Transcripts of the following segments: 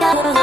Don't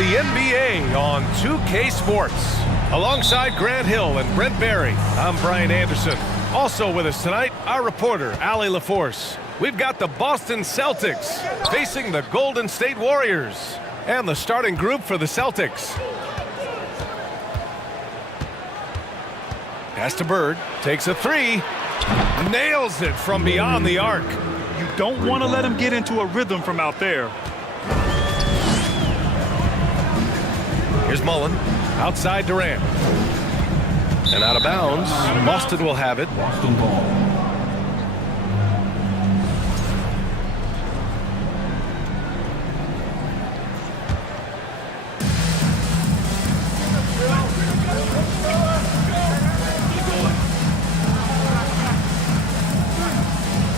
the NBA on 2K Sports. Alongside Grant Hill and Brent Barry, I'm Brian Anderson. Also with us tonight, our reporter, Allie LaForce. We've got the Boston Celtics facing the Golden State Warriors. And the starting group for the Celtics. Pass to Bird, takes a three, nails it from beyond the arc. You don't want to let him get into a rhythm from out there. Here's Mullen, outside Durant. And out of bounds, Boston will have it. Boston ball.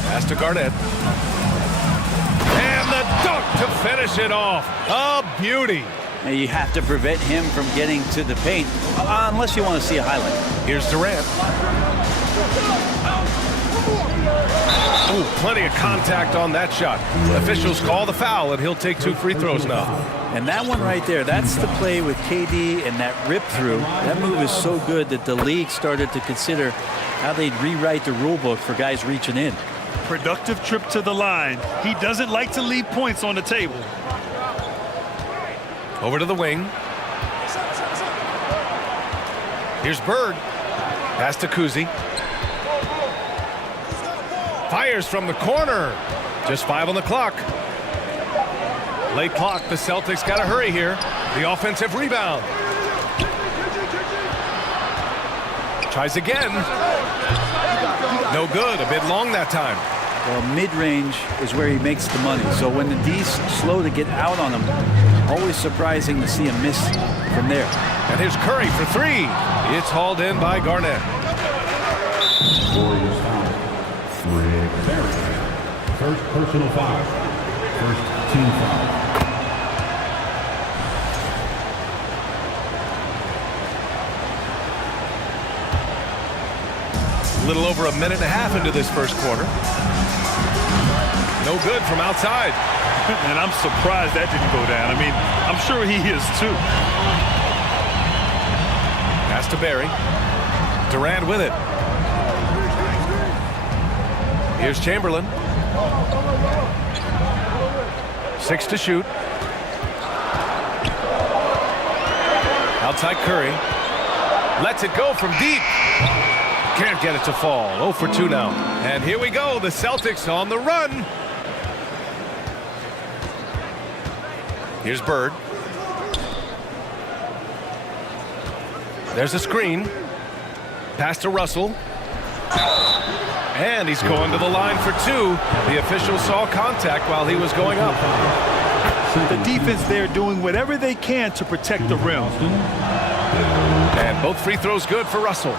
Pass to Garnett. And the dunk to finish it off. A beauty. Now you have to prevent him from getting to the paint unless you want to see a highlight. Here's Durant. Ooh, plenty of contact on that shot. Officials call the foul, and he'll take 2 free throws now. And that one right there, that's the play with KD and that rip through. That move is so good that the league started to consider how they'd rewrite the rule book for guys reaching in. Productive trip to the line. He doesn't like to leave points on the table. Over to the wing. Here's Bird. Pass to Kuzi. Fires from the corner. Just 5 on the clock. Late clock. The Celtics got to hurry here. The offensive rebound. Tries again. No good. A bit long that time. Well, mid-range is where he makes the money. So when the D's slow to get out on him, always surprising to see him miss from there. And here's Curry for 3. It's hauled in by Garnett. Warriors foul. Rick Barry. First personal foul. First team foul. A little over a minute and a half into this first quarter. No good from outside. And I'm surprised that didn't go down. I mean, I'm sure he is too. Pass to Barry. Durant with it. Here's Chamberlain. 6 to shoot. Outside Curry. Lets it go from deep. Can't get it to fall. 0 for 2 now. And here we go. The Celtics on the run. Here's Bird. There's a screen. Pass to Russell. And he's going to the line for 2. The official saw contact while he was going up. The defense there doing whatever they can to protect the rim. And both free throws good for Russell.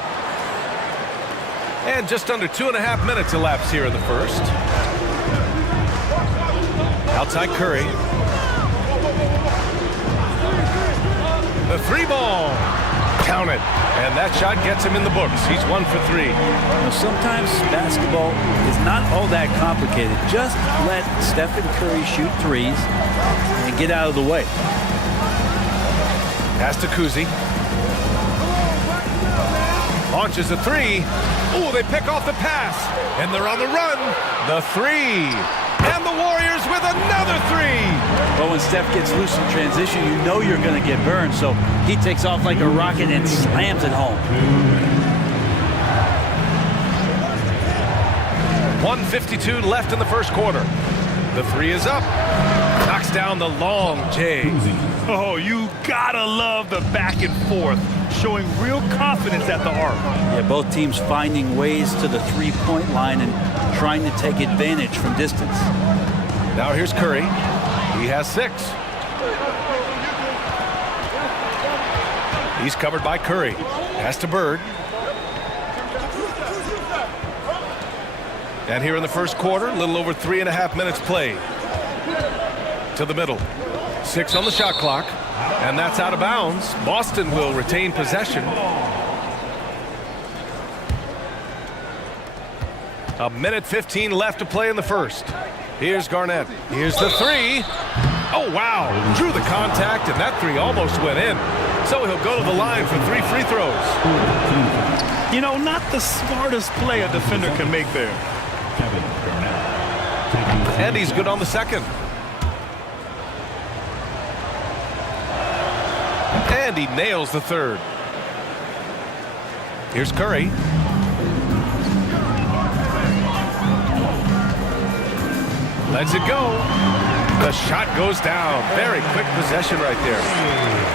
And just under 2.5 minutes elapsed here in the first. Outside Curry. The 3 ball. Count it. And that shot gets him in the books. He's 1 for 3. Now, sometimes basketball is not all that complicated. Just let Stephen Curry shoot threes and get out of the way. Pass to Kuzi. Launches a 3. Oh, they pick off the pass. And they're on the run. The 3. And the Warriors with another 3. But when Steph gets loose in transition, you know you're going to get burned. So he takes off like a rocket and slams it home. 1:52 left in the first quarter. The 3 is up. Knocks down the long J. Oh, you gotta love the back and forth. Showing real confidence at the arc. Yeah, both teams finding ways to the three-point line and trying to take advantage from distance. Now here's Curry. He has 6. He's covered by Curry. Pass to Bird. And here in the first quarter, a little over 3.5 minutes played. To the middle. 6 on the shot clock. And that's out of bounds. Boston will retain possession. A minute 15 left to play in the first. Here's Garnett. Here's the 3. Oh, wow. Drew the contact, and that three almost went in. So he'll go to the line for 3 free throws. You know, not the smartest play a defender can make there. Kevin Garnett. And he's good on the second. And he nails the third. Here's Curry. Lets it go. The shot goes down. Very quick possession right there.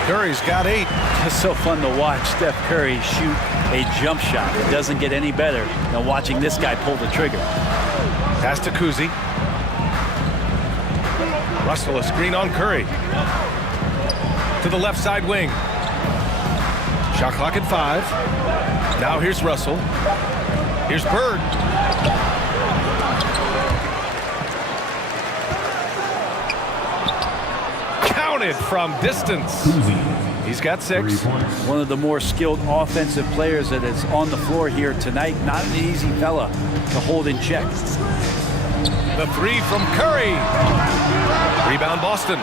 Curry's got 8. It's so fun to watch Steph Curry shoot a jump shot. It doesn't get any better than watching this guy pull the trigger. Pass to Kuzi. Russell a screen on Curry. To the left side wing. Shot clock at 5. Now here's Russell. Here's Bird. Counted from distance. He's got 6. One of the more skilled offensive players that is on the floor here tonight. Not an easy fella to hold in check. The 3 from Curry. Rebound Boston.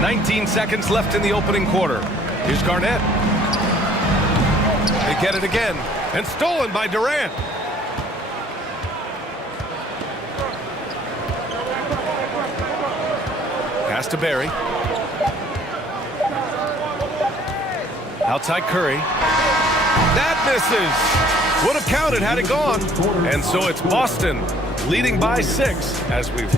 19 seconds left in the opening quarter. Here's Garnett. They get it again. And stolen by Durant. Pass to Barry. Outside Curry. That misses. Would have counted had it gone. And so it's Boston leading by 6 as we've...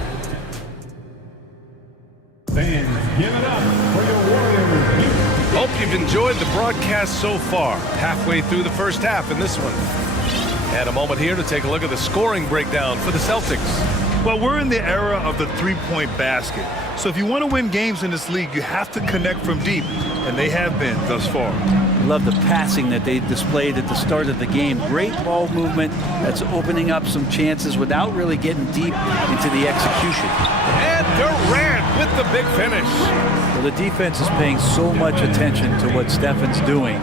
Fans, give it up for your Warriors. Hope you've enjoyed the broadcast so far. Halfway through the first half in this one. And a moment here to take a look at the scoring breakdown for the Celtics. Well, we're in the era of the three-point basket. So if you want to win games in this league, you have to connect from deep. And they have been thus far. Love the passing that they displayed at the start of the game. Great ball movement that's opening up some chances without really getting deep into the execution. And Durant with the big finish. Well, the defense is paying so much attention to what Stefan's doing.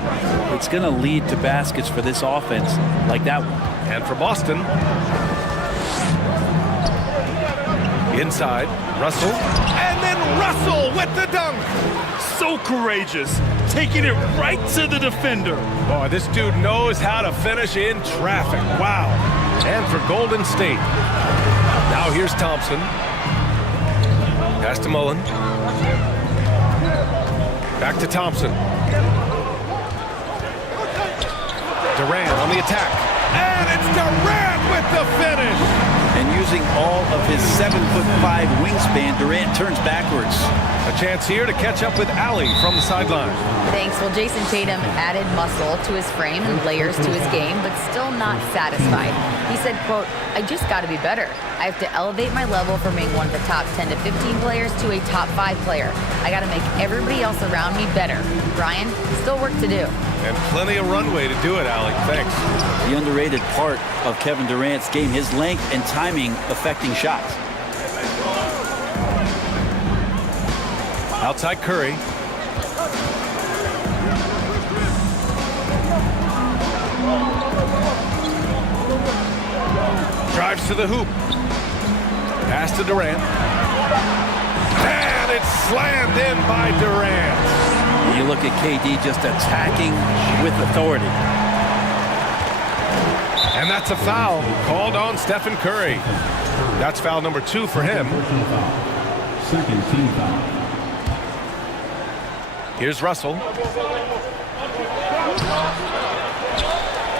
It's going to lead to baskets for this offense like that one. And for Boston. Inside, Russell. And then Russell with the dunk. So courageous, taking it right to the defender. Boy, this dude knows how to finish in traffic. Wow. And for Golden State. Now here's Thompson. Pass to Mullen. Back to Thompson. Durant on the attack. And it's Durant with the finish. And using all of his 7'5" wingspan, Durant turns backwards. A chance here to catch up with Allie from the sideline. Thanks. Well, Jason Tatum added muscle to his frame and layers to his game, but still not satisfied. He said, quote, "I just got to be better. I have to elevate my level from being one of the top 10 to 15 players to a top 5 player. I got to make everybody else around me better. Brian, still work to do." And plenty of runway to do it, Allie. Thanks. The underrated part of Kevin Durant's game, his length and timing affecting shots. Outside Curry. Drives to the hoop. Pass to Durant. And it's slammed in by Durant. You look at KD just attacking with authority. And that's a foul called on Stephen Curry. That's foul number 2 for him. Second team foul. Here's Russell.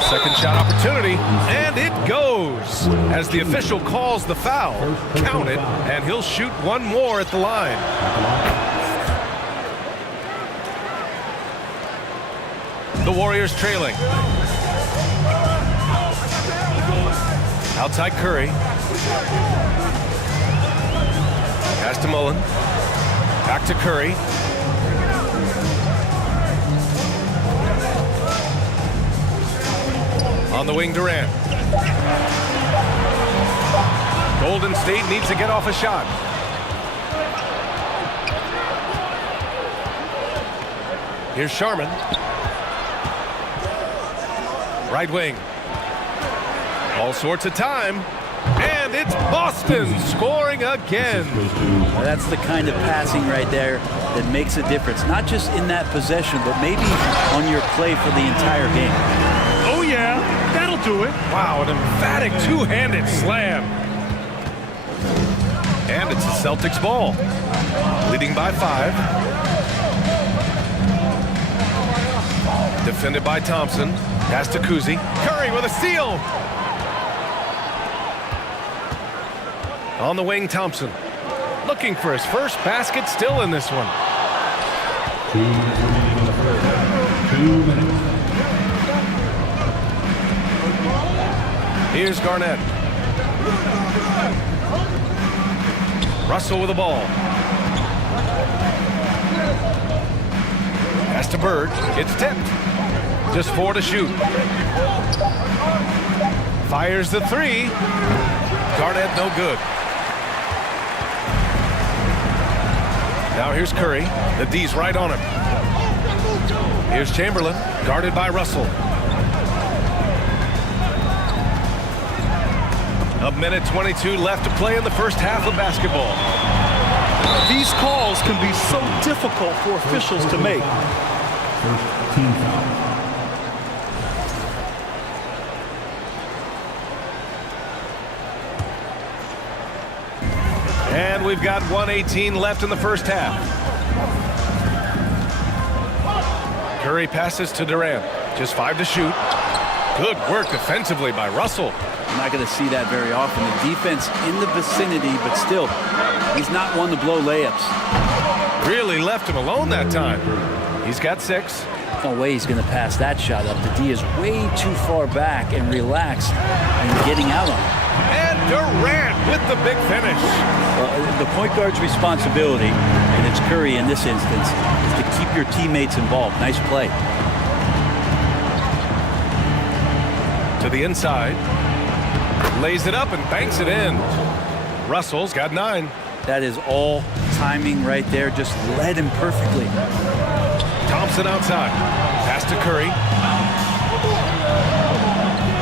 Second shot opportunity, and it goes. As the official calls the foul, count it, and he'll shoot one more at the line. The Warriors trailing. Outside Curry. Pass to Mullen. Back to Curry. On the wing, Durant. Golden State needs to get off a shot. Here's Sharman. Right wing. All sorts of time. And And it's Boston scoring again. That's the kind of passing right there that makes a difference. Not just in that possession, but maybe on your play for the entire game. Oh, yeah, that'll do it. Wow, an emphatic two-handed slam. And it's the Celtics ball. Leading by 5. Defended by Thompson. Pass to Kuzi. Curry with a steal. On the wing, Thompson. Looking for his first basket, still in this one. 2 minutes remaining in the first half. 2 minutes. Here's Garnett. Russell with the ball. Pass to Bird. It's tipped. Just 4 to shoot. Fires the 3. Garnett no good. Now here's Curry. The D's right on him. Here's Chamberlain, guarded by Russell. A minute 22 left to play in the first half of basketball. These calls can be so difficult for officials to make. First team foul. And we've got 1:18 left in the first half. Curry passes to Durant. Just 5 to shoot. Good work defensively by Russell. I'm not going to see that very often. The defense in the vicinity, but still, he's not one to blow layups. Really left him alone that time. He's got 6. No way he's going to pass that shot up. The D is way too far back and relaxed and getting out on it. And Durant with the big finish. Well, the point guard's responsibility, and it's Curry in this instance, is to keep your teammates involved. Nice play. To the inside. Lays it up and banks it in. Russell's got 9. That is all timing right there. Just led him perfectly. Thompson outside. Pass to Curry.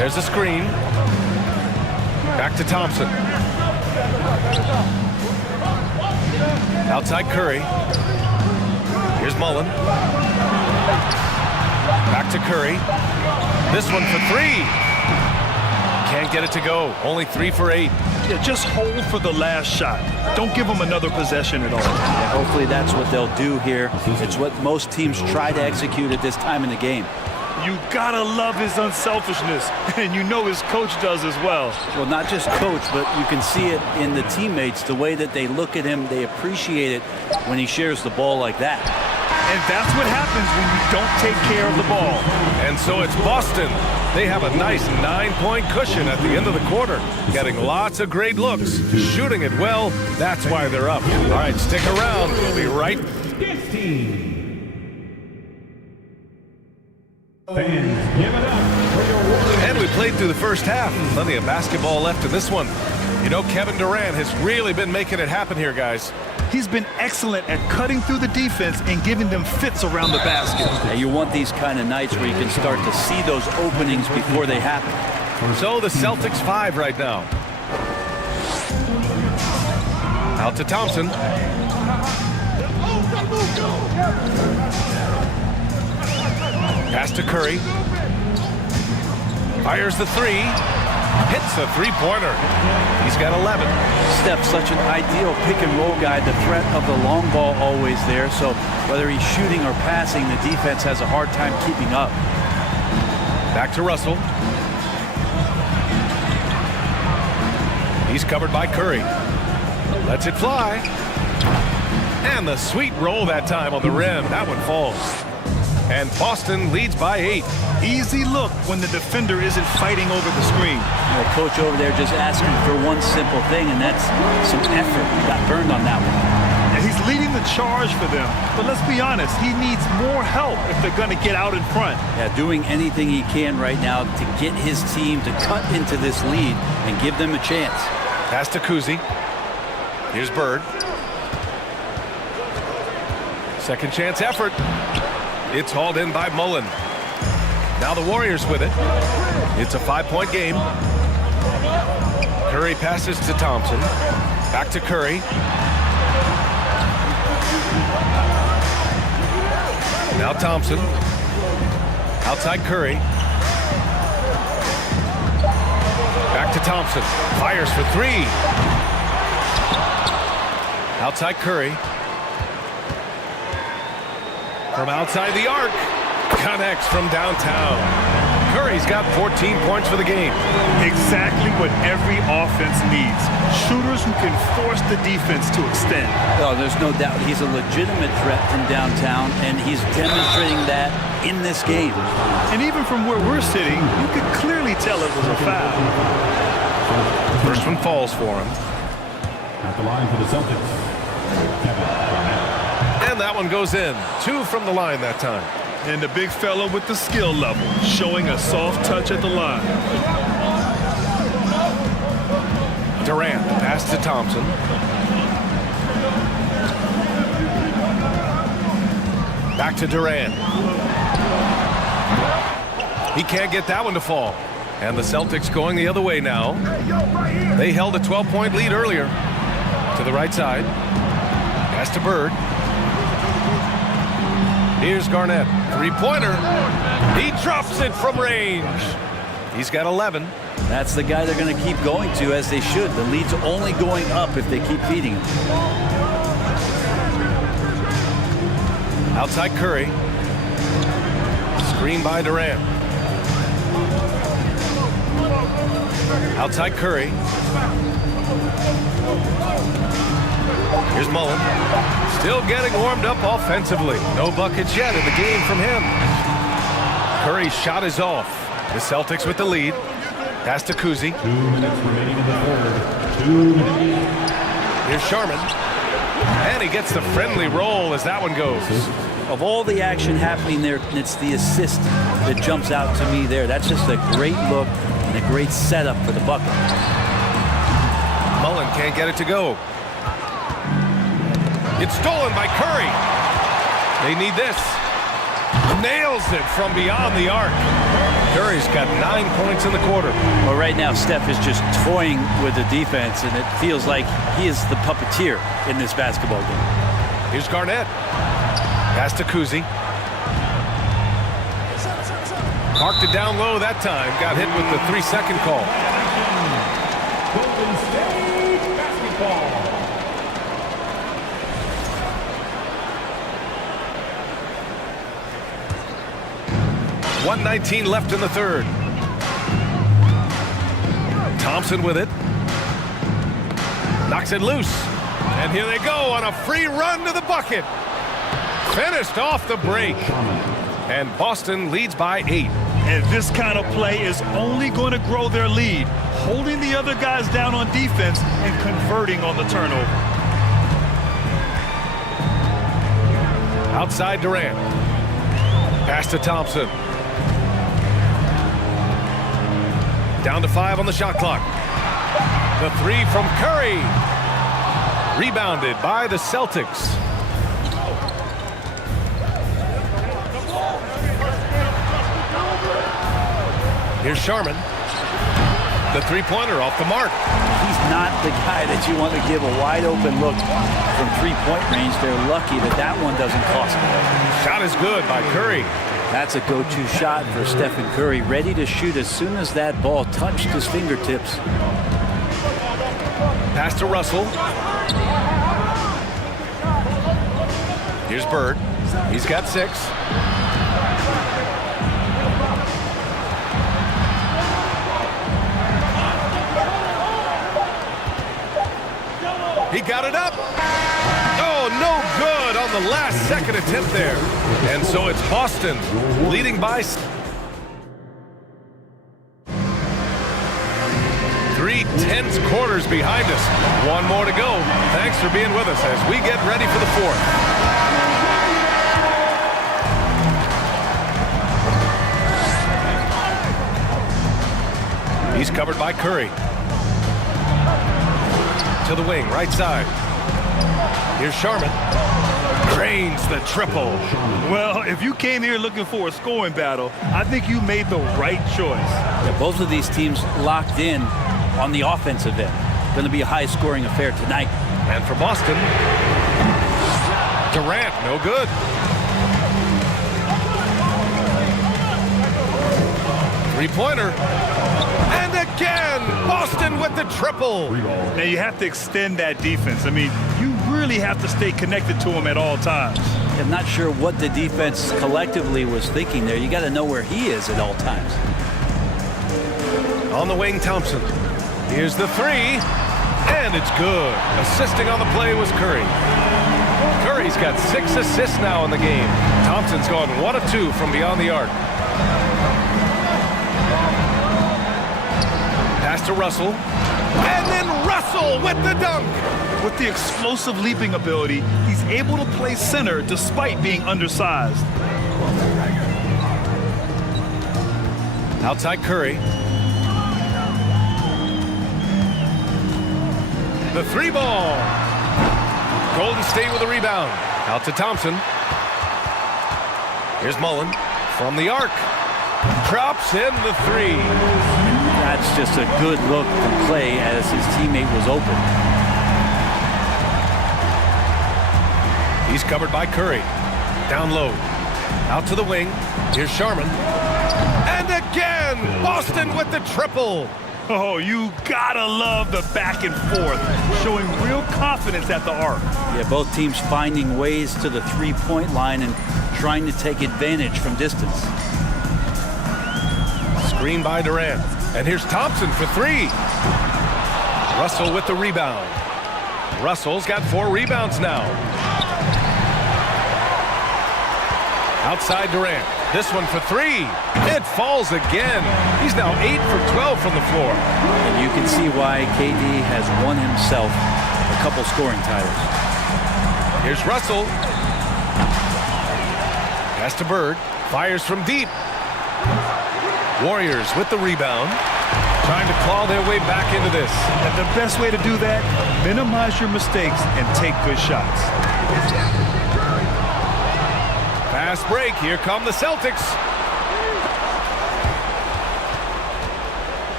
There's a screen. Back to Thompson. Outside Curry. Here's Mullen. Back to Curry. This one for 3. Can't get it to go. Only 3 for 8. Yeah, just hold for the last shot. Don't give them another possession at all. Yeah, hopefully that's what they'll do here. It's what most teams try to execute at this time in the game. You gotta love his unselfishness, and you know his coach does as well. Well, not just coach, but you can see it in the teammates, the way that they look at him. They appreciate it when he shares the ball like that. And that's what happens when you don't take care of the ball. And so it's Boston. They have a nice 9-point cushion at the end of the quarter. Getting lots of great looks. Shooting it well. That's why they're up. All right, stick around. We'll be right. Fans, give it up for your Warriors. And we played through the first half. Plenty of basketball left in this one. You know, Kevin Durant has really been making it happen here, guys. He's been excellent at cutting through the defense and giving them fits around the basket. Yeah, you want these kind of nights where you can start to see those openings before they happen. So the Celtics 5 right now. Out to Thompson. Pass to Curry. Fires the 3. Hits the 3-pointer. He's got 11. Steph, such an ideal pick-and-roll guy. The threat of the long ball always there. So whether he's shooting or passing, the defense has a hard time keeping up. Back to Russell. He's covered by Curry. Lets it fly. And the sweet roll that time on the rim. That one falls. And Boston leads by 8. Easy look when the defender isn't fighting over the screen. The coach over there just asking for one simple thing, and that's some effort. He got burned on that one. And he's leading the charge for them. But let's be honest, he needs more help if they're going to get out in front. Yeah, doing anything he can right now to get his team to cut into this lead and give them a chance. Pass to Kuzi. Here's Bird. Second chance effort. It's hauled in by Mullen. Now the Warriors with it. It's a 5-point game. Curry passes to Thompson. Back to Curry. Now Thompson. Outside Curry. Back to Thompson. Fires for three. Outside Curry. From outside the arc. Connects from downtown. Curry's got 14 points for the game. Exactly what every offense needs. Shooters who can force the defense to extend. Oh, there's no doubt he's a legitimate threat from downtown, and he's demonstrating that in this game. And even from where we're sitting, you could clearly tell it was a foul. First one falls for him. At the line for the Celtics, Kevin Garnett. And that one goes in. 2 from the line that time. And the big fella with the skill level, showing a soft touch at the line. Durant, pass to Thompson. Back to Durant. He can't get that one to fall. And the Celtics going the other way now. They held a 12-point lead earlier. To the right side. Pass to Bird. Here's Garnett. Three-pointer. He drops it from range. He's got 11. That's the guy they're going to keep going to, as they should. The lead's only going up if they keep feeding him. Outside Curry. Screen by Durant. Outside Curry. Here's Mullen. Still getting warmed up offensively. No buckets yet in the game from him. Curry's shot is off. The Celtics with the lead. Pass to Kuzi. 2 minutes remaining in the third. 2 minutes. Here's Sharman. And he gets the friendly roll as that one goes. Of all the action happening there, it's the assist that jumps out to me there. That's just a great look and a great setup for the bucket. Mullen can't get it to go. It's stolen by Curry. They need this. Nails it from beyond the arc. Curry's got 9 points in the quarter. Well, right now, Steph is just toying with the defense, and it feels like he is the puppeteer in this basketball game. Here's Garnett. Pass to Kuzi. Parked it down low that time. Got hit with the 3-second call. Golden State basketball. 1:19 left in the third. Thompson with it. Knocks it loose. And here they go on a free run to the bucket. Finished off the break. And Boston leads by 8. And this kind of play is only going to grow their lead, holding the other guys down on defense and converting on the turnover. Outside Durant. Pass to Thompson. Down to 5 on the shot clock. The 3 from Curry. Rebounded by the Celtics. Here's Sharman. The three-pointer off the mark. He's not the guy that you want to give a wide-open look from three-point range. They're lucky that that one doesn't cost them. Shot is good by Curry. That's a go-to shot for Stephen Curry, ready to shoot as soon as that ball touched his fingertips. Pass to Russell. Here's Bird. He's got 6. He got it up. Oh, no good on the last second attempt there. And so it's Boston leading by 3 tense quarters behind us. One more to go. Thanks for being with us as we get ready for the fourth. He's covered by Curry. To the wing, right side. Here's Sharman. Drains the triple. Well, if you came here looking for a scoring battle, I think you made the right choice. Yeah, both of these teams locked in on the offensive end. Going to be a high-scoring affair tonight. And for Boston, Durant, no good. Three-pointer. And again, Boston with the triple. Now you have to extend that defense. I mean, you really have to stay connected to him at all times. I'm not sure what the defense collectively was thinking there. You got to know where he is at all times. On the wing, Thompson. Here's the three. And it's good. Assisting on the play was Curry. Curry's got 6 assists now in the game. Thompson's gone 1 of 2 from beyond the arc. Pass to Russell. And then Russell with the dunk. With the explosive leaping ability, he's able to play center despite being undersized. Outside Curry. The three ball. Golden State with a rebound. Out to Thompson. Here's Mullen from the arc. Drops in the three. That's just a good look from Clay as his teammate was open. He's covered by Curry. Down low. Out to the wing. Here's Sharman. And again, Boston with the triple. Oh, you gotta love the back and forth, showing real confidence at the arc. Yeah, both teams finding ways to the three-point line and trying to take advantage from distance. Screen by Durant. And here's Thompson for three. Russell with the rebound. Russell's got 4 rebounds now. Outside Durant. This one for three. It falls again. He's now 8 for 12 from the floor. And you can see why KD has won himself a couple scoring titles. Here's Russell. Pass to Bird. Fires from deep. Warriors with the rebound. Trying to claw their way back into this. And the best way to do that, minimize your mistakes and take good shots. Fast break. Here come the Celtics.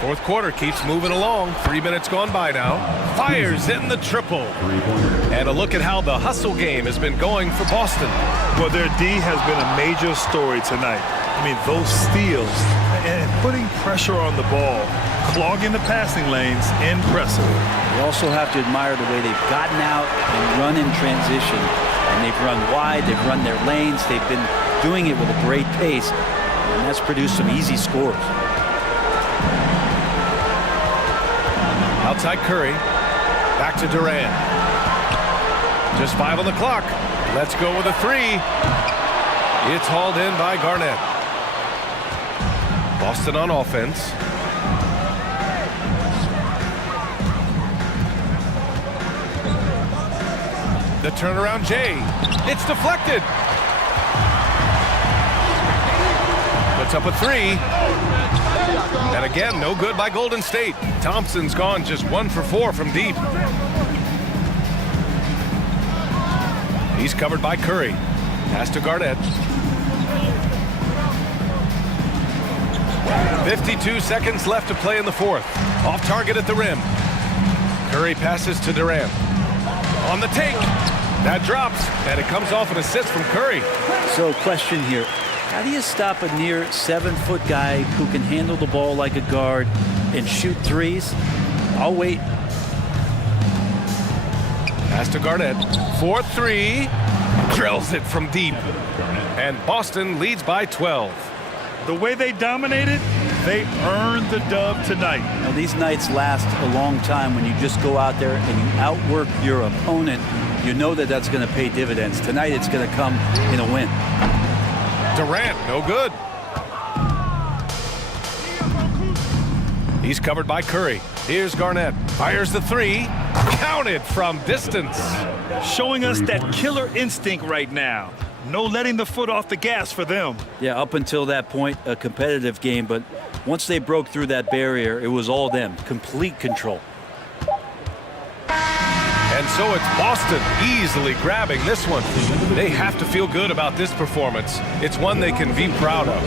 Fourth quarter keeps moving along. 3 minutes gone by now. Fires in the triple. And a look at how the hustle game has been going for Boston. Well, their D has been a major story tonight. I mean, those steals and putting pressure on the ball, clogging the passing lanes, impressive. You also have to admire the way they've gotten out and run in transition. And they've run wide, they've run their lanes, they've been doing it with a great pace, and that's produced some easy scores. Outside Curry. Back to Durant. Just 5 on the clock. Let's go with a three. It's hauled in by Garnett. Boston on offense. The turnaround Jay. It's deflected. Puts up a three. And again, no good by Golden State. Thompson's gone just 1 for 4 from deep. He's covered by Curry. Pass to Garnett. 52 seconds left to play in the fourth. Off target at the rim. Curry passes to Durant. On the take. That drops, and it comes off an assist from Curry. So, question here. How do you stop a near 7-foot guy who can handle the ball like a guard and shoot threes? I'll wait. Pass to Garnett. 4-3. Drills it from deep. And Boston leads by 12. The way they dominated, they earned the dub tonight. Now, these nights last a long time when you just go out there and you outwork your opponent. You know that that's going to pay dividends. Tonight it's going to come in a win. Durant, no good. He's covered by Curry. Here's Garnett. Fires the three. Counted from distance. Showing us that killer instinct right now. No letting the foot off the gas for them. Yeah, up until that point, a competitive game. But once they broke through that barrier, it was all them. Complete control. And so it's Boston easily grabbing this one. They have to feel good about this performance. It's one they can be proud of.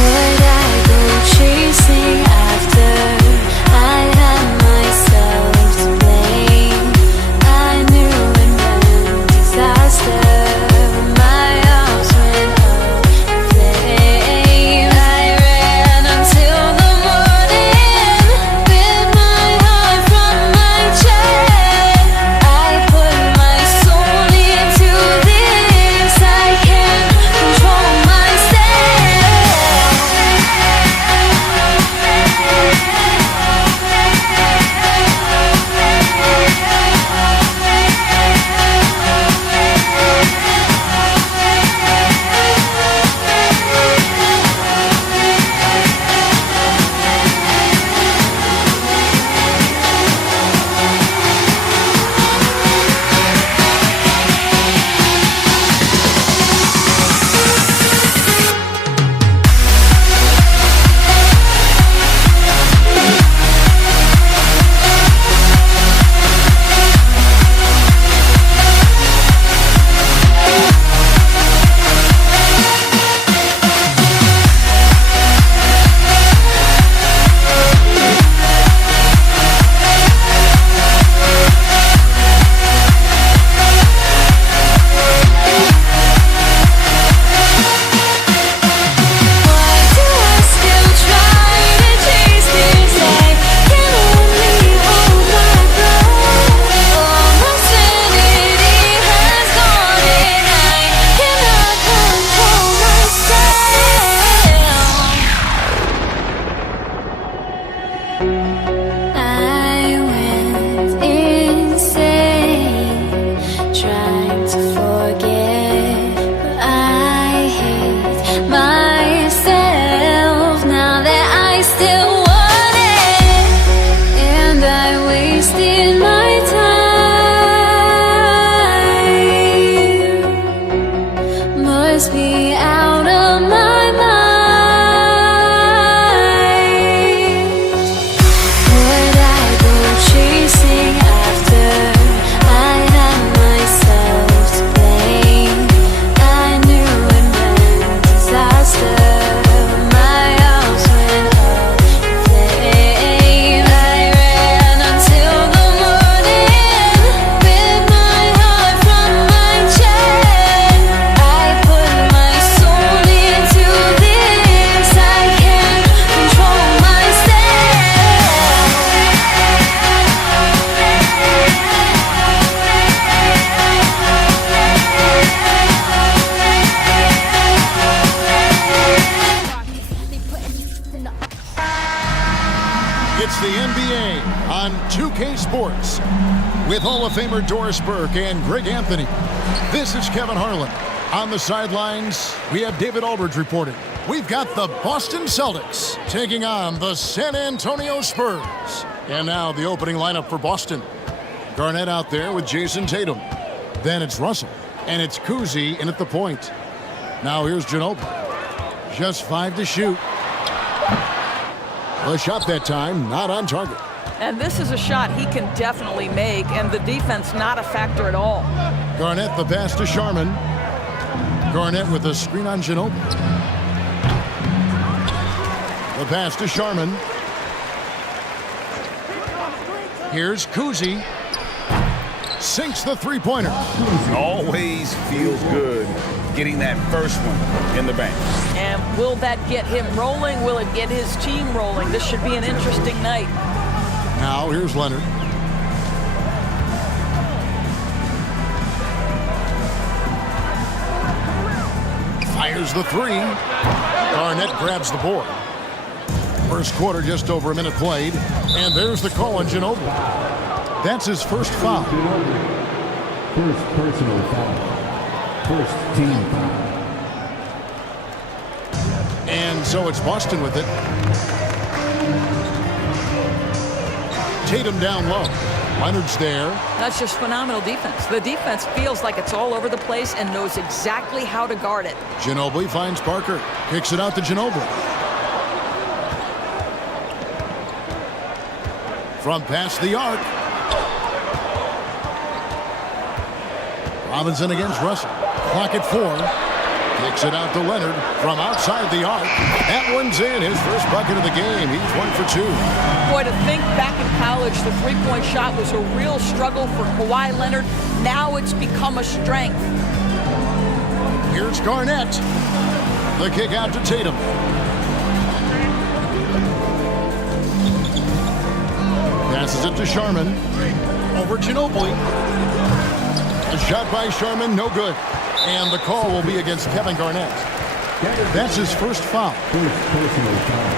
Would I go chasing It's the NBA on 2K Sports with Hall of Famer Doris Burke and Greg Anthony. This is Kevin Harlan. On the sidelines, we have David Aldridge reporting. We've got the Boston Celtics taking on the San Antonio Spurs. And now the opening lineup for Boston. Garnett out there with Jason Tatum. Then it's Russell. And it's Cousy in at the point. Now here's Ginobili. Just 5 to shoot. The shot that time, not on target. And this is a shot he can definitely make, and the defense not a factor at all. Garnett the pass to Sharman. Garnett with a screen on Ginobili. The pass to Sharman. Here's Cousy. Sinks the three-pointer. Always feels good getting that first one in the bank. And will that get him rolling? Will it get his team rolling? This should be an interesting night. Now here's Leonard. Fires the three. Garnett grabs the board. First quarter, just over a minute played. And there's the call on Ginobili. That's his first foul. First personal foul. First team foul. And so it's Boston with it. Tatum down low. Leonard's there. That's just phenomenal defense. The defense feels like it's all over the place and knows exactly how to guard it. Ginobili finds Parker. Kicks it out to Ginobili. From past the arc. Robinson against Russell. Clock at 4. Kicks it out to Leonard from outside the arc. That one's in. His first bucket of the game. He's 1 for 2. Boy, to think back in college, the three-point shot was a real struggle for Kawhi Leonard. Now it's become a strength. Here's Garnett. The kick out to Tatum. Passes it to Sharman. Over Ginobili. A shot by Sharman, no good. And the call will be against Kevin Garnett. That's his first foul. First personal foul.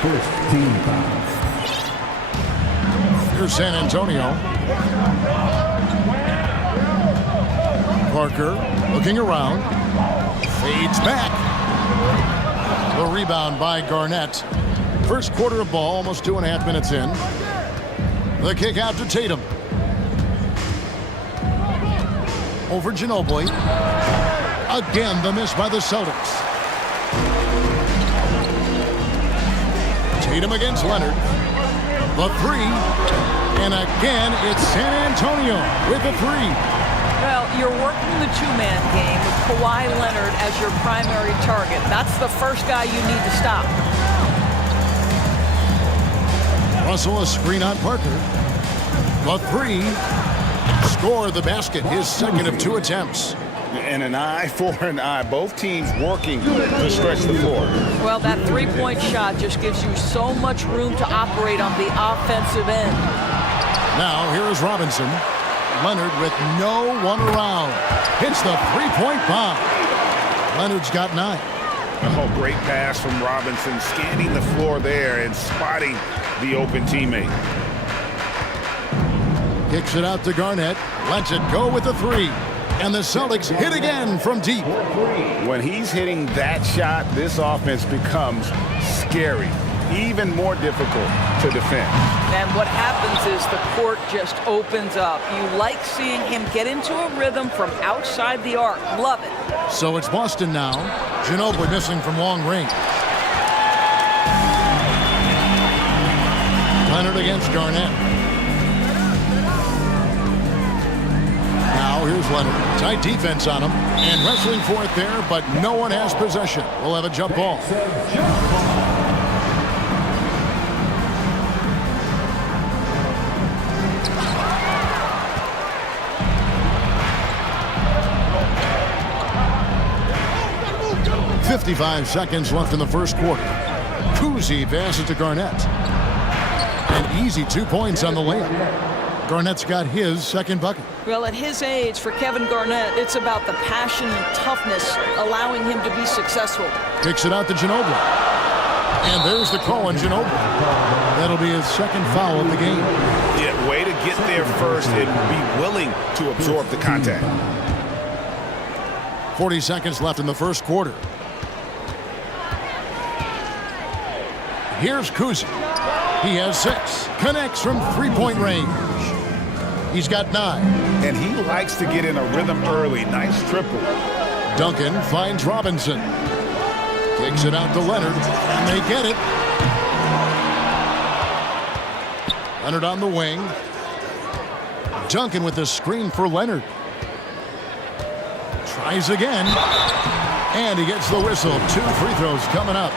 First team foul. Here's San Antonio. Parker looking around. Fades back. The rebound by Garnett. First quarter of ball, almost 2.5 minutes in. The kick out to Tatum. Over Ginobili. Again, the miss by the Celtics. Tatum against Leonard. The three. And again, it's San Antonio with the three. Well, you're working the two-man game with Kawhi Leonard as your primary target. That's the first guy you need to stop. Russell a screen on Parker. The three. Score the basket, his second of 2 attempts. And an eye for an eye. Both teams working to stretch the floor. Well, that three-point shot just gives you so much room to operate on the offensive end. Now, here is Robinson. Leonard with no one around. Hits the three-point bomb. Leonard's got 9. Oh, great pass from Robinson, scanning the floor there and spotting the open teammate. Kicks it out to Garnett. Lets it go with the three. And the Celtics hit again from deep. When he's hitting that shot, this offense becomes scary, even more difficult to defend. And what happens is the court just opens up. You like seeing him get into a rhythm from outside the arc. Love it. So it's Boston now. Ginobili missing from long range. Leonard against Garnett. Now here's Leonard. Tight defense on him. And wrestling for it there, but no one has possession. We'll have a jump ball. 55 seconds left in the first quarter. Cousy passes to Garnett. An easy 2 points on the layup. Garnett's got his second bucket. Well, at his age, for Kevin Garnett, it's about the passion and toughness allowing him to be successful. Kicks it out to Ginobili. And there's the call on Ginobili. That'll be his second foul of the game. Yeah, way to get there first and be willing to absorb the contact. 40 seconds left in the first quarter. Here's Kuzi. He has 6. Connects from three-point range. He's got 9. And he likes to get in a rhythm early. Nice triple. Duncan finds Robinson. Kicks it out to Leonard, and they get it. Leonard on the wing. Duncan with the screen for Leonard. Tries again. And he gets the whistle. 2 free throws coming up.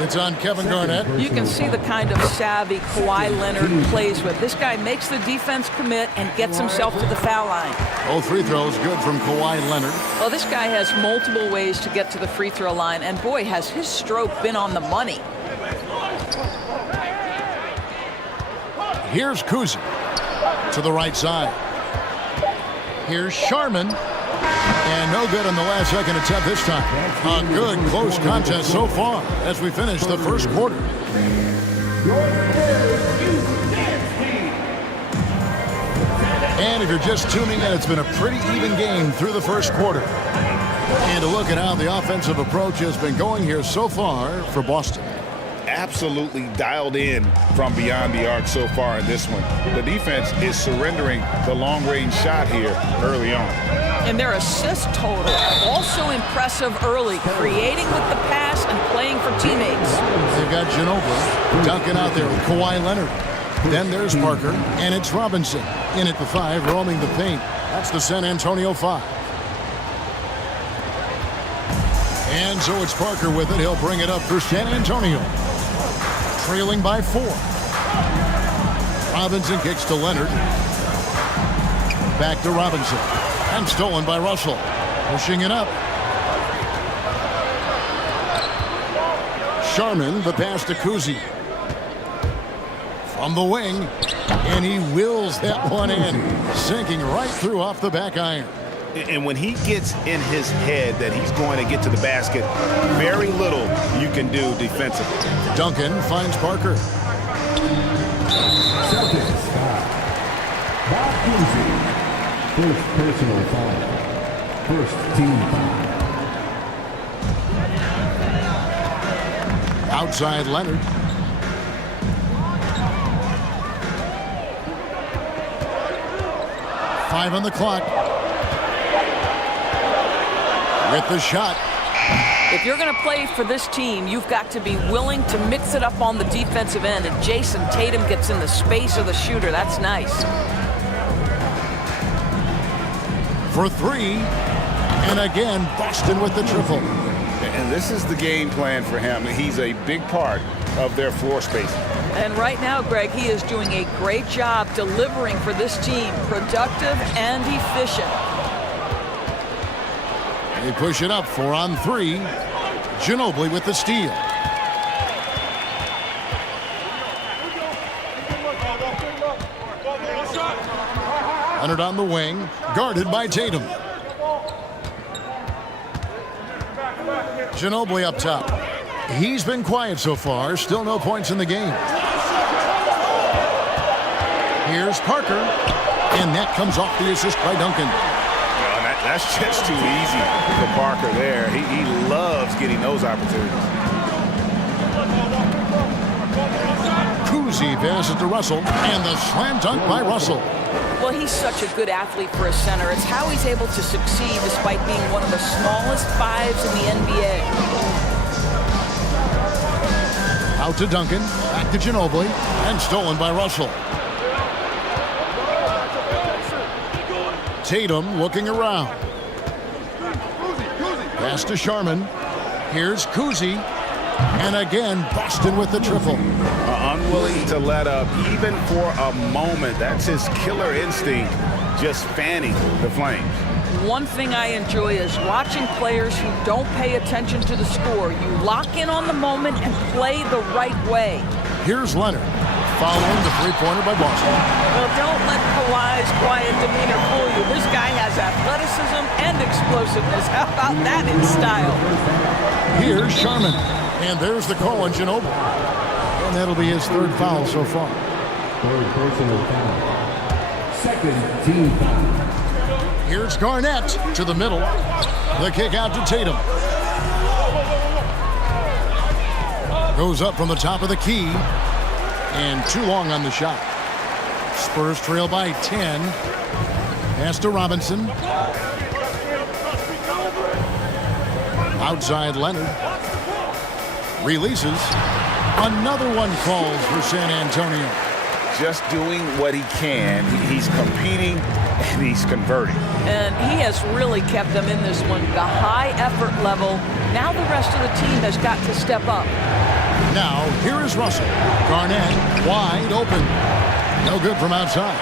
It's on Kevin Garnett. You can see the kind of savvy Kawhi Leonard plays with. This guy makes the defense commit and gets himself to the foul line. Both free throws good from Kawhi Leonard. Well, this guy has multiple ways to get to the free throw line, and boy, has his stroke been on the money. Here's Kuzi to the right side. Here's Sharman. And no good on the last second attempt this time. A good close contest so far as we finish the first quarter. And if you're just tuning in, it's been a pretty even game through the first quarter. And to look at how the offensive approach has been going here so far for Boston. Absolutely dialed in from beyond the arc so far in this one. The defense is surrendering the long-range shot here early on. And their assist total also impressive early, creating with the pass and playing for teammates. They've got Ginobili, Duncan out there with Kawhi Leonard. Then there's Parker, and it's Robinson in at the 5, roaming the paint. That's the San Antonio 5. And so it's Parker with it. He'll bring it up for San Antonio. Trailing by 4. Robinson kicks to Leonard. Back to Robinson. And stolen by Russell. Pushing it up. Sharman, the pass to Kuzi. From the wing. And he wills that one in. Sinking right through off the back iron. And when he gets in his head that he's going to get to the basket, very little you can do defensively. Duncan finds Parker. Celtics foul. Bob Cousy. First personal foul. First team foul. Outside Leonard. Five on the clock. With the shot. If you're going to play for this team, you've got to be willing to mix it up on the defensive end. And Jason Tatum gets in the space of the shooter. That's nice. For 3. And again, Boston with the triple. And this is the game plan for him. He's a big part of their floor space. And right now, Greg, he is doing a great job delivering for this team. Productive and efficient. They push it up 4 on 3. Ginobili with the steal. Leonard on the wing, guarded by Tatum. Ginobili up top. He's been quiet so far, still no points in the game. Here's Parker, and that comes off the assist by Duncan. That's just too easy for Parker there. He loves getting those opportunities. Kuzi passes to Russell, and the slam dunk by Russell. Well, he's such a good athlete for a center. It's how he's able to succeed despite being one of the smallest 5s in the NBA. Out to Duncan, back to Ginobili, and stolen by Russell. Tatum looking around. Pass to Sharman. Here's Kuzi. And again, Boston with the triple. Unwilling to let up, even for a moment. That's his killer instinct, just fanning the flames. One thing I enjoy is watching players who don't pay attention to the score. You lock in on the moment and play the right way. Here's Leonard, following the three-pointer by Boston. Well, don't let Kawhi's quiet demeanor fool you. This guy has athleticism and explosiveness. How about that in style? Here's Sharman. And there's the call on Ginobili. And that'll be his third foul so far. Third personal foul. Second team foul. Here's Garnett to the middle. The kick out to Tatum. Goes up from the top of the key. And too long on the shot. Spurs trail by 10. Pass to Robinson. Outside Leonard. Releases. Another one falls for San Antonio. Just doing what he can. He's competing and he's converting. And he has really kept them in this one. The high effort level. Now the rest of the team has got to step up. Now, here is Russell. Garnett wide open. No good from outside.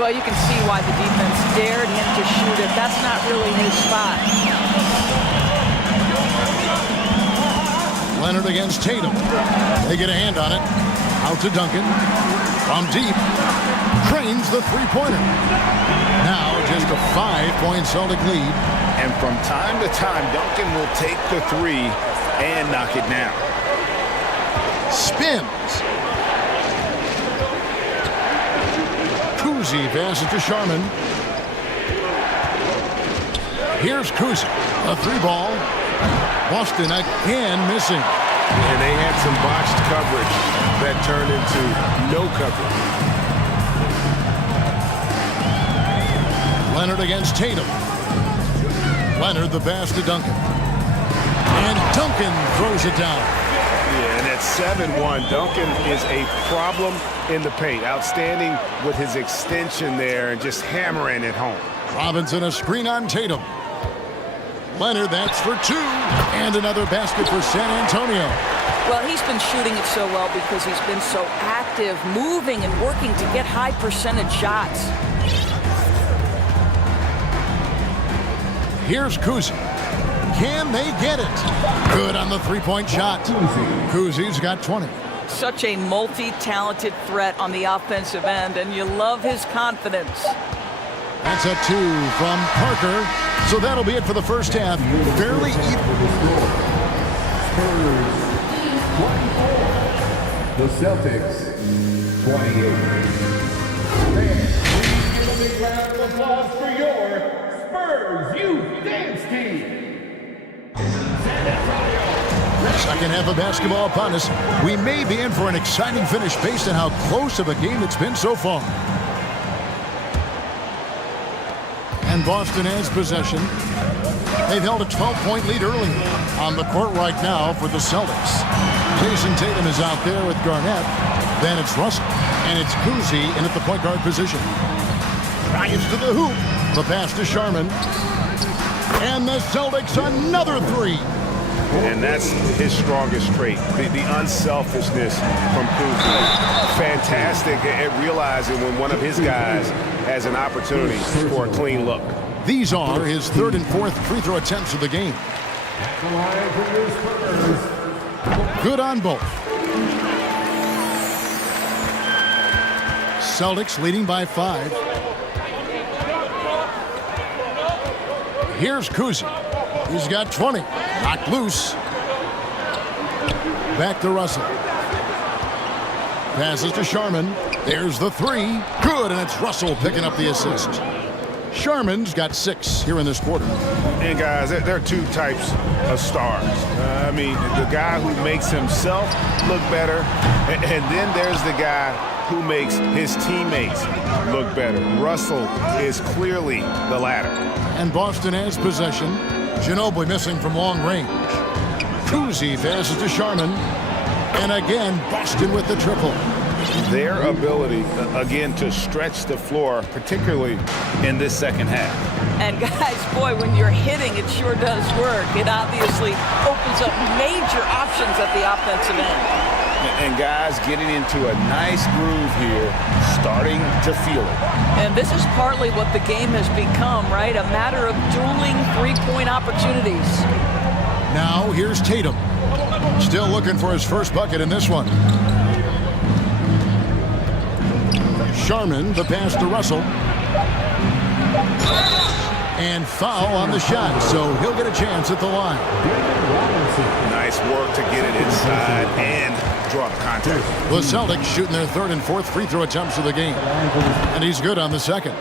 Well, you can see why the defense dared him to shoot it. That's not really his spot. Leonard against Tatum. They get a hand on it. Out to Duncan. From deep. Cranes the three-pointer. Now just a 5-point Celtic lead. And from time to time, Duncan will take the three and knock it down. Spins. Kuzi passes to Sharman. Here's Kuzi. A three ball. Boston again missing. And they had some botched coverage that turned into no coverage. Leonard against Tatum. Leonard the pass to Duncan. And Duncan throws it down. Yeah, and at 7-1, Duncan is a problem in the paint. Outstanding with his extension there and just hammering it home. Robinson a screen on Tatum. Leonard, that's for two. And another basket for San Antonio. Well, he's been shooting it so well because he's been so active, moving and working to get high percentage shots. Here's Kuzi. Can they get it? Good on the three-point shot. Kuzi's got 20. Such a multi-talented threat on the offensive end, and you love his confidence. That's a two from Parker. So that'll be it for the first half. Fairly even. The Celtics, 28. Fans, please give a big round of applause for your Spurs Youth Dance Team. Second half of basketball upon us. We may be in for an exciting finish based on how close of a game it's been so far. And Boston has possession. They've held a 12-point lead early. On the court right now for the Celtics. Jason Tatum is out there with Garnett. Then it's Russell. And it's Kuzi in at the point guard position. Drives to the hoop. The pass to Sharman. And the Celtics another three. And that's his strongest trait, the unselfishness from Kuzi. Fantastic at realizing when one of his guys has an opportunity for a clean look. These are his third and fourth free throw attempts of the game. Good on both. Celtics leading by 5. Here's Kuzi. He's got 20. Knocked loose. Back to Russell. Passes to Sharman. There's the three. Good, and it's Russell picking up the assist. Sharman's got 6 here in this quarter. And guys, there are two types of stars. I mean, the guy who makes himself look better, and then there's the guy who makes his teammates look better. Russell is clearly the latter. And Boston has possession. Ginobili missing from long range. Kuzi passes to Sharman. And again, Boston with the triple. Their ability, again, to stretch the floor, particularly in this second half. And guys, boy, when you're hitting, it sure does work. It obviously opens up major options at the offensive end. And guys getting into a nice groove here, starting to feel it. And this is partly what the game has become, right? A matter of dueling three-point opportunities. Now here's Tatum. Still looking for his first bucket in this one. Sharman, the pass to Russell. And foul on the shot, so he'll get a chance at the line. Nice nice work to get it inside and draw the contact. The Celtics shooting their third and fourth free throw attempts of the game. And he's good on the second.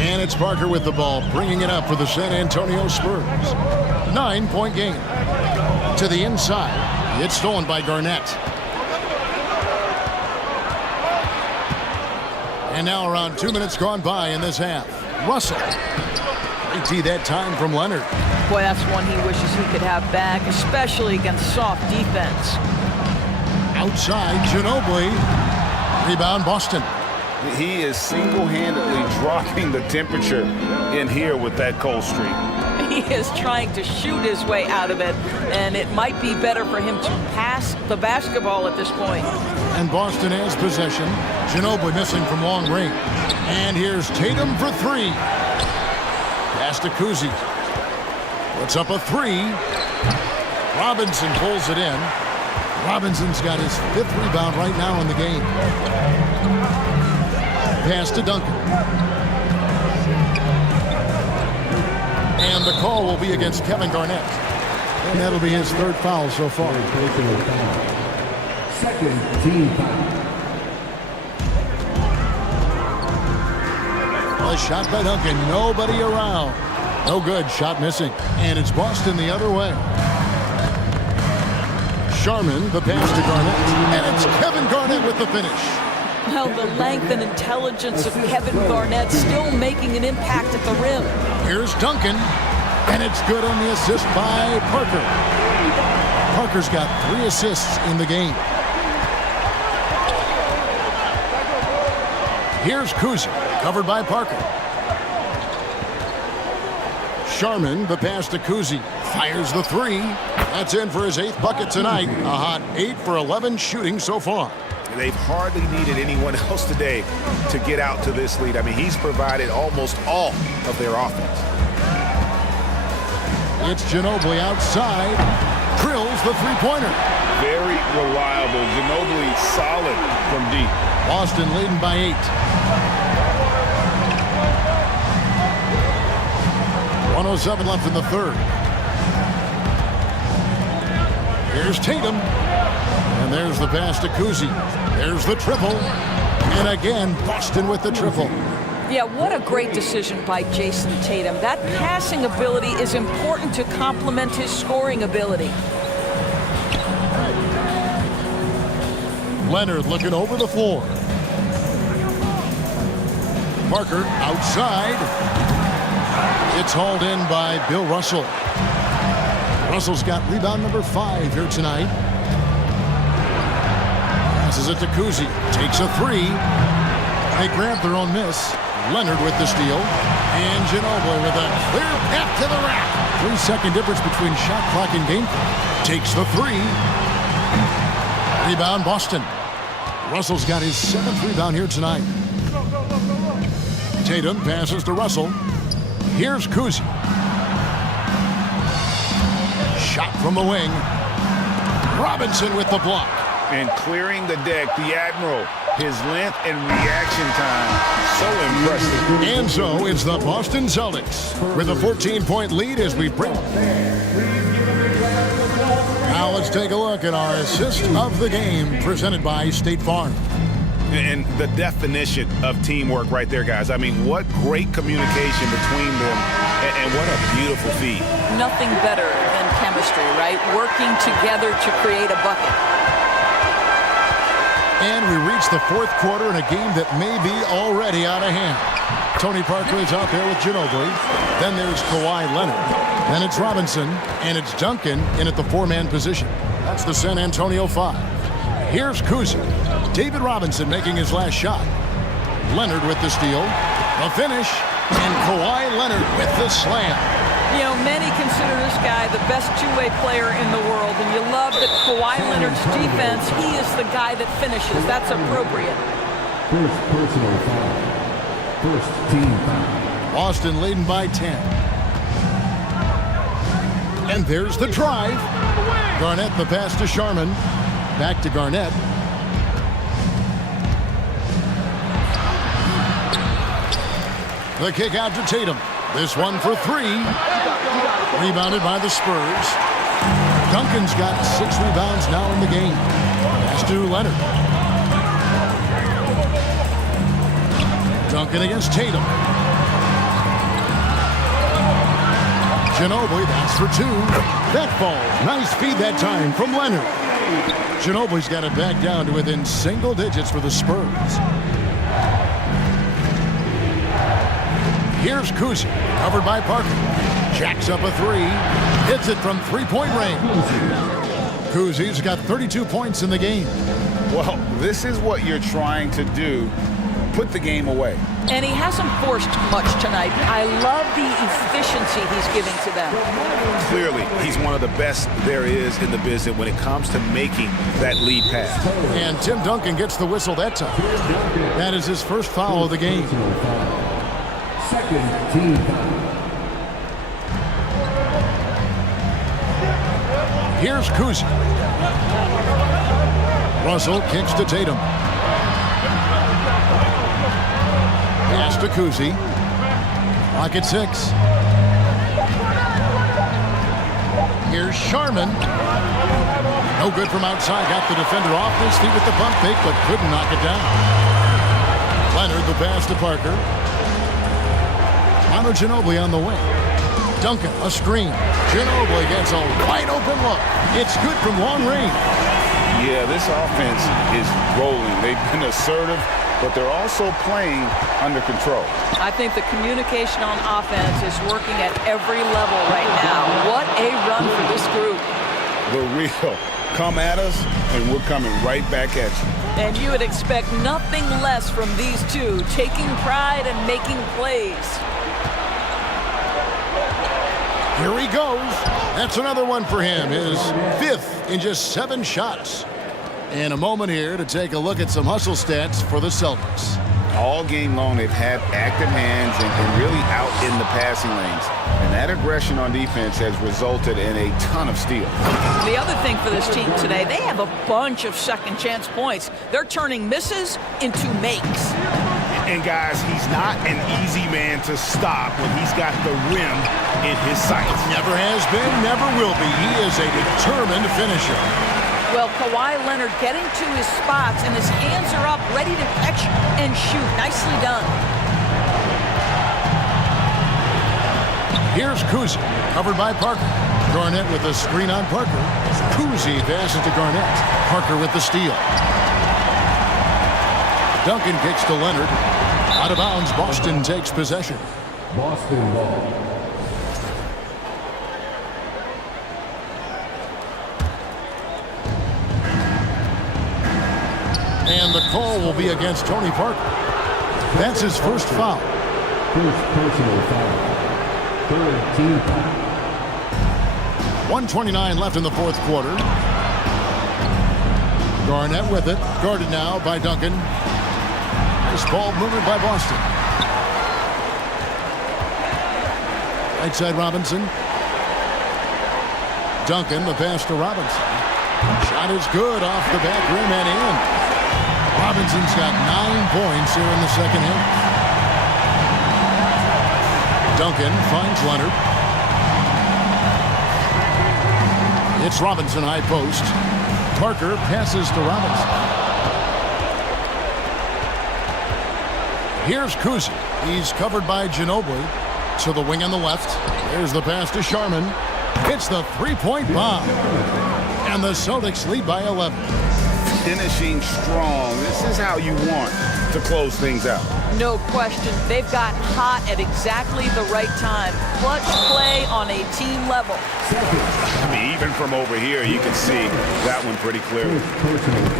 And it's Parker with the ball, bringing it up for the San Antonio Spurs. 9-point game. To the inside. It's stolen by Garnett. And now around 2 minutes gone by in this half. Russell. Great D that time from Leonard. Boy, that's one he wishes he could have back, especially against soft defense. Outside, Ginobili. Rebound, Boston. He is single-handedly dropping the temperature in here with that cold streak. He is trying to shoot his way out of it, and it might be better for him to pass the basketball at this point. And Boston has possession. Ginobili missing from long range. And here's Tatum for three. Pass to Kuzi. Puts up a three. Robinson pulls it in. Robinson's got his fifth rebound right now in the game. Pass to Duncan. And the call will be against Kevin Garnett. And that'll be his third foul so far. Second team foul. A shot by Duncan. Nobody around. No good. Shot missing. And it's Boston the other way. Sharman, the pass to Garnett. And it's Kevin Garnett with the finish. Well, the length and intelligence of Kevin Garnett still making an impact at the rim. Here's Duncan. And it's good on the assist by Parker. Parker's got 3 assists in the game. Here's Kuzi, covered by Parker. Sharman, the pass to Kuzi, fires the three. That's in for his 8th bucket tonight. A hot 8 for 11 shooting so far. They've hardly needed anyone else today to get out to this lead. I mean, he's provided almost all of their offense. It's Ginobili outside. Drills the three-pointer. Very reliable. Ginobili solid from deep. Boston leading by 8. 1:07 left in the third. Here's Tatum. And there's the pass to Kuzi. There's the triple. And again, Boston with the triple. Yeah, what a great decision by Jason Tatum. That passing ability is important to complement his scoring ability. Leonard looking over the floor. Parker outside. It's hauled in by Bill Russell. Russell's got rebound number 5 here tonight. Passes it to Kuzi. Takes a three. They grab their own miss. Leonard with the steal. And Ginobili with a clear path to the rack. 3-second difference between shot clock and game clock. Takes the three. Rebound Boston. Russell's got his 7th rebound here tonight. Tatum passes to Russell. Here's Kuzi. Shot from the wing. Robinson with the block. And clearing the deck, the Admiral. His length and reaction time, so impressive. And so it's the Boston Celtics with a 14-point lead as we bring. Now let's take a look at our assist of the game presented by State Farm. And the definition of teamwork right there, guys. I mean, what great communication between them, and what a beautiful feed. Nothing better than chemistry, right? Working together to create a bucket. And we reach the 4th quarter in a game that may be already out of hand. Tony Parker is out there with Ginobili. Then there's Kawhi Leonard. Then it's Robinson. And it's Duncan in at the 4-man position. That's the San Antonio 5. Here's Kuzi. David Robinson making his last shot. Leonard with the steal. The finish. And Kawhi Leonard with the slam. You know, many consider this guy the best two-way player in the world, and you love that Kawhi Leonard's defense, he is the guy that finishes. That's appropriate. First personal foul. First team foul. Boston leading by 10. And there's the drive. Garnett the pass to Sharman. Back to Garnett. The kick out to Tatum. This one for three. Rebounded by the Spurs. Duncan's got 6 rebounds now in the game. Pass to Leonard. Duncan against Tatum. Ginobili, that's for 2. That falls. Nice feed that time from Leonard. Ginobili's got it back down to within single digits for the Spurs. Here's Kuzi, covered by Parker. Jacks up a 3. Hits it from three-point range. Kuzi's got 32 points in the game. Well, this is what you're trying to do. Put the game away. And he hasn't forced much tonight. I love the efficiency he's giving to them. Clearly, he's one of the best there is in the business when it comes to making that lead pass. And Tim Duncan gets the whistle that time. That is his first foul of the game. Second team foul. Here's Kuzi. Russell kicks to Tatum. Pass to Kuzi. Clock at 6. Here's Sharman. No good from outside. Got the defender off his feet with the pump fake, but couldn't knock it down. Leonard the pass to Parker. Manu Ginobili on the wing. Duncan, a screen. Ginobili gets a wide open look. It's good from long range. Yeah, this offense is rolling. They've been assertive, but they're also playing under control. I think the communication on offense is working at every level right now. What a run for this group. The real come at us, and we're coming right back at you. And you would expect nothing less from these two, taking pride and making plays. Here he goes. That's another one for him. His 5th in just 7 shots. In a moment here to take a look at some hustle stats for the Celtics. All game long, they've had active hands and really out in the passing lanes. And that aggression on defense has resulted in a ton of steals. The other thing for this team today, they have a bunch of second chance points. They're turning misses into makes. And guys, he's not an easy man to stop when he's got the rim in his sights. Never has been, never will be. He is a determined finisher. Well, Kawhi Leonard getting to his spots, and his hands are up, ready to catch and shoot. Nicely done. Here's Kuzi, covered by Parker. Garnett with a screen on Parker. Kuzi passes to Garnett. Parker with the steal. Duncan kicks to Leonard. Out of bounds, Boston takes possession. Boston ball. And the call will be against Tony Parker. That's his first foul. First personal foul. Third team foul. 1:29 left in the 4th quarter. Garnett with it. Guarded now by Duncan. Nice ball movement by Boston. Right side Robinson. Duncan, the pass to Robinson. Shot is good off the back rim and in. Robinson's got 9 points here in the second half. Duncan finds Leonard. It's Robinson high post. Parker passes to Robinson. Here's Kuzi. He's covered by Ginobili. To the wing on the left. There's the pass to Sharman. Hits the three-point bomb. And the Celtics lead by 11. Finishing strong. This is how you want to close things out. No question. They've got hot at exactly the right time. Clutch play on a team level. I mean, even from over here, you can see that one pretty clearly.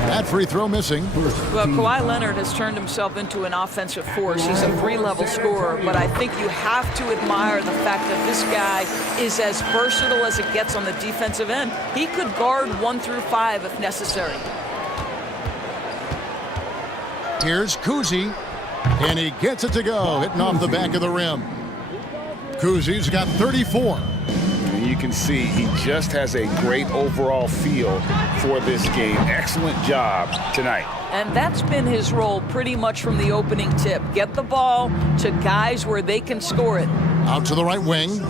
That free throw missing. Well, Kawhi Leonard has turned himself into an offensive force. He's a 3-level scorer, but I think you have to admire the fact that this guy is as versatile as it gets on the defensive end. He could guard 1 through 5 if necessary. Here's Kuzi, and he gets it to go, hitting off the back of the rim. Kuzi's got 34. And you can see he just has a great overall feel for this game. Excellent job tonight. And that's been his role pretty much from the opening tip. Get the ball to guys where they can score it. Out to the right wing.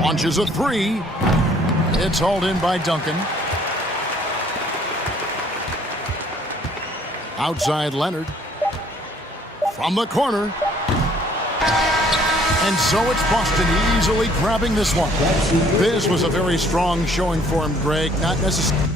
Launches a three. It's hauled in by Duncan. Outside Leonard. From the corner. And so it's Boston easily grabbing this one. This was a very strong showing for him, Greg. Not necessarily.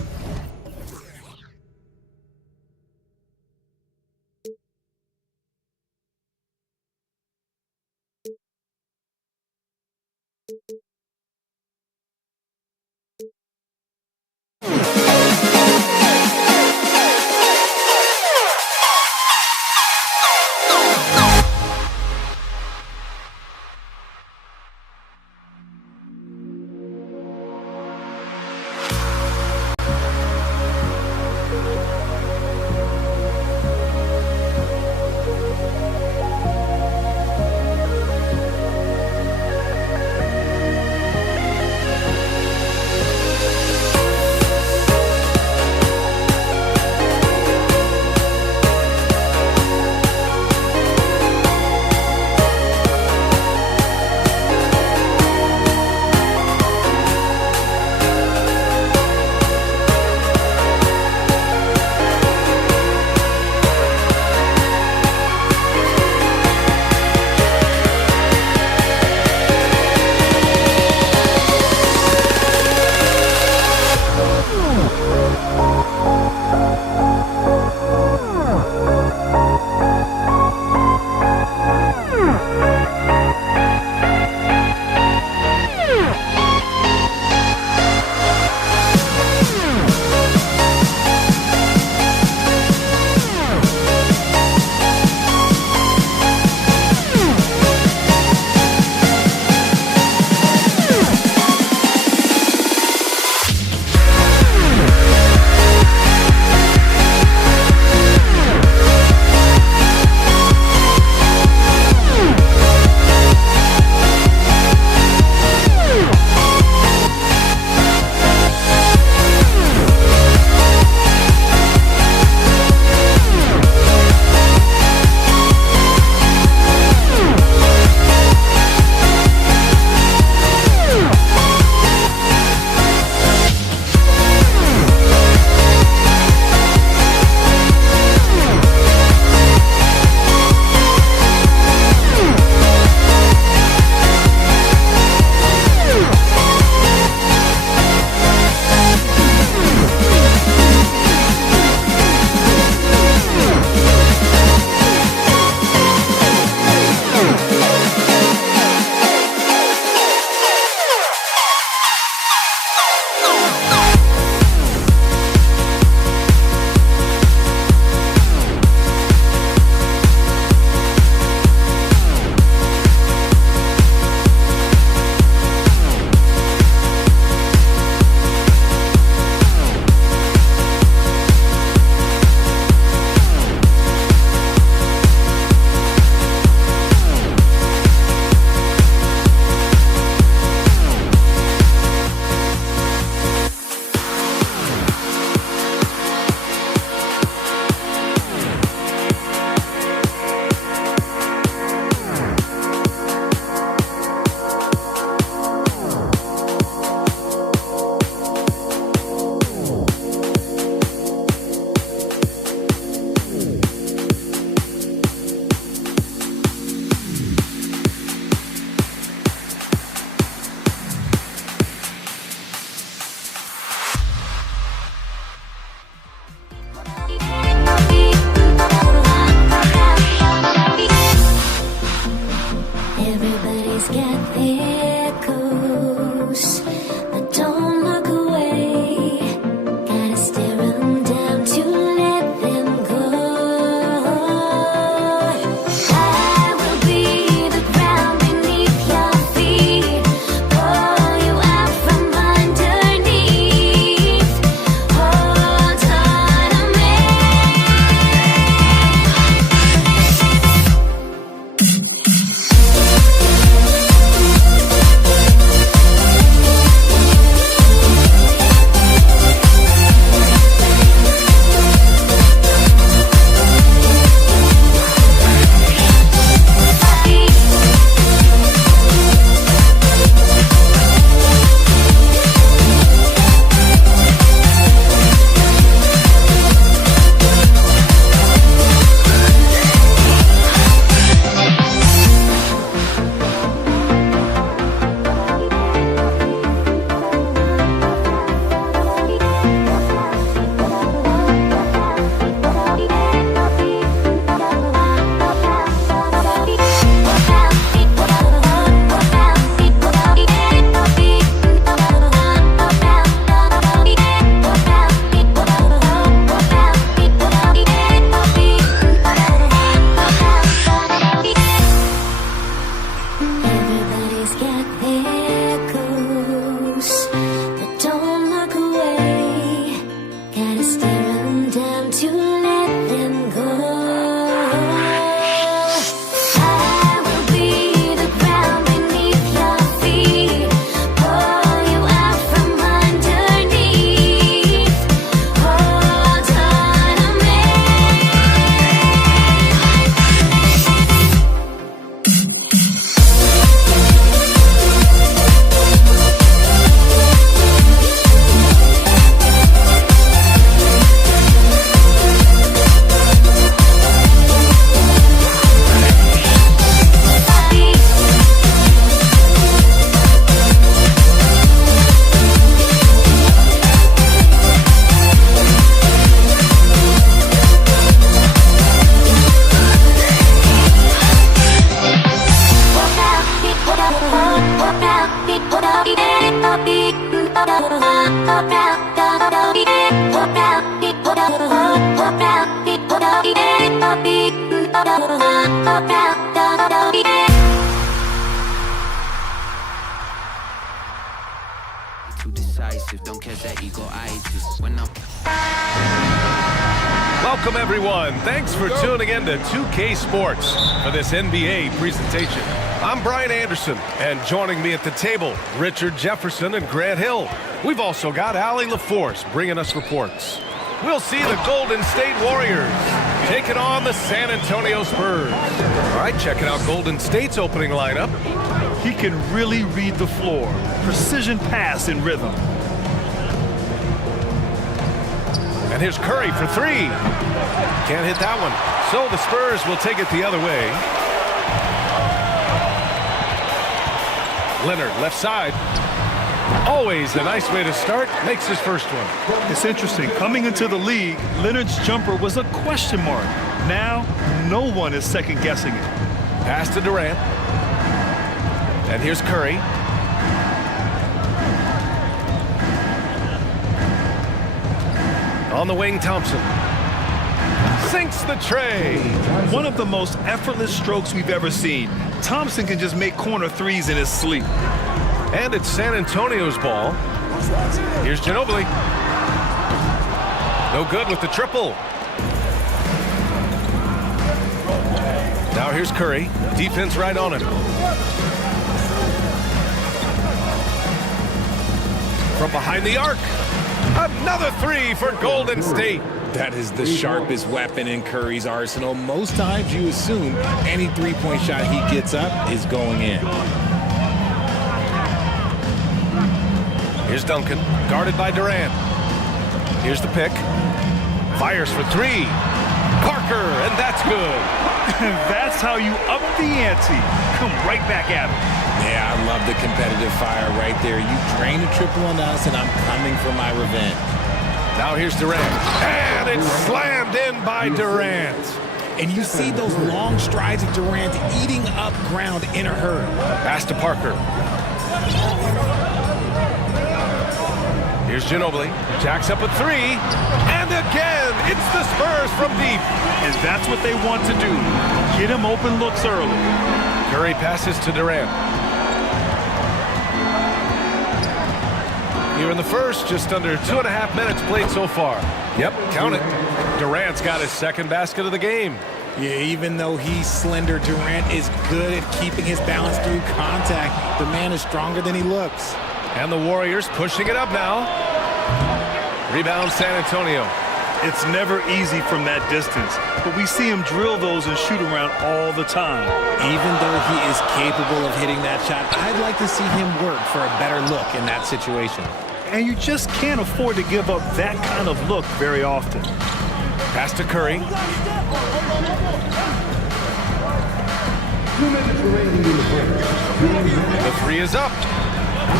come down to let them go. Too decisive, don't catch that ego itis when I'm. Welcome, everyone. Thanks for tuning in to 2K Sports for this NBA presentation. I'm Brian Anderson, and joining me at the table, Richard Jefferson and Grant Hill. We've also got Allie LaForce bringing us reports. We'll see the Golden State Warriors taking on the San Antonio Spurs. All right, checking out Golden State's opening lineup. He can really read the floor. Precision pass in rhythm. And here's Curry for three. Can't hit that one. So the Spurs will take it the other way. Leonard, left side. Always a nice way to start. Makes his first one. It's interesting. Coming into the league, Leonard's jumper was a question mark. Now, no one is second-guessing it. Pass to Durant. And here's Curry. On the wing, Thompson. Sinks the tray. One of the most effortless strokes we've ever seen. Thompson can just make corner threes in his sleep. And it's San Antonio's ball. Here's Ginobili. No good with the triple. Now here's Curry. Defense right on him. From behind the arc. Another three for Golden State. That is the sharpest weapon in Curry's arsenal. Most times you assume any three-point shot he gets up is going in. Here's Duncan, guarded by Durant. Here's the pick. Fires for three. Parker, and that's good. That's how you up the ante. Come right back at him. Yeah, I love the competitive fire right there. You drain a triple on us, and I'm coming for my revenge. Now here's Durant. And it's slammed in by Durant. And you see those long strides of Durant eating up ground in a hurry. Pass to Parker. Here's Ginobili. Jacks up a three. And again, it's the Spurs from deep. And that's what they want to do. Get him open looks early. Curry passes to Durant. Here in the first, just under 2.5 minutes played so far. Yep, count it. Durant's got his second basket of the game. Yeah, even though he's slender, Durant is good at keeping his balance through contact. The man is stronger than he looks. And the Warriors pushing it up now. Rebound San Antonio. It's never easy from that distance, but we see him drill those and shoot around all the time. Even though he is capable of hitting that shot, I'd like to see him work for a better look in that situation. And you just can't afford to give up that kind of look very often. Pass to Curry. 2 minutes remaining in the break. The three is up.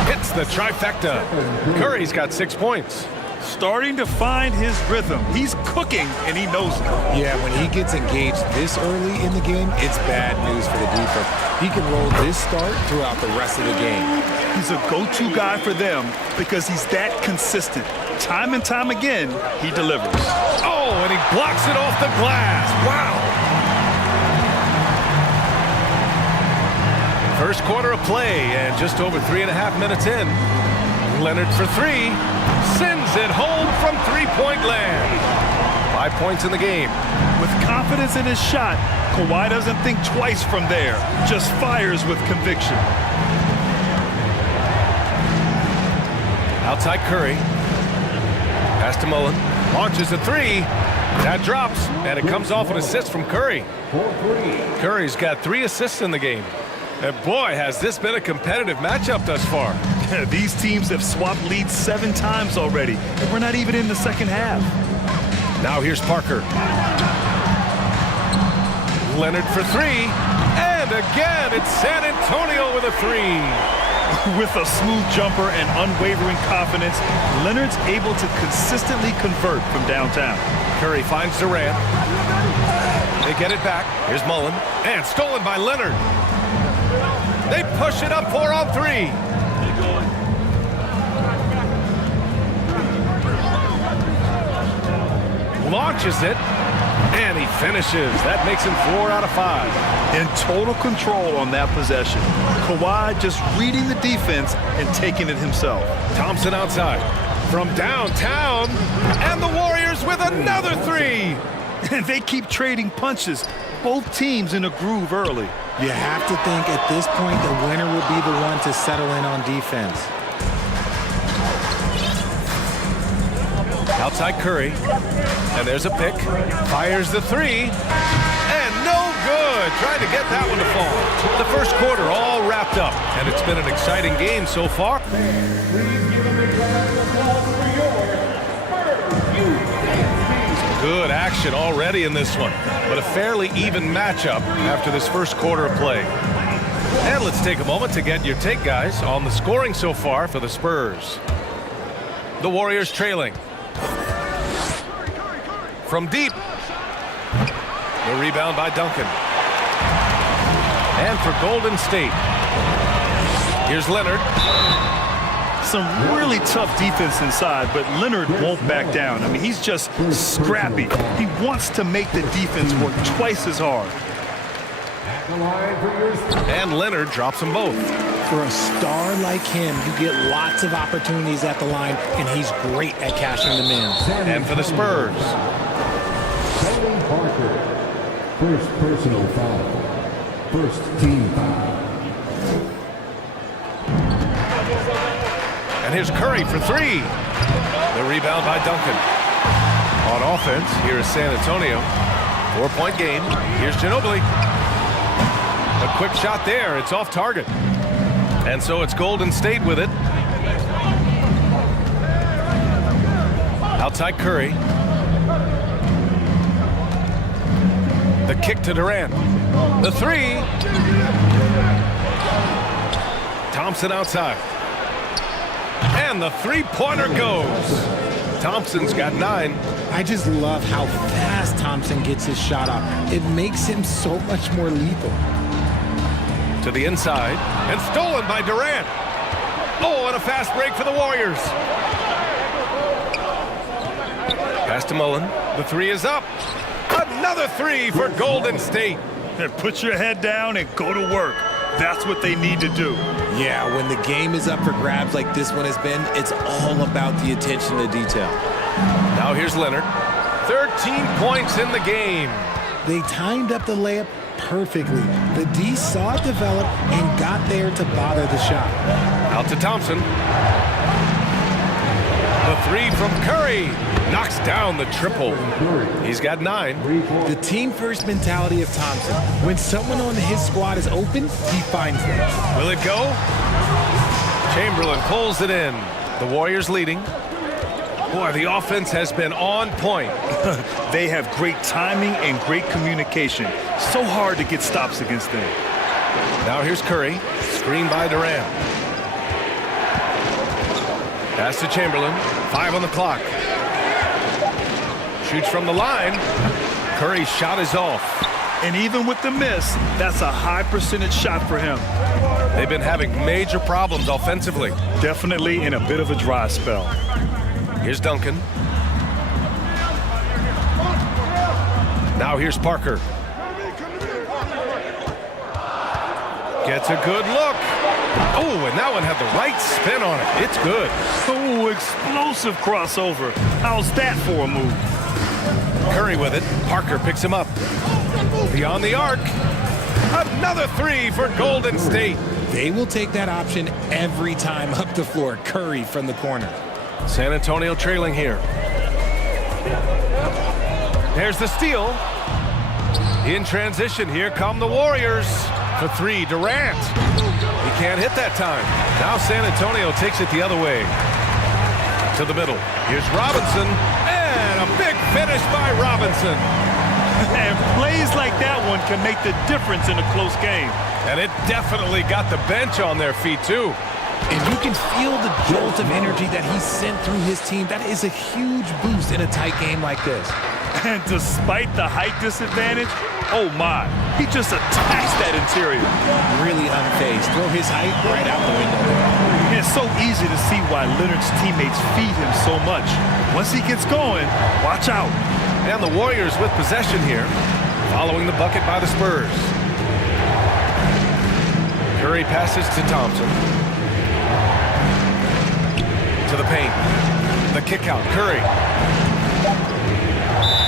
Hits the trifecta. Curry's got 6 points. Starting to find his rhythm. He's cooking, and he knows it. Yeah, when he gets engaged this early in the game, it's bad news for the defense. He can roll this start throughout the rest of the game. He's a go-to guy for them because he's that consistent. Time and time again, he delivers. Oh, and he blocks it off the glass. Wow. First quarter of play, and just over 3.5 minutes in. Leonard for three. Sends it home from three-point land. 5 points in the game. With confidence in his shot, Kawhi doesn't think twice from there, just fires with conviction. Outside Curry. Pass to Mullen. Launches a three. That drops, and it comes off an assist from Curry. Curry's got 3 assists in the game. And boy, has this been a competitive matchup thus far. These teams have swapped leads 7 times already, and we're not even in the second half. Now here's Parker. Leonard for 3. And again, it's San Antonio with a 3. With a smooth jumper and unwavering confidence, Leonard's able to consistently convert from downtown. Curry finds Durant. They get it back. Here's Mullen. And stolen by Leonard. They push it up 4 on 3. Launches it. And he finishes. That makes him 4 out of 5. In total control on that possession. Kawhi just reading the defense and taking it himself. Thompson outside. From downtown. And the Warriors with another 3. And they keep trading punches. Both teams in a groove early. You have to think at this point the winner will be the one to settle in on defense. Outside Curry. And there's a pick. Fires the 3. And no good. Trying to get that one to fall. The first quarter all wrapped up. And it's been an exciting game so far. Good action already in this one. But a fairly even matchup after this first quarter of play. And let's take a moment to get your take, guys, on the scoring so far for the Spurs. The Warriors trailing. From deep. The rebound by Duncan. And for Golden State. Here's Leonard. Some really tough defense inside, but Leonard won't back down. I mean, he's just scrappy. He wants to make the defense work twice as hard. And Leonard drops them both. For a star like him, you get lots of opportunities at the line, and he's great at cashing them in. And for the Spurs. Parker, first personal foul. First team foul. And here's Curry for 3. The rebound by Duncan. On offense, here is San Antonio. 4-point game. Here's Ginobili. A quick shot there. It's off target. And so it's Golden State with it. Outside Curry. The kick to Durant. The 3. Thompson outside. And the 3-pointer goes. Thompson's got 9. I just love how fast Thompson gets his shot off. It makes him so much more lethal. To the inside. And stolen by Durant. Oh, and a fast break for the Warriors. Pass to Mullen. The 3 is up. Another 3 for Golden State. And put your head down and go to work. That's what they need to do. Yeah, when the game is up for grabs like this one has been, it's all about the attention to detail. Now here's Leonard. 13 points in the game. They timed up the layup perfectly. The D saw it develop and got there to bother the shot. Out to Thompson. The 3 from Curry. Knocks down the triple. He's got 9. The team-first mentality of Thompson. When someone on his squad is open, he finds them. Will it go? Chamberlain pulls it in. The Warriors leading. Boy, the offense has been on point. They have great timing and great communication. So hard to get stops against them. Now here's Curry. Screen by Durant. Pass to Chamberlain. 5 on the clock. Shoots from the line. Curry's shot is off. And even with the miss, that's a high percentage shot for him. They've been having major problems offensively. Definitely in a bit of a dry spell. Here's Duncan. Now here's Parker. Gets a good look. Oh, and that one had the right spin on it. It's good. Oh, explosive crossover. How's that for a move? Curry with it. Parker picks him up. Beyond the arc. Another three for Golden State. They will take that option every time up the floor. Curry from the corner. San Antonio trailing here. There's the steal. In transition, here come the Warriors. For three, Durant. He can't hit that time. Now San Antonio takes it the other way. To the middle. Here's Robinson. And a big finish by Robinson. And plays like that one can make the difference in a close game. And it definitely got the bench on their feet, too. And you can feel the jolt of energy that he sent through his team. That is a huge boost in a tight game like this. And despite the height disadvantage, oh my, he just attacks that interior. Really unfazed. Throw his height right out the window. It's so easy to see why Leonard's teammates feed him so much. Once he gets going, watch out. And the Warriors with possession here, following the bucket by the Spurs. Curry passes to Thompson. To the paint. The kick out, Curry.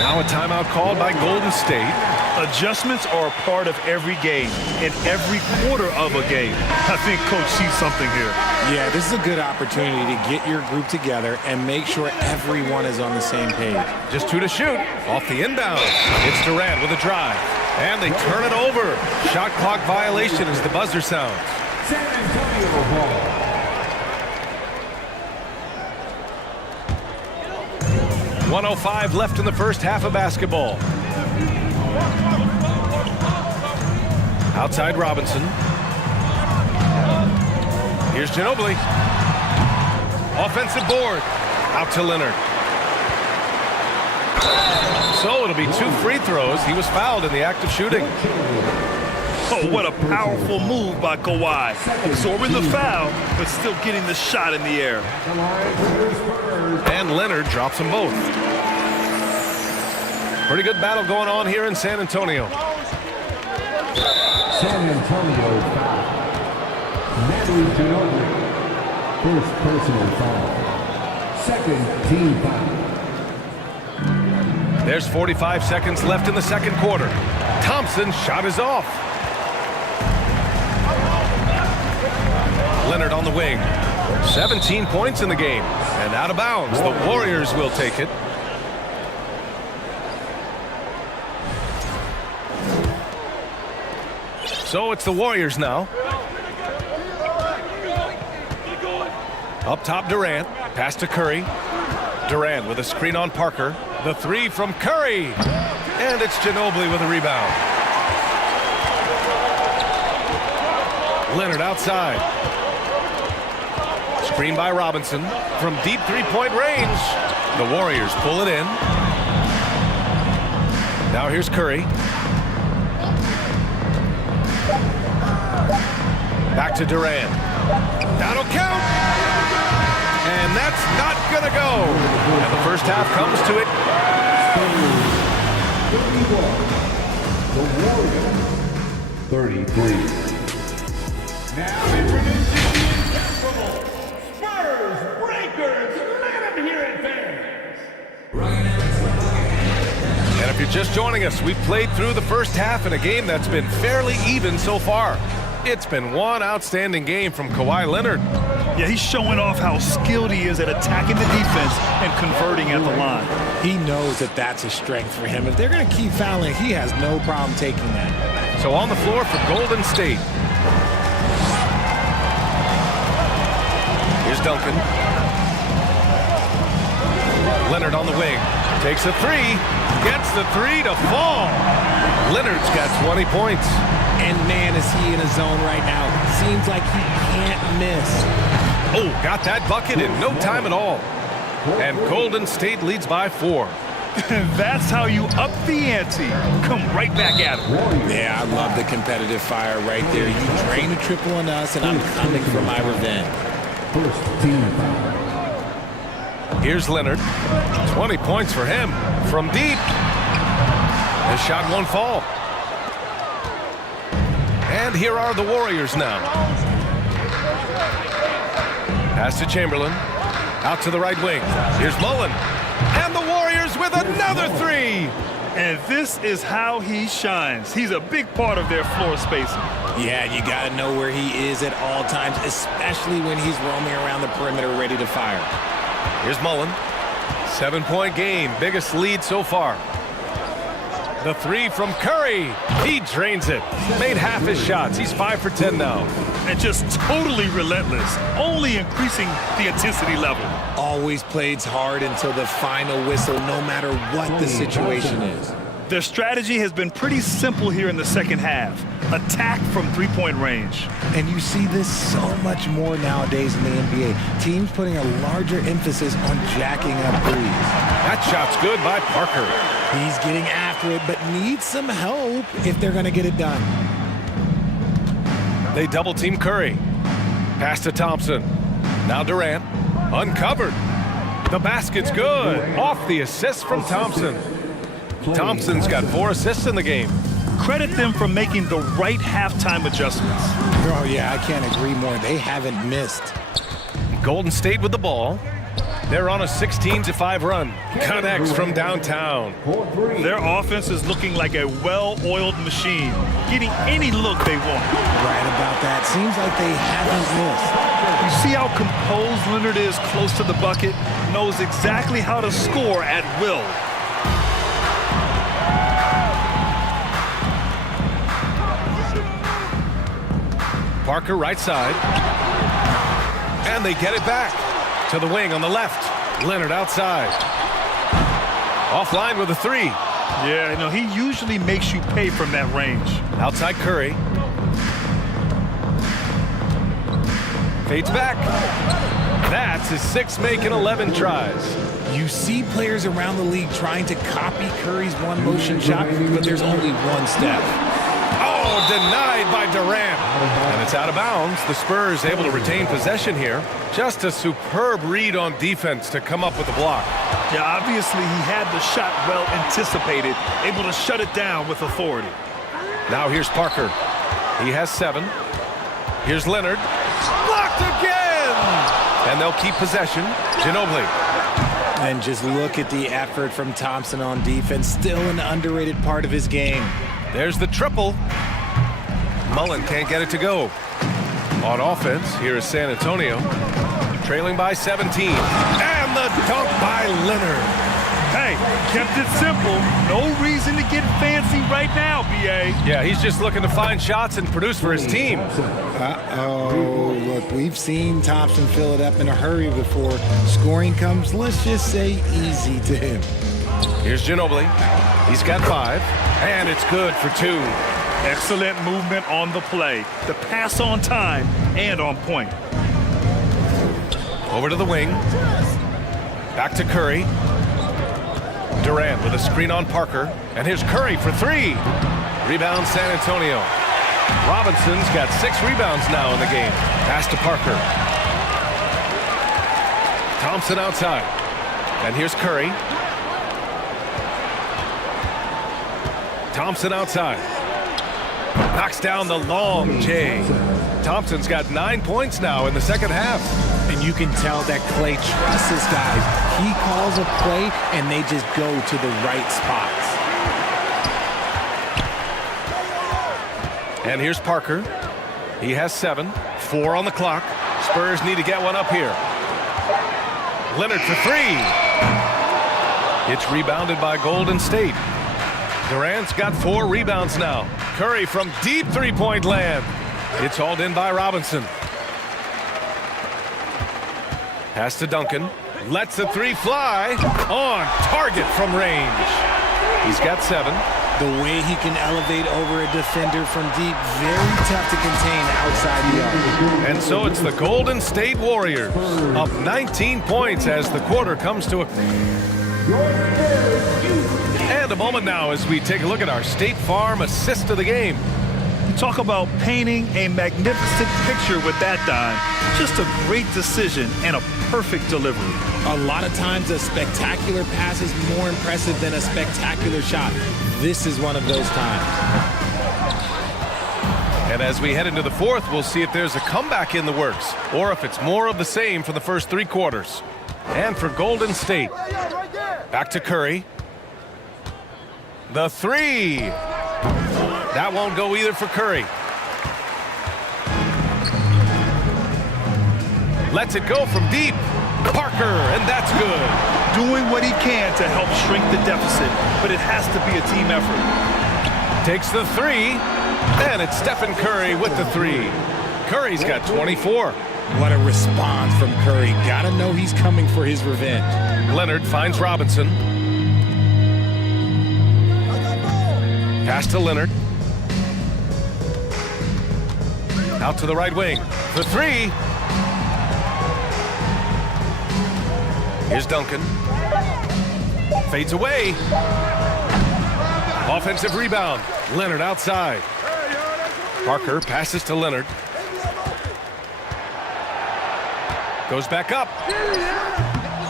Now a timeout called by Golden State. Adjustments are a part of every game, in every quarter of a game. I think Coach sees something here. Yeah, this is a good opportunity to get your group together and make sure everyone is on the same page. Just two to shoot. Off the inbound. It's Durant with a drive. And they turn it over. Shot clock violation as the buzzer sounds. San Antonio ball. .105 left in the first half of basketball. Outside Robinson. Here's Ginobili. Offensive board. Out to Leonard. So it'll be two free throws. He was fouled in the act of shooting. Oh, what a powerful move by Kawhi. Absorbing the foul, but still getting the shot in the air. And Leonard drops them both. Pretty good battle going on here in San Antonio. San Antonio foul. Manu Ginobili. First personal foul. Second team foul. There's 45 seconds left in the second quarter. Thompson's shot is off. Leonard on the wing. 17 points in the game. And out of bounds. The Warriors will take it. So it's the Warriors now. Up top, Durant. Pass to Curry. Durant with a screen on Parker. The three from Curry. And it's Ginobili with a rebound. Leonard outside. Screen by Robinson from deep three-point range. The Warriors pull it in. Now here's Curry. Back to Durant. That'll count. And that's not going to go. And the first half comes to it. 31. The Warriors. 33. Now introducing the inseparable Spurs Breakers. Let them hear it, fans. And if you're just joining us, we've played through the first half in a game that's been fairly even so far. It's been one outstanding game from Kawhi Leonard. Yeah, he's showing off how skilled he is at attacking the defense and converting at the line. He knows that that's a strength for him. If they're going to keep fouling, he has no problem taking that. So on the floor for Golden State. Here's Duncan. Leonard on the wing. Takes a three. Gets the three to fall. Leonard's got 20 points. And man, is he in a zone right now. Seems like he can't miss. Oh, got that bucket in no time at all. And Golden State leads by 4. That's how you up the ante. Come right back at him. Yeah, I love the competitive fire right there. You drain the triple on us, and I'm coming for my revenge. First team foul. Here's Leonard. 20 points for him from deep. His shot won't fall. And here are the Warriors now. Pass to Chamberlain. Out to the right wing. Here's Mullen. And the Warriors with another three. And this is how he shines. He's a big part of their floor spacing. Yeah, you got to know where he is at all times, especially when he's roaming around the perimeter ready to fire. Here's Mullen. 7-point game, biggest lead so far. The three from Curry. He drains it. Made half his shots. He's 5 for 10 now. And just totally relentless, only increasing the intensity level. Always plays hard until the final whistle, no matter what the situation is. Their strategy has been pretty simple here in the second half. Attack from three-point range. And you see this so much more nowadays in the NBA. Teams putting a larger emphasis on jacking up threes. That shot's good by Parker. He's getting after it, but needs some help if they're going to get it done. They double team Curry. Pass to Thompson. Now Durant. Uncovered. The basket's good. Off the assist from Thompson. Thompson's got 4 assists in the game. Credit them for making the right halftime adjustments. Oh, yeah, I can't agree more. They haven't missed. Golden State with the ball. They're on a 16-5 run. Connects from downtown. Their offense is looking like a well-oiled machine, getting any look they want. Right about that. Seems like they haven't missed. You see how composed Leonard is close to the bucket? Knows exactly how to score at will. Parker right side. And they get it back. To the wing on the left. Leonard outside. Offline with a three. Yeah, no, he usually makes you pay from that range. Outside Curry. Fades back. That's his 6 make in 11 tries. You see players around the league trying to copy Curry's one-motion shot, but there's only one step. Oh, denied by Durant. And it's out of bounds. The Spurs able to retain possession here. Just a superb read on defense to come up with the block. Yeah, obviously he had the shot well anticipated, able to shut it down with authority. Now here's Parker. He has 7. Here's Leonard. Blocked again! And they'll keep possession. Ginobili. And just look at the effort from Thompson on defense. Still an underrated part of his game. There's the triple. Mullen can't get it to go. On offense, here is San Antonio. Trailing by 17. And the dunk by Leonard. Hey, kept it simple. No reason to get fancy right now, B.A. Yeah, he's just looking to find shots and produce for his team. Uh-oh. Look, we've seen Thompson fill it up in a hurry before. Scoring comes, let's just say, easy to him. Here's Ginobili. He's got 5. And it's good for 2. Excellent movement on the play. The pass on time and on point. Over to the wing. Back to Curry. Durant with a screen on Parker. And here's Curry for 3. Rebound San Antonio. Robinson's got 6 rebounds now in the game. Pass to Parker. Thompson outside. And here's Curry. Thompson outside. Knocks down the long J. Thompson's got 9 points now in the second half. And you can tell that Klay trusts his guys. He calls a play, and they just go to the right spots. And here's Parker. He has 7. 4 on the clock. Spurs need to get one up here. Leonard for 3. It's rebounded by Golden State. Durant's got 4 rebounds now. Curry from deep three-point land. It's hauled in by Robinson. Pass to Duncan. Lets the 3 fly. On target from range. He's got 7. The way he can elevate over a defender from deep, very tough to contain outside the arc. And so it's the Golden State Warriors up 19 points as the quarter comes to a... And a moment now as we take a look at our State Farm assist of the game. Talk about painting a magnificent picture with that dime. Just a great decision and a perfect delivery. A lot of times a spectacular pass is more impressive than a spectacular shot. This is one of those times. And as we head into the fourth, we'll see if there's a comeback in the works or if it's more of the same for the first 3 quarters. And for Golden State, Back to Curry. The three. That won't go either for Curry. Lets it go from deep. Parker, and that's good. Doing what he can to help shrink the deficit, but it has to be a team effort. Takes the three, and it's Stephen Curry with the three. Curry's got 24. What a response from Curry. Gotta know he's coming for his revenge. Leonard finds Robinson. Pass to Leonard. Out to the right wing. The three. Here's Duncan. Fades away. Offensive rebound. Leonard outside. Parker passes to Leonard. Goes back up.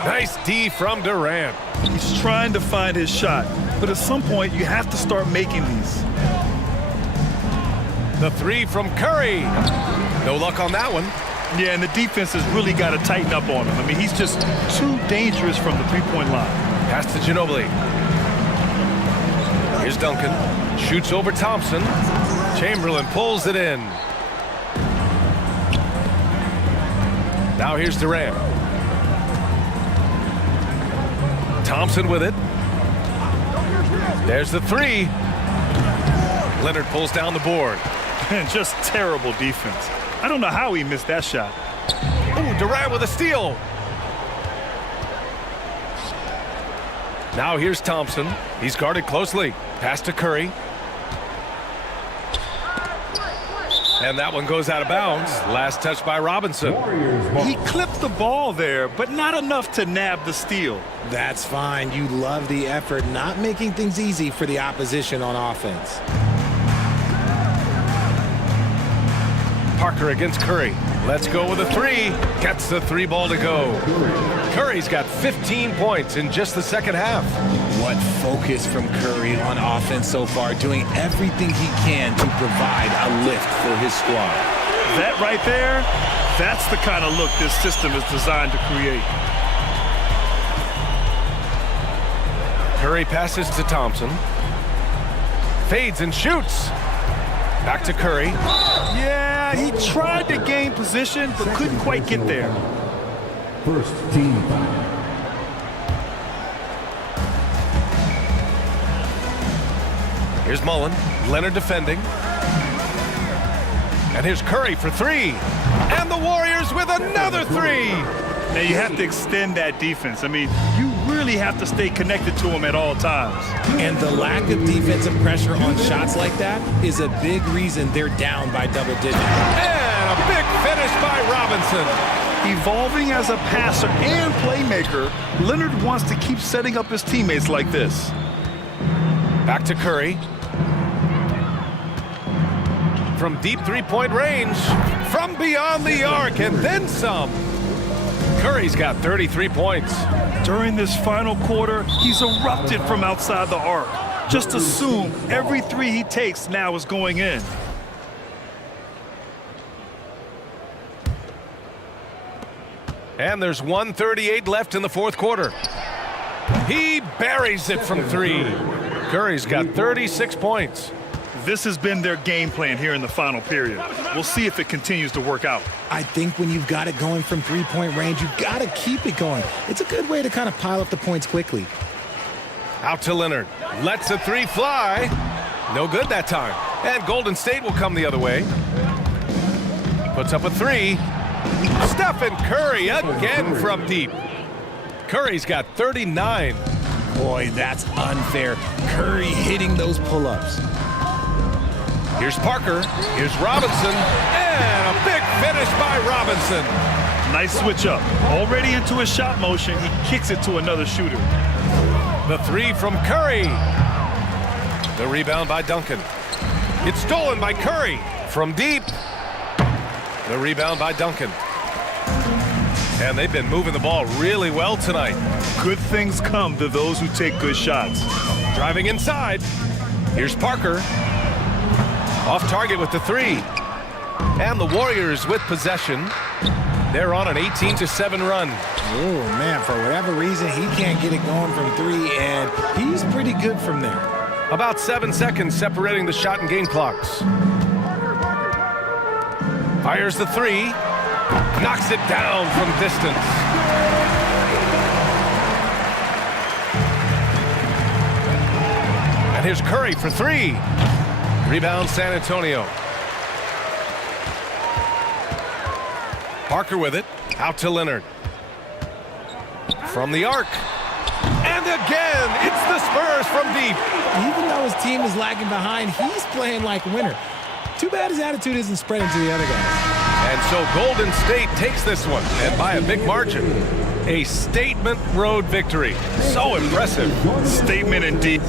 Nice D from Durant. He's trying to find his shot, but at some point you have to start making these. The three from Curry. No luck on that one. Yeah, and the defense has really got to tighten up on him. I mean, he's just too dangerous from the three-point line. Pass to Ginobili. Here's Duncan. Shoots over Thompson. Chamberlain pulls it in. Now here's Durant. Thompson with it. There's the three. Leonard pulls down the board. And just terrible defense. I don't know how he missed that shot. Ooh, Durant with a steal. Now here's Thompson. He's guarded closely. Pass to Curry. And that one goes out of bounds. Last touch by Robinson. He clipped the ball there, but not enough to nab the steal. That's fine. You love the effort, not making things easy for the opposition on offense. Parker against Curry. Let's go with a three. Gets the three ball to go. Curry's got 15 points in just the second half. What focus from Curry on offense so far, doing everything he can to provide a lift for his squad. That right there, that's the kind of look this system is designed to create. Curry passes to Thompson. Fades and shoots. Back to Curry. Yeah, he tried to gain position, but couldn't quite get there. First team foul. Here's Mullen. Leonard defending. And here's Curry for three. And the Warriors with another three. Now you have to extend that defense. I mean, you really have to stay connected to him at all times. And the lack of defensive pressure on shots like that is a big reason they're down by double digits. And a big finish by Robinson. Evolving as a passer and playmaker, Leonard wants to keep setting up his teammates like this. Back to Curry. From deep three-point range. From beyond the arc and then some. Curry's got 33 points. During this final quarter, he's erupted from outside the arc. Just assume every three he takes now is going in. And there's 1:38 left in the fourth quarter. He buries it from three. Curry's got 36 points. This has been their game plan here in the final period. We'll see if it continues to work out. I think when you've got it going from three-point range, you've got to keep it going. It's a good way to kind of pile up the points quickly. Out to Leonard. Lets a three fly. No good that time. And Golden State will come the other way. Puts up a three. Stephen Curry again from deep. Curry's got 39. Boy, that's unfair. Curry hitting those pull-ups. Here's Parker. Here's Robinson. And a big finish by Robinson. Nice switch up. Already into his shot motion, he kicks it to another shooter. The three from Curry. The rebound by Duncan. It's stolen by Curry from deep. The rebound by Duncan. And they've been moving the ball really well tonight. Good things come to those who take good shots. Driving inside. Here's Parker. Off target with the three. And the Warriors with possession. They're on an 18-7 run. Oh, man, for whatever reason, he can't get it going from 3, and he's pretty good from there. About 7 seconds separating the shot and game clocks. Fires the 3. Knocks it down from distance. And here's Curry for 3. Rebound San Antonio. Parker with it. Out to Leonard. From the arc. And again, it's the Spurs from deep. Even though his team is lagging behind, he's playing like a winner. Too bad his attitude isn't spreading to the other guys. And so Golden State takes this one, and by a big margin. A statement road victory. So impressive. Statement indeed.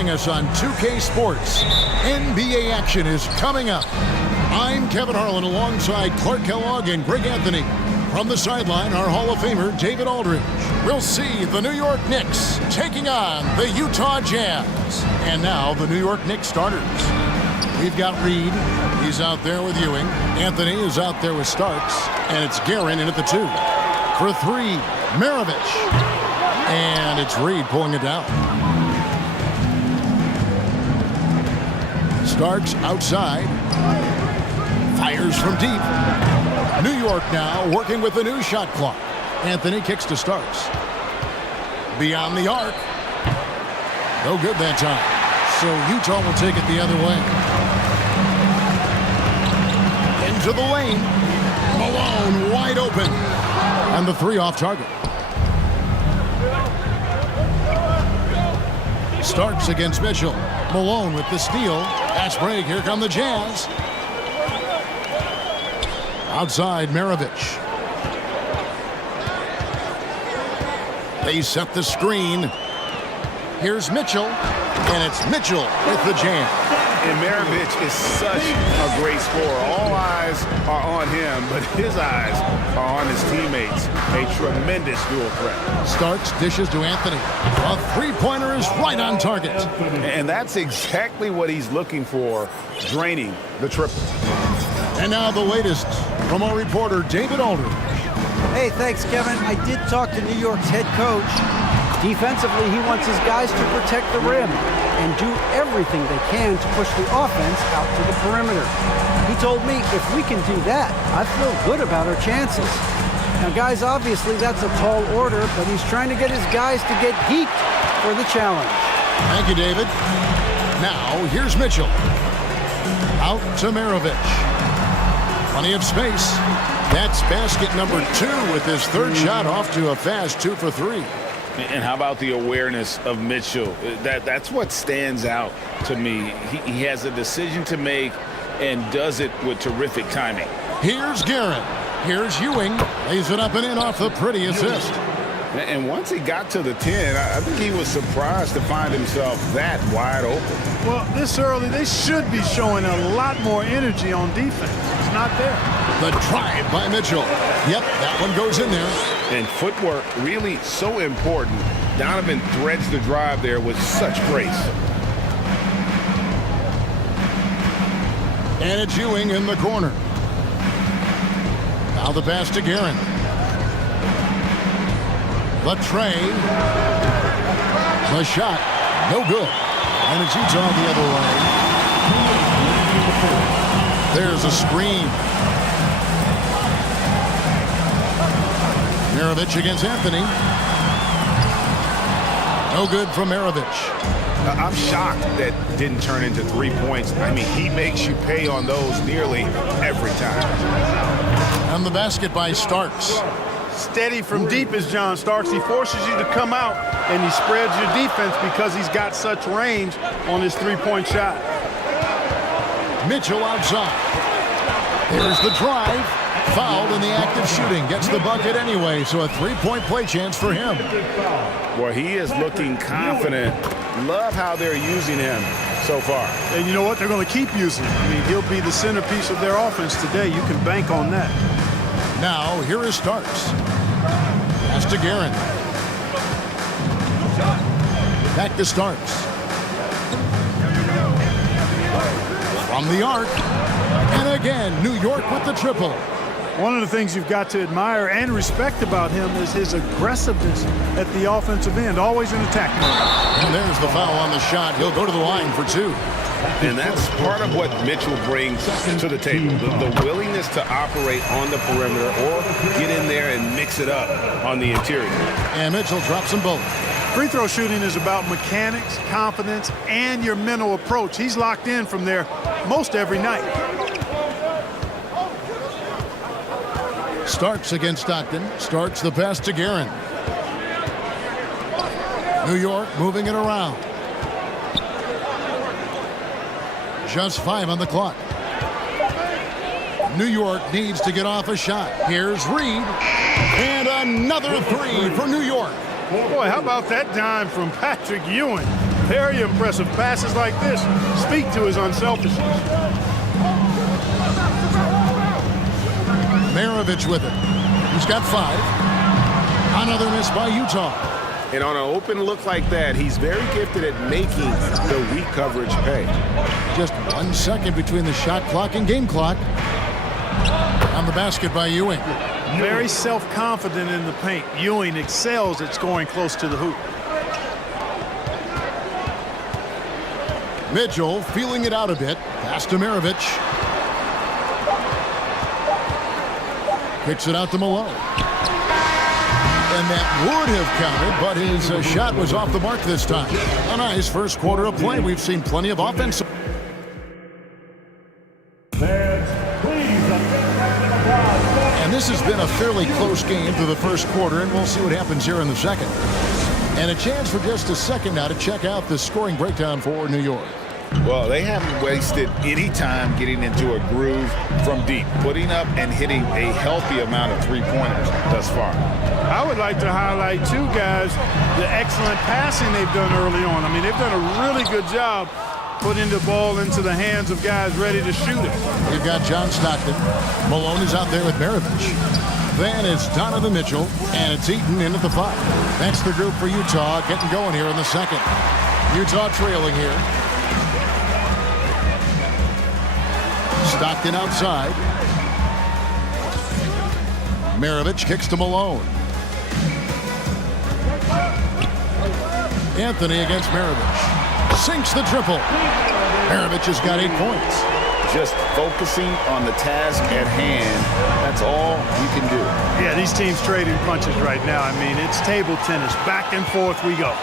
joining us on 2K Sports. NBA action is coming up. I'm Kevin Harlan alongside Clark Kellogg and Greg Anthony. From the sideline, our Hall of Famer, David Aldridge. We'll see the New York Knicks taking on the Utah Jazz. And now, the New York Knicks starters. We've got Reed. He's out there with Ewing. Anthony is out there with Starks. And it's Guerin in at the 2. For 3, Maravich. And it's Reed pulling it down. Starks outside. Fires from deep. New York now working with the new shot clock. Anthony kicks to Starks. Beyond the arc. No good that time. So Utah will take it the other way. Into the lane. Malone wide open. And the 3 off target. Starks against Mitchell. Malone with the steal. Fast break. Here come the Jazz. Outside, Maravich. They set the screen. Here's Mitchell. And it's Mitchell with the jam. And Maravich is such a great scorer. All eyes are on him, but his eyes are on his teammates. A tremendous dual threat. Starks dishes to Anthony. A three-pointer is right on target. And that's exactly what he's looking for, draining the triple. And now the latest from our reporter, David Aldridge. Hey, thanks, Kevin. I did talk to New York's head coach. Defensively, he wants his guys to protect the rim and do everything they can to push the offense out to the perimeter. He told me if we can do that, I feel good about our chances. Now, guys, obviously that's a tall order, but he's trying to get his guys to get geeked for the challenge. Thank you, David. Now, here's Mitchell. Out to Maravich. Plenty of space. That's basket number 2 with his 3rd shot off to a fast 2 for 3. And how about the awareness of Mitchell? That's what stands out to me. He has a decision to make and does it with terrific timing. Here's Guerin. Here's Ewing. Lays it up and in off the pretty assist. And once he got to the 10, I think he was surprised to find himself that wide open. Well, this early, they should be showing a lot more energy on defense. It's not there. The drive by Mitchell. Yep, that one goes in there. And footwork really so important. Donovan threads the drive there with such grace. And it's Ewing in the corner. Now the pass to Guerin. The tray. The shot. No good. And it's Utah the other way. There's a screen. Maravich against Anthony. No good from Maravich. I'm shocked that didn't turn into 3 points. I mean, he makes you pay on those nearly every time. And the basket by Starks. Steady from deep is John Starks. He forces you to come out, and he spreads your defense because he's got such range on his three-point shot. Mitchell outside. Here's the drive. Fouled in the act of shooting. Gets the bucket anyway, so a 3-point play chance for him. Well, he is looking confident. Love how they're using him so far. And you know what? They're going to keep using him. I mean, he'll be the centerpiece of their offense today. You can bank on that. Now, here is Starks. Pass to Guerin. Back to Starks. From the arc. And again, New York with the triple. One of the things you've got to admire and respect about him is his aggressiveness at the offensive end, always in attack mode. And there's the foul on the shot. He'll go to the line for 2. And that's part of what Mitchell brings to the table, the willingness to operate on the perimeter or get in there and mix it up on the interior. And Mitchell drops them both. Free throw shooting is about mechanics, confidence, and your mental approach. He's locked in from there most every night. Starks against Stockton. Starks the pass to Guerin. New York moving it around. Just 5 on the clock. New York needs to get off a shot. Here's Reed. And another 3 for New York. Boy, how about that dime from Patrick Ewing? Very impressive. Passes like this speak to his unselfishness. Maravich with it. He's got 5. Another miss by Utah. And on an open look like that, he's very gifted at making the weak coverage pay. Just 1 second between the shot clock and game clock. On the basket by Ewing. Very self-confident in the paint. Ewing excels at scoring close to the hoop. Mitchell feeling it out a bit. Pass to Maravich. Kicks it out to Malone. And that would have counted, but his shot was off the mark this time. A nice first quarter of play. We've seen plenty of offense. And this has been a fairly close game through the first quarter, and we'll see what happens here in the second. And a chance for just a second now to check out the scoring breakdown for New York. Well, they haven't wasted any time getting into a groove from deep, putting up and hitting a healthy amount of three-pointers thus far. I would like to highlight two guys, the excellent passing they've done early on. I mean, they've done a really good job putting the ball into the hands of guys ready to shoot it. We've got John Stockton. Malone is out there with Maravich. Then it's Donovan Mitchell, and it's Eaton in at the 5. That's the group for Utah getting going here in the second. Utah trailing here. Stockton outside. Maravich kicks to Malone. Anthony against Maravich. Sinks the triple. Maravich has got 8 points. Just focusing on the task at hand, that's all you can do. Yeah, these teams trading punches right now. I mean, it's table tennis. Back and forth we go.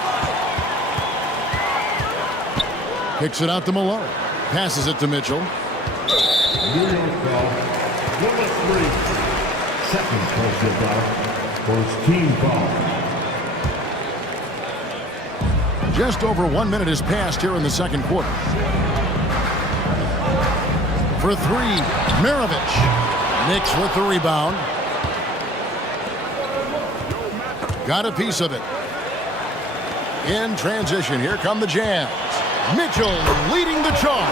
Kicks it out to Malone. Passes it to Mitchell. New York foul. Number 3. Second personal foul. First team foul. Just over 1 minute has passed here in the second quarter. For 3, Maravich. Knicks with the rebound. Got a piece of it. In transition, here come the Jazz. Mitchell leading the charge.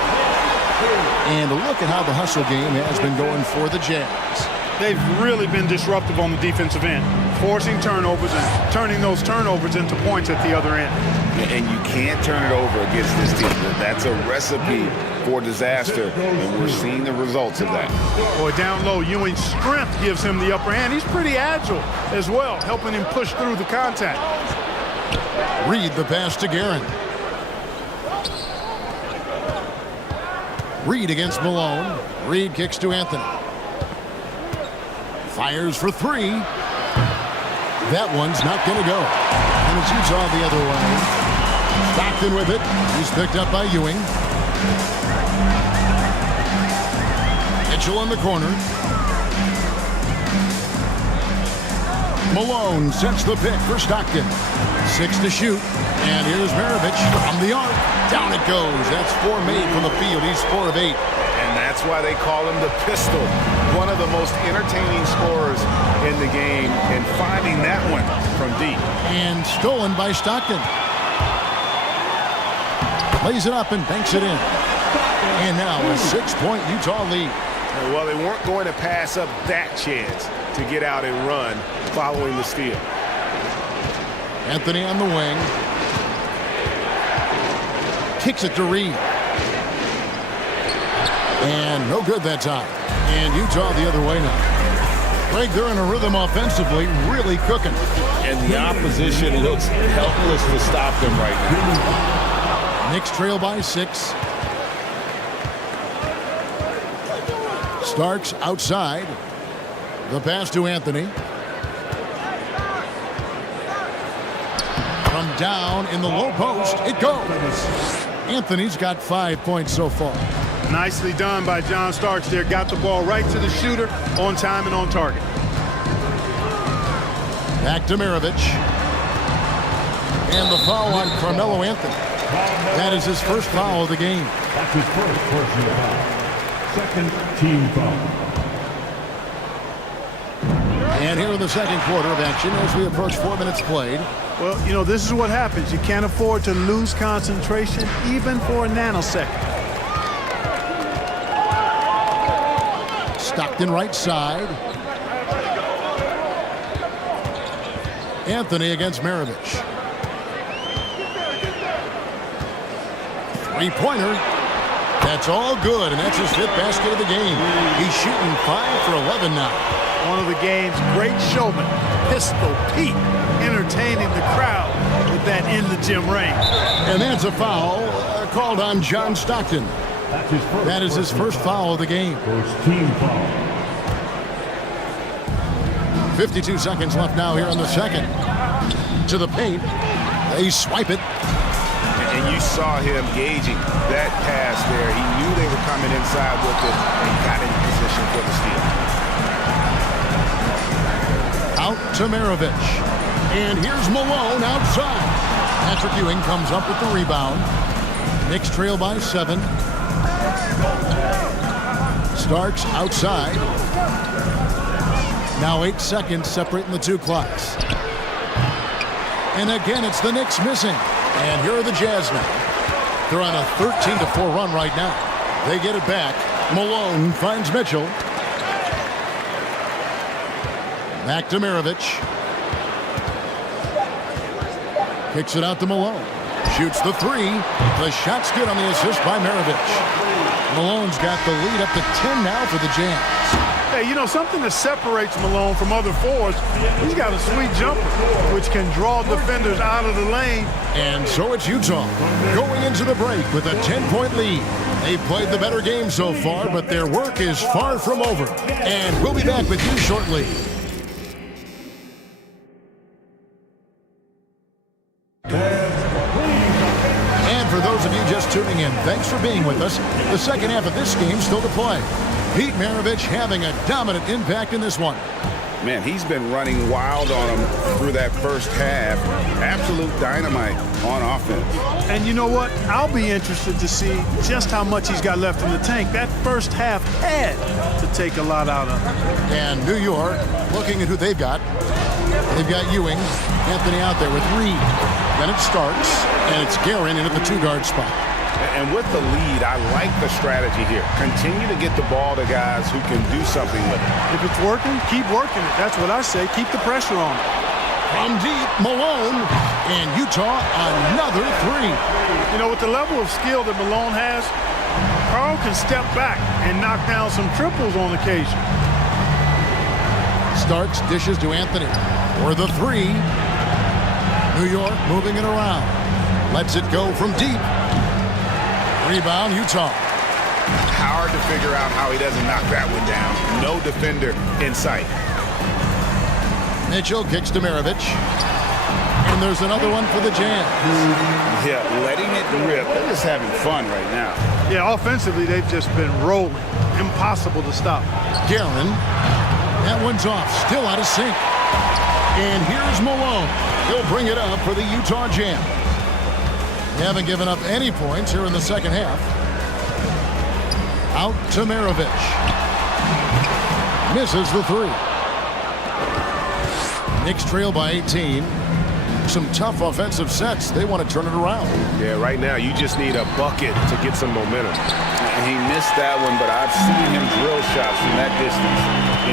And look at how the hustle game has been going for the Jazz. They've really been disruptive on the defensive end, forcing turnovers and turning those turnovers into points at the other end. And you can't turn it over against this team. That's a recipe for disaster, and we're seeing the results of that. Boy, down low, Ewing's strength gives him the upper hand. He's pretty agile as well, helping him push through the contact. Reed the pass to Guerin. Reed against Malone. Reed kicks to Anthony. Fires for 3. That one's not going to go. And it's Utah the other way. Stockton with it. He's picked up by Ewing. Mitchell in the corner. Malone sets the pick for Stockton. 6 to shoot. And here's Maravich from the arc. Down it goes. That's 4 made from the field. He's 4 of 8. And that's why they call him the pistol. One of the most entertaining scorers in the game. And finding that one from deep. And stolen by Stockton. Lays it up and banks it in. And now a 6-point Utah lead. Well, they weren't going to pass up that chance to get out and run following the steal. Anthony on the wing. Kicks it to Reed. And no good that time. And Utah the other way now. Greg, they're in a rhythm offensively, really cooking. And the opposition looks helpless to stop them right now. Knicks trail by 6. Starks outside. The pass to Anthony. From down in the low post, it goes. Anthony's got 5 points so far. Nicely done by John Starks there. Got the ball right to the shooter, on time and on target. Back to Maravich. And the foul on Carmelo Anthony. That is his first foul of the game. That's his first personal foul. Second team foul. And here in the second quarter of action as we approach 4 minutes played. Well, you know, this is what happens. You can't afford to lose concentration even for a nanosecond. Stockton right side. Anthony against Maravich. Three-pointer. That's all good, and that's his 5th basket of the game. He's shooting 5 for 11 now. One of the game's great showmen, Pistol Pete, entertaining the crowd with that in-the-gym range. And that's a foul called on John Stockton. That is his first foul of the game. First team foul. 52 seconds left now here in the second. To the paint. They swipe it. And you saw him gauging that pass there. He knew they were coming inside with it and got in position for the steal. Out to Maravich. And here's Malone outside. Patrick Ewing comes up with the rebound. Knicks trail by 7. Starks outside. Now 8 seconds separating the two clocks. And again, it's the Knicks missing. And here are the Jazz now. They're on a 13-4 run right now. They get it back. Malone finds Mitchell. Back to Maravich. Kicks it out to Malone. Shoots the 3. The shot's good on the assist by Maravich. Malone's got the lead up to 10 now for the Jazz. Hey, you know, something that separates Malone from other forwards, he's got a sweet jumper, which can draw defenders out of the lane. And so it's Utah going into the break with a 10-point lead. They've played the better game so far, but their work is far from over. And we'll be back with you shortly. And for those of you just tuning in, thanks for being with us. The second half of this game still to play. Pete Maravich having a dominant impact in this one. Man, he's been running wild on him through that first half. Absolute dynamite on offense. And you know what? I'll be interested to see just how much he's got left in the tank. That first half had to take a lot out of him. And New York, looking at who they've got. They've got Ewing, Anthony out there with Reed. Then it starts, and it's Guerin in at the 2-guard spot. And with the lead, I like the strategy here. Continue to get the ball to guys who can do something with it. If it's working, keep working it. That's what I say. Keep the pressure on it. From deep, Malone, and Utah another 3. You know, with the level of skill that Malone has, Karl can step back and knock down some triples on occasion. Starks dishes to Anthony for the 3. New York moving it around. Lets it go from deep. Rebound, Utah. Hard to figure out how he doesn't knock that one down. No defender in sight. Mitchell kicks to Maravich. And there's another one for the Jazz. Yeah, letting it rip. They're just having fun right now. Yeah, offensively, they've just been rolling. Impossible to stop. Guerin. That one's off. Still out of sync. And here's Malone. He'll bring it up for the Utah Jazz. They haven't given up any points here in the second half. Out to Maravich. Misses the 3. Knicks trail by 18. Some tough offensive sets. They want to turn it around. Yeah, right now you just need a bucket to get some momentum. He missed that one, but I've seen him drill shots from that distance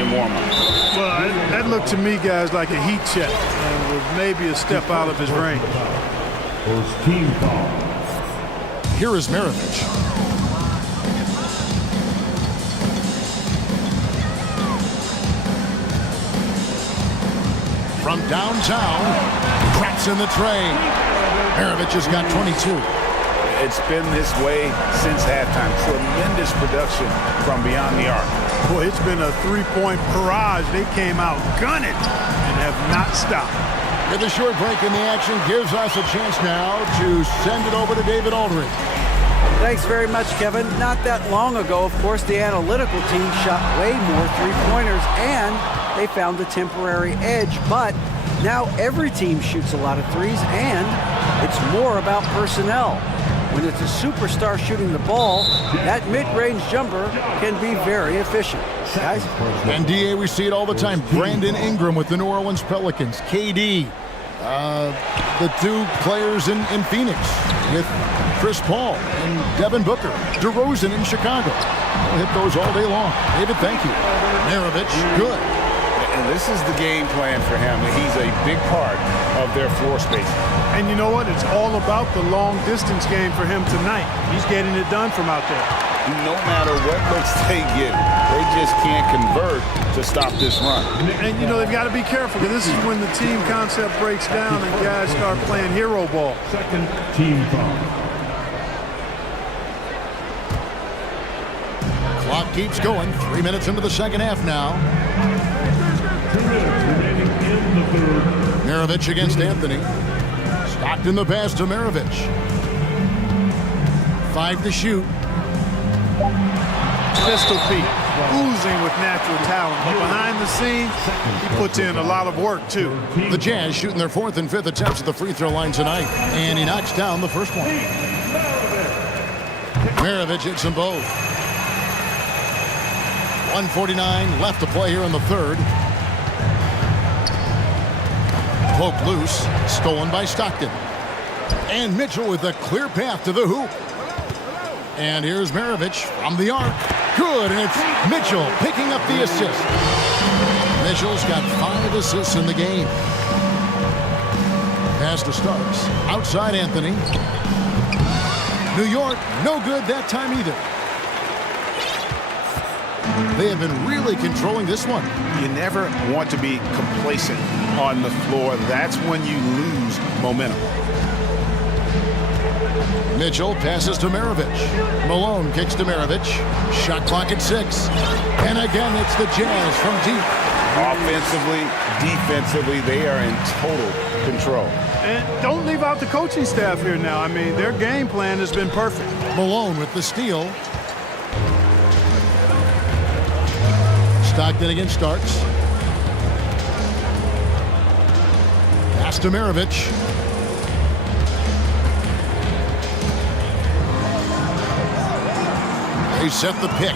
in warm-up. Well, that looked to me, guys, like a heat check and was maybe a step out of his range. First team foul. Here is Maravich. From downtown, cracks in the tray. Maravich has got 22. It's been this way since halftime. Tremendous production from beyond the arc. Boy, it's been a three-point barrage. They came out gunning and have not stopped. With a short break in the action gives us a chance now to send it over to David Aldridge. Thanks very much, Kevin. Not that long ago, of course, the analytical team shot way more three-pointers, and they found a temporary edge. But now every team shoots a lot of threes, and it's more about personnel. When it's a superstar shooting the ball, that mid-range jumper can be very efficient. Guys. And DA, we see it all the time. Brandon Ingram with the New Orleans Pelicans. KD, the two players in Phoenix with Chris Paul and Devin Booker. DeRozan in Chicago. We'll hit those all day long. David, thank you. Maravich, good. And this is the game plan for him. He's a big part of their floor space. And you know what? It's all about the long distance game for him tonight. He's getting it done from out there. No matter what looks they get, they just can't convert to stop this run. And you know, they've got to be careful, because this is when the team concept breaks down and guys start playing hero ball. Second team foul. Clock keeps going. 3 minutes into the second half now. 2 minutes remaining in the third. Maravich against Anthony. Stockton the pass to Maravich. 5 to shoot. Pistol Pete, oozing with natural talent. But behind the scenes, he puts in a lot of work, too. The Jazz shooting their 4th and 5th attempts at the free throw line tonight. And he knocks down the first one. Maravich hits them both. 1:49 left to play here in the third. Poke loose, stolen by Stockton. And Mitchell with a clear path to the hoop. And here's Maravich from the arc. Good, and it's Mitchell picking up the assist. Mitchell's got 5 assists in the game. Pass to Starks. Outside Anthony. New York, no good that time either. They have been really controlling this one. You never want to be complacent on the floor. That's when you lose momentum. Mitchell passes to Maravich. Malone kicks to Maravich. Shot clock at 6. And again, it's the Jazz from deep. Offensively, defensively, they are in total control. And don't leave out the coaching staff here now. I mean, their game plan has been perfect. Malone with the steal. Stockton against Starks. Pass to Maravich. They set the pick.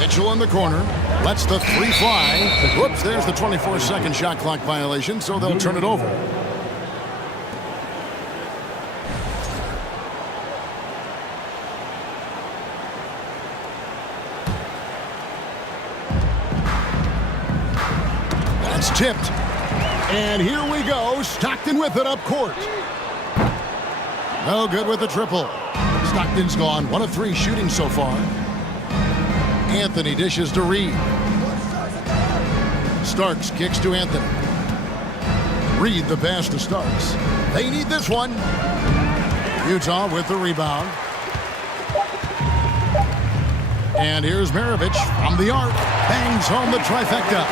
Mitchell in the corner. Lets the 3 fly. Whoops, there's the 24-second shot clock violation, so they'll turn it over. That's tipped. And here we go. Stockton with it up court. No good with the triple. Stockton's gone 1 of 3 shooting so far. Anthony dishes to Reed. Starks kicks to Anthony. Reed the pass to Starks. They need this one. Utah with the rebound. And here's Maravich from the arc. Bangs home the trifecta.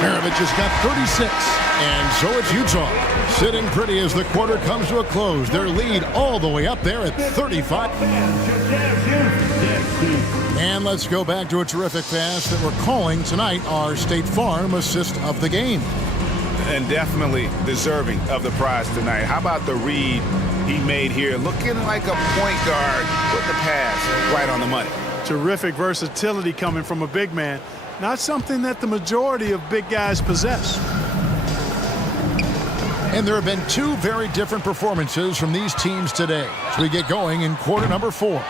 Maravich has got 36. And so it's Utah. Sitting pretty as the quarter comes to a close. Their lead all the way up there at 35. And let's go back to a terrific pass that we're calling tonight our State Farm assist of the game. And definitely deserving of the prize tonight. How about the read he made here? Looking like a point guard with the pass right on the money. Terrific versatility coming from a big man. Not something that the majority of big guys possess. And there have been 2 very different performances from these teams today as we get going in quarter number 4.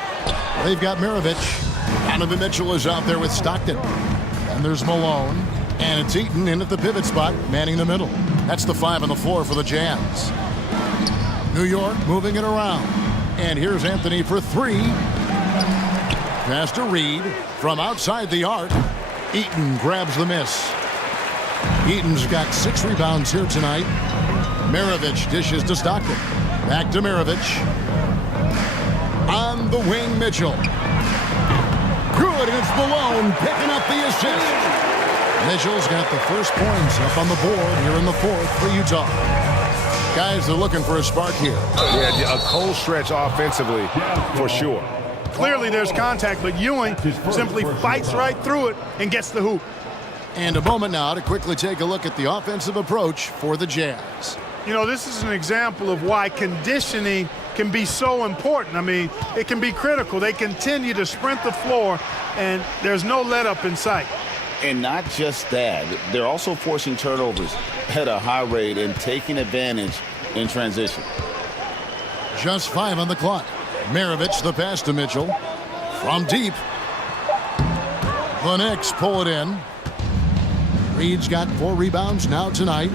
They've got Maravich. Donovan Mitchell is out there with Stockton. And there's Malone. And it's Eaton in at the pivot spot, manning the middle. That's the 5 on the floor for the Jazz. New York moving it around. And here's Anthony for 3. Pass to Reed from outside the arc. Eaton grabs the miss. Eaton's got 6 rebounds here tonight. Maravich dishes to Stockton. Back to Maravich. On the wing, Mitchell. Good, and it's Malone picking up the assist. Mitchell's got the first points up on the board here in the 4th for Utah. Guys, they're looking for a spark here. Yeah, a cold stretch offensively for sure. Clearly there's contact, but Ewing simply fights right through it and gets the hoop. And a moment now to quickly take a look at the offensive approach for the Jazz. You know, this is an example of why conditioning can be so important. I mean, it can be critical. They continue to sprint the floor, and there's no let-up in sight. And not just that, they're also forcing turnovers at a high rate and taking advantage in transition. Just 5 on the clock. Maravich, the pass to Mitchell. From deep. The Knicks pull it in. Reed's got 4 rebounds now tonight.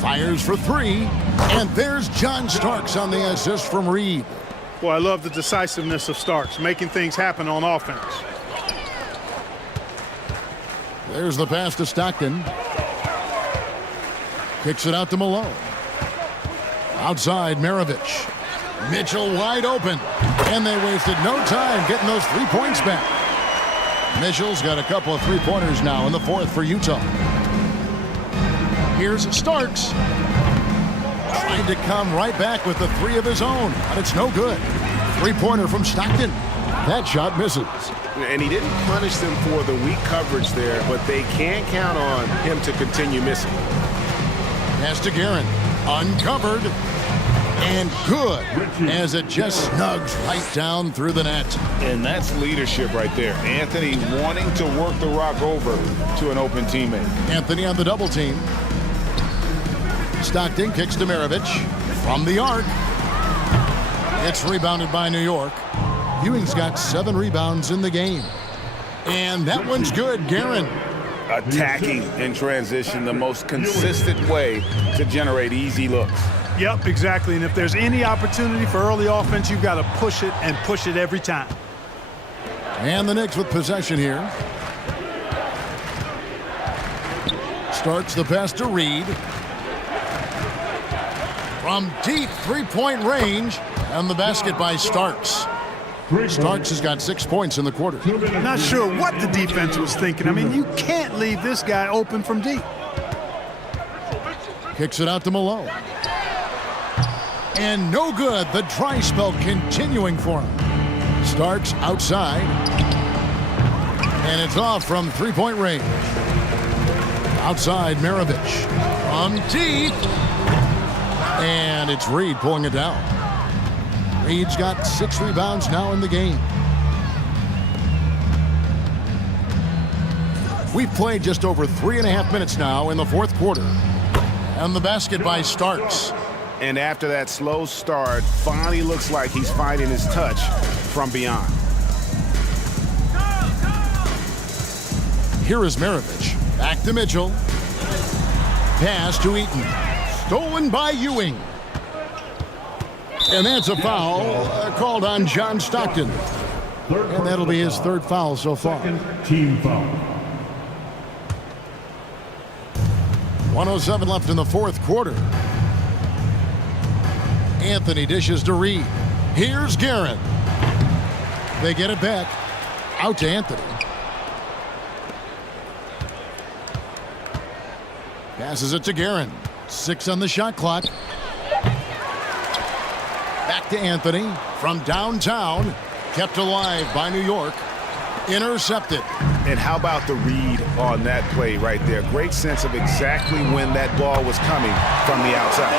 Fires for 3. And there's John Starks on the assist from Reed. Well, I love the decisiveness of Starks, making things happen on offense. There's the pass to Stockton. Kicks it out to Malone. Outside, Maravich. Mitchell wide open. And they wasted no time getting those 3 points back. Mitchell's got a couple of 3-pointers now in the 4th for Utah. Here's Starks. Trying to come right back with the 3 of his own, but it's no good. 3-pointer from Stockton. That shot misses. And he didn't punish them for the weak coverage there, but they can't count on him to continue missing. Pass to Guerin. Uncovered. And good, as it just snugs right down through the net. And that's leadership right there. Anthony wanting to work the rock over to an open teammate. Anthony on the double team. Stockton kicks to Maravich from the arc. It's rebounded by New York. Ewing's got 7 rebounds in the game. And that one's good, Guerin. Attacking in transition, the most consistent way to generate easy looks. Yep, exactly. And if there's any opportunity for early offense, you've got to push it and push it every time. And the Knicks with possession here. Starts the pass to Reed. From deep 3-point range. And the basket by Starks. Starks has got 6 points in the quarter. Not sure what the defense was thinking. I mean, you can't leave this guy open from deep. Kicks it out to Malone. And no good. The dry spell continuing for him. Starks outside. And it's off from 3-point range. Outside, Maravich. From deep. And it's Reed pulling it down. Reed's got 6 rebounds now in the game. We've played just over 3.5 minutes now in the 4th quarter. And the basket by Starks. And after that slow start, finally looks like he's finding his touch from beyond. Here is Maravich. Back to Mitchell. Pass to Eaton. Stolen by Ewing. And that's a foul called on John Stockton. And that'll be his 3rd foul so far. Team foul. 1:07 left in the 4th quarter. Anthony dishes to Reed. Here's Guerin. They get it back. Out to Anthony. Passes it to Guerin. 6 on the shot clock. Back to Anthony from downtown. Kept alive by New York. Intercepted. And how about the read on that play right there? Great sense of exactly when that ball was coming from the outside.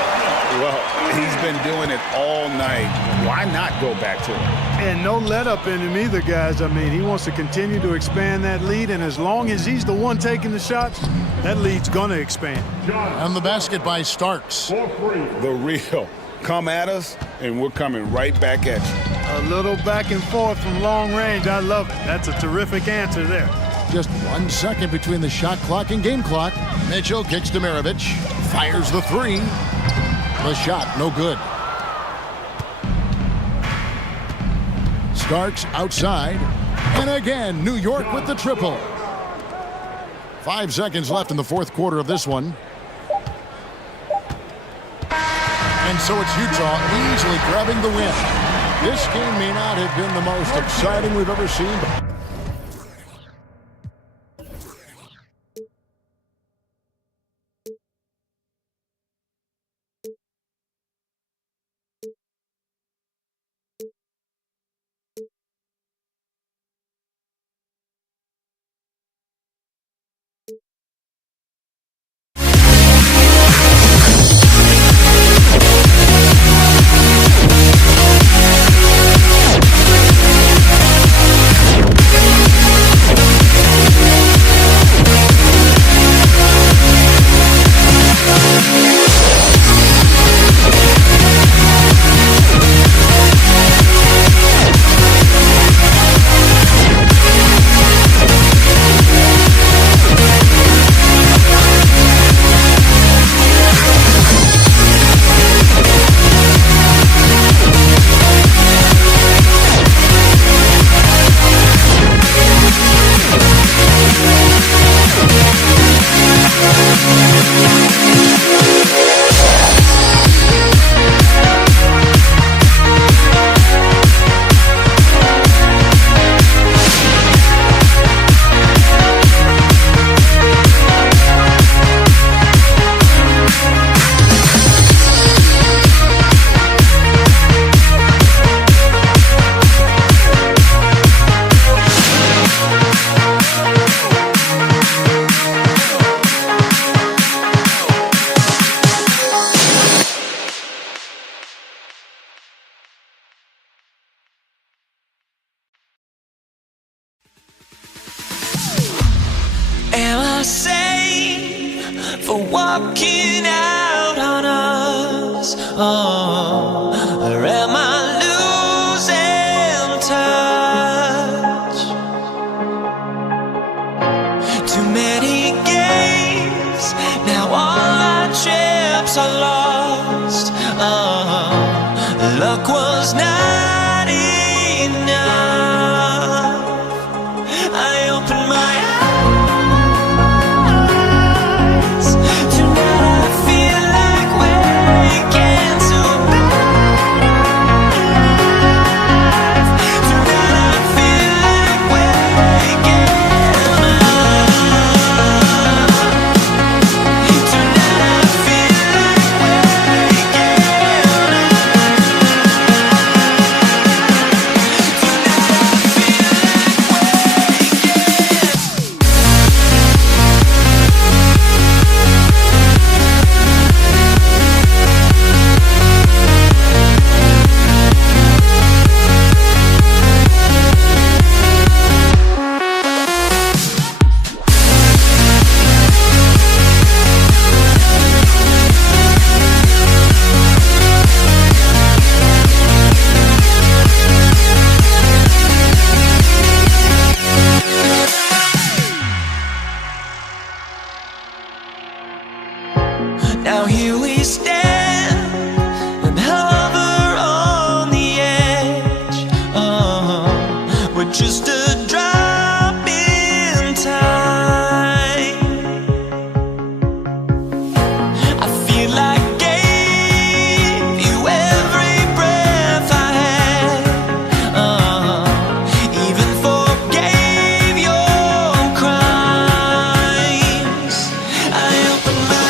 Well, he's been doing it all night. Why not go back to it? And no let up in him either, guys. I mean, he wants to continue to expand that lead, and as long as he's the one taking the shots, that lead's going to expand. And the basket by Starks. The real. Come at us, and we're coming right back at you. A little back and forth from long range. I love it. That's a terrific answer there. Just 1 second between the shot clock and game clock. Mitchell kicks to Maravich. Fires the 3. The shot, no good. Starks outside. And again, New York with the triple. 5 seconds left in the 4th quarter of this one. And so it's Utah easily grabbing the win. This game may not have been the most exciting we've ever seen. I sane for walking out on us? Or am I losing touch? Too many games, now all our chips are lost. Luck was not enough. I opened my eyes. Tonight I feel like waking to life. Tonight I feel like waking up. Tonight I feel like waking Now here we stand and hover on the edge. We're just a drop in time. I feel like gave you every breath I had. Even forgave your crimes. I opened my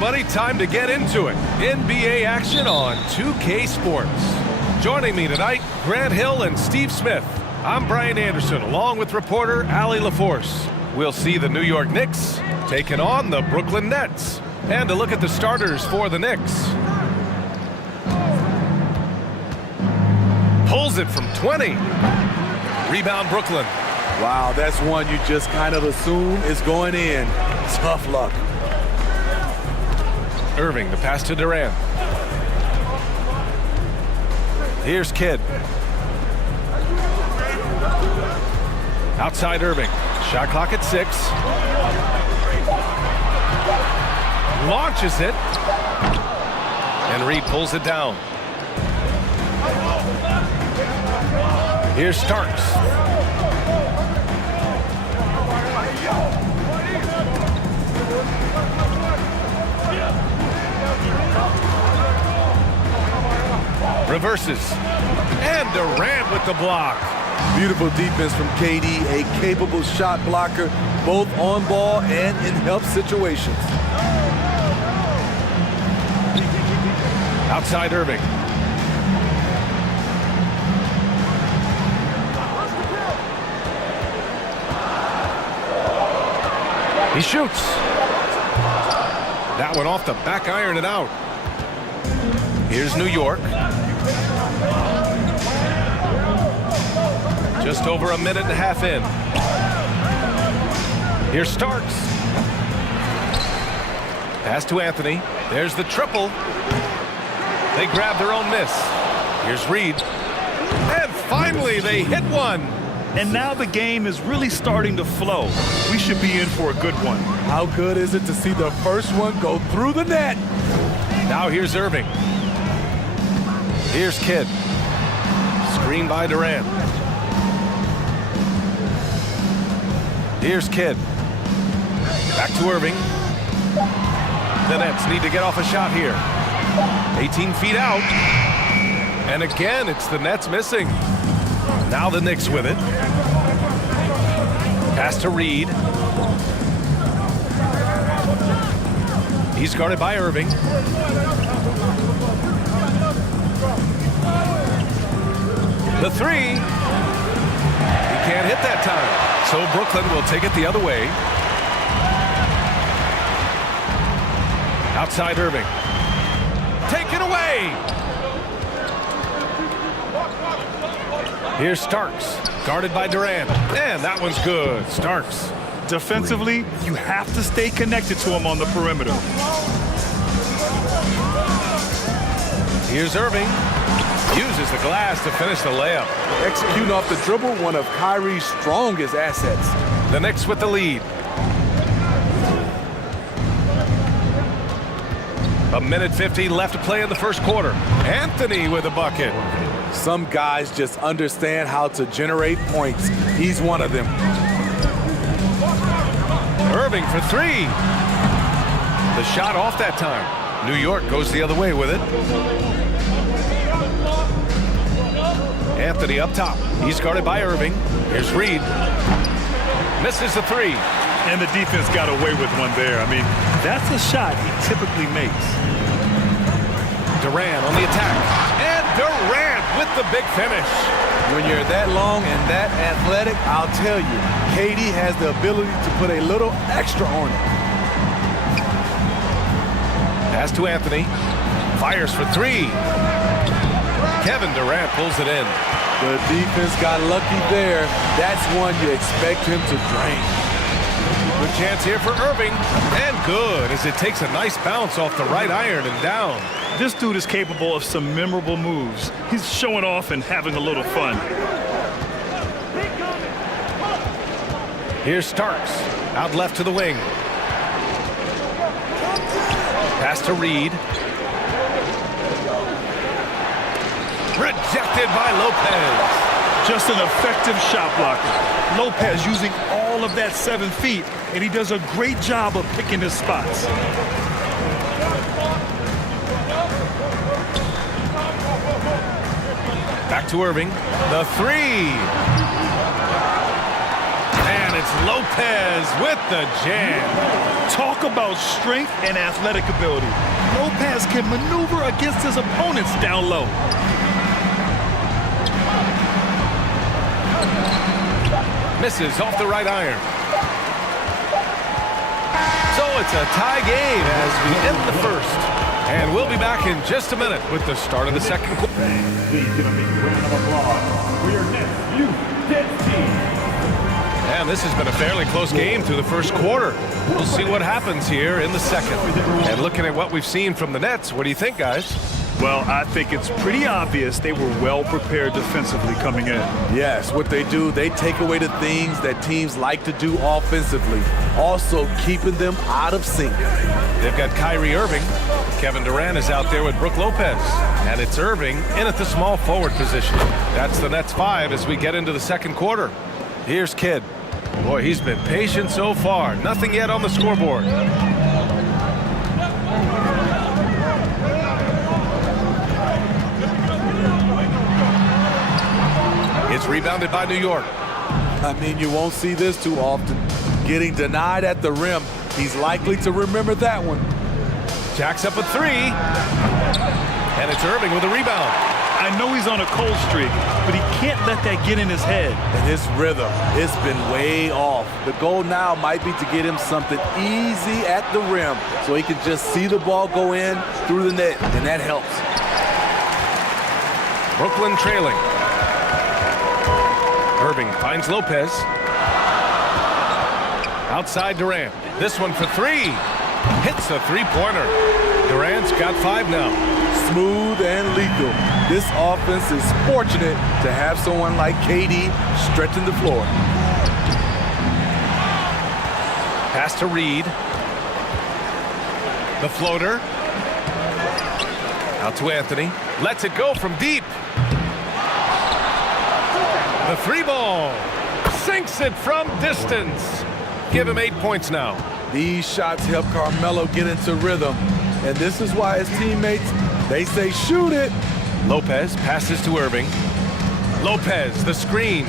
everybody. Time to get into it. NBA action on 2K Sports. Joining me tonight, Grant Hill and Steve Smith. I'm Brian Anderson, along with reporter Allie LaForce. We'll see the New York Knicks taking on the Brooklyn Nets. And a look at the starters for the Knicks. Pulls it from 20. Rebound Brooklyn. Wow, that's one you just kind of assume is going in. Tough luck. Irving, the pass to Durant. Here's Kidd. Outside Irving. Shot clock at 6. Launches it. And Reed pulls it down. Here's Starks. Reverses. And Durant with the block. Beautiful defense from KD, a capable shot blocker, both on ball and in help situations. Outside Irving. He shoots. That one off the back iron and out. Here's New York. Just over a minute and a half in. Here's Starks. Pass to Anthony. There's the triple. They grab their own miss. Here's Reed. And finally they hit one. And now the game is really starting to flow. We should be in for a good one. How good is it to see the first one go through the net? Now here's Irving. Here's Kidd. Screen by Durant. Here's Kidd. Back to Irving. The Nets need to get off a shot here. 18 feet out. And again, it's the Nets missing. Now the Knicks with it. Pass to Reed. He's guarded by Irving. The three. He can't hit that time. So Brooklyn will take it the other way. Outside Irving. Taken away. Here's Starks, guarded by Durant. And that one's good. Starks. Defensively, you have to stay connected to him on the perimeter. Here's Irving. Uses the glass to finish the layup. Executing off the dribble, one of Kyrie's strongest assets. The Knicks with the lead. A minute 15 left to play in the first quarter. Anthony with a bucket. Some guys just understand how to generate points. He's one of them. Irving for three. The shot off that time. New York goes the other way with it. Anthony up top. He's guarded by Irving. Here's Reed. Misses the three. And the defense got away with one there. I mean, that's a shot he typically makes. Durant on the attack. And Durant with the big finish. When you're that long and that athletic, I'll tell you, KD has the ability to put a little extra on it. Pass to Anthony. Fires for three. Kevin Durant pulls it in. The defense got lucky there. That's one you expect him to drain. Good chance here for Irving. And good, as it takes a nice bounce off the right iron and down. This dude is capable of some memorable moves. He's showing off and having a little fun. Here's Starks. Out left to the wing. Pass to Reed. Rejected by Lopez. Just an effective shot blocker. Lopez using all of that 7 feet, and he does a great job of picking his spots. Back to Irving. The three. And it's Lopez with the jam. Talk about strength and athletic ability. Lopez can maneuver against his opponents down low. Misses off the right iron. So it's a tie game as we end the first. And we'll be back in just a minute with the start of the second quarter. Please give a big round of applause for your next youth Nets team. And this has been a fairly close game through the first quarter. We'll see what happens here in the second. And looking at what we've seen from the Nets, what do you think, guys? Well, I think it's pretty obvious they were well prepared defensively coming in. Yes, what they do, they take away the things that teams like to do offensively, also keeping them out of sync. They've got Kyrie Irving. Kevin Durant is out there with Brook Lopez. And it's Irving in at the small forward position. That's the Nets 5 as we get into the second quarter. Here's Kidd. Boy, he's been patient so far. Nothing yet on the scoreboard. It's rebounded by New York. I mean, you won't see this too often. Getting denied at the rim. He's likely to remember that one. Jacks up a three. And it's Irving with a rebound. I know he's on a cold streak, but he can't let that get in his head. And his rhythm, it's been way off. The goal now might be to get him something easy at the rim so he can just see the ball go in through the net, and that helps. Brooklyn trailing. Irving finds Lopez. Outside Durant. This one for three. Hits a three-pointer. Durant's got 5 now. Smooth and lethal. This offense is fortunate to have someone like KD stretching the floor. Pass to Reed. The floater. Out to Anthony. Lets it go from deep. The 3-ball. Sinks it from distance. Give him 8 points now. These shots help Carmelo get into rhythm. And this is why his teammates, they say shoot it. Lopez passes to Irving. Lopez, the screen.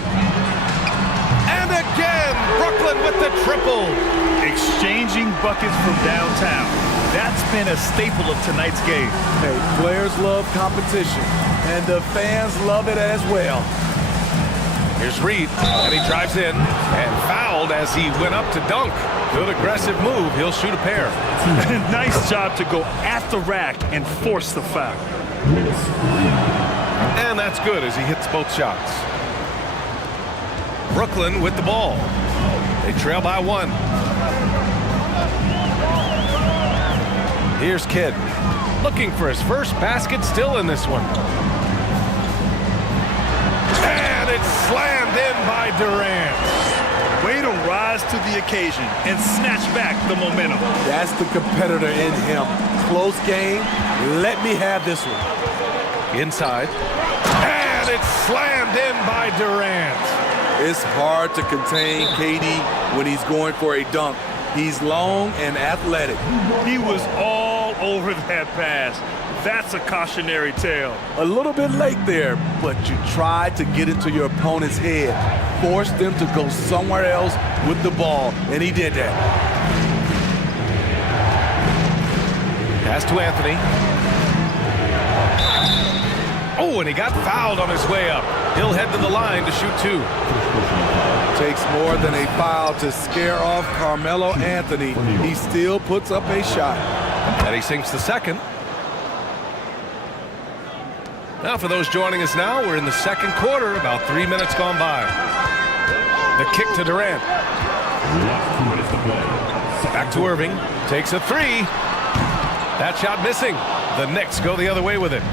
And again, Brooklyn with the triple. Exchanging buckets from downtown. That's been a staple of tonight's game. Hey, players love competition, and the fans love it as well. Here's Reed, and he drives in and fouled as he went up to dunk. Good aggressive move. He'll shoot a pair. Nice job to go at the rack and force the foul. And that's good as he hits both shots. Brooklyn with the ball. They trail by 1. Here's Kidd. Looking for his first basket, still in this one. And it's slammed in by Durant. Way to rise to the occasion and snatch back the momentum. That's the competitor in him. Close game. Let me have this one. Inside. And it's slammed in by Durant. It's hard to contain KD when he's going for a dunk. He's long and athletic. He was all over that pass. That's a cautionary tale. A little bit late there, but you tried to get into your opponent's head. Force them to go somewhere else with the ball, and he did that. Pass to Anthony. Oh, and he got fouled on his way up. He'll head to the line to shoot 2. Takes more than a foul to scare off Carmelo Anthony. He still puts up a shot. And he sinks the second. Now for those joining us now, we're in the second quarter, about 3 minutes gone by. The kick to Durant. Back to Irving. Takes a 3. That shot missing. The Knicks go the other way with it.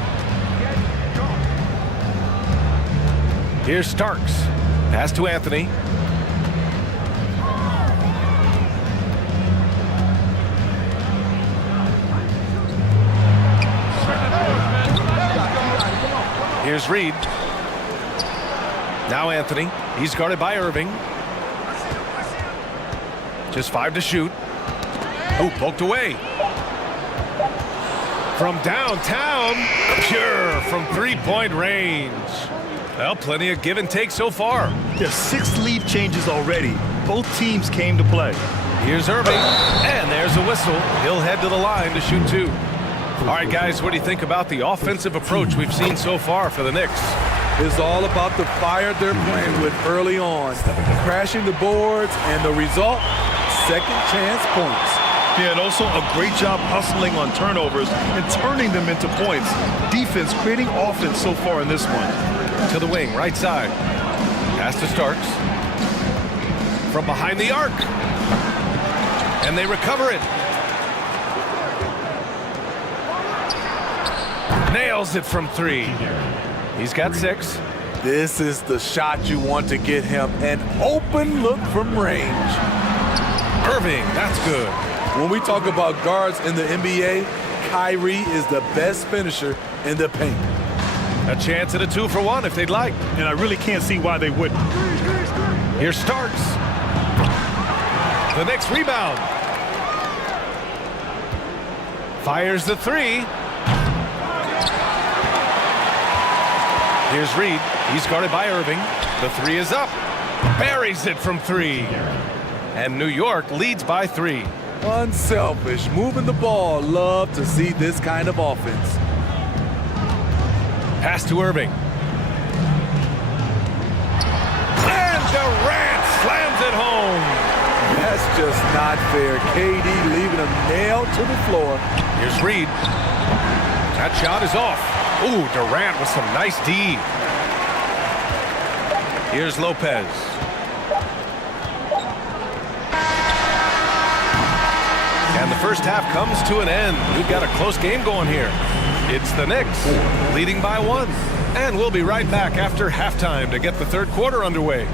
Here's Starks. Pass to Anthony. Here's Reed. Now Anthony. He's guarded by Irving. Just 5 to shoot. Oh, poked away. From downtown. Pure from 3-point range. Well, plenty of give and take so far. There's 6 lead changes already. Both teams came to play. Here's Irving, and there's a whistle. He'll head to the line to shoot 2. All right, guys, what do you think about the offensive approach we've seen so far for the Knicks? It's all about the fire they're playing with early on. Crashing the boards, and the result, second chance points. Yeah, and also a great job hustling on turnovers and turning them into points. Defense creating offense so far in this one. To the wing, right side. Pass to Starks. From behind the arc. And they recover it. Nails it from 3. He's got 6. This is the shot you want to get him. An open look from range. Irving, that's good. When we talk about guards in the NBA, Kyrie is the best finisher in the paint. A chance at a 2-for-1 if they'd like. And I really can't see why they wouldn't. Here's Starks. The Knicks rebound. Fires the 3. Here's Reed. He's guarded by Irving. The 3 is up. Buries it from 3. And New York leads by 3. Unselfish, moving the ball. Love to see this kind of offense. Pass to Irving. And Durant slams it home. That's just not fair. KD leaving him nailed to the floor. Here's Reed. That shot is off. Ooh, Durant with some nice D. Here's Lopez. And the first half comes to an end. We've got a close game going here. It's the Knicks leading by 1. And we'll be right back after halftime to get the third quarter underway.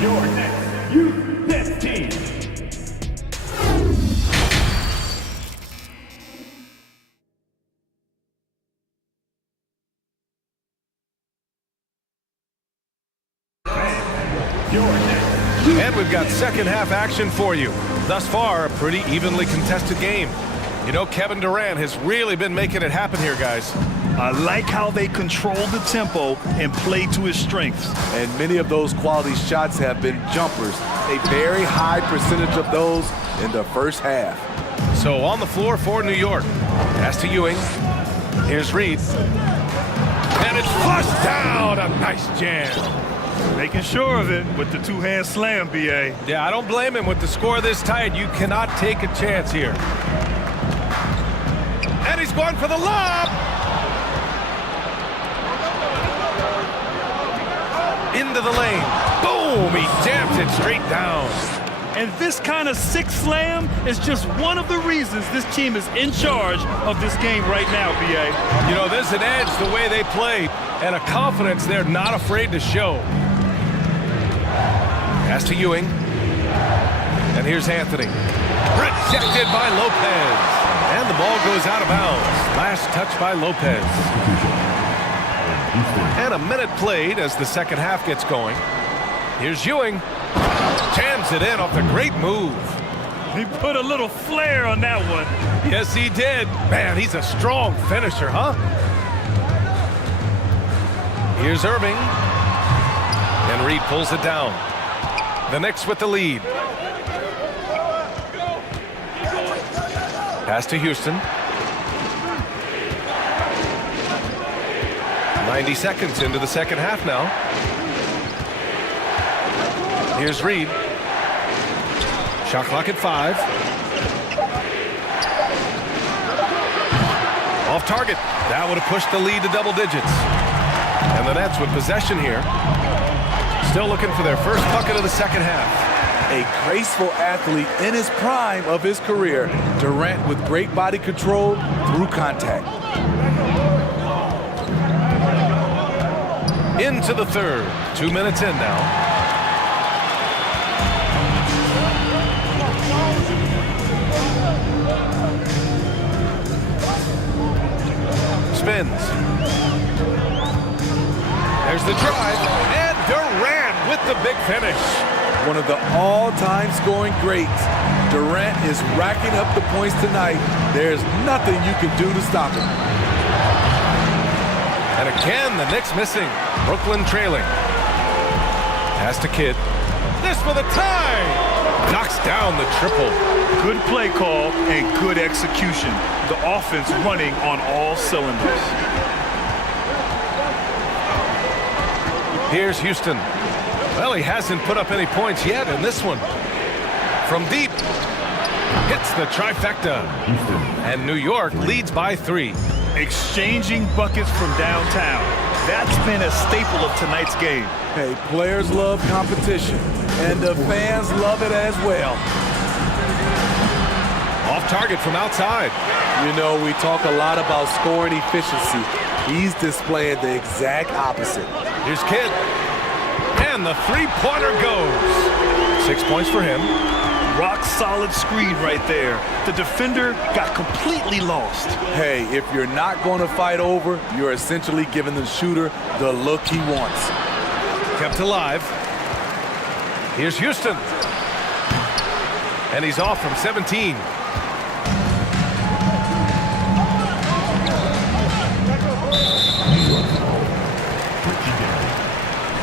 Your next U15. And we've got second half action for you. Thus far, a pretty evenly contested game. You know, Kevin Durant has really been making it happen here, guys. I like how they control the tempo and play to his strengths. And many of those quality shots have been jumpers. A very high percentage of those in the first half. So on the floor for New York. Pass to Ewing. Here's Reed. And it's flushed down. A nice jam. Making sure of it with the 2-hand slam, B.A. Yeah, I don't blame him with the score this tight. You cannot take a chance here. And he's going for the lob. Into the lane. Boom! He jams it straight down. And this kind of sick slam is just one of the reasons this team is in charge of this game right now, B.A. You know, there's an edge the way they played and a confidence they're not afraid to show. Pass to Ewing. And here's Anthony. Rejected by Lopez. And the ball goes out of bounds. Last touch by Lopez. And a minute played as the second half gets going. Here's Ewing. Jams it in off the great move. He put a little flair on that one. Yes, he did. Man, he's a strong finisher, huh? Here's Irving. And Reed pulls it down. The Knicks with the lead. Pass to Houston. 90 seconds into the second half now. Here's Reed. Shot clock at 5. Off target. That would have pushed the lead to double digits. And the Nets with possession here. Still looking for their first bucket of the second half. A graceful athlete in his prime of his career. Durant with great body control through contact. Into the third. 2 minutes in now. Spins. There's the drive. And Durant with the big finish. One of the all-time scoring greats. Durant is racking up the points tonight. There's nothing you can do to stop him. And again, the Knicks missing. Brooklyn trailing. Pass to Kidd. This for the tie. Knocks down the triple. Good play call and good execution. The offense running on all cylinders. Here's Houston. Well, he hasn't put up any points yet in this one. From deep. Hits the trifecta. And New York leads by 3. Exchanging buckets from downtown. That's been a staple of tonight's game. Hey, players love competition, and the fans love it as well. Off target from outside. You know, we talk a lot about scoring efficiency. He's displaying the exact opposite. Here's Kidd. And the three-pointer goes. 6 points for him. Rock solid screen right there. The defender got completely lost. Hey, if you're not going to fight over, you're essentially giving the shooter the look he wants. Kept alive. Here's Houston. And he's off from 17.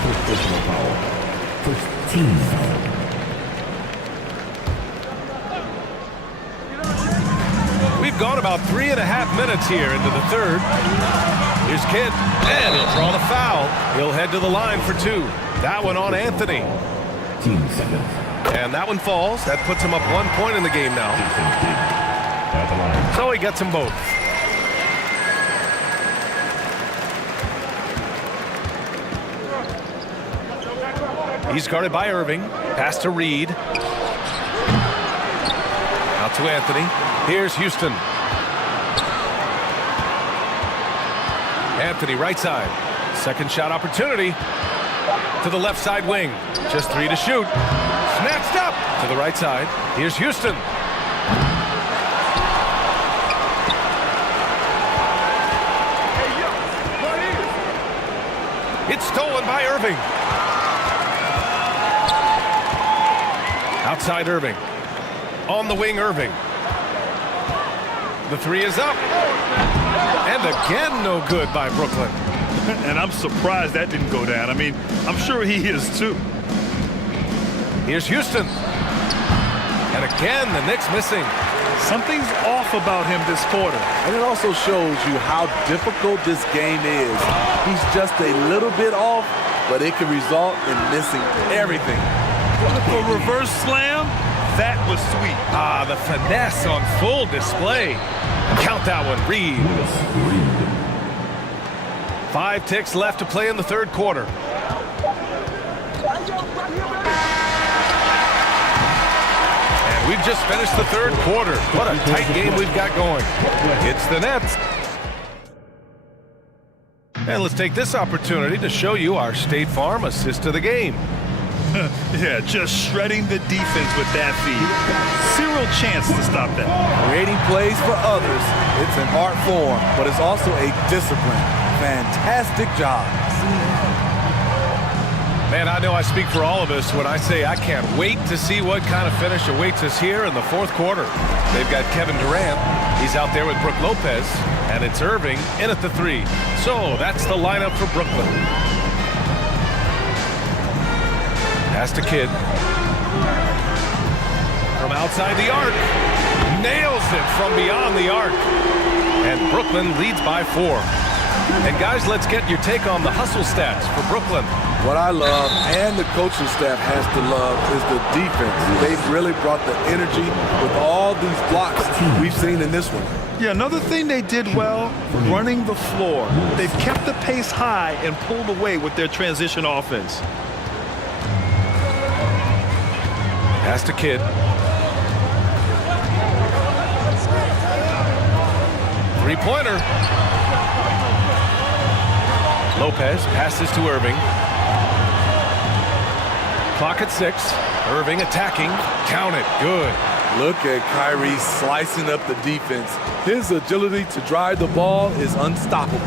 First personal foul. First team foul. We've gone about 3.5 minutes here into the third. Here's Kidd, and he'll draw the foul. He'll head to the line for 2. That one on Anthony. Team seconds. And that one falls. That puts him up 1 point in the game now. So he gets them both. He's guarded by Irving. Pass to Reed. Out to Anthony. Here's Houston. Anthony right side. Second shot opportunity. To the left side wing. Just 3 to shoot. Snatched up to the right side. Here's Houston. It's stolen by Irving. Outside Irving. On the wing, Irving. The 3 is up. And again, no good by Brooklyn. And I'm surprised that didn't go down. I mean, I'm sure he is too. Here's Houston. And again, the Knicks missing. Something's off about him this quarter. And it also shows you how difficult this game is. He's just a little bit off, but it can result in missing everything. For reverse slam, that was sweet. Ah, the finesse on full display. Count that one, Reed. 5 ticks left to play in the third quarter. And we've just finished the third quarter. What a tight game we've got going. It's the Nets. And let's take this opportunity to show you our State Farm assist of the game. Yeah, just shredding the defense with that feed. Zero chance to stop that. Creating plays for others, it's an art form, but it's also a discipline. Fantastic job. Man, I know I speak for all of us when I say I can't wait to see what kind of finish awaits us here in the fourth quarter. They've got Kevin Durant. He's out there with Brook Lopez. And it's Irving in at the 3. So that's the lineup for Brooklyn. Pass to Kidd. From outside the arc. Nails it from beyond the arc. And Brooklyn leads by 4. And guys, let's get your take on the hustle stats for Brooklyn. What I love, and the coaching staff has to love, is the defense. They've really brought the energy with all these blocks we've seen in this one. Yeah, another thing they did well, running the floor. They've kept the pace high and pulled away with their transition offense. Pass to Kidd. 3-pointer. Lopez passes to Irving. Clock at 6. Irving attacking. Count it. Good. Look at Kyrie slicing up the defense. His agility to drive the ball is unstoppable.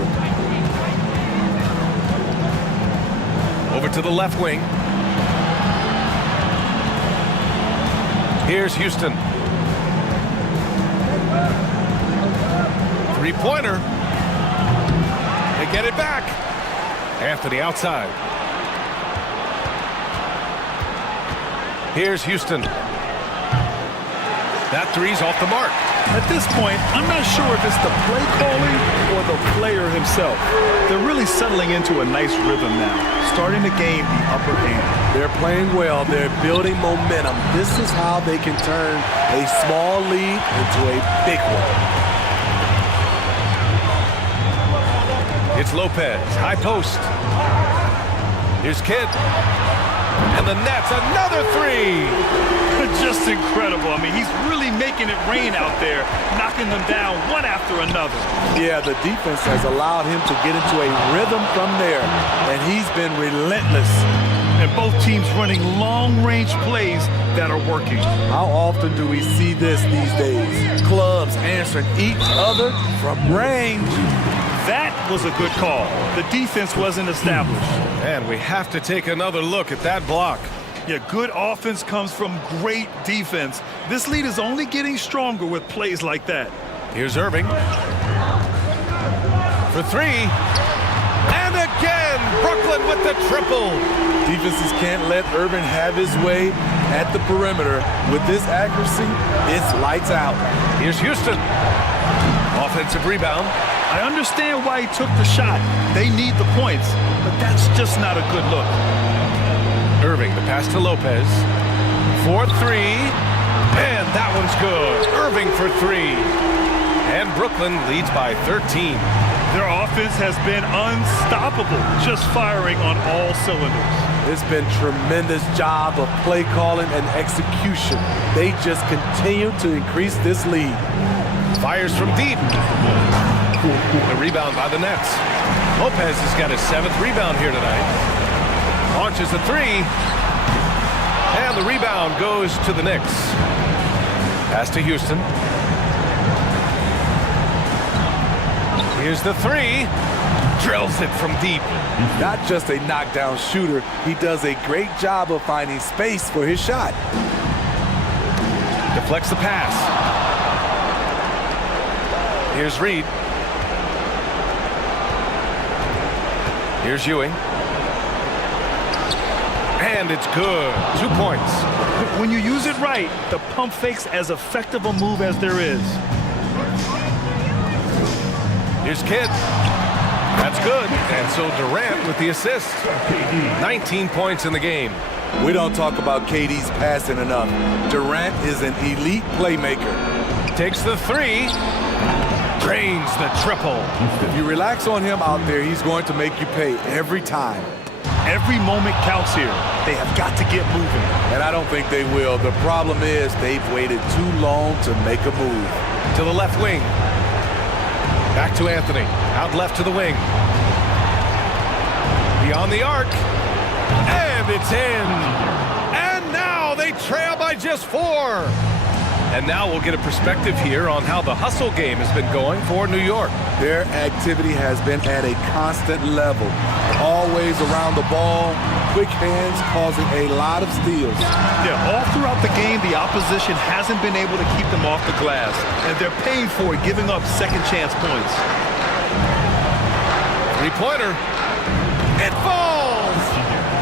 Over to the left wing. Here's Houston. 3-pointer. They get it back. Anthony outside. Here's Houston. That three's off the mark. At this point, I'm not sure if it's the play calling or the player himself. They're really settling into a nice rhythm now, starting to gain the upper hand. They're playing well. They're building momentum. This is how they can turn a small lead into a big one. It's Lopez, high post. Here's Kidd. And the Nets, another three. Just incredible. I mean, he's really making it rain out there, knocking them down one after another. Yeah, the defense has allowed him to get into a rhythm from there, and he's been relentless. And both teams running long-range plays that are working. How often do we see this these days? Clubs answering each other from range. That was a good call. The defense wasn't established. And we have to take another look at that block. Yeah, good offense comes from great defense. This lead is only getting stronger with plays like that. Here's Irving. For three. And again, Brooklyn with the triple. Defenses can't let Irving have his way at the perimeter. With this accuracy, it's lights out. Here's Houston. Offensive rebound. I understand why he took the shot. They need the points, but that's just not a good look. Irving, the pass to Lopez. For three. And that one's good. Irving for three. And Brooklyn leads by 13. Their offense has been unstoppable, just firing on all cylinders. It's been tremendous job of play calling and execution. They just continue to increase this lead. Fires from deep. The rebound by the Nets. Lopez has got his 7th rebound here tonight. Launches a three. And the rebound goes to the Knicks. Pass to Houston. Here's the three. Drills it from deep. Not just a knockdown shooter, he does a great job of finding space for his shot. Deflects the pass. Here's Reed. Here's Ewing. And it's good. 2 points. When you use it right, the pump fake's as effective a move as there is. Here's Kidd. That's good. And so Durant with the assist. 19 points in the game. We don't talk about KD's passing enough. Durant is an elite playmaker. Takes the three. Drains the triple. If you relax on him out there, he's going to make you pay every time. Every moment counts here. They have got to get moving. And I don't think they will. The problem is they've waited too long to make a move. To the left wing. Back to Anthony. Out left to the wing. Beyond the arc. And it's in. And now they trail by just 4. And now we'll get a perspective here on how the hustle game has been going for New York. Their activity has been at a constant level. Always around the ball, quick hands causing a lot of steals. Yeah, all throughout the game, the opposition hasn't been able to keep them off the glass, and they're paying for it, giving up second chance points. Three-pointer. It falls!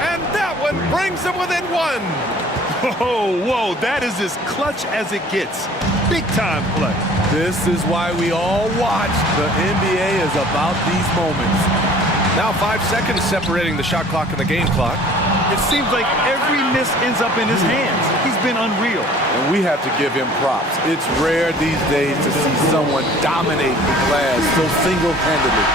And that one brings them within 1. Whoa, that is as clutch as it gets. Big time play. This is why we all watch. The NBA is about these moments. Now 5 seconds separating the shot clock and the game clock. It seems like every miss ends up in his hands. He's been unreal. And we have to give him props. It's rare these days to see someone dominate the glass so single-handedly.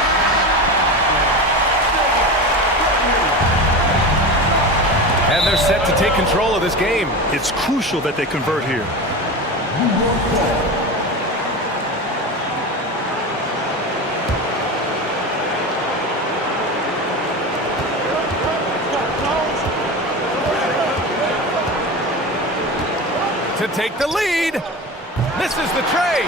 And they're set to take control of this game. It's crucial that they convert here. To take the lead. Misses the tray.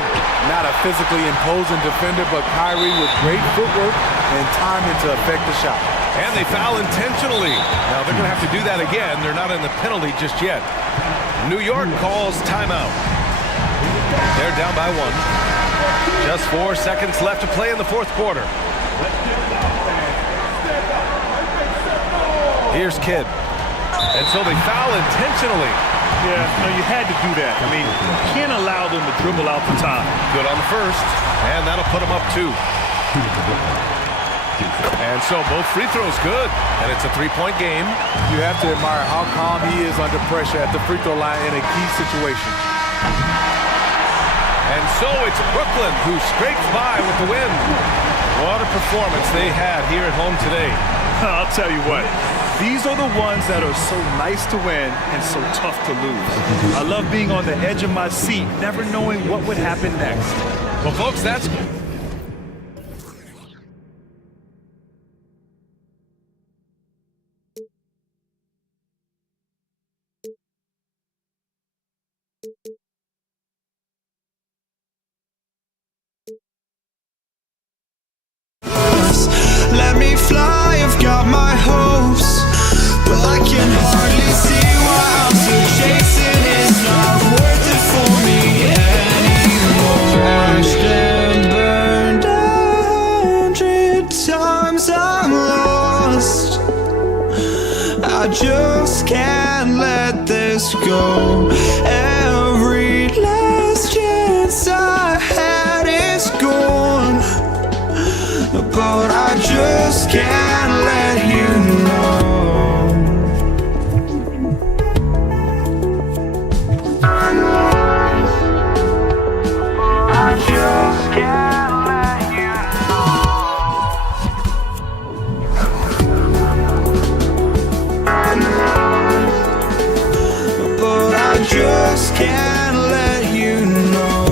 Not a physically imposing defender, but Kyrie with great footwork and timing to affect the shot. And they foul intentionally. Now they're going to have to do that again. They're not in the penalty just yet. New York calls timeout. They're down by 1. Just 4 seconds left to play in the fourth quarter. Here's Kidd. And so they foul intentionally. Yeah, no, you had to do that. I mean, you can't allow them to dribble out the top. Good on the first, and that'll put them up 2. And so both free throws good, and it's a 3-point game. You have to admire how calm he is under pressure at the free throw line in a key situation. And so it's Brooklyn who scrapes by with the win. What a performance they had here at home today. I'll tell you what, these are the ones that are so nice to win and so tough to lose. I love being on the edge of my seat, never knowing what would happen next. Well, folks, that's... Let me fly, I've got my hopes, but I can hardly see why I'm still chasing. It's not worth it for me anymore. Crashed and burned 100 times, I'm lost. I just can't let this go. Every last chance I had is gone, but I just can't let you know. I just can't let you know. But I just can't let you know.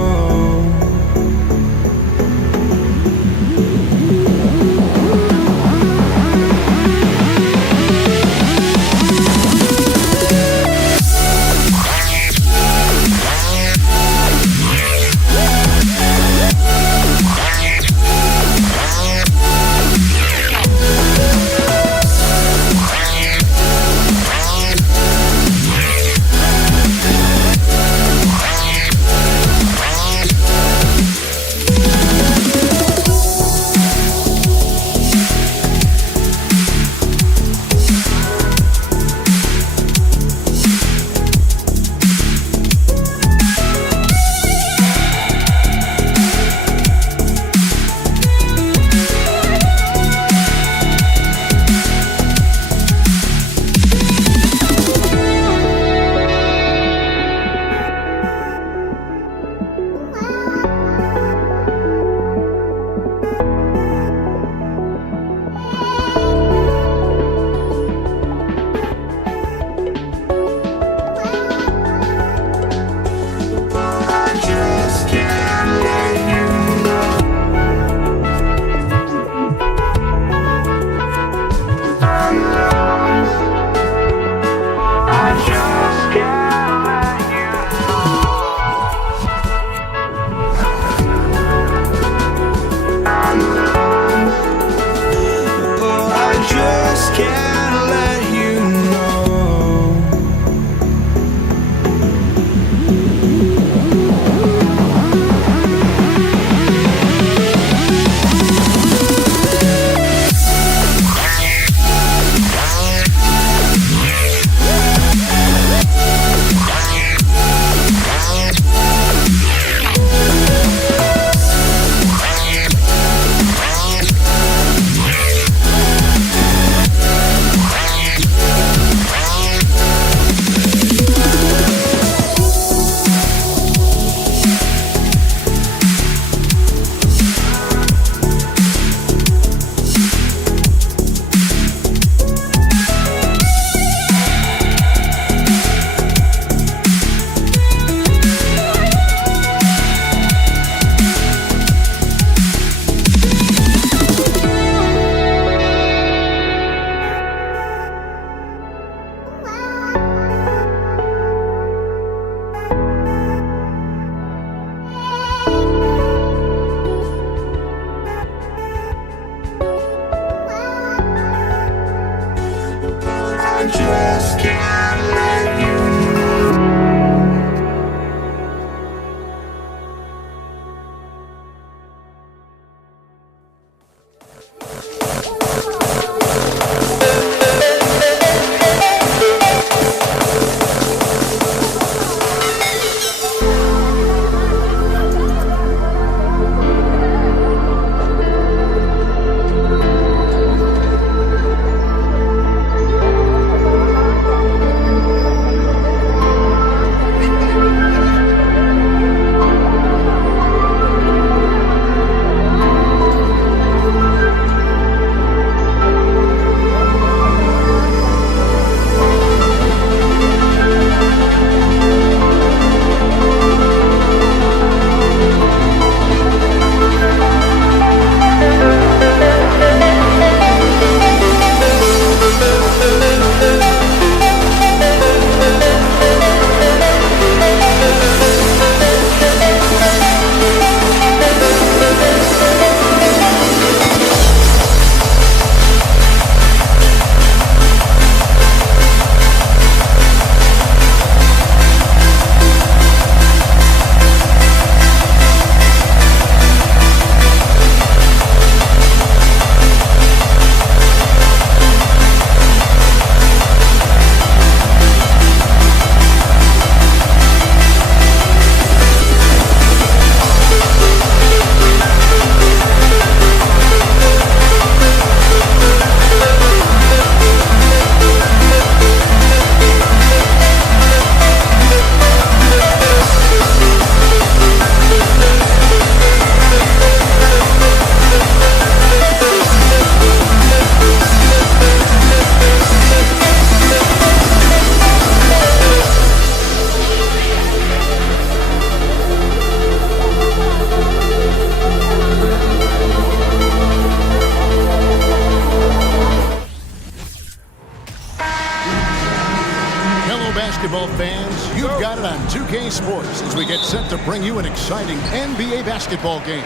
basketball fans, you've got it on 2K Sports as we get set to bring you an exciting NBA basketball game.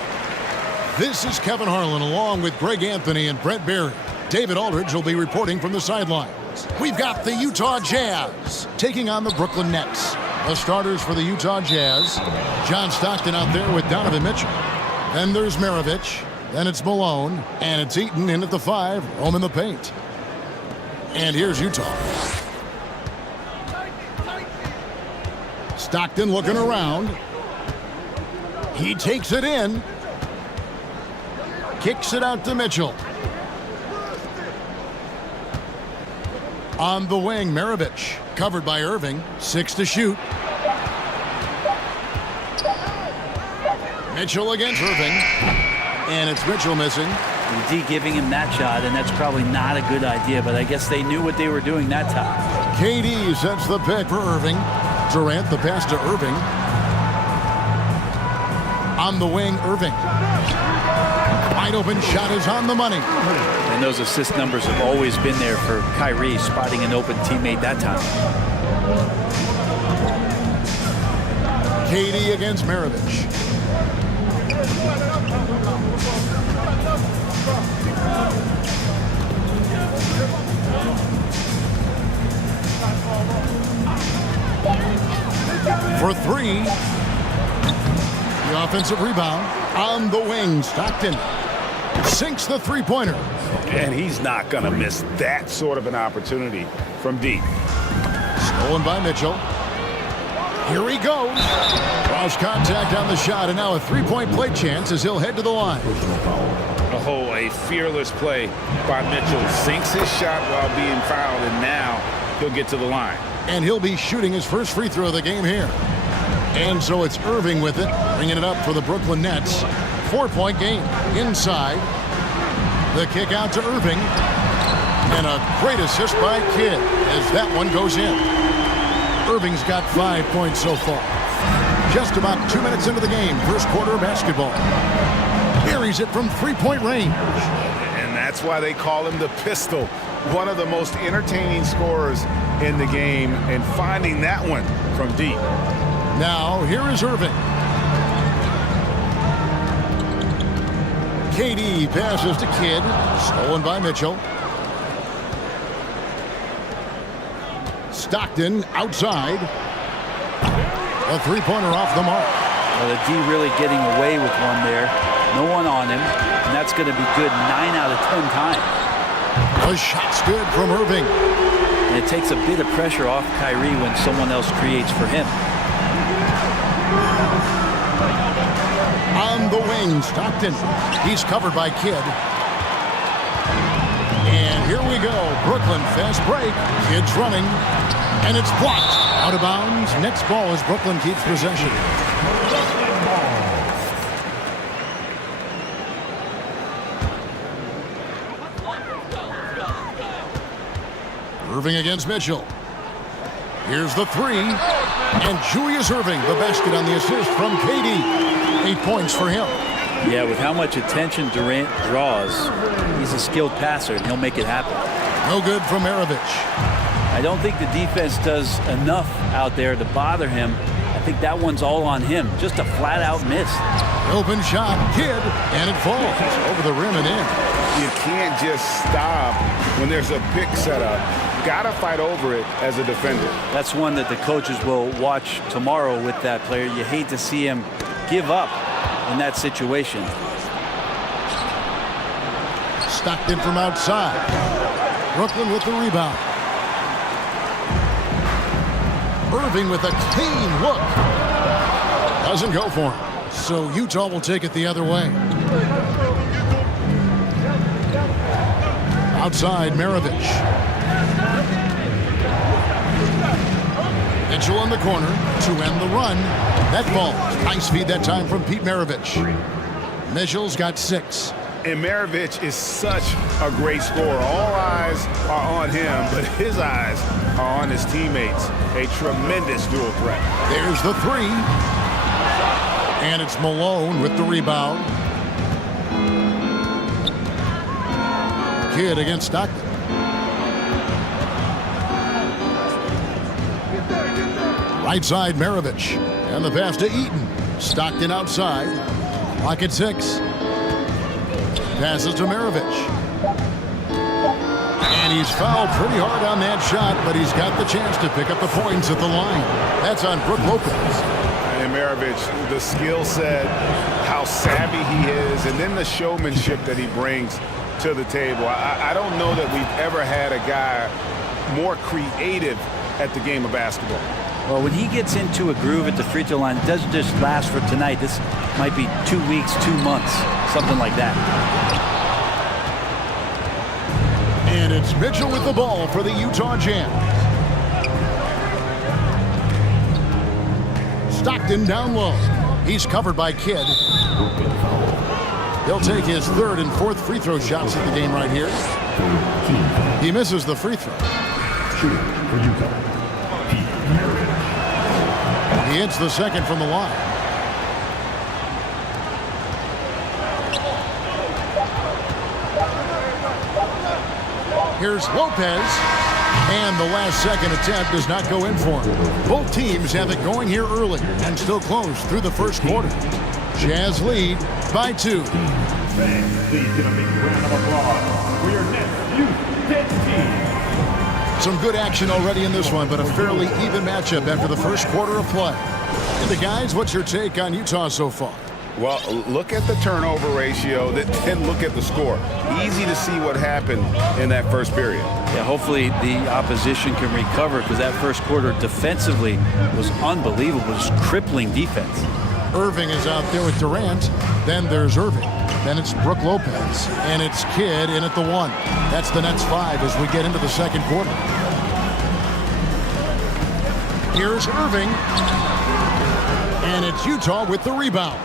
This is Kevin Harlan along with Greg Anthony and Brent Barry. David Aldridge will be reporting from the sidelines. We've got the Utah Jazz taking on the Brooklyn Nets. The starters for the Utah Jazz, John Stockton out there with Donovan Mitchell. Then there's Maravich. Then it's Malone. And it's Eaton in at the 5, roaming the paint. And here's Utah. Stockton looking around. He takes it in. Kicks it out to Mitchell. On the wing, Maravich. Covered by Irving. 6 to shoot. Mitchell against Irving. And it's Mitchell missing. D giving him that shot, and that's probably not a good idea, but I guess they knew what they were doing that time. KD sets the pick for Irving. Durant the pass to Irving. On the wing, Irving. Wide open shot is on the money. And those assist numbers have always been there for Kyrie, spotting an open teammate that time. KD against Maravich. For 3. The offensive rebound on the wing. Stockton sinks the three-pointer. And he's not going to miss that sort of an opportunity from deep. Stolen by Mitchell. Here he goes. Cross contact on the shot, and now a three-point play chance as he'll head to the line. Oh, a fearless play by Mitchell. Sinks his shot while being fouled, and now he'll get to the line. And he'll be shooting his first free throw of the game here. And so it's Irving with it, bringing it up for the Brooklyn Nets. 4-point game inside. The kick out to Irving. And a great assist by Kidd as that one goes in. Irving's got 5 points so far. Just about 2 minutes into the game, first quarter of basketball. Carries it from three-point range. And that's why they call him the Pistol. One of the most entertaining scorers in the game, and finding that one from deep. Now, here is Irving. KD passes to Kidd. Stolen by Mitchell. Stockton outside. A three-pointer off the mark. Well, the D really getting away with one there. No one on him, and that's going to be good 9 out of 10 times. The shot's good from Irving. And it takes a bit of pressure off Kyrie when someone else creates for him. On the wing, Stockton. He's covered by Kidd. And here we go. Brooklyn fast break. Kidd's running. And it's blocked. Out of bounds. Next ball as Brooklyn keeps possession. Irving against Mitchell. Here's the 3. And Julius Irving, the basket on the assist from KD. 8 points for him. Yeah, with how much attention Durant draws, he's a skilled passer, and he'll make it happen. No good from Maravich. I don't think the defense does enough out there to bother him. I think that one's all on him. Just a flat-out miss. Open shot, Kidd, and it falls over the rim and in. You can't just stop when there's a pick set up. Gotta fight over it as a defender. That's one that the coaches will watch tomorrow with that player. You hate to see him give up in that situation. Stockton from outside. Brooklyn with the rebound. Irving with a clean look. Doesn't go for him. So Utah will take it the other way. Outside, Maravich. Mitchell in the corner to end the run. That ball. Nice feed that time from Pete Maravich. Mitchell's got 6. And Maravich is such a great scorer. All eyes are on him, but his eyes are on his teammates. A tremendous dual threat. There's the 3. And it's Malone with the rebound. Kidd against Stockton. Right side, Maravich. And the pass to Eaton. Stockton outside. Lock at 6. Passes to Maravich. And he's fouled pretty hard on that shot, but he's got the chance to pick up the points at the line. That's on Brook Lopez. And Maravich, the skill set, how savvy he is, and then the showmanship that he brings to the table. I don't know that we've ever had a guy more creative at the game of basketball. Well, when he gets into a groove at the free throw line, it doesn't just last for tonight. This might be 2 weeks, 2 months, something like that. And it's Mitchell with the ball for the Utah Jazz. Stockton down low. He's covered by Kidd. He'll take his 3rd and 4th free throw shots at the game right here. He misses the free throw. He hits the 2nd from the line. Here's Lopez. And the last second attempt does not go in for him. Both teams have it going here early and still close through the first quarter. Jazz lead by 2. Fans, please give a big round of applause for your next Youth 10 team. Some good action already in this one, but a fairly even matchup after the first quarter of play. And the guys, what's your take on Utah so far? Well, look at the turnover ratio, then look at the score. Easy to see what happened in that first period. Yeah, hopefully the opposition can recover, because that first quarter defensively was unbelievable. It was crippling defense. Irving is out there with Durant. Then there's Irving. Then it's Brook Lopez. And it's Kidd in at the 1. That's the Nets 5 as we get into the second quarter. Here's Irving. And it's Utah with the rebound.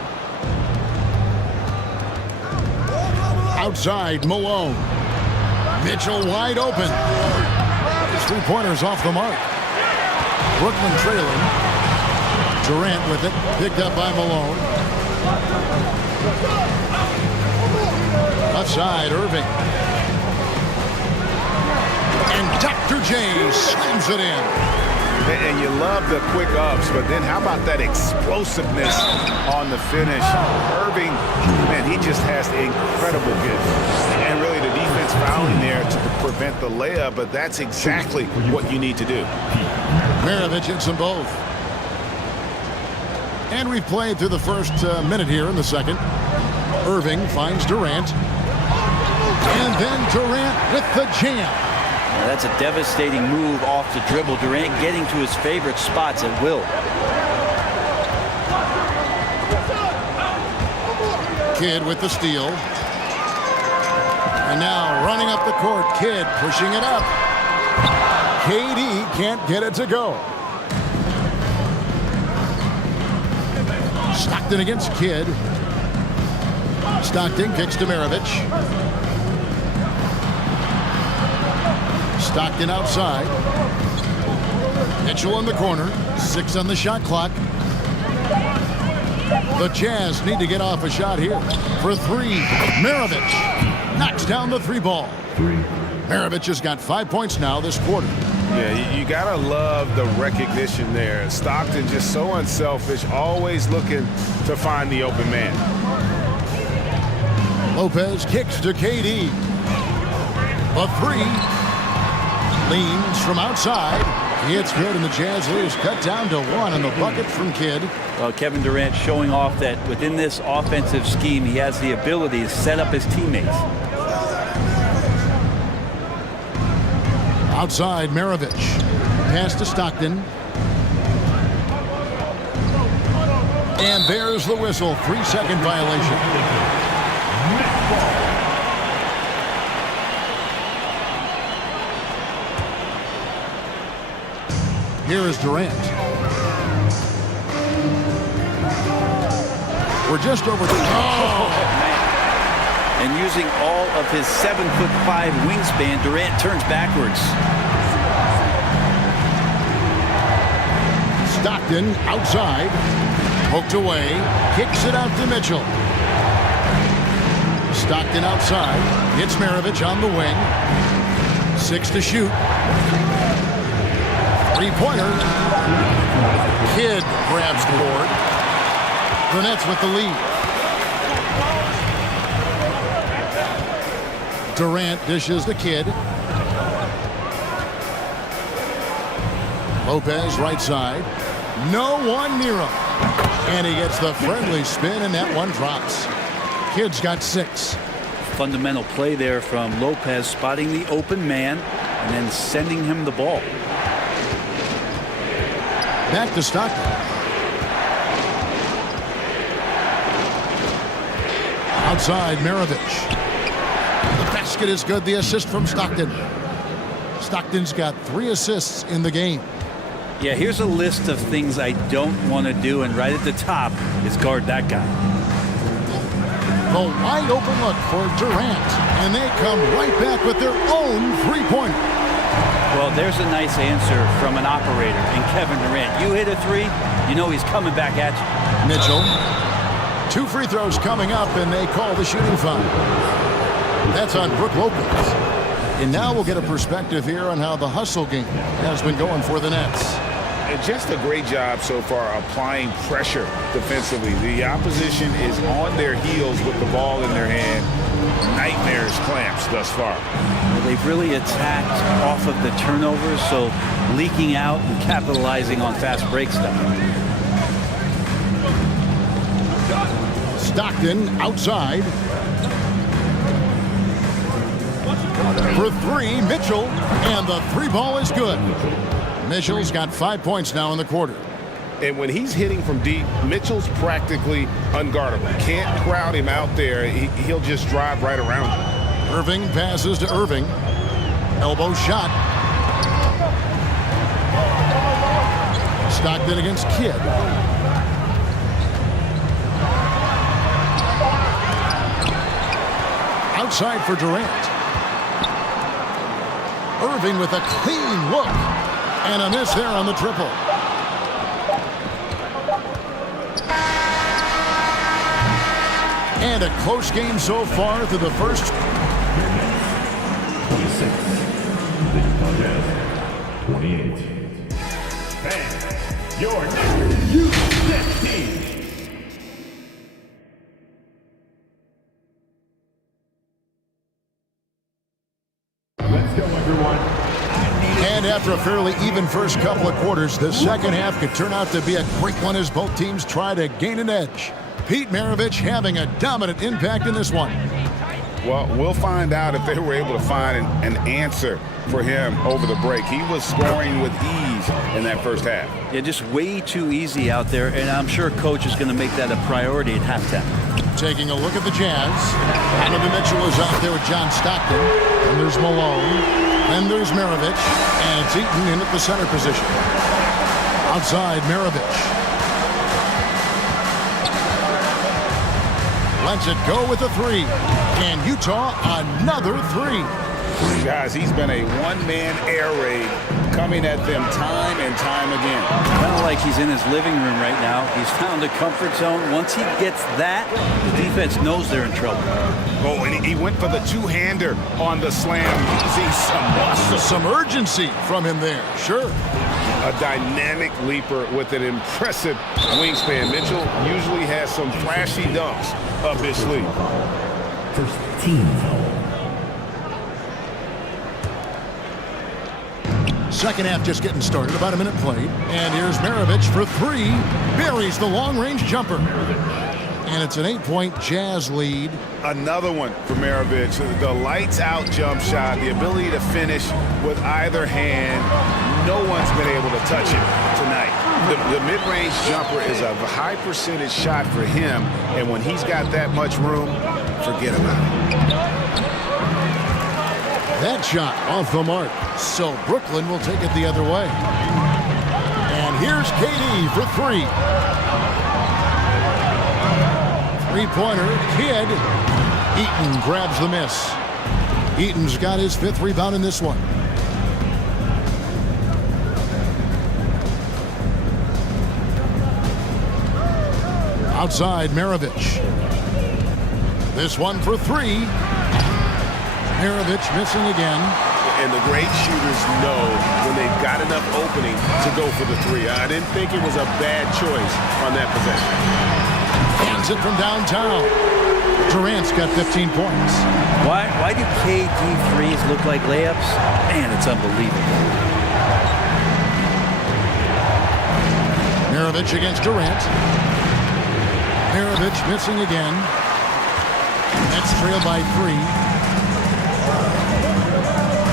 Outside, Malone. Mitchell wide open. His 3-pointer's off the mark. Brooklyn trailing. Durant with it. Picked up by Malone. Left side, Irving. And Dr. J slams it in. And you love the quick ups, but then how about that explosiveness on the finish? Irving, man, he just has incredible gift. And really the defense fouling there to prevent the layup, but that's exactly what you need to do. Maravich hits them both. And we've played through the first minute here in the second. Irving finds Durant. And then Durant with the jam. Yeah, that's a devastating move off the dribble. Durant getting to his favorite spots at will. Kidd with the steal. And now running up the court, Kidd pushing it up. KD can't get it to go. Stockton against Kidd. Stockton kicks to Maravich. Stockton outside. Mitchell in the corner. 6 on the shot clock. The Jazz need to get off a shot here. For 3, Maravich knocks down the 3 ball. Maravich has got 5 points now this quarter. Yeah, you gotta love the recognition there. Stockton just so unselfish, always looking to find the open man. Lopez kicks to KD. The 3. Leans from outside. It's good, and the Jazz lose. Cut down to 1 on the bucket from Kidd. Well, Kevin Durant showing off that within this offensive scheme, he has the ability to set up his teammates. Outside, Maravich. Pass to Stockton. And there's the whistle. 3-second violation. Here is Durant. We're just over the... Oh, man. And using all of his 7'5" wingspan, Durant turns backwards. Stockton outside. Poked away. Kicks it out to Mitchell. Stockton outside. Hits Maravich on the wing. 6 to shoot. 3-pointer. Kidd grabs the board. The Nets with the lead. Durant dishes to Kidd. Lopez right side. No one near him. And he gets the friendly spin, and that one drops. Kidd's got 6. Fundamental play there from Lopez, spotting the open man and then sending him the ball. Back to Stockton. Outside, Maravich. The basket is good. The assist from Stockton. Stockton's got 3 assists in the game. Yeah, here's a list of things I don't want to do, and right at the top is guard that guy. The wide open look for Durant, and they come right back with their own three-pointer. Well, there's a nice answer from an operator in Kevin Durant. You hit a 3, you know he's coming back at you. Mitchell. 2 free throws coming up, and they call the shooting foul. That's on Brook Lopez. And now we'll get a perspective here on how the hustle game has been going for the Nets. And just a great job so far applying pressure defensively. The opposition is on their heels with the ball in their hand. Nightmares clamps thus far. Well, they've really attacked off of the turnovers, so leaking out and capitalizing on fast break stuff. Stockton outside. For 3, Mitchell, and the 3 ball is good. Mitchell's got 5 points now in the quarter. And when he's hitting from deep, Mitchell's practically unguardable. Can't crowd him out there. He'll just drive right around him. Irving passes to Irving. Elbow shot. Stockton against Kidd. Outside for Durant. Irving with a clean look. And a miss there on the triple. And a close game so far through the first. 26. The Utah Jazz, 28. And your next U-Net team. Let's go, everyone. And after a fairly even first couple of quarters, the second half could turn out to be a quick one as both teams try to gain an edge. Pete Maravich having a dominant impact in this one. Well, we'll find out if they were able to find an answer for him over the break. He was scoring with ease in that first half. Yeah, just way too easy out there, and I'm sure Coach is going to make that a priority at halftime. Taking a look at the Jazz. Donovan Mitchell is out there with John Stockton. And there's Malone. Then there's Maravich. And it's Eaton in at the center position. Outside, Maravich. Lets it go with a 3. And Utah, another 3. Guys, he's been a one-man air raid coming at them time and time again. Kind of like he's in his living room right now. He's found a comfort zone. Once he gets that, the defense knows they're in trouble. Oh, and he went for the two-hander on the slam. See some muscle. Some urgency from him there, sure. A dynamic leaper with an impressive wingspan. Mitchell usually has some flashy dunks up his sleeve. First team foul. Second half just getting started, about a minute played. And here's Maravich for 3. Buries the long-range jumper. And it's an 8-point Jazz lead. Another one for Maravich. The lights-out jump shot, the ability to finish with either hand. No one's been able to touch it tonight. The mid-range jumper is a high percentage shot for him, and when he's got that much room, forget about it. That shot off the mark. So Brooklyn will take it the other way. And here's KD for 3. Three-pointer, Kidd. Eaton grabs the miss. Eaton's got his 5th rebound in this one. Outside, Maravich. This one for 3. Maravich missing again. And the great shooters know when they've got enough opening to go for the three. I didn't think it was a bad choice on that possession. Hands it from downtown. Durant's got 15 points. Why do KD threes look like layups? Man, it's unbelievable. Maravich against Durant. Maravich missing again. Nets trail by 3.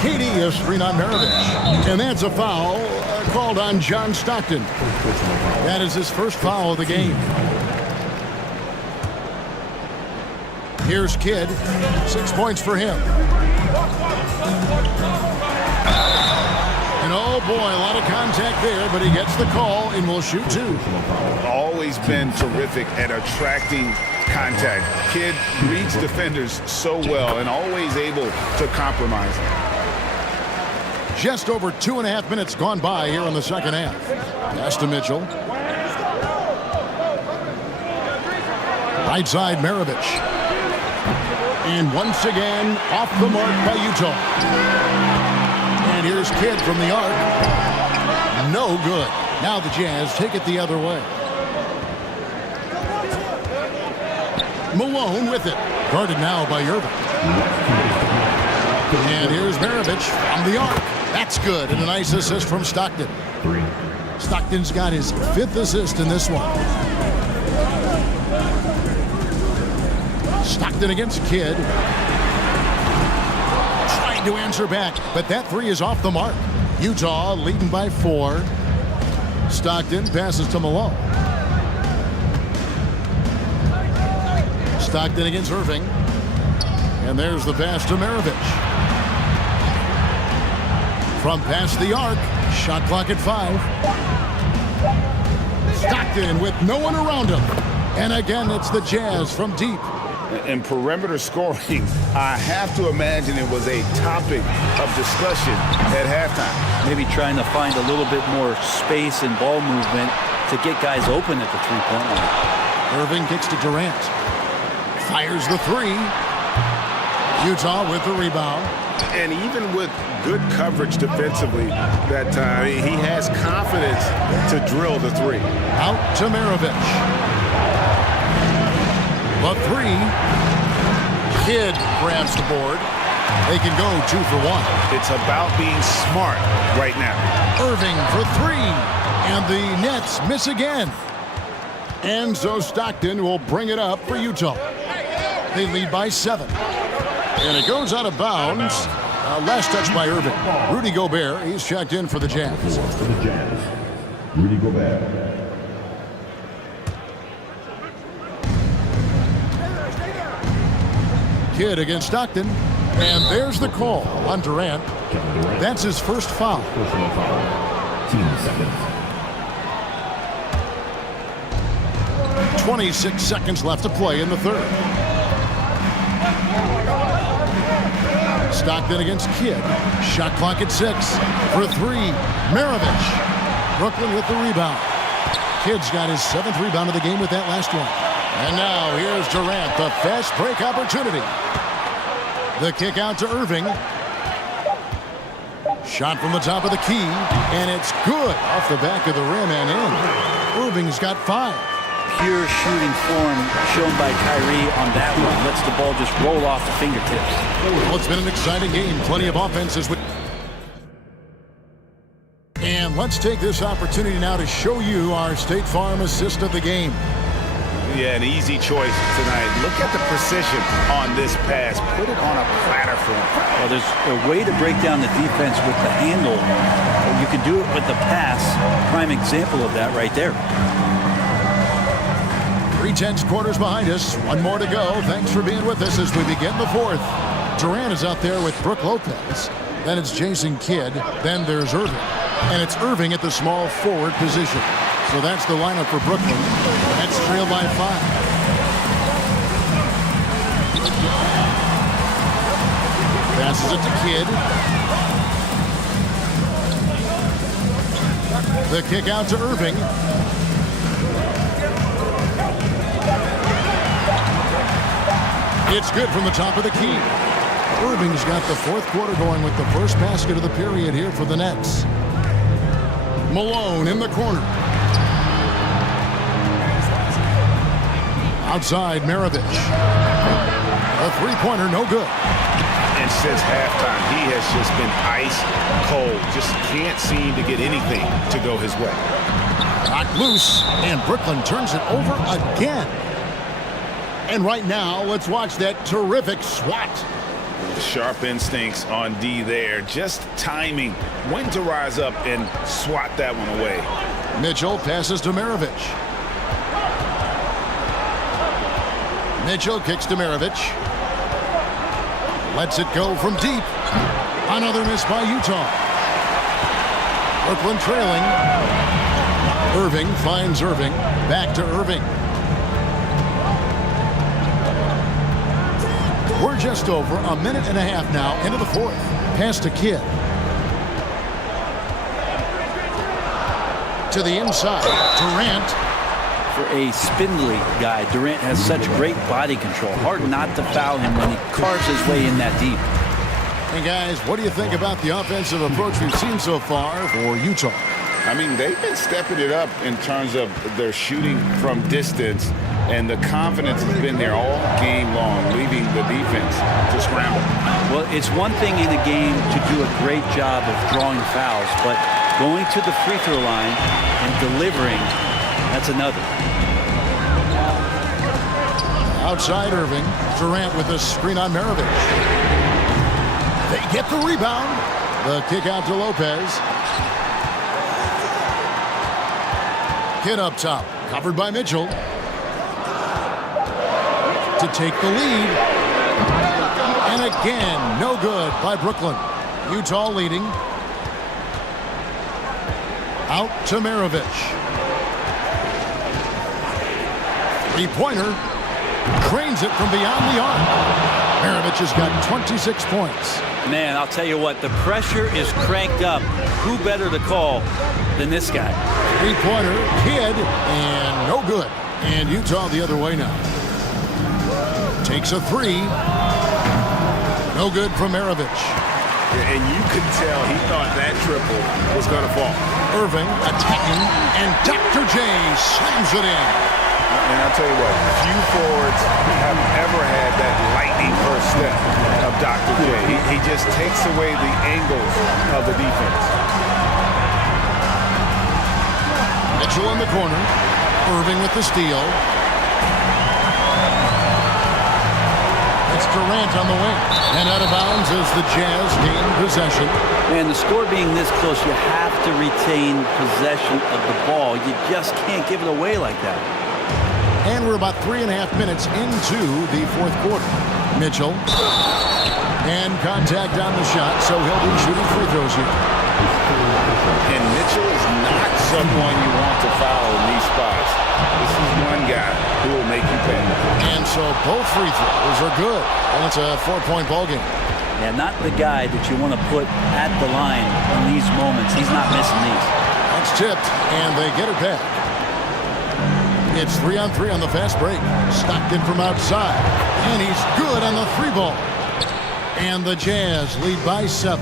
KD is screen on Maravich. And that's a foul called on John Stockton. That is his first foul of the game. Here's Kidd. 6 points for him. And oh boy, a lot of contact there, but he gets the call and will shoot 2. Always been terrific at attracting contact. Kidd reads defenders so well and always able to compromise them. Just over 2.5 minutes gone by here in the second half. Pass to Mitchell. Right side, Maravich. And once again, off the mark by Utah. And here's Kidd from the arc. No good. Now the Jazz take it the other way. Malone with it. Guarded now by Irving. And here's Maravich from the arc. That's good. And a nice assist from Stockton. Stockton's got his 5th assist in this one. Stockton against Kidd. Trying to answer back, but that 3 is off the mark. Utah leading by 4. Stockton passes to Malone. Stockton against Irving. And there's the pass to Maravich. From past the arc. Shot clock at 5. Stockton with no one around him. And again, it's the Jazz from deep. And perimeter scoring, I have to imagine it was a topic of discussion at halftime. Maybe trying to find a little bit more space and ball movement to get guys open at the three-point line. Irving kicks to Durant. Fires the 3. Utah with the rebound. And even with good coverage defensively that time, he has confidence to drill the 3. Out to Maravich. The 3. Kidd grabs the board. They can go 2 for 1. It's about being smart right now. Irving for 3. And the Nets miss again. And so Stockton will bring it up for Utah. They lead by 7. And it goes out of bounds. Last touch by Irving. Rudy Gobert, he's checked in for the Jazz. Rudy Gobert. Kidd against Stockton. And there's the call on Durant. That's his first foul. Personal foul. Team seconds. 26 seconds left to play in the third. Stockton against Kidd. Shot clock at 6. For 3. Maravich. Brooklyn with the rebound. Kidd's got his 7th rebound of the game with that last one. And now here's Durant, the fast break opportunity. The kick out to Irving. Shot from the top of the key, and it's good off the back of the rim and in. Irving's got 5. Pure shooting form shown by Kyrie on that one. Lets the ball just roll off the fingertips. Well, it's been an exciting game. Plenty of offenses. And let's take this opportunity now to show you our State Farm assist of the game. Yeah, an easy choice tonight. Look at the precision on this pass. Put it on a platter for him. Well, there's a way to break down the defense with the handle. You can do it with the pass. Prime example of that right there. 3/10 quarters behind us. One more to go. Thanks for being with us as we begin the 4th. Durant is out there with Brook Lopez. Then it's Jason Kidd. Then there's Irving. And it's Irving at the small forward position. So that's the lineup for Brooklyn. That's trailed by 5. Passes it to Kidd. The kick out to Irving. It's good from the top of the key. Irving's got the fourth quarter going with the first basket of the period here for the Nets. Malone in the corner. Outside, Maravich. A three-pointer, no good. And since halftime, he has just been ice cold. Just can't seem to get anything to go his way. Knocked loose, and Brooklyn turns it over again. And right now, let's watch that terrific swat. Sharp instincts on D there. Just timing when to rise up and swat that one away. Mitchell passes to Maravich. Mitchell kicks to Maravich. Lets it go from deep. Another miss by Utah. Brooklyn trailing. Irving finds Irving. Back to Irving. We're just over a minute and a half now into the fourth. Pass to Kidd. To the inside. Durant. For a spindly guy, Durant has such great body control. Hard not to foul him when he carves his way in that deep. And guys, what do you think about the offensive approach we've seen so far for Utah? I mean, they've been stepping it up in terms of their shooting from distance, and the confidence has been there all game long, leaving the defense to scramble. Well, it's one thing in a game to do a great job of drawing fouls, but going to the free throw line and delivering, that's another. Outside Irving. Durant with a screen on Maravich. They get the rebound. The kick out to Lopez. Kidd up top. Covered by Mitchell. To take the lead. And again, no good by Brooklyn. Utah leading. Out to Maravich. Three-pointer. Trains it from beyond the arc. Maravich has got 26 points. Man, I'll tell you what, the pressure is cranked up. Who better to call than this guy? Three-pointer, Kidd, and no good. And Utah the other way now. Takes a three. No good from Maravich. And you could tell he thought that triple was going to fall. Irving attacking, and Dr. J slams it in. And I'll tell you what, few forwards have ever had that lightning first step of Dr. J. He just takes away the angles of the defense. Mitchell in the corner. Irving with the steal. It's Durant on the wing. And out of bounds as the Jazz gain possession. Man, the score being this close, you have to retain possession of the ball. You just can't give it away like that. And we're about 3.5 minutes into the fourth quarter. Mitchell. And contact on the shot, so he'll be shooting free throws here. And Mitchell is not someone you want to foul in these spots. This is one guy who will make you pay. And so both free throws are good. And it's a 4-point ball game. Yeah, not the guy that you want to put at the line in these moments. He's not missing these. That's tipped, and they get it back. It's 3-on-3 on the fast break. Stockton from outside. And he's good on the three ball. And the Jazz lead by 7.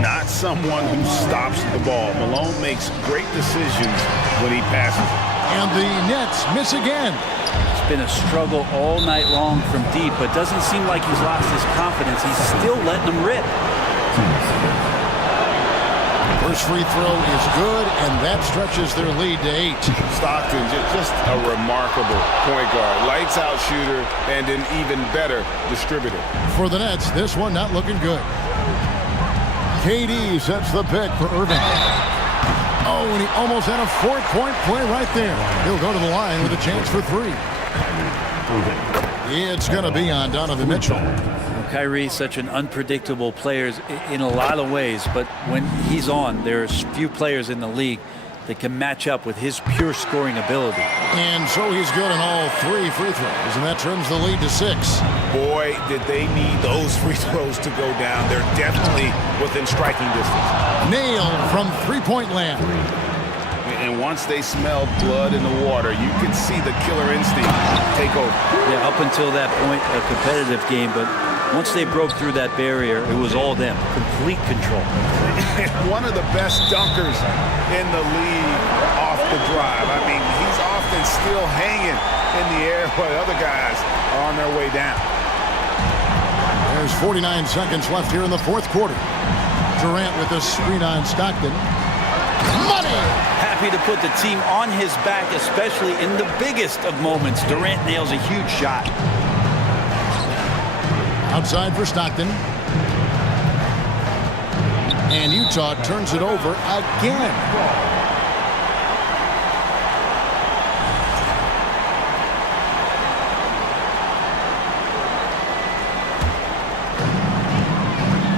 Not someone who stops the ball. Malone makes great decisions when he passes it. And the Nets miss again. It's been a struggle all night long from deep, but doesn't seem like he's lost his confidence. He's still letting them rip. First free throw is good, and that stretches their lead to 8. Stockton, just a remarkable point guard. Lights out shooter and an even better distributor. For the Nets, this one not looking good. KD sets the pick for Irving. Oh, and he almost had a 4-point play right there. He'll go to the line with a chance for 3. It's going to be on Donovan Mitchell. Kyrie, such an unpredictable player in a lot of ways, but when he's on, there's few players in the league that can match up with his pure scoring ability. And so he's good on all 3 free throws, and that turns the lead to 6. Boy, did they need those free throws to go down. They're definitely within striking distance. Nailed from three-point land. And once they smelled blood in the water, you could see the killer instinct take over. Yeah, up until that point, a competitive game, but Once they broke through that barrier, it was all them. Complete control. One of the best dunkers in the league off the drive. I mean, he's often still hanging in the air while other guys are on their way down. There's 49 seconds left here in the fourth quarter. Durant with a screen on Stockton. Money! Happy to put the team on his back, especially in the biggest of moments. Durant nails a huge shot. Outside for Stockton. And Utah turns it over again.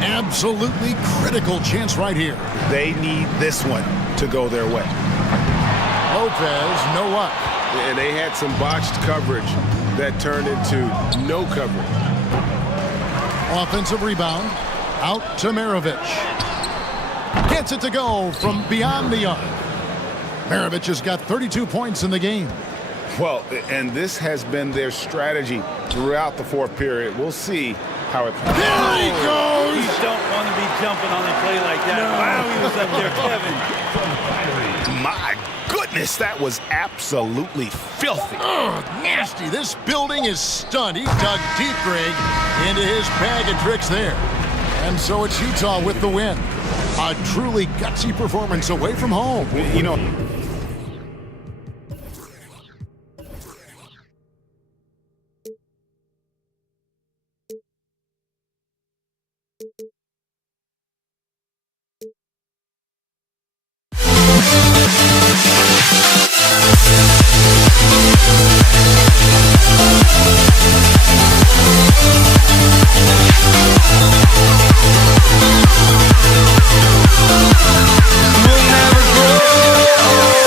Absolutely critical chance right here. They need this one to go their way. Lopez, no luck. And they had some botched coverage that turned into no coverage. Offensive rebound. Out to Maravich. Gets it to go from beyond the arc. Maravich has got 32 points in the game. Well, and this has been their strategy throughout the fourth period. We'll see how it plays. There he goes! You don't want to be jumping on a play like that. No. Wow, he was up there, Kevin. My goodness, that was absolutely filthy. Nasty. This building is stunned. He dug deep, Greg, into his bag of tricks there. And so it's Utah with the win. A truly gutsy performance away from home. You know, We'll never grow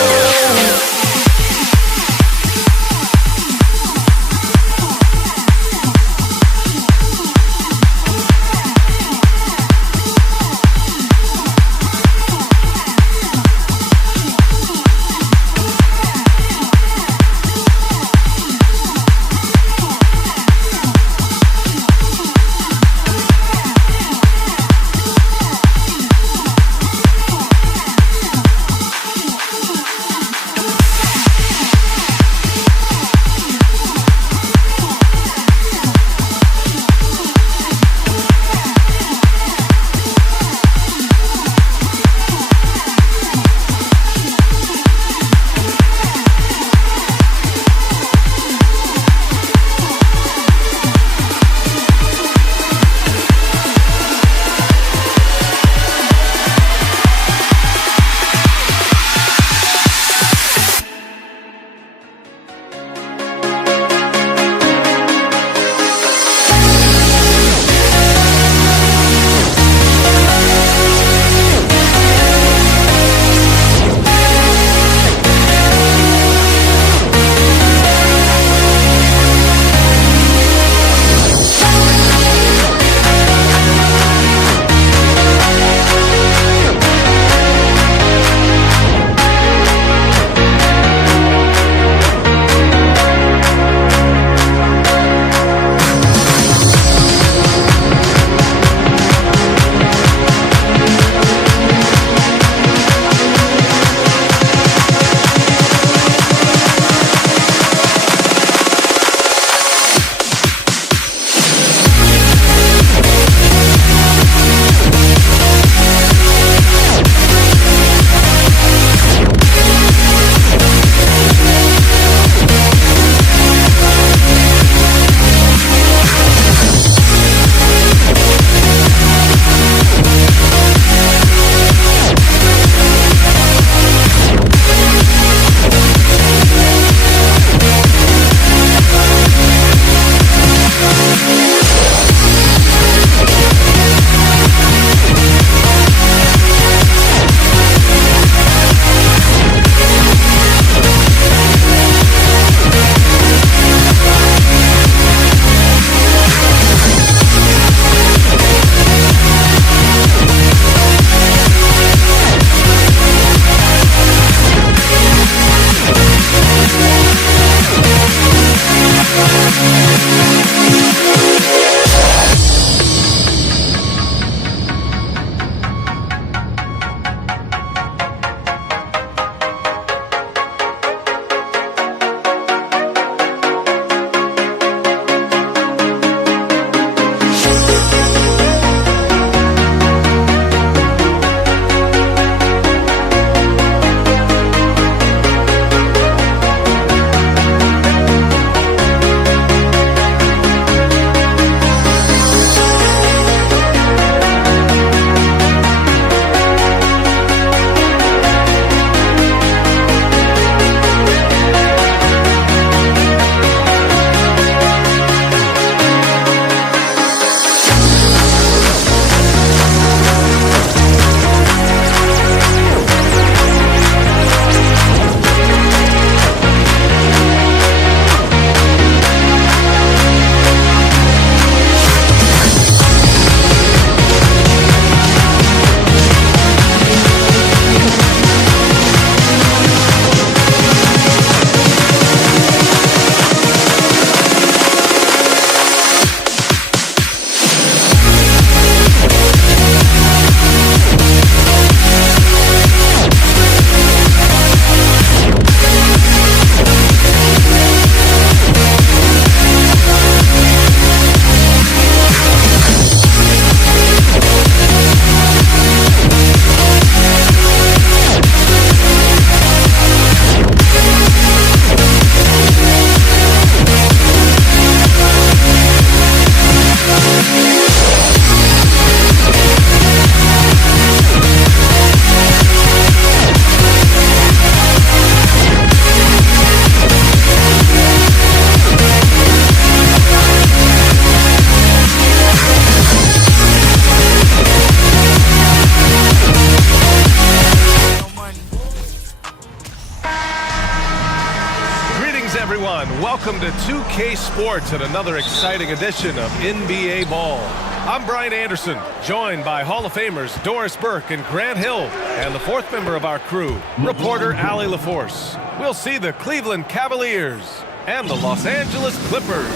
everyone. Welcome to 2K Sports and another exciting edition of NBA Ball. I'm Brian Anderson, joined by Hall of Famers Doris Burke and Grant Hill, and the fourth member of our crew, reporter Allie LaForce. We'll see the Cleveland Cavaliers and the Los Angeles Clippers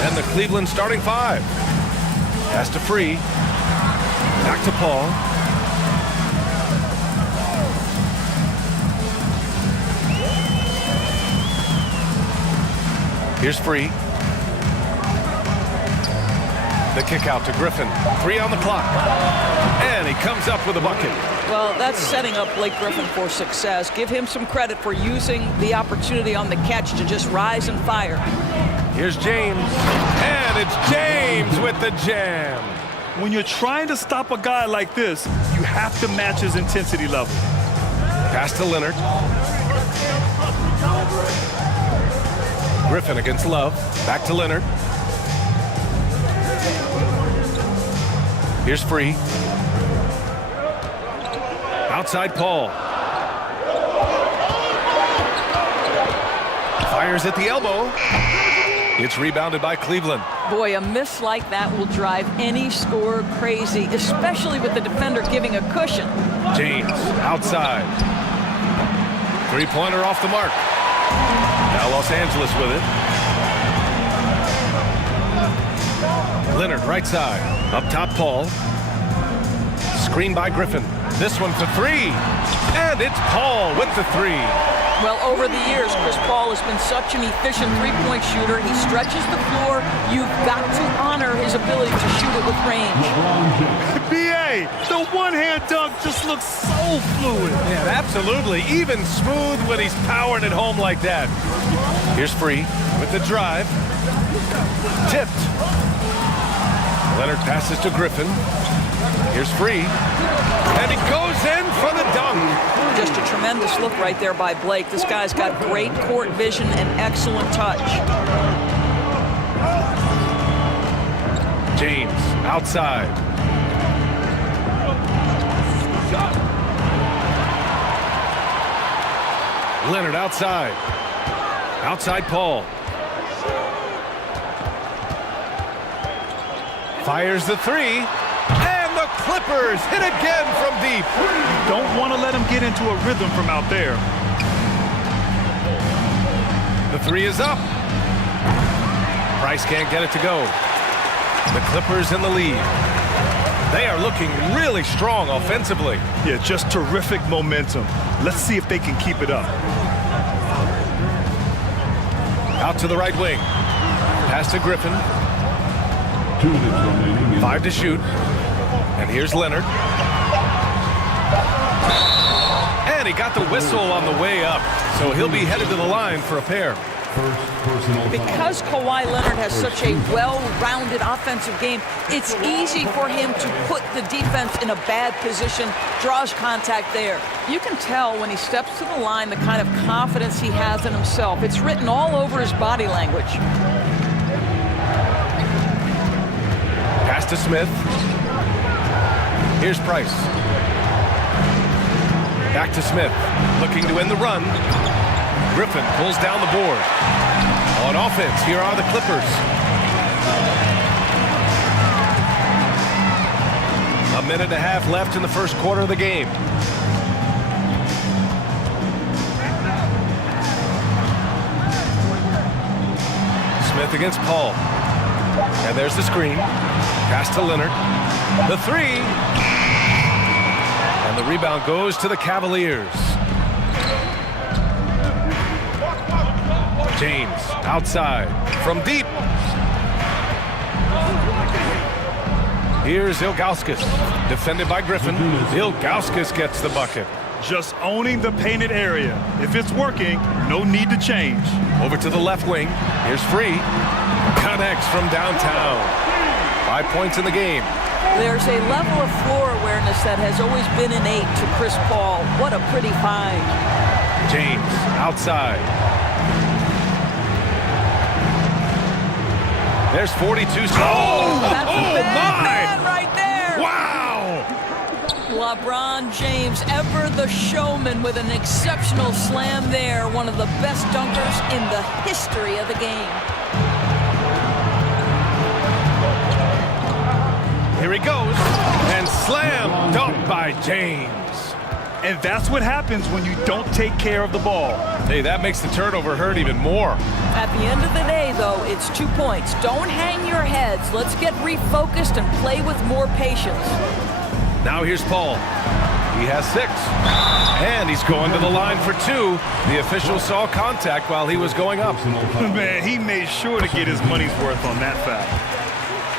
and the Cleveland starting five. Pass to Free. Back to Paul. Here's Free. The kick out to Griffin. 3 on the clock. And he comes up with a bucket. Well, that's setting up Blake Griffin for success. Give him some credit for using the opportunity on the catch to just rise and fire. Here's James. And it's James with the jam. When you're trying to stop a guy like this, you have to match his intensity level. Pass to Leonard. Griffin against Love. Back to Leonard. Here's Free. Outside Paul. Fires at the elbow. It's rebounded by Cleveland. Boy, a miss like that will drive any scorer crazy, especially with the defender giving a cushion. James outside. Three-pointer off the mark. Now Los Angeles with it. Leonard right side. Up top Paul. Screen by Griffin. This one for 3. And it's Paul with the 3. Well, over the years, Chris Paul has been such an efficient three-point shooter. He stretches the floor. You've got to honor his ability to shoot it with range. B.A., the one-hand dunk just looks so fluid. Yeah, absolutely. Even smooth when he's powering it home like that. Here's Free with the drive. Tipped. Leonard passes to Griffin. Here's Free. And he goes in for the dunk. Just a tremendous look right there by Blake. This guy's got great court vision and excellent touch. James outside. Leonard outside. Outside Paul. Fires the 3. And the Clippers hit again from deep. You don't want to let him get into a rhythm from out there. The 3 is up. Price can't get it to go. The Clippers in the lead. They are looking really strong offensively. Yeah, just terrific momentum. Let's see if they can keep it up. Out to the right wing. Pass to Griffin. 5 to shoot. And here's Leonard. And he got the whistle on the way up. So he'll be headed to the line for a pair. Because Kawhi Leonard has such a well-rounded offensive game, it's easy for him to put the defense in a bad position, draws contact there. You can tell when he steps to the line the kind of confidence he has in himself. It's written all over his body language. Pass to Smith. Here's Price. Back to Smith. Looking to end the run. Griffin pulls down the board. On offense, here are the Clippers. A minute and a half left in the first quarter of the game. Smith against Paul. And there's the screen. Pass to Leonard. The 3. And the rebound goes to the Cavaliers. James outside from deep. Here's Ilgauskas, defended by Griffin. Ilgauskas gets the bucket. Just owning the painted area. If it's working, no need to change. Over to the left wing. Here's Free. Connects from downtown. 5 points in the game. There's a level of floor awareness that has always been innate to Chris Paul. What a pretty find. James outside. There's 42. Oh, that's a bad man right there. Wow. LeBron James, ever the showman, with an exceptional slam there. One of the best dunkers in the history of the game. Here he goes, and slam dunk by James. And that's what happens when you don't take care of the ball. Hey, that makes the turnover hurt even more. At the end of the day, though, it's 2 points. Don't hang your heads. Let's get refocused and play with more patience. Now here's Paul. He has 6. And he's going to the line for 2. The official saw contact while he was going up. Man, he made sure to get his money's worth on that foul.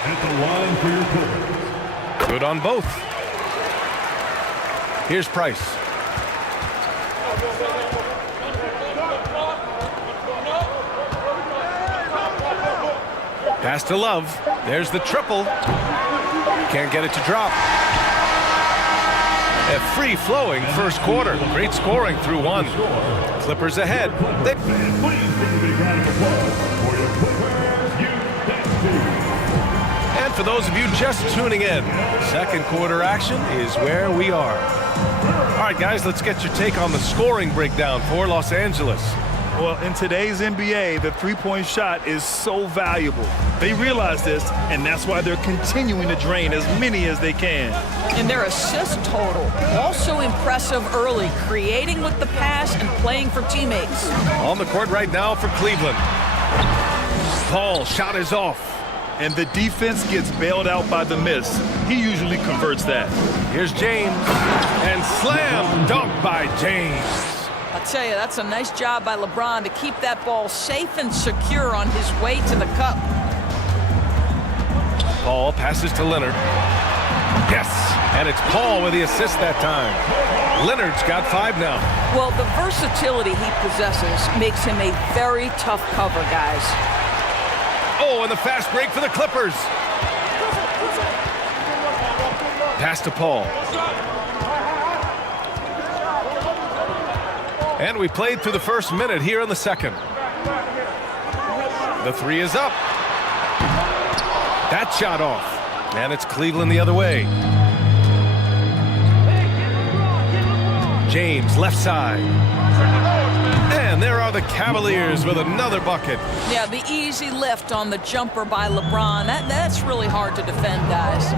At the line for your quarter. Good on both. Here's Price. Pass to Love. There's the triple. Can't get it to drop. A free-flowing first quarter. Great scoring through 1. Clippers ahead. And for those of you just tuning in, second quarter action is where we are. All right, guys, let's get your take on the scoring breakdown for Los Angeles. Well, in today's NBA, the three-point shot is so valuable. They realize this, and that's why they're continuing to drain as many as they can. And their assist total, also impressive early, creating with the pass and playing for teammates. On the court right now for Cleveland. Paul, shot is off. And the defense gets bailed out by the miss. He usually converts that. Here's James, and slam dunk by James. I'll tell you, that's a nice job by LeBron to keep that ball safe and secure on his way to the cup. Paul passes to Leonard. Yes, and it's Paul with the assist that time. Leonard's got 5 now. Well, the versatility he possesses makes him a very tough cover, guys. Oh, and the fast break for the Clippers. Pass to Paul. And we played through the first minute here in the second. The 3 is up. That shot off. And it's Cleveland the other way. James, left side. And there are the Cavaliers with another bucket. Yeah, the easy lift on the jumper by LeBron. That's really hard to defend, guys.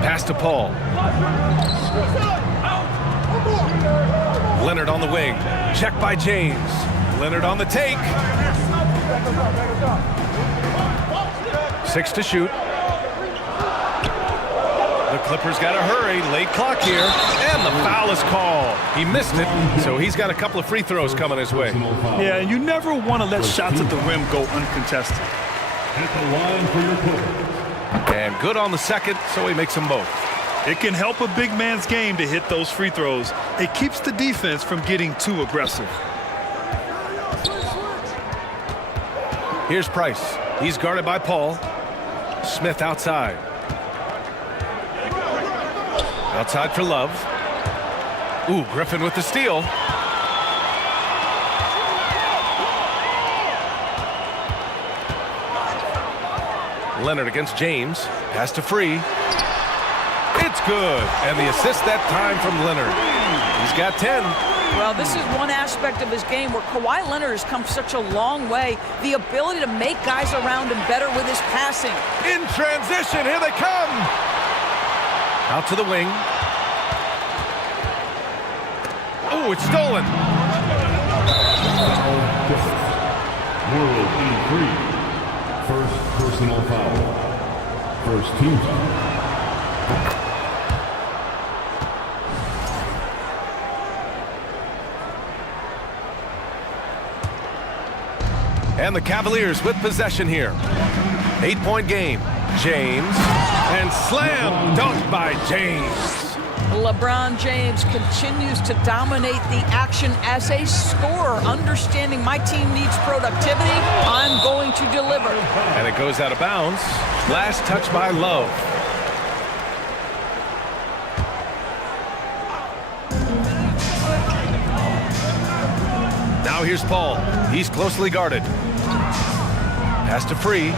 Pass to Paul. Leonard on the wing. Check by James. Leonard on the take. 6 to shoot. The Clippers got to hurry. Late clock here. And the foul is called. He missed it, so he's got a couple of free throws coming his way. Yeah, and you never want to let shots at the rim go uncontested. At the line for your quarter. And good on the second, so he makes them both. It can help a big man's game to hit those free throws. It keeps the defense from getting too aggressive. Here's Price. He's guarded by Paul. Smith outside. Outside for Love. Ooh, Griffin with the steal. Leonard against James. Pass to Free. It's good. And the assist that time from Leonard. He's got 10. Well, this is one aspect of his game where Kawhi Leonard has come such a long way. The ability to make guys around him better with his passing. In transition, here they come. Out to the wing. Oh, it's stolen. World in 3. First personal foul. First team foul. And the Cavaliers with possession here. 8-point game. James. And slam dunk by James. LeBron James continues to dominate the action as a scorer, understanding my team needs productivity. I'm going to deliver. And it goes out of bounds. Last touch by Love. Now here's Paul. He's closely guarded. Pass to Free.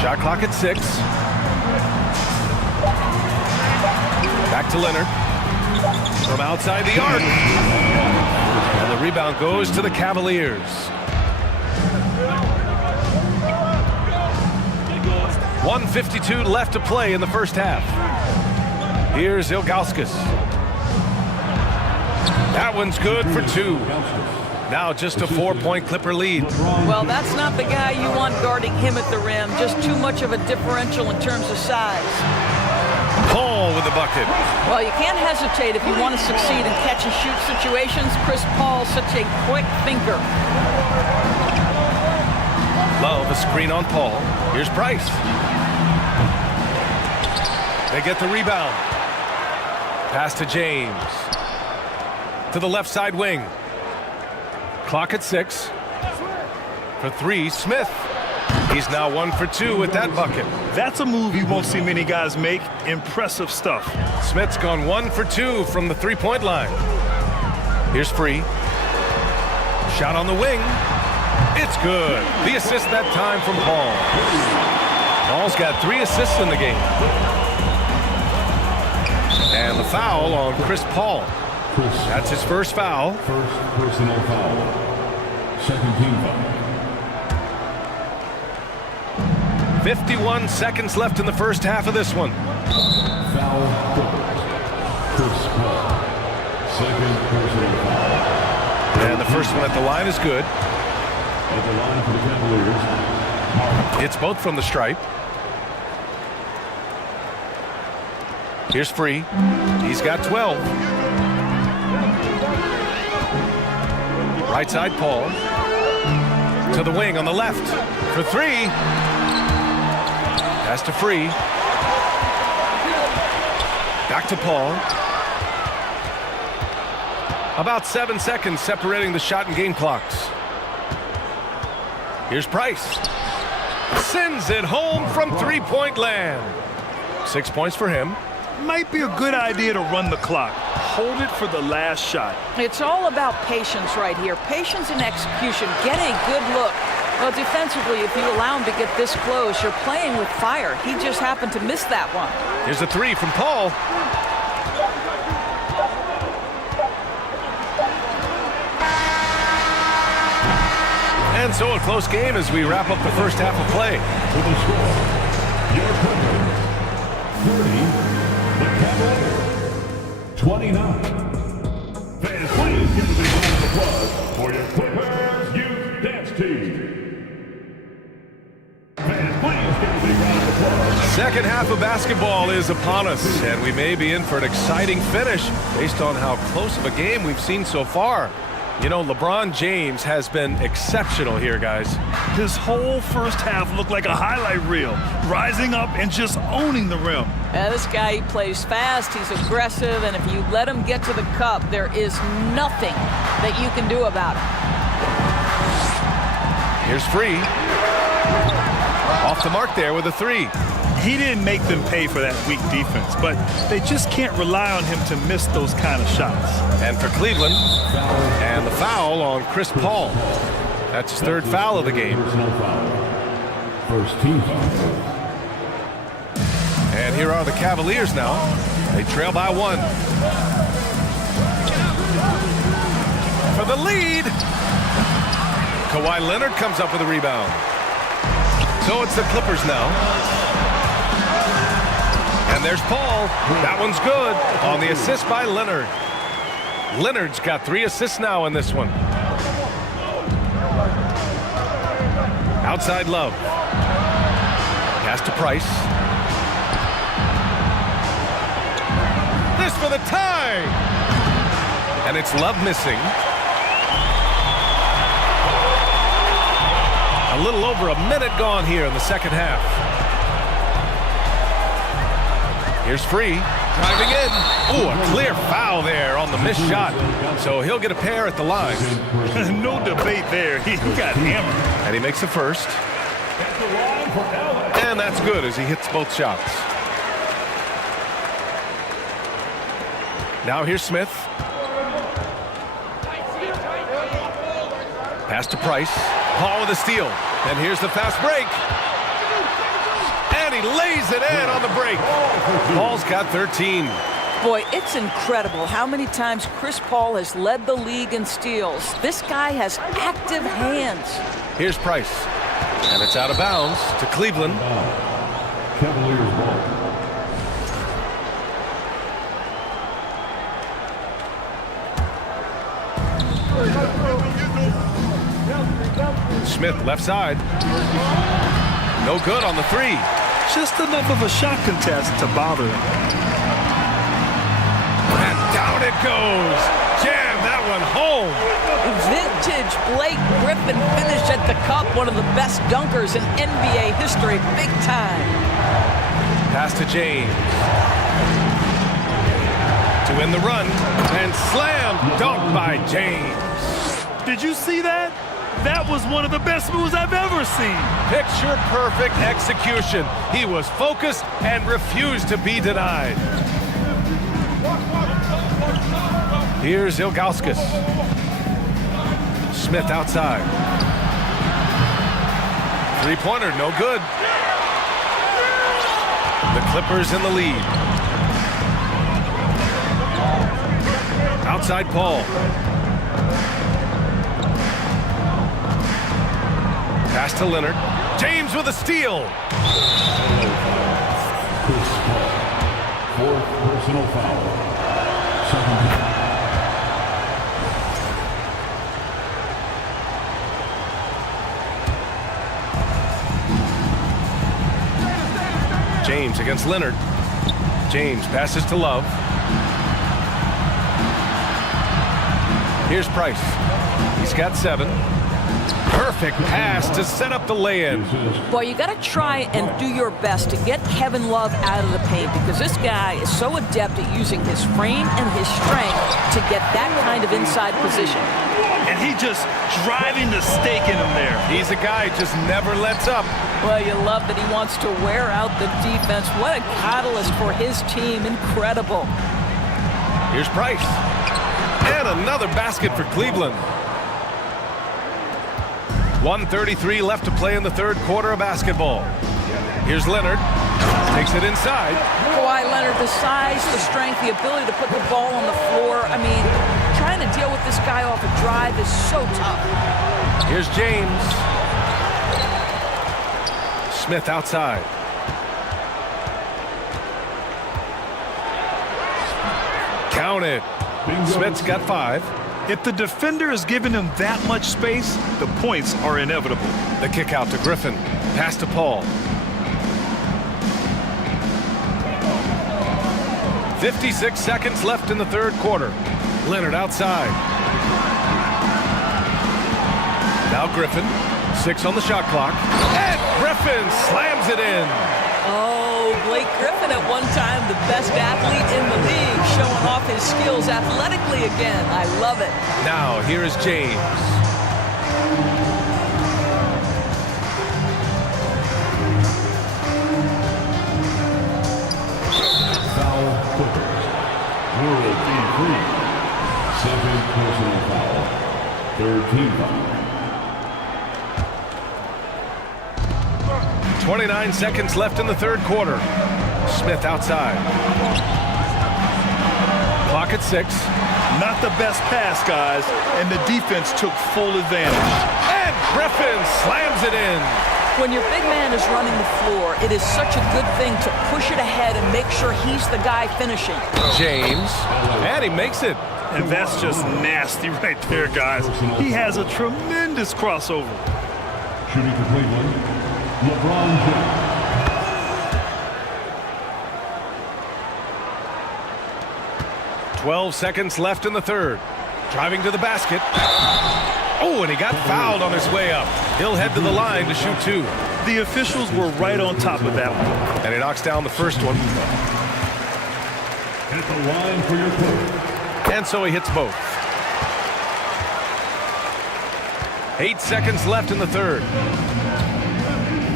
Shot clock at 6. Back to Leonard. From outside the arc. And the rebound goes to the Cavaliers. .152 left to play in the first half. Here's Ilgauskas. That one's good for 2. Now just a 4-point Clipper lead. Well, that's not the guy you want guarding him at the rim. Just too much of a differential in terms of size. Paul with the bucket. Well, you can't hesitate if you want to succeed in catch-and-shoot situations. Chris Paul's such a quick thinker. Love a screen on Paul. Here's Price. They get the rebound. Pass to James. To the left side wing. Clock at 6. For 3, Smith. He's now 1 for 2 with that bucket. That's a move you won't see many guys make. Impressive stuff. Smith's gone 1 for 2 from the 3-point line. Here's Free. Shot on the wing. It's good. The assist that time from Paul. Paul's got 3 assists in the game. And the foul on Chris Paul. That's his first foul. First personal foul. Second team foul. 51 seconds left in the first half of this one. Foul. Chris Paul. Second personal foul. And the first one at the line is good. At the line for the Cavaliers. It's both from the stripe. Here's Free. He's got 12. Right side, Paul. To the wing on the left. For 3. Pass to Free. Back to Paul. About 7 seconds separating the shot and game clocks. Here's Price. Sends it home from 3-point land. 6 points for him. Might be a good idea to run the clock. Hold it for the last shot. It's all about patience right here. Patience and execution. Get a good look. Well, defensively, if you allow him to get this close, you're playing with fire. He just happened to miss that one. Here's a 3 from Paul. And so a close game as we wrap up the first half of play. To the score, your Clippers, 30, the Cavaliers, 29. Fans, please give a big round of applause for your Clippers Youth Dance Team. Fans, please give a big round of applause. Second half of basketball is upon us, and we may be in for an exciting finish based on how close of a game we've seen so far. You know, LeBron James has been exceptional here, guys. His whole first half looked like a highlight reel, rising up and just owning the rim. This guy, he plays fast, he's aggressive, and if you let him get to the cup, there is nothing that you can do about it. Here's Free. Off the mark there with a 3. He didn't make them pay for that weak defense, but they just can't rely on him to miss those kind of shots. And for Cleveland, and the foul on Chris Paul. That's his 3rd foul of the game. First team foul. And here are the Cavaliers now. They trail by 1. For the lead. Kawhi Leonard comes up with a rebound. So it's the Clippers now. And there's Paul. That one's good on the assist by Leonard. Leonard's got 3 assists now in this one. Outside Love. Pass to Price. This for the tie. And it's Love missing. A little over a minute gone here in the second half. Here's Free, driving in. Ooh, a clear foul there on the missed shot. So he'll get a pair at the line. No debate there. He got hammered. And he makes the first. And that's good as he hits both shots. Now here's Smith. Pass to Price. Paul with a steal. And here's the fast break. And he lays it in on the break. Paul's got 13. Boy, it's incredible how many times Chris Paul has led the league in steals. This guy has active hands. Here's Price. And it's out of bounds to Cleveland. Cavaliers ball. Smith left side. No good on the three. Just enough of a shot contest to bother him. And down it goes. Jam that one home. Vintage Blake Griffin finish at the cup. One of the best dunkers in NBA history. Big time. Pass to James. To win the run. And slam dunk by James. Did you see that? That was one of the best moves I've ever seen. Picture perfect execution. He was focused and refused to be denied. Here's Ilgauskas. Smith outside. Three-pointer, no good. The Clippers in the lead. Outside Paul. Pass to Leonard. James with a steal. Chris Paul. Fourth personal foul. Second team. James against Leonard. James passes to Love. Here's Price. He's got 7. Perfect pass to set up the lay-in. Boy, you got to try and do your best to get Kevin Love out of the paint because this guy is so adept at using his frame and his strength to get that kind of inside position. And he just driving the stake in him there. He's a guy who just never lets up. Well, you love that he wants to wear out the defense. What a catalyst for his team. Incredible. Here's Price. And another basket for Cleveland. 1:33 left to play in the third quarter of basketball. Here's Leonard. Takes it inside. Kawhi Leonard, the size, the strength, the ability to put the ball on the floor. I mean, trying to deal with this guy off a drive is so tough. Here's James. Smith outside. Count it. Smith's got 5. If the defender is giving him that much space, the points are inevitable. The kick out to Griffin. Pass to Paul. 56 seconds left in the third quarter. Leonard outside. Now Griffin. 6 on the shot clock. And Griffin slams it in. Oh, Blake Griffin at one time the best athlete in the league, showing off his skills athletically again. I love it. Now here is James. Foul Clippers. World team free. Second personal foul. Third team foul. 29 seconds left in the third quarter. Smith outside. Clock at 6. Not the best pass, guys, and the defense took full advantage. And Griffin slams it in. When your big man is running the floor, it is such a good thing to push it ahead and make sure he's the guy finishing. James, and he makes it. And that's just nasty right there, guys. He has a tremendous crossover. Shooting for Cleveland, LeBron James. "12 seconds left in the third. Driving to the basket. Oh, and he got fouled on his way up. He'll head to the line to shoot 2. The officials were right on top of that one. And he knocks down the first one. At the line for your third. And so he hits both. 8 seconds left in the third.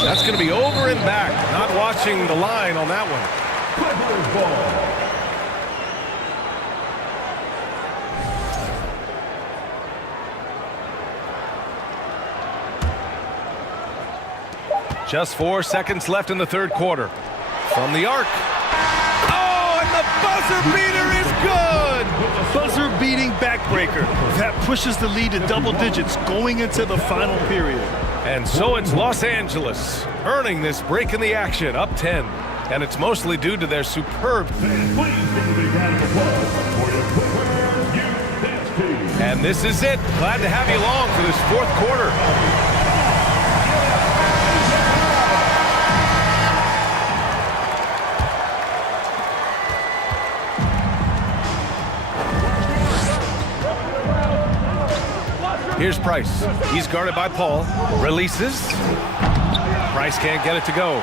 That's going to be over and back. Not watching the line on that one. Clippers ball. Just 4 seconds left in the third quarter. From the arc. Oh, and the buzzer beater is good! Buzzer-beating backbreaker. That pushes the lead to double digits going into the final period. And so it's Los Angeles earning this break in the action, up 10. And it's mostly due to their superb. And this is it. Glad to have you along for this fourth quarter. Here's Price. He's guarded by Paul. Releases. Price can't get it to go.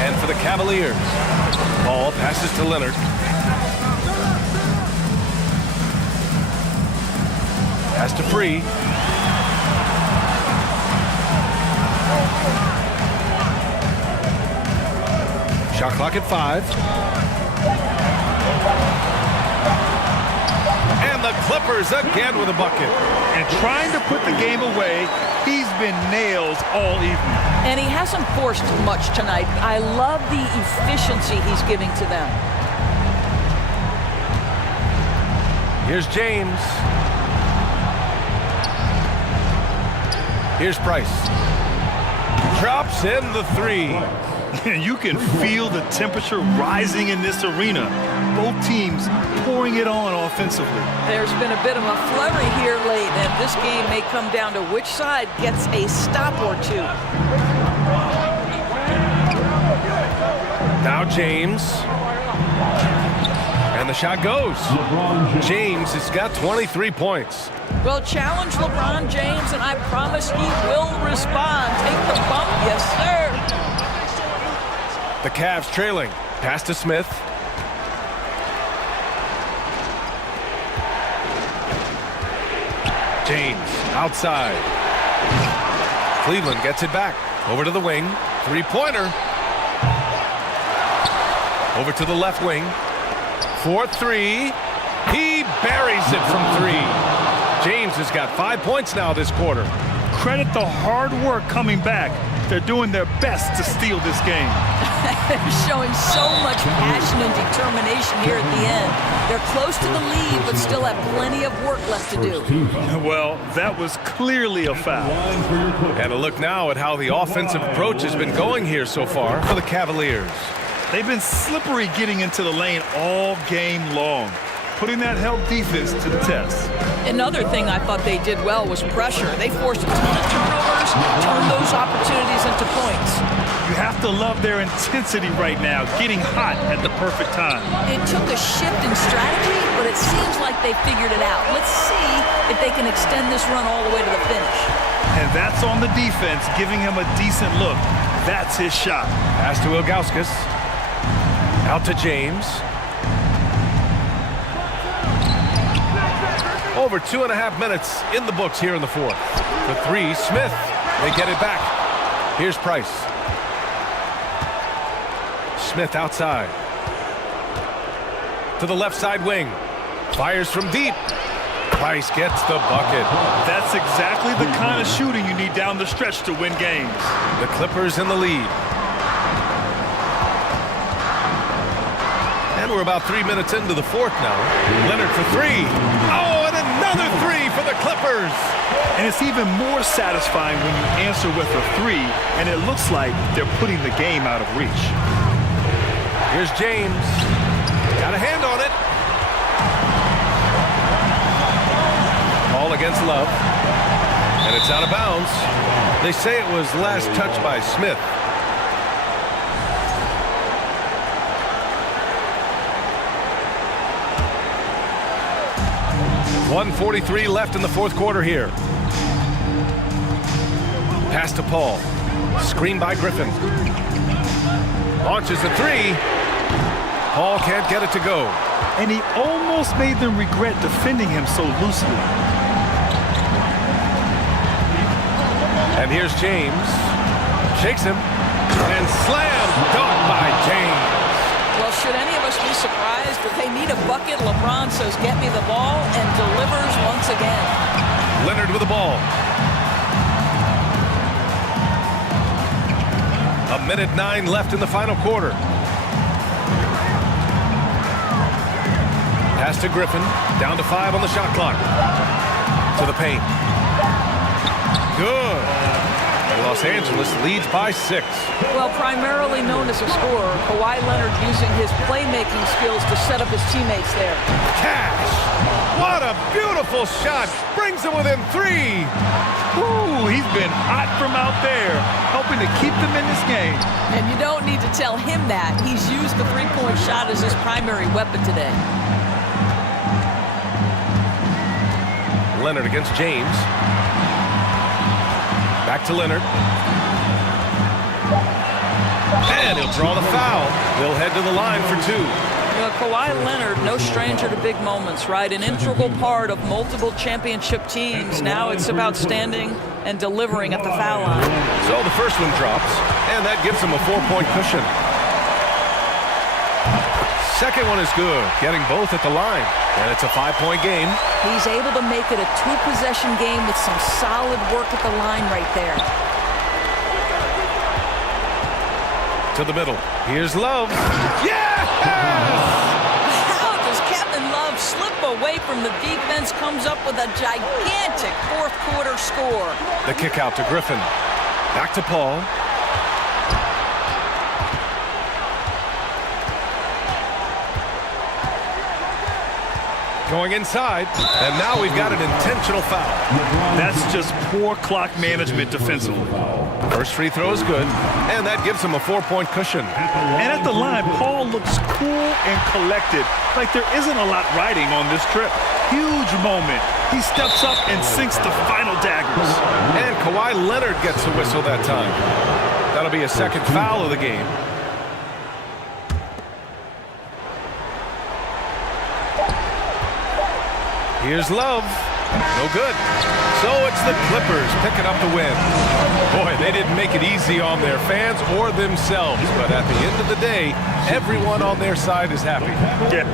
And for the Cavaliers, Paul passes to Leonard. Pass to Free. Shot clock at 5. And the Clippers again with a bucket. And trying to put the game away, he's been nails all evening. And he hasn't forced much tonight. I love the efficiency he's giving to them. Here's James. Here's Price. Drops in the 3. You can feel the temperature rising in this arena. Both teams pouring it on offensively. There's been a bit of a flurry here late, and this game may come down to which side gets a stop or two. Now James. And the shot goes. James has got 23 points. Well, challenge LeBron James, and I promise he will respond. Take the bump, yes, sir. The Cavs trailing. Pass to Smith. James outside. Cleveland gets it back. Over to the wing. Three-pointer. Over to the left wing. 4-3. He buries it from 3. James has got 5 points now this quarter. Credit the hard work coming back. They're doing their best to steal this game. They're showing so much passion and determination here at the end. They're close to the lead, but still have plenty of work left to do. Well, that was clearly a foul. And a look now at how the offensive approach has been going here so far for the Cavaliers. They've been slippery getting into the lane all game long, putting that help defense to the test. Another thing I thought they did well was pressure. They forced a ton of turnovers, turned those opportunities into points. You have to love their intensity right now, getting hot at the perfect time. It took a shift in strategy, but it seems like they figured it out. Let's see if they can extend this run all the way to the finish. And that's on the defense, giving him a decent look. That's his shot. Pass to Ilgauskas. Out to James. Over 2.5 minutes in the books here in the fourth. For 3, Smith. They get it back. Here's Price. Smith outside. To the left side wing. Fires from deep. Price gets the bucket. That's exactly the kind of shooting you need down the stretch to win games. The Clippers in the lead. And we're about 3 minutes into the fourth now. Leonard for 3. Oh, and another 3 for the Clippers. And it's even more satisfying when you answer with a 3, and it looks like they're putting the game out of reach. Here's James. Got a hand on it. Ball against Love. And it's out of bounds. They say it was last touched by Smith. .143 left in the fourth quarter here. Pass to Paul. Screen by Griffin. Launches a 3. Paul can't get it to go. And he almost made them regret defending him so loosely. And here's James. Shakes him. And slam dunk by James. Well, should any of us be surprised if they need a bucket? LeBron says, get me the ball, and delivers once again. Leonard with the ball. 1:09 left in the final quarter. Pass to Griffin. Down to 5 on the shot clock. To the paint. Good. And Los Angeles leads by 6. Well, primarily known as a scorer, Kawhi Leonard using his playmaking skills to set up his teammates there. Cash. What a beautiful shot. Brings them within 3. Ooh, he's been hot from out there, helping to keep them in this game. And you don't need to tell him that. He's used the three-point shot as his primary weapon today. Leonard against James. Back to Leonard. And he'll draw the foul. He'll head to the line for 2. Kawhi Leonard, no stranger to big moments, right? An integral part of multiple championship teams. Now it's about standing and delivering at the foul line. So the first one drops, and that gives him a 4-point cushion. Second one is good, getting both at the line. And it's a 5-point game. He's able to make it a 2-possession game with some solid work at the line right there. To the middle. Here's Love. Yes! How does Kevin Love slip away from the defense, comes up with a gigantic fourth-quarter score. The kick out to Griffin. Back to Paul. Going inside, and now we've got an intentional foul. That's just poor clock management defensively. First free throw is good, and that gives him a 4-point cushion. And at the line, Paul looks cool and collected, like there isn't a lot riding on this trip. Huge moment. He steps up and sinks the final daggers. And Kawhi Leonard gets a whistle that time. That'll be a second foul of the game. Here's Love. No good. So it's the Clippers picking up the win. Boy, they didn't make it easy on their fans or themselves, but at the end of the day, everyone on their side is happy. Yeah.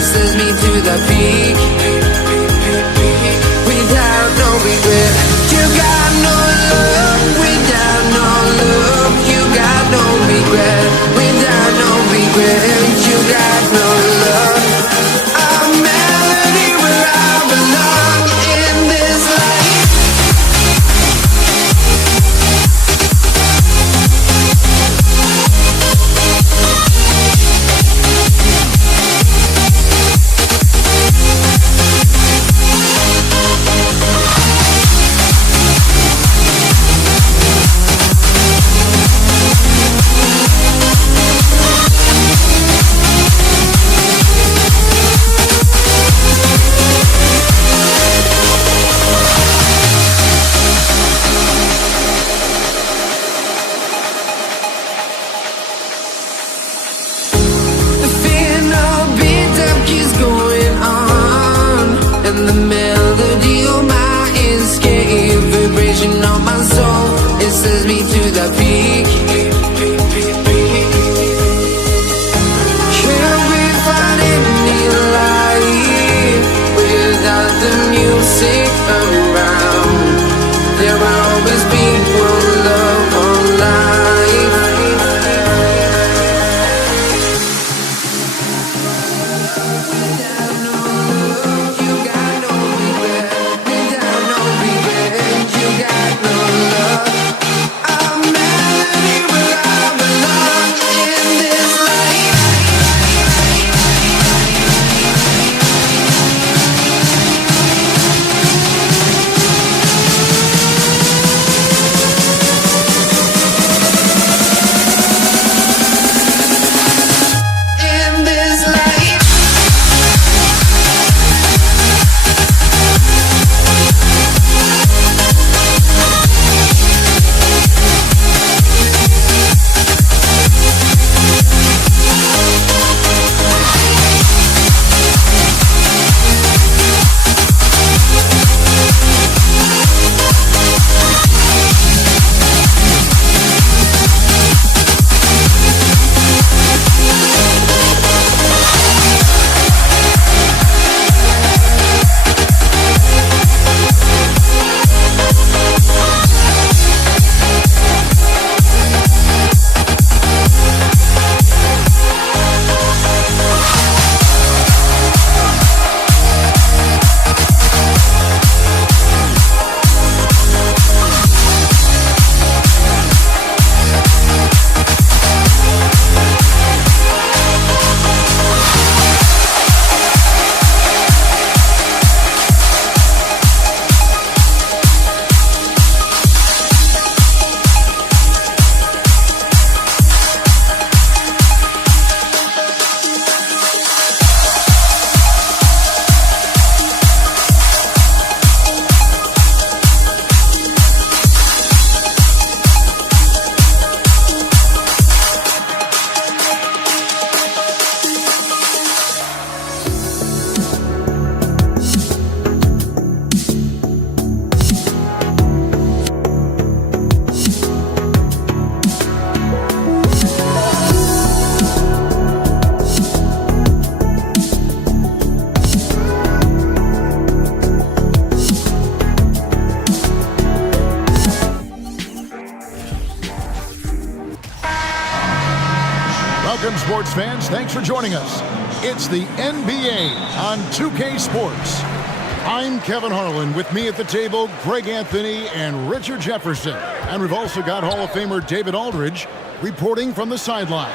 Sends me to the peak without no regret. You got no love without no love. You got no regret without no regret. You got no love. A melody where I belong in this life. Sends me to the peak. Can we find any light without the music around? There will always be one love, one life. Without no love, you got no regret. Without no regret, you got no love. sports fans, thanks for joining us. It's the NBA on 2K Sports. I'm Kevin Harlan. With me at the table, Greg Anthony and Richard Jefferson. And we've also got Hall of Famer David Aldridge reporting from the sideline.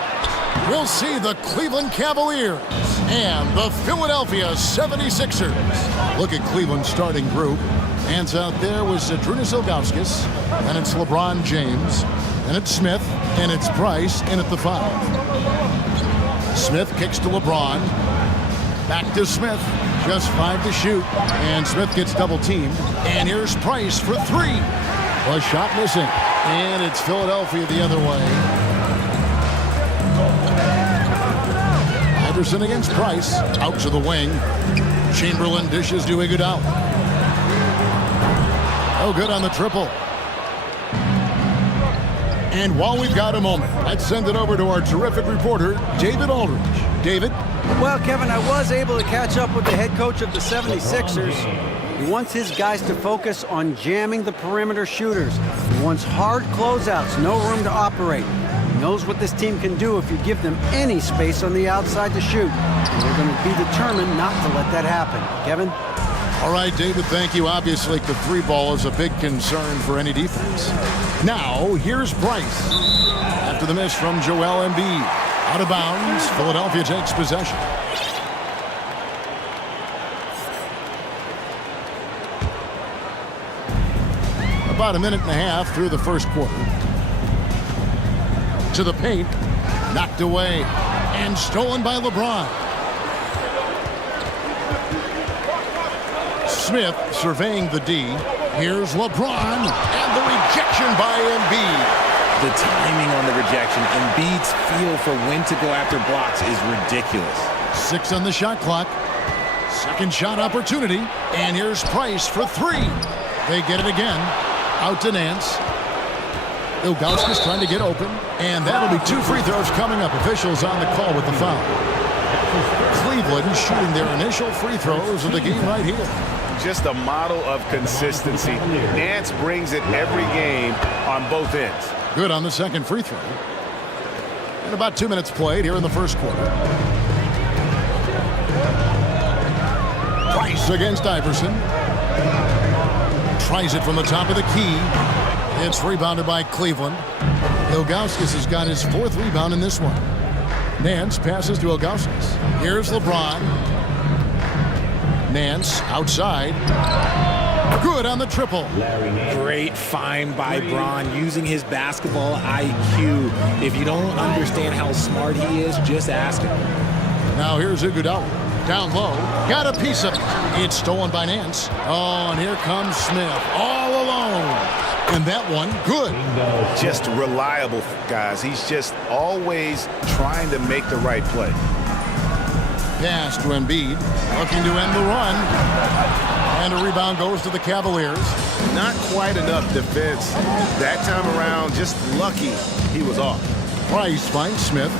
We'll see the Cleveland Cavaliers and the Philadelphia 76ers. Look at Cleveland's starting group. Hands out there was Zydrunas Ilgauskas, and it's LeBron James, and it's Smith, and it's Price in at the 5. Smith kicks to LeBron. Back to Smith. Just 5 to shoot. And Smith gets double teamed. And here's Price for 3. A shot missing. And it's Philadelphia the other way. Iverson against Price. Out to the wing. Chamberlain dishes to Iguodala. No good on the triple. And while we've got a moment, let's send it over to our terrific reporter, David Aldridge. David? Well, Kevin, I was able to catch up with the head coach of the 76ers. He wants his guys to focus on jamming the perimeter shooters. He wants hard closeouts, no room to operate. He knows what this team can do if you give them any space on the outside to shoot. And they're going to be determined not to let that happen. Kevin? All right, David, thank you. Obviously, the 3-ball is a big concern for any defense. Now, here's Price. After the miss from Joel Embiid. Out of bounds, Philadelphia takes possession. About a minute and a half through the first quarter. To the paint. Knocked away. And stolen by LeBron. Smith surveying the D. Here's LeBron. And the rejection by Embiid. The timing on the rejection, Embiid's feel for when to go after blocks is ridiculous. 6 on the shot clock. Second shot opportunity. And here's Price for 3. They get it again. Out to Nance. Ilgauskas trying to get open. And that'll be 2 free throws coming up. Officials on the call with the foul. Cleveland shooting their initial free throws of the game right here. Just a model of consistency. Nance brings it every game on both ends. Good on the second free throw. And about 2 minutes played here in the first quarter. Price against Iverson. Tries it from the top of the key. It's rebounded by Cleveland. Ilgauskas has got his 4th rebound in this one. Nance passes to Ilgauskas. Here's LeBron. Nance outside. Good on the triple. Great find by Bron using his basketball IQ. If you don't understand how smart he is, just ask him. Now here's Iguodala. Down low. Got a piece of it. It's stolen by Nance. Oh, and here comes Smith. All alone. And that one, good. Just reliable, guys. He's just always trying to make the right play. Pass to Embiid. Looking to end the run. And a rebound goes to the Cavaliers. Not quite enough defense that time around. Just lucky he was off. Price finds Smith.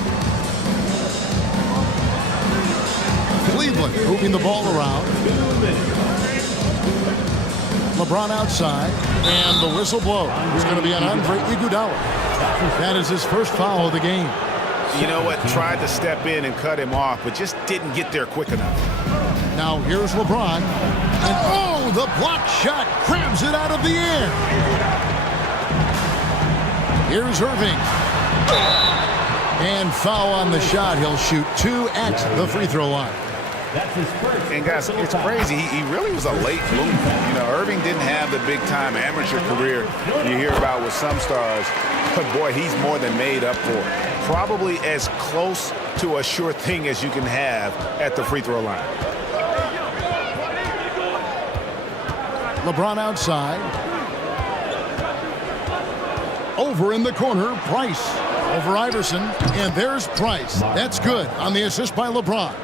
Cleveland moving the ball around. LeBron outside. And the whistle blows. It's going to be on Andre Iguodala. That is his first foul of the game. You know what? Tried to step in and cut him off, but just didn't get there quick enough. Now here's LeBron. And oh, the block shot grabs it out of the air. Here's Irving. And foul on the shot. He'll shoot 2 at the free throw line. And guys, it's crazy. He really was a late bloomer. You know, Irving didn't have the big-time amateur career you hear about with some stars. But boy, he's more than made up for it. Probably as close to a sure thing as you can have at the free throw line. LeBron outside. Over in the corner, Price. Over Iverson. And there's Price. That's good on the assist by LeBron.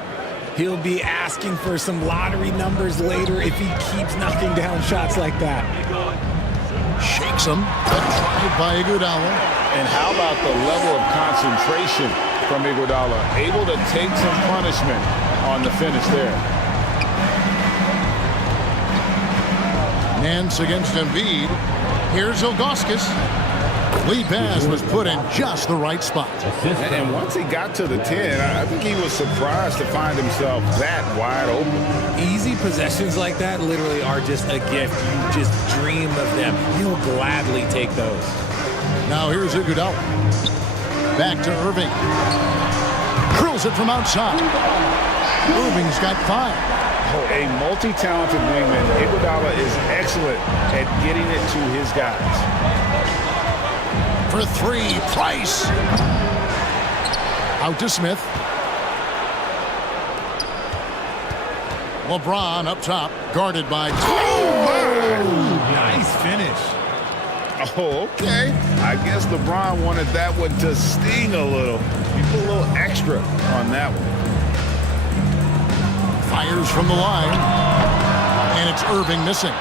He'll be asking for some lottery numbers later if he keeps knocking down shots like that. Shakes him. A drive by Iguodala. And how about the level of concentration from Iguodala? Able to take some punishment on the finish there. Nance against Embiid. Here's Ilgauskas. Lead pass was put in just the right spot. And once he got to the 10, I think he was surprised to find himself that wide open. Easy possessions like that literally are just a gift. You just dream of them. He'll gladly take those. Now here's Iguodala. Back to Irving. Drills it from outside. Irving's got 5. A multi-talented wingman, Iguodala is excellent at getting it to his guys. For 3, Price. Out to Smith. LeBron up top, guarded by... Nice finish. Oh, okay. I guess LeBron wanted that one to sting a little. He put a little extra on that one. Fires from the line. And it's Irving missing.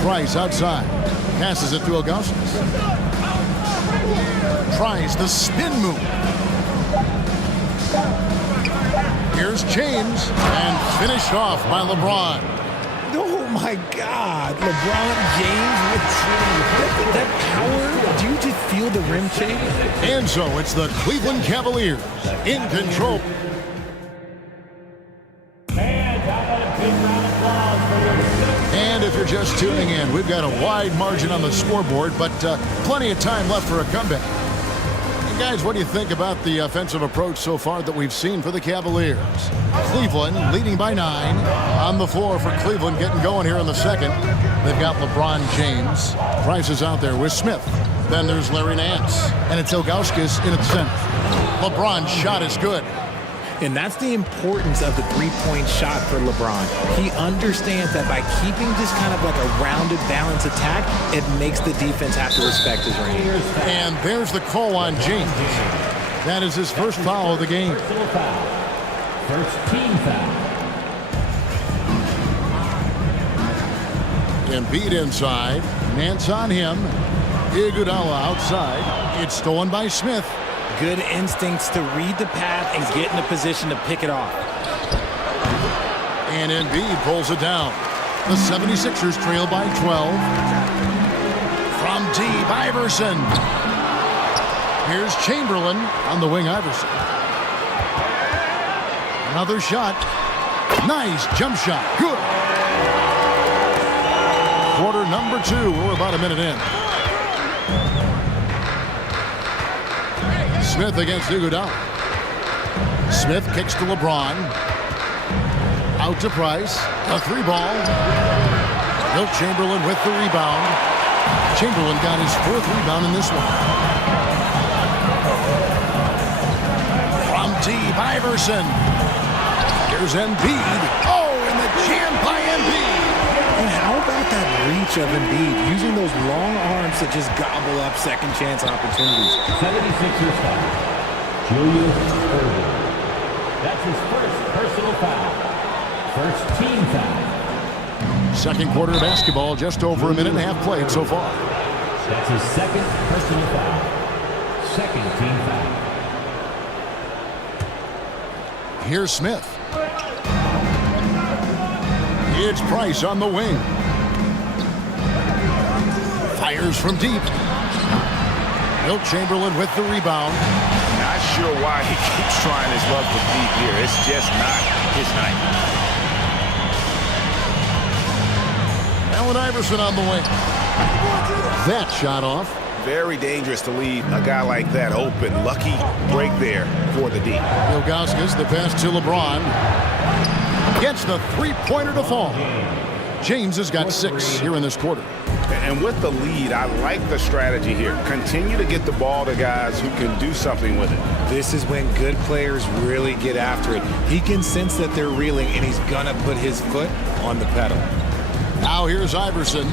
Price outside. Passes it to Augustus. Tries the spin move. Here's James. And finished off by LeBron. Oh, my God. LeBron James with that power. Do you just feel the rim change? And so it's the Cleveland Cavaliers in control. And if you're just tuning in, we've got a wide margin on the scoreboard, but plenty of time left for a comeback. And guys, what do you think about the offensive approach so far that we've seen for the Cavaliers? Cleveland leading by 9. On the floor for Cleveland, getting going here in the second. They've got LeBron James. Price is out there with Smith. Then there's Larry Nance. And it's Ilgauskas in its center. LeBron's shot is good. And that's the importance of the three-point shot for LeBron. He understands that by keeping just kind of like a rounded, balanced attack, it makes the defense have to respect his range. And there's the call on James. That is his first foul of the game. First team foul. Embiid inside. Nance on him. Iguodala outside. It's stolen by Smith. Good instincts to read the path and get in a position to pick it off. And Embiid pulls it down. The 76ers trail by 12. From deep, Iverson. Here's Chamberlain on the wing, Iverson. Another shot. Nice jump shot. Good. Quarter number 2. We're about a minute in. Smith against Iguodala. Smith kicks to LeBron. Out to Price. A 3-ball. Wilt Chamberlain with the rebound. Chamberlain got his 4th rebound in this one. From deep, Iverson. Here's Embiid. Oh, and the jam by Embiid. And how about that reach of Embiid, using those long arms to just gobble up second chance opportunities? 76ers foul. Julius Irving. That's his first personal foul. First team foul. Second quarter of basketball, just over a minute and a half played so far. That's his second personal foul. Second team foul. Here's Smith. It's Price on the wing. Fires from deep. Wilt Chamberlain with the rebound. Not sure why he keeps trying his luck with deep here. It's just not his night. Allen Iverson on the wing. That shot off. Very dangerous to leave a guy like that open. Lucky break there for the D. Ilgauskas, the pass to LeBron. Gets the three-pointer to fall. James has got 6 here in this quarter. And with the lead, I like the strategy here. Continue to get the ball to guys who can do something with it. This is when good players really get after it. He can sense that they're reeling, and he's going to put his foot on the pedal. Now here's Iverson.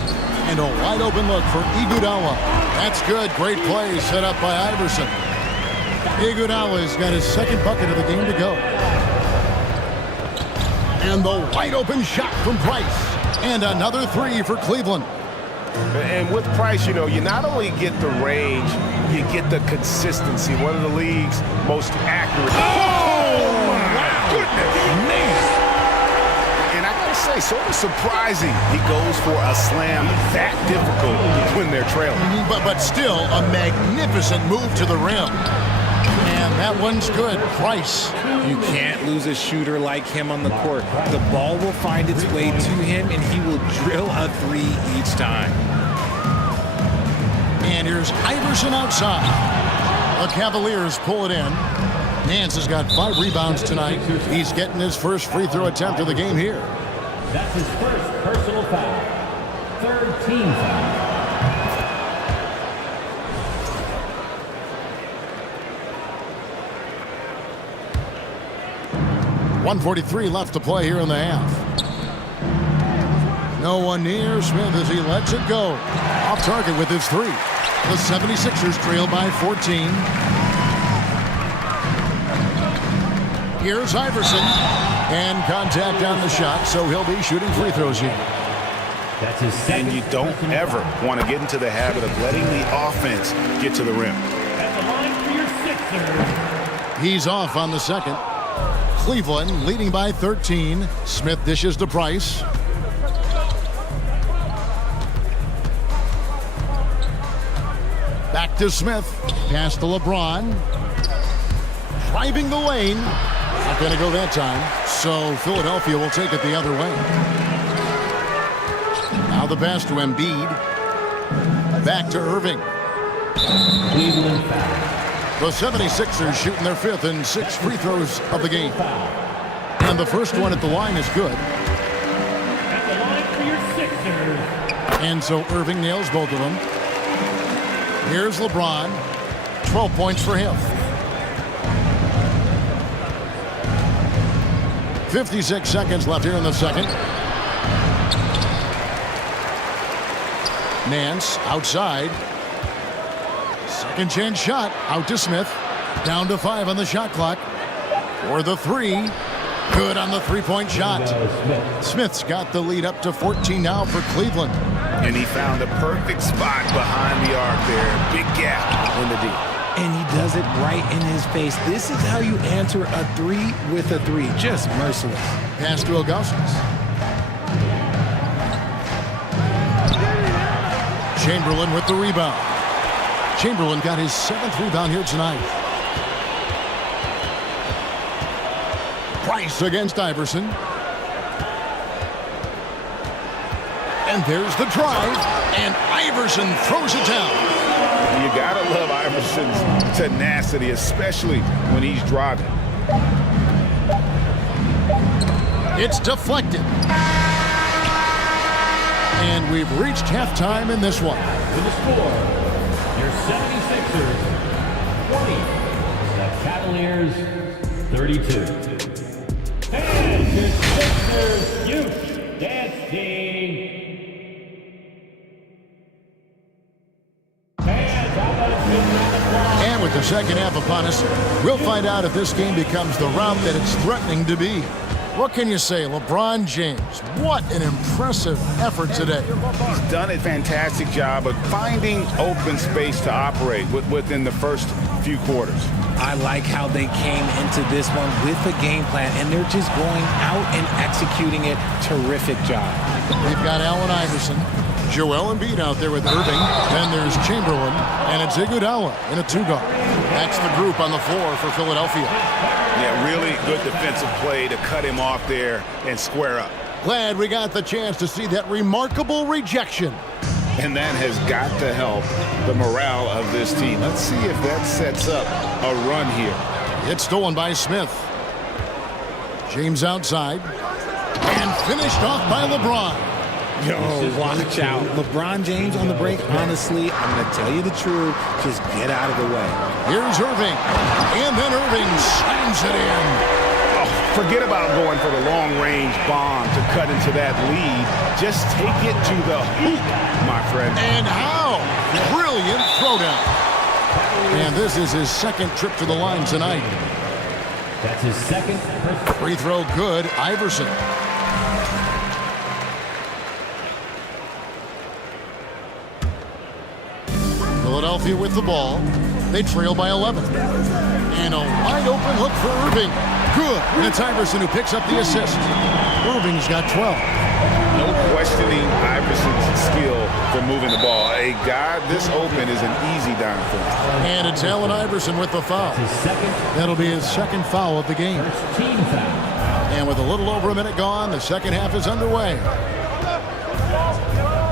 And a wide open look for Iguodala. That's good. Great play set up by Iverson. Iguodala's got his 2nd bucket of the game to go. And the wide open shot from Price. And another 3 for Cleveland. And with Price, you know, you not only get the range, you get the consistency. One of the league's most accurate. Oh, my goodness, man. And I gotta must say, sort of surprising he goes for a slam that difficult when they're trailing. But still a magnificent move to the rim. And that one's good. Price. You can't lose a shooter like him on the court. The ball will find its way to him, and he will drill a three each time. And here's Iverson outside. The Cavaliers pull it in. Nance has got 5 rebounds tonight. He's getting his first free throw attempt of the game here. That's his first personal foul. Third team foul. .143 left to play here in the half. No one near Smith as he lets it go. Off target with his 3. The 76ers trail by 14. Here's Iverson. And contact on the shot, so he'll be shooting free throws here. That's his second. And you don't ever want to get into the habit of letting the offense get to the rim. At the line for your Sixers. He's off on the second. Cleveland leading by 13. Smith dishes to Price. Back to Smith. Pass to LeBron. Driving the lane. Not going to go that time. So Philadelphia will take it the other way. Now the pass to Embiid. Back to Irving. Cleveland foul. The 76ers shooting their 5th and 6th free throws of the game. And the first one at the line is good. At the line for your Sixers. And so Irving nails both of them. Here's LeBron. 12 points for him. 56 seconds left here in the second. Nance outside. Second chance shot out to Smith. Down to 5 on the shot clock. For the 3. Good on the 3-point shot. Smith's got the lead up to 14 now for Cleveland. And he found the perfect spot behind the arc there. Big gap in the D. And he does it right in his face. This is how you answer a 3 with a 3. Just merciless. Pass to Augustus. Chamberlain with the rebound. Chamberlain got his 7th rebound here tonight. Price against Iverson. And there's the drive. And Iverson throws it down. You gotta love Iverson's tenacity, especially when he's driving. It's deflected. And we've reached halftime in this one. To the score, your 76ers 20, the Cavaliers 32. And your Sixers youth dance team. And with the second half upon us, we'll find out if this game becomes the rout that it's threatening to be. What can you say? LeBron James, what an impressive effort today. He's done a fantastic job of finding open space to operate within the first few quarters. I like how they came into this one with a game plan, and they're just going out and executing it. Terrific job. We've got Allen Iverson, Joel Embiid out there with Irving. Then there's Chamberlain, and it's Iguodala in a 2-guard. That's the group on the floor for Philadelphia. Yeah, really good defensive play to cut him off there and square up. Glad we got the chance to see that remarkable rejection. And that has got to help the morale of this team. Let's see if that sets up a run here. It's stolen by Smith. James outside. And finished off by LeBron. Yo, watch out. LeBron James on the break. Honestly, I'm going to tell you the truth. Just get out of the way. Here's Irving. And then Irving slams it in. Oh, forget about going for the long-range bomb to cut into that lead. Just take it to the hoop, my friend. And how? Brilliant throwdown. And this is his second trip to the line tonight. That's his second. Free throw good. Iverson. Philadelphia with the ball. They trail by 11. And a wide open look for Irving. Good. And it's Iverson who picks up the assist. Irving's got 12. No questioning Iverson's skill for moving the ball. A guy this open is an easy dime for him. And it's Allen Iverson with the foul. That'll be his second foul of the game. And with a little over a minute gone, the second half is underway.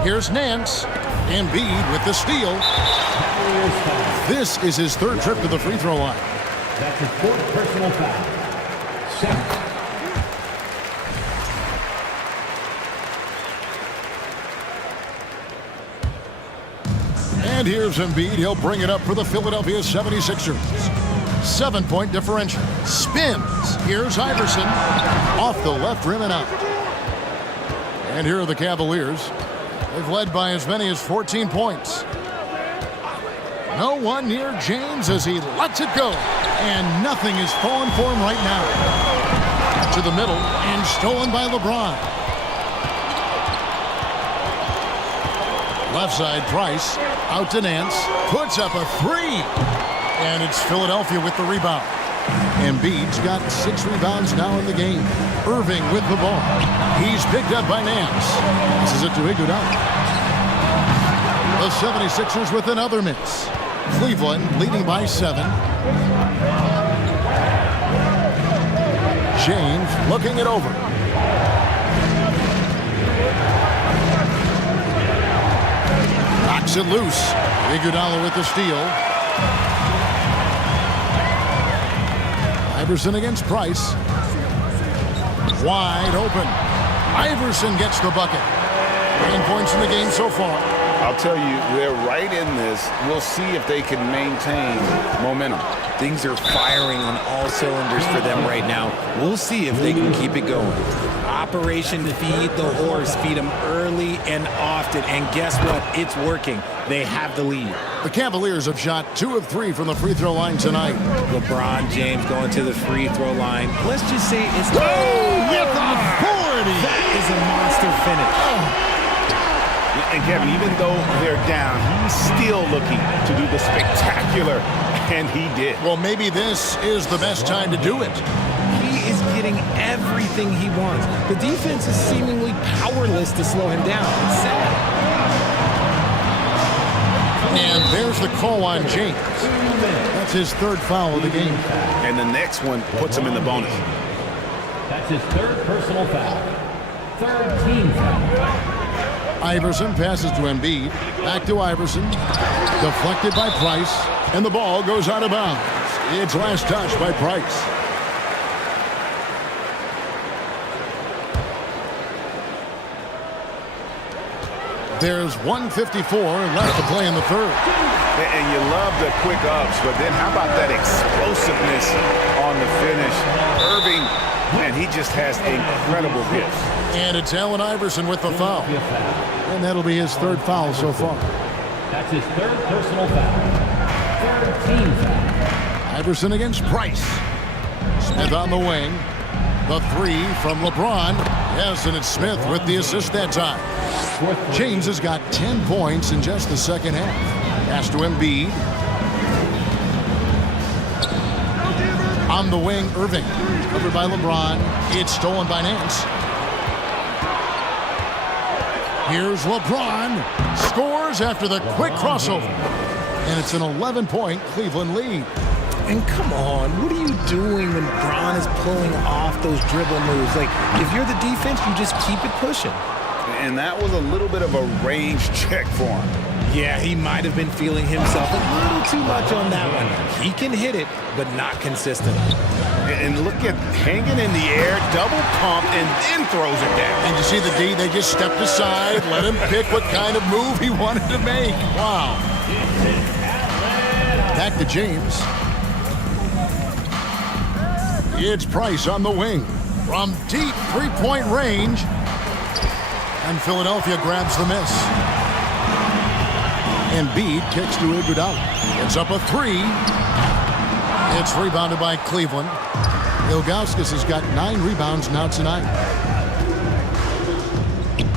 Here's Nance. Embiid with the steal. This is his third trip to the free throw line. That's his fourth personal foul. Second. And here's Embiid. He'll bring it up for the Philadelphia 76ers. 7-point differential. Spins. Here's Iverson. Off the left rim and out. And here are the Cavaliers. They've led by as many as 14 points. No one near James as he lets it go. And nothing is falling for him right now. To the middle and stolen by LeBron. Left side, Price. Out to Nance. Puts up a three. And it's Philadelphia with the rebound. Embiid's got 6 rebounds now in the game. Irving with the ball. He's picked up by Nance. This is it to Iguodala. The 76ers with another miss. Cleveland leading by 7. James looking it over. Knocks it loose. Iguodala with the steal. Iverson against Price. Wide open. Iverson gets the bucket. 9 points in the game so far. I'll tell you, they're right in this. We'll see if they can maintain momentum. Things are firing on all cylinders for them right now. We'll see if they can keep it going. Operation Feed the Horse. Feed them early and often. And guess what? It's working. They have the lead. The Cavaliers have shot 2 of 3 from the free throw line tonight. LeBron James going to the free throw line. Let's just say it's... Oh, with authority! That is a monster finish. Oh. And Kevin, even though they're down, he's still looking to do the spectacular, and he did. Well, maybe this is the best time to do it. He is getting everything he wants. The defense is seemingly powerless to slow him down. It's sad. And there's the call on James. That's his third foul of the game. And the next one puts him in the bonus. That's his third personal foul. Third team foul. Iverson passes to Embiid. Back to Iverson. Deflected by Price. And the ball goes out of bounds. It's last touch by Price. There's 1:54 left to play in the third. And you love the quick ups, but then how about that explosiveness on the finish? Irving, man, he just has incredible gifts. And it's Allen Iverson with the foul. And that'll be his third foul so far. That's his third personal foul. Third team foul. Iverson against Price. Smith on the wing. The three from LeBron. Yes, and it's Smith with the assist that time. James has got 10 points in just the second half. Pass to Embiid. On the wing, Irving. Covered by LeBron. It's stolen by Nance. Here's LeBron. Scores after the quick crossover. And it's an 11-point Cleveland lead. And come on, what are you doing when Bron is pulling off those dribble moves? Like, if you're the defense, you just keep it pushing. And that was a little bit of a range check for him. Yeah, he might have been feeling himself a little too much on that one. He can hit it, but not consistent. And look at hanging in the air, double pump, and then throws it down. And you see the D, they just stepped aside, let him pick what kind of move he wanted to make. Wow. Back to James. It's Price on the wing. From deep three-point range. And Philadelphia grabs the miss. Embiid kicks to Iguodala. It's up a three. It's rebounded by Cleveland. Ilgauskas has got 9 rebounds now tonight.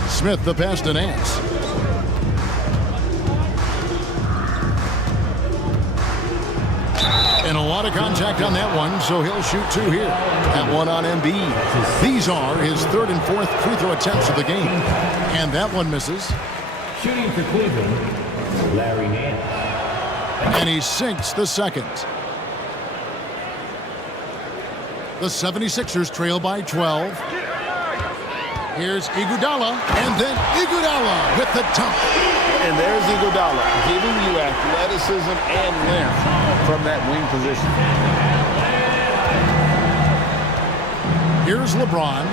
Smith the pass to Nance. And a lot of contact on that one, so he'll shoot 2 here. That one on Embiid. These are his 3rd and 4th free throw attempts of the game. And that one misses. Shooting for Cleveland, Larry Nance. And he sinks the second. The 76ers trail by 12. Here's Iguodala, and then Iguodala with the dunk. And there's Iguodala, giving you athleticism and length from that wing position. Here's LeBron.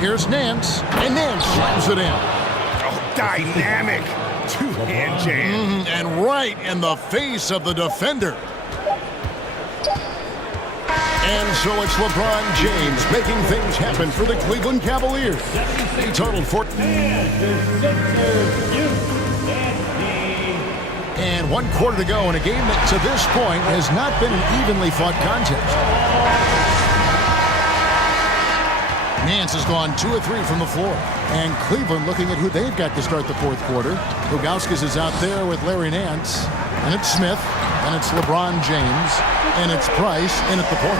Here's Nance, and Nance slams it in. Oh, dynamic two-hand jam. And right in the face of the defender. And so it's LeBron James making things happen for the Cleveland Cavaliers. He totaled 14. And 1 quarter to go in a game that to this point has not been an evenly fought contest. Nance has gone 2 of 3 from the floor. And Cleveland looking at who they've got to start the 4th quarter. Ilgauskas is out there with Larry Nance. And it's Smith. And it's LeBron James. And it's Price in at the point.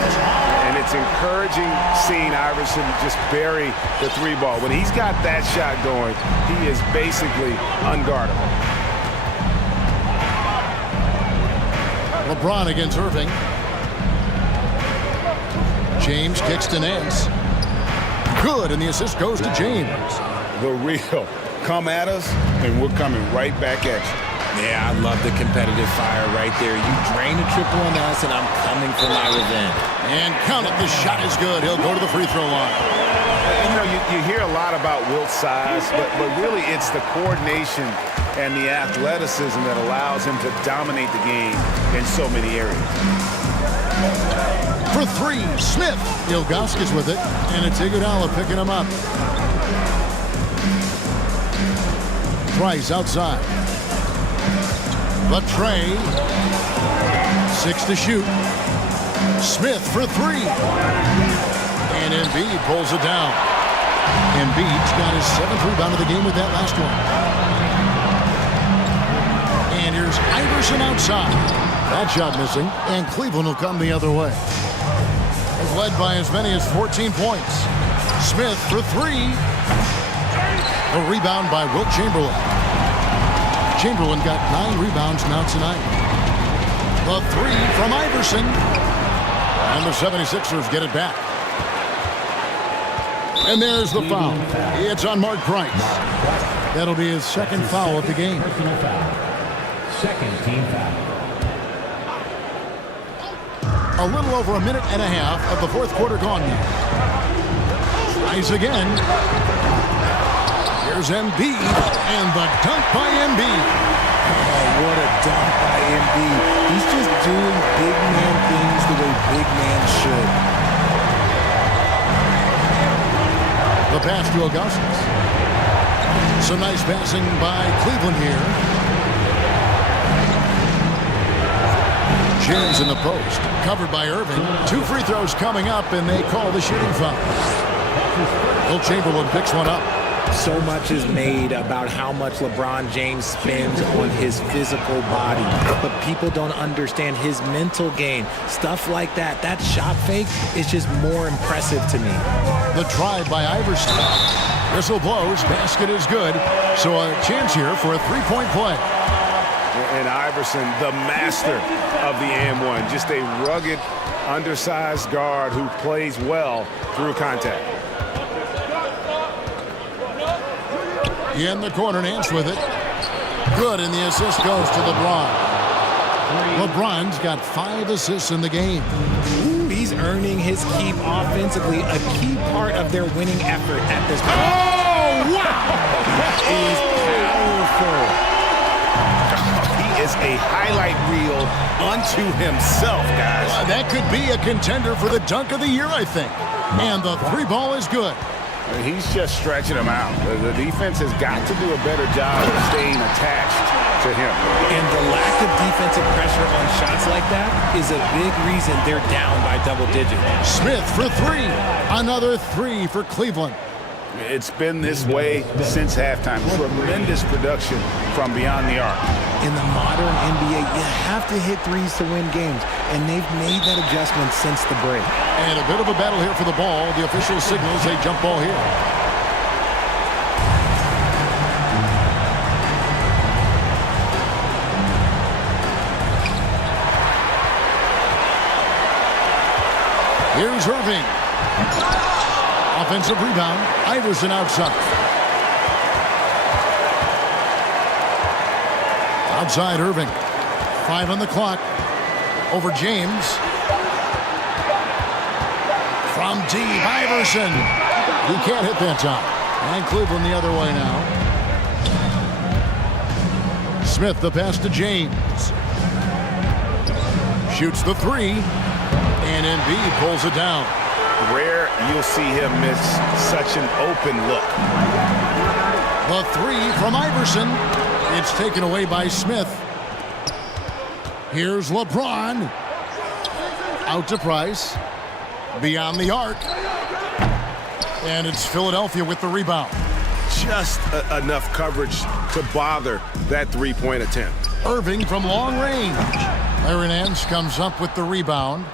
And it's encouraging seeing Iverson just bury the 3-ball. When he's got that shot going, he is basically unguardable. LeBron against Irving. James kicks to Nance. Good, and the assist goes to James. The real. Come at us, and we're coming right back at you. Yeah, I love the competitive fire right there. You drain a triple on us, and I'm coming for my revenge. And count it, the shot is good. He'll go to the free throw line. You know, you hear a lot about Wilt's size, but really it's the coordination and the athleticism that allows him to dominate the game in so many areas. For 3, Smith. Ilgauskas with it, and it's Iguodala picking him up. Price outside. Latrey. 6 to shoot. Smith for 3. And Embiid pulls it down. Embiid's got his 7th rebound of the game with that last one. And here's Iverson outside. That shot missing, and Cleveland will come the other way. Led by as many as 14 points. Smith for 3. A rebound by Wilt Chamberlain. Chamberlain got 9 rebounds now tonight. The 3 from Iverson. And the 76ers get it back. And there's the foul. It's on Mark Price. That'll be his 2nd foul of the game. Personal foul. 2nd team foul. A little over a minute and a half of the 4th quarter gone now. Tries again. Here's Embiid, and the dunk by Embiid. Oh, what a dunk by Embiid. He's just doing big man things the way big man should. The pass to Augustus. Some nice passing by Cleveland here. James in the post, covered by Irving. 2 free throws coming up, and they call the shooting foul. Wilt Chamberlain picks one up. So much is made about how much LeBron James spends on his physical body, but people don't understand his mental game. Stuff like that, that shot fake is just more impressive to me. The try by Iverson. Whistle blows, basket is good, so a chance here for a 3-point play. And Iverson, the master of the and-one, just a rugged, undersized guard who plays well through contact. In the corner, Nance with it. Good, and the assist goes to LeBron. LeBron's got 5 assists in the game. Ooh, he's earning his keep offensively, a key part of their winning effort at this point. Oh, wow! That is powerful. Is a highlight reel unto himself, guys. That could be a contender for the dunk of the year, I think. And the 3-ball is good. He's just stretching him out. The defense has got to do a better job of staying attached to him. And the lack of defensive pressure on shots like that is a big reason they're down by double digits. Smith for 3. Another 3 for Cleveland. It's been this way since halftime. Tremendous production from beyond the arc. In the modern NBA, you have to hit threes to win games, and they've made that adjustment since the break. And a bit of a battle here for the ball. The official signals a jump ball here. Here's Irving. Offensive rebound. Iverson outside. Outside Irving. 5 on the clock. Over James. From deep, Iverson. He can't hit that time. And Cleveland the other way now. Smith the pass to James. Shoots the three. And Embiid pulls it down. Rare you'll see him miss such an open look. The three from Iverson. It's taken away by Smith. Here's LeBron. Out to Price. Beyond the arc. And it's Philadelphia with the rebound. Just enough coverage to bother that three-point attempt. Irving from long range. Larry Nance comes up with the rebound.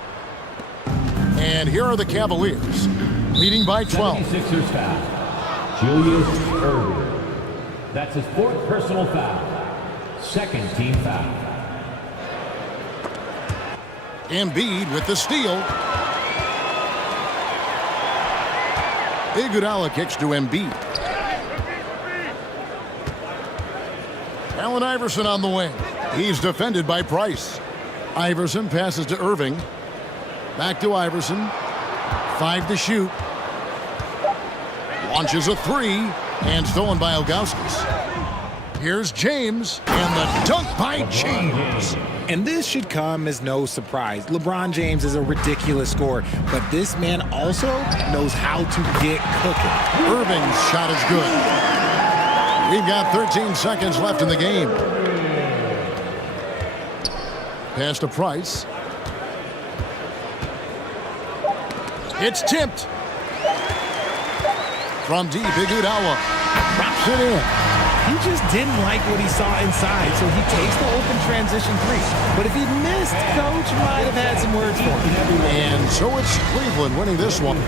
And here are the Cavaliers, leading by 12. 76ers foul. Julius Erving. That's his 4th personal foul. 2nd team foul. Embiid with the steal. Iguodala kicks to Embiid. Allen Iverson on the wing. He's defended by Price. Iverson passes to Irving. Back to Iverson. 5 to shoot. Launches a three. And stolen by Ilgauskas. Here's James. And the dunk by James. And this should come as no surprise. LeBron James is a ridiculous scorer, but this man also knows how to get cooking. Irving's shot is good. We've got 13 seconds left in the game. Pass to Price. It's tipped. From deep, Iguodala drops it in. He just didn't like what he saw inside, so he takes the open transition three. But if he missed, Coach might have had some words for him. And so it's Cleveland winning this one.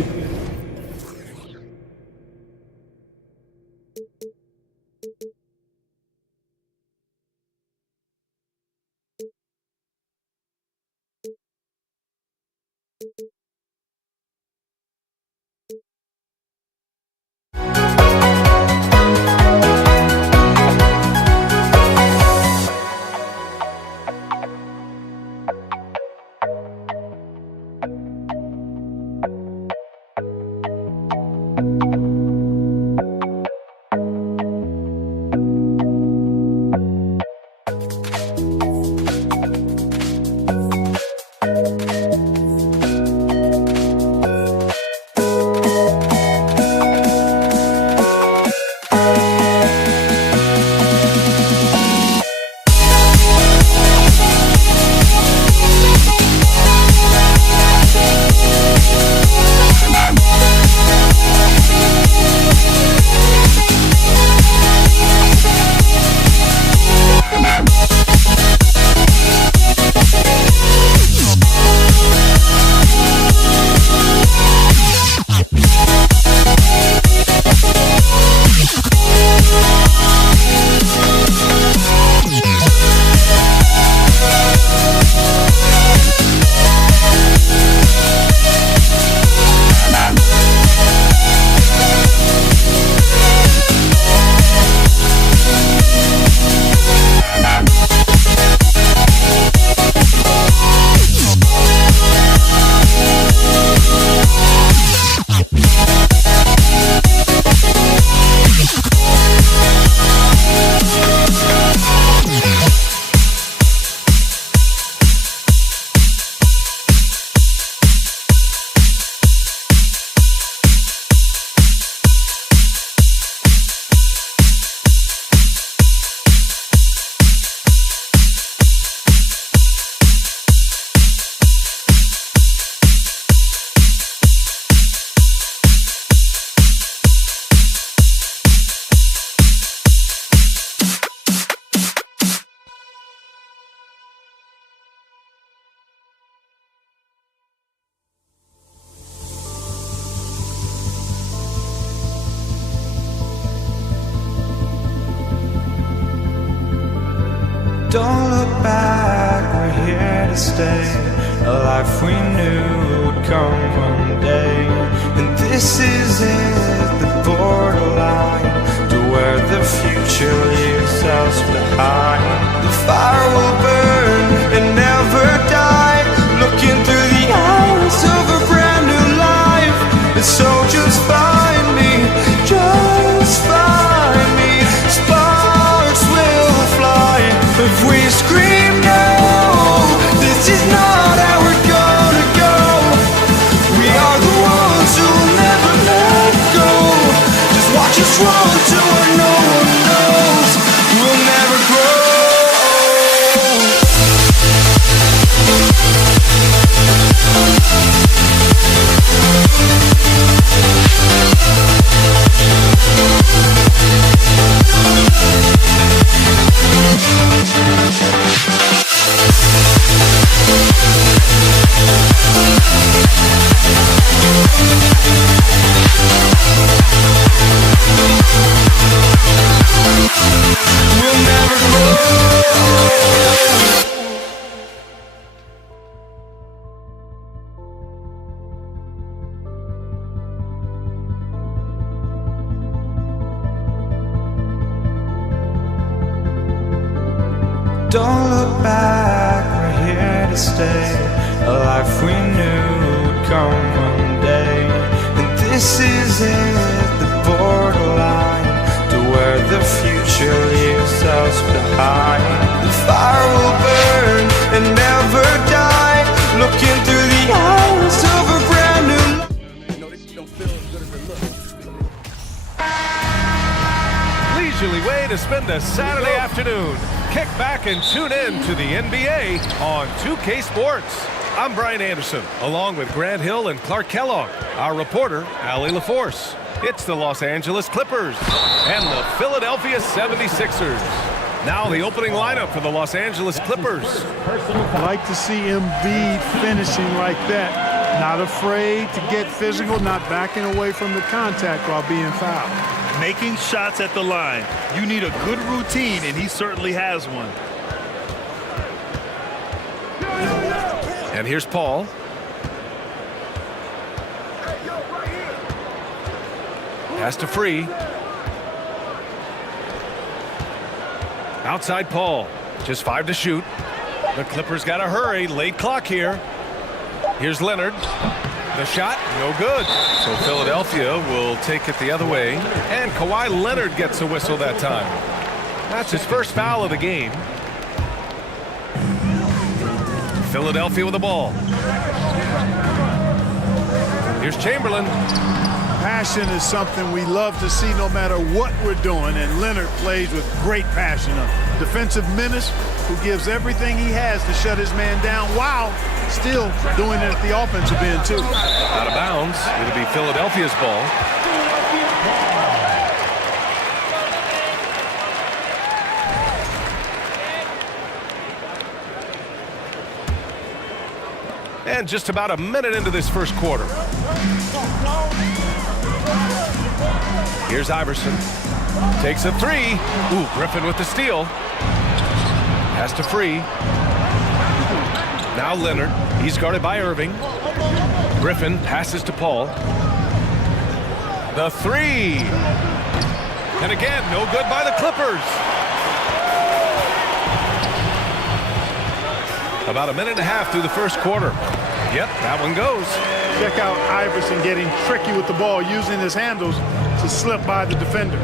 stay, a life we knew would come one day. And this is it, the borderline to where the future leaves us behind. The fire will burn and never die, looking through the eyes of a brand new life. And so just find me, just find me. Sparks will fly if we scream no. This is not how we're gonna go. We are the ones who will never let go. Just watch us run to where no one knows. We'll never grow. We'll never grow. Don't look back, we're here to stay, a life we knew would come one day. And this is it, the borderline to where the future leaves us behind. The fire will burn and never die, looking through the eyes of a brand new life. Leisurely way to spend a Saturday afternoon. Kick back and tune in to the NBA on 2K Sports. I'm Brian Anderson, along with Grant Hill and Clark Kellogg. Our reporter, Allie LaForce. It's the Los Angeles Clippers and the Philadelphia 76ers. Now the opening lineup for the Los Angeles Clippers. I like to see Embiid finishing like that. Not afraid to get physical, not backing away from the contact while being fouled. Making shots at the line. You need a good routine, and he certainly has one. And here's Paul. Pass to Free. Outside Paul. Just 5 to shoot. The Clippers got to hurry. Late clock here. Here's Leonard. The shot, no good. So Philadelphia will take it the other way. And Kawhi Leonard gets a whistle that time. That's his first foul of the game. Philadelphia with the ball. Here's Chamberlain. Passion is something we love to see no matter what we're doing, and Leonard plays with great passion. A defensive menace who gives everything he has to shut his man down while still doing it at the offensive end too. Out of bounds. It'll be Philadelphia's ball. And just about a minute into this first quarter. Here's Iverson. Takes a 3. Ooh, Griffin with the steal. Pass to Free. Now Leonard. He's guarded by Irving. Griffin passes to Paul. The 3. And again, no good by the Clippers. About a minute and a half through the first quarter. Yep, that one goes. Check out Iverson getting tricky with the ball, using his handles to slip by the defender.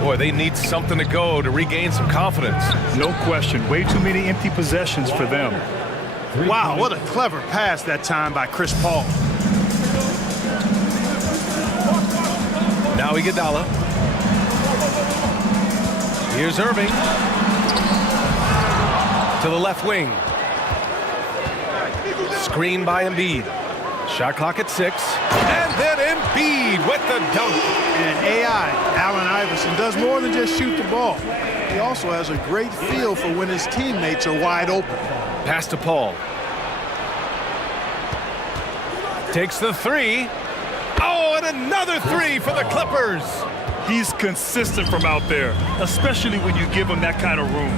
Boy, they need something to go to regain some confidence. No question. Way too many empty possessions for them. Wow, what a clever pass that time by Chris Paul. Now Iguodala. Here's Irving. To the left wing. Screen by Embiid. Shot clock at 6. And then Embiid with the dunk. And AI, Allen Iverson, does more than just shoot the ball. He also has a great feel for when his teammates are wide open. Pass to Paul. Takes the 3. Oh, and another 3 for the Clippers. He's consistent from out there, especially when you give him that kind of room.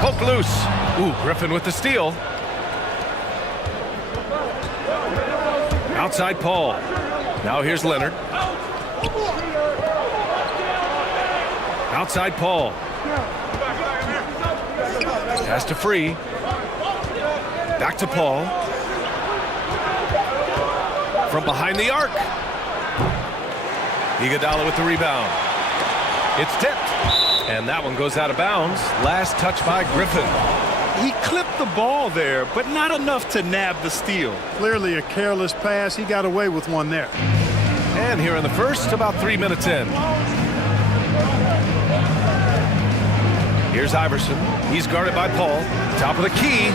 Poke loose. Ooh, Griffin with the steal. Outside Paul. Now here's Leonard. Outside Paul. Pass to Free. Back to Paul. From behind the arc. Iguodala with the rebound. It's tipped. And that one goes out of bounds. Last touch by Griffin. He clipped the ball there, but not enough to nab the steal. Clearly a careless pass. He got away with one there. And here in the first, about 3 minutes in. Here's Iverson. He's guarded by Paul. Top of the key.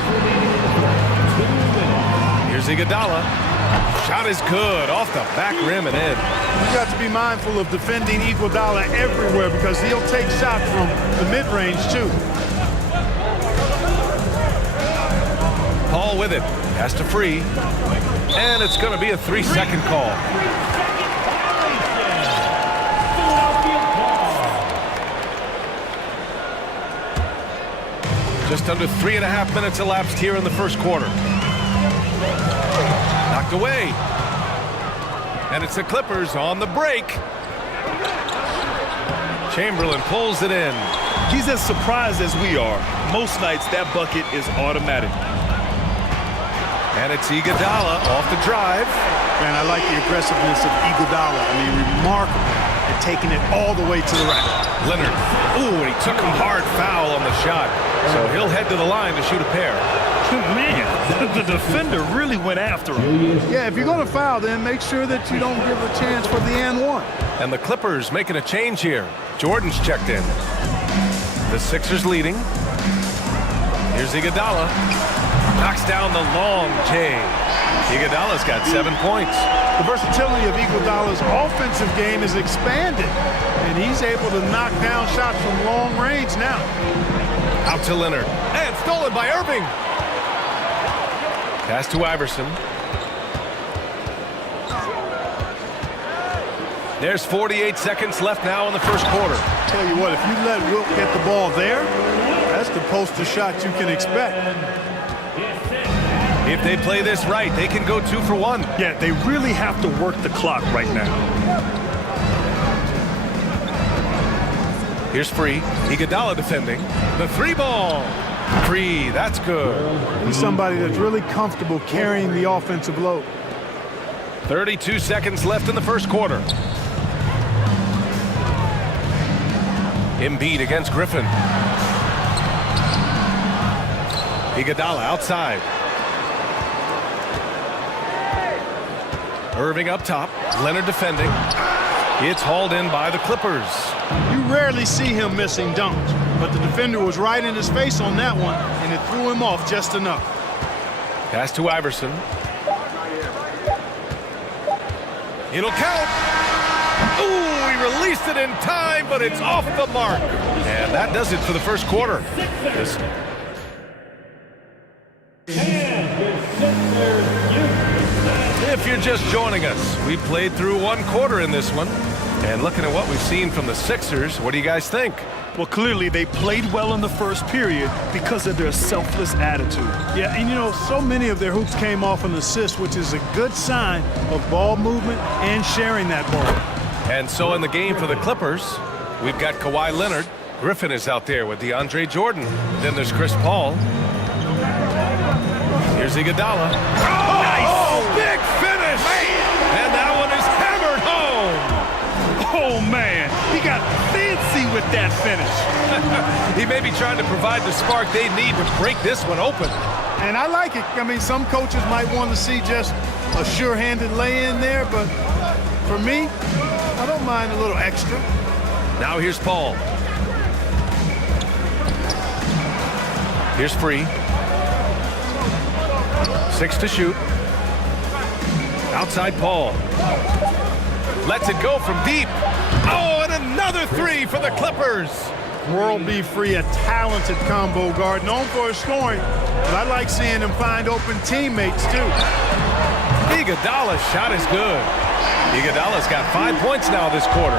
Here's Iguodala. Shot is good. Off the back rim and in. You got to be mindful of defending Iguodala everywhere because he'll take shots from the mid-range too. Paul with it. Pass to Free. And it's going to be a 3-second call. Just under 3.5 minutes elapsed here in the first quarter. Knocked away. And it's the Clippers on the break. Chamberlain pulls it in. He's as surprised as we are. Most nights that bucket is automatic. And it's Iguodala off the drive. Man, I like the aggressiveness of Iguodala. I mean, remarkable at taking it all the way to the rack. Leonard. Ooh, and he took him hard foul on the shot. So he'll head to the line to shoot a pair. Man, the defender really went after him. Yeah, if you're going to foul, then make sure that you don't give a chance for the and one. And the Clippers making a change here. Jordan's checked in. The Sixers leading. Here's Iguodala. Knocks down the long J. Iguodala's got 7 points. The versatility of Iguodala's offensive game is expanded, and he's able to knock down shots from long range now. Out to Leonard. And stolen by Irving. Pass to Iverson. There's 48 seconds left now in the first quarter. Tell you what, if you let Wilt get the ball there, that's the poster shot you can expect. If they play this right, they can go 2 for 1. Yeah, they really have to work the clock right now. Here's Free. Iguodala defending. The 3-ball. Free. That's good. He's somebody that's really comfortable carrying the offensive load. 32 seconds left in the first quarter. Embiid against Griffin. Iguodala outside. Irving up top. Leonard defending. It's hauled in by the Clippers. You rarely see him missing dunks, but the defender was right in his face on that one, and it threw him off just enough. Pass to Iverson. It'll count. Ooh, he released it in time, but it's off the mark. And that does it for the first quarter. If you're just joining us, we played through 1 quarter in this one. And looking at what we've seen from the Sixers, what do you guys think? Well, clearly they played well in the first period because of their selfless attitude. Yeah, and you know, so many of their hoops came off an assist, which is a good sign of ball movement and sharing that ball. And so in the game for the Clippers, we've got Kawhi Leonard. Griffin is out there with DeAndre Jordan. Then there's Chris Paul. Here's Iguodala. Oh, nice! Big finish! And that one is hammered home! Oh, man, he got fancy with that finish. He may be trying to provide the spark they need to break this one open. And I like it. I mean, some coaches might want to see just a sure-handed lay-in there, but for me, I don't mind a little extra. Now here's Paul. Here's Free. 6 to shoot. Outside Paul. Lets it go from deep. Oh, and another 3 for the Clippers. World B. Free, a talented combo guard, known for his scoring, but I like seeing him find open teammates, too. Iguodala's shot is good. Iguodala's got 5 points now this quarter.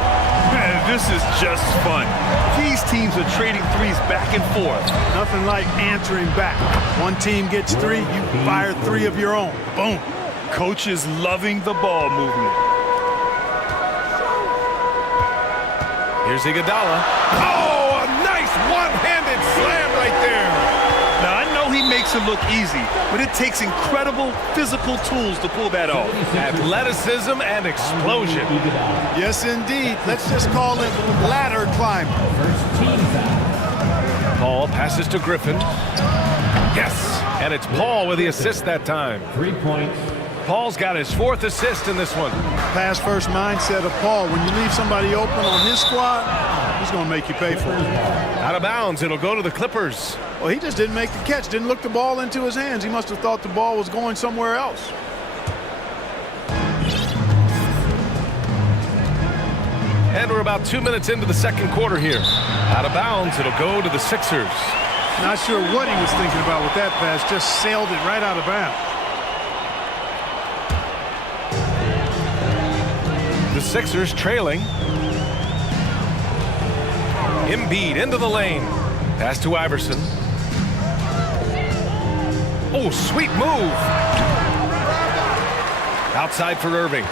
Man, this is just fun. These teams are trading threes back and forth. Nothing like answering back. One team gets 3, you fire 3 of your own. Boom. Coach is loving the ball movement. Here's Iguodala. Oh, a nice one-handed slam right there. Now, I know he makes it look easy, but it takes incredible physical tools to pull that off. Athleticism and explosion. Yes, indeed. Let's just call it ladder climbing. Paul passes to Griffin. Yes, and it's Paul with the assist that time. 3 points. Paul's got his 4th assist in this one. Pass first mindset of Paul. When you leave somebody open on his squad, he's going to make you pay for it. Out of bounds, it'll go to the Clippers. Well, he just didn't make the catch, didn't look the ball into his hands. He must have thought the ball was going somewhere else. And we're about 2 minutes into the second quarter here. Out of bounds, it'll go to the Sixers. Not sure what he was thinking about with that pass, just sailed it right out of bounds. The Sixers trailing. Embiid into the lane. Pass to Iverson. Oh, sweet move. Outside for Irving.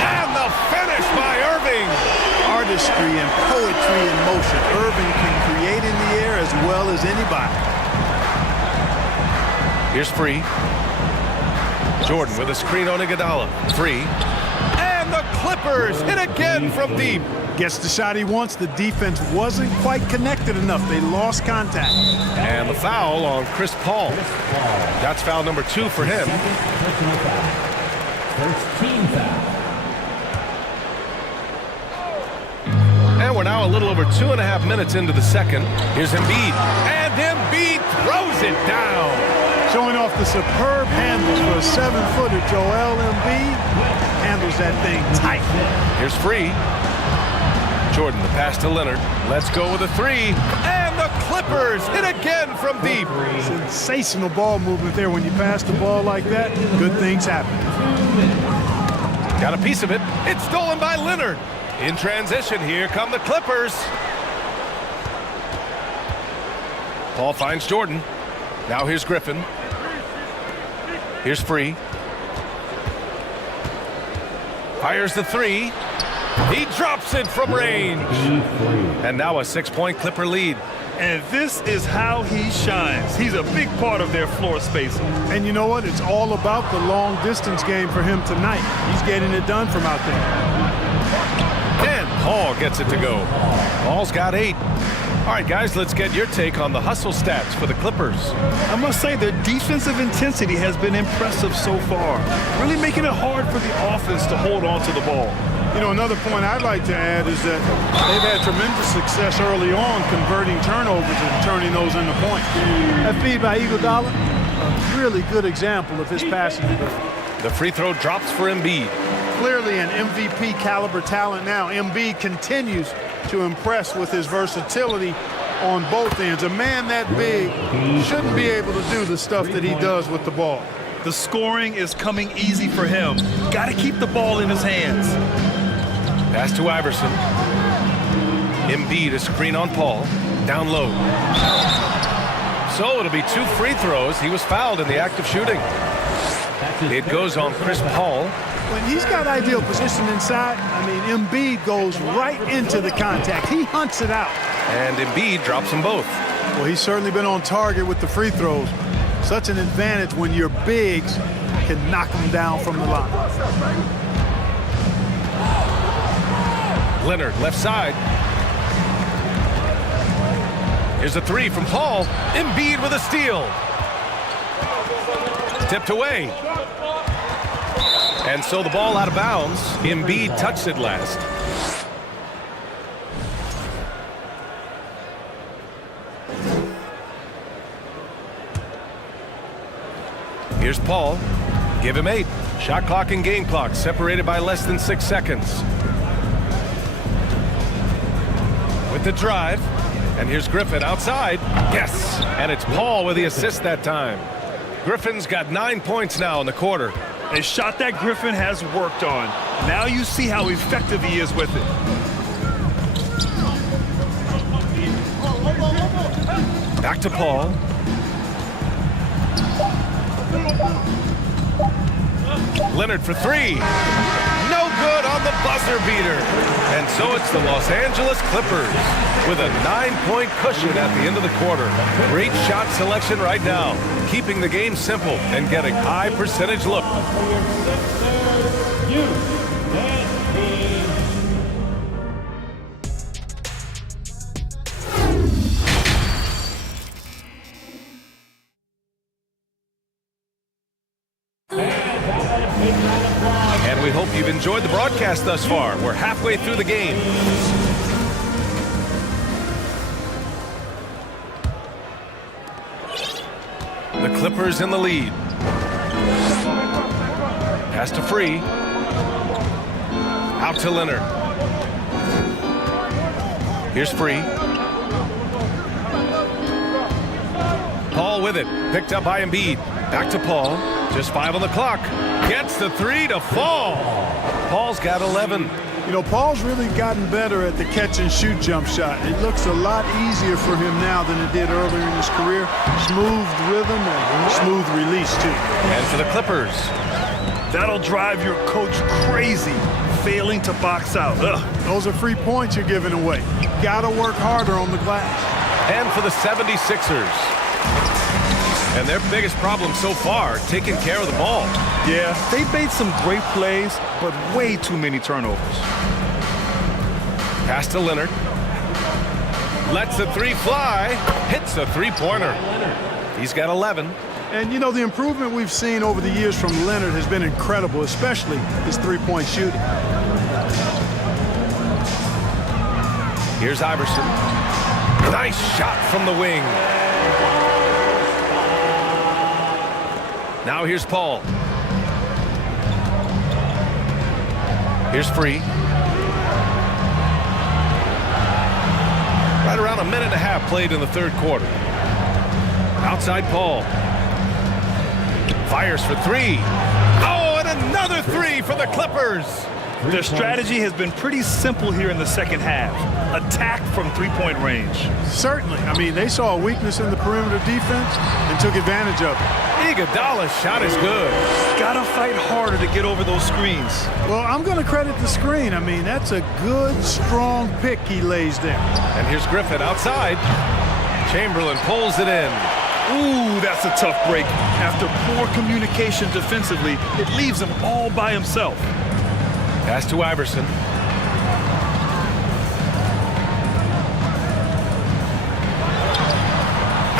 And the finish by Irving. Artistry and poetry in motion. Irving can create in the air as well as anybody. Here's Free. Jordan with a screen on Iguodala. Free. And the Clippers hit again from deep. Gets the shot he wants. The defense wasn't quite connected enough. They lost contact. And the foul on Chris Paul. That's foul number 2 for him. First team foul. And we're now a little over 2.5 minutes into the second. Here's Embiid. And Embiid throws it down. Showing off the superb handles for a 7-footer. Joel Embiid handles that thing tight. Here's Free. Jordan, the pass to Leonard. Let's go with a 3. And the Clippers hit again from deep. Sensational ball movement there. When you pass the ball like that, good things happen. Got a piece of it. It's stolen by Leonard. In transition, here come the Clippers. Paul finds Jordan. Now here's Griffin. Here's Free. Fires the 3. He drops it from range. And now a 6-point Clipper lead. And this is how he shines. He's a big part of their floor spacing. And you know what? It's all about the long distance game for him tonight. He's getting it done from out there. And Paul gets it to go. Paul's got 8. All right, guys, let's get your take on the hustle stats for the Clippers. I must say their defensive intensity has been impressive so far, really making it hard for the offense to hold on to the ball. You know, another point I'd like to add is that they've had tremendous success early on converting turnovers and turning those into points. That feed by Iguodala, a really good example of his passing ability. The free throw drops for Embiid. Clearly an MVP caliber talent now. Embiid continues to impress with his versatility on both ends. A man that big shouldn't be able to do the stuff that he does with the ball. The scoring is coming easy for him. Got to keep the ball in his hands. Pass to Iverson. Embiid, a screen on Paul. Down low. So it'll be 2 free throws. He was fouled in the act of shooting. It goes on Chris Paul. When he's got ideal position inside, I mean, Embiid goes right into the contact. He hunts it out. And Embiid drops them both. Well, he's certainly been on target with the free throws. Such an advantage when your bigs can knock them down from the line. Leonard, left side. Here's a 3 from Paul. Embiid with a steal. Tipped away. And so the ball out of bounds. Embiid touched it last. Here's Paul. Give him 8. Shot clock and game clock separated by less than 6 seconds. With the drive. And here's Griffin outside. Yes. And it's Paul with the assist that time. Griffin's got 9 points now in the quarter. A shot that Griffin has worked on. Now you see how effective he is with it. Back to Paul. Leonard for three. No good on the buzzer beater. And so it's the Los Angeles Clippers with a 9-point cushion at the end of the quarter. Great shot selection right now, keeping the game simple and getting high percentage look. And we hope you've enjoyed the broadcast thus far. We're halfway through the game. The Clippers in the lead. Pass to Free. Out to Leonard. Here's Free. Paul with it. Picked up by Embiid. Back to Paul. Just 5 on the clock. Gets the three to fall. Paul's got 11. You know, Paul's really gotten better at the catch-and-shoot jump shot. It looks a lot easier for him now than it did earlier in his career. Smooth rhythm and smooth release, too. And for the Clippers. That'll drive your coach crazy, failing to box out. Ugh. Those are free points you're giving away. You gotta work harder on the glass. And for the 76ers. And their biggest problem so far, taking care of the ball. Yeah, they made some great plays, but way too many turnovers. Pass to Leonard. Lets the three fly. Hits a three-pointer. He's got 11. And, you know, the improvement we've seen over the years from Leonard has been incredible, especially his three-point shooting. Here's Iverson. Nice shot from the wing. Now here's Paul. Here's Free. Right around a minute and a half played in the third quarter. Outside Paul. Fires for three. Oh, and another three for the Clippers. Their strategy has been pretty simple here in the second half. Attack from three-point range. Certainly. I mean, they saw a weakness in the perimeter defense and took advantage of it. Iguodala's shot is good. Gotta fight harder to get over those screens. Well, I'm going to credit the screen. I mean, that's a good, strong pick he lays there. And here's Griffin outside. Chamberlain pulls it in. Ooh, that's a tough break. After poor communication defensively, it leaves him all by himself. Pass to Iverson.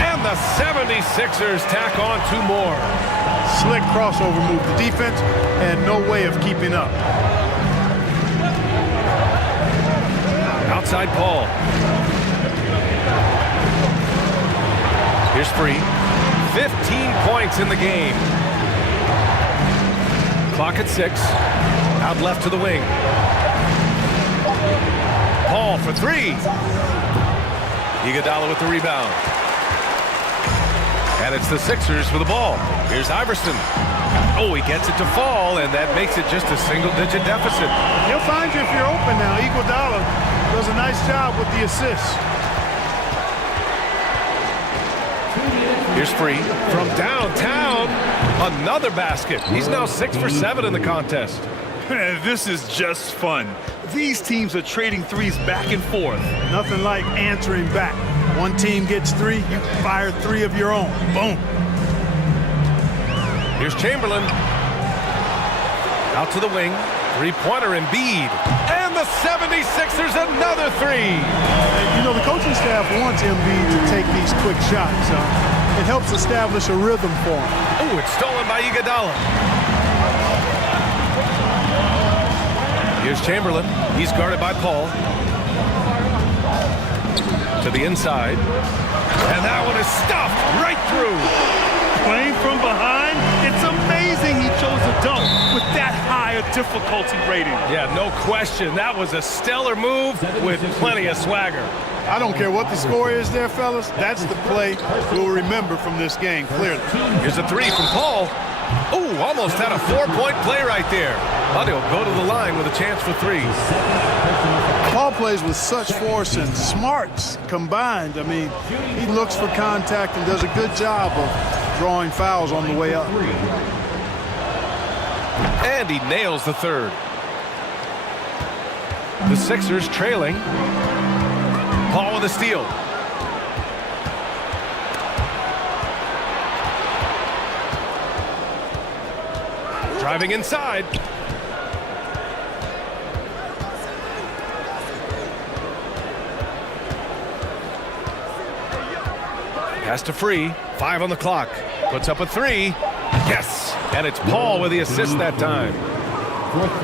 And the 76ers tack on two more. Slick crossover move. The defense had no way of keeping up. Outside Paul. Here's Free. 15 points in the game. Clock at 6. Out left to the wing. Paul for three. Iguodala with the rebound. And it's the Sixers for the ball. Here's Iverson. Oh, he gets it to fall, and that makes it just a single-digit deficit. He'll find you if you're open now. Iguodala does a nice job with the assist. Here's Free from downtown. Another basket. He's now 6 for 7 in the contest. This is just fun. These teams are trading threes back and forth. Nothing like answering back. One team gets three, you fire three of your own. Boom. Here's Chamberlain. Out to the wing. Three-pointer Embiid. And the 76ers another three. You know, the coaching staff wants Embiid to take these quick shots. It helps establish a rhythm for him. Oh, it's stolen by Iguodala. Here's Chamberlain. He's guarded by Paul. To the inside. And that one is stuffed right through. Playing from behind, it's amazing he chose a dunk with that high a difficulty rating. Yeah, no question. That was a stellar move with plenty of swagger. I don't care what the score is there, fellas. That's the play we'll remember from this game, clearly. Here's a three from Paul. Oh, almost had a 4-point play right there. But he'll go to the line with a chance for three. Paul plays with such force and smarts combined. I mean, he looks for contact and does a good job of drawing fouls on the way up. And he nails the third. The Sixers trailing. Paul with a steal. Driving inside. Pass to Free. 5 on the clock. Puts up a three. Yes! And it's Paul with the assist that time.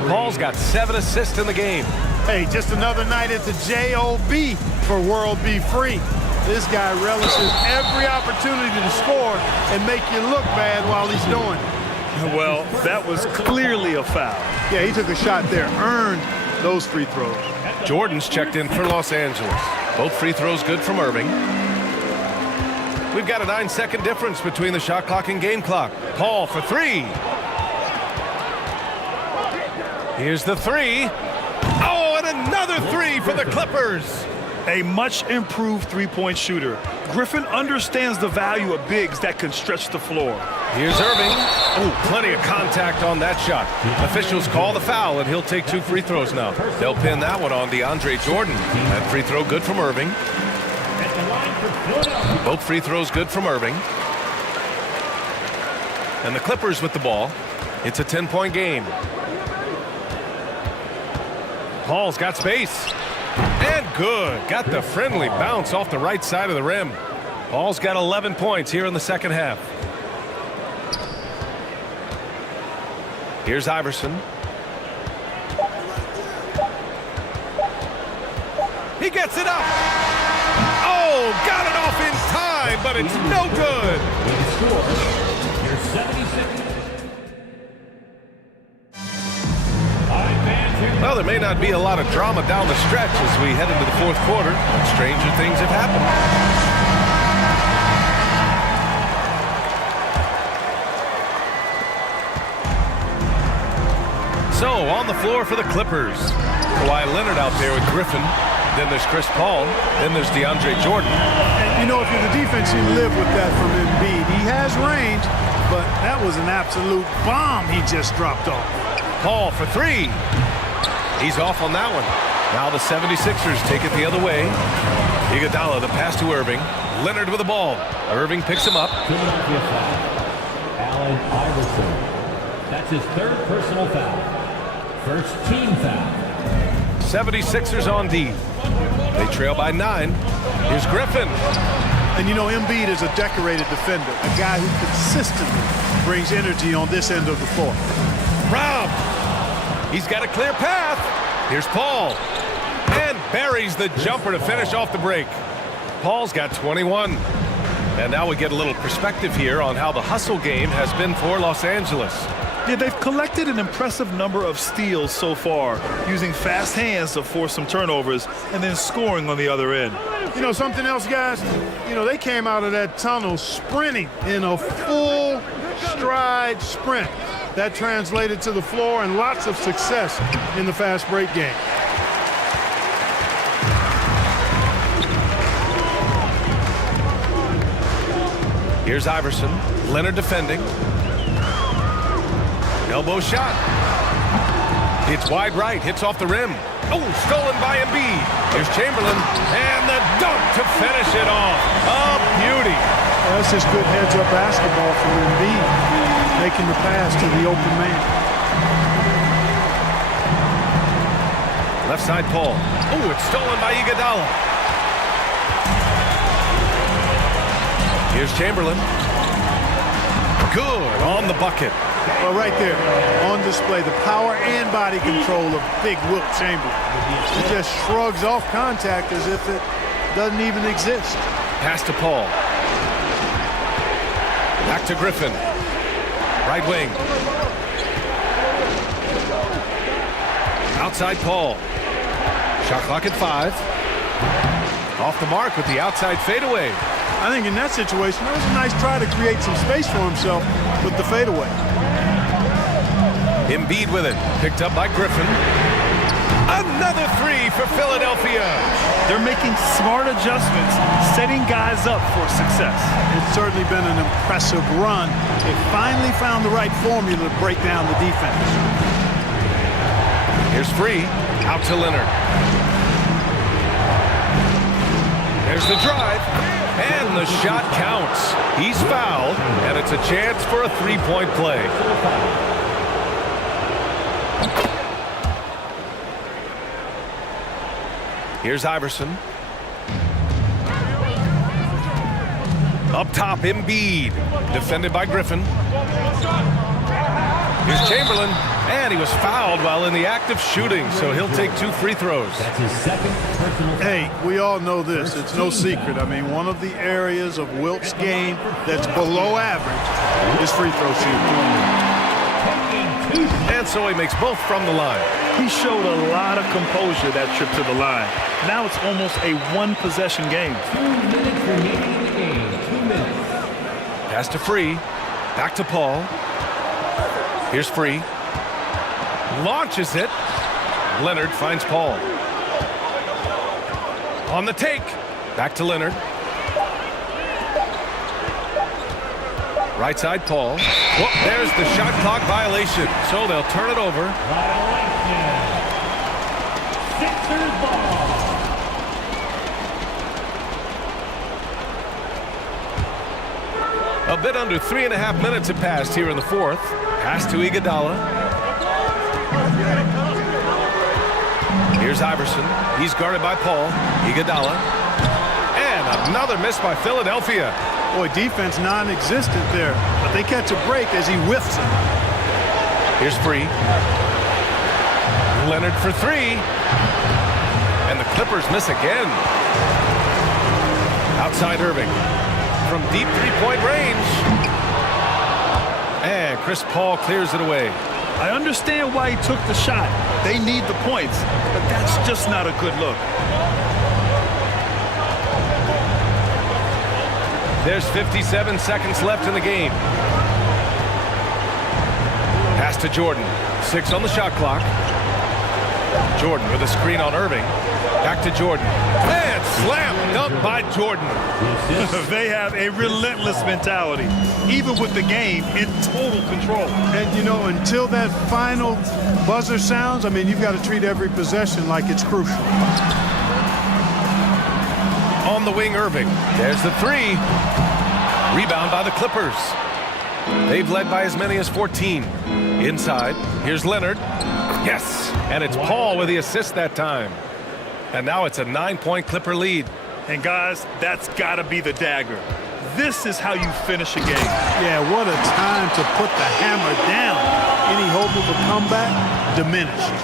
Paul's got 7 assists in the game. Hey, just another night at the J.O.B. for World Be Free. This guy relishes every opportunity to score and make you look bad while he's doing it. Well, that was clearly a foul. Yeah, he took a shot there, earned those free throws. Jordan's checked in for Los Angeles. Both free throws good from Irving. We've got a 9-second difference between the shot clock and game clock. Paul for three. Here's the three. Oh, and another three for the Clippers. A much improved three-point shooter. Griffin understands the value of bigs that can stretch the floor. Here's Irving. Oh, plenty of contact on that shot. Officials call the foul, and he'll take 2 free throws now. They'll pin that one on DeAndre Jordan. That free throw good from Irving. Both free throws good from Irving. And the Clippers with the ball. It's a 10-point game. Paul's got space. And good. Got the friendly bounce off the right side of the rim. Paul's got 11 points here in the second half. Here's Iverson. He gets it up. Oh, got it off in time, but it's no good. Well, there may not be a lot of drama down the stretch as we head into the fourth quarter, but stranger things have happened. So, on the floor for the Clippers. Kawhi Leonard out there with Griffin. Then there's Chris Paul. Then there's DeAndre Jordan. And, you know, if you're the defense, you live with that from Embiid. He has range, but that was an absolute bomb he just dropped off. Paul for three. He's off on that one. Now the 76ers take it the other way. Iguodala, the pass to Irving. Leonard with the ball. Irving picks him up. Allen Iverson. That's his 3rd personal foul. First team foul. 76ers on D. They trail by 9. Here's Griffin. And you know, Embiid is a decorated defender, a guy who consistently brings energy on this end of the floor. Rob. He's got a clear path. Here's Paul. And buries the jumper to finish off the break. Paul's got 21. And now we get a little perspective here on how the hustle game has been for Los Angeles. Yeah, they've collected an impressive number of steals so far, using fast hands to force some turnovers and then scoring on the other end. You know something else, guys? You know, they came out of that tunnel sprinting in a full stride sprint. That translated to the floor and lots of success in the fast break game. Here's Iverson. Leonard defending. Elbow shot. It's wide right. Hits off the rim. Oh, stolen by Embiid. Here's Chamberlain. And the dunk to finish it off. A beauty. Well, that's just good heads-up basketball for Embiid, making the pass to the open man. Left side Paul. Oh, it's stolen by Iguodala. Here's Chamberlain. Good on the bucket. Well, right there, on display, the power and body control of big Wilt Chamberlain. He just shrugs off contact as if it doesn't even exist. Pass to Paul. Back to Griffin. Right wing. Outside Paul. Shot clock at 5. Off the mark with the outside fadeaway. I think in that situation, that was a nice try to create some space for himself with the fadeaway. Embiid with it. Picked up by Griffin. Another three for Philadelphia. They're making smart adjustments, setting guys up for success. It's certainly been an impressive run. They finally found the right formula to break down the defense. Here's Free. Out to Leonard. There's the drive. And the shot counts. He's fouled, and it's a chance for a three-point play. Here's Iverson. Up top, Embiid. Defended by Griffin. Here's Chamberlain. And he was fouled while in the act of shooting, so he'll take 2 free throws. That's his second personal. Hey, we all know this. It's no secret. I mean, one of the areas of Wilt's game that's below average is free throw shooting. And so he makes both from the line. He showed a lot of composure that trip to the line. Now it's almost a one-possession game. 2 minutes remaining in the game. 2 minutes. Pass to Free. Back to Paul. Here's Free. Launches it. Leonard finds Paul. On the take. Back to Leonard. Right side, Paul. Whoop, there's the shot clock violation. So they'll turn it over. Violation. Sixers ball. A bit under 3.5 minutes have passed here in the fourth. Pass to Iguodala. Here's Iverson. He's guarded by Paul. Iguodala. And another miss by Philadelphia. Boy, defense non-existent there. But they catch a break as he whiffs it. Here's Free. Leonard for 3. And the Clippers miss again. Outside Irving. From deep three-point range. And Chris Paul clears it away. I understand why he took the shot. They need the points, but that's just not a good look. There's 57 seconds left in the game. Pass to Jordan. 6 on the shot clock. Jordan with a screen on Irving. Back to Jordan. And slam dunk by Jordan. They have a relentless mentality, even with the game in total control. And, you know, until that final buzzer sounds, I mean, you've got to treat every possession like it's crucial. On the wing, Irving. There's the 3. Rebound by the Clippers. They've led by as many as 14. Inside, here's Leonard. Yes, and it's Paul with the assist that time. And now it's a 9-point Clipper lead. And guys, that's got to be the dagger. This is how you finish a game. Yeah, what a time to put the hammer down. Any hope of a comeback diminished.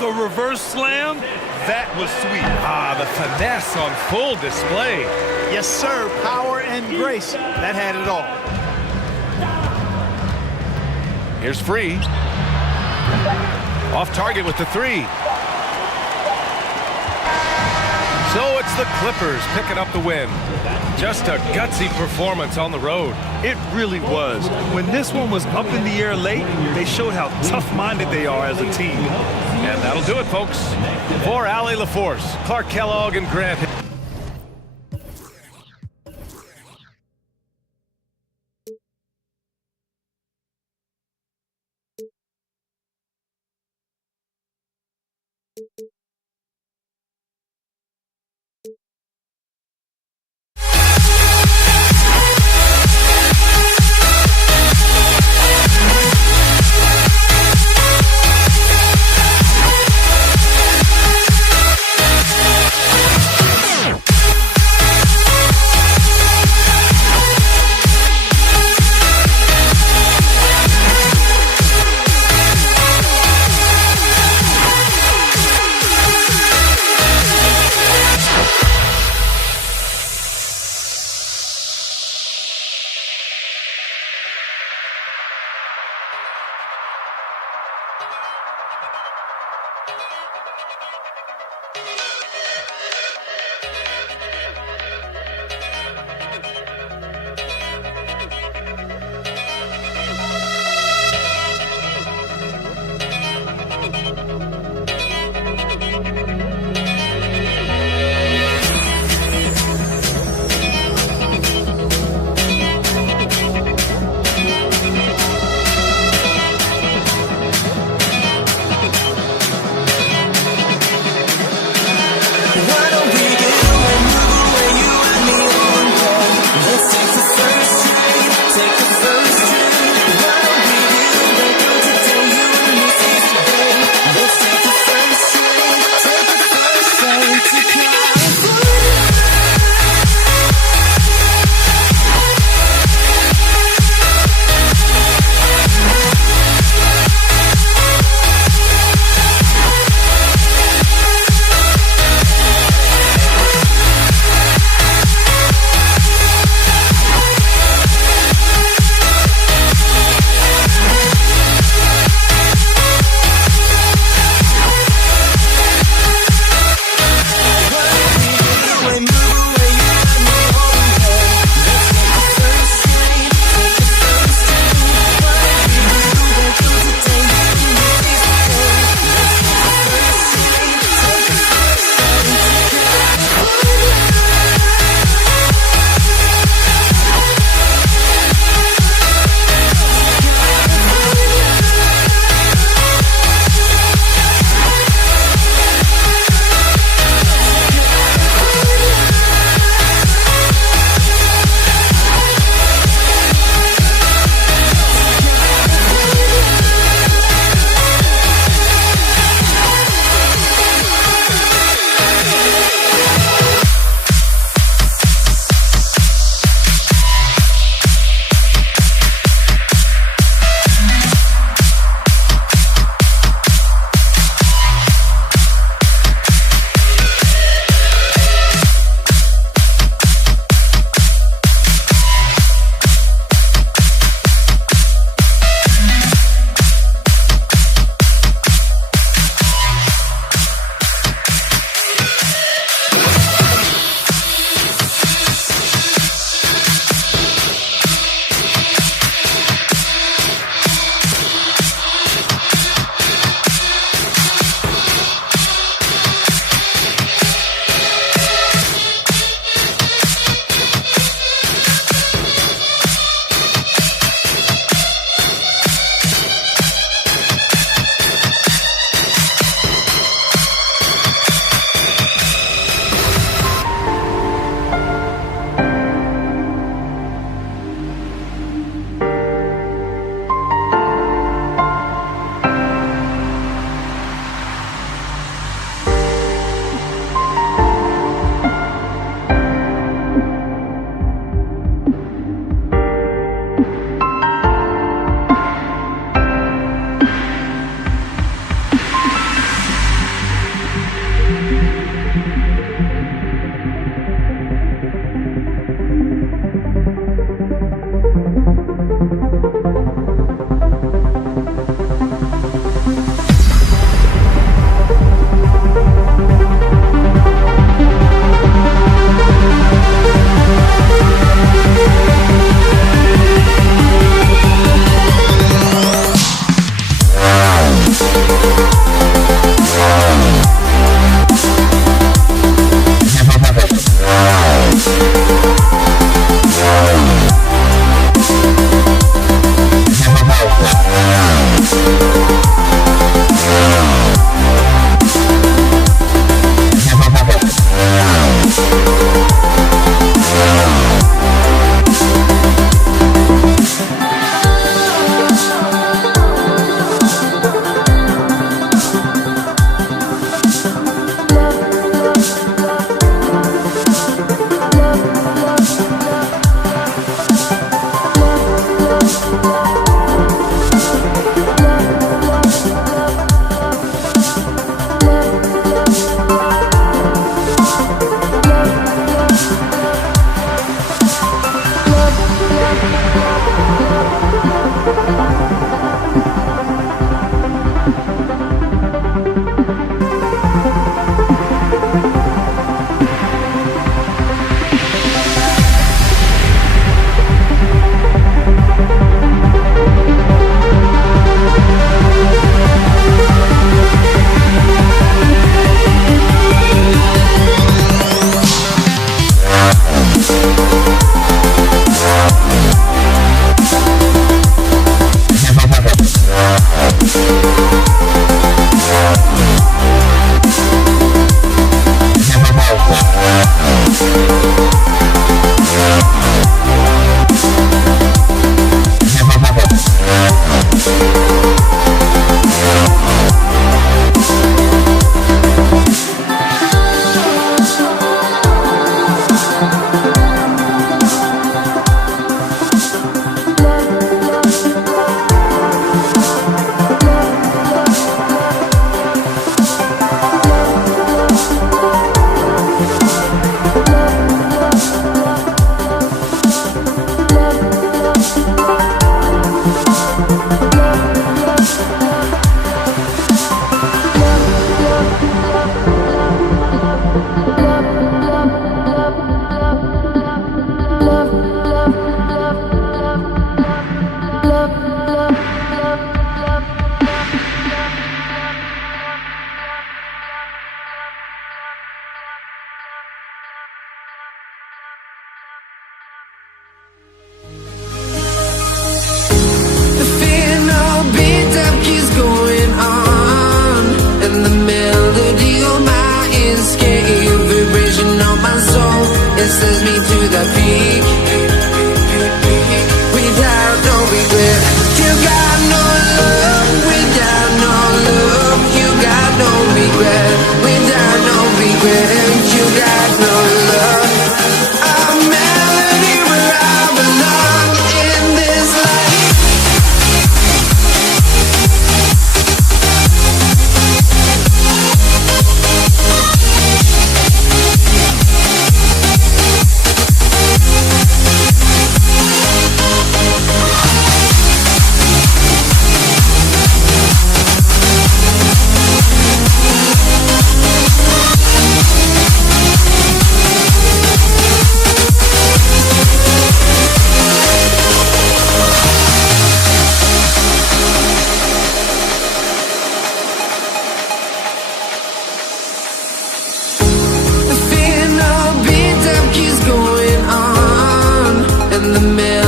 The reverse slam, that was sweet. Ah, the finesse on full display. Yes, sir. Power and grace. That had it all. Here's Free. Off target with the 3. So it's the Clippers picking up the win. Just a gutsy performance on the road. It really was. When this one was up in the air late, they showed how tough-minded they are as a team. And that'll do it, folks. For Allie LaForce, Clark Kellogg, and Grant Hill.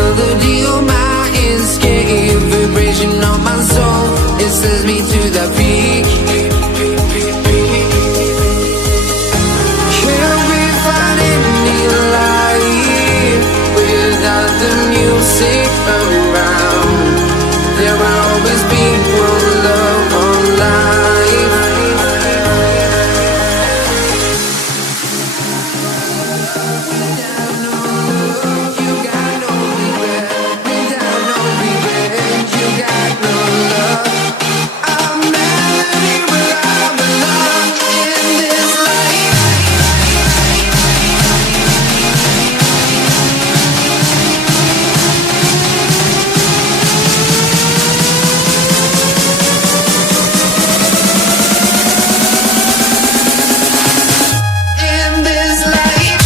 melody on my escape, vibration on my soul, it sends me to the peak. Can't we find any light without the music around? There will always be one love on life. You got no regret, without no regret. You got no love. A melody where I belong in this life. In this life.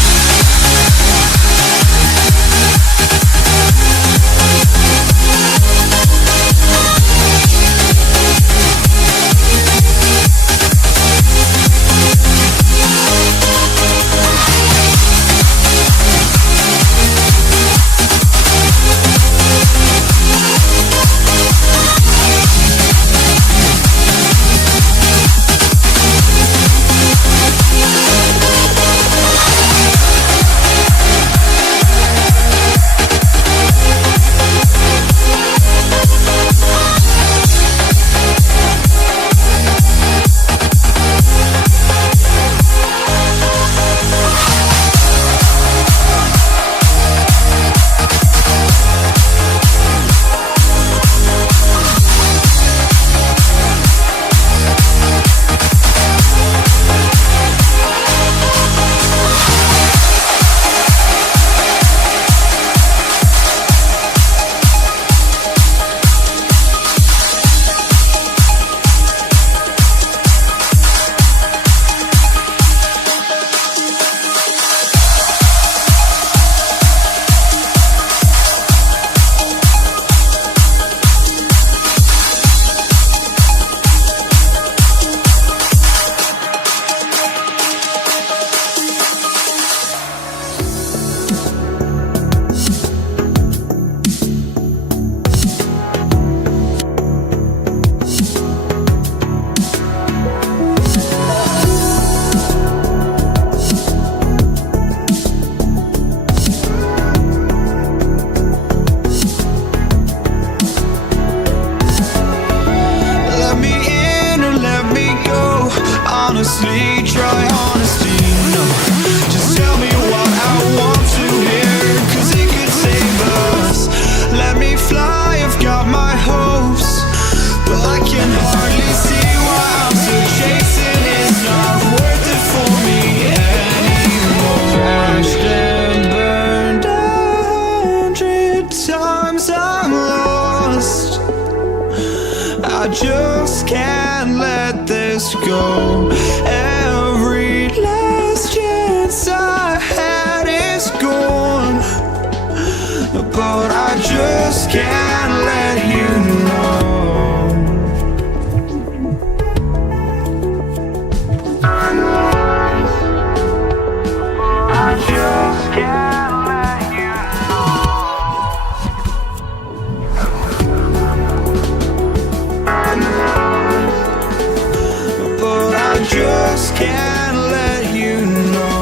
Let me in or let me go. Honestly, try honesty. No, just tell me what I want to hear, 'cause it could save us. Let me fly, I've got my hopes, but I can hardly see why I'm still chasing. It's not worth it for me anymore. Crashed and burned 100 times, I'm lost. I just can't let this go. Every last chance I had is gone, but I just can't let you know. I just can't let you but I just can't let you know.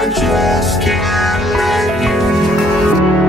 I just can't let you know.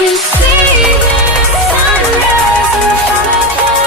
You see the sunrise in heaven.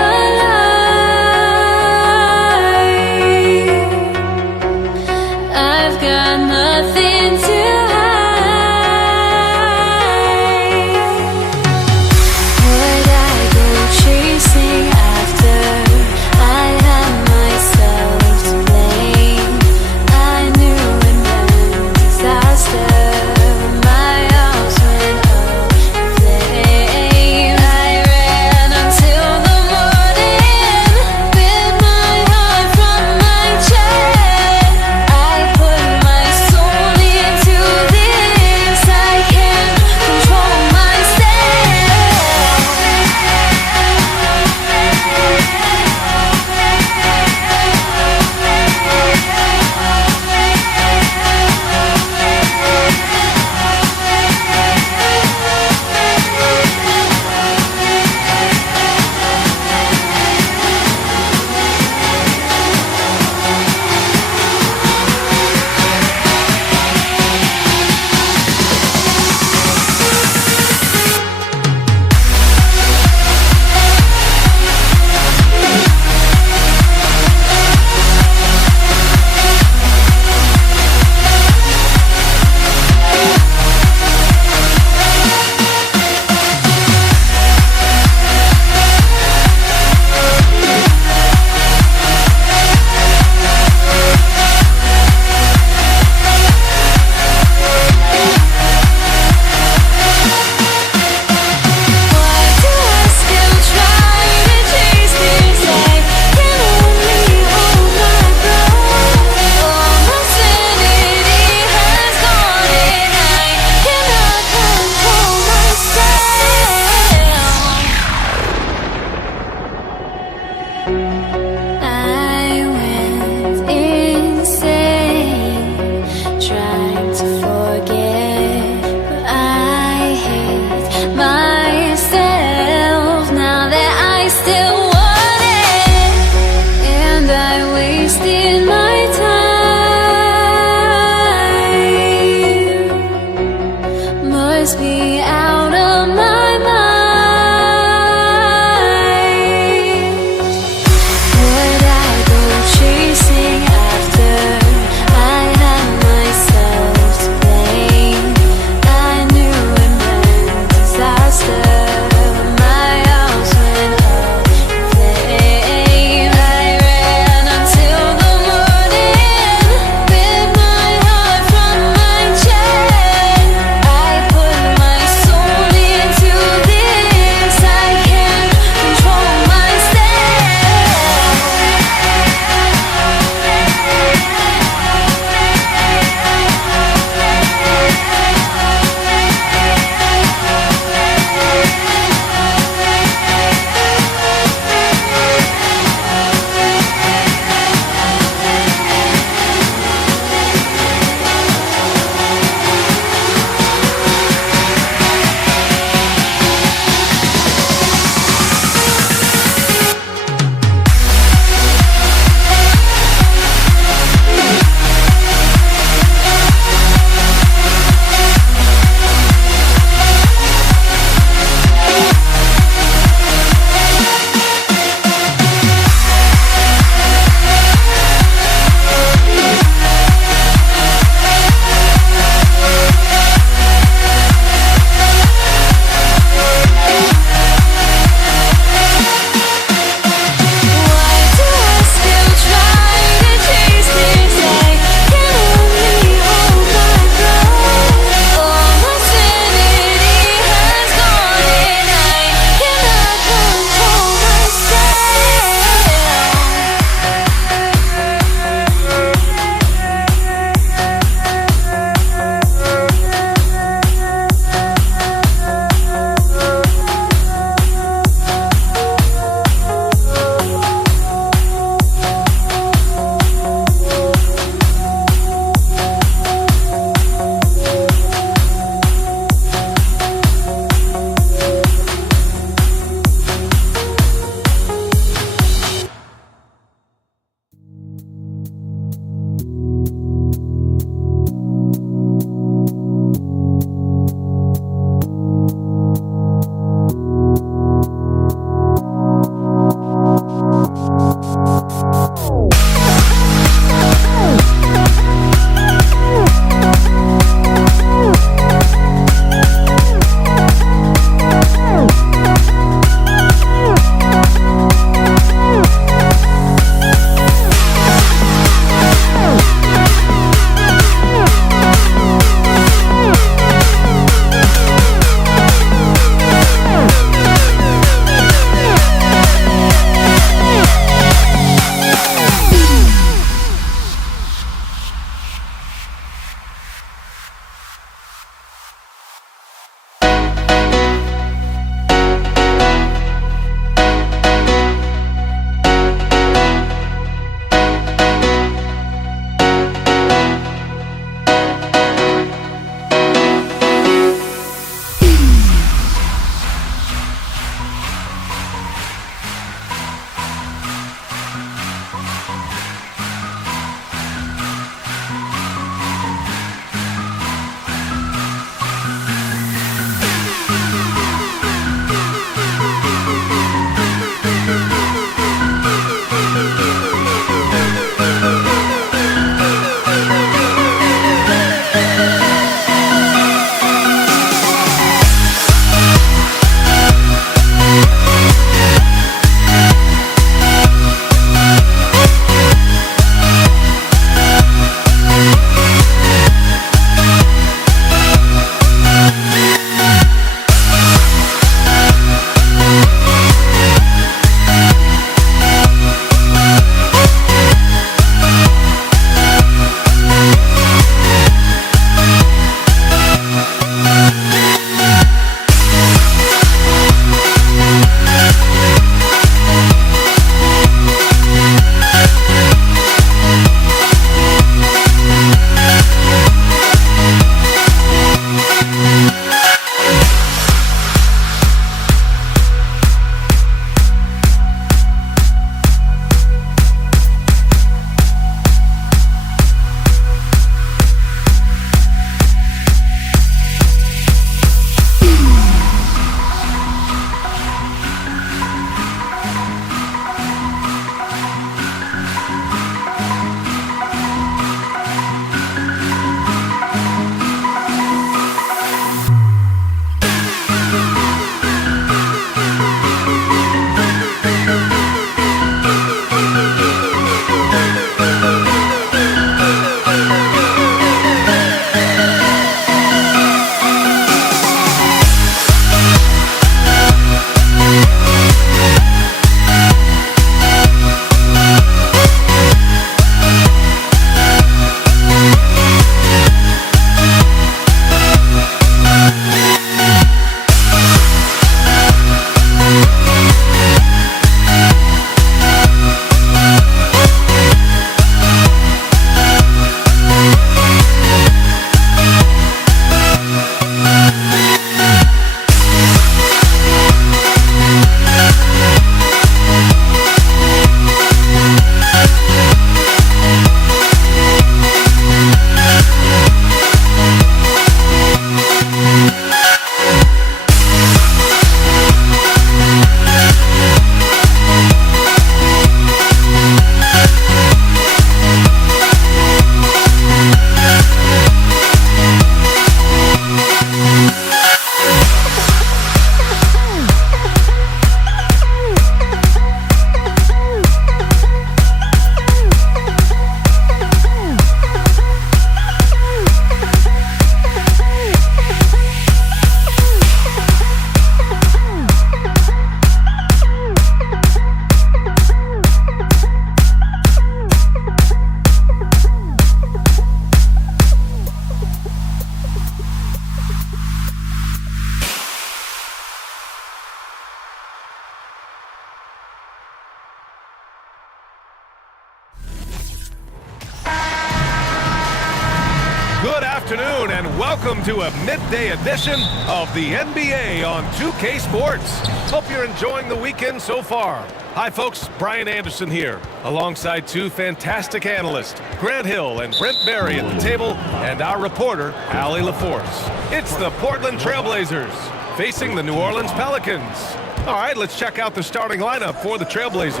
afternoon, and welcome to a midday edition of the NBA on 2K Sports. Hope you're enjoying the weekend so far. Hi, folks. Brian Anderson here, alongside two fantastic analysts, Grant Hill and Brent Barry at the table, and our reporter, Allie LaForce. It's the Portland Trailblazers facing the New Orleans Pelicans. All right, let's check out the starting lineup for the Trailblazers.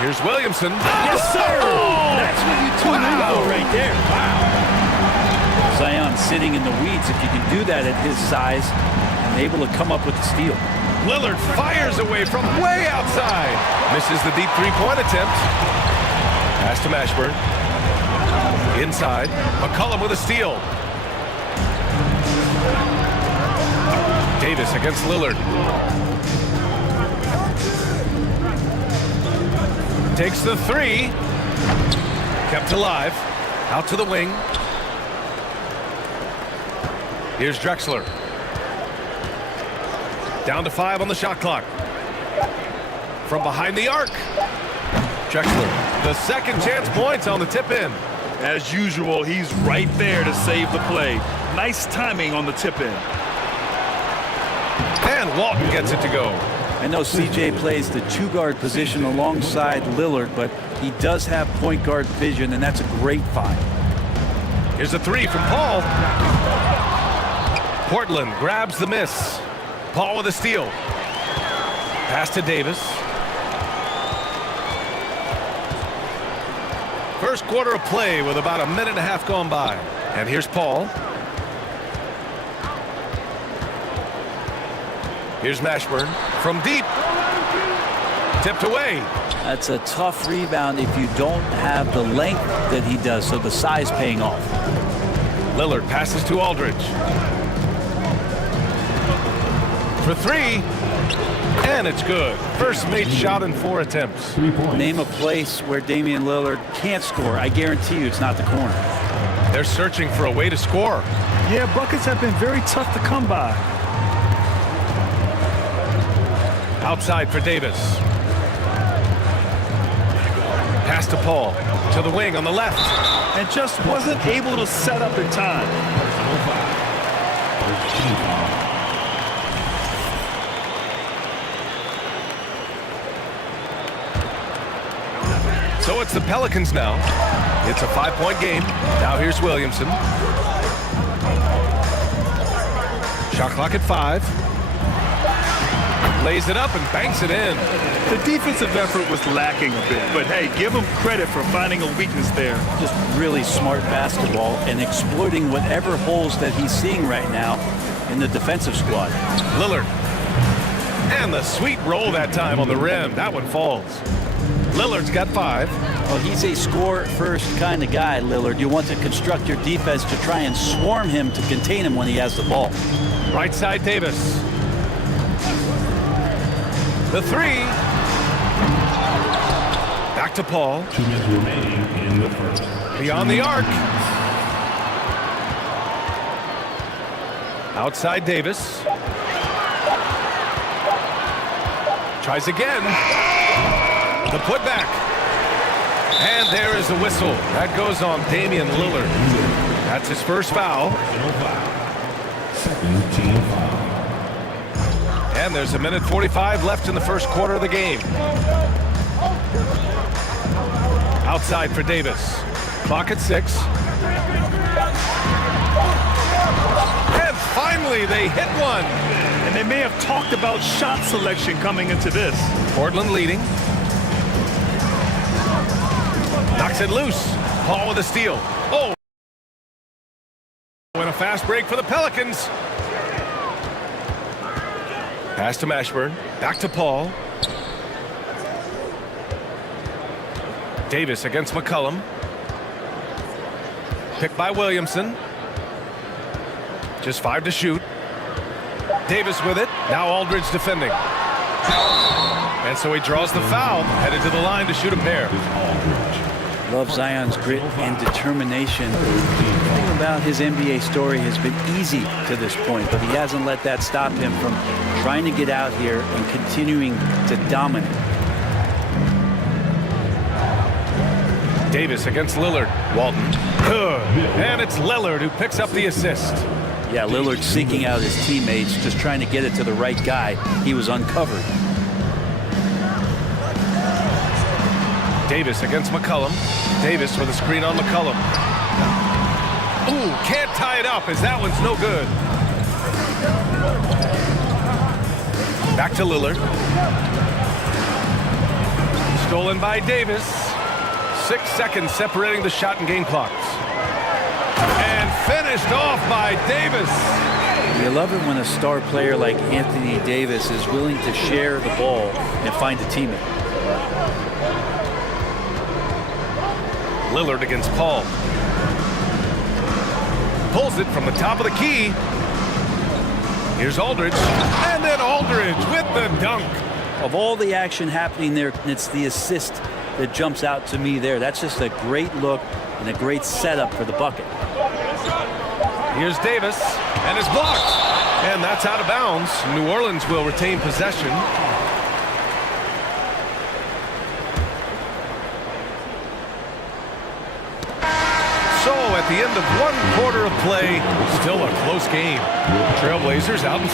Here's Williamson. Yes, sir! That's what you tune in for right there. Wow. Zion sitting in the weeds, if you can do that at his size, and able to come up with the steal. Lillard fires away from way outside. Misses the deep three-point attempt. Pass to Mashburn. Inside. McCollum with a steal. Davis against Lillard. Takes the three. Kept alive. Out to the wing. Here's Drexler. Down to 5 on the shot clock. From behind the arc. Drexler, the second chance points on the tip in. As usual, he's right there to save the play. Nice timing on the tip in. And Walton gets it to go. I know CJ plays the two-guard position alongside Lillard, but he does have point guard vision, and that's a great find. Here's a three from Paul. Portland grabs the miss. Paul with a steal. Pass to Davis. First quarter of play with about a minute and a half gone by. And here's Paul. Here's Mashburn from deep. Tipped away. That's a tough rebound if you don't have the length that he does, so the size paying off. Lillard passes to Aldridge. For three. And it's good. First made shot in 4 attempts. Name a place where Damian Lillard can't score. I guarantee you it's not the corner. They're searching for a way to score. Yeah, buckets have been very tough to come by. Outside for Davis. Pass to Paul. To the wing on the left. And just wasn't able to set up in time. So it's the Pelicans now. It's a 5-point game. Now here's Williamson. Shot clock at 5. Lays it up and banks it in. The defensive effort was lacking a bit, but hey, give him credit for finding a weakness there. Just really smart basketball and exploiting whatever holes that he's seeing right now in the defensive squad. Lillard. And the sweet roll that time on the rim. That one falls. Lillard's got 5. Well, he's a score-first kind of guy, Lillard. You want to construct your defense to try and swarm him to contain him when he has the ball. Right side, Davis. The three. Back to Paul. 2 minutes remaining in the first. Beyond the arc. Outside Davis. Tries again. The putback. And there is the whistle. That goes on Damian Lillard. That's his first foul. Second team foul. And there's a minute 45 left in the first quarter of the game. Outside for Davis. Clock at 6. And finally they hit one. And they may have talked about shot selection coming into this. Portland leading. Knocks it loose. Paul with a steal. Oh. And a fast break for the Pelicans. Pass to Mashburn. Back to Paul. Davis against McCollum. Picked by Williamson. Just 5 to shoot. Davis with it. Now Aldridge defending. And so he draws the foul. Headed to the line to shoot a pair. Love Zion's grit and determination. The thing about his NBA story has been easy to this point, but he hasn't let that stop him from trying to get out here and continuing to dominate. Davis against Lillard. Walton. Good. And it's Lillard who picks up the assist. Yeah, Lillard seeking out his teammates, just trying to get it to the right guy. He was uncovered. Davis against McCollum. Davis with a screen on McCollum. Ooh, can't tie it up as that one's no good. Back to Lillard. Stolen by Davis. 6 seconds separating the shot and game clocks. And finished off by Davis. You love it when a star player like Anthony Davis is willing to share the ball and find a teammate. Lillard against Paul. Pulls it from the top of the key. Here's Aldridge. And then Aldridge with the dunk. Of all the action happening there, it's the assist that jumps out to me there. That's just a great look and a great setup for the bucket. Here's Davis, and it's blocked. And that's out of bounds. New Orleans will retain possession. So at the end of 1 quarter of play, still a close game. Trailblazers out in...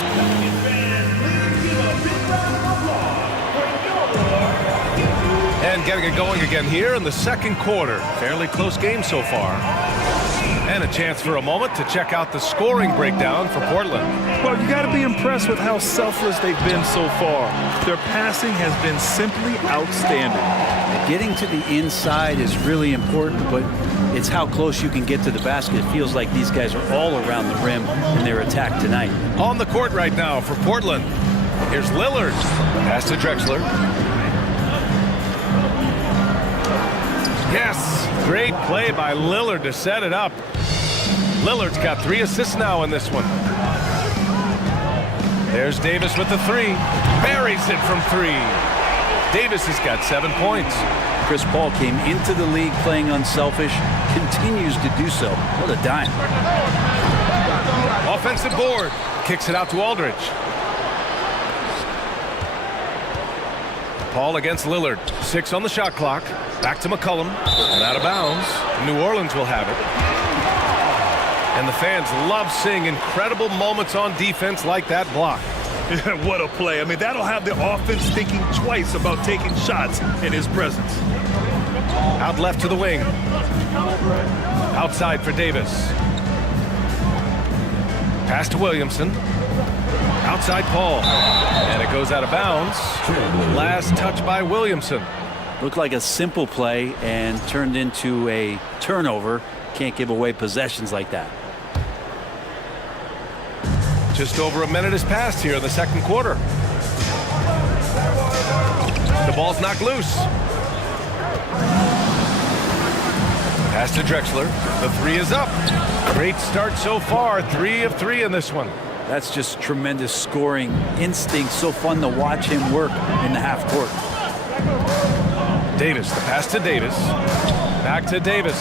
And getting it going again here in the second quarter. Fairly close game so far. And a chance for a moment to check out the scoring breakdown for Portland. Well, you got to be impressed with how selfless they've been so far. Their passing has been simply outstanding. Getting to the inside is really important, but it's how close you can get to the basket. It feels like these guys are all around the rim in their attack tonight. On the court right now for Portland. Here's Lillard. Pass to Drexler. Yes, great play by Lillard to set it up. Lillard's got 3 assists now in this one. There's Davis with the 3. Buries it from 3. Davis has got 7 points. Chris Paul came into the league playing unselfish, continues to do so. What a dime. Offensive board. Kicks it out to Aldridge. Paul against Lillard. 6 on the shot clock. Back to McCollum. And out of bounds. New Orleans will have it. And the fans love seeing incredible moments on defense like that block. What a play. I mean, that'll have the offense thinking twice about taking shots in his presence. Out left to the wing. Outside for Davis. Pass to Williamson. Outside Paul. And it goes out of bounds. Last touch by Williamson. Looked like a simple play and turned into a turnover. Can't give away possessions like that. Just over a minute has passed here in the second quarter. The ball's knocked loose. Pass to Drexler. The 3 is up. Great start so far. 3 of 3 in this one. That's just tremendous scoring instinct. So fun to watch him work in the half court. Davis, the pass to Davis. Back to Davis.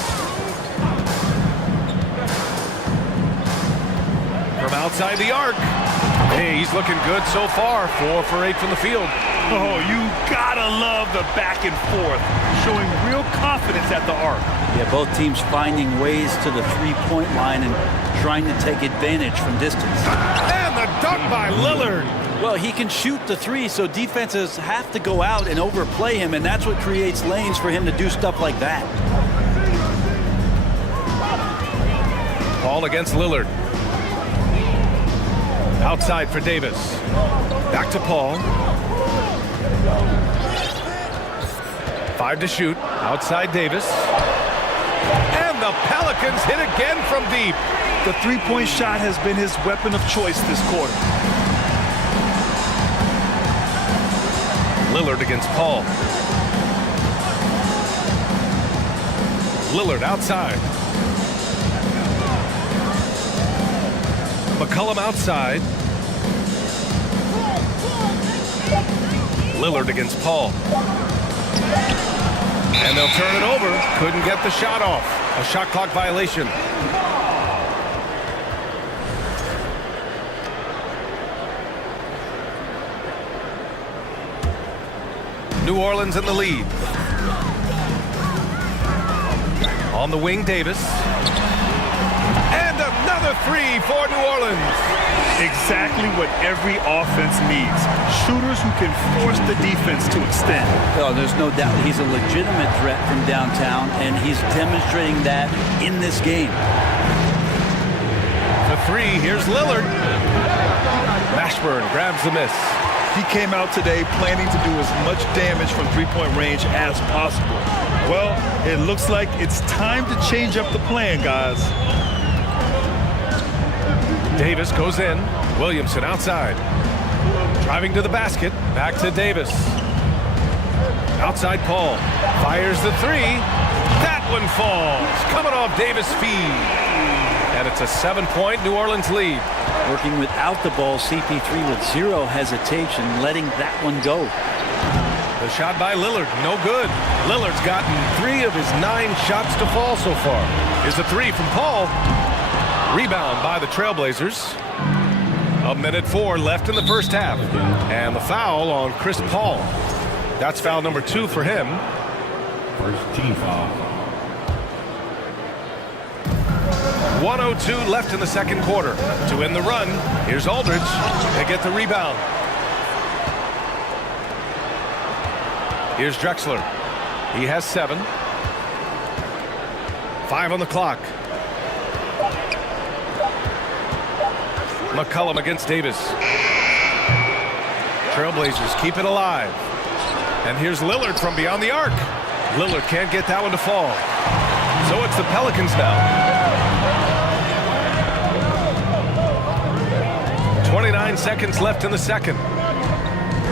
From outside the arc. Hey, he's looking good so far. 4 for 8 from the field. Oh, you gotta love the back and forth. Showing real confidence at the arc. Yeah, both teams finding ways to the three-point line and trying to take advantage from distance. And the dunk by Lillard. Well, he can shoot the 3, so defenses have to go out and overplay him, and that's what creates lanes for him to do stuff like that. Paul against Lillard. Outside for Davis. Back to Paul. 5 to shoot. Outside Davis. And the Pelicans hit again from deep. The three-point shot has been his weapon of choice this quarter. Lillard against Paul. Lillard outside. McCollum outside. Lillard against Paul. And they'll turn it over. Couldn't get the shot off. A shot clock violation. New Orleans in the lead. On the wing, Davis. And another three for New Orleans. Exactly what every offense needs. Shooters who can force the defense to extend. Oh, there's no doubt he's a legitimate threat from downtown, and he's demonstrating that in this game. The three, here's Lillard. Mashburn grabs the miss. He came out today planning to do as much damage from three-point range as possible. Well, it looks like it's time to change up the plan, guys. Davis goes in. Williamson outside. Driving to the basket. Back to Davis. Outside Paul. Fires the three. That one falls. Coming off Davis' feed. And it's a 7-point New Orleans lead. Working without the ball, CP3 with zero hesitation, letting that one go. The shot by Lillard, no good. Lillard's gotten 3 of his 9 shots to fall so far. Here's the three from Paul. Rebound by the Trailblazers. 1:04 left in the first half. And the foul on Chris Paul. That's foul number 2 for him. First team foul. 1:02 left in the second quarter. To end the run, here's Aldridge. They get the rebound. Here's Drexler. He has 7. 5 on the clock. McCollum against Davis. Trailblazers keep it alive. And here's Lillard from beyond the arc. Lillard can't get that one to fall. So it's the Pelicans now. 29 seconds left in the second.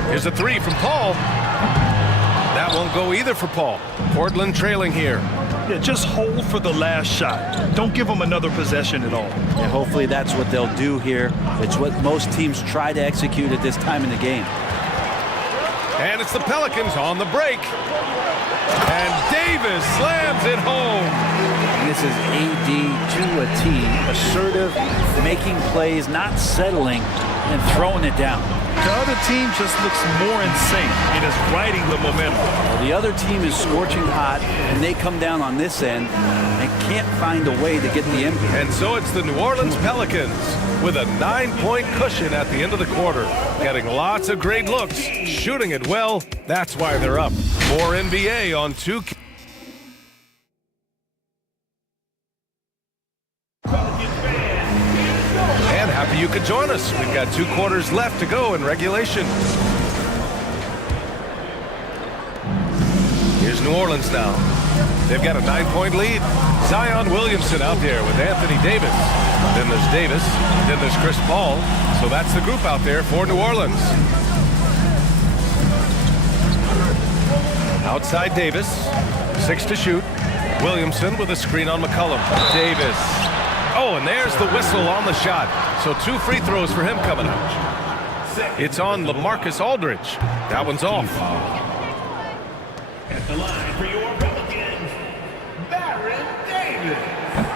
Here's a three from Paul. That won't go either for Paul. Portland trailing here. Yeah, just hold for the last shot. Don't give them another possession at all. Yeah, hopefully that's what they'll do here. It's what most teams try to execute at this time in the game. And it's the Pelicans on the break. And Davis slams it home. And this is AD to a T. Assertive, making plays, not settling, and throwing it down. The other team just looks more in sync. It is riding the momentum. Well, the other team is scorching hot, and they come down on this end and can't find a way to get the impact. And so it's the New Orleans Pelicans with a 9-point cushion at the end of the quarter. Getting lots of great looks, shooting it well. That's why they're up. More NBA on 2K. And happy you could join us. We've got 2 quarters left to go in regulation. Here's New Orleans now. They've got a 9-point lead. Zion Williamson out there with Anthony Davis. Then there's Davis. Then there's Chris Paul. So that's the group out there for New Orleans. Outside Davis. 6 to shoot. Williamson with a screen on McCollum. Davis. Oh, and there's the whistle on the shot. So 2 free throws for him coming out. It's on LaMarcus Aldridge. That one's off. At the line for your Pelicans, Baron Davis.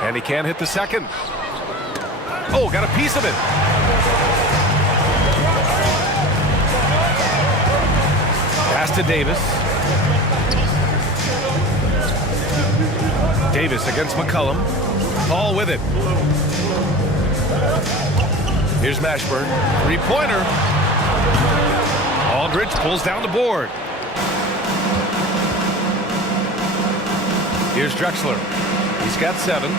And he can't hit the second. Oh, got a piece of it. Pass to Davis. Davis against McCollum. Paul with it. Here's Mashburn. 3-pointer. Aldridge pulls down the board. Here's Drexler. He's got 7.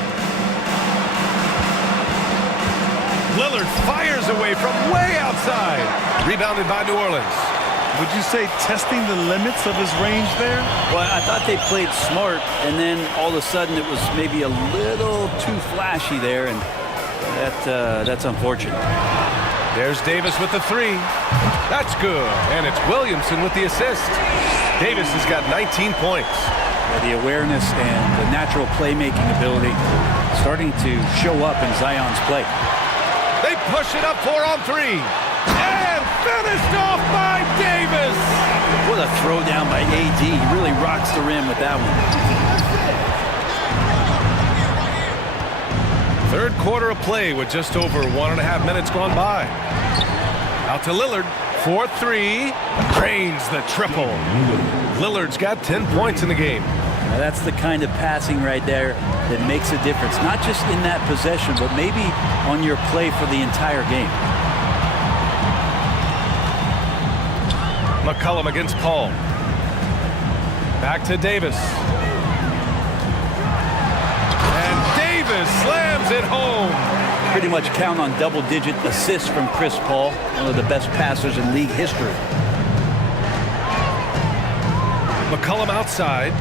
Lillard fires away from way outside. Rebounded by New Orleans. Would you say testing the limits of his range there? Well, I thought they played smart, and then all of a sudden it was maybe a little too flashy there, and that's unfortunate. There's Davis with the 3. That's good. And it's Williamson with the assist. Davis has got 19 points. Yeah, the awareness and the natural playmaking ability starting to show up in Zion's play. They push it up 4 on 3. And finished off by Davis. What a throwdown by AD. He really rocks the rim with that one. Third quarter of play with just over 1.5 minutes gone by. Out to Lillard. 4-3. Drains the triple. Lillard's got 10 points in the game. Now, that's the kind of passing right there that makes a difference, not just in that possession, but maybe on your play for the entire game. McCollum against Paul. Back to Davis. And Davis slams it home. Pretty much count on double-digit assists from Chris Paul, one of the best passers in league history. McCollum outside.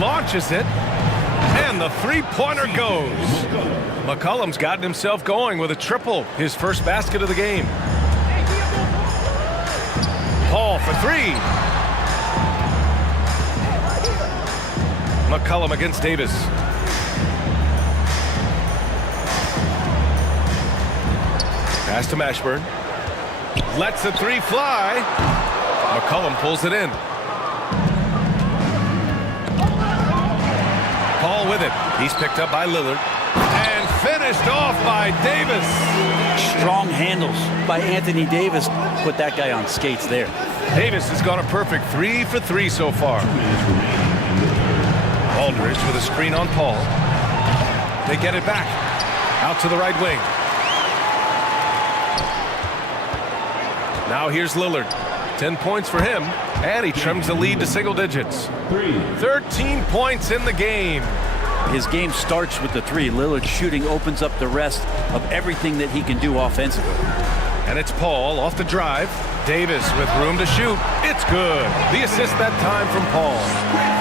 Launches it. And the three-pointer goes. McCollum's gotten himself going with a triple. His first basket of the game. Paul for three. McCollum against Davis. Pass to Mashburn. Lets the three fly. McCollum pulls it in. Paul with it. He's picked up by Lillard. And finished off by Davis. Strong handles by Anthony Davis. Put that guy on skates there. Davis has gone a perfect 3 for 3 so far. Aldridge with a screen on Paul. They get it back. Out to the right wing. Now here's Lillard. 10 points for him. And he trims the lead to single digits. 13 points in the game. His game starts with the three. Lillard shooting opens up the rest of everything that he can do offensively. And it's Paul off the drive. Davis with room to shoot. It's good. The assist that time from Paul.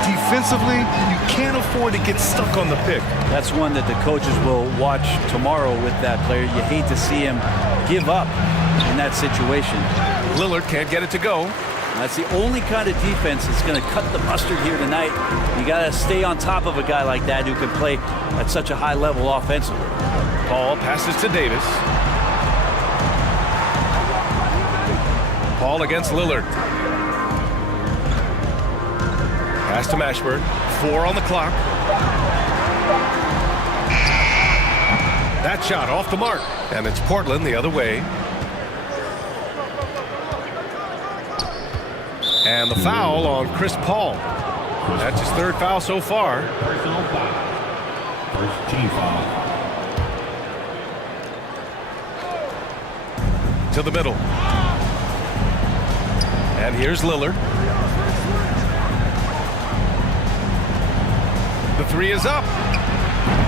Defensively, you can't afford to get stuck on the pick. That's one that the coaches will watch tomorrow with that player. You hate to see him give up in that situation. Lillard can't get it to go. That's the only kind of defense that's going to cut the mustard here tonight. You got to stay on top of a guy like that who can play at such a high level offensively. Paul passes to Davis. Paul against Lillard. Pass to Mashburn. 4 on the clock. That shot off the mark. And it's Portland the other way. And the foul on Chris Paul. That's his third foul so far. Personal foul. First team foul. To the middle. And here's Lillard. The three is up.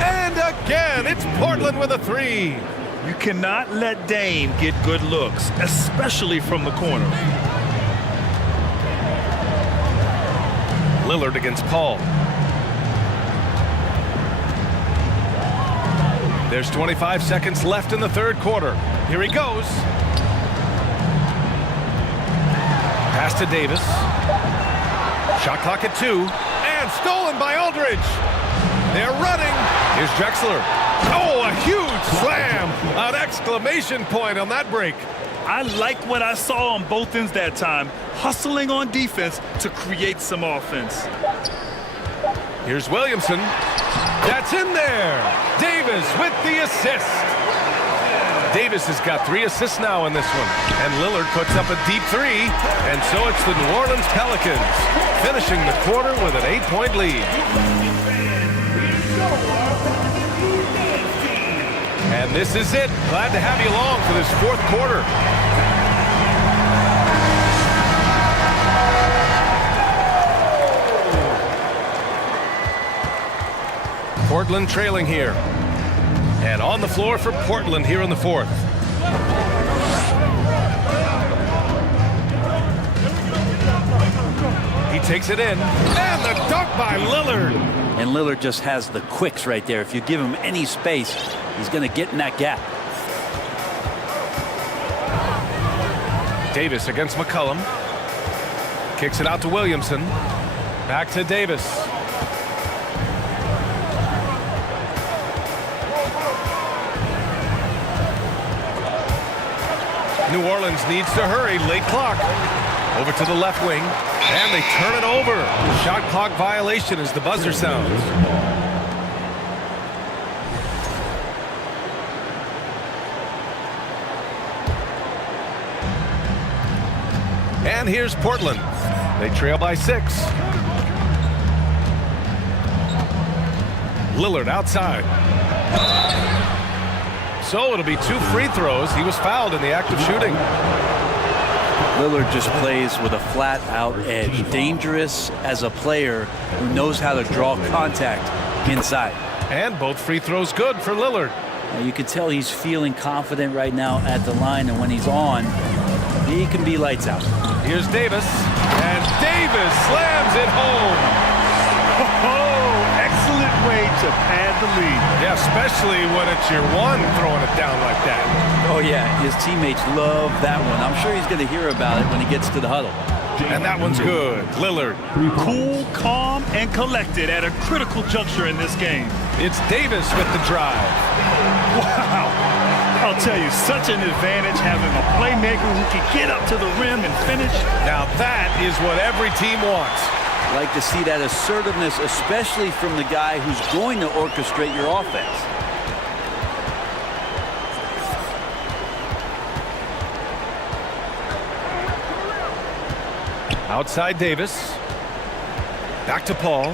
And again, it's Portland with a three. You cannot let Dame get good looks, especially from the corner. Lillard against Paul. There's 25 seconds left in the third quarter. Here he goes. Pass to Davis. Shot clock at 2. And stolen by Aldridge. They're running. Here's Drexler. Oh, a huge slam. An exclamation point on that break. I like what I saw on both ends that time, hustling on defense to create some offense. Here's Williamson. That's in there. Davis with the assist. Davis has got 3 assists now in this one. And Lillard puts up a deep 3. And so it's the New Orleans Pelicans finishing the quarter with an 8-point lead. And this is it. Glad to have you along for this fourth quarter. Portland trailing here. And on the floor for Portland here in the fourth. He takes it in. And the dunk by Lillard. And Lillard just has the quicks right there. If you give him any space, he's going to get in that gap. Davis against McCollum. Kicks it out to Williamson. Back to Davis. New Orleans needs to hurry. Late clock. Over to the left wing. And they turn it over. Shot clock violation as the buzzer sounds. And here's Portland. They trail by 6. Lillard outside. So it'll be 2 free throws. He was fouled in the act of shooting. Lillard just plays with a flat-out edge. Dangerous as a player who knows how to draw contact inside. And both free throws good for Lillard. You can tell he's feeling confident right now at the line, and when he's on, he can be lights out. Here's Davis, and Davis slams it home. Oh, excellent way to pad the lead. Yeah, especially when it's your one throwing it down like that. Oh, yeah, his teammates love that one. I'm sure he's going to hear about it when he gets to the huddle. And that one's good. Lillard. Cool, calm, and collected at a critical juncture in this game. It's Davis with the drive. Wow. I'll tell you, such an advantage having a playmaker who can get up to the rim and finish. Now that is what every team wants. Like to see that assertiveness, especially from the guy who's going to orchestrate your offense. Outside Davis. Back to Paul.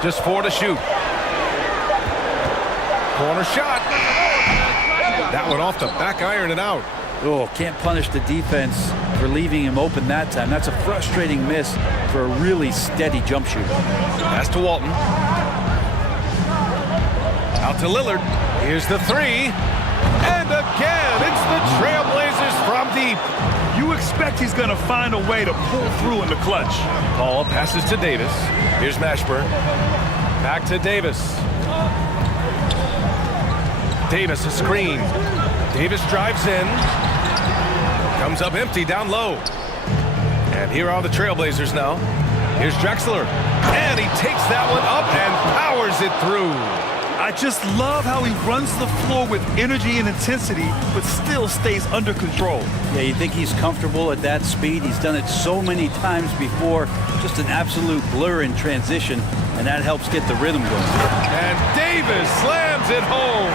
Just 4 to shoot. Corner shot. That one off the back iron and out. Oh, can't punish the defense for leaving him open that time. That's a frustrating miss for a really steady jump shooter. Pass to Walton. Out to Lillard. Here's the 3. And again, it's the Trailblazers from deep. You expect he's going to find a way to pull through in the clutch. Paul passes to Davis. Here's Mashburn. Back to Davis. Davis a screen. Davis drives in. Comes up empty down low. And here are the Trailblazers now. Here's Drexler. And he takes that one up and powers it through. I just love how he runs the floor with energy and intensity, but still stays under control. Yeah, you think he's comfortable at that speed? He's done it so many times before. Just an absolute blur in transition, and that helps get the rhythm going. And Davis slams it home.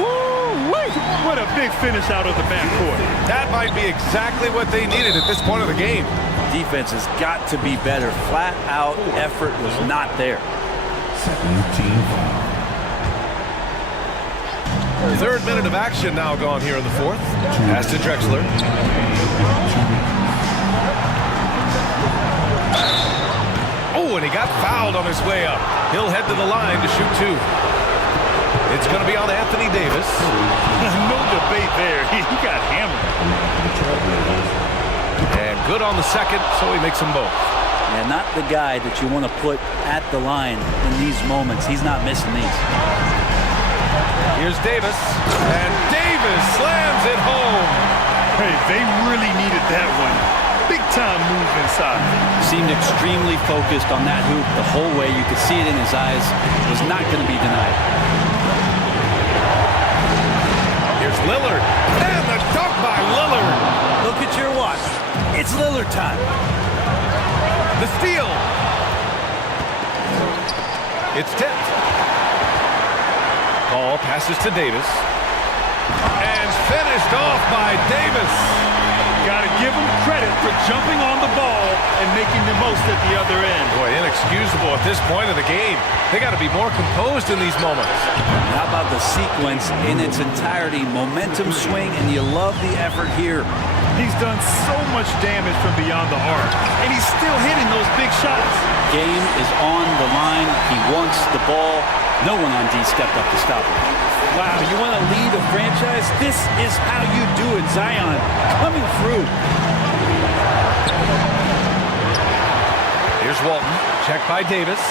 Woo-wee! What a big finish out of the backcourt. That might be exactly what they needed at this point of the game. Defense has got to be better. Flat out effort was not there. 17 Third minute of action now gone here in the fourth. Pass to Drexler. Oh, and he got fouled on his way up. He'll head to the line to shoot 2. It's going to be on Anthony Davis. No debate there. He got hammered. And good on the second, so he makes them both. And not the guy that you want to put at the line in these moments. He's not missing these. Here's Davis, and Davis slams it home. Hey, they really needed that one. Big time move inside. Seemed extremely focused on that hoop the whole way. You could see it in his eyes. It was not going to be denied. Here's Lillard, and the dunk by Lillard. Look at your watch. It's Lillard time. The steal. It's tipped. Paul passes to Davis. And finished off by Davis. Got to give him credit for jumping on the ball and making the most at the other end. Boy, inexcusable at this point of the game. They got to be more composed in these moments. How about the sequence in its entirety? Momentum swing, and you love the effort here. He's done so much damage from beyond the arc, and he's still hitting those big shots. Game is on the line. He wants the ball. No one on D stepped up to stop him. Wow, you want to lead a franchise? This is how you do it. Zion coming through. Here's Walton. Check by Davis.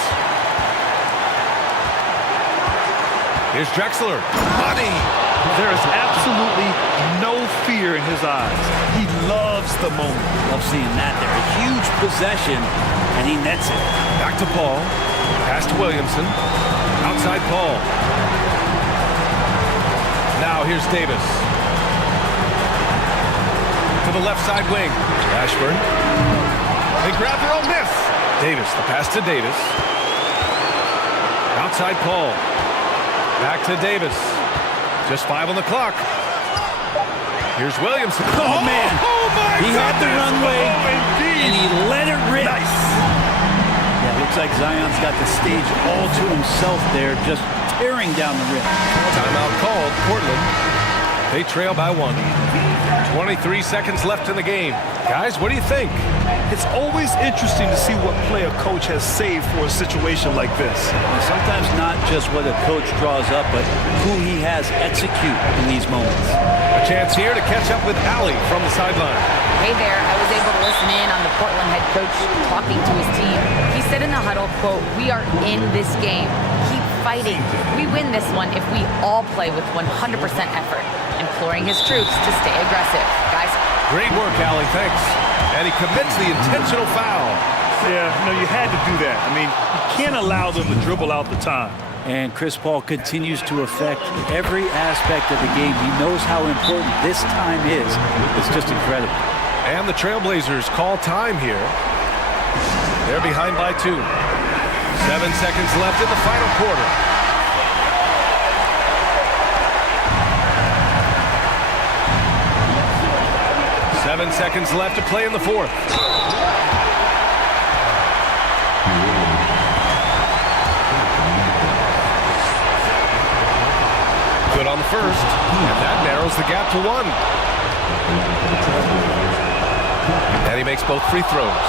Here's Drexler. Money! There is absolutely no fear in his eyes. He loves the moment. Love seeing that there. A huge possession, and he nets it. Back to Paul. Pass to Williamson. Outside Paul. Now here's Davis. To the left side wing. Ashburn. They grab their own miss. Davis, the pass to Davis. Outside Paul. Back to Davis. Just 5 on the clock. Here's Williamson. Oh, man. Oh, my He had the goodness. runway, Oh, and he let it rip. Nice. Yeah, Looks like Zion's got the stage all to himself there, just tearing down the rim. Timeout called, Portland. They trail by 1. 23 seconds left in the game. Guys, what do you think? It's always interesting to see what play a coach has saved for a situation like this. And sometimes not just what a coach draws up, but who he has execute in these moments. A chance here to catch up with Allie from the sideline. Hey there, I was able to listen in on the Portland head coach talking to his team. He said in the huddle, quote, "We are in this game. Keep fighting. We win this one if we all play with 100% effort," imploring his troops to stay aggressive. Guys. Great work, Allie. Thanks. And he commits the intentional foul. Yeah, you had to do that. I mean, you can't allow them to dribble out the time. And Chris Paul continues to affect every aspect of the game. He knows how important this time is. It's just incredible. And the Trailblazers call time here. They're behind by 2. 7 seconds left in the final quarter. Seven seconds left to play in the fourth. Good on the first, and that narrows the gap to 1. And he makes both free throws.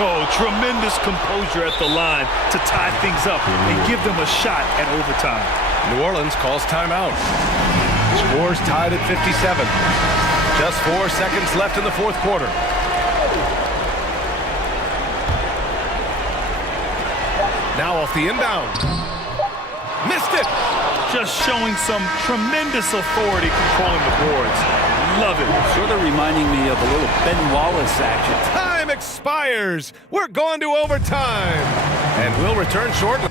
Oh, tremendous composure at the line to tie things up and give them a shot at overtime. New Orleans calls timeout. Scores tied at 57. Just 4 seconds left in the fourth quarter. Now off the inbound. Missed it. Just showing some tremendous authority controlling the boards. Love it. Sort of reminding me of a little Ben Wallace action. Time expires. We're going to overtime. And we'll return shortly.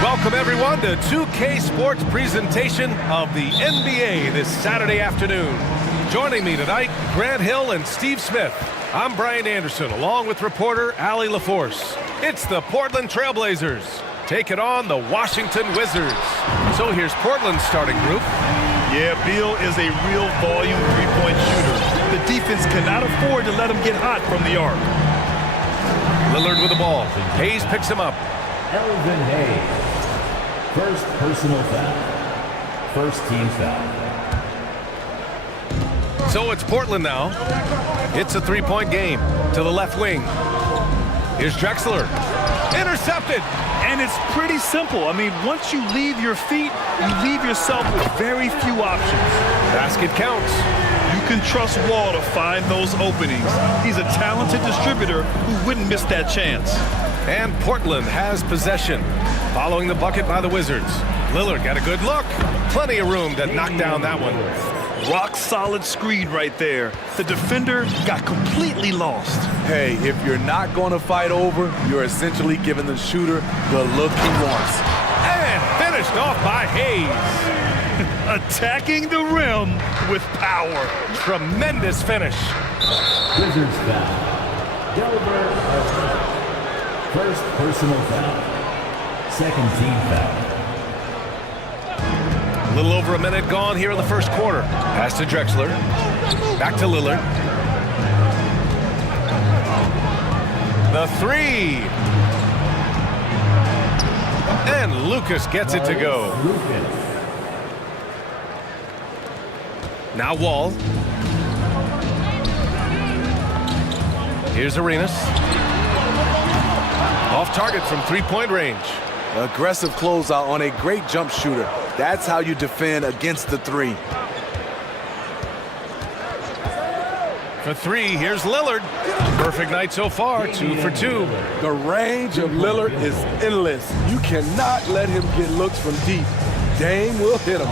Welcome, everyone, to 2K Sports presentation of the NBA this Saturday afternoon. Joining me tonight, Grant Hill and Steve Smith. I'm Brian Anderson, along with reporter Allie LaForce. It's the Portland Trailblazers taking on the Washington Wizards. So here's Portland's starting group. Yeah, Beal is a real volume three-point shooter. The defense cannot afford to let him get hot from the arc. Lillard with the ball. Hayes picks him up. Elvin Hayes. First personal foul. First team foul. So it's Portland now. It's a three-point game to the left wing. Here's Drexler. Intercepted. And it's pretty simple. I mean, once you leave your feet, you leave yourself with very few options. Basket counts. You can trust Wall to find those openings. He's a talented distributor who wouldn't miss that chance. And Portland has possession. Following the bucket by the Wizards. Lillard got a good look. Plenty of room to knock down that one. Rock solid screen right there. The defender got completely lost. Hey, if you're not going to fight over, you're essentially giving the shooter the look he wants. And finished off by Hayes. Attacking the rim with power. Tremendous finish. Wizards foul. Delbert Arthur. First personal foul. Second team foul. A little over a minute gone here in the first quarter. Pass to Drexler. Back to Lillard. The three. And Lucas gets it to go. Now Wall. Here's Arenas. Off target from three-point range. Aggressive closeout on a great jump shooter. That's how you defend against the three. For three, here's Lillard. Perfect night so far, 2 for 2. The range of Lillard is endless. You cannot let him get looks from deep. Dame will hit him.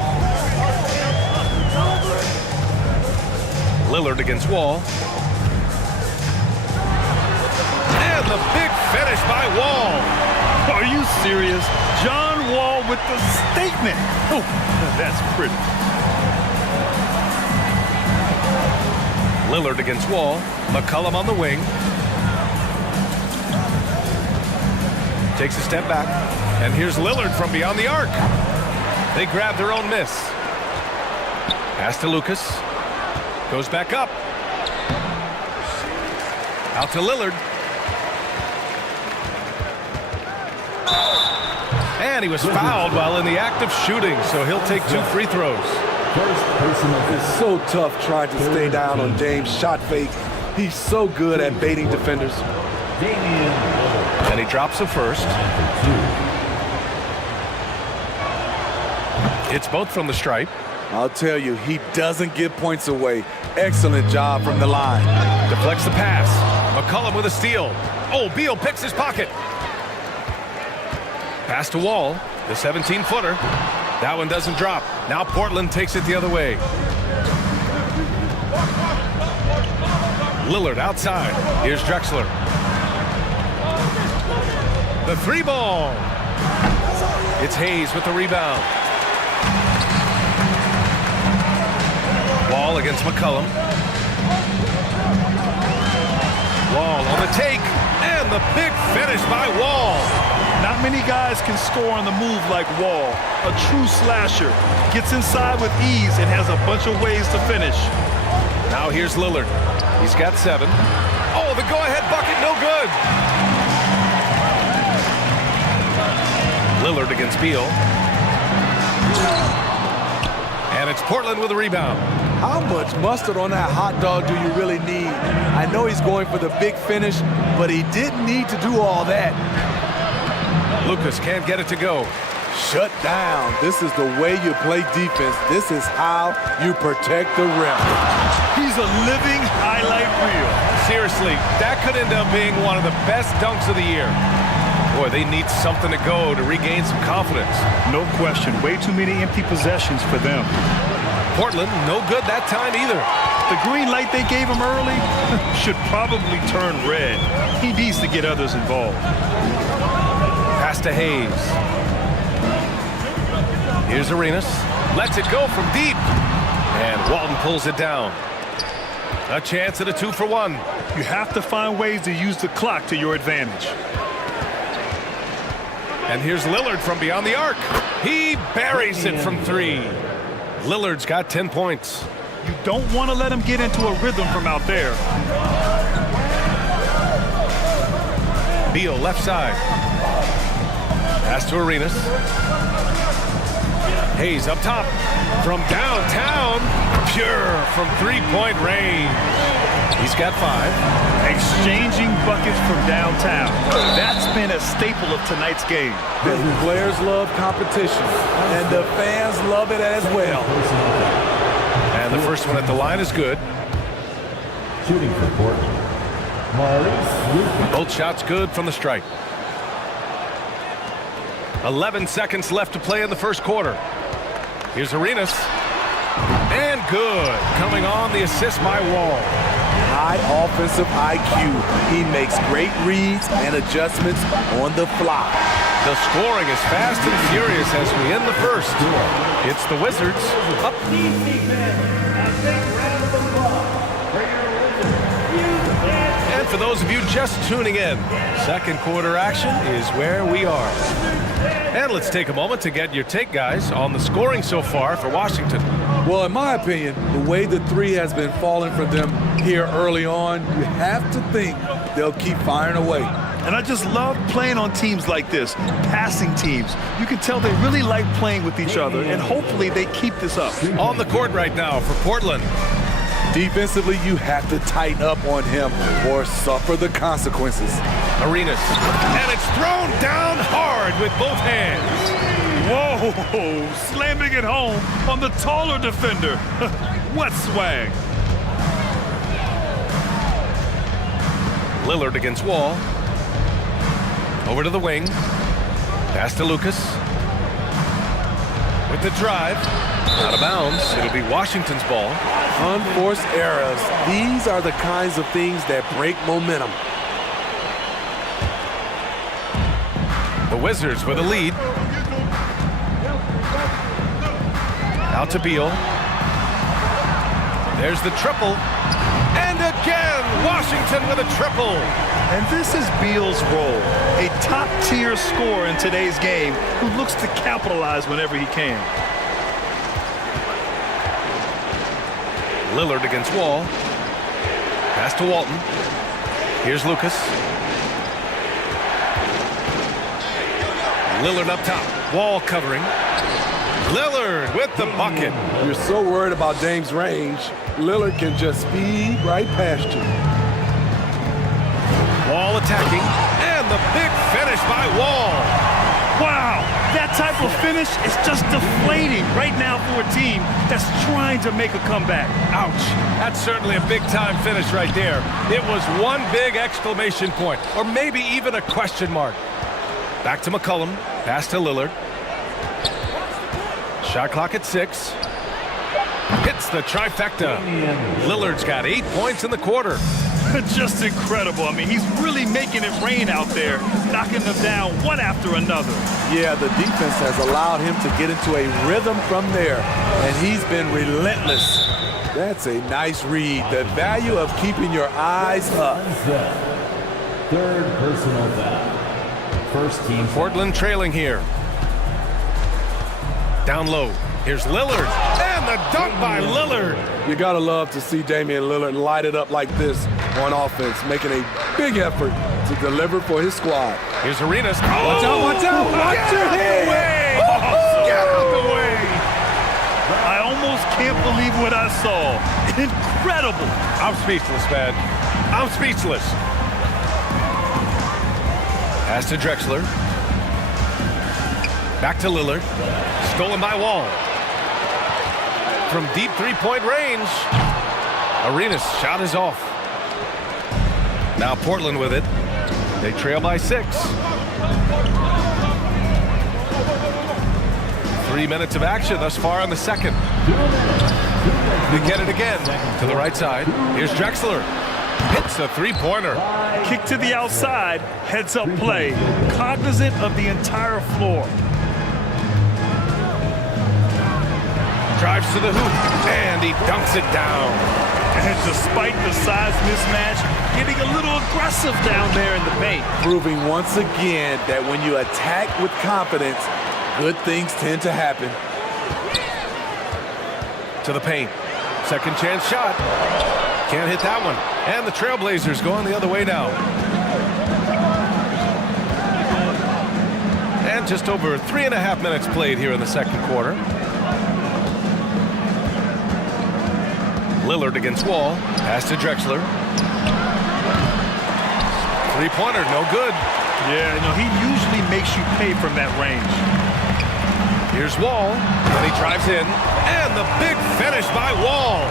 Lillard against Wall. And the big finish by Wall. Are you serious? John Wall with the statement. Oh, that's pretty. Lillard against Wall. McCollum on the wing. Takes a step back. And here's Lillard from beyond the arc. They grab their own miss. Pass to Lucas. Goes back up. Out to Lillard. And he was fouled while in the act of shooting, so he'll take 2 free throws. It's so tough trying to stay down on Dame's shot fake. He's so good at baiting defenders. And he drops a first. It's both from the stripe. I'll tell you, he doesn't give points away. Excellent job from the line. Deflects the pass. McCollum with a steal. Oh, Beal picks his pocket. Pass to Wall, the 17-footer. That one doesn't drop. Now Portland takes it the other way. Lillard outside. Here's Drexler. The 3 ball. It's Hayes with the rebound. Wall against McCollum. Wall on the take, and the big finish by Wall. Not many guys can score on the move like Wall. A true slasher. Gets inside with ease and has a bunch of ways to finish. Now here's Lillard. He's got 7. Oh, the go-ahead bucket, no good. Lillard against Beal. And it's Portland with a rebound. How much mustard on that hot dog do you really need? I know he's going for the big finish, but he didn't need to do all that. Lucas can't get it to go. Shut down. This is the way you play defense. This is how you protect the rim. He's a living highlight reel. Seriously, that could end up being one of the best dunks of the year. Boy, they need something to go to regain some confidence. No question. Way too many empty possessions for them. Portland, no good that time either. The green light they gave him early should probably turn red. He needs to get others involved. Pass to Hayes. Here's Arenas. Lets it go from deep. And Walton pulls it down. A chance at a 2-for-1. You have to find ways to use the clock to your advantage. And here's Lillard from beyond the arc. He buries it from 3. Lillard's got 10 points. You don't want to let him get into a rhythm from out there. Beal left side. Pass to Arenas. Hayes up top. From downtown. Pure from 3-point range. He's got 5. Exchanging buckets from downtown. That's been a staple of tonight's game. The players love competition, and the fans love it as well. And the first one at the line is good. Shooting for Portland, Maurice. Both shots good from the stripe. 11 seconds left to play in the first quarter. Here's Arenas. And good. Coming on the assist by Wall. High offensive IQ. He makes great reads and adjustments on the fly. The scoring is fast and furious as we end the first. It's the Wizards up. And for those of you just tuning in, second quarter action is where we are. And let's take a moment to get your take, guys, on the scoring so far for Washington. Well, in my opinion, the way the 3 has been falling for them here early on, you have to think they'll keep firing away. And I just love playing on teams like this, passing teams. You can tell they really like playing with each other, and hopefully they keep this up. On the court right now for Portland. Defensively, you have to tighten up on him or suffer the consequences. Arenas. And it's thrown down hard with both hands. Whoa, slamming it home on the taller defender. What swag. Lillard against Wall. Over to the wing. Pass to Lucas. With the drive. Out of bounds. It'll be Washington's ball. Unforced errors. These are the kinds of things that break momentum. The Wizards with a lead. Out to Beal. There's the triple. And again, Washington with a triple. And this is Beal's role, a top-tier scorer in today's game who looks to capitalize whenever he can. Lillard against Wall. Pass to Walton. Here's Lucas. Lillard up top. Wall covering. Lillard with the bucket. You're so worried about Dame's range. Lillard can just speed right past you. Wall attacking. And the big finish by Wall. Wow, that type of finish is just deflating right now for a team that's trying to make a comeback. Ouch. That's certainly a big-time finish right there. It was one big exclamation point, or maybe even a question mark. Back to McCollum. Pass to Lillard. Shot clock at 6. Hits the trifecta. Lillard's got 8 points in the quarter. Just incredible. I mean, he's really making it rain out there, knocking them down one after another. Yeah, the defense has allowed him to get into a rhythm from there, and he's been relentless. That's a nice read. The value of keeping your eyes up. Third personal foul. First team. Portland trailing here. Down low. Here's Lillard. And the dunk by Lillard. You gotta love to see Damian Lillard light it up like this on offense, making a big effort to deliver for his squad. Here's Arenas. Watch out, watch out, watch your head! Get out the way! I almost can't believe what I saw. Incredible! I'm speechless, man. I'm speechless. Pass to Drexler. Back to Lillard. Stolen by Wall. From deep three-point range. Arenas' shot is off. Now Portland with it. They trail by 6. 3 minutes of action thus far in the second. They get it again to the right side. Here's Drexler. Hits a three-pointer. Kick to the outside, heads-up play. Cognizant of the entire floor. Drives to the hoop, and he dunks it down. And despite the size mismatch, getting a little aggressive down there in the paint. Proving once again that when you attack with confidence, good things tend to happen. To the paint. Second chance shot. Can't hit that one. And the Trailblazers going the other way now. And just over 3.5 minutes played here in the second quarter. Lillard against Wall. Pass to Drexler. Three-pointer, no good. Yeah, no, he usually makes you pay from that range. Here's Wall. Then he drives in. And the big finish by Wall.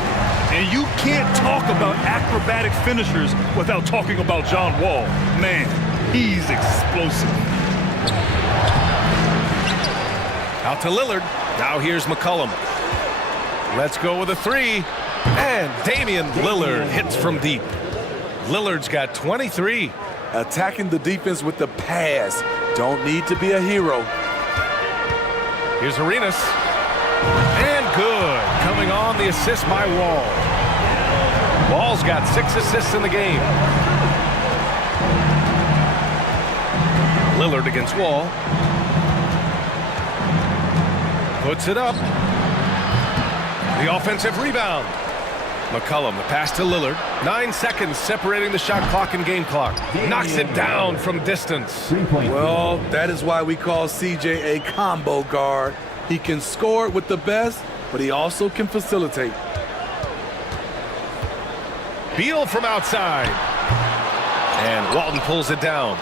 And you can't talk about acrobatic finishers without talking about John Wall. Man, he's explosive. Out to Lillard. Now here's McCollum. Let's go with a three. And Damian Lillard hits from deep. Lillard's got 23. Attacking the defense with the pass. Don't need to be a hero. Here's Arenas. And good. Coming on the assist by Wall. Wall's got 6 assists in the game. Lillard against Wall. Puts it up. The offensive rebound. McCollum, the pass to Lillard. 9 seconds separating the shot clock and game clock. Knocks it down from distance. Well, that is why we call CJ a combo guard. He can score with the best, but he also can facilitate. Beal from outside. And Walton pulls it down.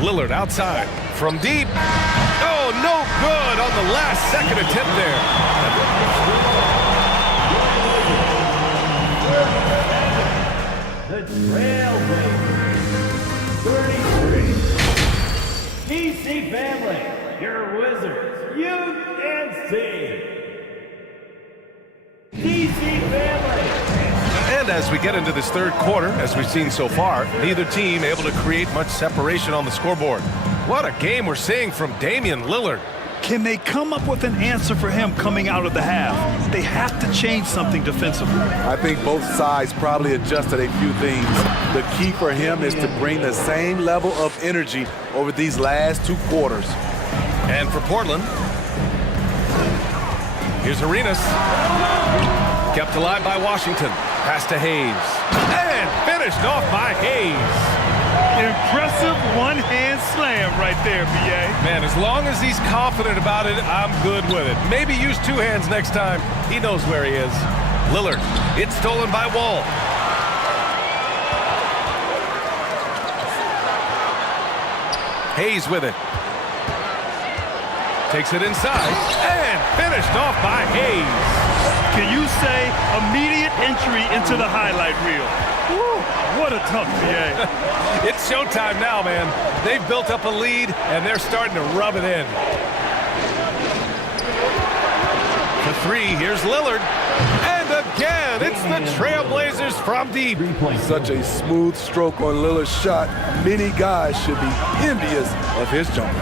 Lillard outside. From deep. Oh, no good on the last second attempt there. The Trailblazers, 33. DC family, your Wizards, UNC. DC family. And as we get into this third quarter, as we've seen so far, neither team able to create much separation on the scoreboard. What a game we're seeing from Damian Lillard. Can they come up with an answer for him coming out of the half? They have to change something defensively. I think both sides probably adjusted a few things. The key for him is to bring the same level of energy over these last 2 quarters. And for Portland, here's Arenas. Kept alive by Washington. Pass to Hayes. And finished off by Hayes. Impressive one-hand slam right there, B.A. Man, as long as he's confident about it, I'm good with it. Maybe use 2 hands next time. He knows where he is. Lillard, it's stolen by Wall. Hayes with it. Takes it inside. And finished off by Hayes. Can you say immediate entry into the highlight reel? Woo, what a tough BA. It's showtime now, man. They've built up a lead, and they're starting to rub it in. For 3, here's Lillard. And again, it's the Trailblazers from deep. Such a smooth stroke on Lillard's shot. Many guys should be envious of his jumper.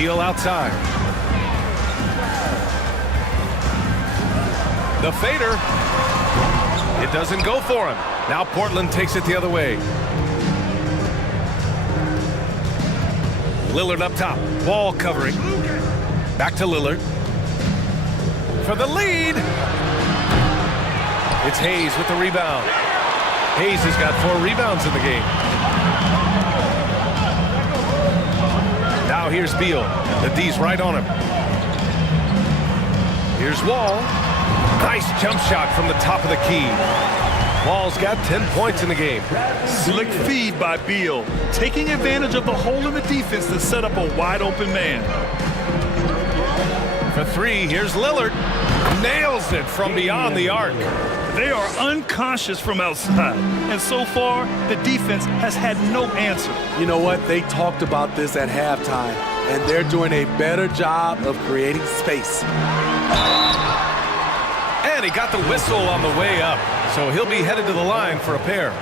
Beal outside. The fader. It doesn't go for him. Now Portland takes it the other way. Lillard up top. Wall covering. Back to Lillard. For the lead. It's Hayes with the rebound. Hayes has got 4 rebounds in the game. Now here's Beal. The D's right on him. Here's Wall. Nice jump shot from the top of the key. Wall's got 10 points in the game. Slick feed by Beal, taking advantage of the hole in the defense to set up a wide open man. For 3, here's Lillard. Nails it from beyond the arc. They are unconscious from outside, and so far, the defense has had no answer. You know what? They talked about this at halftime, and they're doing a better job of creating space. And he got the whistle on the way up, so he'll be headed to the line for a pair.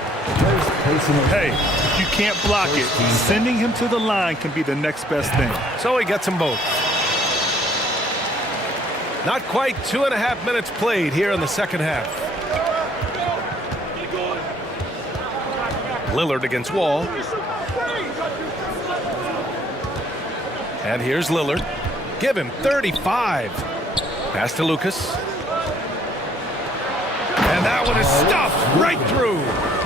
Hey, you can't block it. Sending him to the line can be the next best thing. So he gets them both. Not quite 2.5 minutes played here in the second half. Lillard against Wall. And here's Lillard. Give him 35. Pass to Lucas. And that one is stuffed right through.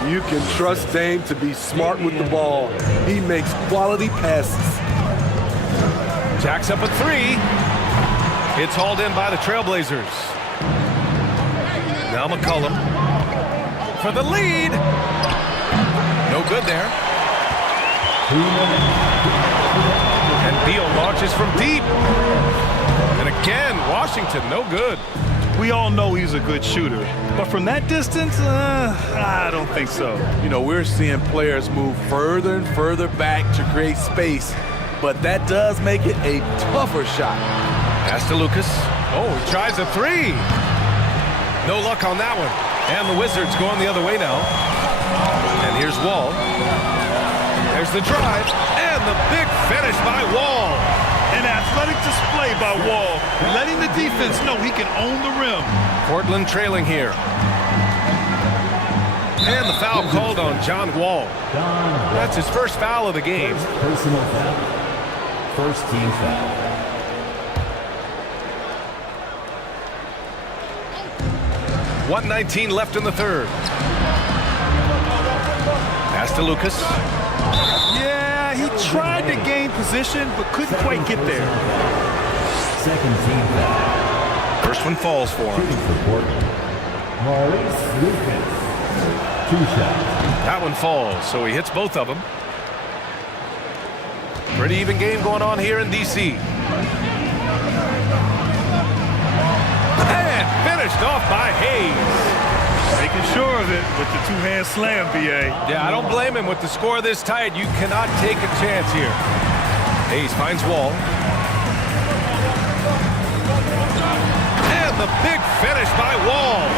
You can trust Dame to be smart with the ball. He makes quality passes. Jacks up a 3. It's hauled in by the Trailblazers. Now McCollum for the lead. No good there. And Beal launches from deep. And again, Washington, no good. We all know he's a good shooter, but from that distance, I don't think so. You know, we're seeing players move further and further back to create space, but that does make it a tougher shot. Pass to Lucas. Oh, he tries a 3. No luck on that one. And the Wizards going the other way now. And here's Wall. There's the drive. And the big finish by Wall. An athletic display by Wall, letting the defense know he can own the rim. Portland trailing here. And the foul called on John Wall. That's his first foul of the game. Personal foul. First team foul. .119 left in the third. Pass to Lucas. Yeah, he tried to gain position, but couldn't quite get there. Second team foul. First one falls for him. Maurice Lucas. 2 shots. That one falls, so he hits both of them. Pretty even game going on here in D.C. And finished off by Hayes. Making sure of it with the 2-hand slam, B.A. Yeah, I don't blame him. With the score this tight, you cannot take a chance here. Hayes finds Wall. And the big finish by Wall.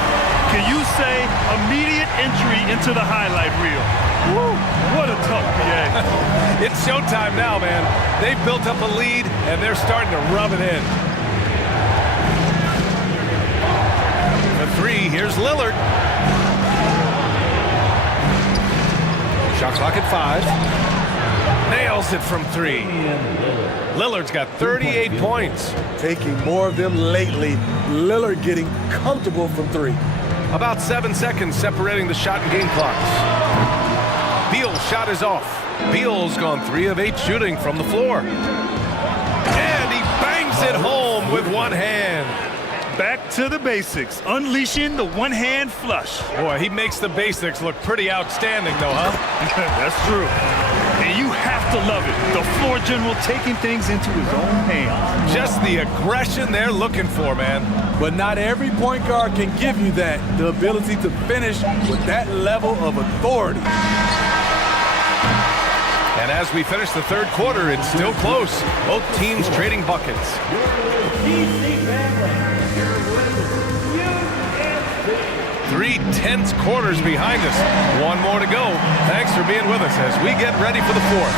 Can you say immediate entry into the highlight reel? Woo, what a tough B.A. It's showtime now, man. They've built up a lead, and they're starting to rub it in. The 3, here's Lillard. Shot clock at 5. Nails it from 3. Lillard's got 38 points. Taking more of them lately. Lillard getting comfortable from 3. About 7 seconds separating the shot and game clocks. Beal's shot is off. Beal's gone 3 of 8 shooting from the floor. And he bangs it home with one hand. Back to the basics, unleashing the one-hand flush. Boy, he makes the basics look pretty outstanding, though, huh? That's true. And you have to love it. The floor general taking things into his own hands. Just the aggression they're looking for, man. But not every point guard can give you that, the ability to finish with that level of authority. And as we finish the third quarter, it's still close. Both teams trading buckets. 3 tense quarters behind us. One more to go. Thanks for being with us as we get ready for the fourth.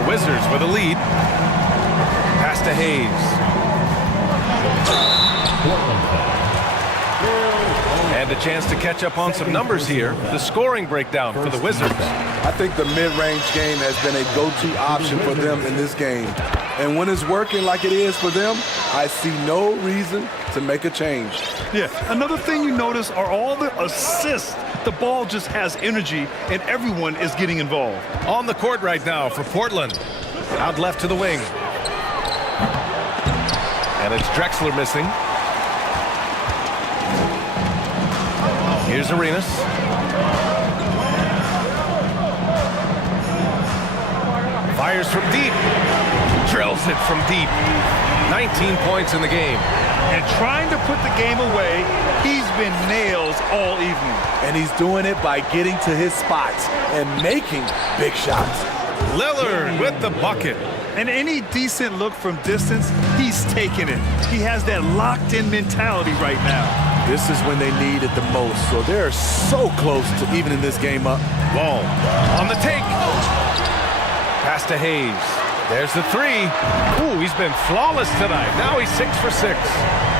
The Wizards with a lead. Pass to Hayes. And a chance to catch up on some numbers here. The scoring breakdown for the Wizards. I think the mid-range game has been a go-to option for them in this game. And when it's working like it is for them, I see no reason to make a change. Yeah, another thing you notice are all the assists. The ball just has energy, and everyone is getting involved. On the court right now for Portland. Out left to the wing. And it's Drexler missing. Here's Arenas. Fires from deep. Drills it from deep. 19 points in the game. And trying to put the game away, he's been nails all evening. And he's doing it by getting to his spots and making big shots. Lillard with the bucket. And any decent look from distance, he's taking it. He has that locked-in mentality right now. This is when they need it the most, so they're so close to evening this game up. Wall on the take. Pass to Hayes. There's the three. Ooh, he's been flawless tonight. Now he's 6 for 6.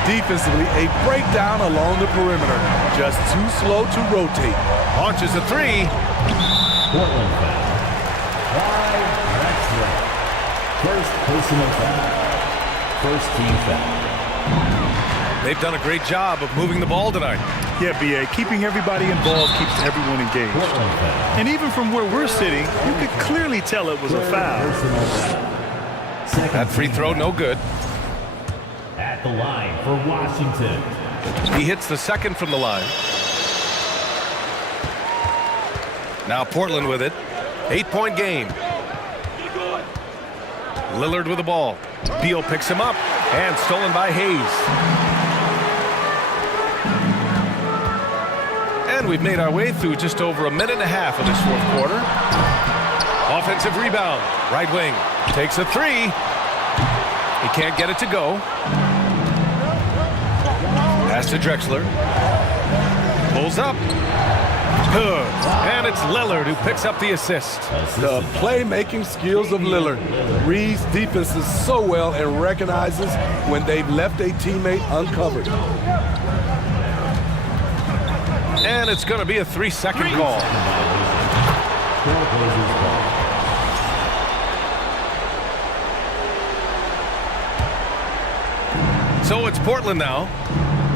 Defensively, a breakdown along the perimeter. Just too slow to rotate. Launches a three. Portland foul. Clyde Drexler. First personal foul. First team foul. They've done a great job of moving the ball tonight. Yeah, B.A., keeping everybody involved keeps everyone engaged. And even from where we're sitting, you could clearly tell it was a foul. That free throw, no good. At the line for Washington. He hits the second from the line. Now Portland with it. 8-point game. Lillard with the ball. Beal picks him up. And stolen by Hayes. And we've made our way through just over a minute and a half of this fourth quarter. Offensive rebound. Right wing. Takes a three. He can't get it to go. Pass to Drexler. Pulls up. Good. And it's Lillard who picks up the assist. The playmaking skills of Lillard. Reads defenses so well and recognizes when they've left a teammate uncovered. And it's going to be a 3-second call. So it's Portland now.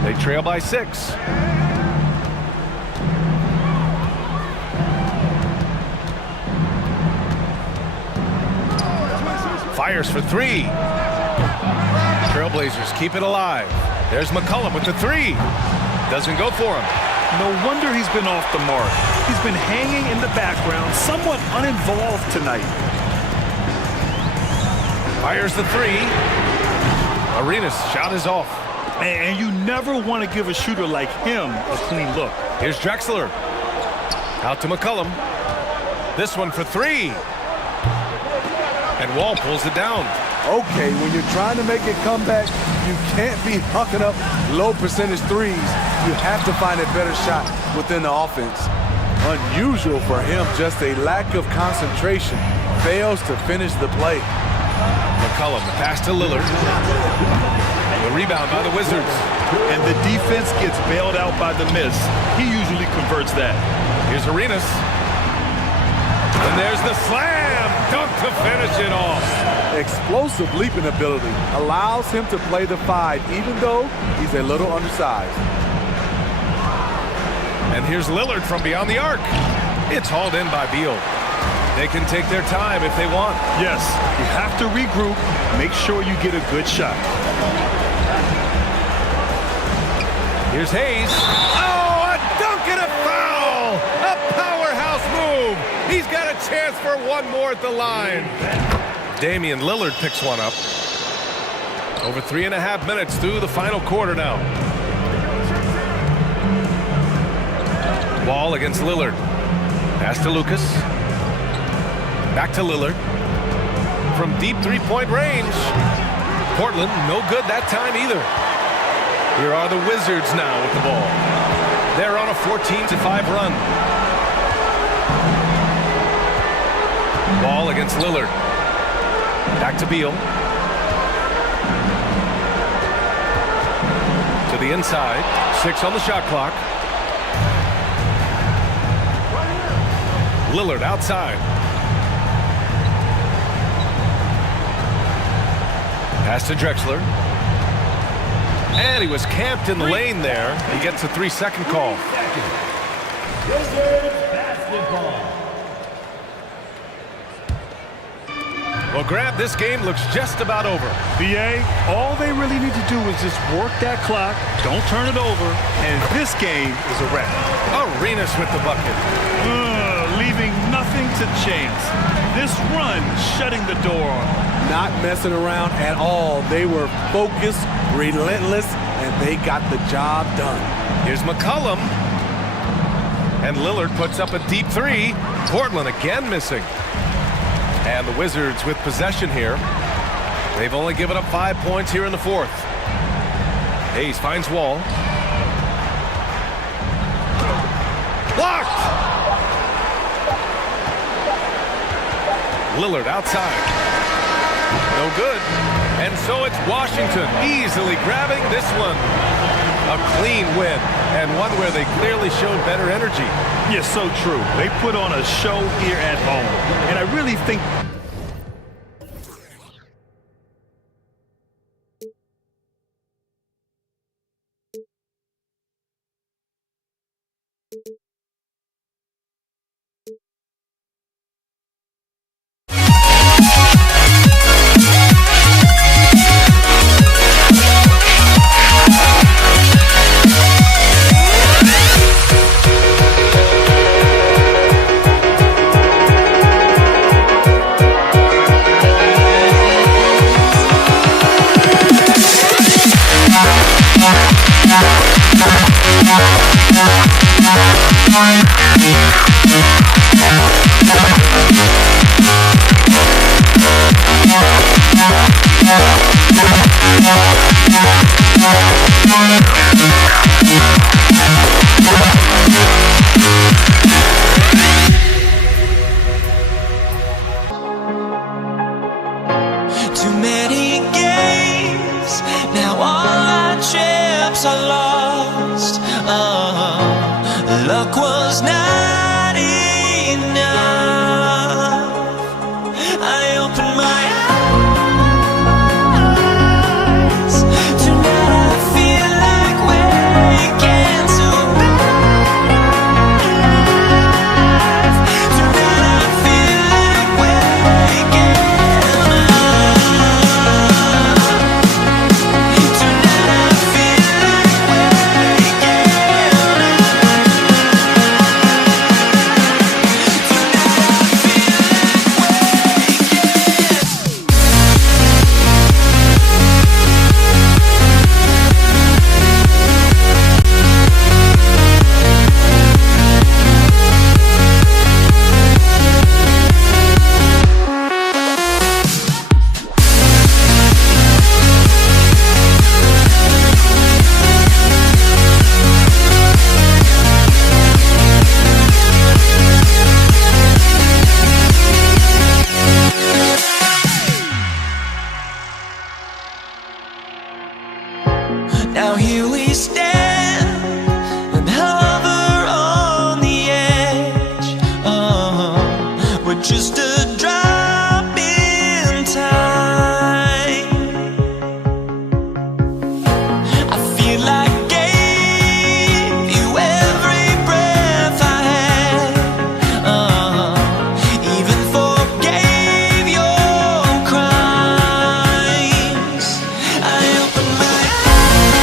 They trail by 6. Fires for 3. Trailblazers keep it alive. There's McCollum with the 3. Doesn't go for him. No wonder he's been off the mark. He's been hanging in the background, somewhat uninvolved tonight. Fires the 3. Arenas shot is off. And you never want to give a shooter like him a clean look. Here's Drexler. Out to McCollum. This one for 3. And Wall pulls it down. Okay, when you're trying to make a comeback, you can't be hucking up low percentage threes. You have to find a better shot within the offense. Unusual for him, just a lack of concentration. Fails to finish the play. McCollum, the pass to Lillard. The rebound by the Wizards. And the defense gets bailed out by the miss. He usually converts that. Here's Arenas. And there's the slam dunk to finish it off. Explosive leaping ability allows him to play the 5, even though he's a little undersized. And here's Lillard from beyond the arc. It's hauled in by Beal. They can take their time if they want. Yes, you have to regroup. Make sure you get a good shot. Here's Hayes. Oh, a dunk and a foul! A powerhouse move. He's got a chance for one more at the line. Damian Lillard picks one up. Over 3.5 minutes through the final quarter now. Wall against Lillard. Pass to Lucas. Back to Lillard. From deep three-point range. Portland, no good that time either. Here are the Wizards now with the ball. They're on a 14-5 run. Ball against Lillard. Back to Beal. To the inside. 6 on the shot clock. Lillard outside. Pass to Drexler. And he was camped in the lane there. He gets a 3-second call. Well, Grant, this game looks just about over. BA, all they really need to do is just work that clock, don't turn it over, and this game is a wrap. Arenas with the bucket. Leaving nothing to chance. This run shutting the door on them. Not messing around at all. They were focused, relentless, and they got the job done. Here's McCollum. And Lillard puts up a deep 3. Portland again missing. And the Wizards with possession here. They've only given up 5 points here in the 4th. Hayes finds Wall. Blocked! Lillard outside. No good. And so it's Washington easily grabbing this one. A clean win, and one where they clearly showed better energy. Yes, so true. They put on a show here at home, and I really think too many games. Now all our chips are lost. Luck was not enough. I opened my eyes. Tonight I feel like waking to life. Tonight I feel like waking up. Tonight I feel like waking Now here we stand and hover on the edge. We're just a drop in time. I feel like I gave you every breath I had. Even forgave your crimes. I opened my eyes.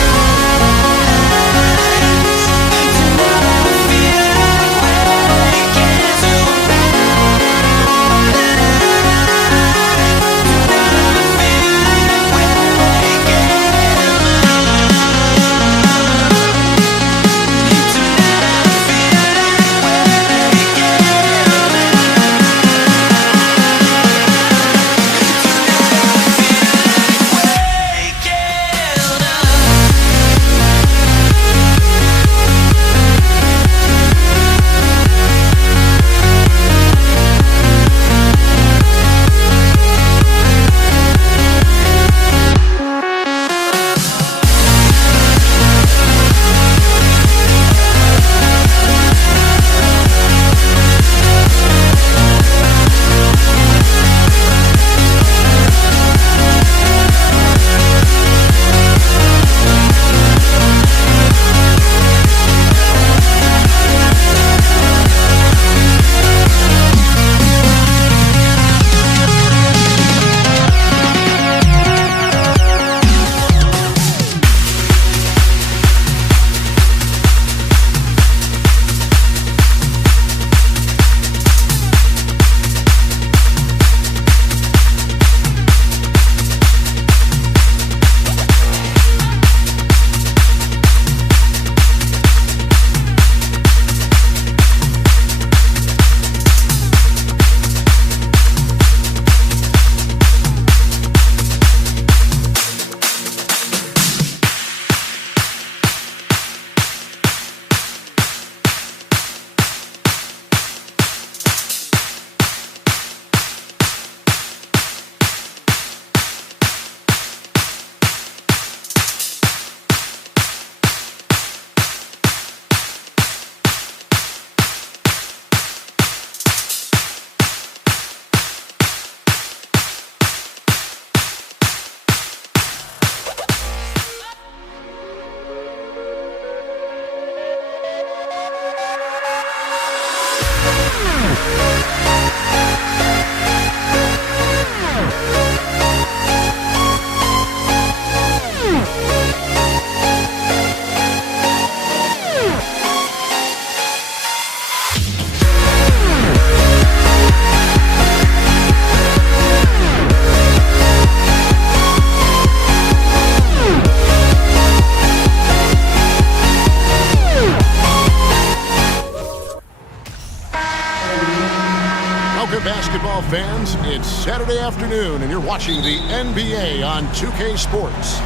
Well, fans, it's Saturday afternoon, and you're watching the NBA on 2K Sports.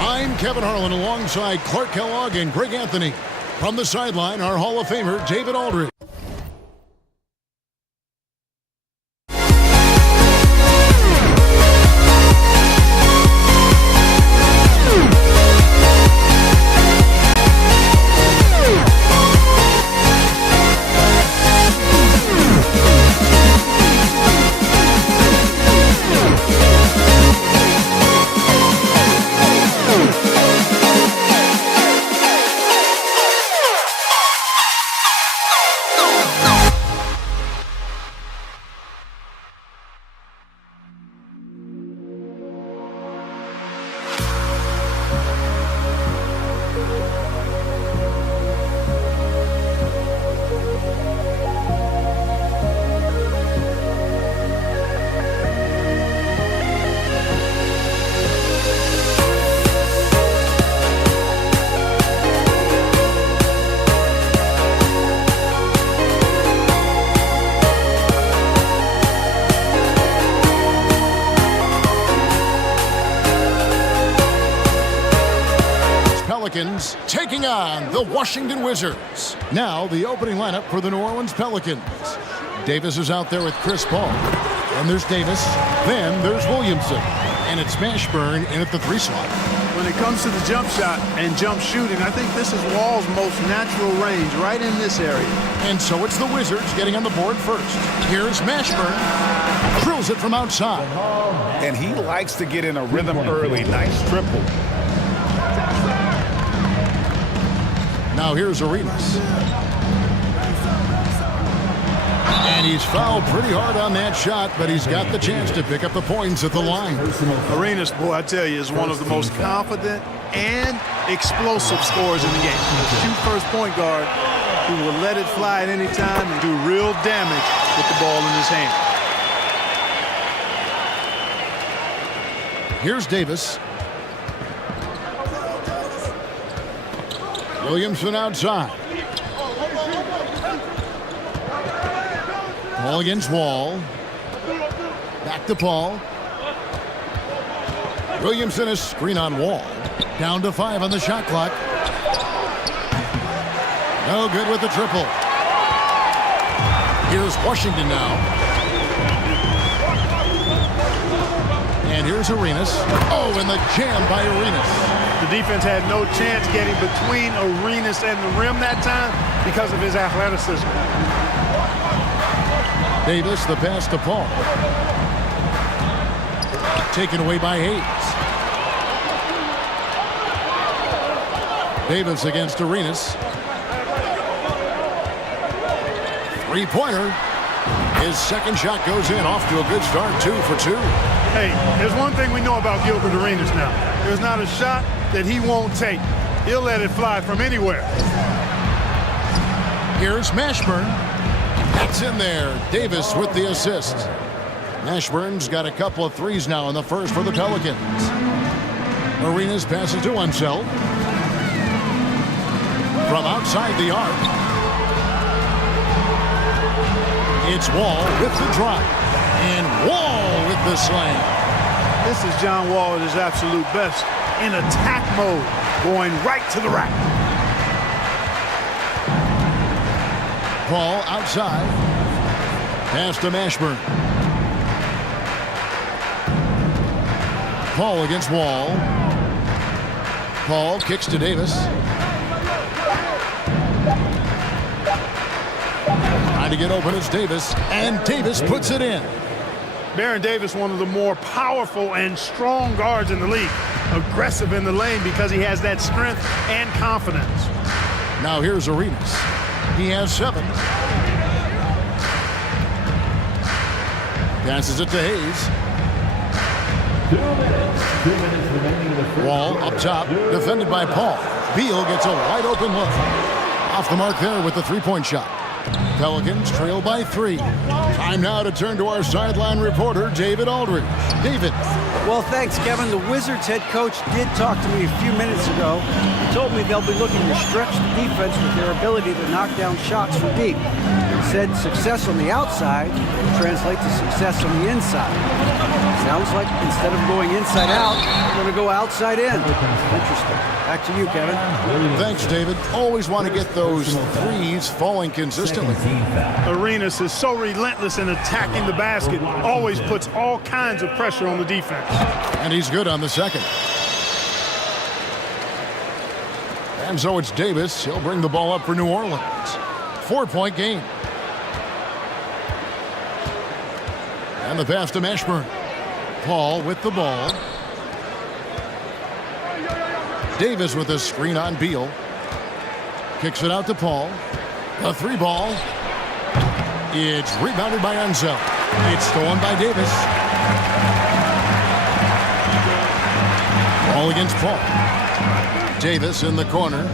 I'm Kevin Harlan alongside Clark Kellogg and Greg Anthony. From the sideline, our Hall of Famer, David Aldridge. Pelicans taking on the Washington Wizards. Now the opening lineup for the New Orleans Pelicans. Davis is out there with Chris Paul. And there's Davis. Then there's Williamson. And it's Mashburn in at the 3 slot. When it comes to the jump shot and jump shooting, I think this is Wall's most natural range, right in this area. And so it's the Wizards getting on the board first. Here's Mashburn. Drills it from outside. And he likes to get in a rhythm early. Nice triple. Now here's Arenas. And he's fouled pretty hard on that shot, but he's got the chance to pick up the points at the line. Arenas, boy, I tell you, is one of the most confident and explosive scorers in the game. A true first point guard who will let it fly at any time and do real damage with the ball in his hand. Here's Davis. Williamson outside. Paul against Wall. Back to Paul. Williamson, a screen on Wall. Down to 5 on the shot clock. No good with the triple. Here's Washington now. And here's Arenas. Oh, and the jam by Arenas. The defense had no chance getting between Arenas and the rim that time because of his athleticism. Davis, the pass to Paul. Taken away by Hayes. Davis against Arenas. Three-pointer. His second shot goes in, off to a good start, 2 for 2. Hey, there's one thing we know about Gilbert Arenas now. There's not a shot that he won't take. He'll let it fly from anywhere. Here's Mashburn. That's in there. Davis with the assist. Mashburn's got a couple of threes now in the first for the Pelicans. Arenas passes to himself. From outside the arc. It's Wall with the drive. And Wall with the slam. This is John Wall at his absolute best. In attack mode, going right to the rack. Paul outside. Pass to Mashburn. Paul against Wall. Paul kicks to Davis. Trying to get open is Davis, and Davis puts it in. Baron Davis, one of the more powerful and strong guards in the league. Aggressive in the lane because he has that strength and confidence. Now here's Arenas. He has 7. Passes it to Hayes. 2 minutes remaining in the first. Wall up top, defended by Paul. Beal gets a wide open look. Off the mark there with the 3-point shot. Pelicans trail by 3. Time now to turn to our sideline reporter, David Aldridge. David. Well, thanks, Kevin. The Wizards head coach did talk to me a few minutes ago. He told me they'll be looking to stretch the defense with their ability to knock down shots from deep. Said success on the outside translates to success on the inside. Sounds like instead of going inside out, they're going to go outside in. Interesting. Back to you, Kevin. Thanks, David. Always want to get those threes falling consistently. Arenas is so relentless in attacking the basket, always puts all kinds of pressure on the defense. And he's good on the second. And so it's Davis. He'll bring the ball up for New Orleans. 4-point game. And the pass to Mashburn. Paul with the ball. Davis with a screen on Beal. Kicks it out to Paul. The three ball. It's rebounded by Ansel. It's stolen by Davis. Ball against Paul. Davis in the corner.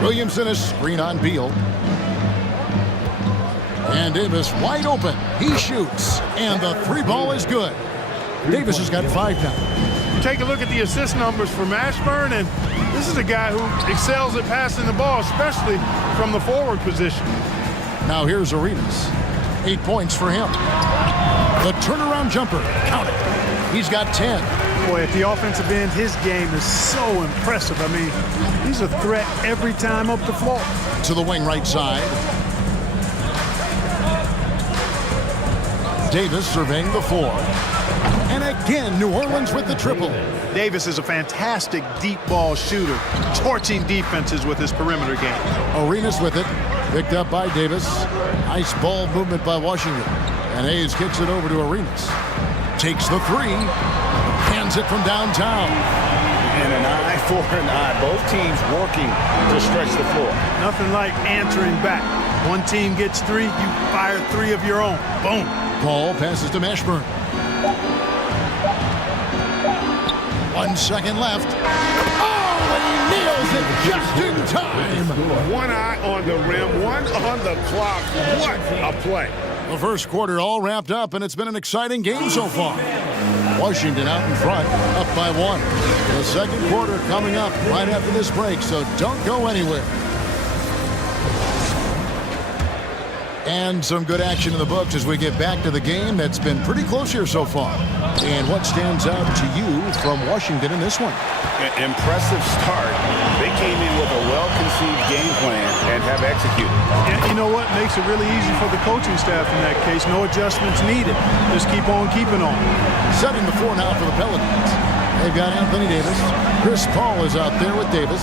Williamson a screen on Beal. And Davis wide open. He shoots. And the three ball is good. Davis has got 5 now. Take a look at the assist numbers for Mashburn, and this is a guy who excels at passing the ball, especially from the forward position. Now here's Arenas. 8 points for him. The turnaround jumper. Count it. He's got 10. Boy, at the offensive end, his game is so impressive. I mean, he's a threat every time up the floor. To the wing right side. Davis surveying the floor. And again, New Orleans with the triple. Davis is a fantastic deep ball shooter, torching defenses with his perimeter game. Arenas with it. Picked up by Davis. Nice ball movement by Washington. And Hayes kicks it over to Arenas. Takes the three. Hands it from downtown. And an eye for an eye. Both teams working to stretch the floor. Nothing like answering back. One team gets 3, you fire 3 of your own. Boom. Paul passes to Mashburn. 1 second left. Oh, and he nails it just in time. One eye on the rim, one on the clock. What a play. The first quarter all wrapped up, and it's been an exciting game so far. Washington out in front, up by 1. The second quarter coming up right after this break, so don't go anywhere. And some good action in the books as we get back to the game that's been pretty close here so far. And what stands out to you from Washington in this one? Impressive start. They came in with a well-conceived game plan and have executed. And you know what makes it really easy for the coaching staff in that case? No adjustments needed. Just keep on keeping on. Setting the floor now for the Pelicans. They've got Anthony Davis. Chris Paul is out there with Davis.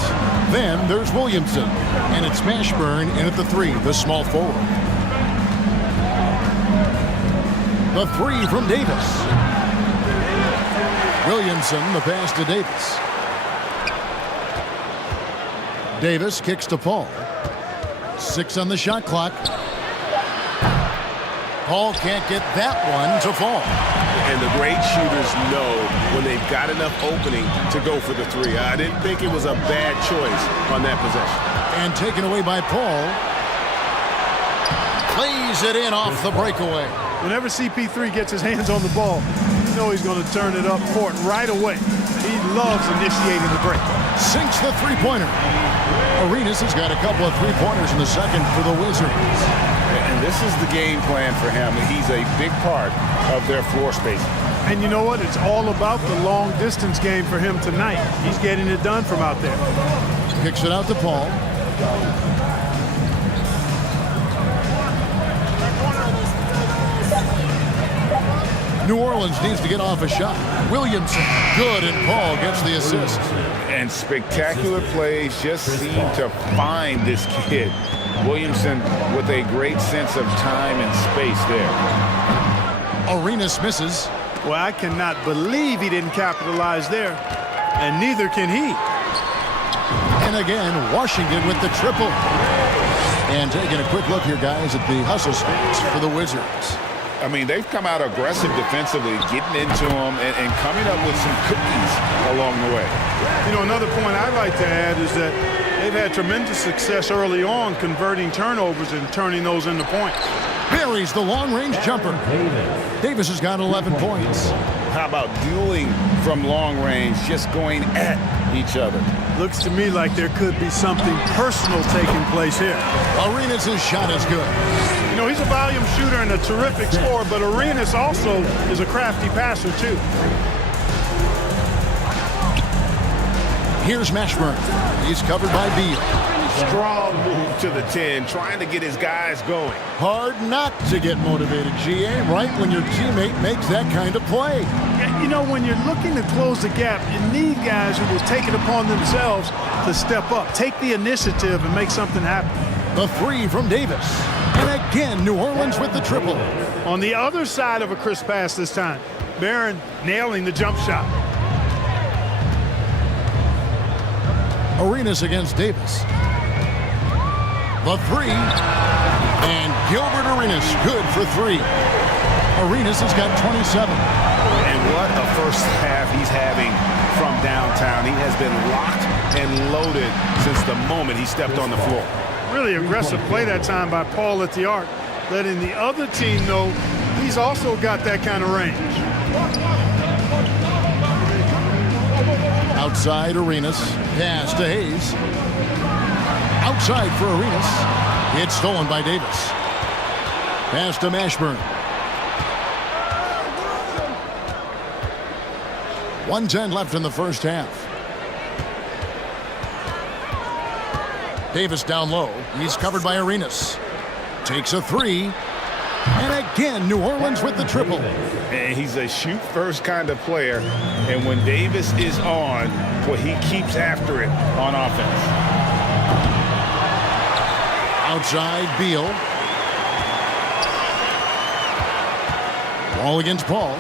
Then there's Williamson. And it's Mashburn in at the 3, the small forward. The 3 from Davis. Williamson, the pass to Davis. Davis kicks to Paul. 6 on the shot clock. Paul can't get that one to fall. And the great shooters know when they've got enough opening to go for the 3. I didn't think it was a bad choice on that possession. And taken away by Paul. Plays it in off the breakaway. Whenever CP3 gets his hands on the ball, you know he's going to turn it up court right away. He loves initiating the break. Sinks the three-pointer. Arenas has got a couple of three-pointers in the second for the Wizards. And this is the game plan for him. He's a big part of their floor spacing. And you know what? It's all about the long-distance game for him tonight. He's getting it done from out there. Kicks it out to Paul. New Orleans needs to get off a shot. Williamson, good, and Paul gets the assist. And spectacular plays just seem to find this kid. Williamson with a great sense of time and space there. Arenas misses. Well, I cannot believe he didn't capitalize there. And neither can he. And again, Washington with the triple. And taking a quick look here, guys, at the hustle stats for the Wizards. I mean, they've come out aggressive defensively, getting into them and coming up with some cookies along the way. You know, another point I'd like to add is that they've had tremendous success early on converting turnovers and turning those into points. Buries the long-range jumper. Davis has got 11 points. How about dueling from long range, just going at each other. Looks to me like there could be something personal taking place here. Arenas' shot is good. You know, he's a volume shooter and a terrific scorer, but Arenas also is a crafty passer, too. Here's Mashburn. He's covered by Beal. Strong move to the 10, trying to get his guys going. Hard not to get motivated, GA, right when your teammate makes that kind of play. Yeah, you know, when you're looking to close the gap, you need guys who will take it upon themselves to step up, take the initiative, and make something happen. The three from Davis. And again, New Orleans with the triple. On the other side of a crisp pass this time, Barron nailing the jump shot. Arenas against Davis. The three. And Gilbert Arenas good for three. Arenas has got 27. And what a first half he's having from downtown. He has been locked and loaded since the moment he stepped on the floor. Really aggressive play that time by Paul at the arc, letting the other team know he's also got that kind of range. Outside Arenas. Pass to Hayes. Outside for Arenas. It's stolen by Davis. Pass to Mashburn. 1:10 left in the first half. Davis down low. He's covered by Arenas. Takes a three. And again, New Orleans with the triple. And he's a shoot-first kind of player. And when Davis is on, well, he keeps after it on offense. Outside, Beal. Ball against Paul.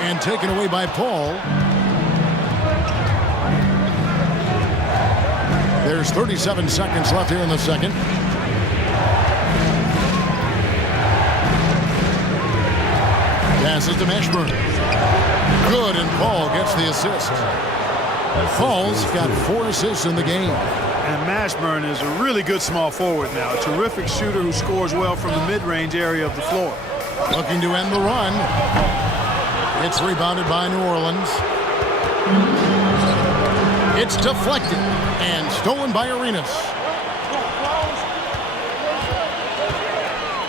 And taken away by Paul. There's 37 seconds left here in the second. Passes to Mashburn. Good, and Paul gets the assist. Paul's got 4 assists in the game. And Mashburn is a really good small forward now. A terrific shooter who scores well from the mid-range area of the floor. Looking to end the run. It's rebounded by New Orleans. It's deflected and stolen by Arenas.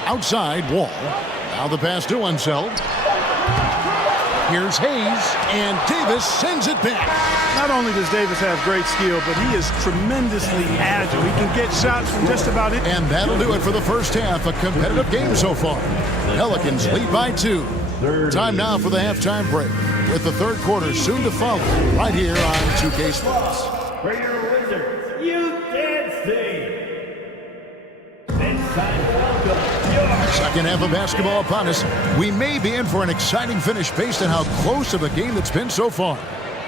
Outside, Wall. Now the pass to Unseld. Here's Hayes, and Davis sends it back. Not only does Davis have great skill, but he is tremendously agile. He can get shots from just about it. And that'll do it for the first half. A competitive game so far. Pelicans lead by 2. Time now for the halftime break, with the third quarter soon to follow, right here on 2K Sports. Greater Wizards, Utah State. It's time to welcome your Second half of basketball upon us. We may be in for an exciting finish based on how close of a game it's been so far.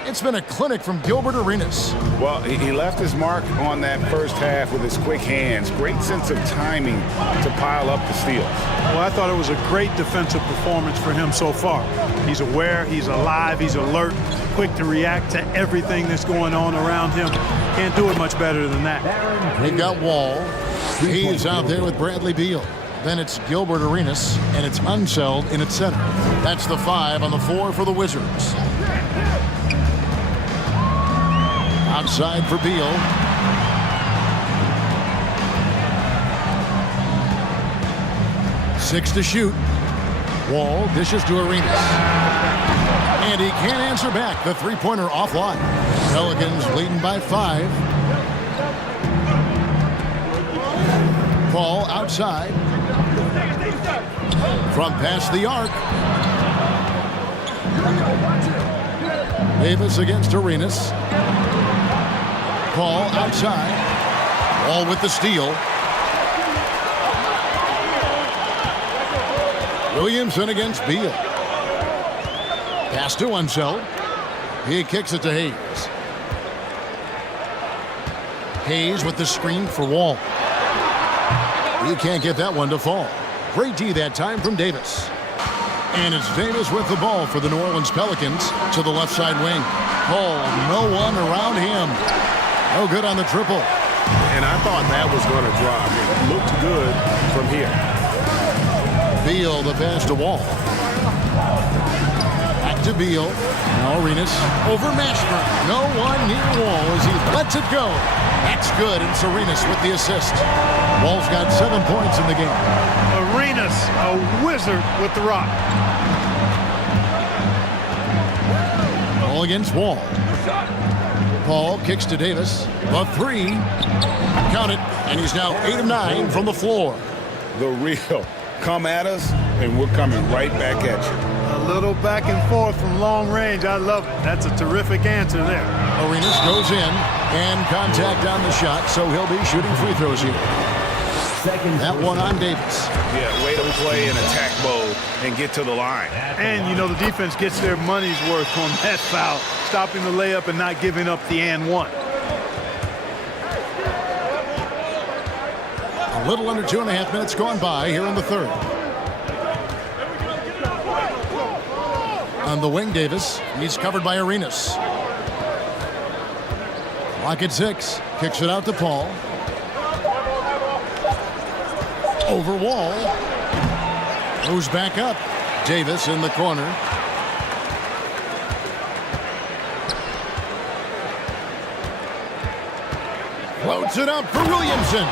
It's been a clinic from Gilbert Arenas. Well, he left his mark on that first half with his quick hands. Great sense of timing to pile up the steals. Well, I thought it was a great defensive performance for him so far. He's aware, he's alive, he's alert, quick to react to everything that's going on around him. Can't do it much better than that. We've got Wall. He's out there with Bradley Beal. Then it's Gilbert Arenas, and it's Unseld in its center. That's the 5 on the 4 for the Wizards. Outside for Beal. Six to shoot. Wall dishes to Arenas. And he can't answer back. The three-pointer offline. Pelicans leading by 5. Paul outside. From past the arc. Davis against Arenas. Paul outside. Wall with the steal. Williamson against Beal. Pass to Unseld. He kicks it to Hayes. Hayes with the screen for Wall. He can't get that one to fall. Great D that time from Davis. And it's Davis with the ball for the New Orleans Pelicans to the left side wing. Oh, no one around him. No good on the triple. And I thought that was going to drop. It looked good from here. Beal the pass to Wall. Back to Beal. Now Arenas over Mashburn. No one near Wall as he lets it go. That's good, and Arenas with the assist. Wall's got 7 points in the game. Arenas, a wizard with the rock. Ball against Wall. Paul kicks to Davis. The three. Count it. And he's now 8 of 9 from the floor. The real. Come at us, and we're coming right back at you. A little back and forth from long range. I love it. That's a terrific answer there. Arenas goes in, and contact on the shot, so he'll be shooting free throws here. That one on Davis. Yeah, way to play in attack mode and get to the line. And, you know, the defense gets their money's worth on that foul, stopping the layup and not giving up the and one. A little under 2.5 minutes gone by here in the third. On the wing, Davis. He's covered by Arenas. Clock at 6. Kicks it out to Paul. Over Wall. Goes back up. Davis in the corner. Floats it up for Williamson.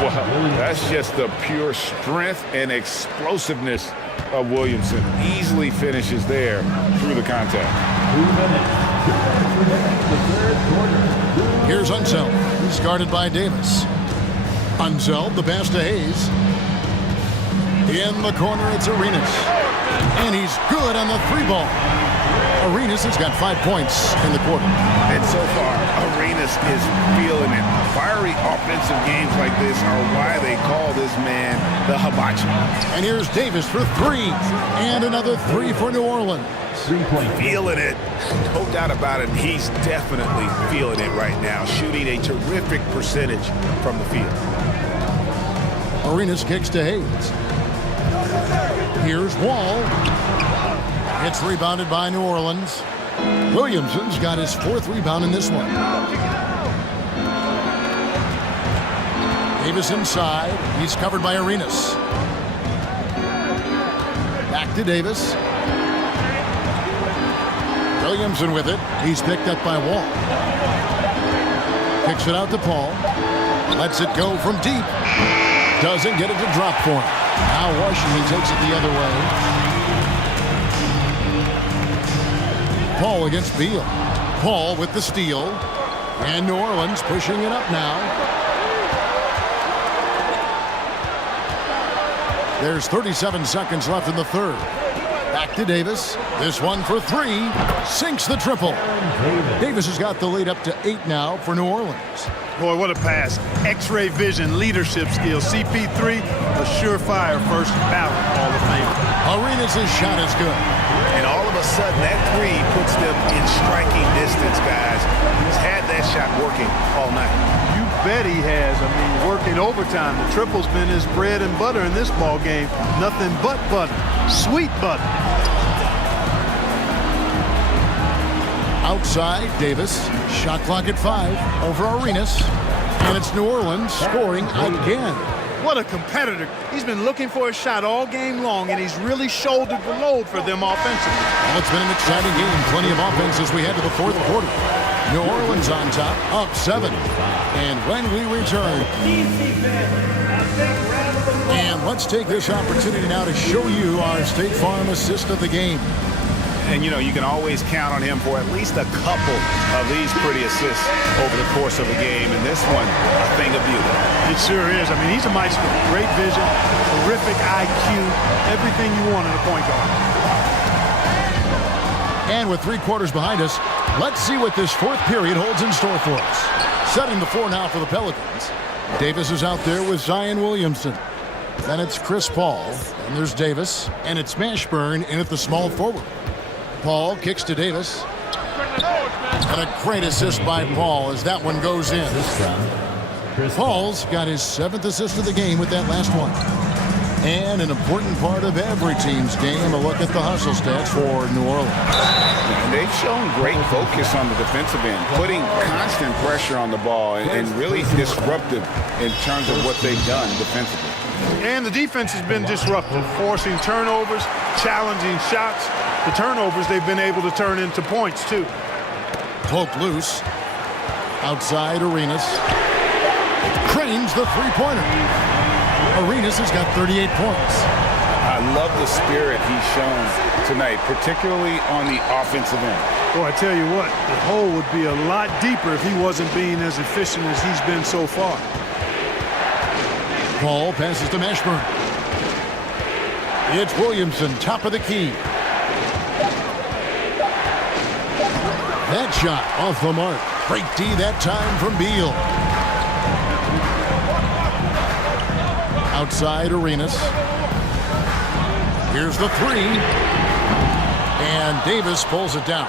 Well, that's just the pure strength and explosiveness of Williamson. Easily finishes there through the contact. Here's Unseld. He's guarded by Davis. Unseld, the pass to Hayes. In the corner, it's Arenas. And he's good on the three ball. Arenas has got 5 points in the quarter. And so far, Arenas is feeling it. Fiery offensive games like this are why they call this man the hibachi. And here's Davis for 3. And another 3 for New Orleans. 3-point. Feeling it. No doubt about it. He's definitely feeling it right now. Shooting a terrific percentage from the field. Arenas kicks to Hayes. Here's Wall. It's rebounded by New Orleans. Williamson's got his 4th rebound in this one. Davis inside. He's covered by Arenas. Back to Davis. Williamson with it. He's picked up by Wall. Kicks it out to Paul. Lets it go from deep. Doesn't get it to drop for him. Now Washington takes it the other way. Paul against Beal. Paul with the steal. And New Orleans pushing it up now. There's 37 seconds left in the third. Back to Davis. This one for 3. Sinks the triple. Davis has got the lead up to 8 now for New Orleans. Boy, what a pass. X-ray vision, leadership skills. CP3, a surefire first ballot Hall of Fame. Arenas' shot is good. And all of a sudden, that 3 puts them in striking distance, guys. He's had that shot working all night. You bet he has. I mean, working overtime. The triple's been his bread and butter in this ball game. Nothing but butter. Sweet butter. Outside, Davis. Shot clock at 5 over Arenas. And it's New Orleans scoring again. What a competitor. He's been looking for a shot all game long, and he's really shouldered the load for them offensively. Well, it's been an exciting game. Plenty of offense as we head to the fourth quarter. New Orleans on top, up 7. And when we return, and let's take this opportunity now to show you our State Farm assist of the game. And, you know, you can always count on him for at least a couple of these pretty assists over the course of a game. And this one, a thing of beauty. It sure is. I mean, he's a maestro. Great vision, terrific IQ, everything you want in a point guard. And with 3 quarters behind us, let's see what this fourth period holds in store for us. Setting the floor now for the Pelicans. Davis is out there with Zion Williamson. Then it's Chris Paul. And there's Davis. And it's Mashburn in at the small forward. Paul kicks to Davis. And a great assist by Paul as that one goes in. Paul's got his 7th assist of the game with that last one. And an important part of every team's game, a look at the hustle stats for New Orleans. And they've shown great focus on the defensive end, putting constant pressure on the ball and really disruptive in terms of what they've done defensively. And the defense has been disruptive, forcing turnovers, challenging shots. The turnovers they've been able to turn into points, too. Poke loose. Outside, Arenas. Cranes the three-pointer. Arenas has got 38 points. I love the spirit he's shown tonight, particularly on the offensive end. Well, I tell you what, the hole would be a lot deeper if he wasn't being as efficient as he's been so far. Ball passes to Mashburn. It's Williamson, top of the key. That shot off the mark. Great D that time from Beal. Outside, Arenas. Here's the three. And Davis pulls it down.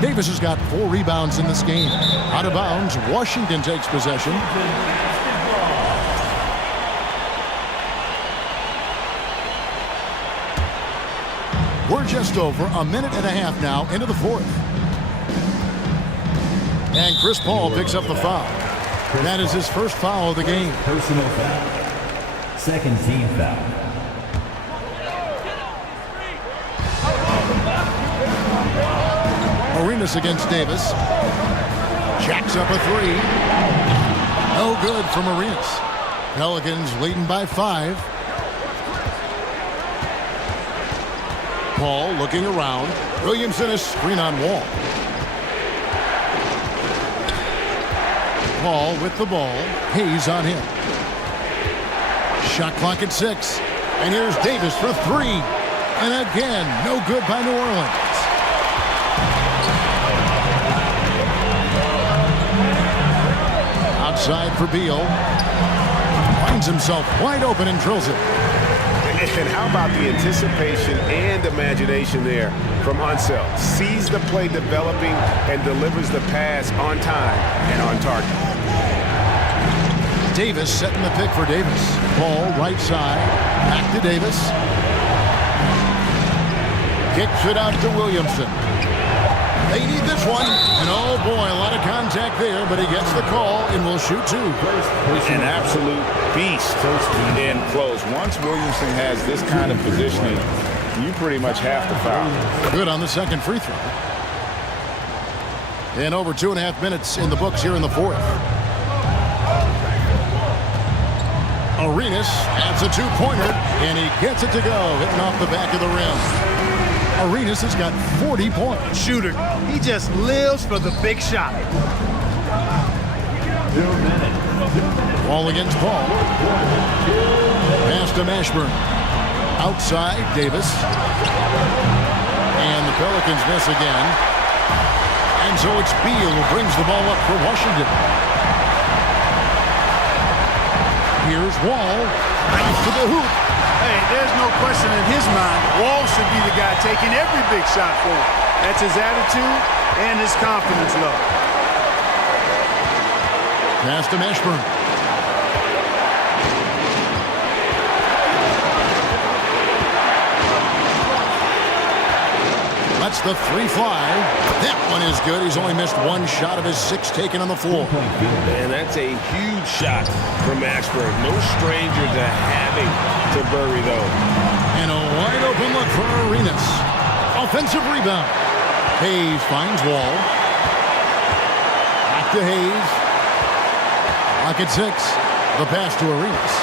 Davis has got 4 rebounds in this game. Out of bounds, Washington takes possession. We're just over a minute and a half now into the fourth. And Chris Paul picks up the foul. That is his first foul of the game. Personal foul. Second team foul. Arenas against Davis. Jacks up a three. No good from Arenas. Pelicans leading by 5. Paul looking around. Williamson is screen on Wall. Paul with the ball. Hayes on him. Shot clock at 6. And here's Davis for 3. And again, no good by New Orleans. Outside for Beal. Finds himself wide open and drills it. And how about the anticipation and imagination there from Unseld? Sees the play developing and delivers the pass on time and on target. Davis setting the pick for Davis. Ball right side. Back to Davis. Kicks it out to Williamson. They need this one. And oh boy, a lot of contact there, but he gets the call and will shoot 2. An absolute beast in close. Once Williamson has this kind of positioning, you pretty much have to foul. Good on the second free throw. And over 2.5 minutes in the books here in the fourth. Arenas adds a 2-pointer, and he gets it to go, hitting off the back of the rim. Arenas has got 40 points. Shooter. He just lives for the big shot. Wall against Paul. Pass to Mashburn. Outside, Davis. And the Pelicans miss again. And so it's Beal who brings the ball up for Washington. Here's Wall. Back to the hoop. Hey, there's no question in his mind. Wall should be the guy taking every big shot for him. That's his attitude and his confidence level. Pass to Mashburn. Lets the 3 fly. That one is good. He's only missed 1 shot of his 6 taken on the floor. And that's a huge shot from Mashburn. No stranger to having to bury those. And a wide open look for Arenas. Offensive rebound. Hayes finds Wall. Back to Hayes. Lock at 6. The pass to Arenas.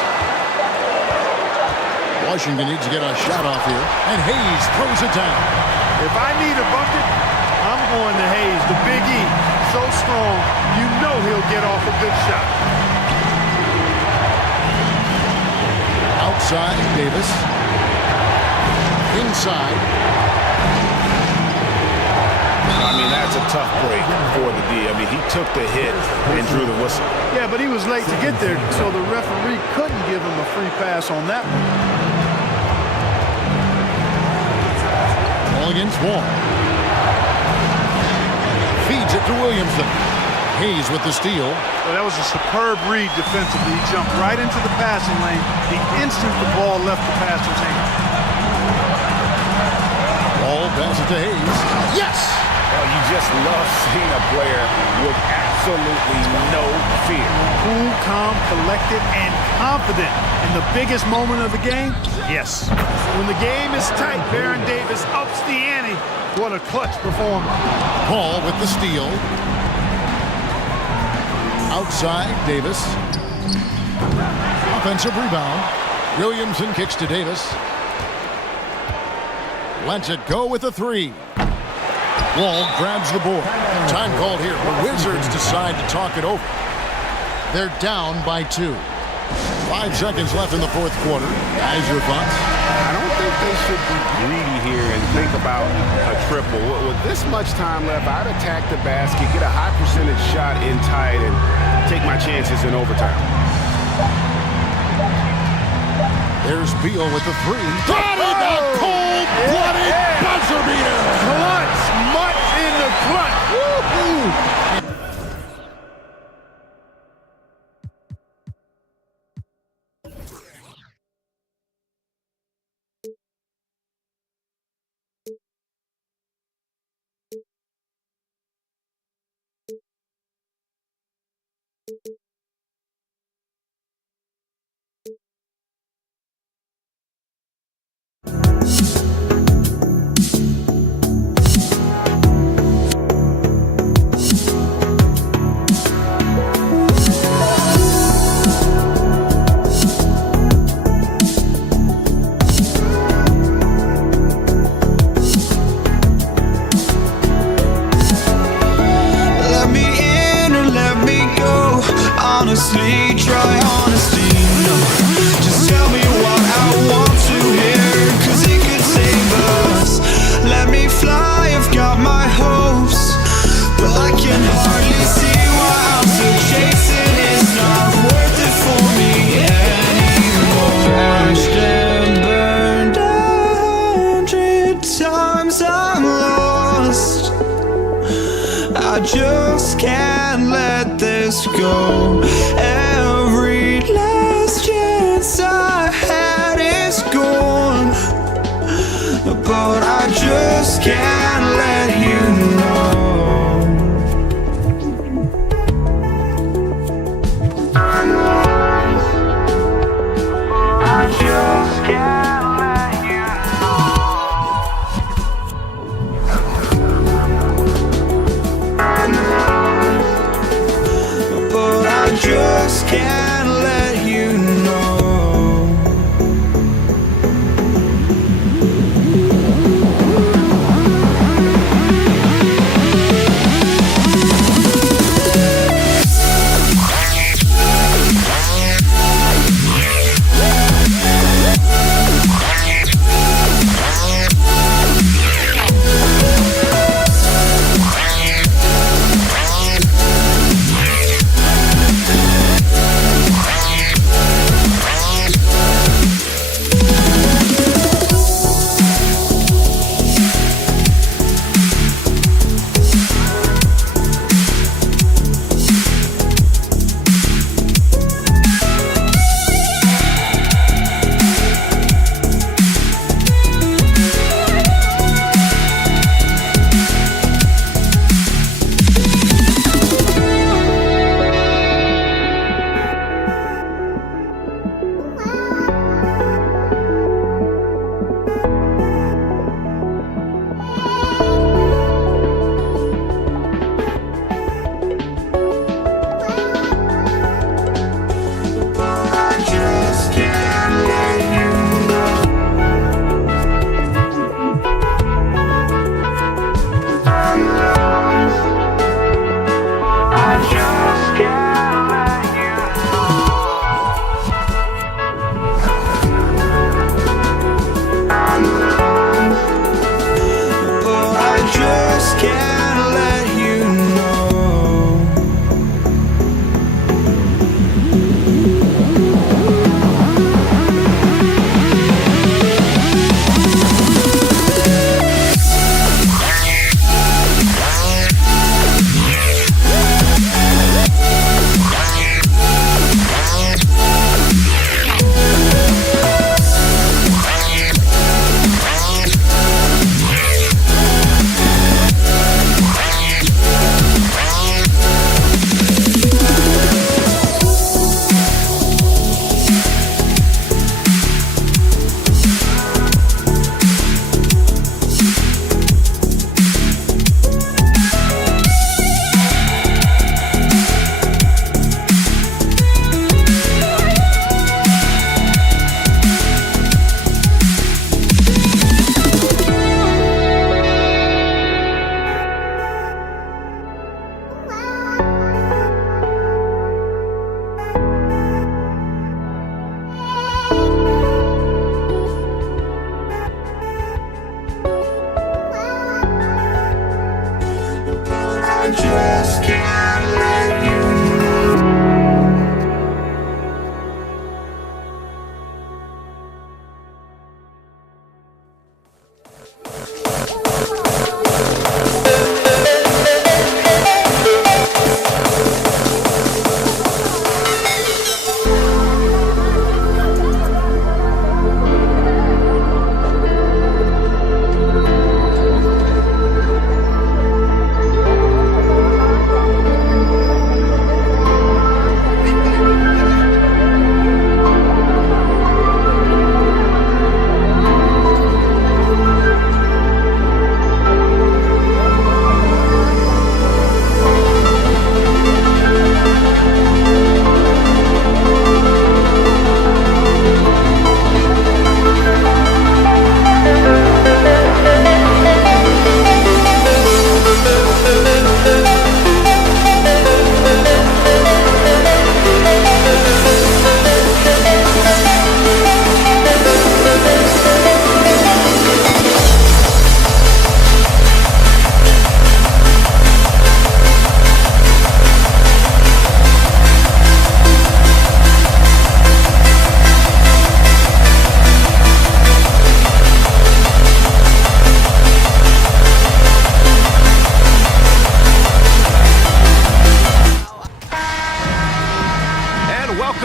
Washington needs to get a shot off here. And Hayes throws it down. If I need a bucket, I'm going to Hayes, the Big E. So strong, you know he'll get off a good shot. Outside, Davis. Inside. I mean, that's a tough break for the D. I mean, he took the hit and drew the whistle. Yeah, but he was late to get there, so the referee couldn't give him a free pass on that one. Ball against Wall. Feeds it to Williamson. Hayes with the steal. Well, that was a superb read defensively. He jumped right into the passing lane. The instant the ball left the passer's hand. Ball passes to Hayes. Yes! Well, you just love seeing a player with absolutely no fear. Cool, calm, collected, and confident in the biggest moment of the game? Yes. When the game is tight, Baron Davis ups the ante. What a clutch performance. Paul with the steal. Outside, Davis. Offensive rebound. Williamson kicks to Davis. Lets it go with a three. Wall grabs the board. Time called here. The Wizards decide to talk it over. They're down by 2. 5 seconds left in the fourth quarter. Guys, your thoughts? I don't think they should be greedy here and think about a triple. With this much time left, I'd attack the basket, get a high percentage shot in tight, and take my chances in overtime. There's Beal with the three. Got it! A cold-blooded buzzer beater! Clutch! Mutt in the clutch! Woo-hoo! Honestly, try honesty, no. Just tell me what I want to hear, 'cause it could save us. Let me fly, I've got my hopes, but I can hardly see why I'm still chasing. It's not worth it for me anymore. Crashed and burned 100 times, I'm lost. I just can't let this go. Every last chance I had is gone, but I just can't let you know. I just can't let you know. But I just can't let you know.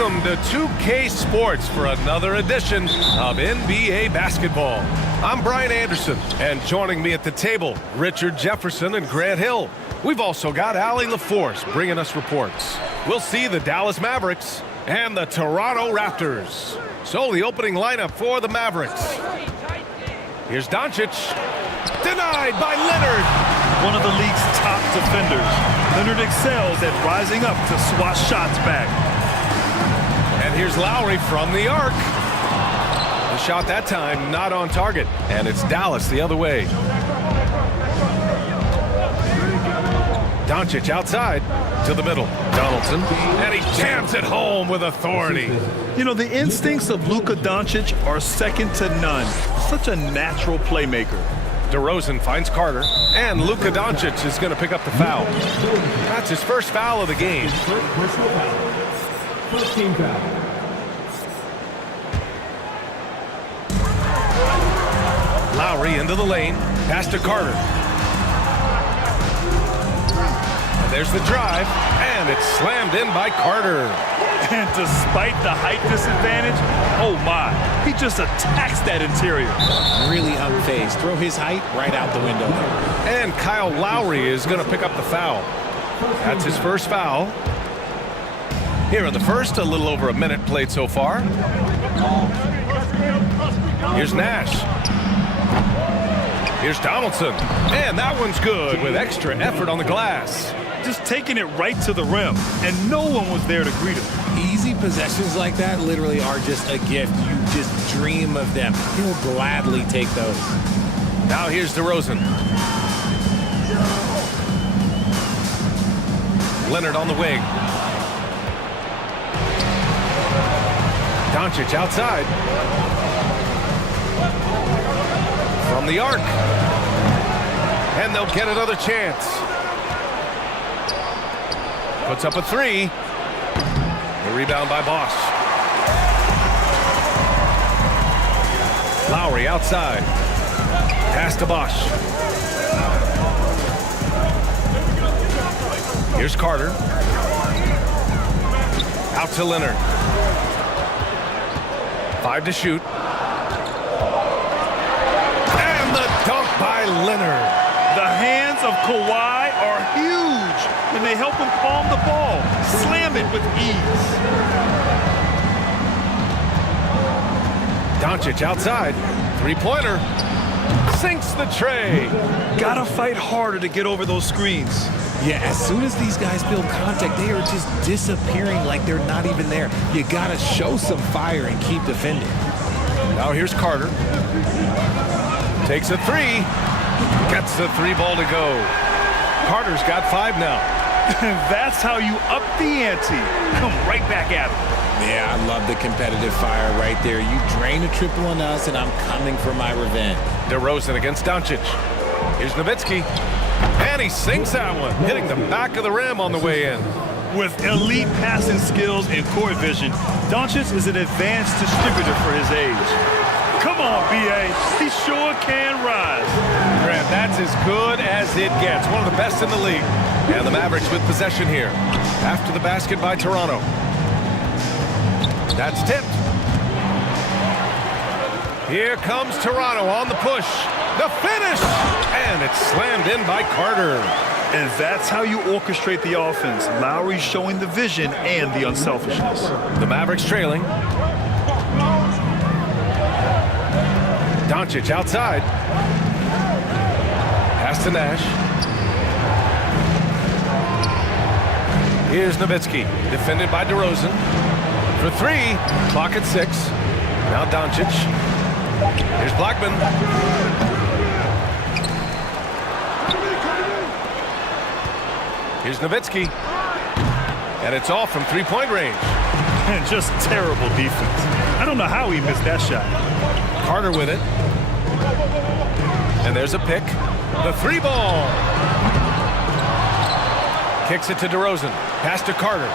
Welcome to 2K Sports for another edition of NBA basketball. I'm Brian Anderson, and joining me at the table, Richard Jefferson and Grant Hill. We've also got Allie LaForce bringing us reports. We'll see the Dallas Mavericks and the Toronto Raptors. So the opening lineup for the Mavericks. Here's Doncic. Denied by Leonard. One of the league's top defenders. Leonard excels at rising up to swat shots back. And here's Lowry from the arc. The shot that time not on target. And it's Dallas the other way. Doncic outside to the middle. Donaldson. And he jams it home with authority. You know, the instincts of Luka Doncic are second to none. Such a natural playmaker. DeRozan finds Carter, and Luka Doncic is going to pick up the foul. That's his first foul of the game. First team foul. Lowry into the lane, pass to Carter. And there's the drive, and it's slammed in by Carter. And despite the height disadvantage, oh my, he just attacks that interior. Really unfazed. Throw his height right out the window there. And Kyle Lowry is going to pick up the foul. That's his first foul. Here in the first, a little over a minute played so far. Here's Nash. Here's Donaldson. And that one's good with extra effort on the glass. Just taking it right to the rim, and no one was there to greet him. Easy possessions like that literally are just a gift. You just dream of them. He'll gladly take those. Now here's DeRozan. Leonard on the wing. Doncic outside. From the arc. And they'll get another chance. Puts up a three. The rebound by Bosch. Lowry outside. Pass to Bosch. Here's Carter. Out to Leonard. 5 to shoot. And the dunk by Leonard. The hands of Kawhi are huge, and they help him palm the ball, slam it with ease. Doncic outside. Three-pointer. Sinks the tray. Gotta fight harder to get over those screens. Yeah, as soon as these guys build contact, they are just disappearing like they're not even there. You gotta show some fire and keep defending. Now here's Carter. Takes a three. Gets the three ball to go. Carter's got 5 now. That's how you up the ante. Come right back at him. Yeah, I love the competitive fire right there. You drain a triple on us, and I'm coming for my revenge. DeRozan against Doncic. Here's Nowitzki. And he sinks that one, hitting the back of the rim on the way in. With elite passing skills and court vision, Doncic is an advanced distributor for his age. Come on, B.A. He sure can rise. Grant, that's as good as it gets. One of the best in the league. And the Mavericks with possession here. After the basket by Toronto. That's tipped. Here comes Toronto on the push. The finish! And it's slammed in by Carter. And that's how you orchestrate the offense. Lowry showing the vision and the unselfishness. The Mavericks trailing. Doncic outside. Pass to Nash. Here's Nowitzki, defended by DeRozan. For 3, clock at 6. Now Doncic. Here's Blackman. Here's Nowitzki. And it's off from three-point range. And just terrible defense. I don't know how he missed that shot. Carter with it. And there's a pick. The 3-ball. Kicks it to DeRozan. Pass to Carter.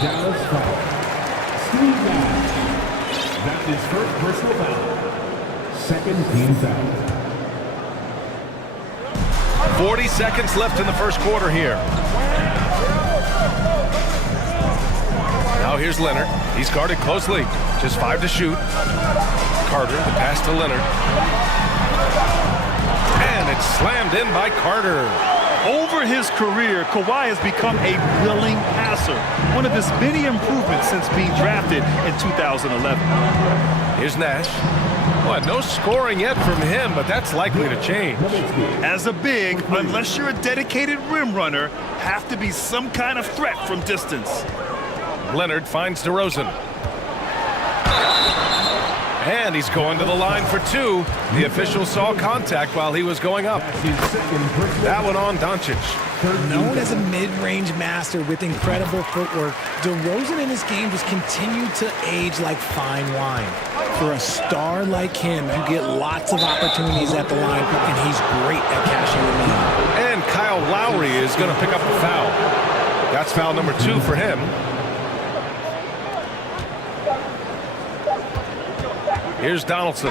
Dallas foul. Steve Nash. That is first personal foul. Second team foul. 40 seconds left in the first quarter here. Now here's Leonard. He's guarded closely. Just 5 to shoot. Carter, the pass to Leonard. And it's slammed in by Carter. Over his career, Kawhi has become a willing passer. One of his many improvements since being drafted in 2011. Here's Nash. Well, no scoring yet from him, but that's likely to change. As a big, unless you're a dedicated rim runner, have to be some kind of threat from distance. Leonard finds DeRozan. And he's going to the line for 2. The official saw contact while he was going up. That one on Doncic. Known as a mid-range master with incredible footwork, DeRozan in his game just continued to age like fine wine. For a star like him, you get lots of opportunities at the line, and he's great at cashing them in. And Kyle Lowry is going to pick up a foul. That's foul number 2 for him. Here's Donaldson.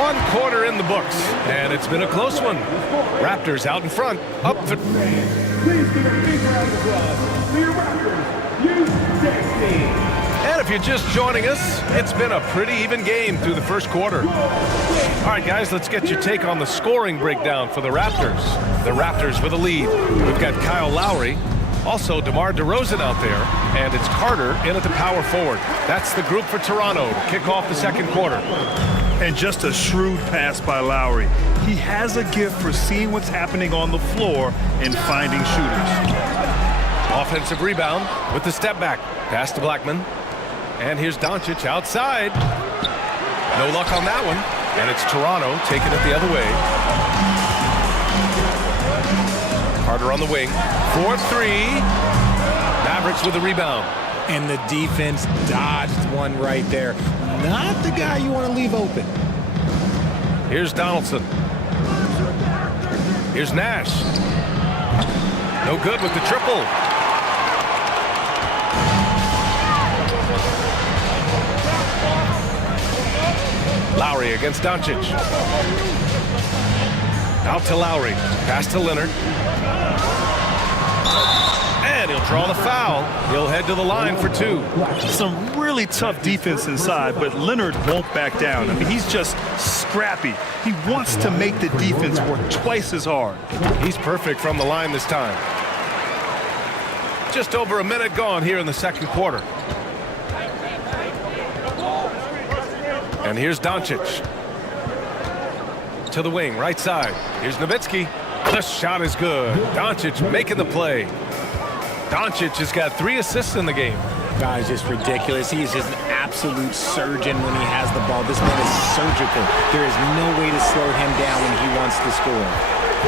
1 quarter in the books, and it's been a close one. Raptors out in front, up for... Please give a big round of applause for your Raptors, U16. And if you're just joining us, it's been a pretty even game through the first quarter. All right, guys, let's get your take on the scoring breakdown for the Raptors. The Raptors with a lead. We've got Kyle Lowry, also DeMar DeRozan out there, and it's Carter in at the power forward. That's the group for Toronto to kick off the second quarter. And just a shrewd pass by Lowry. He has a gift for seeing what's happening on the floor and finding shooters. Offensive rebound with the step back. Pass to Blackman. And here's Doncic outside. No luck on that one. And it's Toronto taking it the other way. Carter on the wing. 4-3. Mavericks with a rebound. And the defense dodged one right there. Not the guy you want to leave open. Here's Donaldson. Here's Nash. No good with the triple. Lowry against Doncic. Out to Lowry. Pass to Leonard. And he'll draw the foul. He'll head to the line for 2. Some really tough defense inside, but Leonard won't back down. I mean, he's just scrappy. He wants to make the defense work twice as hard. He's perfect from the line this time. Just over a minute gone here in the second quarter. And here's Doncic. To the wing, right side. Here's Nowitzki. The shot is good. Doncic making the play. Doncic has got 3 assists in the game. Guy's just ridiculous. He is just an absolute surgeon when he has the ball. This man is surgical. There is no way to slow him down when he wants to score.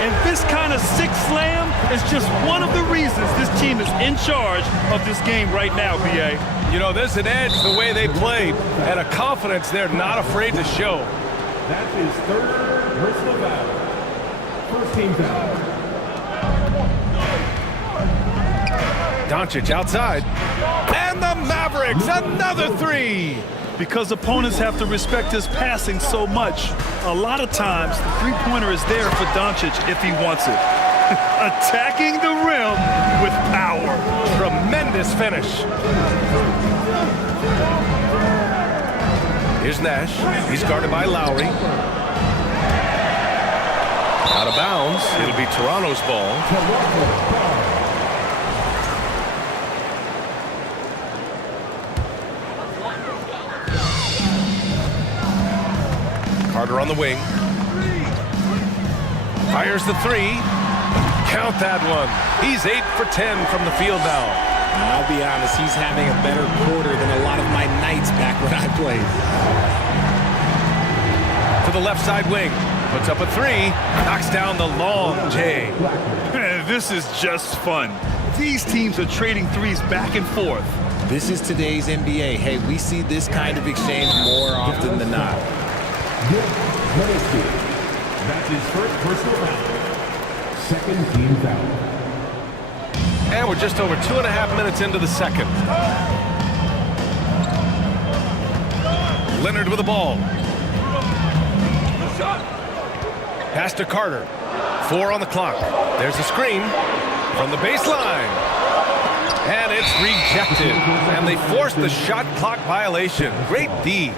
And this kind of sick slam is just one of the reasons this team is in charge of this game right now, B.A. You know, there's an edge the way they played and a confidence they're not afraid to show. That's his 3rd personal foul. First team foul. Doncic outside. And the Mavericks, another 3. Because opponents have to respect his passing so much, a lot of times the three-pointer is there for Doncic if he wants it. Attacking the rim with power. Tremendous finish. Here's Nash. He's guarded by Lowry. Out of bounds. It'll be Toronto's ball. Carter on the wing. Fires the 3. Count that one. He's 8 for 10 from the field now. I'll be honest, he's having a better quarter than a lot of my nights back when I played. To the left side wing. Puts up a 3. Knocks down the long J. This is just fun. These teams are trading threes back and forth. This is today's NBA. Hey, we see this kind of exchange more often than not. That's his 1st personal foul. 2nd team foul. And we're just over 2.5 minutes into the second. Leonard with the ball. Pass to Carter. 4 on the clock. There's a screen from the baseline. And it's It's rejected, and they forced the shot clock violation. Great D.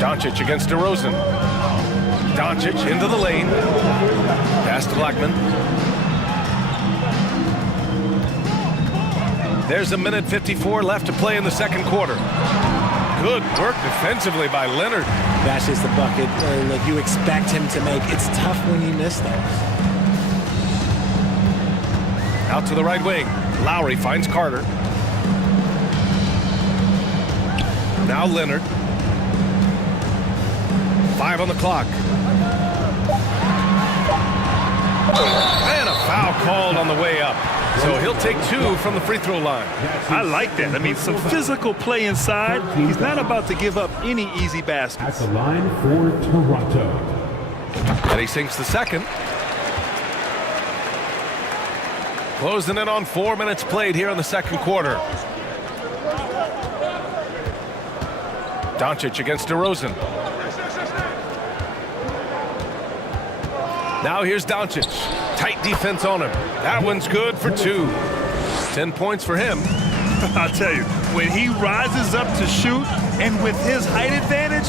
Doncic against DeRozan. Doncic into the lane. Pass to Blackman. There's 1:54 left to play in the second quarter. Good work defensively by Leonard. Bashes the bucket like you expect him to make. It's tough when you miss those. Out to the right wing. Lowry finds Carter. Now Leonard. 5 on the clock. And a foul called on the way up. So he'll take 2 from the free throw line. I like that. I mean, some physical play inside. He's not about to give up any easy baskets. At the line for Toronto. And he sinks the second. Closing in on 4 minutes played here in the second quarter. Doncic against DeRozan. Now here's Doncic. Tight defense on him. That one's good for 2. 10 points for him. I'll tell you, when he rises up to shoot, and with his height advantage,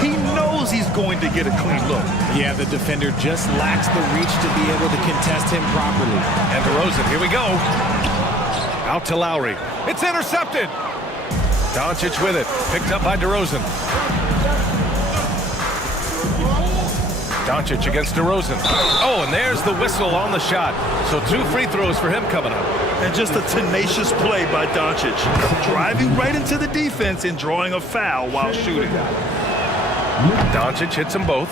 he knows he's going to get a clean look. Yeah, the defender just lacks the reach to be able to contest him properly. And DeRozan, here we go. Out to Lowry. It's intercepted. Doncic with it. Picked up by DeRozan. Doncic against DeRozan. Oh, and there's the whistle on the shot. So 2 free throws for him coming up. And just a tenacious play by Doncic. Driving right into the defense and drawing a foul while shooting. Doncic hits them both.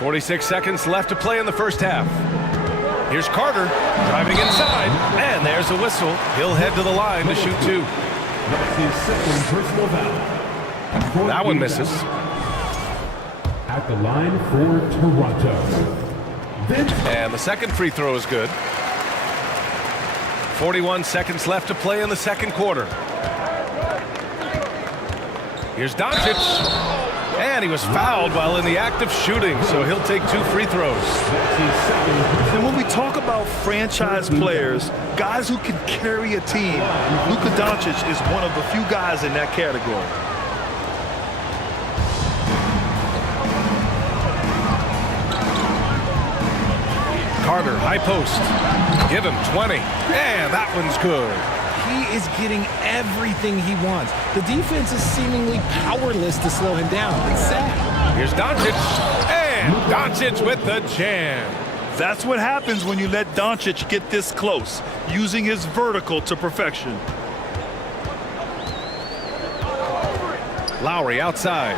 46 seconds left to play in the first half. Here's Carter driving inside. And there's a whistle. He'll head to the line to shoot 2. That's his second personal foul. That one misses. At the line for Toronto. And the second free throw is good. 41 seconds left to play in the second quarter. Here's Doncic. And he was fouled while in the act of shooting, so he'll take 2 free throws. And when we talk about franchise players, guys who can carry a team, Luka Doncic is one of the few guys in that category. Carter, high post. Give him 20. And that one's good. He is getting everything he wants. The defense is seemingly powerless to slow him down. It's sad. Here's Doncic. And Doncic with the jam. That's what happens when you let Doncic get this close, using his vertical to perfection. Lowry outside.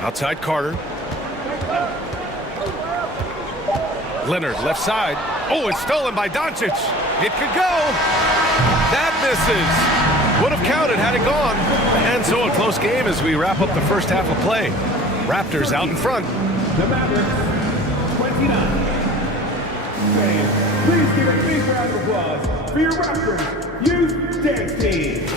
Outside Carter. Leonard left side. Oh, it's stolen by Doncic. It could go. That misses. Would have counted had it gone. And so a close game as we wrap up the first half of play. Raptors out in front. The Mavericks, 29. Fans, please give a big round of applause for your Raptors Youth Dance Team.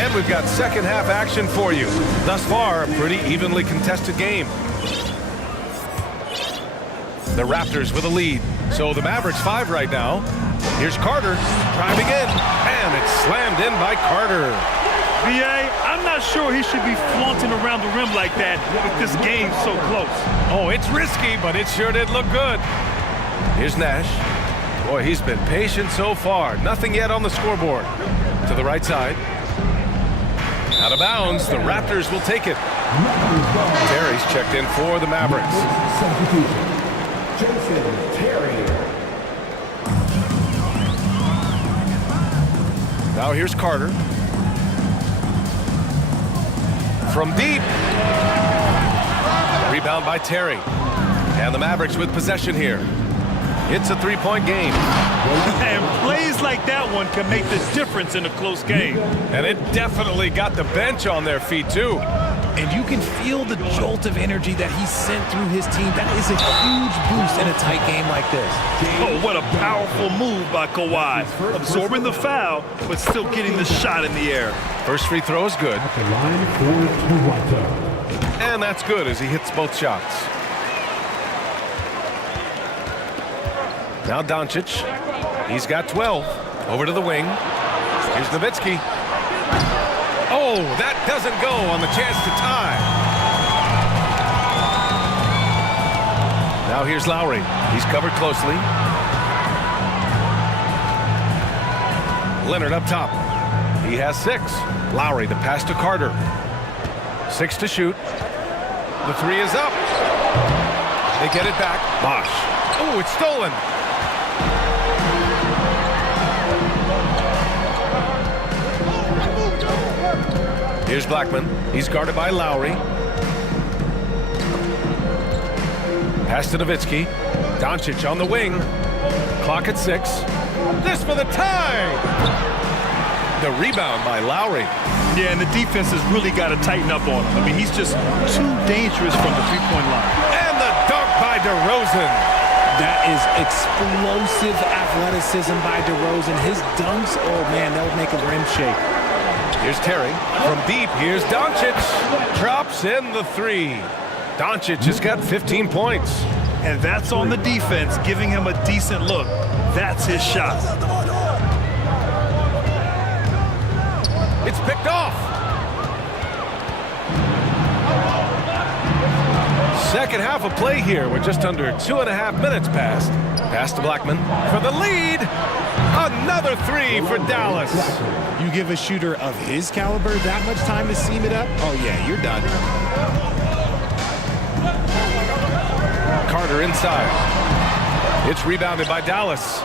And we've got second half action for you. Thus far, a pretty evenly contested game. The Raptors with a lead. So the Mavericks 5 right now. Here's Carter driving in. And it's slammed in by Carter. B.A., I'm not sure he should be flaunting around the rim like that with this game so close. Oh, it's risky, but it sure did look good. Here's Nash. Boy, he's been patient so far. Nothing yet on the scoreboard. To the right side. Out of bounds, the Raptors will take it. Terry's checked in for the Mavericks. Jason Terry. Now here's Carter. From deep. Rebound by Terry. And the Mavericks with possession here. It's a 3-point game. And plays like that one can make the difference in a close game. And it definitely got the bench on their feet, too. and you can feel the jolt of energy that he sent through his team. That is a huge boost in a tight game like this. Oh, what a powerful move by Kawhi. Absorbing the foul, but still getting the shot in the air. First free throw is good. At the line for Toronto. And that's good as he hits both shots. Now Doncic. He's got 12. Over to the wing. Here's Nowitzki. Oh, that doesn't go on the chance to tie. Now here's Lowry. He's covered closely. Leonard up top. He has 6. Lowry, the pass to Carter. 6 to shoot. The 3 is up. They get it back. Bosh. Oh, it's stolen. Here's Blackman. He's guarded by Lowry. Pass to Nowitzki. Doncic on the wing. Clock at 6. This for the tie. The rebound by Lowry. Yeah, and the defense has really got to tighten up on him. I mean, he's just too dangerous from the three-point line. And the dunk by DeRozan. That is explosive athleticism by DeRozan. His dunks, oh man, that would make a rim shake. Here's Terry. From deep, here's Doncic. Drops in the 3. Doncic has got 15 points. And that's on the defense, giving him a decent look. That's his shot. It's picked off. Second half of play here with just under 2.5 minutes passed. Pass to Blackman for the lead. Another 3 for Dallas. You give a shooter of his caliber that much time to seam it up? Oh yeah, you're done. Carter inside. It's rebounded by Dallas.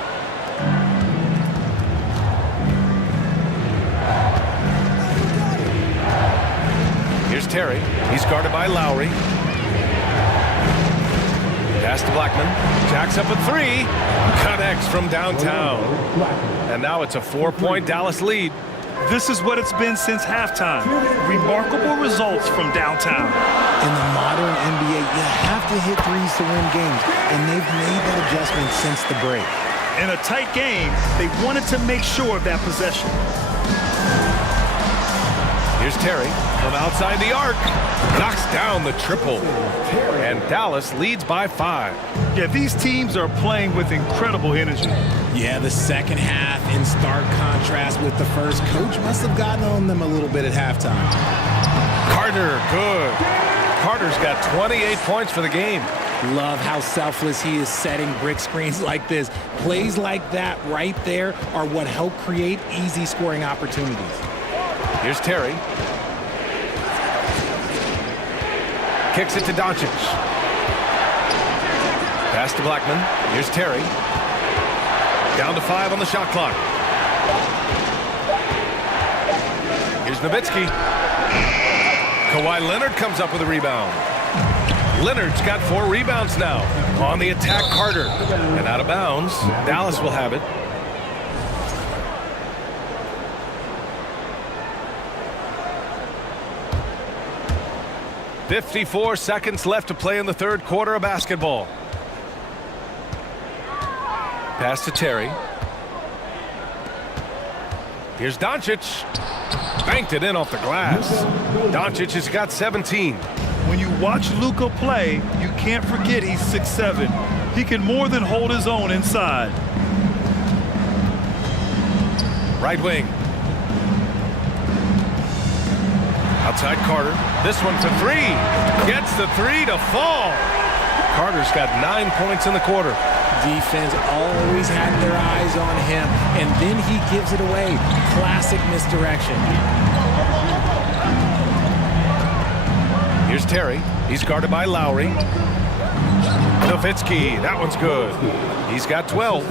Here's Terry. He's guarded by Lowry. Pass to Blackman. Jacks up a 3. Connects from downtown. And now it's a 4-point Dallas lead. This is what it's been since halftime. Remarkable results from downtown. In the modern NBA, you have to hit threes to win games, and they've made that adjustment since the break. In a tight game, they wanted to make sure of that possession. Here's Terry from outside the arc. Knocks down the triple. And Dallas leads by 5. Yeah, these teams are playing with incredible energy. Yeah, the second half in stark contrast with the first. Coach must have gotten on them a little bit at halftime. Carter, good. Carter's got 28 points for the game. Love how selfless he is setting brick screens like this. Plays like that right there are what help create easy scoring opportunities. Here's Terry. Kicks it to Doncic. Pass to Blackman. Here's Terry. Down to 5 on the shot clock. Here's Nowitzki. Kawhi Leonard comes up with a rebound. Leonard's got 4 rebounds now. On the attack, Carter. And out of bounds. Dallas will have it. .54 seconds left to play in the third quarter of basketball. Pass to Terry. Here's Doncic. Banked it in off the glass. Doncic has got 17. When you watch Luka play, you can't forget he's 6'7". He can more than hold his own inside. Right wing. Outside Carter. This one for 3. Gets the 3 to fall. Carter's got 9 points in the quarter. Defense always had their eyes on him, and then he gives it away. Classic misdirection. Here's Terry. He's guarded by Lowry. Nowitzki. That one's good. He's got 12.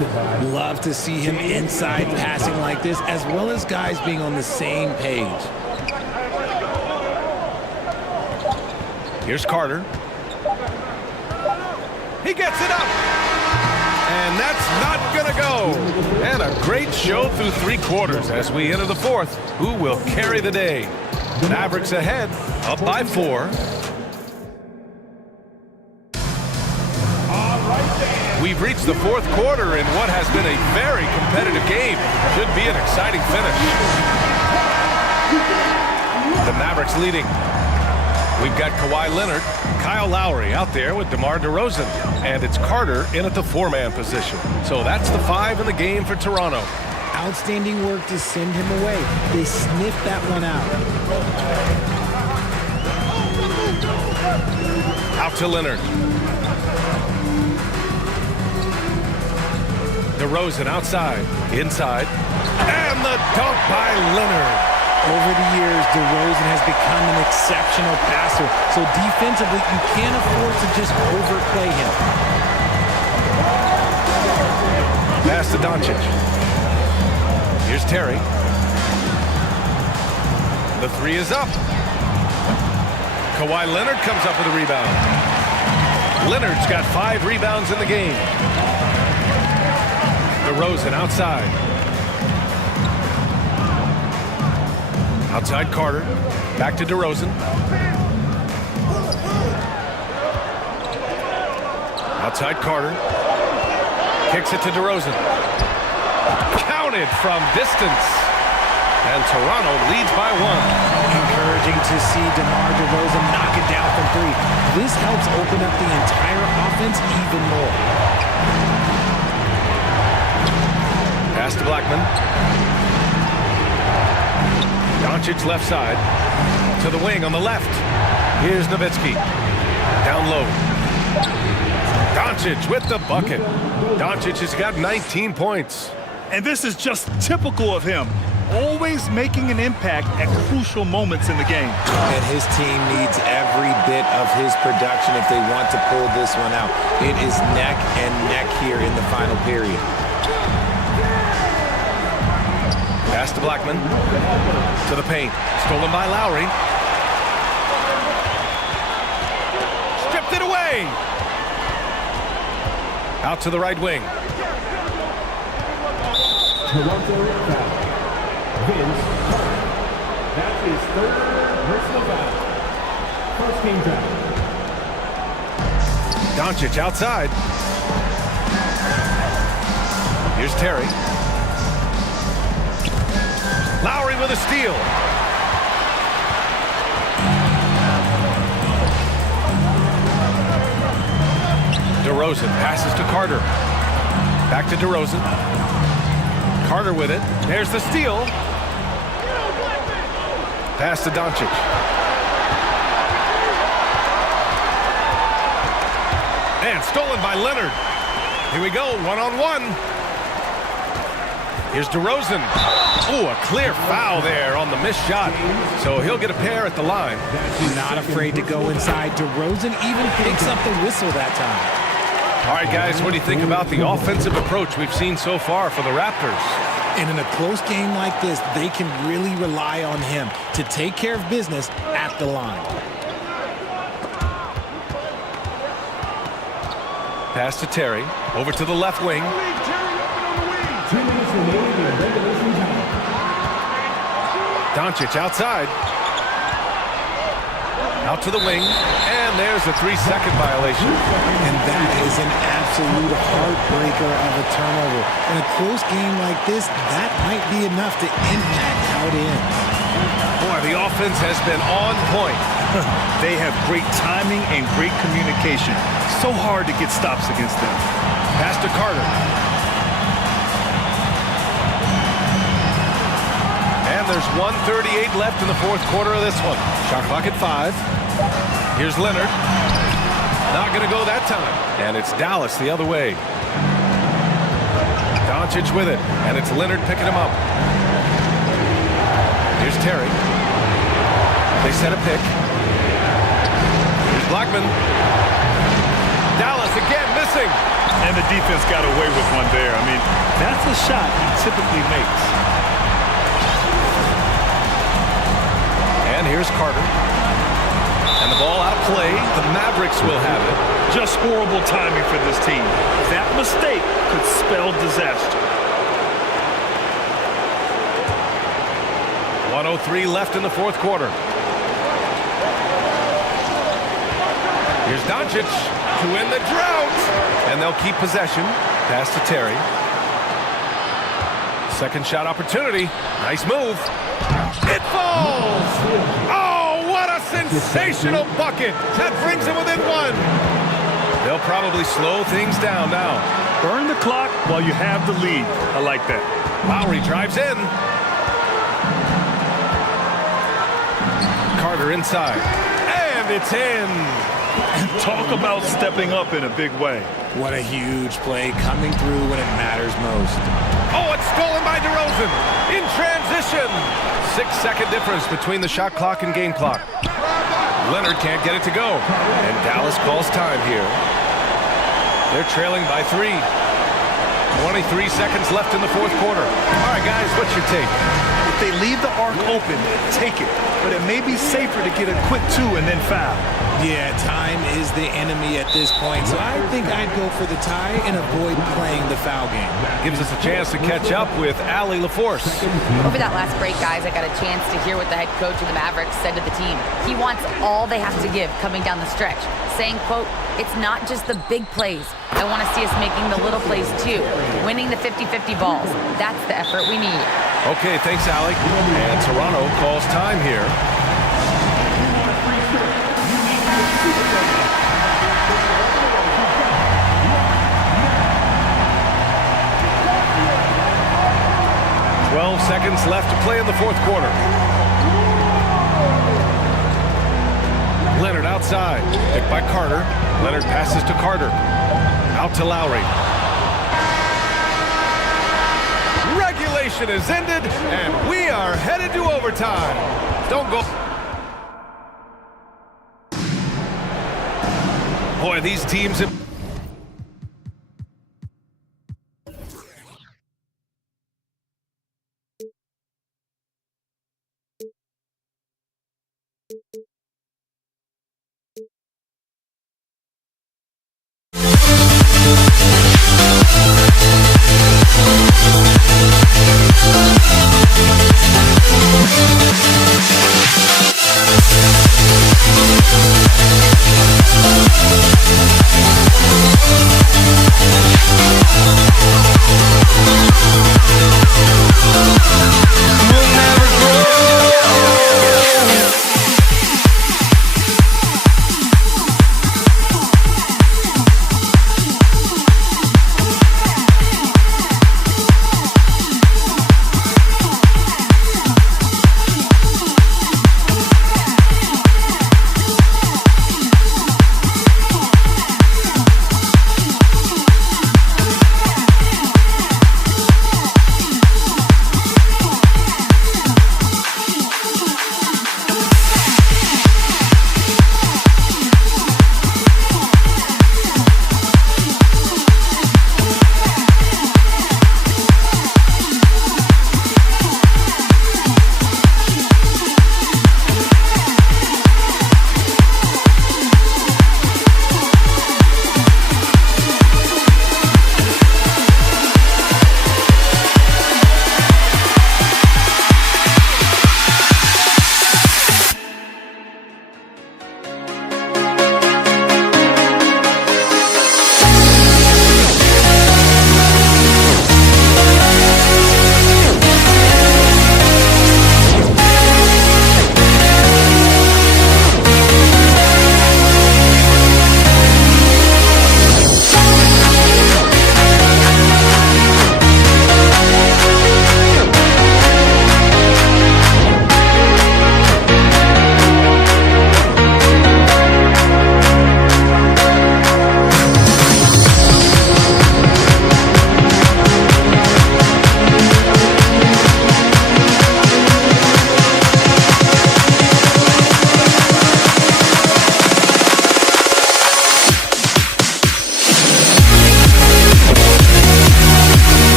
Love to see him inside passing like this, as well as guys being on the same page. Here's Carter. He gets it up. And that's not going to to go. And a great show through 3 quarters as we enter the 4th. Who will carry the day? Mavericks ahead, up by 4. We've reached the 4th quarter in what has been a very competitive game. Should be an exciting finish. The Mavericks leading. We've got Kawhi Leonard, Kyle Lowry out there with DeMar DeRozan, and it's Carter in at the 4-man position. So that's the 5 in the game for Toronto. Outstanding work to send him away. They sniffed that one out. Out to Leonard. DeRozan outside, inside, and the dunk by Leonard. Over the years, DeRozan has become an exceptional passer, so defensively, you can't afford to just overplay him. Pass to Doncic. Here's Terry. The 3 is up. Kawhi Leonard comes up with a rebound. Leonard's got 5 rebounds in the game. DeRozan outside. Outside Carter. Back to DeRozan. Outside Carter. Kicks it to DeRozan. Counted from distance. And Toronto leads by 1. Encouraging to see DeMar DeRozan knock it down from 3. This helps open up the entire offense even more. Pass to Blackman. Doncic left side. To the wing on the left. Here's Nowitzki. Down low. Doncic with the bucket. Doncic has got 19 points. And this is just typical of him. Always making an impact at crucial moments in the game. And his team needs every bit of his production if they want to pull this one out. It is neck and neck here in the final period. Pass to Blackman. To the paint. Stolen by Lowry. Stripped it away. Out to the right wing. Toronto foul. Vince Carter. That's his 3rd personal foul. First game foul. Doncic outside. Here's Terry. Lowry with a steal. DeRozan passes to Carter. Back to DeRozan. Carter with it. There's the steal. Pass to Doncic. And stolen by Leonard. Here we go, 1-on-1. Here's DeRozan. Oh, a clear foul there on the missed shot. So he'll get a pair at the line. Not afraid to go inside. DeRozan even picks up the whistle that time. All right, guys, what do you think about the offensive approach we've seen so far for the Raptors? And in a close game like this, they can really rely on him to take care of business at the line. Pass to Terry. Over to the left wing. 2 minutes remaining in regulation time. Doncic outside. Out to the wing. And there's a 3-second violation. And that is an absolute heartbreaker of a turnover. In a close game like this, that might be enough to impact how it ends. Boy, the offense has been on point. They have great timing and great communication. So hard to get stops against them. Pass to Carter. And there's 1:38 left in the 4th quarter of this one. Shot clock at 5. Here's Leonard. Not going to go that time. And it's Dallas the other way. Doncic with it. And it's Leonard picking him up. Here's Terry. They set a pick. Here's Blackman. Dallas again missing. And the defense got away with one there. I mean, that's a shot he typically makes. And here's Carter. And the the ball out of play. The Mavericks will have it. Just horrible timing for this team. That mistake could spell disaster. 1:03 left in the fourth quarter. Here's Doncic to win the drought. And they'll keep possession. Pass to Terry. Second shot opportunity. Nice move. It falls! Oh, what a sensational bucket! That brings them within one. They'll probably slow things down now. Burn the clock while you have the lead. I like that. Lowry drives in. Carter inside. And it's in. Talk about stepping up in a big way. What a huge play coming through when it matters most. Oh, it's stolen by DeRozan. In transition. 6-second difference between the shot clock and game clock. Leonard can't get it to go. And Dallas calls time here. They're trailing by 3. 23 seconds left in the fourth quarter. All right, guys, what's your take? If they leave the arc open, take it. But it may be safer to get a quick 2 and then foul. Yeah, time is the enemy at this point, so I think I'd go for the tie and avoid playing the foul game. Gives us a chance to catch up with Allie LaForce. Over that last break, guys, I got a chance to hear what the head coach of the Mavericks said to the team. He wants all they have to give coming down the stretch, saying, quote, "It's not just the big plays. I want to see us making the little plays too, winning the 50-50 balls. That's the effort we need." Okay, thanks, Allie. And Toronto calls time here. Seconds left to play in the fourth quarter. Leonard outside. Picked by Carter. Leonard passes to Carter. Out to Lowry. Regulation is ended, and we are headed to overtime. Don't go. Boy, these teams have...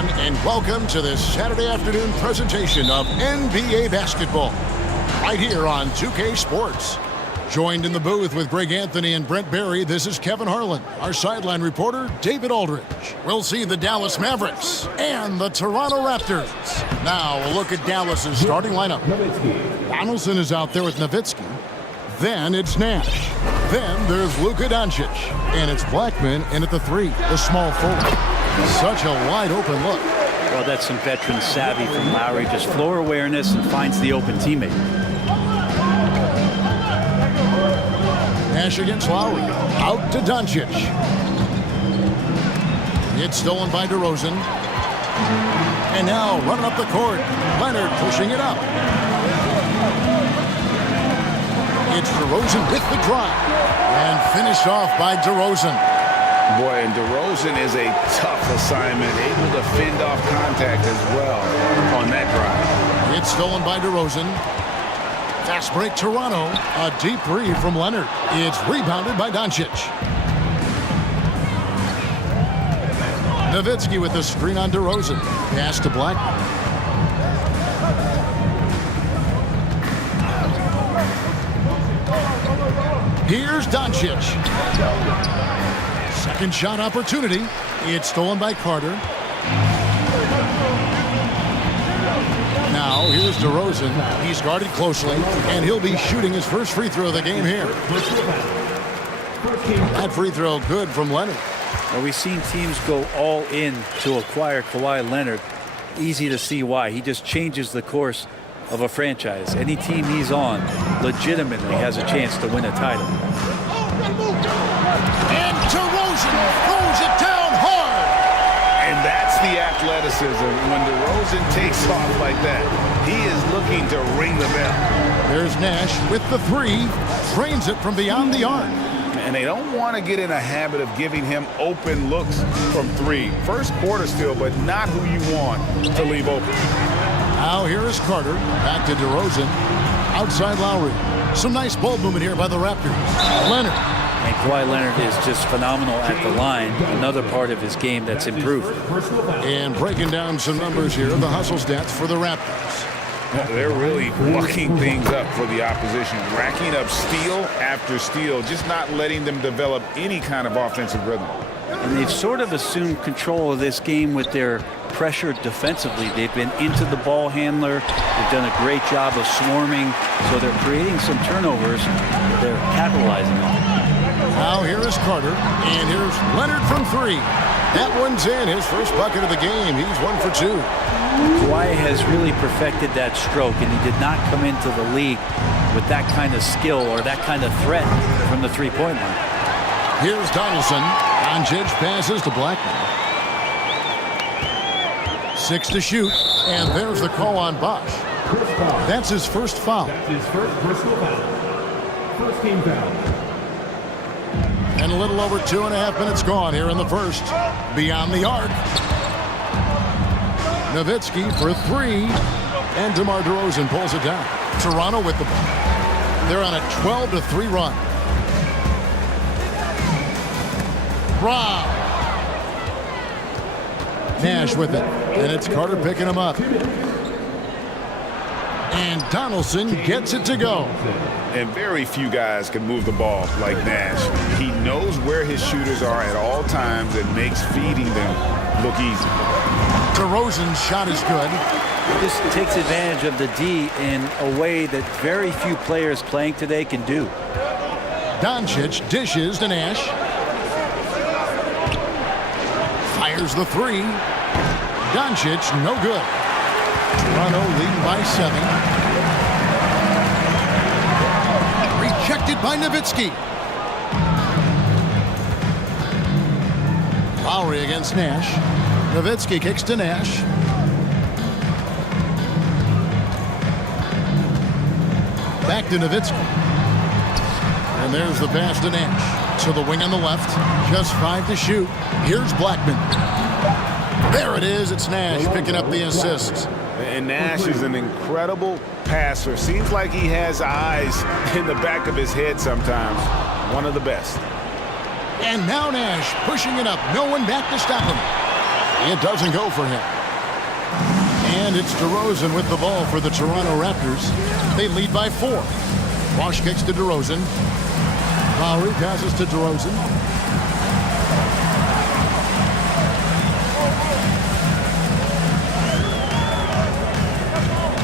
everyone, and welcome to this Saturday afternoon presentation of NBA basketball right here on 2K Sports. Joined in the booth with Greg Anthony and Brent Barry, this is Kevin Harlan. Our sideline reporter, David Aldridge. We'll see the Dallas Mavericks and the Toronto Raptors. Now we'll look at Dallas's starting lineup. Donaldson is out there with Nowitzki. Then it's Nash. Then there's Luka Doncic. And it's Blackman in at the 3, the small forward. Such a wide open look. Well, that's some veteran savvy from Lowry. Just floor awareness and finds the open teammate. Nash against Lowry. Out to Doncic. It's stolen by DeRozan. And now running up the court. Leonard pushing it up. It's DeRozan with the drive. And finished off by DeRozan. Boy, and DeRozan is a tough assignment, able to fend off contact as well on that drive. It's stolen by DeRozan. Fast break Toronto. A deep three from Leonard. It's rebounded by Doncic. Nowitzki with the screen on DeRozan. Pass to Blackman. Here's Doncic. Second shot opportunity. It's stolen by Carter. Now here's DeRozan. He's guarded closely, and he'll be shooting his first free throw of the game here. That free throw good from Leonard. Well, we've seen teams go all in to acquire Kawhi Leonard. Easy to see why. He just changes the course of a franchise. Any team he's on legitimately has a chance to win a title. And DeRozan throws it down hard. And that's the athleticism. When DeRozan takes off like that, he is looking to ring the bell. There's Nash with the 3. Drains it from beyond the arc. And they don't want to get in a habit of giving him open looks from 3. First quarter still, but not who you want to leave open. Now here is Carter. Back to DeRozan. Outside Lowry. Some nice ball movement here by the Raptors. Leonard. And Kawhi Leonard is just phenomenal at the line. Another part of his game that's improved. And breaking down some numbers here, the hustle stats for the Raptors. Well, they're really mucking things up for the opposition, racking up steal after steal, just not letting them develop any kind of offensive rhythm. And they've sort of assumed control of this game with their pressure defensively. They've been into the ball handler. They've done a great job of swarming, so they're creating some turnovers that they're capitalizing on. Now here is Carter, and here's Leonard from 3. That one's in, his first bucket of the game. He's 1 for 2. Kawhi has really perfected that stroke, and he did not come into the league with that kind of skill or that kind of threat from the three-point line. Here's Donaldson. Doncic passes to Blackman. 6 to shoot, and there's the call on Bosh. That's his first foul. That's his first personal foul. First team foul. And a little over 2.5 minutes gone here in the first. Beyond the arc. Nowitzki for 3. And DeMar DeRozan pulls it down. Toronto with the ball. They're on a 12-3 run. Rob. Nash with it. And it's Carter picking him up. And Donaldson gets it to go. And very few guys can move the ball like Nash. He knows where his shooters are at all times and makes feeding them look easy. DeRozan's shot is good. This takes advantage of the D in a way that very few players playing today can do. Doncic dishes to Nash. Fires the 3. Doncic, no good. Toronto leading by 7. Rejected by Nowitzki. Lowry against Nash. Nowitzki kicks to Nash. Back to Nowitzki. And there's the pass to Nash. To the wing on the left. Just 5 to shoot. Here's Blackman. There it is. It's Nash picking up the assist. And Nash is an incredible passer. Seems like he has eyes in the back of his head sometimes. One of the best. And now Nash pushing it up. No one back to stop him. It doesn't go for him. And it's DeRozan with the ball for the Toronto Raptors. They lead by 4. Bosh kicks to DeRozan. Lowry passes to DeRozan.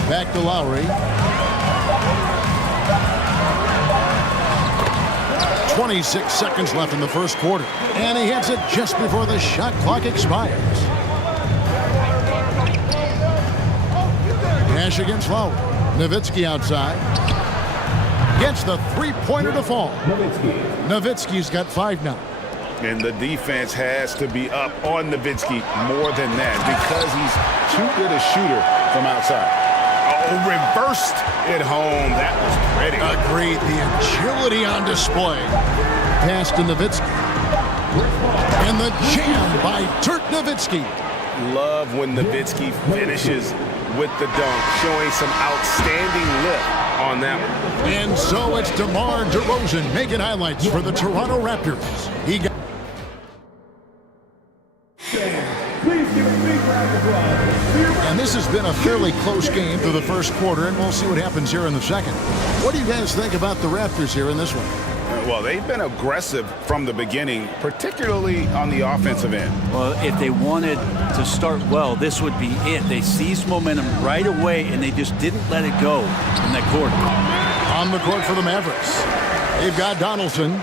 Back to Lowry. 26 seconds left in the first quarter. And he hits it just before the shot clock expires. Nash against Lowry. Nowitzki outside. Gets the three-pointer to fall. Nowitzki's got 5 now. And the defense has to be up on Nowitzki more than that because he's too good a shooter from outside. Oh, reversed it home. That was pretty. Agreed. The agility on display. Pass to Nowitzki. And the jam by Dirk Nowitzki. Love when Nowitzki finishes with the dunk, showing some outstanding lift on that one. And so it's DeMar DeRozan making highlights for the Toronto Raptors. He got... And this has been a fairly close game through the first quarter, and we'll see what happens here in the second. What do you guys think about the Raptors here in this one? Well, they've been aggressive from the beginning, particularly on the offensive end. Well, if they wanted to start well, this would be it. They seized momentum right away, and they just didn't let it go in that quarter. On the court for the Mavericks, they've got Donaldson.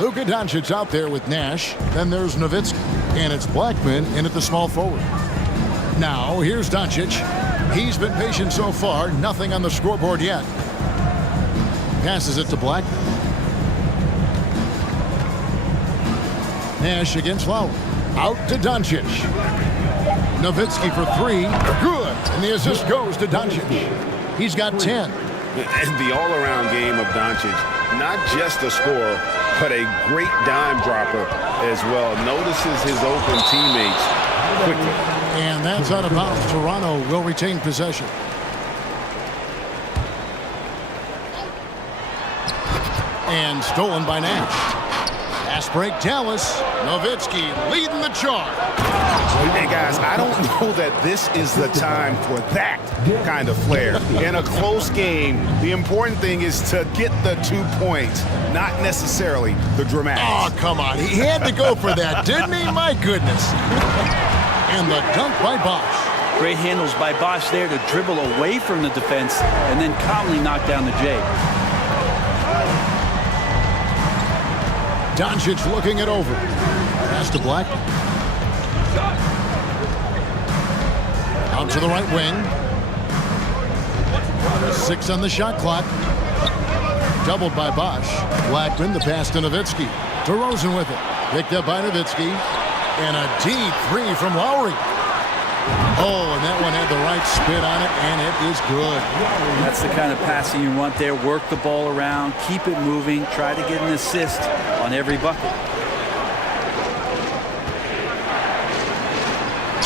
Luka Doncic out there with Nash. Then there's Nowitzki, and it's Blackman in at the small forward. Now, here's Doncic. He's been patient so far. Nothing on the scoreboard yet. Passes it to Blackman. Nash against Lowry. Out to Doncic. Nowitzki for 3. Good. And the assist goes to Doncic. He's got 10. And the all-around game of Doncic, not just a scorer, but a great dime dropper as well. Notices his open teammates quickly. And that's out of bounds. Toronto will retain possession. And stolen by Nash. Fast break, Dallas. Nowitzki leading the charge. Hey, guys, I don't know that this is the time for that kind of flair. In a close game, the important thing is to get the 2 points, not necessarily the dramatics. Oh, come on. He had to go for that, didn't he? My goodness. And the dunk by Bosh. Great handles by Bosh there to dribble away from the defense and then calmly knock down the J. Doncic looking it over. Pass to Blackman. Out to the right wing. 6 on the shot clock. Doubled by Bosh. Blackman, the pass to Nowitzki. DeRozan with it. Picked up by Nowitzki. And a deep 3 from Lowry. Oh, and that one had the right spin on it, and it is good. That's the kind of passing you want there. Work the ball around, keep it moving, try to get an assist on every bucket.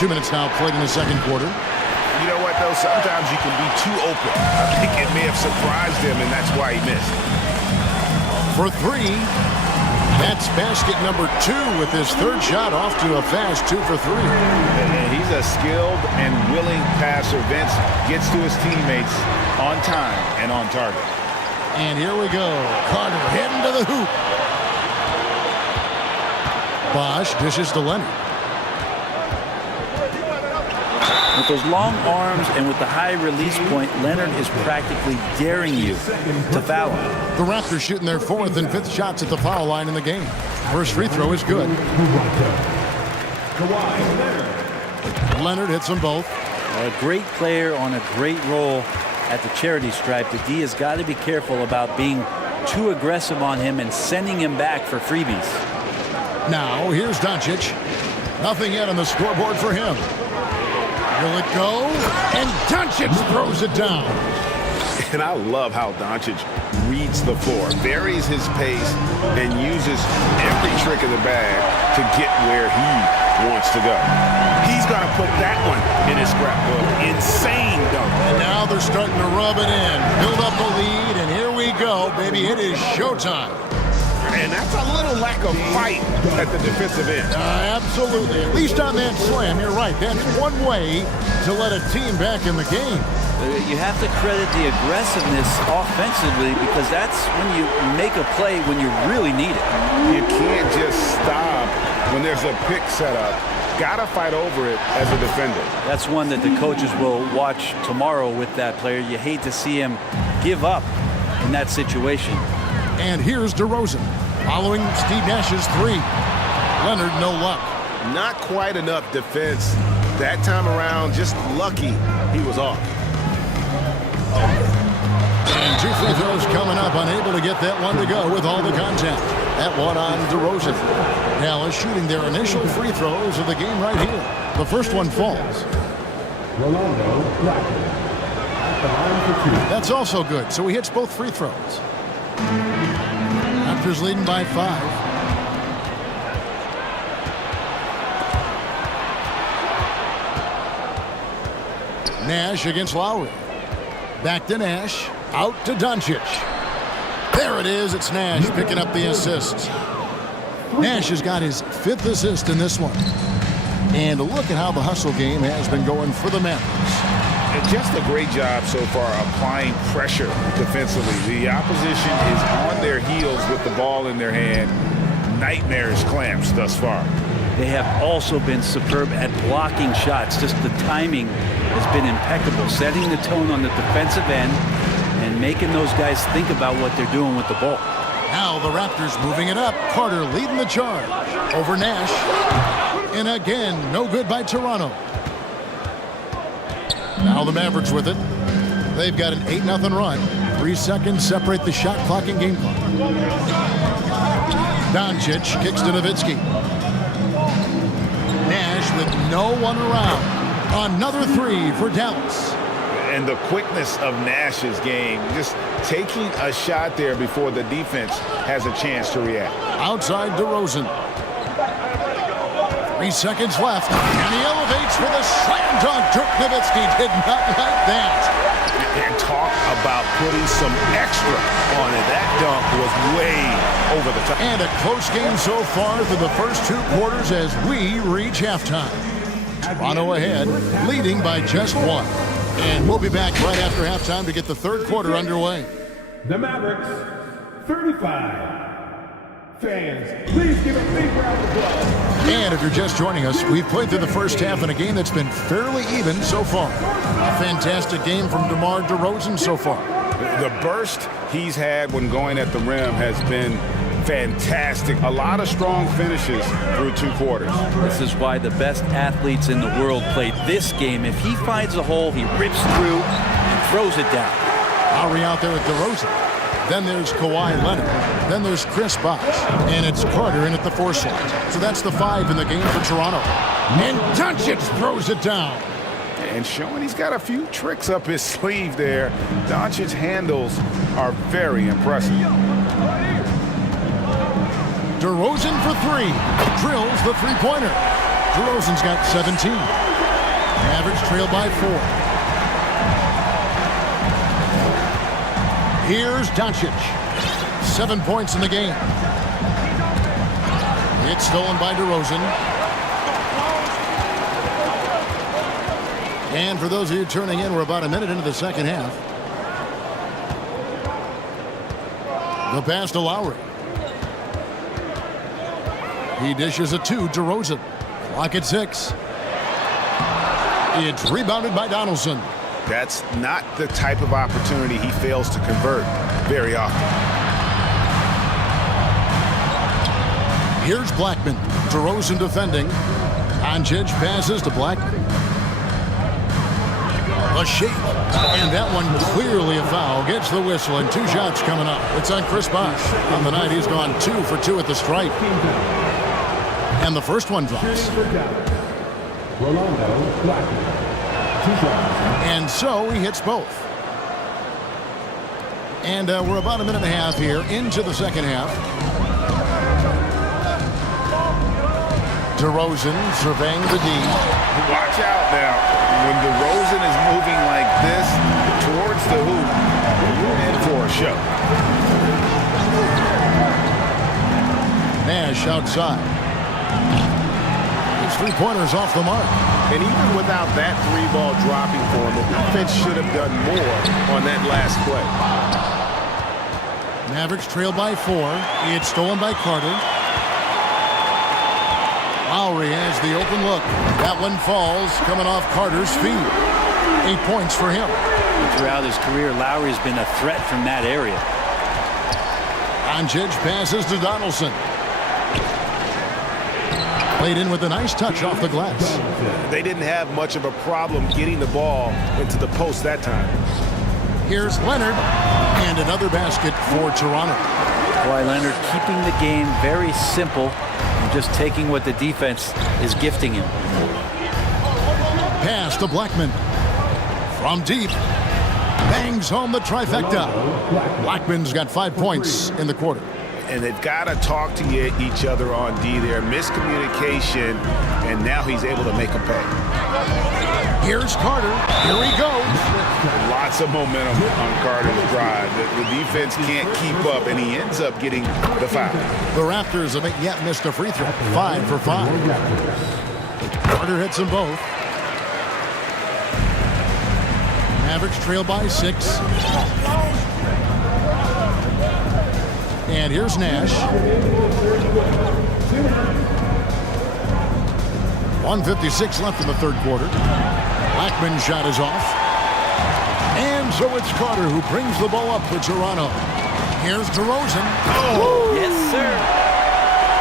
2 minutes now played in the second quarter. You know what, though? Sometimes you can be too open. I think it may have surprised him, and that's why he missed. For 3. That's basket number 2 with his third shot off to a fast 2 for 3. And he's a skilled and willing passer. Vince gets to his teammates on time and on target. And here we go. Carter heading to the hoop. Bosh dishes to Leonard. With those long arms and with the high release point, Leonard is practically daring you to foul him. The Raptors shooting their 4th and 5th shots at the foul line in the game. First free throw is good. Leonard hits them both. A great player on a great role at the charity stripe. The D has got to be careful about being too aggressive on him and sending him back for freebies. Now, here's Doncic. Nothing yet on the scoreboard for him. Will it go? And Doncic throws it down. And I love how Doncic reads the floor, varies his pace, and uses every trick of the bag to get where he wants to go. He's going to put that one in his scrapbook. Insane dunk. And now they're starting to rub it in. Build up a lead, and here we go, baby. It is showtime. And that's a little lack of fight at the defensive end. Absolutely. At least on that slam, you're right. That's one way to let a team back in the game. You have to credit the aggressiveness offensively because that's when you make a play when you really need it. You can't just stop when there's a pick set up. Gotta fight over it as a defender. That's one that the coaches will watch tomorrow with that player. You hate to see him give up in that situation. And here's DeRozan following Steve Nash's three. Leonard, no luck. Not quite enough defense that time around. Just lucky he was off. And two free throws coming up. Unable to get that one to go with all the contact. That one on DeRozan. Dallas shooting their initial free throws of the game right here. The first one falls. That's also good. So he hits both free throws. Raptors leading by 5. Nash against Lowry. Back to Nash. Out to Doncic. There it is. It's Nash picking up the assist. Nash has got his 5th assist in this one. And look at how the hustle game has been going for the Mavericks. And just a great job so far applying pressure defensively. The opposition is on their heels with the ball in their hand. Nightmarish clamps thus far. They have also been superb at blocking shots. Just the timing has been impeccable, setting the tone on the defensive end and making those guys think about what they're doing with the ball. Now the Raptors moving it up. Carter leading the charge over Nash. And again, no good by Toronto. Now the Mavericks with it. They've got an 8-0 run. 3 seconds separate the shot clock and game clock. Doncic kicks to Nowitzki. Nash with no one around. Another 3 for Dallas. And the quickness of Nash's game, just taking a shot there before the defense has a chance to react. Outside DeRozan. 3 seconds left. And he elevates with a slam dunk. Dirk Nowitzki did not like that. And talk about putting some extra on it. That dunk was way over the top. And a close game so far through the first 2 quarters as we reach halftime. Toronto ahead, leading by just 1. And we'll be back right after halftime to get the 3rd quarter underway. The Mavericks, 35. Fans, please give a big round of applause. And if you're just joining us, we've played through the first half in a game that's been fairly even so far. A fantastic game from DeMar DeRozan so far. The burst he's had when going at the rim has been fantastic. A lot of strong finishes through 2 quarters. This is why the best athletes in the world play this game. If he finds a hole, he rips through and throws it down. Lowry out there with DeRozan. Then there's Kawhi Leonard. Then there's Chris Bosh. And it's Carter in at the 4 slot. So that's the 5 in the game for Toronto. And Doncic throws it down. And showing he's got a few tricks up his sleeve there. Doncic's handles are very impressive. DeRozan for 3. Drills the 3-pointer. DeRozan's got 17. Mavericks trail by 4. Here's Doncic. 7 points in the game. It's stolen by DeRozan. And for those of you turning in, we're about a minute into the second half. The pass to Lowry. He dishes it to DeRozan. Clock at 6. It's rebounded by Donaldson. That's not the type of opportunity he fails to convert very often. Here's Blackman. DeRozan defending. Doncic passes to Blackman. A shake. And that one clearly a foul. Gets the whistle and 2 shots coming up. It's on Chris Bosh. On the night, he's gone 2 for 2 at the stripe. And the first one drops. And so he hits both. And we're about a minute and a half here into the second half. DeRozan surveying the D. Watch out now. When DeRozan is moving like this towards the hoop, you're in for a show. Nash outside. His three-pointers off the mark. And even without that three ball dropping for him, the defense should have done more on that last play. Mavericks trail by 4. It's stolen by Carter. Lowry has the open look. That one falls, coming off Carter's feet. 8 points for him. And throughout his career, Lowry has been a threat from that area. Doncic passes to Donaldson. Played in with a nice touch off the glass. They didn't have much of a problem getting the ball into the post that time. Here's Leonard. And another basket for Toronto. Kawhi Leonard keeping the game very simple and just taking what the defense is gifting him. Pass to Blackman. From deep. Bangs home the trifecta. Blackman's got 5 points in the quarter. And they've got to talk to each other on D there. Miscommunication, and now he's able to make a pay. Here's Carter. Here he goes. Lots of momentum on Carter's drive. The defense can't keep up, and he ends up getting the foul. The Raptors haven't yet missed a free throw. 5 for 5. Carter hits them both. Mavericks trail by 6. And here's Nash. 1:56 left in the third quarter. Blackman's shot is off. And so it's Carter who brings the ball up for Toronto. Here's DeRozan. Oh, yes, sir.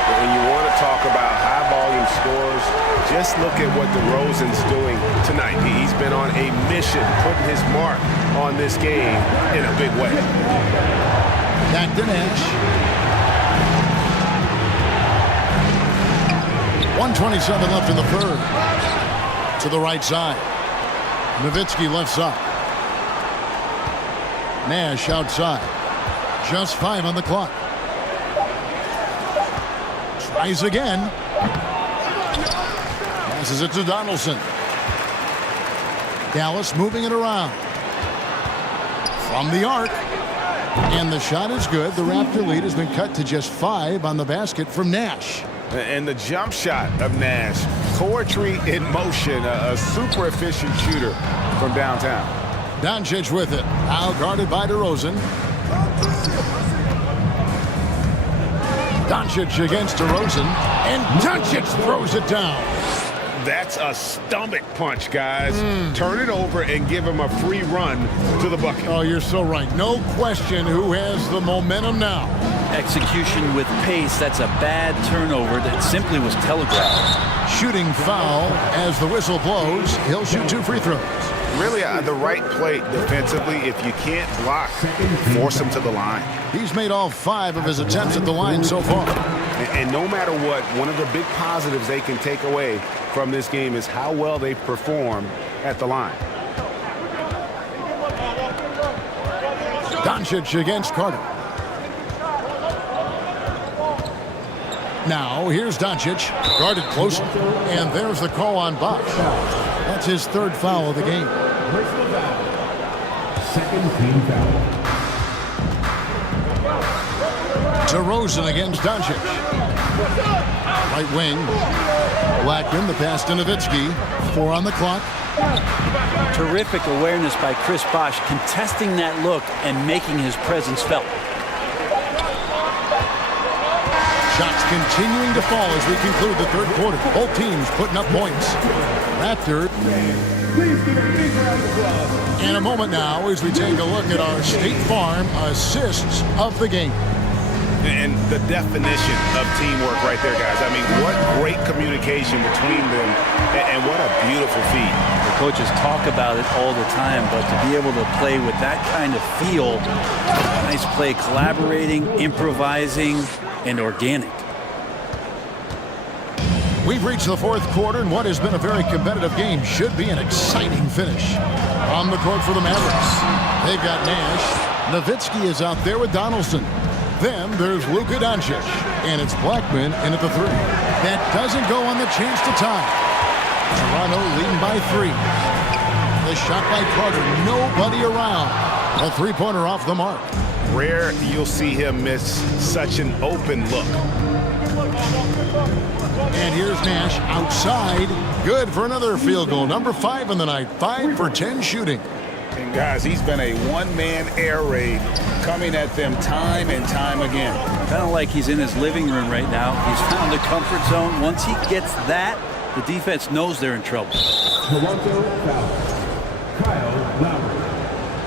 When you want to talk about high-volume scores, just look at what DeRozan's doing tonight. He's been on a mission, putting his mark on this game in a big way. Back to Nash. 1:27 left in the third. To the right side. Nowitzki left side. Nash outside. Just 5 on the clock. Tries again. Passes it to Donaldson. Dallas moving it around. From the arc. And the shot is good. The Raptor lead has been cut to just 5 on the basket from Nash. And the jump shot of Nash, poetry in motion, a super efficient shooter from downtown. Doncic with it. Now guarded by DeRozan. Doncic against DeRozan. And Doncic throws it down. That's a stomach punch, guys. Turn it over and give him a free run to the bucket. Oh, you're so right. No question who has the momentum now. Execution with pace. That's a bad turnover that simply was telegraphed. Shooting foul as the whistle blows. He'll shoot 2 free throws. Really the right play defensively. If you can't block, force him to the line. He's made all 5 of his attempts at the line so far. And no matter what, one of the big positives they can take away from this game is how well they perform at the line. Doncic against Carter. Now, here's Doncic, guarded close, and there's the call on Bosh. That's his 3rd foul of the game. Second team foul. DeRozan against Doncic. Right wing. Blackman, the pass to Nowitzki. 4 on the clock. Terrific awareness by Chris Bosh, contesting that look and making his presence felt. Shots continuing to fall as we conclude the third quarter. Both teams putting up points. Raptor. In a moment now as we take a look at our State Farm assists of the game. And the definition of teamwork right there, guys. I mean, what great communication between them, and what a beautiful feat. The coaches talk about it all the time, but to be able to play with that kind of feel, nice play, collaborating, improvising, and organic. We've reached the fourth quarter, and what has been a very competitive game should be an exciting finish. On the court for the Mavericks, they've got Nash. Nowitzki is out there with Donaldson. Then there's Luka Doncic, and it's Blackman in at the 3. That doesn't go on the chance to tie. Toronto leading by 3. The shot by Carter, nobody around. A 3-pointer off the mark. Rare you'll see him miss such an open look. And here's Nash outside. Good for another field goal. Number 5 in the night. 5 for 10 shooting. And guys, he's been a one-man air raid coming at them time and time again. Kind of like he's in his living room right now. He's found the comfort zone. Once he gets that, the defense knows they're in trouble. Toronto foul. Kyle Lowry.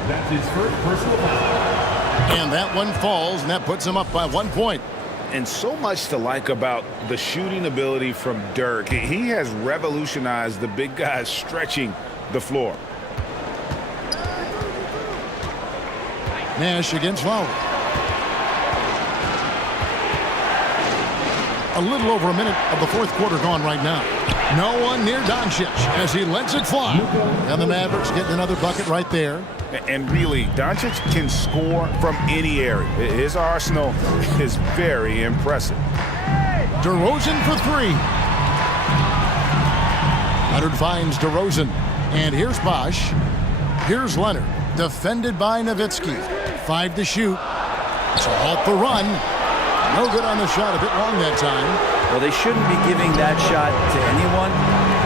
That's his first personal foul. And that one falls, and that puts him up by 1 point. And so much to like about the shooting ability from Dirk. He has revolutionized the big guys stretching the floor. Nash against Lowry. A little over a minute of the fourth quarter gone right now. No one near Doncic as he lets it fly. And the Mavericks getting another bucket right there. And really, Doncic can score from any area. His arsenal is very impressive. DeRozan for 3. Leonard finds DeRozan. And here's Bosh. Here's Leonard. Defended by Nowitzki. 5 to shoot. So halt the run. No good on the shot. A bit long that time. Well, they shouldn't be giving that shot to anyone,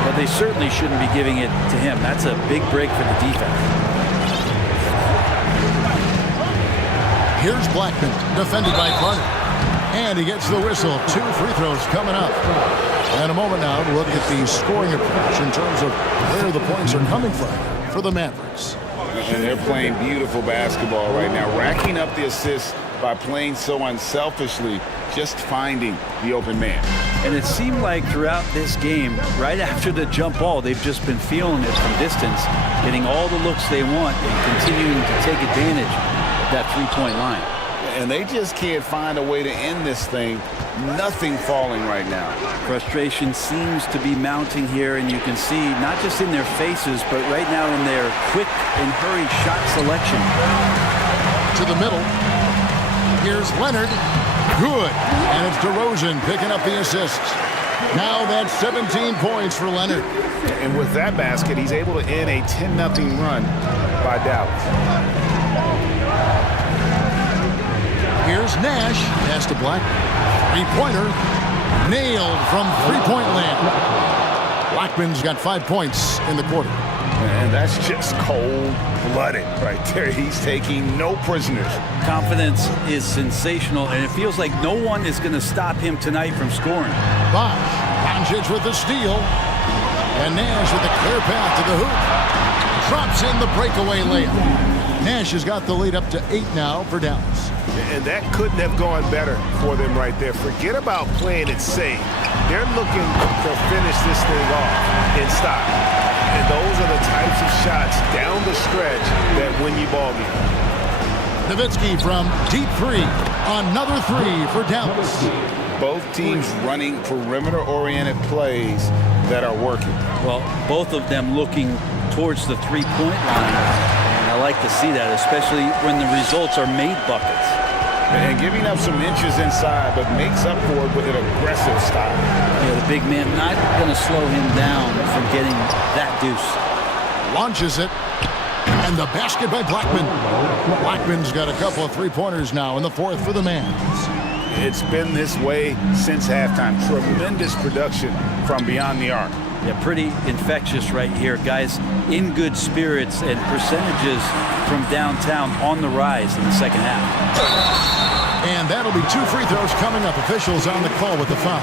but they certainly shouldn't be giving it to him. That's a big break for the defense. Here's Blackman, defended by Carter. And he gets the whistle. 2 free throws coming up. And a moment now to look at the scoring approach in terms of where the points are coming from for the Mavericks. And they're playing beautiful basketball right now, racking up the assists by playing so unselfishly, just finding the open man. And it seemed like throughout this game, right after the jump ball, they've just been feeling it from distance, getting all the looks they want and continuing to take advantage of that three-point line. And they just can't find a way to end this thing. Nothing falling right now. Frustration seems to be mounting here, and you can see not just in their faces, but right now in their quick and hurried shot selection. To the middle. Here's Leonard. Good. And it's DeRozan picking up the assists. Now that's 17 points for Leonard. And with that basket, he's able to end a 10-0 run by Dallas. Here's Nash. Pass to Black. Three-pointer. Nailed from three-point land. Blackman's got 5 points in the quarter. And that's just cold-blooded right there. He's taking no prisoners. Confidence is sensational, and it feels like no one is going to stop him tonight from scoring. Bosh. Doncic with the steal. And Nash with a clear path to the hoop. Drops in the breakaway layup. Nash has got the lead up to 8 now for Dallas. And that couldn't have gone better for them right there. Forget about playing it safe. They're looking to finish this thing off in style. And those are the types of shots down the stretch that win you ball games. Nowitzki from deep 3. Another 3 for Dallas. Both teams running perimeter-oriented plays that are working. Well, both of them looking towards the three-point line. And I like to see that, especially when the results are made buckets. And giving up some inches inside, but makes up for it with an aggressive style. Yeah, the big man not going to slow him down from getting that deuce. Launches it. And the basket by Blackman. Blackman's got a couple of three-pointers now in the fourth for the Mavs. It's been this way since halftime. Tremendous production from beyond the arc. Yeah, pretty infectious right here. Guys in good spirits and percentages from downtown on the rise in the second half. And that'll be 2 free throws coming up. Officials on the call with the foul.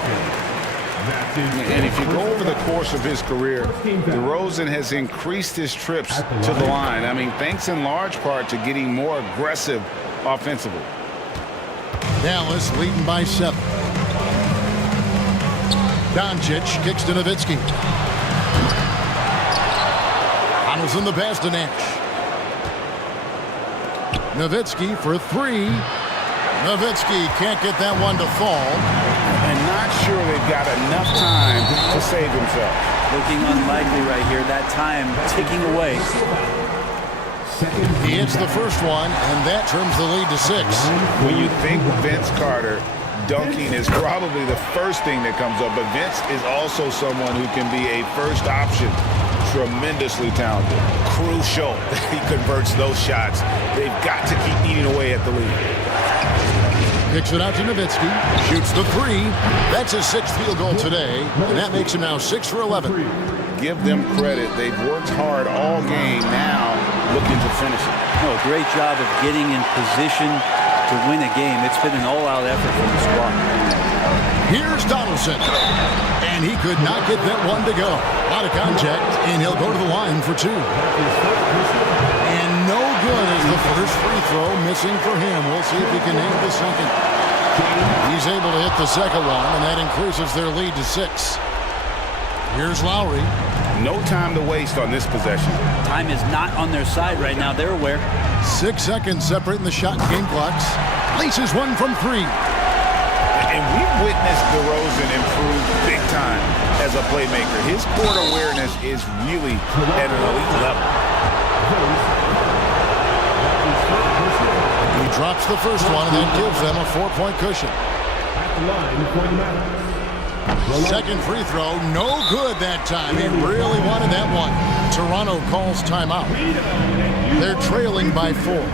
And if you go over the course of his career, DeRozan has increased his trips to the line. I mean, thanks in large part to getting more aggressive offensively. Dallas leading by 7. Doncic kicks to Nowitzki. Donaldson the pass to Nash. Nowitzki for 3. Nowitzki can't get that one to fall. And not sure they've got enough time to save themselves. Looking unlikely right here. That time ticking away. He hits the first one, and that trims the lead to 6. When you think Vince Carter, dunking is probably the first thing that comes up, but Vince is also someone who can be a first option. Tremendously talented. Crucial that he converts those shots. They've got to keep eating away at the lead. Kicks it out to Nowitzki. Shoots the three. That's his 6th field goal today, and that makes him now 6 for 11. Give them credit. They've worked hard all game, now looking to finish it. Oh, great job of getting in position to win a game. It's been an all-out effort from the squad. Here's Donaldson, and he could not get that one to go. A lot of contact, and he'll go to the line for 2. And no good as the first free throw missing for him. We'll see if he can hit the second. He's able to hit the second one, and that increases their lead to 6. Here's Lowry. No time to waste on this possession. Time is not on their side right now. They're aware. 6 seconds separating the shot and game clocks. Laces one from 3. And we've witnessed DeRozan improve big time as a playmaker. His court awareness is really at an elite level. He drops the first one, and that gives them a 4-point cushion. Second free throw, no good that time. He really wanted that one. Toronto calls timeout. They're trailing by 4.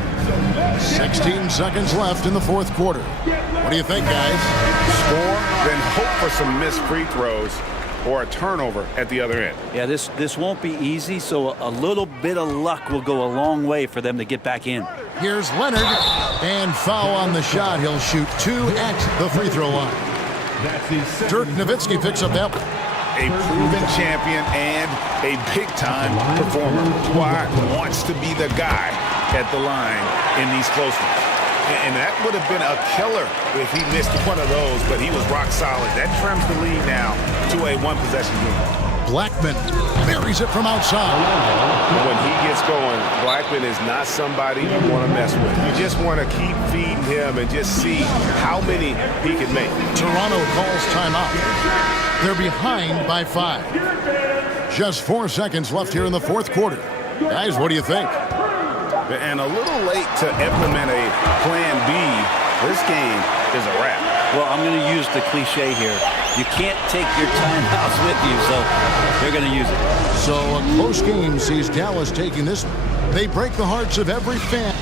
16 seconds left in the 4th quarter. What do you think, guys? Score, then hope for some missed free throws or a turnover at the other end. Yeah, this won't be easy, so a little bit of luck will go a long way for them to get back in. Here's Leonard, and foul on the shot. He'll shoot 2 at the free throw line. Dirk Nowitzki picks up that one. A proven champion and a big-time performer. Kawhi wants to be the guy at the line in these close ones. And that would have been a killer if he missed one of those, but he was rock solid. That trims the lead now to a 1-possession game. Blackman buries it from outside. When he gets going, Blackman is not somebody you want to mess with. You just want to keep feeding him and just see how many he can make. Toronto calls timeout. They're behind by 5. Just 4 seconds left here in the 4th quarter. Guys, what do you think? And a little late to implement a plan B. This game is a wrap. Well, I'm going to use the cliche here. You can't take your timeouts with you, so they're going to use it. So a close game sees Dallas taking this. They break the hearts of every fan.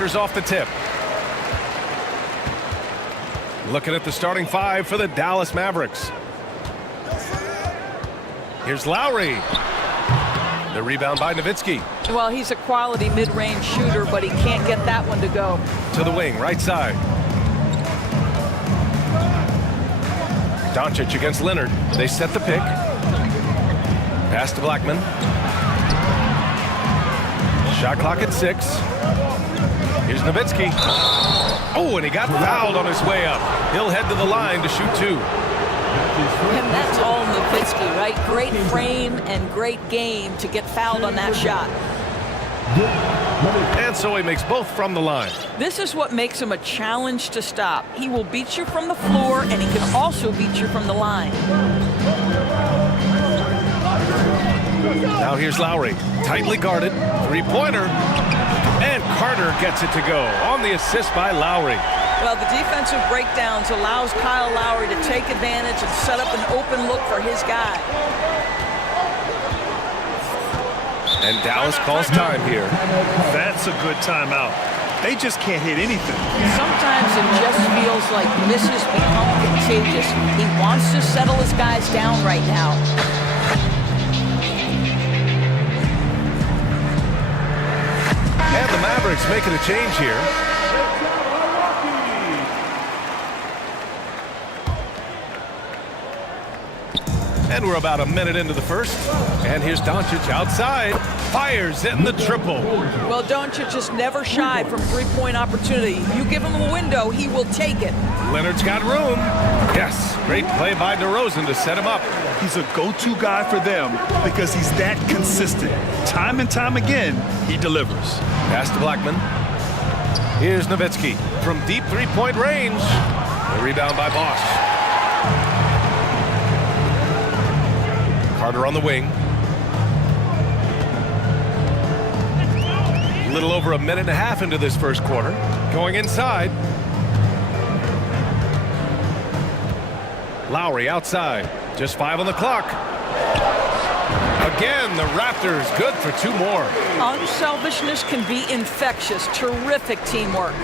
Raptors off the tip. Looking at the starting five for the Dallas Mavericks. Here's Lowry. The rebound by Nowitzki. Well, he's a quality mid-range shooter, but he can't get that one to go. To the wing, right side. Doncic against Leonard. They set the pick. Pass to Blackman. Shot clock at 6. Here's Nowitzki. Oh, and he got fouled on his way up. He'll head to the line to shoot 2. And that's all Nowitzki, right? Great frame and great game to get fouled on that shot. And so he makes both from the line. This is what makes him a challenge to stop. He will beat you from the floor, and he can also beat you from the line. Now here's Lowry. Tightly guarded. Three-pointer. And Carter gets it to go on the assist by Lowry. Well, the defensive breakdowns allows Kyle Lowry to take advantage and set up an open look for his guy. And Dallas calls time here. That's a good timeout. They just can't hit anything. Sometimes it just feels like misses become contagious. He wants to settle his guys down right now. And the Mavericks making a change here. And we're about a minute into the first. And here's Doncic outside. Fires in the triple. Well, Doncic is never shy from three-point opportunity. You give him a window, he will take it. Leonard's got room. Yes, great play by DeRozan to set him up. He's a go-to guy for them because he's that consistent. Time and time again, he delivers. Pass to Blackman. Here's Nowitzki from deep three-point range. The rebound by Bosch. Carter on the wing. A little over a minute and a half into this first quarter. Going inside. Lowry outside. Just 5 on the clock. Again, the Raptors good for 2 more. Unselfishness can be infectious. Terrific teamwork.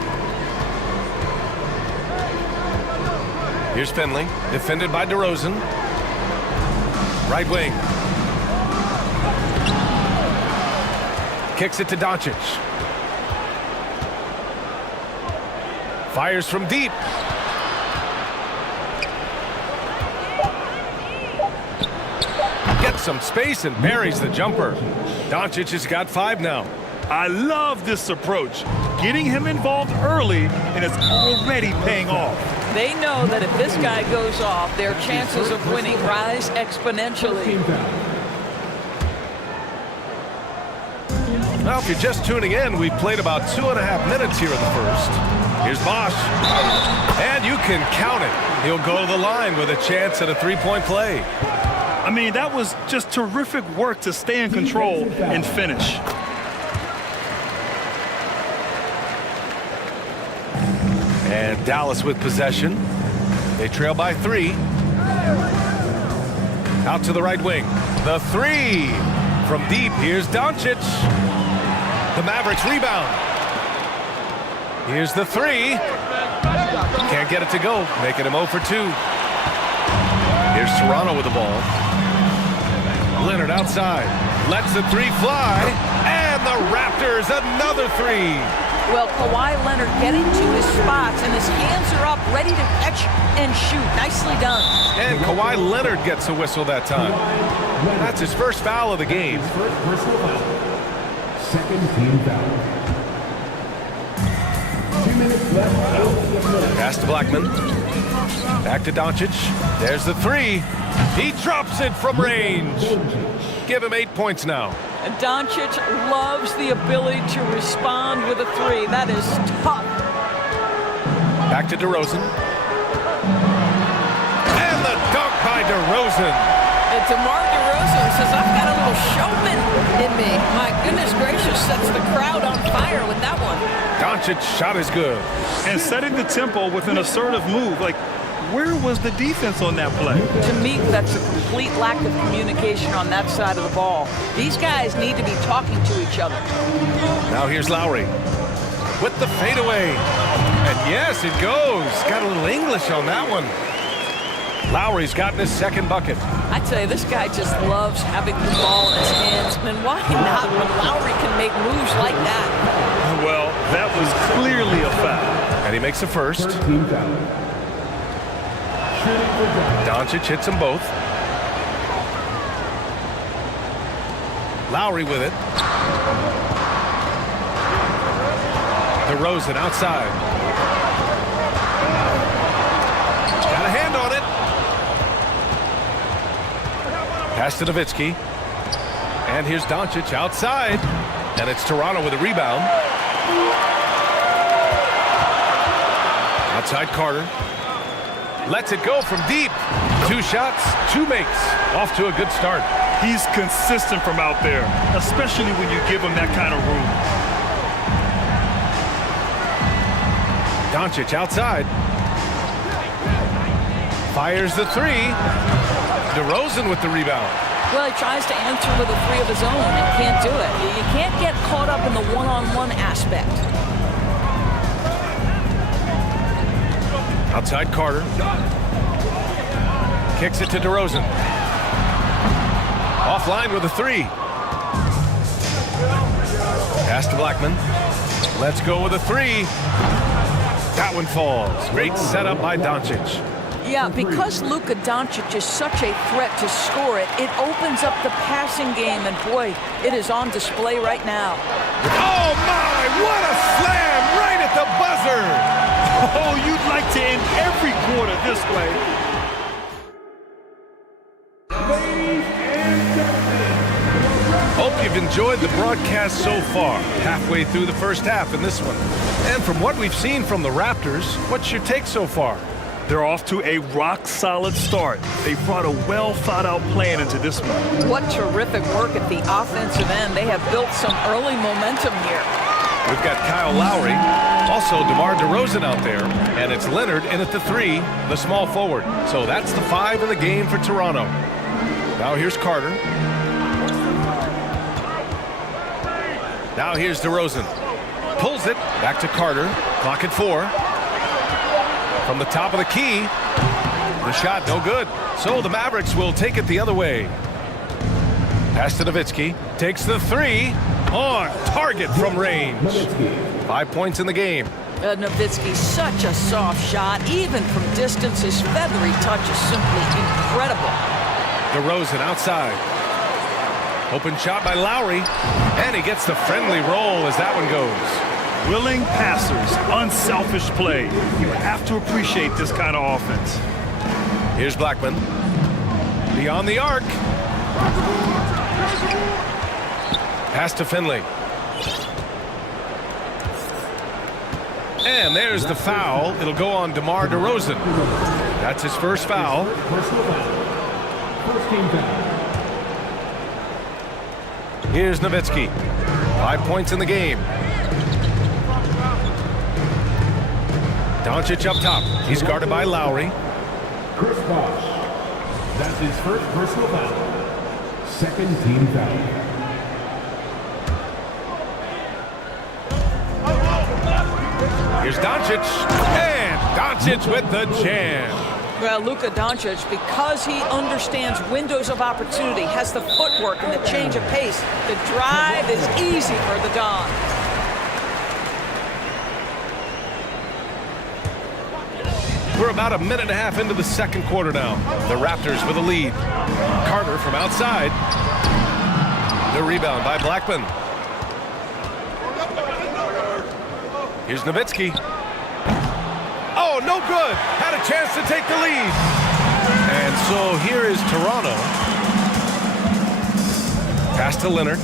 Here's Finley, defended by DeRozan. Right wing. Kicks it to Doncic. Fires from deep. Gets some space and buries the jumper. Doncic has got 5 now. I love this approach. Getting him involved early, and it's already paying off. They know that if this guy goes off, their chances of winning rise exponentially. Well, if you're just tuning in, we've played about 2.5 minutes here in the first. Here's Bosch. And you can count it. He'll go to the line with a chance at a three-point play. I mean, that was just terrific work to stay in control and finish. And Dallas with possession. They trail by 3. Out to the right wing. The 3 from deep. Here's Doncic. The Mavericks rebound. Here's the 3. Can't get it to go, making him 0 for 2. Here's Toronto with the ball. Leonard outside. Lets the 3 fly. And the Raptors another 3. Well, Kawhi Leonard getting to his spots, and his hands are up, ready to catch and shoot. Nicely done. And Kawhi Leonard gets a whistle that time. That's his first foul of the game. Second team foul. 2 minutes left. Pass to Blackman. Back to Doncic. There's the 3. He drops it from range. Give him 8 points now. And Doncic loves the ability to respond with a 3. That is tough. Back to DeRozan. And the dunk by DeRozan. And DeMar DeRozan says, I've got a little showman in me. My goodness gracious, sets the crowd on fire with that one. Doncic's shot is good. And setting the tempo with an assertive move. Like, where was the defense on that play? To me, that's a complete lack of communication on that side of the ball. These guys need to be talking to each other. Now here's Lowry. with the fadeaway. And yes, it goes. Got a little English on that one. Lowry's gotten his second bucket. I tell you, this guy just loves having the ball in his hands. And why not when Lowry can make moves like that? Well, that was clearly a foul. And he makes the first. Doncic hits them both. Lowry with it. DeRozan outside. Got a hand on it. Pass to Nowitzki. And here's Doncic outside. And it's Toronto with a rebound. Outside Carter. Lets it go from deep. 2 shots, 2 makes. Off to a good start. He's consistent from out there, especially when you give him that kind of room. Doncic outside. Fires the 3. DeRozan with the rebound. Well, he tries to answer with a 3 of his own and can't do it. You can't get caught up in the one-on-one aspect. Outside Carter. Kicks it to DeRozan. Offline with a 3. Pass to Blackman. Let's go with a 3. That one falls. Great setup by Doncic. Yeah, because Luka Doncic is such a threat to score it, it opens up the passing game, and boy, it is on display right now. Oh my, what a slam right at the buzzer! Oh, you'd like to end every quarter this way. Hope you've enjoyed the broadcast so far. Halfway through the first half in this one. And from what we've seen from the Raptors, what's your take so far? They're off to a rock-solid start. They brought a well-thought-out plan into this one. What terrific work at the offensive end. They have built some early momentum here. We've got Kyle Lowry, also DeMar DeRozan out there, and it's Leonard in at the 3, the small forward. So that's the 5 in the game for Toronto. Now here's Carter. Now here's DeRozan. Pulls it, back to Carter. Clock at 4. From the top of the key, the shot no good. So the Mavericks will take it the other way. Pass to Nowitzki, takes the 3 on target from range. 5 points in the game. Nowitzki, such a soft shot, even from distance. His feathery touch is simply incredible. DeRozan outside. Open shot by Lowry, and he gets the friendly roll as that one goes. Willing passers, unselfish play. You have to appreciate this kind of offense. Here's Blackman. Beyond the arc. Pass to Finley. And there's the foul. It'll go on DeMar DeRozan. That's his first foul. First team foul. Here's Nowitzki. 5 points in the game. Doncic up top. He's guarded by Lowry. Chris Bosh. That's his first personal foul. Second team foul. Here's Doncic. And Doncic with the jam. Well, Luka Doncic, because he understands windows of opportunity, has the footwork and the change of pace. The drive is easy for the Don. We're about a minute and a half into the second quarter now. The Raptors with a lead. Carter from outside. The rebound by Blackman. Here's Nowitzki. Oh, no good. Had a chance to take the lead. And so here is Toronto. Pass to Leonard.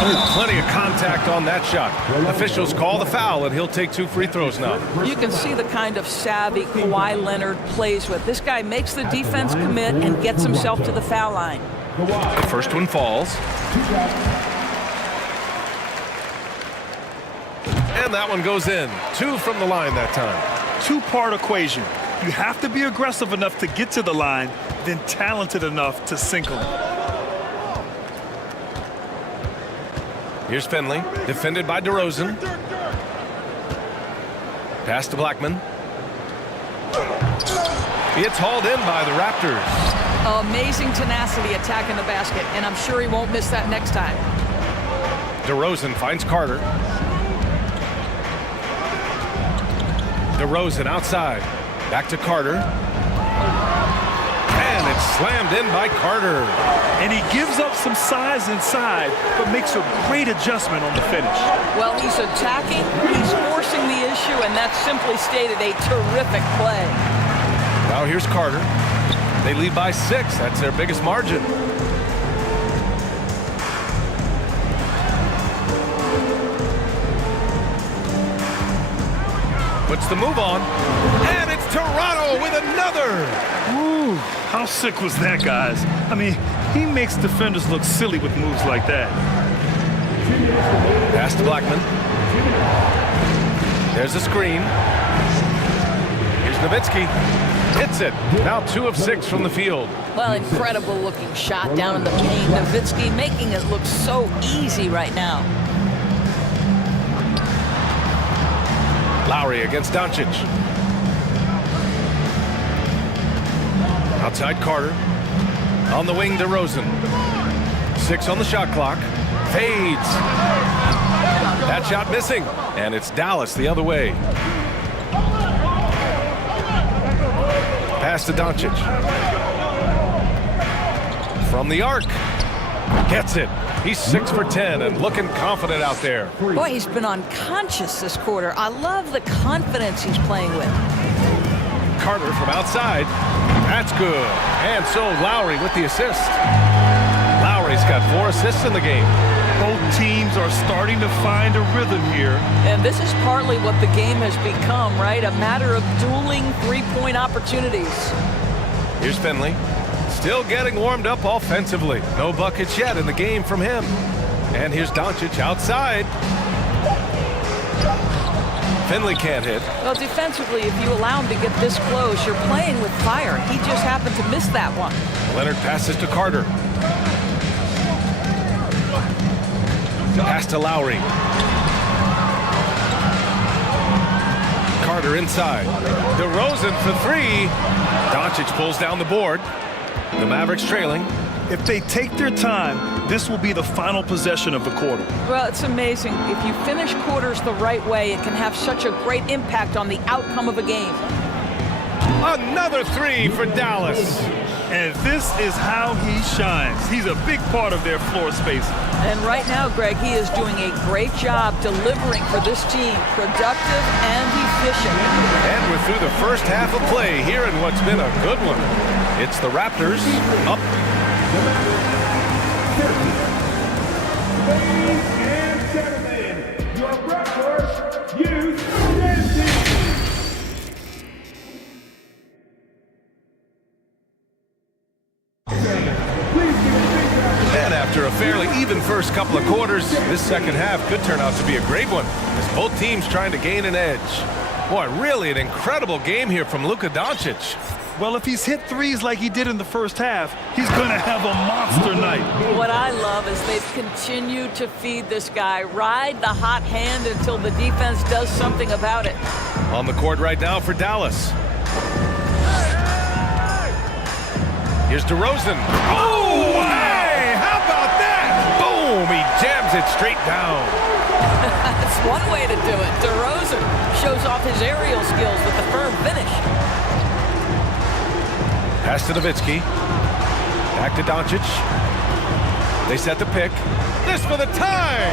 Plenty of contact on that shot. Officials call the foul, and he'll take 2 free throws now. You can see the kind of savvy Kawhi Leonard plays with. This guy makes the defense commit and gets himself to the foul line. The first one falls. And that one goes in. 2 from the line that time. 2-part equation. You have to be aggressive enough to get to the line, then talented enough to sink them. Here's Finley, defended by DeRozan. Pass to Blackman. It's hauled in by the Raptors. Amazing tenacity attacking the basket, and I'm sure he won't miss that next time. DeRozan finds Carter. DeRozan outside. Back to Carter. And it's slammed in by Carter. And he gives up some size inside, but makes a great adjustment on the finish. Well, he's attacking, he's forcing the issue, and that's simply stated a terrific play. Now here's Carter. They lead by 6. That's their biggest margin. Puts the move on. And it's Toronto with another. Ooh, how sick was that, guys? I mean, he makes defenders look silly with moves like that. Pass to Blackman. There's a screen. Here's Nowitzki. Hits it. Now 2 of 6 from the field. Well, incredible looking shot down in the paint. Nowitzki making it look so easy right now. Lowry against Doncic. Outside Carter. On the wing, DeRozan. 6 on the shot clock. Fades. That shot missing. And it's Dallas the other way. Pass to Doncic. From the arc. Gets it. He's 6 for 10 and looking confident out there. Boy, he's been unconscious this quarter. I love the confidence he's playing with. Carter from outside. That's good. And so Lowry with the assist. Lowry's got 4 assists in the game. Both teams are starting to find a rhythm here. And this is partly what the game has become, right? A matter of dueling three-point opportunities. Here's Finley. Still getting warmed up offensively. No buckets yet in the game from him. And here's Doncic outside. Finley can't hit. Well, defensively, if you allow him to get this close, you're playing with fire. He just happened to miss that one. Leonard passes to Carter. Pass to Lowry. Carter inside. DeRozan for 3. Doncic pulls down the board. The Mavericks trailing. If they take their time, this will be the final possession of the quarter. Well, it's amazing. If you finish quarters the right way, it can have such a great impact on the outcome of a game. Another 3 for Dallas. And this is how he shines. He's a big part of their floor space. And right now, Greg, he is doing a great job delivering for this team, productive and efficient. And we're through the first half of play here in what's been a good one. It's the Raptors up. Ladies and gentlemen, your Raptors Youth Team. And after a fairly even first couple of quarters, this second half could turn out to be a great one as both teams trying to gain an edge. Boy, really an incredible game here from Luka Doncic. Well, if he's hit threes like he did in the first half, he's going to have a monster night. What I love is they've continued to feed this guy, ride the hot hand until the defense does something about it. On the court right now for Dallas. Here's DeRozan. Oh, hey, how about that? Boom, he jams it straight down. That's one way to do it. DeRozan shows off his aerial skills with the firm finish. Pass to Nowitzki. Back to Doncic. They set the pick. This for the tie.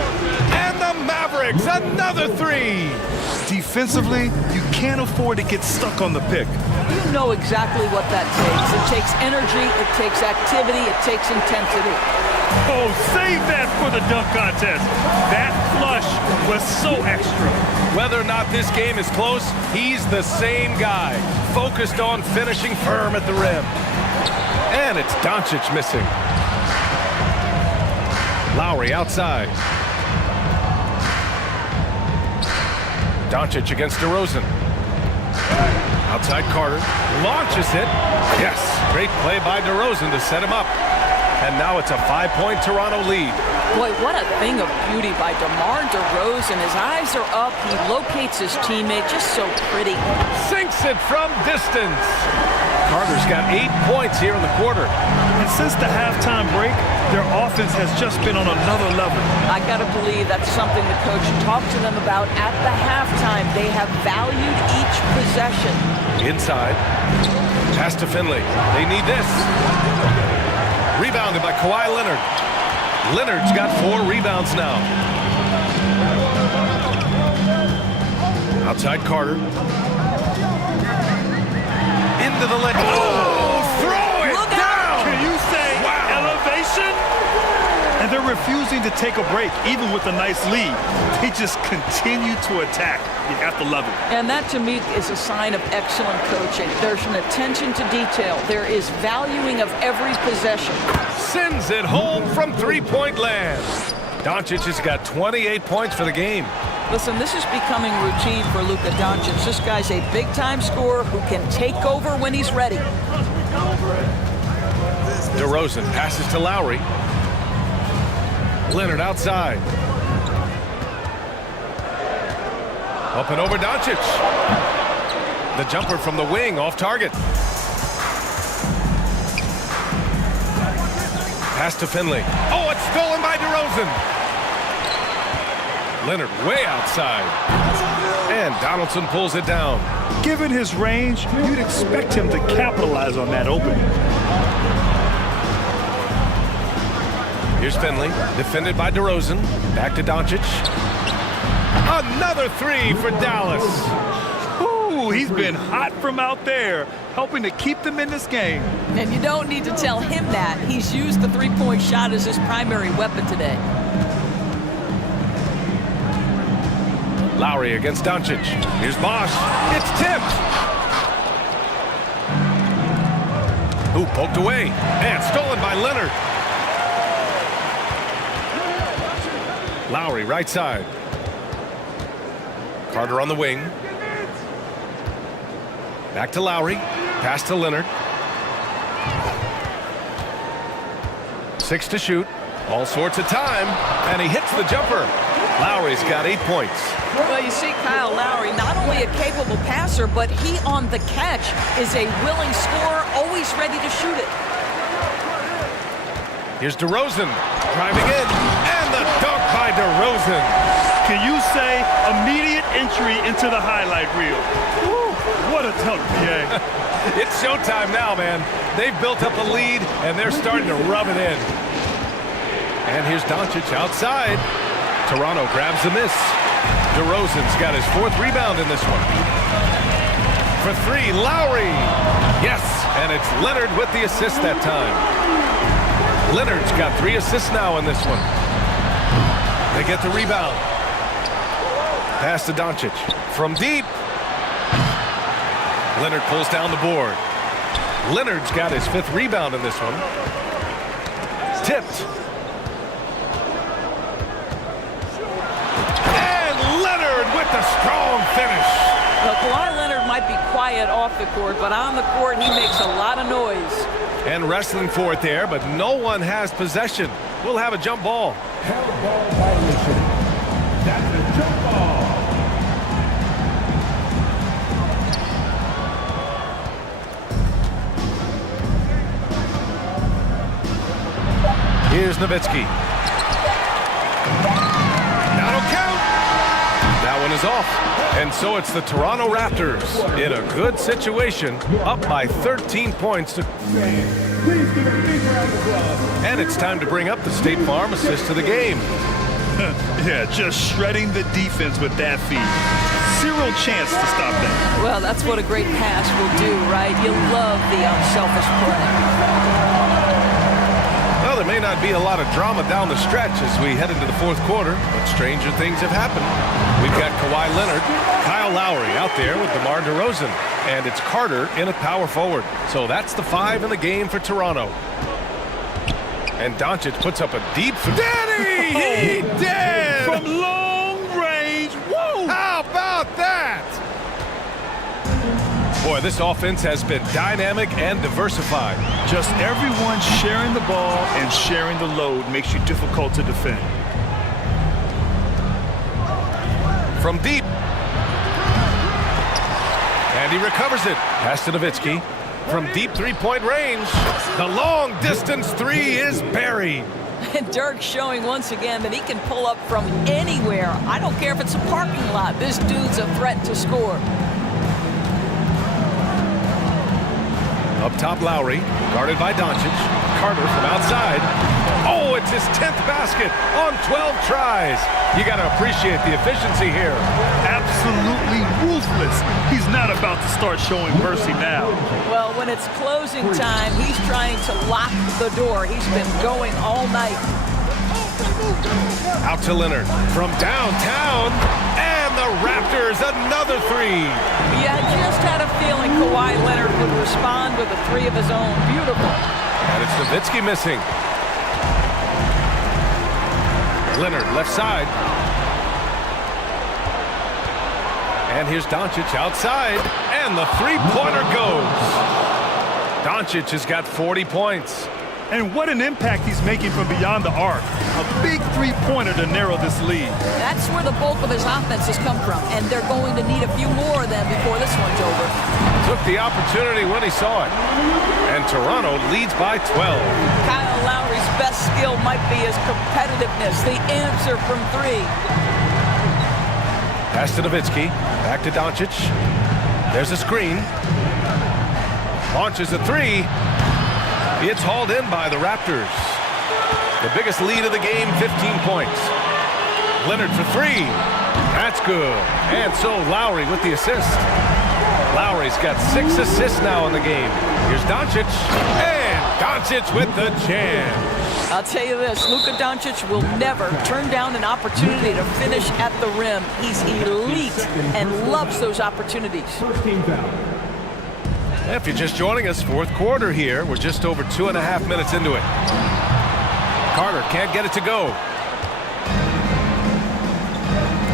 And the Mavericks, another 3. Defensively, you can't afford to get stuck on the pick. You know exactly what that takes. It takes energy, it takes activity, it takes intensity. Oh, save that for the dunk contest. That flush was so extra. Whether or not this game is close, he's the same guy, focused on finishing firm at the rim. And it's Doncic missing. Lowry outside. Doncic against DeRozan. Outside Carter. Launches it. Yes, great play by DeRozan to set him up. And now it's a 5-point Toronto lead. Boy, what a thing of beauty by DeMar DeRozan. His eyes are up. He locates his teammate. Just so pretty. Sinks it from distance. Carter's got 8 points here in the quarter. And since the halftime break, their offense has just been on another level. I got to believe that's something the coach talked to them about at the halftime. They have valued each possession. Inside. Pass to Finley. They need this. Rebounded by Kawhi Leonard. Leonard's got 4 rebounds now. Outside Carter. Into the lane. Oh, throw it down! Can you say elevation? And they're refusing to take a break, even with a nice lead. They just continue to attack. You have to love it. And that, to me, is a sign of excellent coaching. There's an attention to detail. There is valuing of every possession. Sends it home from three-point land. Doncic has got 28 points for the game. Listen, this is becoming routine for Luka Doncic. This guy's a big-time scorer who can take over when he's ready. DeRozan passes to Lowry. Leonard outside. Up and over Doncic. The jumper from the wing off target. Pass to Finley. Oh, it's stolen by DeRozan. Leonard way outside. And Donaldson pulls it down. Given his range, you'd expect him to capitalize on that opening. Here's Finley, defended by DeRozan. Back to Doncic. Another 3 for Dallas. Ooh, he's been hot from out there, helping to keep them in this game. And you don't need to tell him that. He's used the three-point shot as his primary weapon today. Lowry against Doncic. Here's Bosh. It's tipped. Ooh, poked away. And stolen by Leonard. Lowry, right side. Carter on the wing. Back to Lowry. Pass to Leonard. 6 to shoot. All sorts of time. And he hits the jumper. Lowry's got 8 points. Well, you see Kyle Lowry, not only a capable passer, but he on the catch is a willing scorer, always ready to shoot it. Here's DeRozan driving in, and the dunk by DeRozan. Can you say immediate entry into the highlight reel? Woo, what a dunk, PA. It's showtime now, man. They've built up a lead, and they're starting to rub it in. And here's Doncic outside. Toronto grabs the miss. DeRozan's got his 4th rebound in this one. For 3, Lowry. Yes, and it's Leonard with the assist that time. Leonard's got 3 assists now in this one. They get the rebound. Pass to Doncic. From deep. Leonard pulls down the board. Leonard's got his 5th rebound in this one. Tipped. With a strong finish. Well, Kawhi Leonard might be quiet off the court, but on the court, he makes a lot of noise. And wrestling for it there, but no one has possession. We'll have a jump ball. Held ball violation. That's a jump ball. Here's Nowitzki. That'll count. That one is off. And so it's the Toronto Raptors in a good situation, up by 13 points. And it's time to bring up the State Farm assist to the game. Yeah, just shredding the defense with that feed. Zero chance to stop that. Well, that's what a great pass will do, right? You love the unselfish play. Well, there may not be a lot of drama down the stretch as we head into the 4th quarter, but stranger things have happened. We've got Kawhi Leonard, Kyle Lowry out there with DeMar DeRozan, and it's Carter in at power forward. So that's the 5 in the game for Toronto. And Doncic puts up a deep... Daddy! He did! From long range. Whoa! How about that? Boy, Boy, this offense has been dynamic and diversified. Just everyone sharing the ball and sharing the load makes you difficult to defend. From deep. And he recovers it. Pass to Nowitzki. From deep three-point range. The long-distance three is buried. And Dirk showing once again that he can pull up from anywhere. I don't care if it's a parking lot. This dude's a threat to score. Up top, Lowry, guarded by Doncic. Carter from outside. Oh, it's his 10th basket on 12 tries. You got to appreciate the efficiency here. Absolutely ruthless. He's not about to start showing mercy now. Well, when it's closing time, he's trying to lock the door. He's been going all night. Out to Leonard from downtown. And the Raptors, another three. Yeah, I just had a feeling Kawhi Leonard would respond with a three of his own. Beautiful. And it's Nowitzki missing. Leonard, left side. And here's Doncic outside. And the three-pointer goes. Doncic has got 40 points. And what an impact he's making from beyond the arc. A big three-pointer to narrow this lead. That's where the bulk of his offense has come from, and they're going to need a few more of them before this one's over. Took the opportunity when he saw it. And Toronto leads by 12. Kyle Lowry's best skill might be his competitiveness, the answer from three. Pass to Nowitzki. Back to Doncic. There's a screen. Launches a three. It's hauled in by the Raptors. The biggest lead of the game, 15 points. Leonard for three. That's good. And so Lowry with the assist. Lowry's got 6 assists now in the game. Here's Doncic. And Doncic with the jam. I'll tell you this, Luka Doncic will never turn down an opportunity to finish at the rim. He's elite and loves those opportunities. If you're just joining us, fourth quarter here. We're just over 2.5 minutes into it. Carter can't get it to go.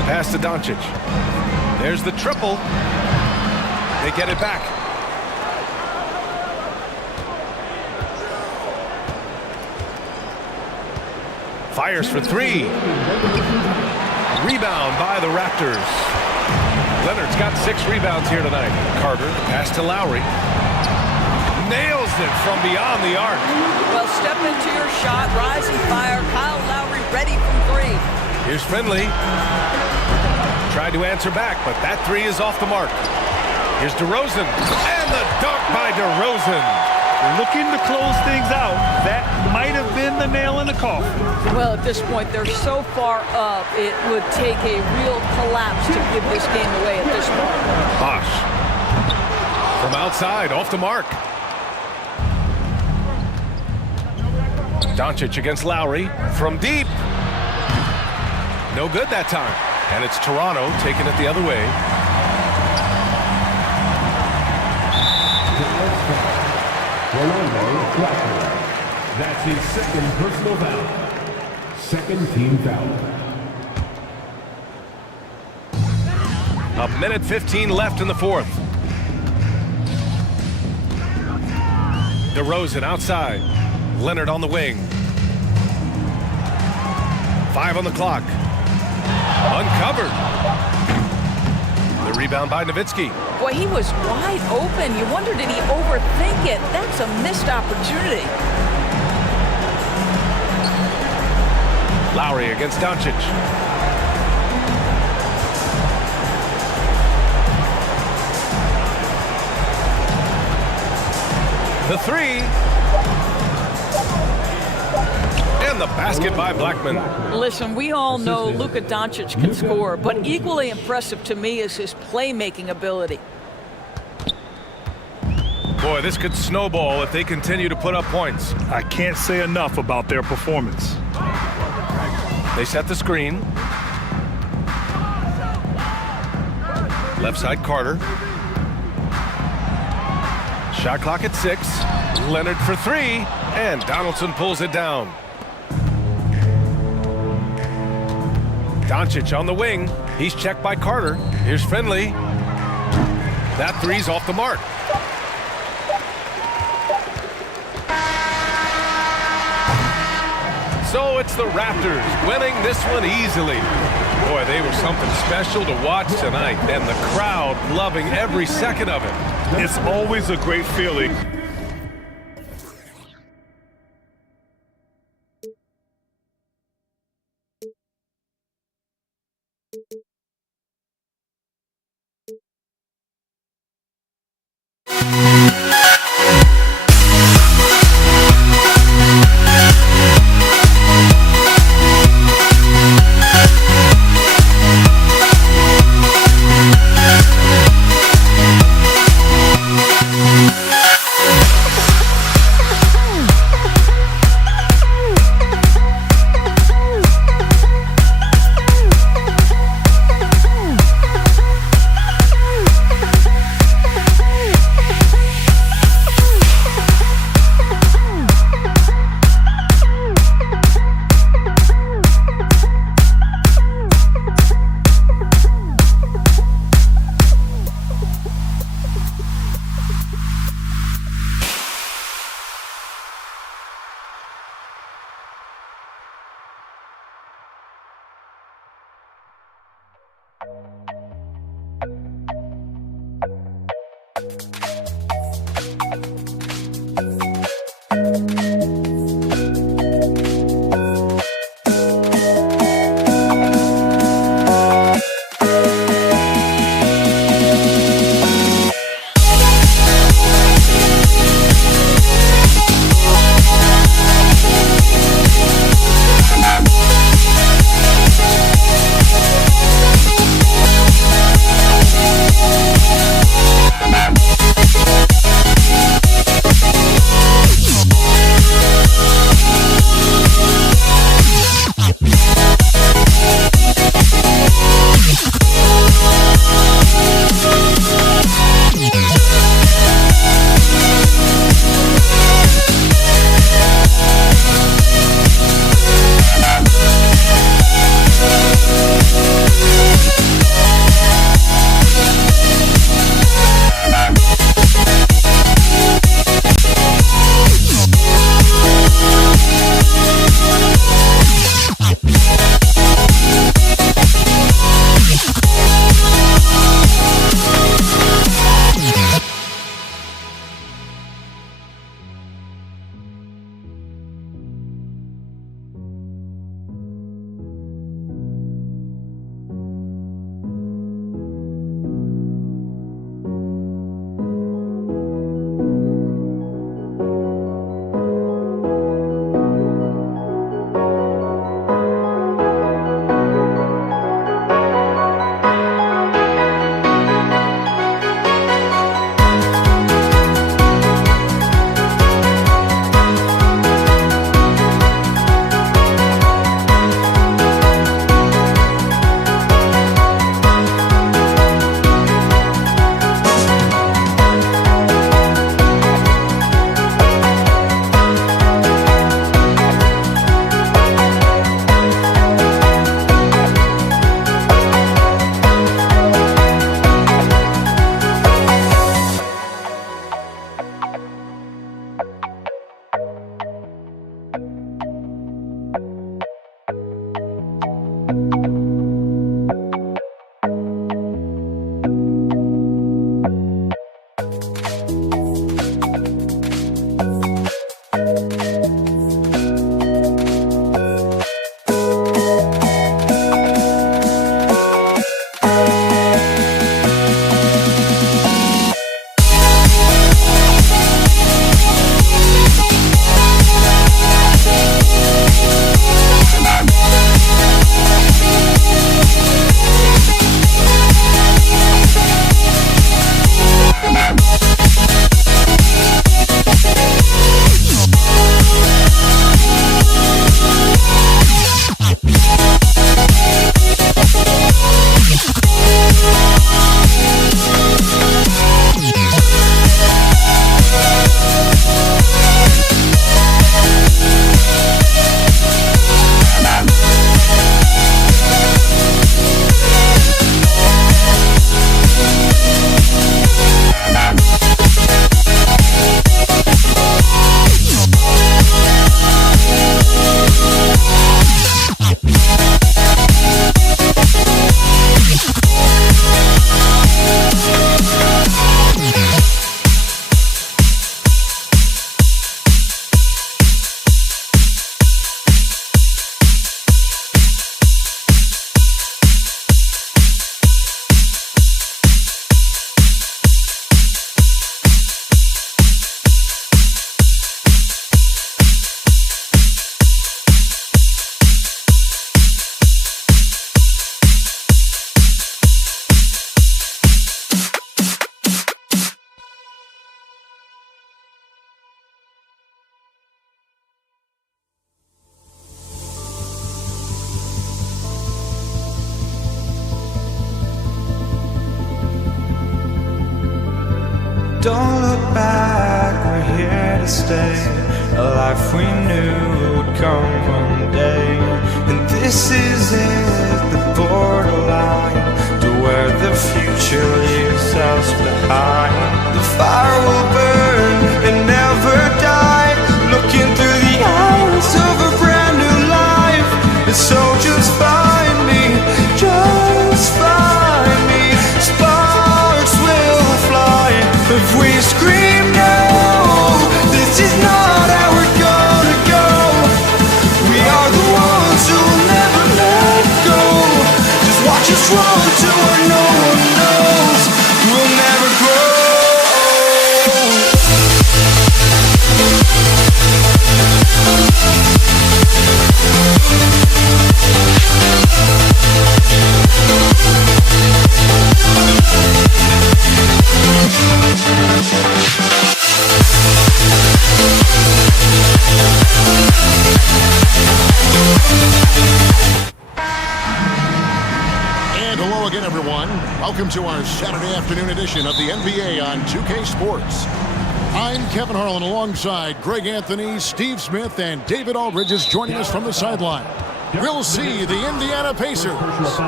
Pass to Doncic. There's the triple. They get it back. Fires for three. Rebound by the Raptors. Leonard's got 6 rebounds here tonight. Carter, pass to Lowry. Nails it from beyond the arc. Well, step into your shot, rise and fire. Kyle Lowry ready from three. Here's Finley. Tried to answer back, but that three is off the mark. Here's DeRozan. And the dunk by DeRozan. Looking to close things out. That might have been the nail in the coffin. Well, at this point, they're so far up, it would take a real collapse to give this game away at this point. Bosh. From outside, off the mark. Doncic against Lowry. From deep. No good that time. And it's Toronto taking it the other way. That's his second personal foul. Second team foul. A minute 15 left in the fourth. DeRozan outside. Leonard on the wing. 5 on the clock. Uncovered. The rebound by Nowitzki. Boy, he was wide open. You wonder, did he overthink it? That's a missed opportunity. Lowry against Doncic. The three. And the basket by Blackman. Listen, we all know Luka Doncic can score, but equally impressive to me is his playmaking ability. Boy, this could snowball if they continue to put up points. I can't say enough about their performance. They set the screen. Left side, Carter. Shot clock at 6. Leonard for three. And Donaldson pulls it down. Doncic on the wing. He's checked by Carter. Here's Finley. That three's off the mark. So it's the Raptors winning this one easily. Boy, they were something special to watch tonight, and the crowd loving every second of it. It's always a great feeling. stay. A life we knew would come one day. And this is it, the borderline to where the future leaves us behind. The fire will burn and never die, looking through the eyes of a brand new life. And so just find me, just find me. Sparks will fly if we scream no. This is not how we're gonna go. We are the ones who will never let go. Just watch us run to where no one knows. We'll never grow. And hello again, everyone. Welcome to our Saturday afternoon edition of the NBA on 2K Sports. I'm Kevin Harlan alongside Greg Anthony, Steve Smith, and David Aldridge is joining us from the sideline. We'll see the Indiana Pacers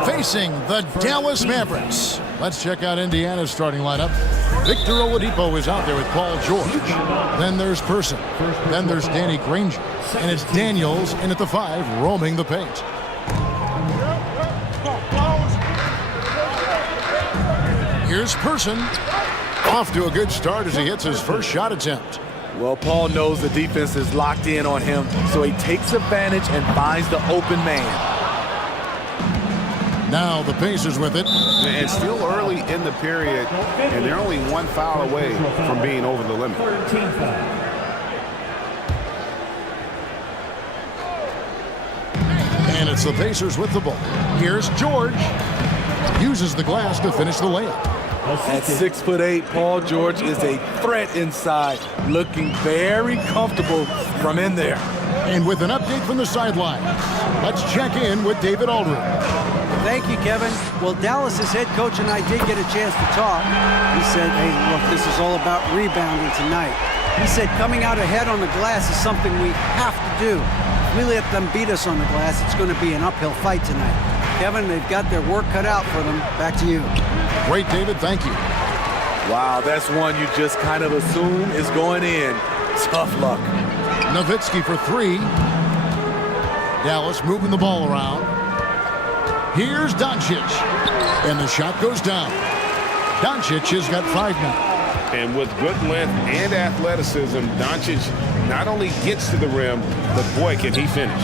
facing the Dallas Mavericks. Let's check out Indiana's starting lineup. Victor Oladipo is out there with Paul George. Then there's Person. Then there's Danny Granger. And it's Daniels in at the 5, roaming the paint. Here's Person. Off to a good start as he hits his first shot attempt. Well, Paul knows the defense is locked in on him, so he takes advantage and finds the open man. Now the Pacers with it. And still early in the period, and they're only one foul away from being over the limit. And it's the Pacers with the ball. Here's George. Uses the glass to finish the layup. At 6'8", Paul George is a threat inside, looking very comfortable from in there. And with an update from the sideline, let's check in with David Aldridge. Thank you, Kevin. Well, Dallas's head coach and I did get a chance to talk. He said, hey, look, this is all about rebounding tonight. He said coming out ahead on the glass is something we have to do. If we let them beat us on the glass, it's going to be an uphill fight tonight. Kevin, they've got their work cut out for them. Back to you. Great, David. Thank you. Wow, that's one you just kind of assume is going in. Tough luck. Nowitzki for 3. Dallas moving the ball around. Here's Doncic. And the shot goes down. Doncic has got 5 now. And with good length and athleticism, Doncic not only gets to the rim, but boy, can he finish.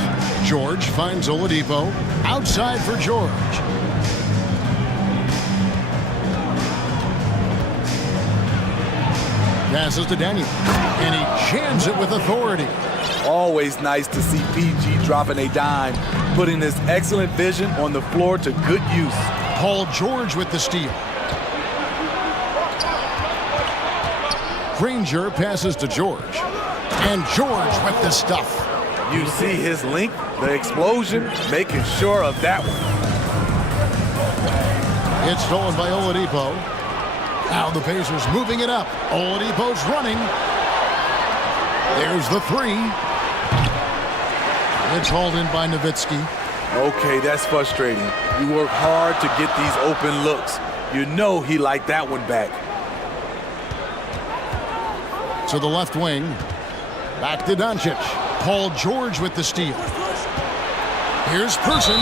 George finds Oladipo. Outside for George. Passes to Daniel. And he jams it with authority. Always nice to see PG dropping a dime, putting his excellent vision on the floor to good use. Paul George with the steal. Granger passes to George. And George with the stuff. You see his length, the explosion, making sure of that one. It's stolen by Oladipo. Now the Pacers moving it up. Oladipo's running. There's the 3. It's hauled in by Nowitzki. Okay, that's frustrating. You work hard to get these open looks. You know he liked that one back. To the left wing. Back to Doncic. Paul George with the steal. Here's Person.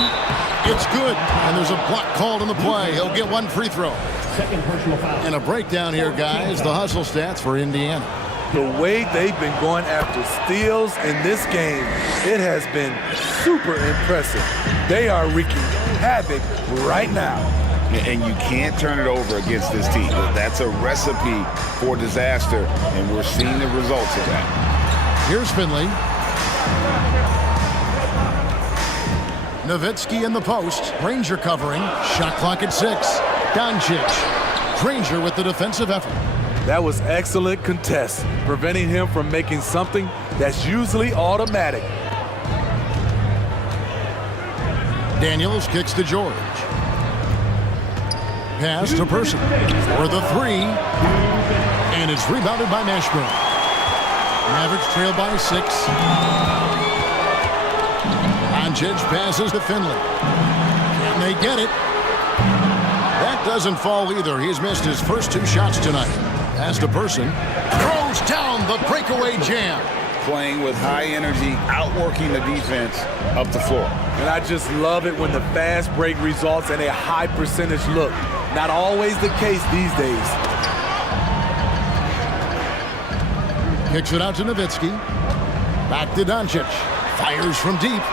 It's good. And there's a block called in the play. He'll get 1 free throw. Second personal foul. And a breakdown here, guys. The hustle stats for Indiana. The way they've been going after steals in this game, it has been super impressive. They are wreaking havoc right now. And you can't turn it over against this team. That's a recipe for disaster, and we're seeing the results of that. Here's Finley. Nowitzki in the post. Granger covering. Shot clock at 6. Doncic. Granger with the defensive effort. That was excellent contest, preventing him from making something that's usually automatic. Daniels kicks to George. Pass to Person for the 3. And it's rebounded by Mashburn. Mavericks trail by 6. Doncic passes to Finley. Can they get it? That doesn't fall either. He's missed his first 2 shots tonight. As the person throws down the breakaway jam. Playing with high energy, outworking the defense up the floor. And I just love it when the fast break results in a high percentage look. Not always the case these days. Kicks it out to Nowitzki. Back to Doncic. Fires from deep.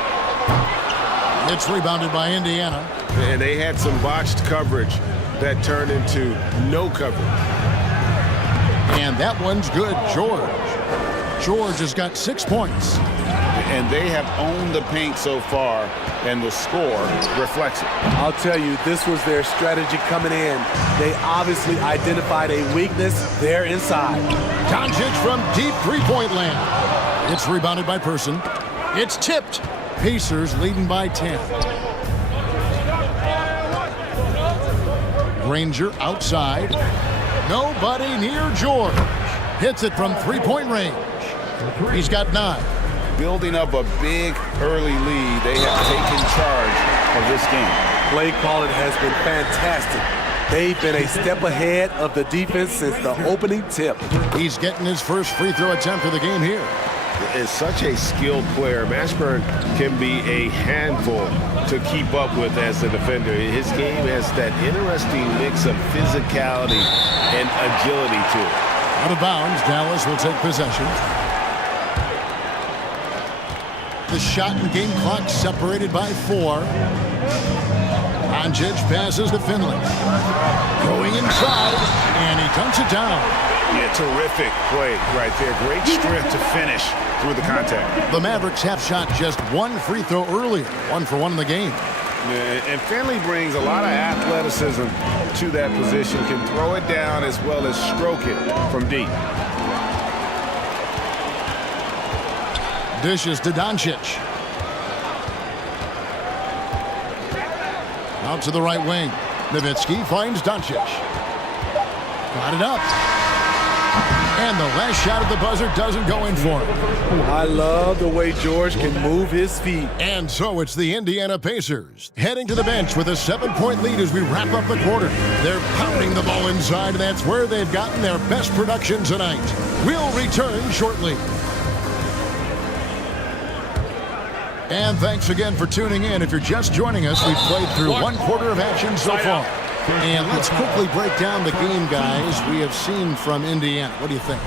It's rebounded by Indiana. And they had some botched coverage that turned into no coverage. And that one's good. George has got 6 points. And they have owned the paint so far, and the score reflects it. I'll tell you, this was their strategy coming in. They obviously identified a weakness there inside. Doncic from deep three-point land. It's rebounded by Person. It's tipped. Pacers leading by 10. Granger outside. Nobody near George. Hits it from three-point range. He's got 9. Building up a big early lead, they have taken charge of this game. Play calling has been fantastic. They've been a step ahead of the defense since the opening tip. He's getting his first free throw attempt of the game here. Is such a skilled player. Mashburn can be a handful to keep up with as a defender. His game has that interesting mix of physicality and agility to it. Out of bounds, Dallas will take possession. The shot and game clock separated by 4. Doncic passes to Finley. Going inside, and he dunks it down. Yeah, terrific play right there. Great strength to finish through the contact. The Mavericks have shot just 1 free throw earlier, 1 for 1 in the game. Yeah, and Finley brings a lot of athleticism to that position, can throw it down as well as stroke it from deep. Dishes to Doncic. Out to the right wing. Nowitzki finds Doncic. Got it up. And the last shot at the buzzer doesn't go in for him. I love the way George can move his feet. And so it's the Indiana Pacers heading to the bench with a 7-point lead as we wrap up the quarter. They're pounding the ball inside, and that's where they've gotten their best production tonight. We'll return shortly. And thanks again for tuning in. If you're just joining us, we've played through 1 quarter of action so far. And let's quickly break down the game, guys, we have seen from Indiana. What do you think?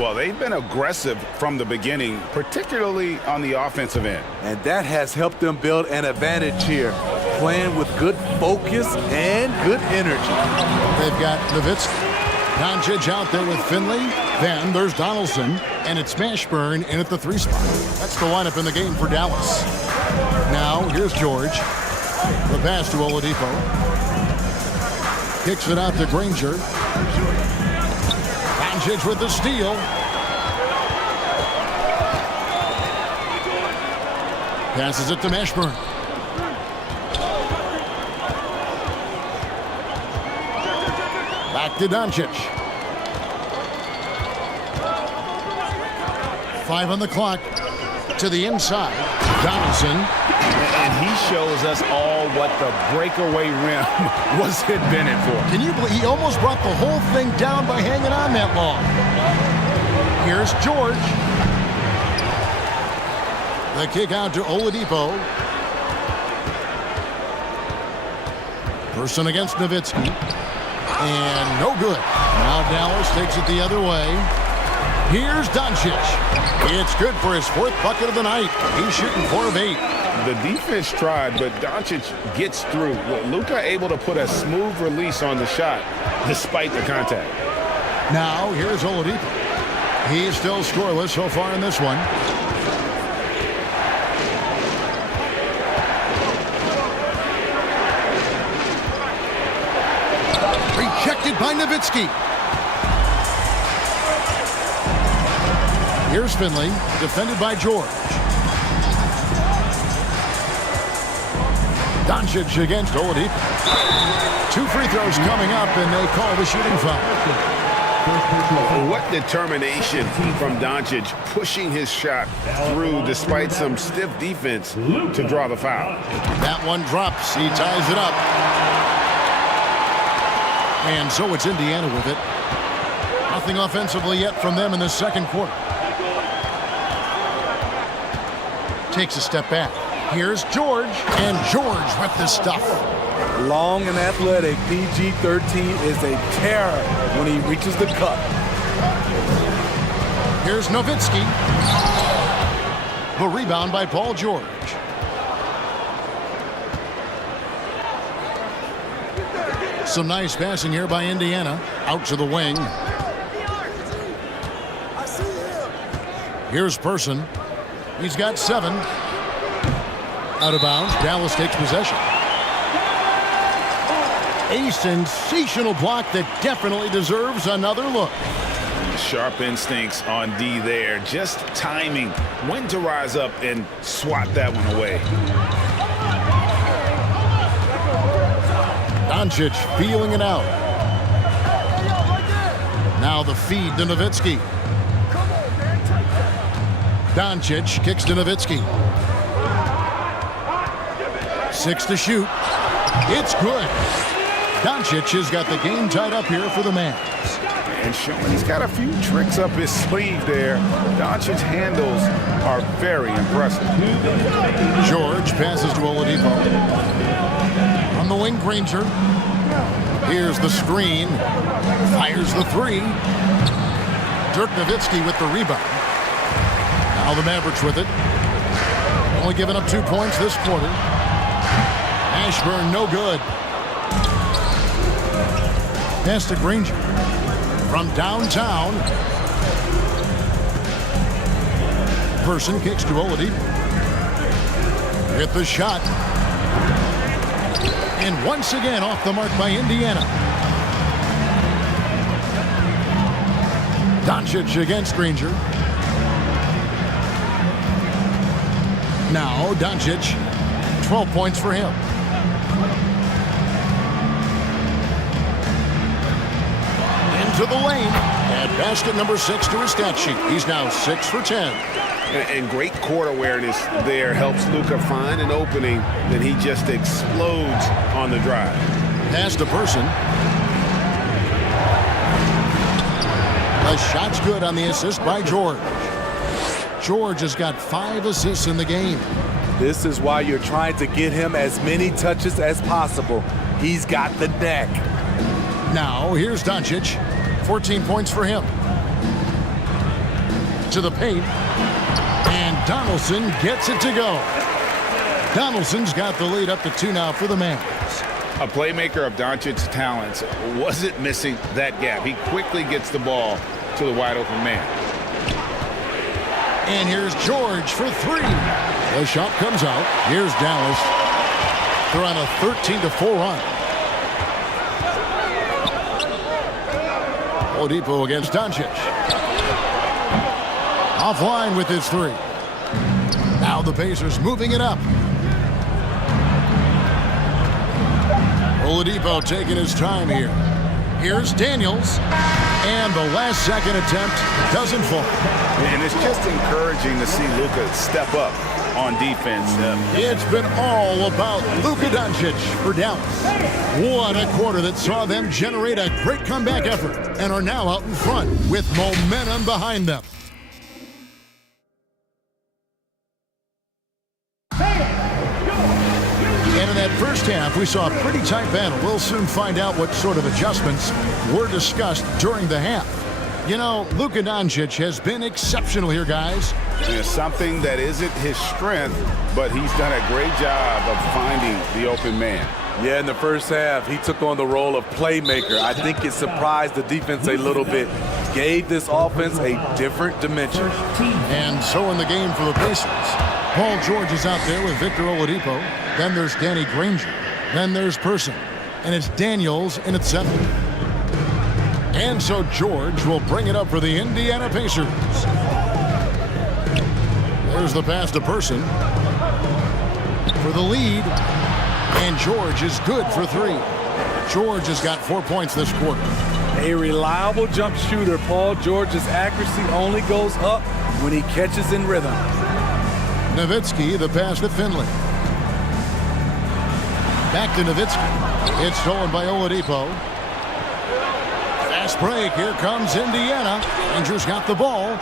Well, they've been aggressive from the beginning, particularly on the offensive end. And that has helped them build an advantage here, playing with good focus and good energy. They've got Nowitzki. Doncic out there with Finley. Then there's Donaldson, and it's Mashburn in at the 3 spot. That's the lineup in the game for Dallas. Now, here's George. The pass to Oladipo. Kicks it out to Granger. Doncic with the steal. Passes it to Mashburn. Back to Doncic. 5 on the clock. To the inside. Donaldson. And he shows us all what the breakaway rim was invented for. Can you believe he almost brought the whole thing down by hanging on that long? Here's George. The kick out to Oladipo. Person against Nowitzki. And no good. Now Dallas takes it the other way. Here's Doncic. It's good for his 4th bucket of the night. He's shooting 4 of 8. The defense tried, but Doncic gets through. Luka able to put a smooth release on the shot despite the contact. Now here's Oladipo. He's still scoreless so far in this one. Rejected by Nowitzki. Here's Finley, defended by George. Doncic against Oladipo. 2 free throws coming up, and they call the shooting foul. What determination from Doncic, pushing his shot through despite some stiff defense to draw the foul. That one drops. He ties it up. And so it's Indiana with it. Nothing offensively yet from them in the second quarter. Takes a step back. Here's George, and George with the stuff. Long and athletic, PG-13 is a terror when he reaches the cup. Here's Nowitzki. The rebound by Paul George. Some nice passing here by Indiana. Out to the wing. Here's Person. He's got 7. Out of bounds. Dallas takes possession. A sensational block that definitely deserves another look. Sharp instincts on D there. Just timing when to rise up and swat that one away. Doncic feeling it out. Now the feed to Nowitzki. Doncic kicks to Nowitzki. 6 to shoot. It's good. Doncic has got the game tied up here for the Mavs. And showing he's got a few tricks up his sleeve there. Doncic's handles are very impressive. George passes to Oladipo. On the wing, Granger. Here's the screen. Fires the 3. Dirk Nowitzki with the rebound. Now the Mavericks with it. Only giving up 2 points this quarter. Ashburn no good. Pass to Granger. From downtown. Person kicks to Oladipo. With the shot. And once again off the mark by Indiana. Doncic against Granger. Now Doncic. 12 points for him. To the lane, and basket number 6 to his stat sheet. He's now 6 for 10. And great court awareness there helps Luka find an opening, then he just explodes on the drive. Pass to Person. The shot's good on the assist by George. George has got 5 assists in the game. This is why you're trying to get him as many touches as possible. He's got the neck. Now here's Doncic. 14 points for him. To the paint. And Donaldson gets it to go. Donaldson's got the lead up to 2 now for the Mavs. A playmaker of Doncic's talents wasn't missing that gap. He quickly gets the ball to the wide open man. And here's George for 3. The shot comes out. Here's Dallas. They're on a 13-4 run. Oladipo against Doncic. Offline with his 3. Now the Pacers moving it up. Oladipo taking his time here. Here's Daniels. And the last second attempt doesn't fall. And it's just encouraging to see Luka step up on defense. It's been all about Luka Doncic for Dallas. What a quarter that saw them generate a great comeback effort and are now out in front with momentum behind them. And in that first half, we saw a pretty tight battle. We'll soon find out what sort of adjustments were discussed during the half. You know, Luka Doncic has been exceptional here, guys. It's something that isn't his strength, but he's done a great job of finding the open man. Yeah, in the first half, he took on the role of playmaker. I think it surprised the defense a little bit. Gave this offense a different dimension. And so in the game for the Pacers, Paul George is out there with Victor Oladipo. Then there's Danny Granger. Then there's Person. And it's Daniels in at center. And so George will bring it up for the Indiana Pacers. There's the pass to Person for the lead. And George is good for 3. George has got 4 points this quarter. A reliable jump shooter, Paul George's accuracy only goes up when he catches in rhythm. Nowitzki, the pass to Finley. Back to Nowitzki. It's stolen by Oladipo. Fast break. Here comes Indiana. Rangers got the ball.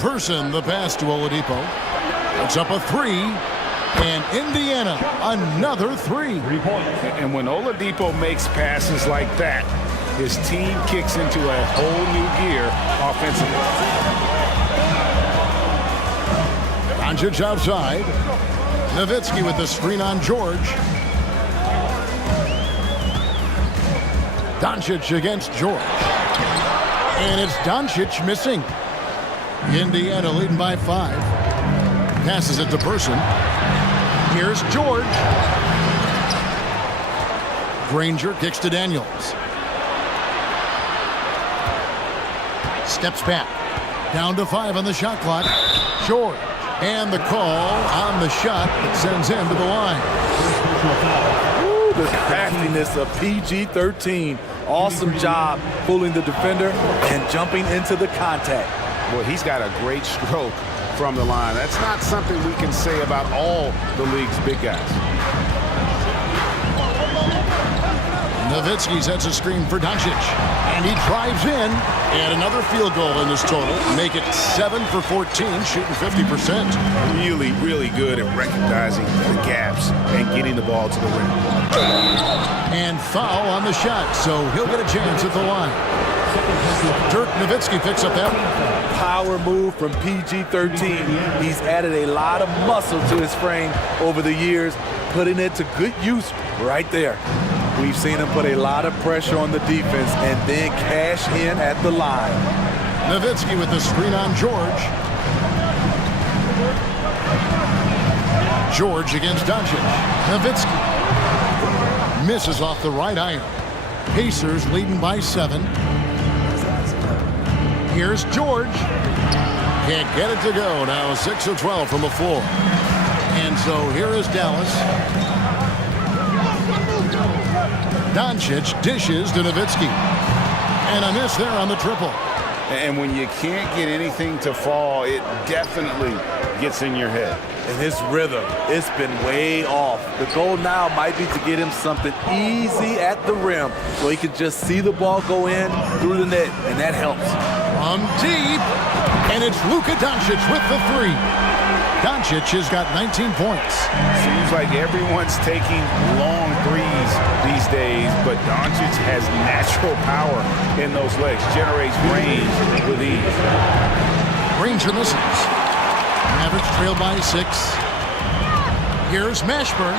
Person, the pass to Oladipo. It's up a three. And Indiana, another three. And when Oladipo makes passes like that, his team kicks into a whole new gear offensively. Doncic outside. Nowitzki with the screen on George. Doncic against George. And it's Doncic missing. Indiana leading by 5. Passes it to Person. Here's George. Granger kicks to Daniels. Steps back. Down to 5 on the shot clock. George. And the call on the shot that sends him to the line. Ooh, the craftiness of PG-13. Awesome job pulling the defender and jumping into the contact. Well, he's got a great stroke from the line. That's not something we can say about all the league's big guys. Nowitzki sets a screen for Doncic. And he drives in. And another field goal in this total. Make it 7 for 14, shooting 50%. Really, really good at recognizing the gaps and getting the ball to the rim. And foul on the shot, so he'll get a chance at the line. Dirk Nowitzki picks up that one. Power move from PG-13. He's added a lot of muscle to his frame over the years, putting it to good use right there. We've seen him put a lot of pressure on the defense and then cash in at the line. Nowitzki with the screen on George. George against Doncic. Nowitzki misses off the right iron. Pacers leading by 7. Here's George. Can't get it to go. Now 6 of 12 from the floor. And so here is Dallas. Doncic dishes to Nowitzki. And a miss there on the triple. And when you can't get anything to fall, it definitely gets in your head. And his rhythm, it's been way off. The goal now might be to get him something easy at the rim so he can just see the ball go in through the net, and that helps. From deep, and it's Luka Doncic with the 3. Doncic has got 19 points. Seems like everyone's taking long threes these days, but Doncic has natural power in those legs, generates range with ease. Granger misses. Mavericks trail by 6. Here's Mashburn.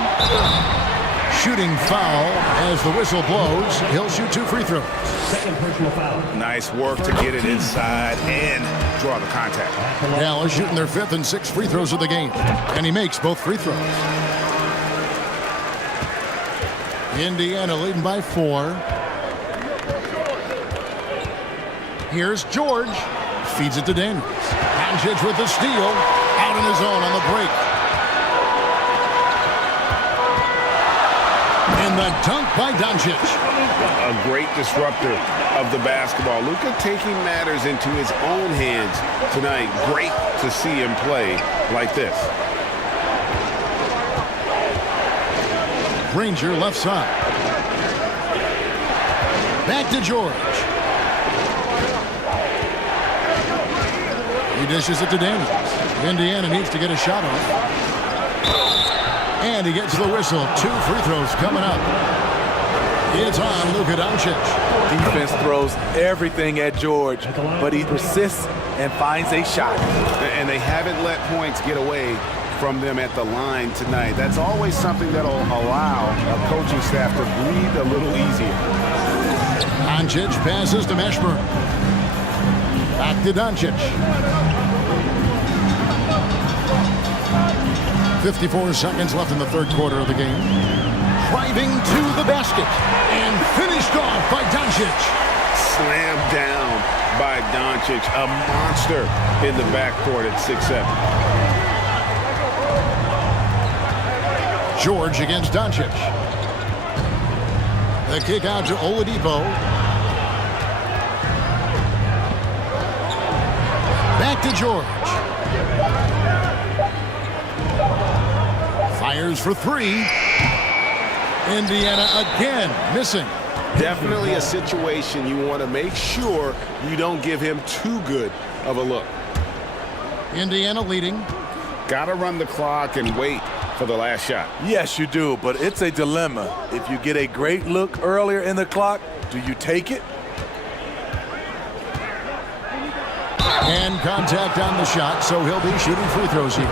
Shooting foul as the whistle blows. He'll shoot 2 free throws. Second personal foul. Nice work to get it inside and draw the contact. Dallas shooting their 5th and 6th free throws of the game. And he makes both free throws. Indiana leading by 4. Here's George. Feeds it to Daniels. Doncic with the steal. Out in his own on the break. And the dunk by Doncic. A great disruptor of the basketball. Luka taking matters into his own hands tonight. Great to see him play like this. Granger left side. Back to George. He dishes it to Daniels. Indiana needs to get a shot off. And he gets the whistle. 2 free throws coming up. It's on Luka Doncic. Defense throws everything at George, but he persists and finds a shot. And they haven't let points get away from them at the line tonight. That's always something that'll allow a coaching staff to breathe a little easier. Doncic passes to Mashburn. Back to Doncic. 54 seconds left in the 3rd quarter of the game. Driving to the basket and finished off by Doncic. Slammed down by Doncic, a monster in the backcourt at 6'7". George against Doncic. The kick out to Oladipo. Back to George. Fires for three. Indiana again missing. Definitely a situation you want to make sure you don't give him too good of a look. Indiana leading. Got to run the clock and wait for the last shot. Yes, you do, but it's a dilemma. If you get a great look earlier in the clock, do you take it? And contact on the shot, so he'll be shooting free throws here.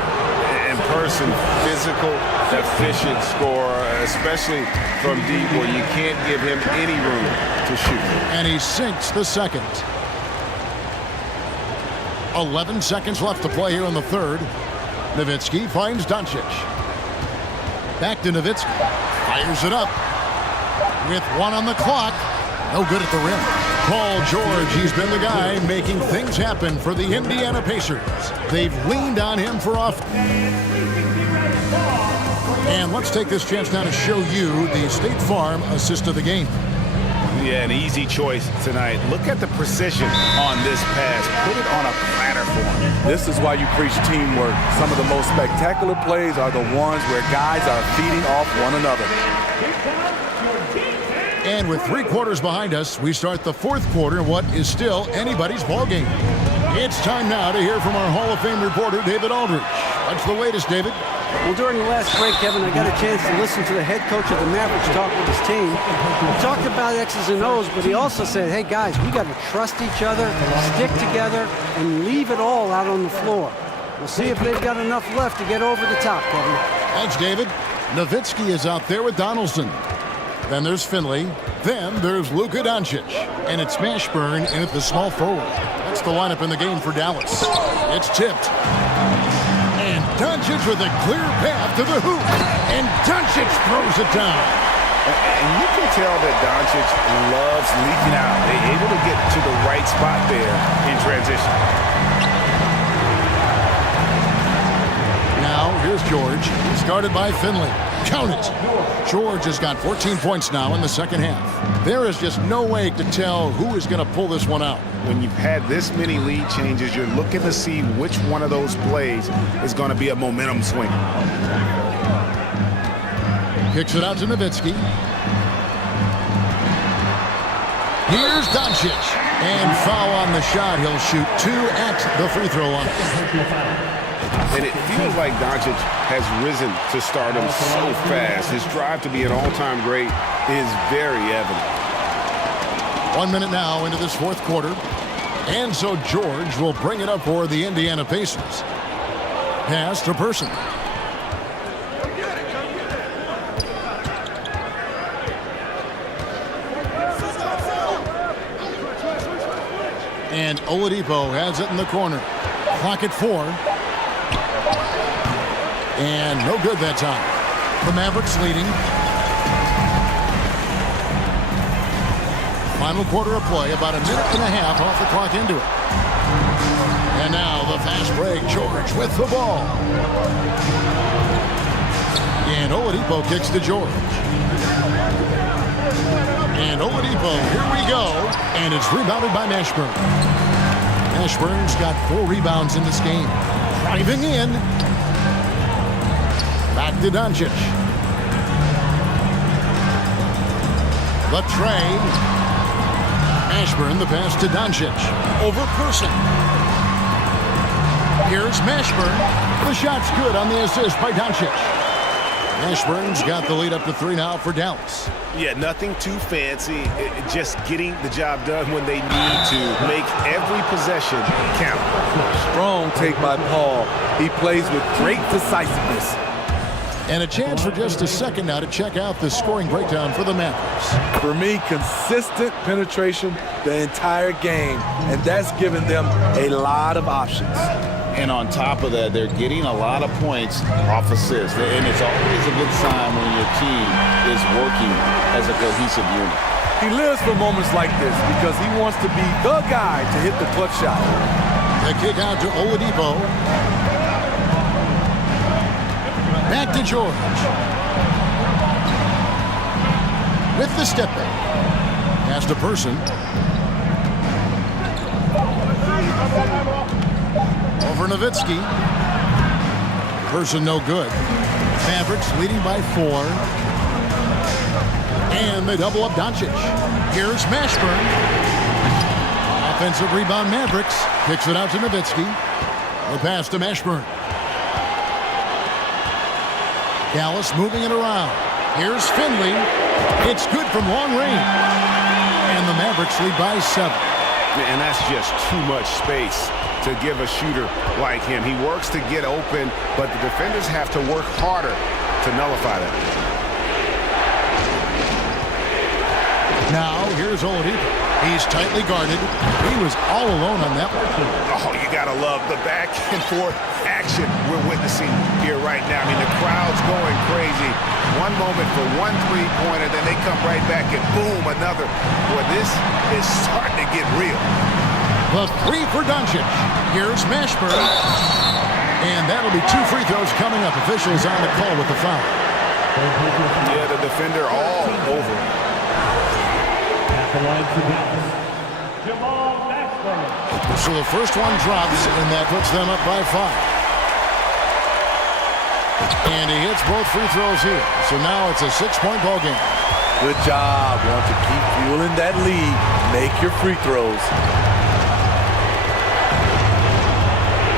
In person, physical, efficient scorer, especially from deep where you can't give him any room to shoot. And he sinks the second. 11 seconds left to play here in the third. Nowitzki finds Doncic. Back to Nowitzki. Fires it up. With one on the clock. No good at the rim. Paul George, he's been the guy making things happen for the Indiana Pacers. They've leaned on him for offense. And let's take this chance now to show you the State Farm assist of the game. Yeah, an easy choice tonight. Look at the precision on this pass. Put it on a platter for him. This is why you preach teamwork. Some of the most spectacular plays are the ones where guys are feeding off one another. And with 3 quarters behind us, we start the fourth quarter in what is still anybody's ball game. It's time now to hear from our Hall of Fame reporter, David Aldridge. What's the latest, David? Well, during the last break, Kevin, I got a chance to listen to the head coach of the Mavericks talk with his team. He talked about X's and O's, but he also said, hey, guys, we got to trust each other, stick together, and leave it all out on the floor. We'll see if they've got enough left to get over the top, Kevin. Thanks, David. Nowitzki is out there with Donaldson. Then there's Finley. Then there's Luka Doncic. And it's Mashburn in at the small forward. That's the lineup in the game for Dallas. It's tipped. And Doncic with a clear path to the hoop. And Doncic throws it down. And you can tell that Doncic loves leaking out. They're able to get to the right spot there in transition. Now, here's George. He's guarded by Finley. Count it. George has got 14 points now in the second half. There is just no way to tell who is going to pull this one out. When you've had this many lead changes, you're looking to see which one of those plays is going to be a momentum swing. Kicks it out to Nowitzki. Here's Doncic. And foul on the shot. He'll shoot 2 at the free throw line. And it feels like Doncic has risen to stardom so fast. His drive to be an all-time great is very evident. 1 minute now into this fourth quarter. And so George will bring it up for the Indiana Pacers. Pass to Person. And Oladipo has it in the corner. Clock at 4. And no good that time. The Mavericks leading. Final quarter of play, about a minute and a half off the clock into it. And now the fast break, George with the ball. And Oladipo kicks to George. And Oladipo, here we go. And it's rebounded by Mashburn. Mashburn's got 4 rebounds in this game. Driving in. Back to Doncic. The tray. Mashburn, the pass to Doncic. Over Person. Here's Mashburn. The shot's good on the assist by Doncic. Mashburn's got the lead up to 3 now for Dallas. Yeah, nothing too fancy. Just getting the job done when they need to. Make every possession count. Strong take by Paul. He plays with great decisiveness. And a chance for just a second now to check out the scoring breakdown for the Mavericks. For me, consistent penetration the entire game, and that's given them a lot of options. And on top of that, they're getting a lot of points off assists. And it's always a good sign when your team is working as a cohesive unit. He lives for moments like this because he wants to be the guy to hit the clutch shot. The kick out to Oladipo. Back to George. with the step back. Pass to Person. Over Nowitzki. Person no good. Mavericks leading by 4. And they double up Doncic. Here's Mashburn. Offensive rebound Mavericks. Kicks it out to Nowitzki. The pass to Mashburn. Dallas moving it around. Here's Finley. It's good from long range. And the Mavericks lead by 7. And that's just too much space to give a shooter like him. He works to get open, but the defenders have to work harder to nullify that. Now, here's Oladipo. He's tightly guarded. He was all alone on that one. Oh, you gotta love the back and forth action we're witnessing here right now. I mean, the crowd's going crazy. One moment for one three-pointer, then they come right back and boom, another. Boy, this is starting to get real. The 3 for Doncic. Here's Mashburn. And that'll be 2 free throws coming up. Officials on the call with the foul. Yeah, the defender all over. So the first one drops, and that puts them up by 5. And he hits both free throws here. So now it's a 6-point ball game. Good job. Want to keep fueling that lead. Make your free throws.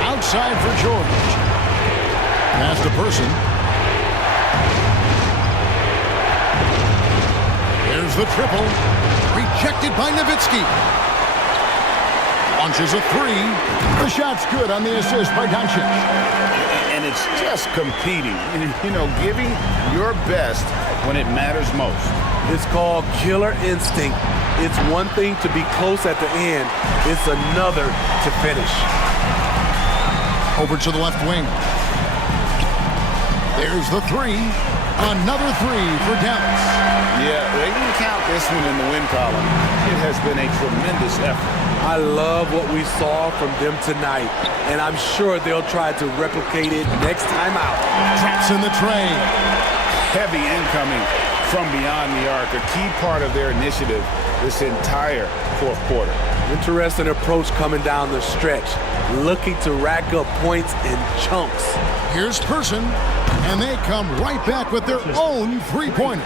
Outside for George. Pass to Person. There's the triple. Rejected by Nowitzki. Launches a 3. The shot's good on the assist by Doncic. And it's just competing. You know, giving your best when it matters most. It's called killer instinct. It's one thing to be close at the end. It's another to finish. Over to the left wing. There's the 3. Another 3 for Dallas. Yeah, they can count this one in the win column. It has been a tremendous effort. I love what we saw from them tonight, and I'm sure they'll try to replicate it next time out. Traps in the tray. Heavy incoming from beyond the arc, a key part of their initiative this entire fourth quarter. Interesting approach coming down the stretch, looking to rack up points in chunks. Here's Person, and they come right back with their own three-pointer.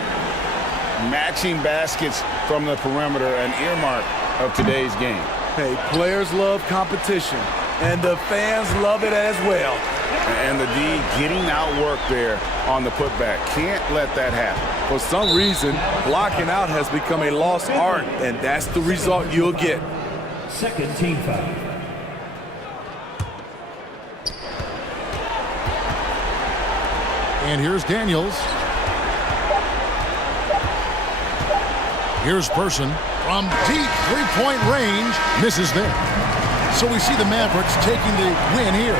Matching baskets from the perimeter, an earmark of today's game. Hey, players love competition, and the fans love it as well. And the D getting outworked there on the putback. Can't let that happen. For some reason, blocking out has become a lost art, and that's the result you'll get. Second team foul. And here's Daniels. Here's Person from deep three-point range. Misses there. So we see the Mavericks taking the win here.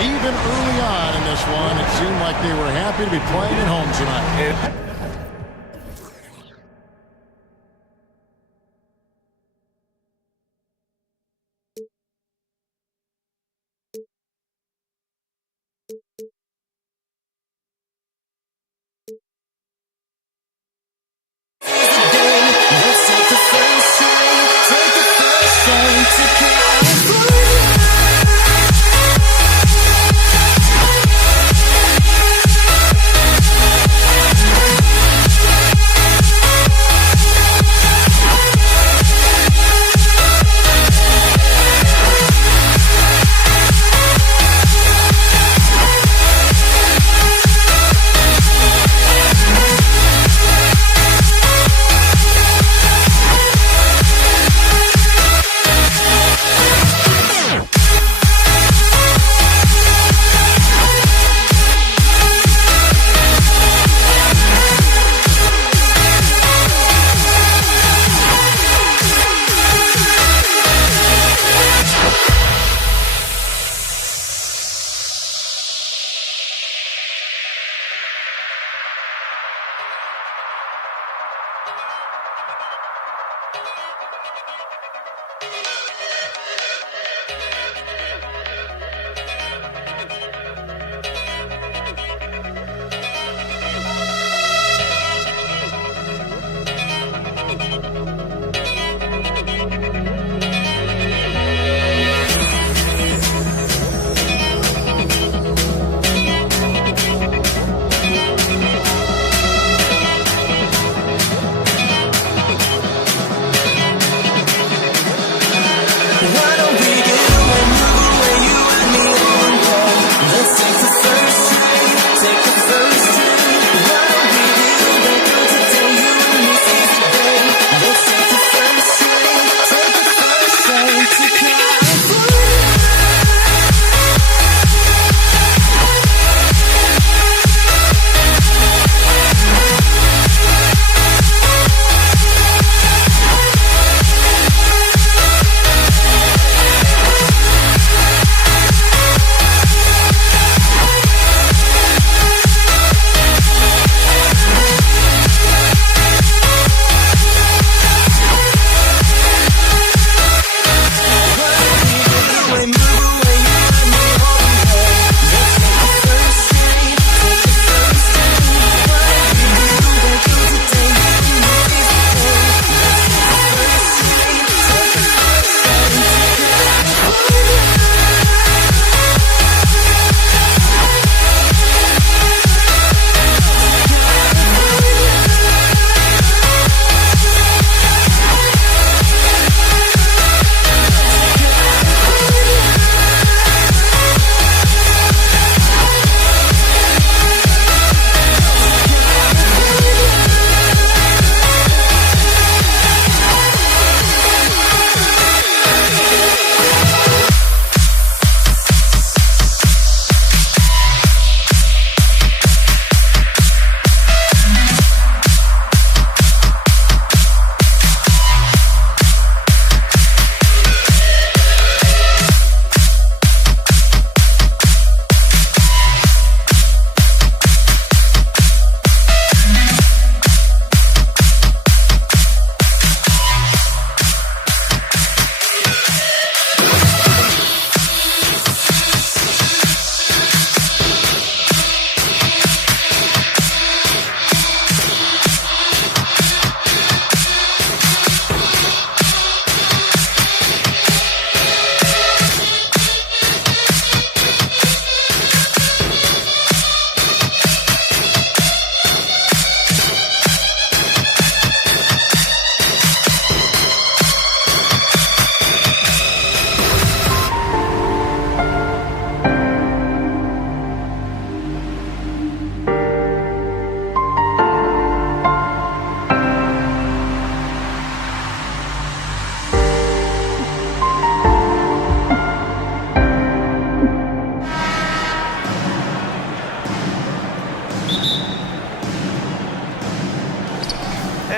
Even early on in this one, it seemed like they were happy to be playing at home tonight.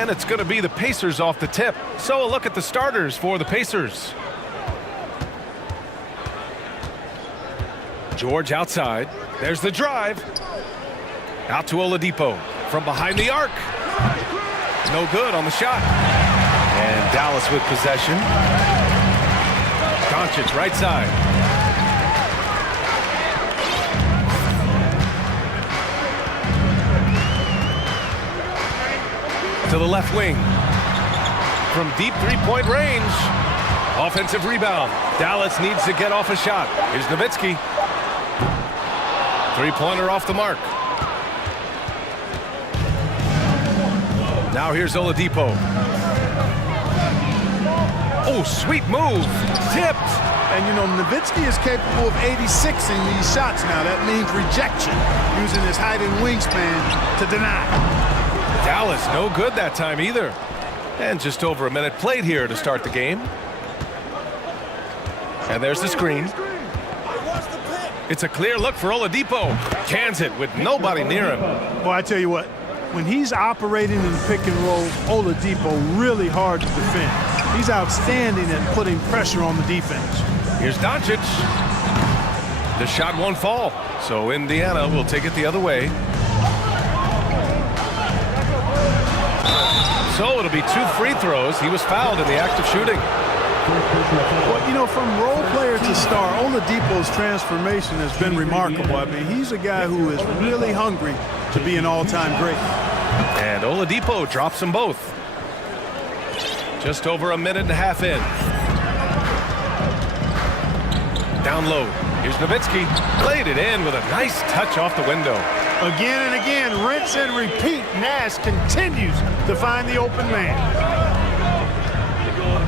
And it's going to be the Pacers off the tip. So a look at the starters for the Pacers. George outside. There's the drive. Out to Oladipo from behind the arc. No good on the shot. And Dallas with possession. Doncic right side. To the left wing. From deep three-point range. Offensive rebound. Dallas needs to get off a shot. Here's Nowitzki. Three-pointer off the mark. Now here's Oladipo. Oh, sweet move. Tipped. And, you know, Nowitzki is capable of 86ing these shots now. That means rejection, using his height and wingspan to deny. Dallas no good that time either. And just over a minute played here to start the game. And there's the screen. It's a clear look for Oladipo. Cans it with nobody near him. Well, I tell you what, when he's operating in pick and roll, Oladipo really hard to defend. He's outstanding at putting pressure on the defense. Here's Doncic. The shot won't fall, so Indiana will take it the other way. So it'll be 2 free throws. He was fouled in the act of shooting. Well, you know, from role player to star, Oladipo's transformation has been remarkable. I mean, he's a guy who is really hungry to be an all-time great. And Oladipo drops them both. Just over a minute and a half in. Down low. Here's Nowitzki. Played it in with a nice touch off the window. Again and again, rinse and repeat. Nash continues to find the open man.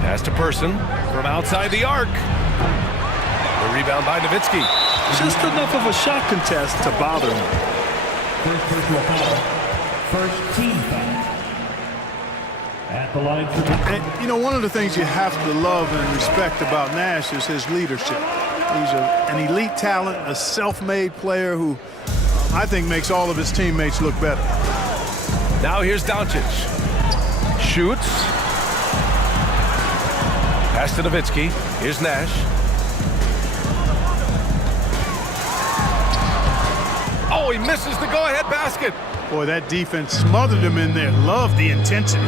Pass to Person from outside the arc. The rebound by Nowitzki. Just enough of a shot contest to bother him. First personal foul. First team foul. At the line for and, you know, one of the things you have to love and respect about Nash is his leadership. He's an elite talent, a self-made player who I think makes all of his teammates look better. Now here's Doncic. Shoots. Pass to Nowitzki. Here's Nash. Oh, he misses the go-ahead basket. Boy, that defense smothered him in there. Love the intensity.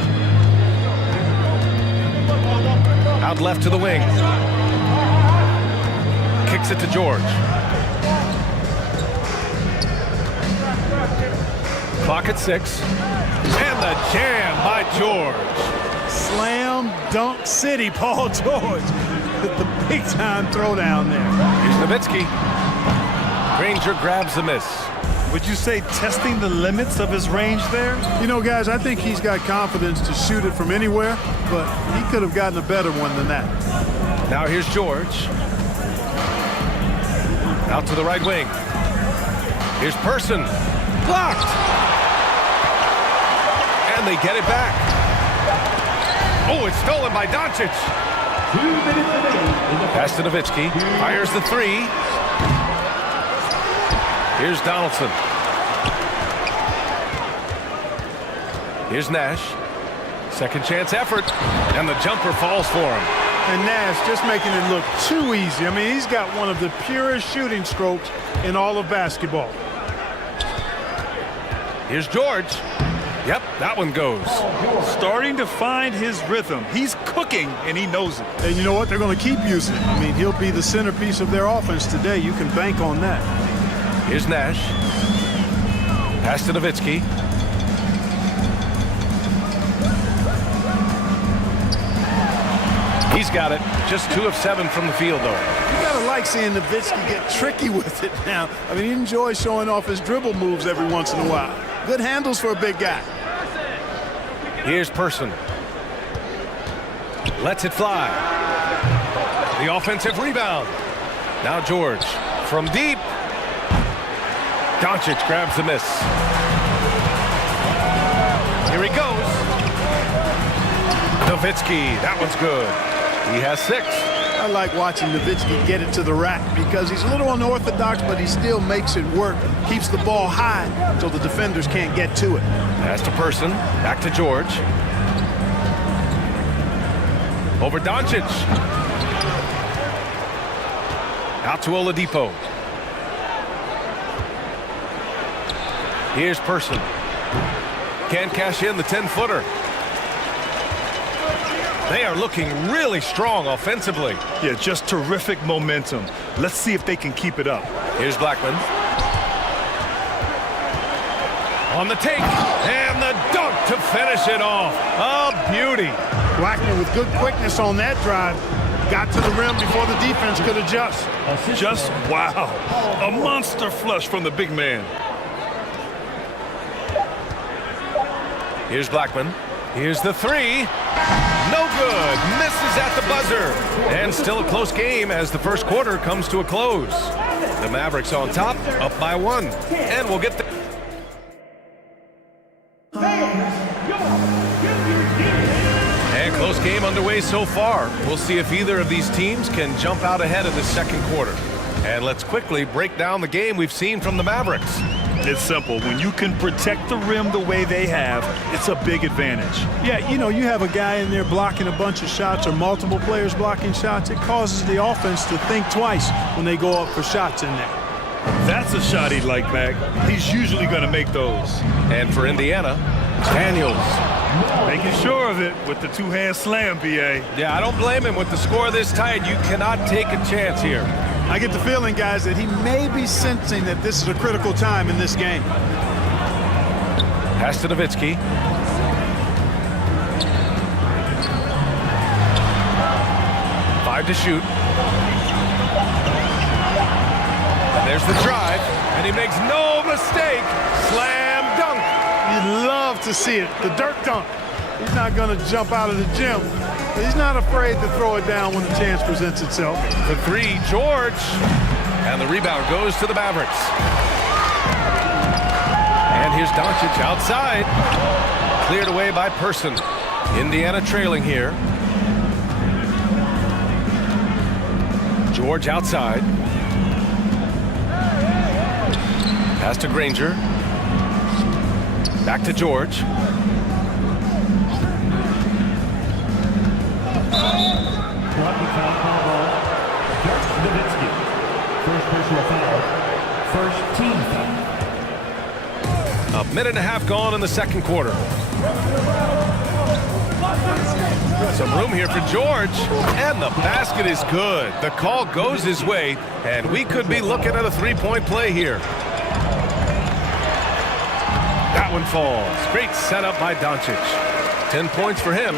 Out left to the wing. Kicks it to George. Clock at 6. And the jam by George. Slam dunk city, Paul George. The big-time throwdown there. Here's Nowitzki. Granger grabs the miss. Would you say testing the limits of his range there? You know, guys, I think he's got confidence to shoot it from anywhere, but he could have gotten a better one than that. Now here's George. Out to the right wing. Here's Person. Blocked. And they get it back. Oh, it's stolen by Doncic. 2 minutes remaining. Pass to Nowitzki. Fires the 3. Here's Donaldson. Here's Nash. Second chance effort. And the jumper falls for him. And Nash just making it look too easy. I mean, he's got one of the purest shooting strokes in all of basketball. Here's George. Yep, that one goes. Starting to find his rhythm. He's cooking, and he knows it. And you know what? They're going to keep using him. I mean, he'll be the centerpiece of their offense today. You can bank on that. Here's Nash. Pass to Nowitzki. He's got it. Just 2 of 7 from the field, though. You gotta like seeing Nowitzki get tricky with it now. I mean, he enjoys showing off his dribble moves every once in a while. Good handles for a big guy. Here's Person. Lets it fly. The offensive rebound. Now George from deep. Doncic grabs the miss. Here he goes. Nowitzki, that one's good. He has 6. I like watching Nowitzki get it to the rack because he's a little unorthodox, but he still makes it work. Keeps the ball high so the defenders can't get to it. Pass to Person. Back to George. Over Doncic. Out to Oladipo. Here's Person. Can't cash in the 10-footer. They are looking really strong offensively. Yeah, just terrific momentum. Let's see if they can keep it up. Here's Blackman. On the take, and the dunk to finish it off. A beauty. Blackman with good quickness on that drive. Got to the rim before the defense could adjust. Just wow. A monster flush from the big man. Here's Blackman. Here's the three. No good. Misses at the buzzer. And still a close game as the first quarter comes to a close. The Mavericks on top, up by 1. And we'll get the... And close game underway so far. We'll see if either of these teams can jump out ahead in the second quarter. And let's quickly break down the game we've seen from the Mavericks. It's simple. When you can protect the rim the way they have, it's a big advantage. Yeah, you know, you have a guy in there blocking a bunch of shots or multiple players blocking shots. It causes the offense to think twice when they go up for shots in there. That's a shot he'd like back. He's usually going to make those. And for Indiana, Daniels. Making sure of it with the two-hand slam, B.A. Yeah, I don't blame him with the score this tight. You cannot take a chance here. I get the feeling, guys, that he may be sensing that this is a critical time in this game. Pass to Nowitzki. Five to shoot. And there's the drive, and he makes no mistake. Slam dunk. You'd love to see it. The dirt dunk. He's not going to jump out of the gym. He's not afraid to throw it down when the chance presents itself. The three, George. And the rebound goes to the Mavericks. And here's Doncic outside. Cleared away by Person. Indiana trailing here. George outside. Pass to Granger. Back to George. First personal foul. First team foul. A minute and a half gone in the second quarter. Some room here for George, and the basket is good. The call goes his way, and we could be looking at a three-point play here. That one falls. Great setup by Doncic. 10 points for him.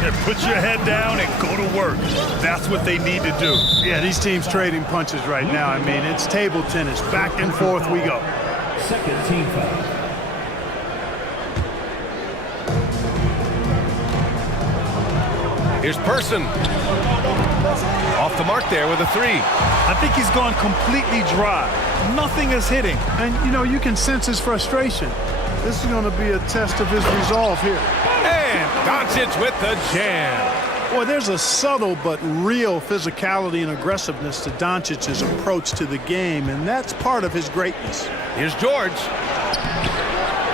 Yeah, put your head down and go to work. That's what they need to do. Yeah, these teams trading punches right now. I mean, it's table tennis. Back and forth we go. Second team foul. Here's Person. Off the mark there with a three. I think he's gone completely dry. Nothing is hitting. And, you know, you can sense his frustration. This is going to be a test of his resolve here. And Doncic with the jam. Boy, there's a subtle but real physicality and aggressiveness to Doncic's approach to the game, and that's part of his greatness. Here's George.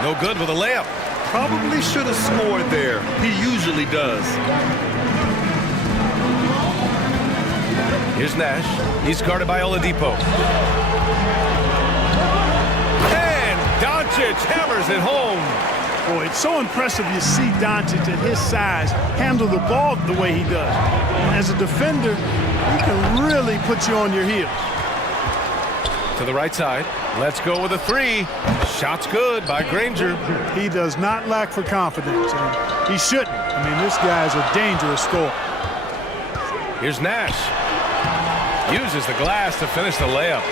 No good with a layup. Probably should have scored there. He usually does. Here's Nash. He's guarded by Oladipo. And Doncic hammers it home. Boy, it's so impressive you see Doncic at his size handle the ball the way he does. As a defender, he can really put you on your heels. To the right side. Let's go with a three. Shot's good by Granger. He does not lack for confidence, and he shouldn't. I mean, this guy's a dangerous scorer. Here's Nash. Uses the glass to finish the layup.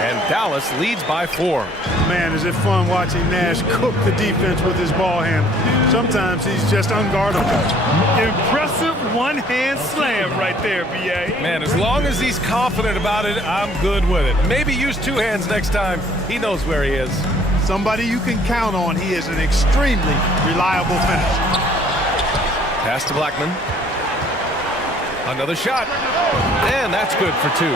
And Dallas leads by 4. Man, is it fun watching Nash cook the defense with his ball hand. Sometimes he's just unguardable. Impressive one-hand slam right there, B.A. Man, as long as he's confident about it, I'm good with it. Maybe use two hands next time. He knows where he is. Somebody you can count on. He is an extremely reliable finisher. Pass to Blackman. Another shot. And that's good for 2.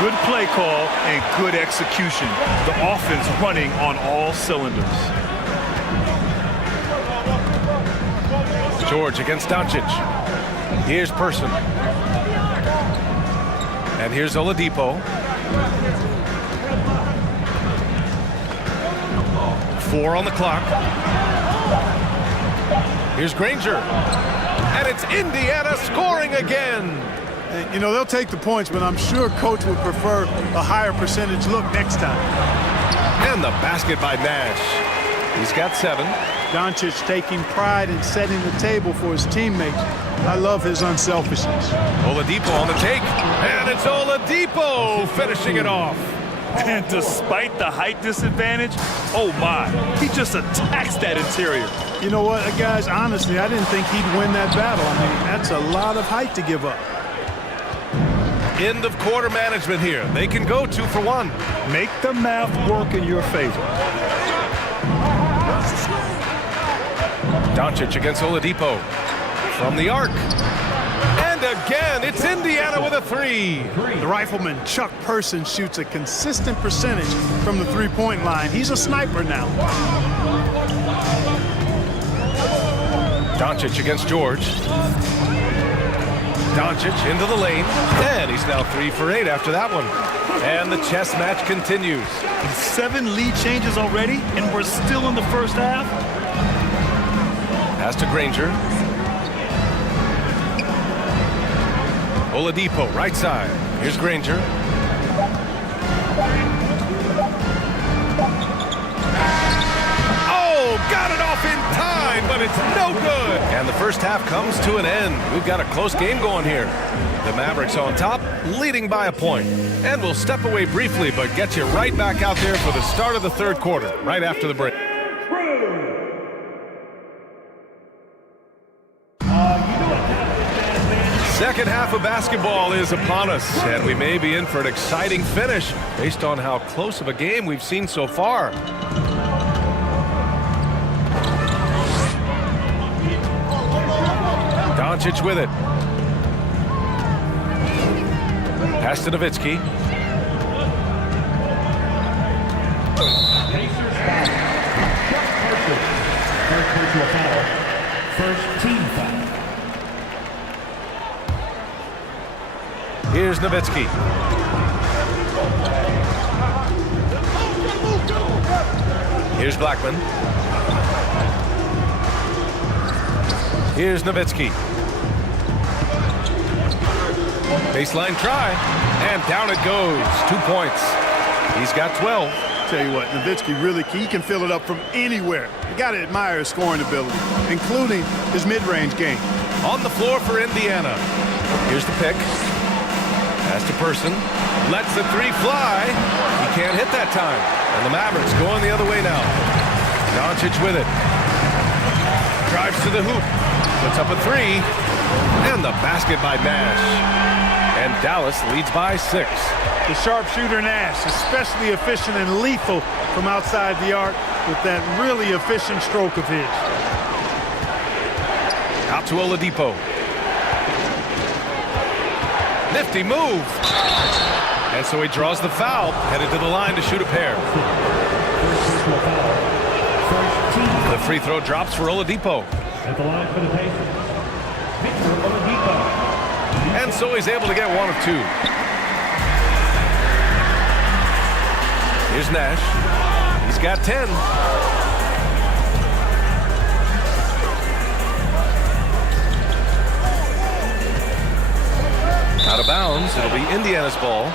Good play call and good execution. The offense running on all cylinders. George against Doncic. Here's Person. And here's Oladipo. 4 on the clock. Here's Granger. And it's Indiana scoring again. And, you know, they'll take the points, but I'm sure coach would prefer a higher percentage look next time. And the basket by Nash. He's got 7. Doncic taking pride in setting the table for his teammates. I love his unselfishness. Oladipo on the take. And it's Oladipo finishing it off. And despite the height disadvantage, oh my, he just attacks that interior. You know what, guys, honestly, I didn't think he'd win that battle. I mean, that's a lot of height to give up. End of quarter management here. They can go 2 for 1. Make the math work in your favor. Doncic against Oladipo from the arc. And again, it's Indiana with a 3. The rifleman Chuck Person shoots a consistent percentage from the three-point line. He's a sniper now. Doncic against George. Doncic into the lane. And he's now 3 for 8 after that one. And the chess match continues. 7 lead changes already, and we're still in the first half. Pass to Granger. Oladipo, right side. Here's Granger. Oh, got it off in time, but it's no good. And the first half comes to an end. We've got a close game going here. The Mavericks on top, leading by a point. And we'll step away briefly, but get you right back out there for the start of the third quarter, right after the break. Second half of basketball is upon us, and we may be in for an exciting finish based on how close of a game we've seen so far. Doncic with it. Pass to Nowitzki. First team foul. Here's Nowitzki. Here's Blackman. Here's Nowitzki. Baseline try, and down it goes. 2 points. He's got 12. Tell you what, Nowitzki really, he can fill it up from anywhere. You got to admire his scoring ability, including his mid-range game. On the floor for Indiana. Here's the pick. Pass to Person. Lets the 3 fly. He can't hit that time. And the Mavericks going the other way now. Doncic with it. Drives to the hoop. Puts up a 3. And the basket by Nash. And Dallas leads by 6. The sharpshooter Nash, especially efficient and lethal from outside the arc with that really efficient stroke of his. Out to Oladipo. Nifty move. And so he draws the foul, headed to the line to shoot a pair. The free throw drops for Oladipo. At the line for the Pacers, Victor Oladipo. And so he's able to get 1 of 2. Here's Nash. He's got 10. Out of bounds. It'll be Indiana's ball.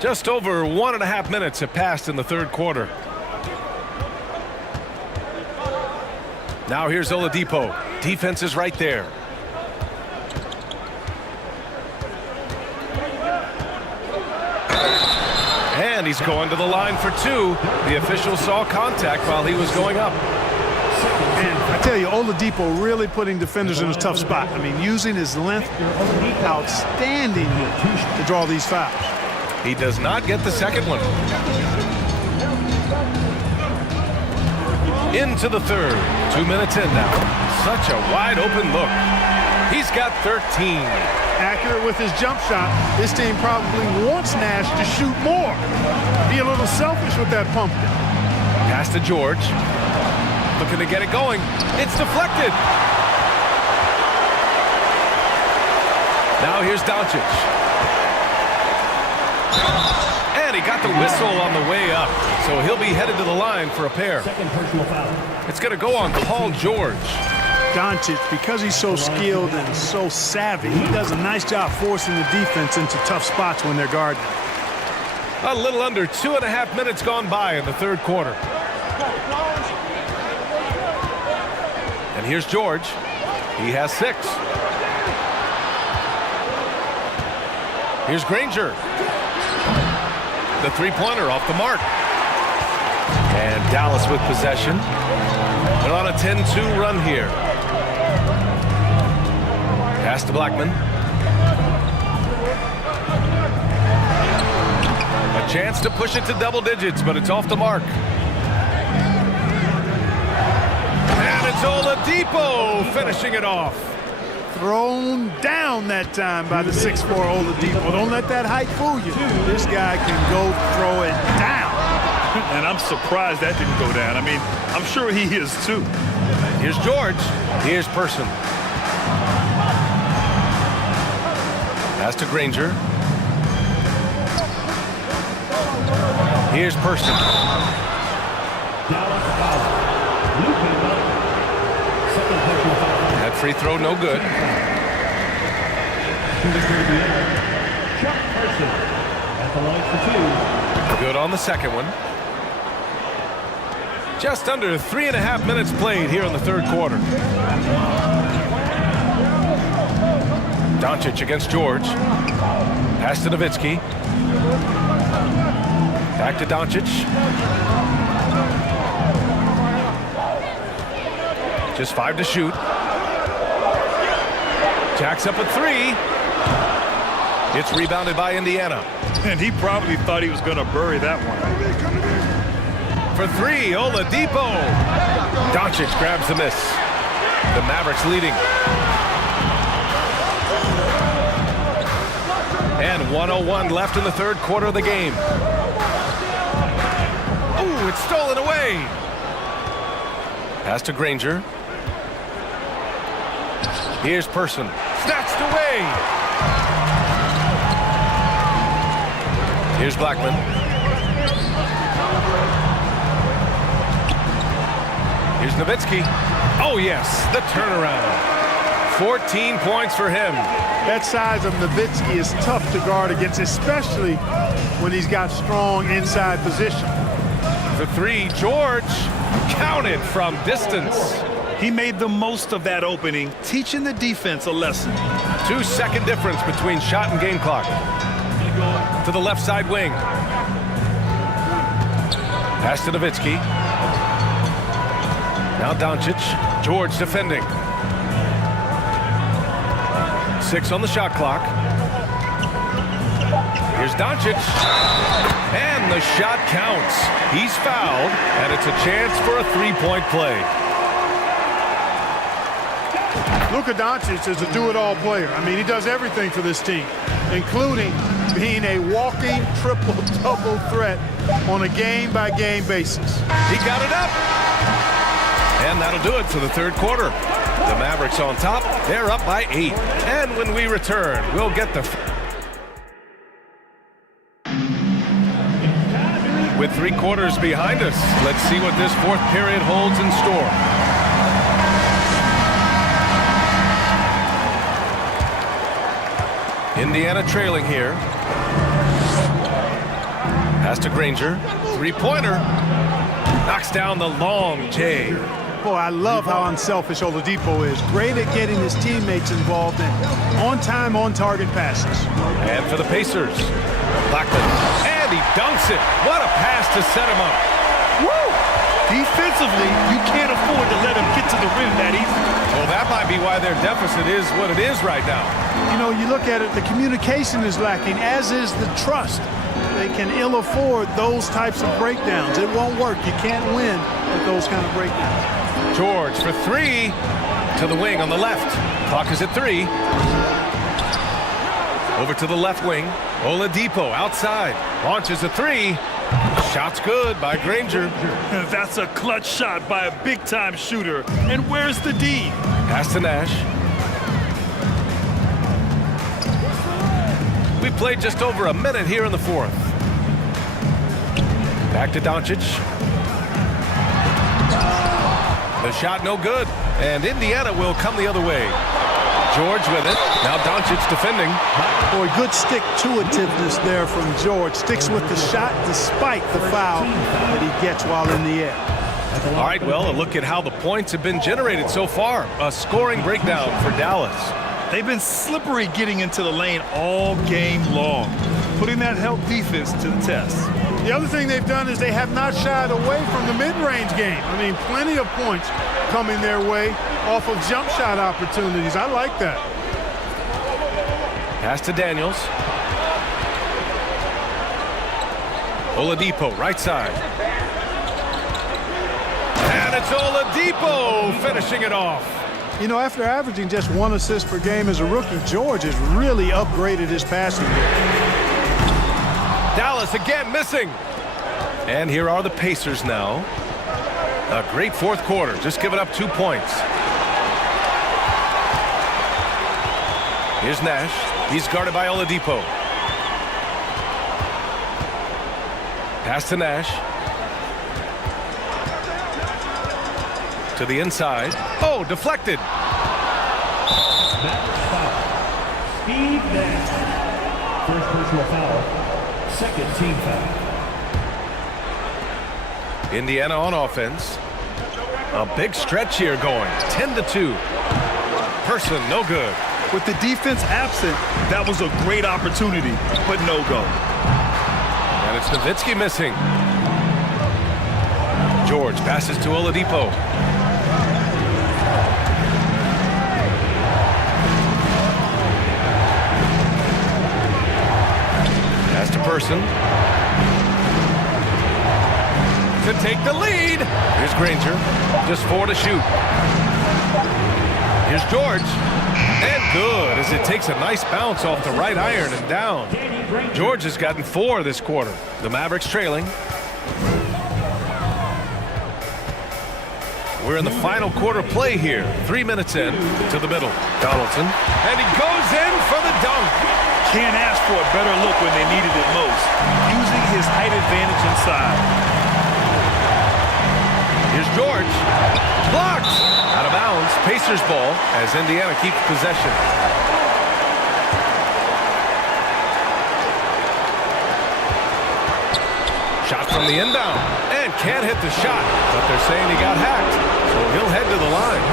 Just over 1.5 minutes have passed in the third quarter. Now here's Oladipo. Defense is right there. And he's going to the line for 2. The official saw contact while he was going up. And I tell you, Oladipo really putting defenders in a tough spot. I mean, using his length outstanding to draw these fouls. He does not get the second one. Into the third. 2 minutes in now. Such a wide open look. He's got 13. Accurate with his jump shot. This team probably wants Nash to shoot more. Be a little selfish with that pumpkin. Pass to George. Looking to get it going. It's deflected. Now here's Doncic. And he got the whistle on the way up. So he'll be headed to the line for a pair. Second personal foul. It's going to go on Paul George. Doncic, because he's so skilled and so savvy, he does a nice job forcing the defense into tough spots when they're guarding. A little under 2.5 minutes gone by in the third quarter. And here's George. He has 6. Here's Granger. The three-pointer off the mark. And Dallas with possession. They're on a 10-2 run here. Pass to Blackman. A chance to push it to double digits, but it's off the mark. And it's Oladipo finishing it off. Thrown down that time by the 6'4" Oladipo. Don't let that height fool you. This guy can go throw it down. And I'm surprised that didn't go down. I mean, I'm sure he is too. Here's George. Here's Person. Pass to Granger. Here's Person. That free throw no good. Chuck Person at the line for 2. Good on the second one. Just under 3.5 minutes played here in the third quarter. Doncic against George. Pass to Nowitzki. Back to Doncic. Just 5 to shoot. Jacks up a 3. It's rebounded by Indiana. And he probably thought he was going to bury that one. For 3, Oladipo. Doncic grabs the miss. The Mavericks leading. And 1:01 left in the third quarter of the game. Ooh, it's stolen away. Pass to Granger. Here's Person. Snatched away. Here's Blackman. Here's Nowitzki. Oh, yes, the turnaround. 14 points for him. That size of Nowitzki is tough to guard against, especially when he's got strong inside position. For 3, George counted from distance. He made the most of that opening, teaching the defense a lesson. 2-second difference between shot and game clock. To the left side wing. Pass to Nowitzki. Now Doncic. George defending. 6 on the shot clock. Here's Doncic. And the shot counts. He's fouled, and it's a chance for a 3-point play. Luka Doncic is a do-it-all player. I mean, he does everything for this team, including being a walking triple-double threat on a game-by-game basis. He got it up. And that'll do it for the third quarter. The Mavericks on top. They're up by 8. And when we return, we'll get the... With 3 quarters behind us, let's see what this fourth period holds in store. Indiana trailing here. Pass to Granger. 3-pointer. Knocks down the long J. Boy, I love how unselfish Oladipo is. Great at getting his teammates involved in on-time, on-target passes. And for the Pacers, Blackman. And he dunks it. What a pass to set him up. Woo! Defensively, you can't afford to let him get to the rim that easy. Well, that might be why their deficit is what it is right now. You know, you look at it, the communication is lacking, as is the trust. They can ill afford those types of breakdowns. It won't work. You can't win with those kind of breakdowns. George for 3 to the wing on the left. Clock is at 3. Over to the left wing. Oladipo outside. Launches a 3. Shot's good by Granger. That's a clutch shot by a big-time shooter. And where's the D? Pass to Nash. We played just over a minute here in the fourth. Back to Doncic. The shot no good. And Indiana will come the other way. George with it. Now Doncic defending. Boy, good stick-to-itiveness there from George. Sticks with the shot despite the foul that he gets while in the air. All right, well, a look at how the points have been generated so far. A scoring breakdown for Dallas. They've been slippery getting into the lane all game long, putting that help defense to the test. The other thing they've done is they have not shied away from the mid-range game. I mean, plenty of points coming their way off of jump shot opportunities. I like that. Pass to Daniels. Oladipo, right side. And it's Oladipo finishing it off. You know, after averaging just 1 assist per game as a rookie, George has really upgraded his passing game. Dallas again missing. And here are the Pacers now. A great fourth quarter, just giving up 2 points. Here's Nash. He's guarded by Oladipo. Pass to Nash. To the inside. Oh, deflected. Steve Nash. First personal foul. Second team foul. Indiana on offense. A big stretch here going. 10-2. Person, no good. With the defense absent, that was a great opportunity, but no go. And it's Nowitzki missing. George passes to Oladipo. Pass to Person. To take the lead. Here's Granger. Just 4 to shoot. Here's George. And good, as it takes a nice bounce off the right iron and down. George has gotten 4 this quarter. The Mavericks trailing. We're in the final quarter play here. 3 minutes in to the middle. Donaldson. And he goes in for the dunk. Can't ask for a better look when they needed it most. Using his height advantage inside. Here's George. Blocked. Out of bounds. Pacers ball as Indiana keeps possession. Shot from the inbound. And can't hit the shot. But they're saying he got hacked. So he'll head to the line.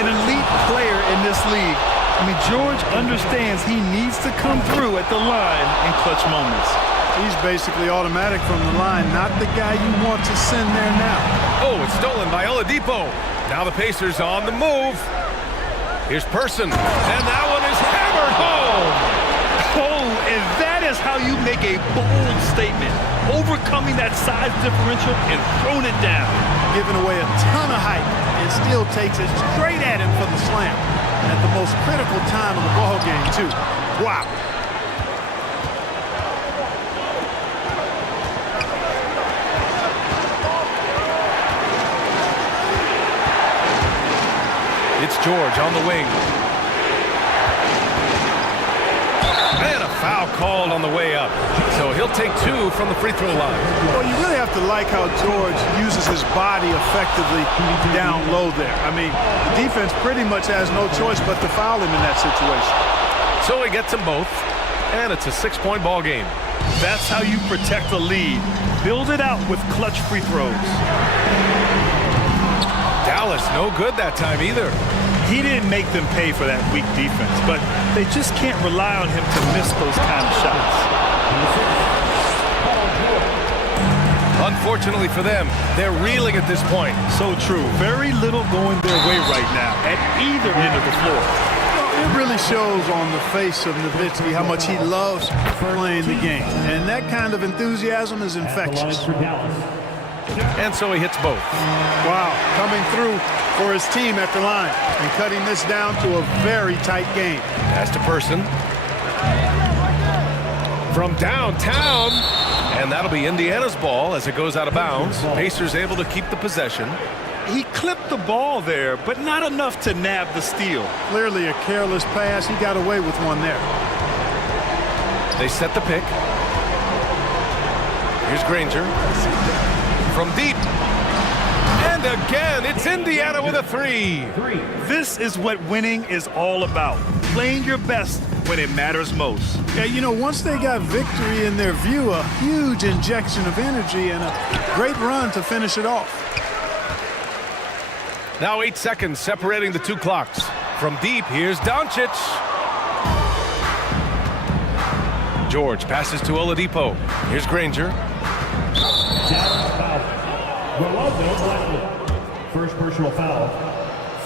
An elite player in this league. I mean, George understands he needs to come through at the line in clutch moments. He's basically automatic from the line, not the guy you want to send there now. Oh, it's stolen by Oladipo. Now the Pacers on the move. Here's Person. And that one is hammered home. Oh, and that is how you make a bold statement. Overcoming that size differential and throwing it down. Giving away a ton of height and still takes it straight at him for the slam. At the most critical time of the ball game, too. Wow. It's George on the wing. And a foul called on the way up. So he'll take 2 from the free throw line. Well, you really have to like how George uses his body effectively down low there. I mean, the defense pretty much has no choice but to foul him in that situation. So he gets them both, and it's a 6-point ball game. That's how you protect the lead. Build it out with clutch free throws. Dallas no good that time either. He didn't make them pay for that weak defense, but they just can't rely on him to miss those kind of shots. Unfortunately for them, they're reeling at this point. So true. Very little going their way right now at either end of the floor. It really shows on the face of Nowitzki how much he loves playing the game. And that kind of enthusiasm is infectious. And so he hits both. Wow, coming through for his team at the line and cutting this down to a very tight game. Pass to Person. From downtown. And that'll be Indiana's ball as it goes out of bounds. Pacers able to keep the possession. He clipped the ball there, but not enough to nab the steal. Clearly a careless pass. He got away with one there. They set the pick. Here's Granger. From deep. And again, it's Indiana with a three. This is what winning is all about. Playing your best when it matters most. Yeah, you know, once they got victory in their view, a huge injection of energy and a great run to finish it off. Now 8 seconds separating the two clocks. From deep, here's Doncic. George passes to Oladipo. Here's Granger. First personal foul.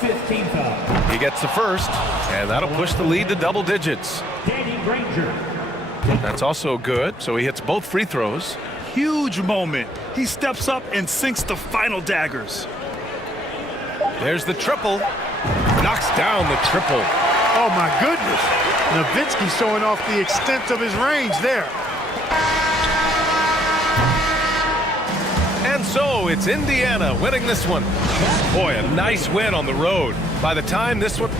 15 foul. He gets the first, and that'll push the lead to double digits. Danny Granger. That's also good, so he hits both free throws. Huge moment. He steps up and sinks the final daggers. There's the triple. Knocks down the triple. Oh, my goodness. Nowitzki showing off the extent of his range there. And so it's Indiana winning this one. Boy, a nice win on the road. By the time this one...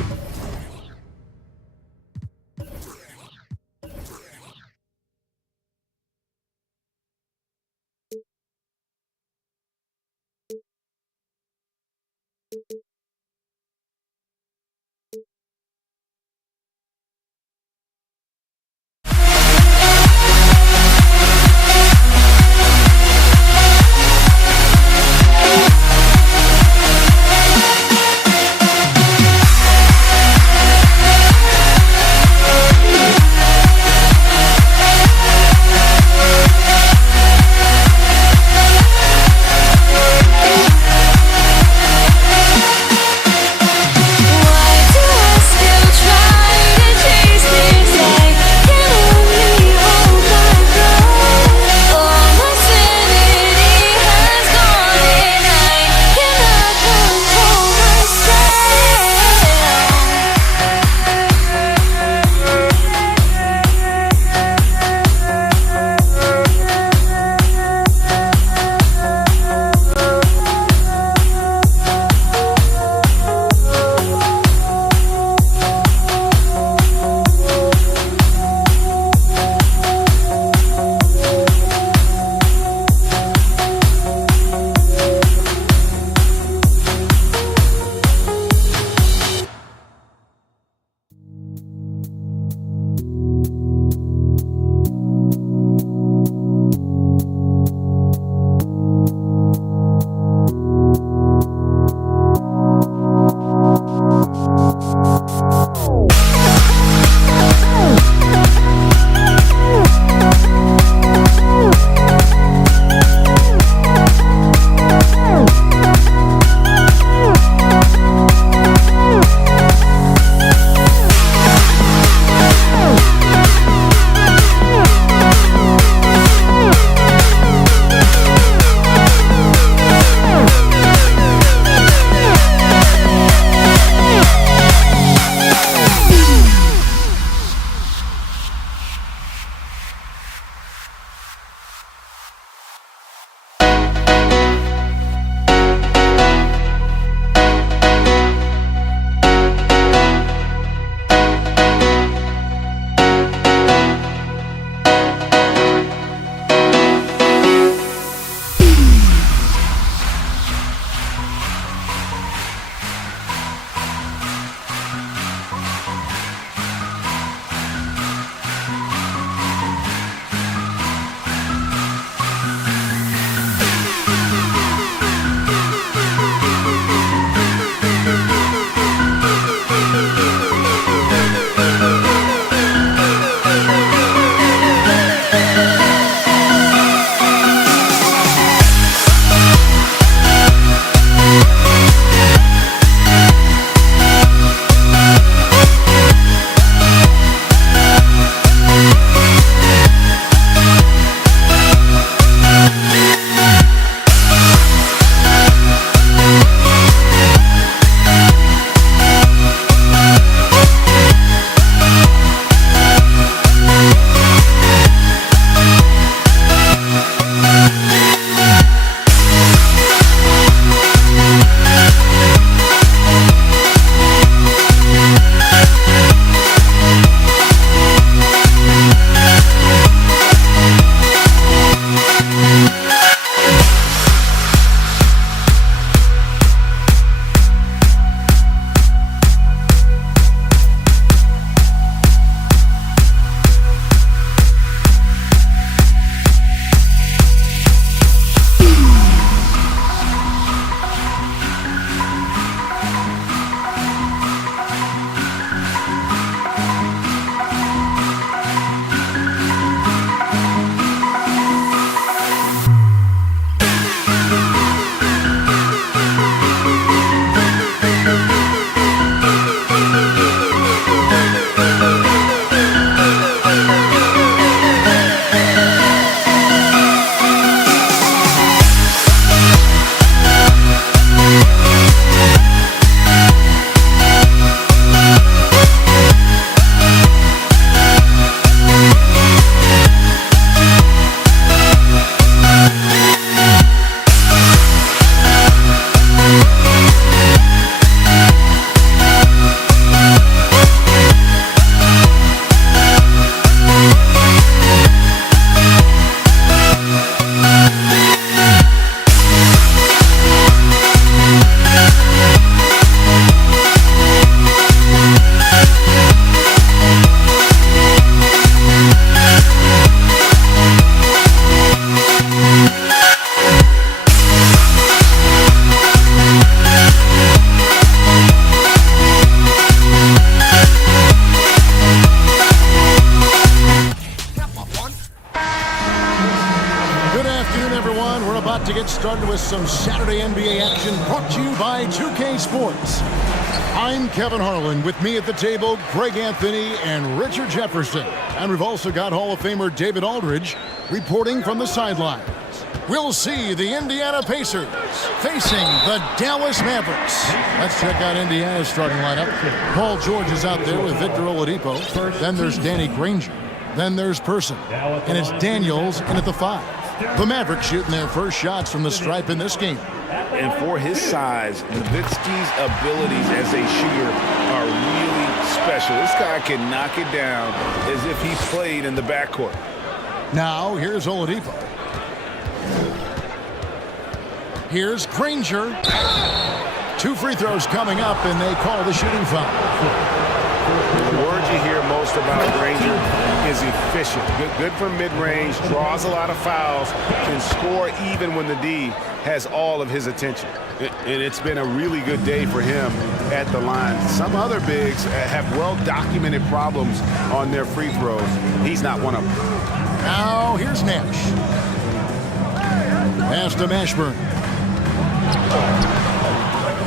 started with some Saturday NBA action brought to you by 2K Sports. I'm Kevin Harlan. With me at the table, Greg Anthony and Richard Jefferson. And we've also got Hall of Famer David Aldridge reporting from the sidelines. We'll see the Indiana Pacers facing the Dallas Mavericks. Let's check out Indiana's starting lineup. Paul George is out there with Victor Oladipo. Then there's Danny Granger. Then there's Person. And it's Daniels in at the 5. The Mavericks shooting their first shots from the stripe in this game. And for his size, Nowitzki's abilities as a shooter are really special. This guy can knock it down as if he played in the backcourt. Now, here's Oladipo. Here's Granger. 2 free throws coming up, and they call the shooting foul. The word you hear most about Granger is efficient. Good from mid-range, draws a lot of fouls, can score even when the D has all of his attention. And it's been a really good day for him at the line. Some other bigs have well-documented problems on their free throws. He's not one of them. Now, here's Nash. Pass to Mashburn.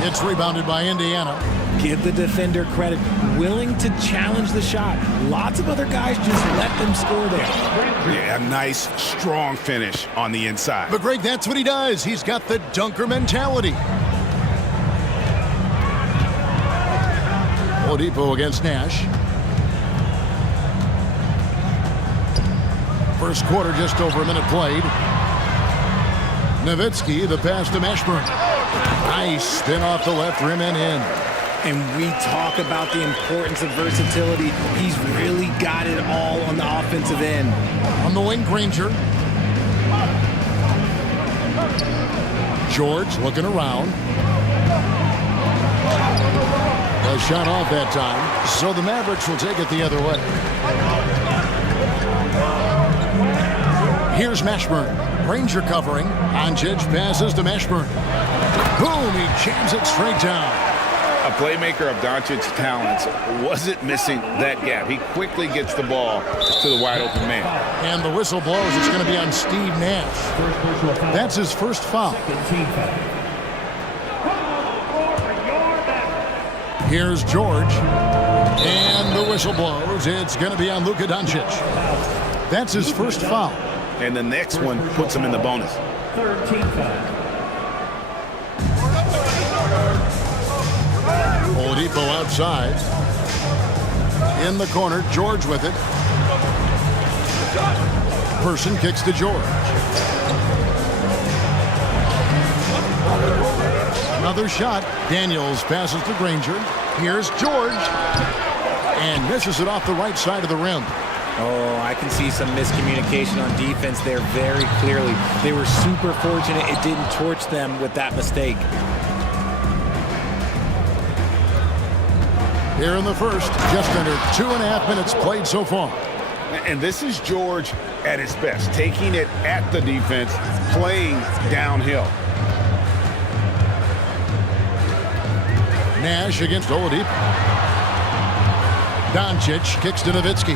It's rebounded by Indiana. Give the defender credit. Willing to challenge the shot. Lots of other guys just let them score there. Yeah, a nice, strong finish on the inside. But Greg, that's what he does. He's got the dunker mentality. Oladipo against Nash. First quarter, just over a minute played. Nowitzki, the pass to Mashburn. Nice spin off the left rim and in. And we talk about the importance of versatility. He's really got it all on the offensive end. On the wing, Granger. George looking around. A shot off that time. So the Mavericks will take it the other way. Here's Mashburn. Granger covering. Doncic passes to Mashburn. Boom, he jams it straight down. A playmaker of Doncic's talents wasn't missing that gap. He quickly gets the ball to the wide open man. And the whistle blows. It's going to be on Steve Nash. That's his first foul. Here's George. And the whistle blows. It's going to be on Luka Doncic. That's his first foul. And the next one puts him in the bonus. 13 foul. Oladipo outside. In the corner, George with it. Person kicks to George. Another shot. Daniels passes to Granger. Here's George. And misses it off the right side of the rim. Oh, I can see some miscommunication on defense there very clearly. They were super fortunate it didn't torch them with that mistake. Here in the first, just under 2.5 minutes played so far. And this is George at his best, taking it at the defense, playing downhill. Nash against Oladipo. Doncic kicks to Nowitzki.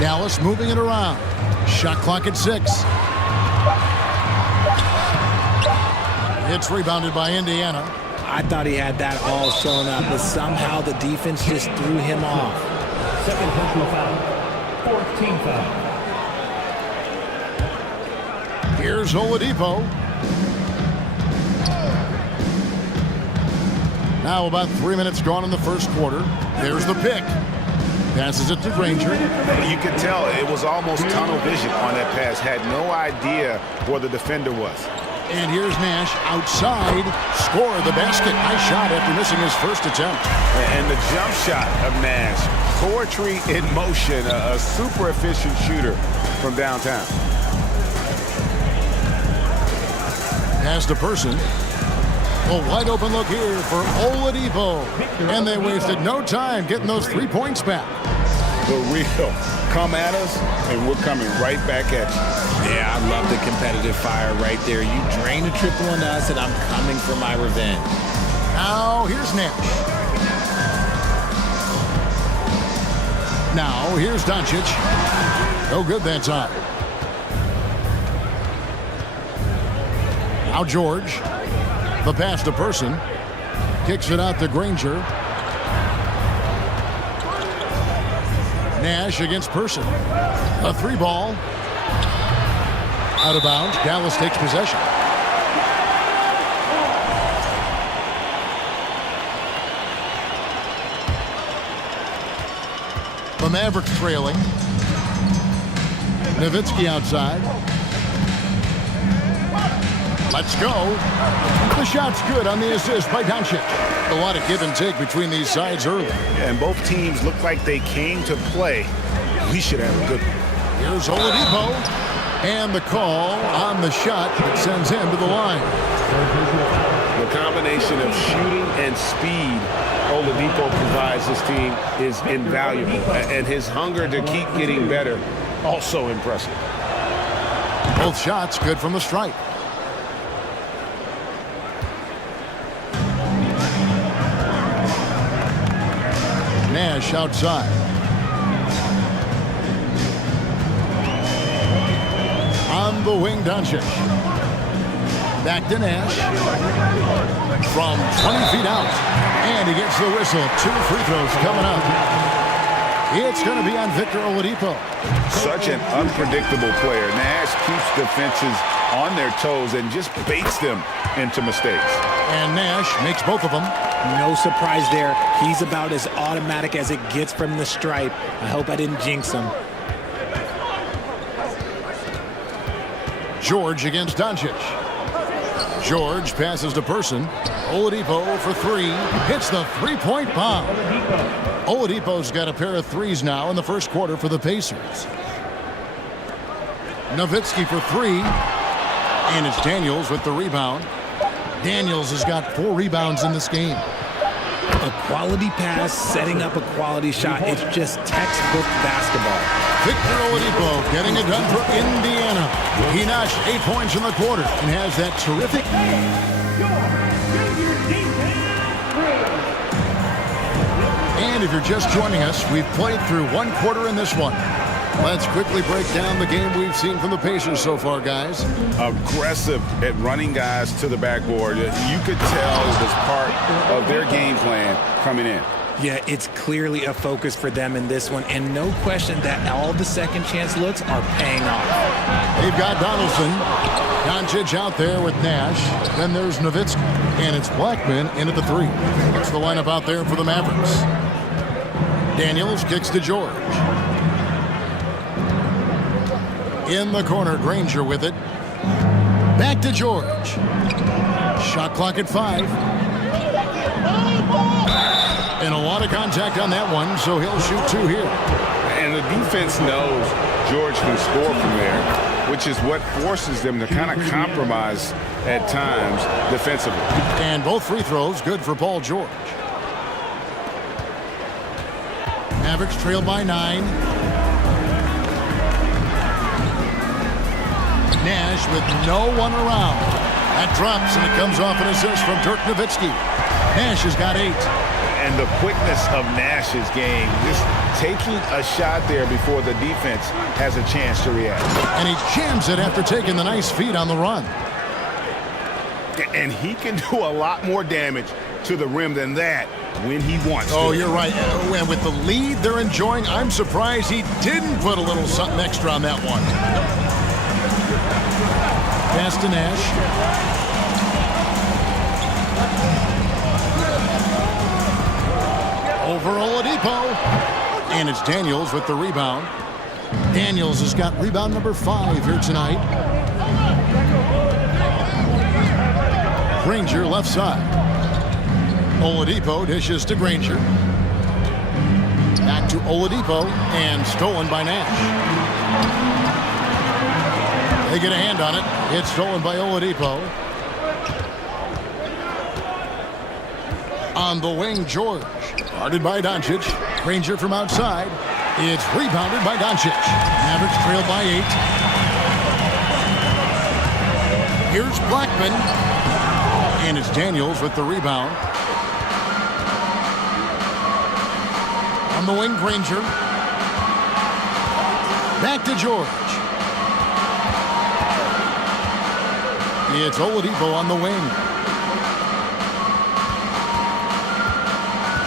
Dallas moving it around. Shot clock at 6. It's rebounded by Indiana. I thought he had that all shown up, but somehow the defense just threw him off. Second personal foul. 14 foul. Here's Oladipo. Now about 3 minutes gone in the first quarter. There's the pick. Passes it to Granger. You could tell it was almost tunnel vision on that pass. Had no idea where the defender was. And here's Nash outside. Score the basket. Nice shot after missing his first attempt. And the jump shot of Nash. Poetry in motion. A super efficient shooter from downtown. Pass to Person. A wide open look here for Oladipo. And they wasted no time getting those 3 points back. The real. Come at us, and we're coming right back at you. Yeah, I love the competitive fire right there. You drain a triple on us, and I'm coming for my revenge. Now, here's Nash. Now, here's Doncic. No good that time. Now George. The pass to Person. Kicks it out to Granger. Nash against Person. A 3-ball. Out of bounds. Dallas takes possession. The Mavericks trailing. Nowitzki outside. Let's go. The shot's good on the assist by Doncic. A lot of give and take between these sides early. Yeah, and both teams look like they came to play. We should have a good one. Here's Oladipo. And the call on the shot that sends him to the line. The combination of shooting and speed Oladipo provides this team is invaluable. And his hunger to keep getting better, also impressive. Both shots good from the stripe. Nash outside. On the wing, Doncic. Back to Nash. From 20 feet out. And he gets the whistle. 2 free throws coming up. It's going to be on Victor Oladipo. Such an unpredictable player. Nash keeps defenses on their toes and just baits them into mistakes. And Nash makes both of them. No surprise there. He's about as automatic as it gets from the stripe. I hope I didn't jinx him. George against Doncic. George passes to Person. Oladipo for 3. Hits the three-point bomb. Oladipo's got a pair of threes now in the first quarter for the Pacers. Nowitzki for 3. And it's Daniels with the rebound. Daniels has got 4 rebounds in this game. A quality pass, setting up a quality shot. It's just textbook basketball. Victor Oladipo getting it done for Indiana. He notched 8 points in the quarter and has that terrific. And if you're just joining us, we've played through 1 quarter in this one. Let's quickly break down the game we've seen from the Pacers so far, guys. Aggressive at running guys to the backboard. You could tell it was part of their game plan coming in. Yeah, it's clearly a focus for them in this one, and no question that all the second chance looks are paying off. They've got Donaldson. Doncic out there with Nash. Then there's Nowitzki. And it's Blackman in at the 3. That's the lineup out there for the Mavericks. Daniels kicks to George. In the corner, Granger with it. Back to George. Shot clock at 5. And a lot of contact on that one, so he'll shoot 2 here. And the defense knows George can score from there, which is what forces them to kind of compromise at times defensively. And both free throws good for Paul George. Mavericks trail by 9. Nash with no one around. That drops, and it comes off an assist from Dirk Nowitzki. Nash has got 8. And the quickness of Nash's game, just taking a shot there before the defense has a chance to react. And he jams it after taking the nice feed on the run. And he can do a lot more damage to the rim than that when he wants to. Oh, you're right. And with the lead they're enjoying, I'm surprised he didn't put a little something extra on that one. Pass to Nash. Over Oladipo. And it's Daniels with the rebound. Daniels has got rebound number 5 here tonight. Granger left side. Oladipo dishes to Granger. Back to Oladipo and stolen by Nash. They get a hand on it. It's stolen by Oladipo. On the wing, George. Guarded by Doncic. Granger from outside. It's rebounded by Doncic. Mavericks trail by 8. Here's Blackman. And it's Daniels with the rebound. On the wing, Granger. Back to George. It's Oladipo on the wing.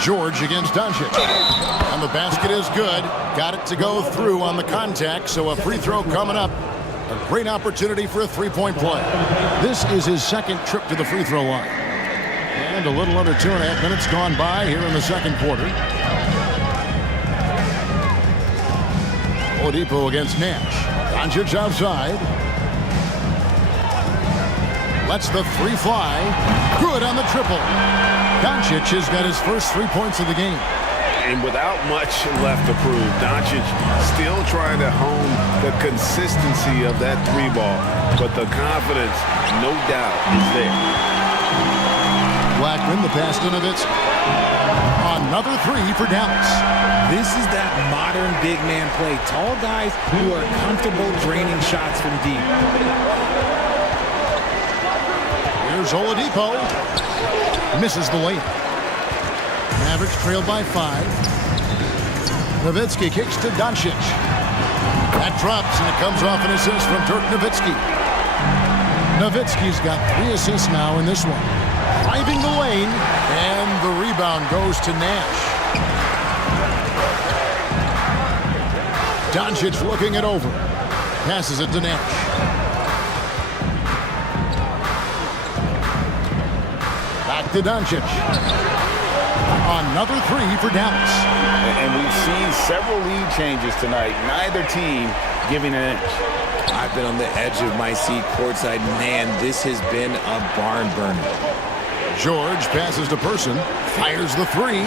George against Doncic. And the basket is good. Got it to go through on the contact, so a free throw coming up. A great opportunity for a three-point play. This is his second trip to the free throw line. And a little under 2.5 minutes gone by here in the second quarter. Oladipo against Nash. Doncic outside. Lets the three fly. Good on the triple. Doncic has got his first 3 points of the game. And without much left to prove, Doncic still trying to hone the consistency of that three ball. But the confidence, no doubt, is there. Blackman, the pass to Nowitzki. Another three for Dallas. This is that modern big man play. Tall guys who are comfortable draining shots from deep. Here's Oladipo. Misses the layup. Mavericks trailed by 5. Nowitzki kicks to Doncic. That drops, and it comes off an assist from Dirk Nowitzki. Nowitzki's got 3 assists now in this one. Driving the lane, and the rebound goes to Nash. Doncic looking it over. Passes it to Nash. Back to Doncic. Another three for Dallas. And we've seen several lead changes tonight. Neither team giving an inch. I've been on the edge of my seat courtside. Man, this has been a barn burner. George passes to Person. Fires the three.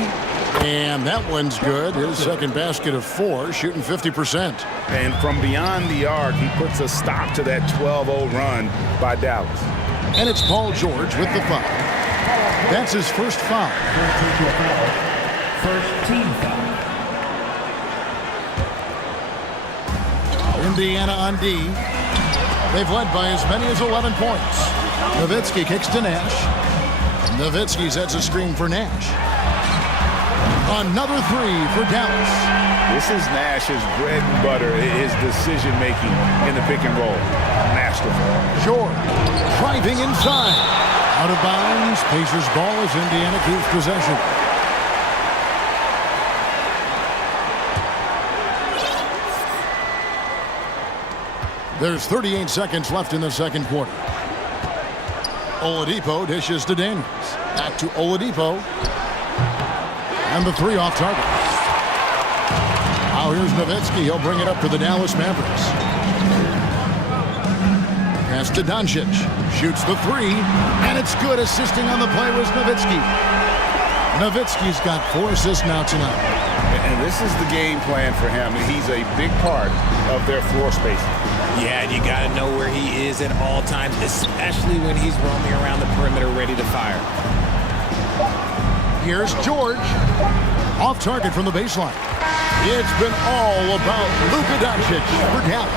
And that one's good. His second basket of 4, shooting 50%. And from beyond the arc, he puts a stop to that 12-0 run by Dallas. And it's Paul George with the foul. That's his first foul. First team foul. Indiana on D. They've led by as many as 11 points. Nowitzki kicks to Nash. Nowitzki sets a screen for Nash. Another three for Dallas. This is Nash's bread and butter, his decision-making in the pick and roll. Masterful. George driving inside. Out of bounds. Pacers ball as Indiana keeps possession. There's 38 seconds left in the second quarter. Oladipo dishes to Daniels. Back to Oladipo. And the three off target. Now here's Nowitzki. He'll bring it up for the Dallas Mavericks. Pass to Doncic. Shoots the three. And it's good. Assisting on the play was Nowitzki. Nowitzki's got 4 assists now tonight. And this is the game plan for him. He's a big part of their floor spacing. Yeah, and you got to know where he is at all times, especially when he's roaming around the perimeter ready to fire. Here's George. Off target from the baseline. It's been all about Luka Doncic for Dallas.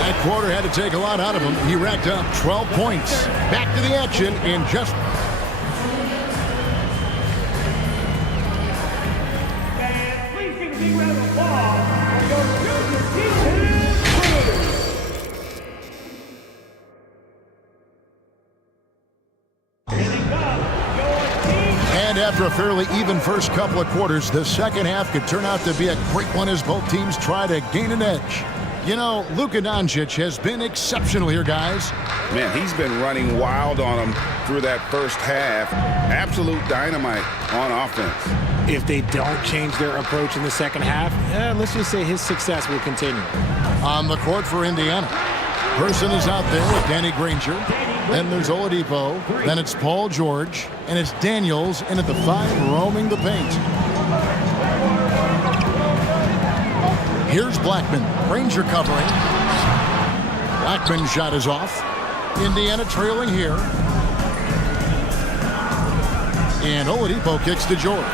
That quarter had to take a lot out of him. He racked up 12 points. Back to the action in just... Please give a big round of applause for your junior team. And after a fairly even first couple of quarters, the second half could turn out to be a great one as both teams try to gain an edge. You know, Luka Doncic has been exceptional here, guys. Man, he's been running wild on them through that first half. Absolute dynamite on offense. If they don't change their approach in the second half, let's just say his success will continue. On the court for Indiana. Person is out there with Danny Granger. Then there's Oladipo. Then it's Paul George. And it's Daniels in at the 5 roaming the paint. Here's Blackman. Granger covering. Blackman's shot is off. Indiana trailing here. And Oladipo kicks to George.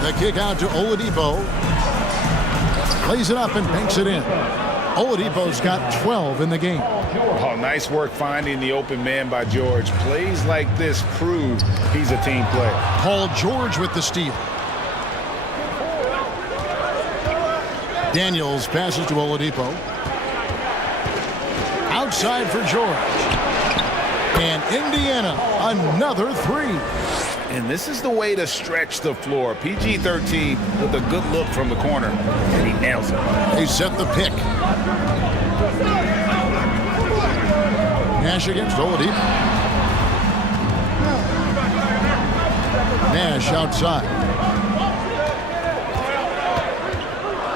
The kick out to Oladipo. Plays it up and banks it in. Oladipo's got 12 in the game. Oh, nice work finding the open man by George. Plays like this prove he's a team player. Paul George with the steal. Daniels passes to Oladipo. Outside for George. And Indiana, another three. And this is the way to stretch the floor. PG-13 with a good look from the corner, and he nails it. They set the pick. Nash against Oladipo. Nash outside.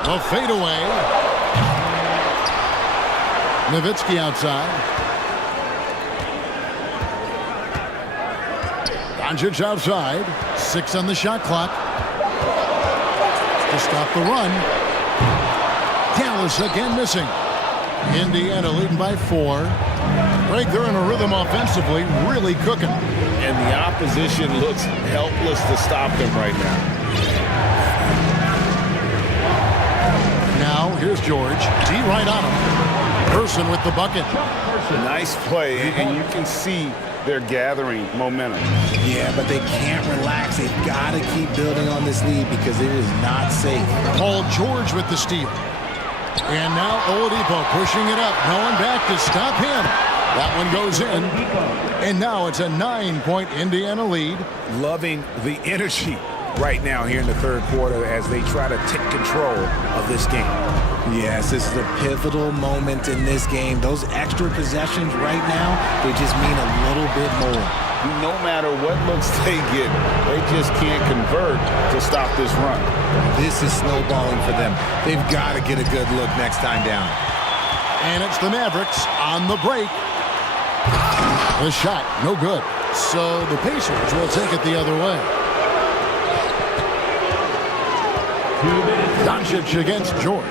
A fadeaway. Nowitzki outside. Doncic outside. 6 on the shot clock. To stop the run. Dallas again missing. Indiana leading by 4. Greg, they're in a rhythm offensively, really cooking. And the opposition looks helpless to stop them right now. Now, here's George. D right on him. Person with the bucket. Nice play, and you can see they're gathering momentum. Yeah, but they can't relax. They've got to keep building on this lead because it is not safe. Paul George with the steal. And now Oladipo pushing it up. No one back to stop him. That one goes in. And now it's a 9-point Indiana lead. Loving the energy right now here in the third quarter as they try to take control of this game. Yes, this is a pivotal moment in this game. Those extra possessions right now, they just mean a little bit more. No matter what looks they get, they just can't convert to stop this run. This is snowballing for them. They've got to get a good look next time down. And it's the Mavericks on the break. The shot, no good. So the Pacers will take it the other way. Doncic against George.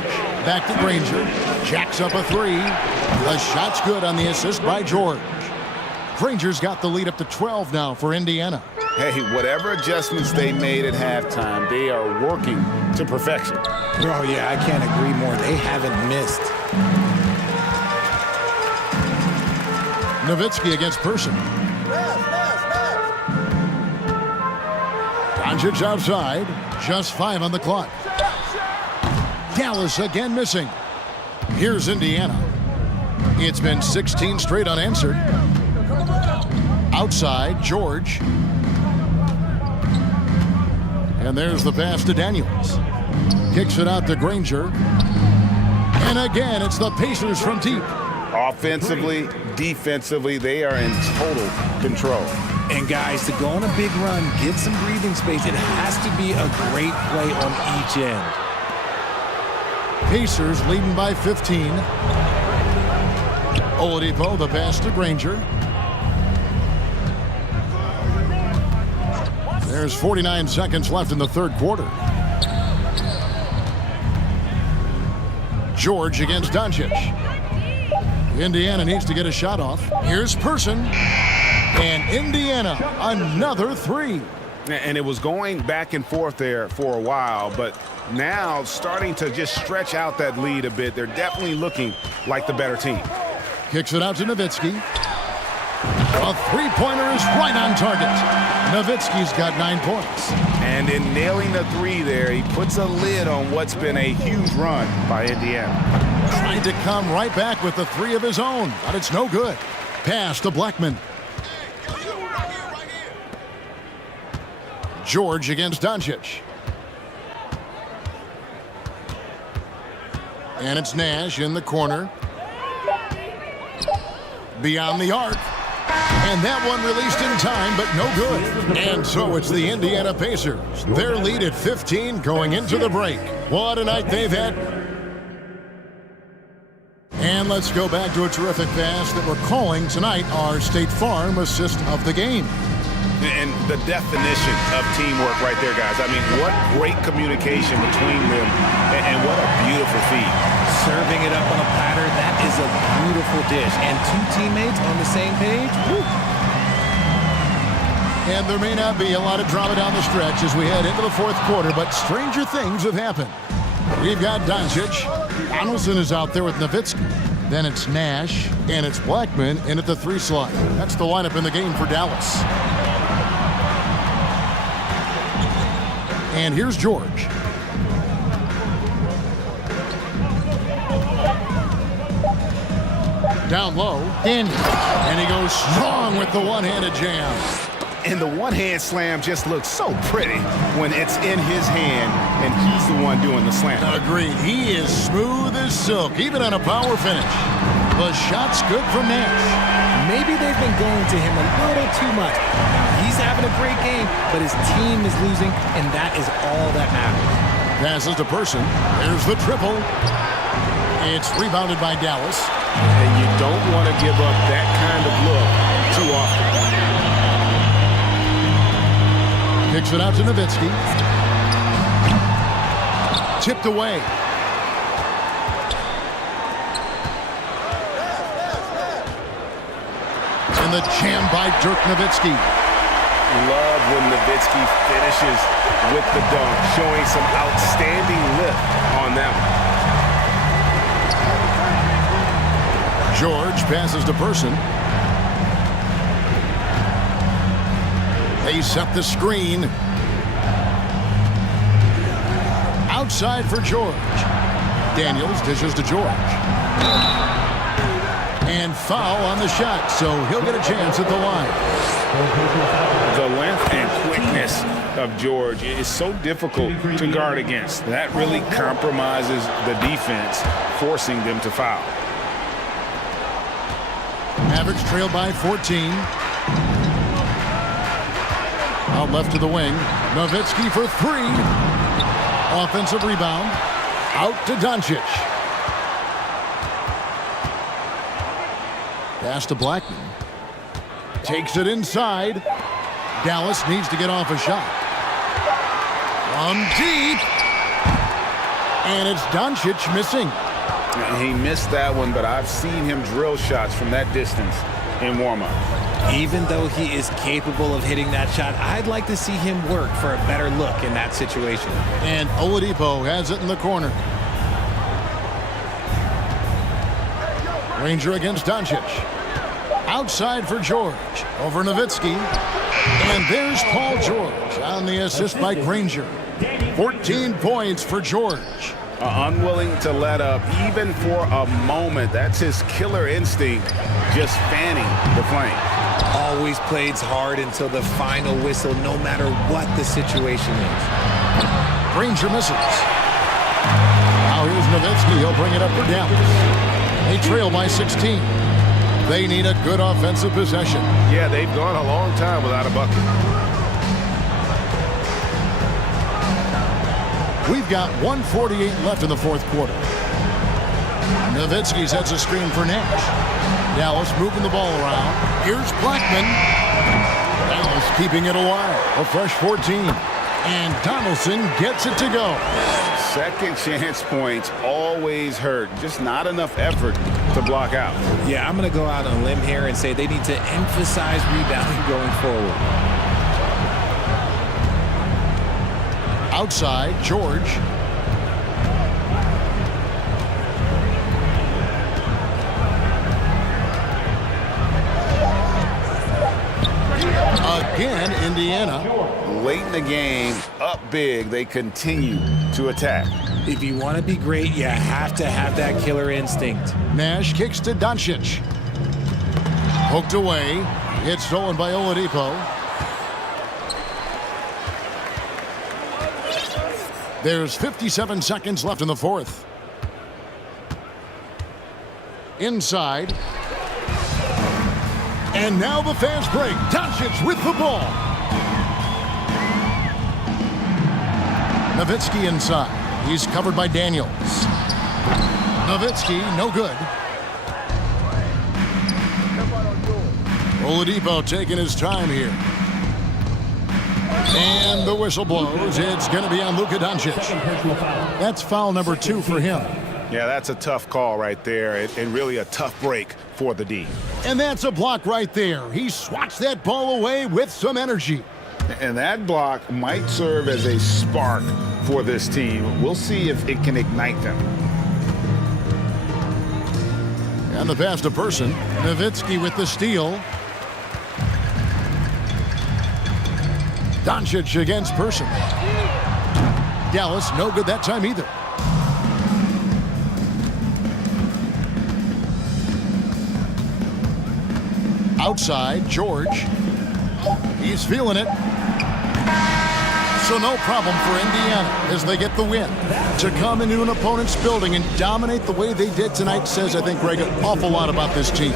Back to Granger. Jacks up a 3. The shot's good on the assist by George. Granger's got the lead up to 12 now for Indiana. Hey, whatever adjustments they made at halftime, they are working to perfection. Oh, yeah, I can't agree more. They haven't missed. Nowitzki against Person. Doncic outside. Just 5 on the clock. Dallas again missing. Here's Indiana. It's been 16 straight unanswered. Outside, George. And there's the pass to Daniels. Kicks it out to Granger. And again, it's the Pacers from deep. Offensively, defensively, they are in total control. And guys, to go on a big run, get some breathing space, it has to be a great play on each end. Pacers leading by 15. Oladipo, the pass to Granger. There's 49 seconds left in the third quarter. George against Doncic. Indiana needs to get a shot off. Here's Person. And Indiana, another 3. And it was going back and forth there for a while, but now starting to just stretch out that lead a bit. They're definitely looking like the better team. Kicks it out to Nowitzki. A three-pointer is right on target. Nowitzki's got 9 points. And in nailing the 3 there, he puts a lid on what's been a huge run by Indiana. Trying to come right back with the 3 of his own, but it's no good. Pass to Blackman. George against Doncic. And it's Nash in the corner. Beyond the arc. And that one released in time, but no good. And so it's the Indiana Pacers. Their lead at 15 going into the break. What a night they've had. And let's go back to a terrific pass that we're calling tonight our State Farm assist of the game. And the definition of teamwork right there, guys. I mean, what great communication between them, and what a beautiful feed. Serving it up on a platter, that is a beautiful dish. And 2 teammates on the same page, woo. And there may not be a lot of drama down the stretch as we head into the fourth quarter, but stranger things have happened. We've got Doncic. Donaldson is out there with Nowitzki. Then it's Nash, and it's Blackman in at the 3 slot. That's the lineup in the game for Dallas. And here's George. Down low, Daniels. And he goes strong with the one-handed jam. And the one-hand slam just looks so pretty when it's in his hand and he's the one doing the slam. Agreed. He is smooth as silk, even on a power finish. The shot's good from Nash. Maybe they've been going to him a little too much. Now, he's having a great game, but his team is losing, and that is all that matters. Passes to Person. There's the triple. It's rebounded by Dallas. And you don't want to give up that kind of look too often. Kicks it out to Nowitzki. Tipped away. And the jam by Dirk Nowitzki. Love when Nowitzki finishes with the dunk, showing some outstanding lift on that one. George passes to Person. They set the screen. Outside for George. Daniels dishes to George. And foul on the shot, so he'll get a chance at the line. The length and quickness of George is so difficult to guard against. That really compromises the defense, forcing them to foul. Mavericks trail by 14. Out left to the wing. Nowitzki for three. Offensive rebound. Out to Doncic. Pass to Blackman. Takes it inside. Dallas needs to get off a shot. From deep. And it's Doncic missing. He missed that one, but I've seen him drill shots from that distance in warm-up. Even though he is capable of hitting that shot, I'd like to see him work for a better look in that situation. And Oladipo has it in the corner. Granger against Doncic. Outside for George. Over Nowitzki. And there's Paul George on the assist by Granger. 14 points for George. Unwilling to let up even for a moment. That's his killer instinct, just fanning the flame. Always plays hard until the final whistle, no matter what the situation is. Granger misses. Now here's Nowitzki. He'll bring it up for Dallas. They trail by 16. They need a good offensive possession. Yeah, they've gone a long time without a bucket. We've got 1:48 left in the fourth quarter. Nowitzki sets a screen for Nash. Dallas moving the ball around. Here's Blackman. Dallas keeping it alive. A fresh 14. And Donaldson gets it to go. Second chance points always hurt. Just not enough effort to block out. Yeah, I'm going to go out on a limb here and say they need to emphasize rebounding going forward. Outside, George. Again, Indiana. Late in the game, up big, they continue to attack. If you want to be great, you have to have that killer instinct. Nash kicks to Doncic. Poked away. It's stolen by Oladipo. There's 57 seconds left in the fourth. Inside. And now the fast break. Doncic with the ball. Nowitzki inside. He's covered by Daniels. Nowitzki, no good. Oladipo taking his time here. And the whistle blows. It's going to be on Luka Doncic. That's foul number 2 for him. Yeah, that's a tough call right there, and really a tough break for the D. And that's a block right there. He swats that ball away with some energy. And that block might serve as a spark for this team. We'll see if it can ignite them. And the pass to Person. Nowitzki with the steal. Doncic against Person. Dallas, no good that time either. Outside, George. He's feeling it. So no problem for Indiana as they get the win. To come into an opponent's building and dominate the way they did tonight says, I think, Greg, an awful lot about this team.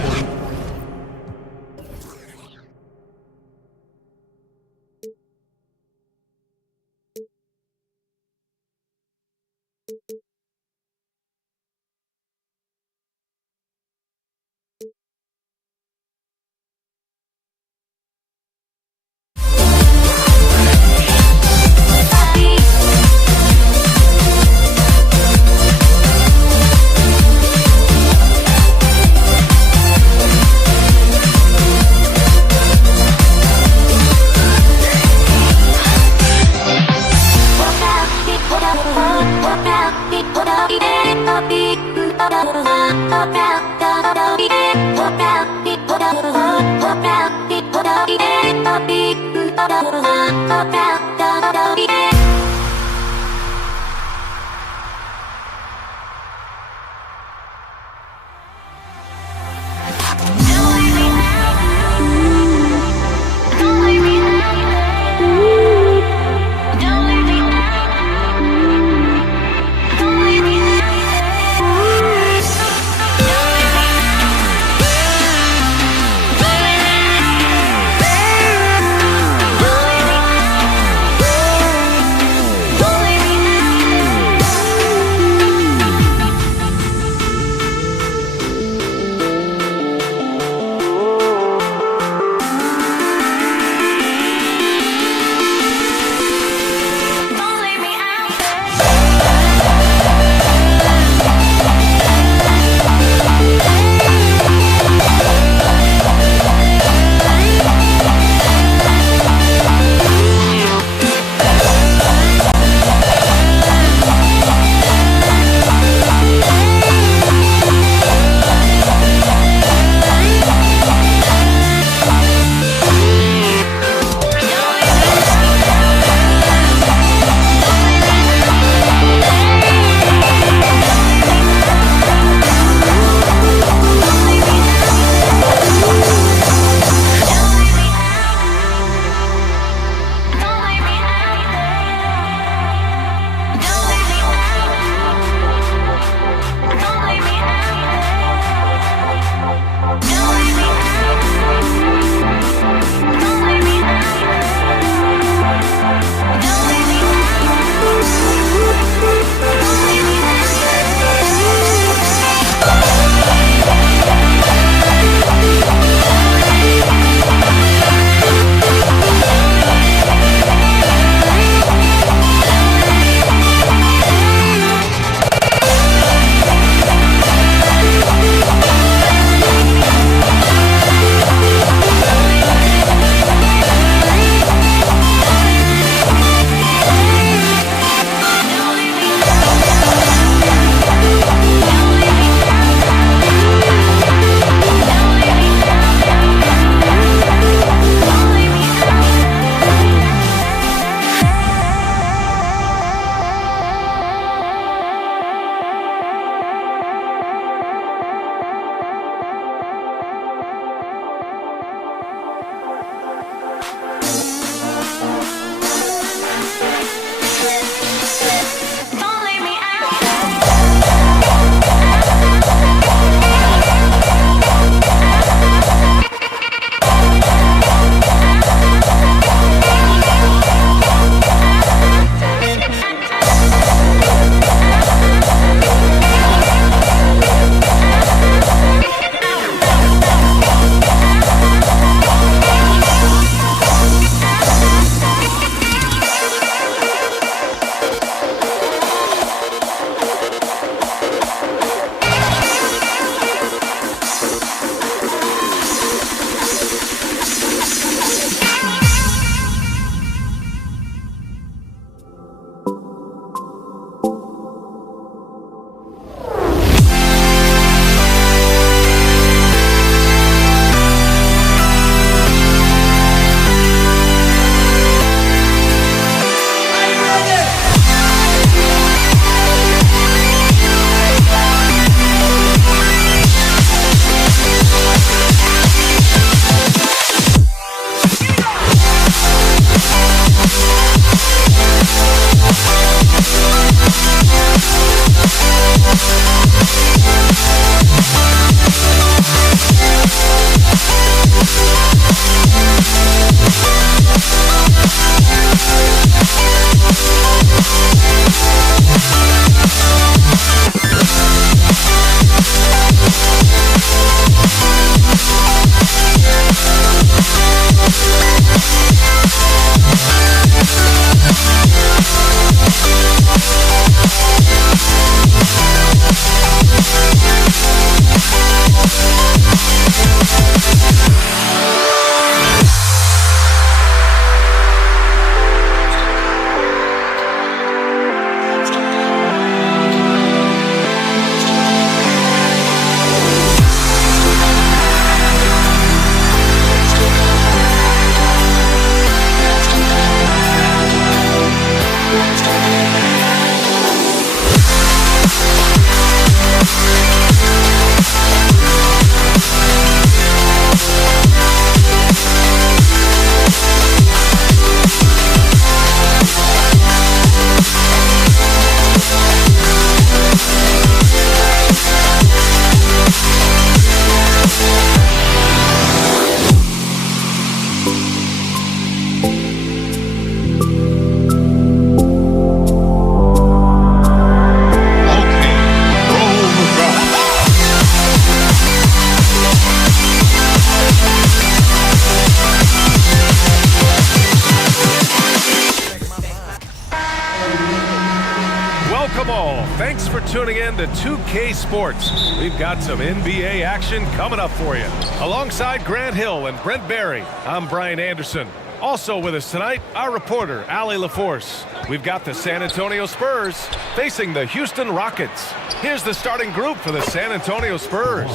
thanks for tuning in to 2K Sports. We've got some NBA action coming up for you. Alongside Grant Hill and Brent Barry, I'm Brian Anderson. Also with us tonight, our reporter, Allie LaForce. We've got the San Antonio Spurs facing the Houston Rockets. Here's the starting group for the San Antonio Spurs.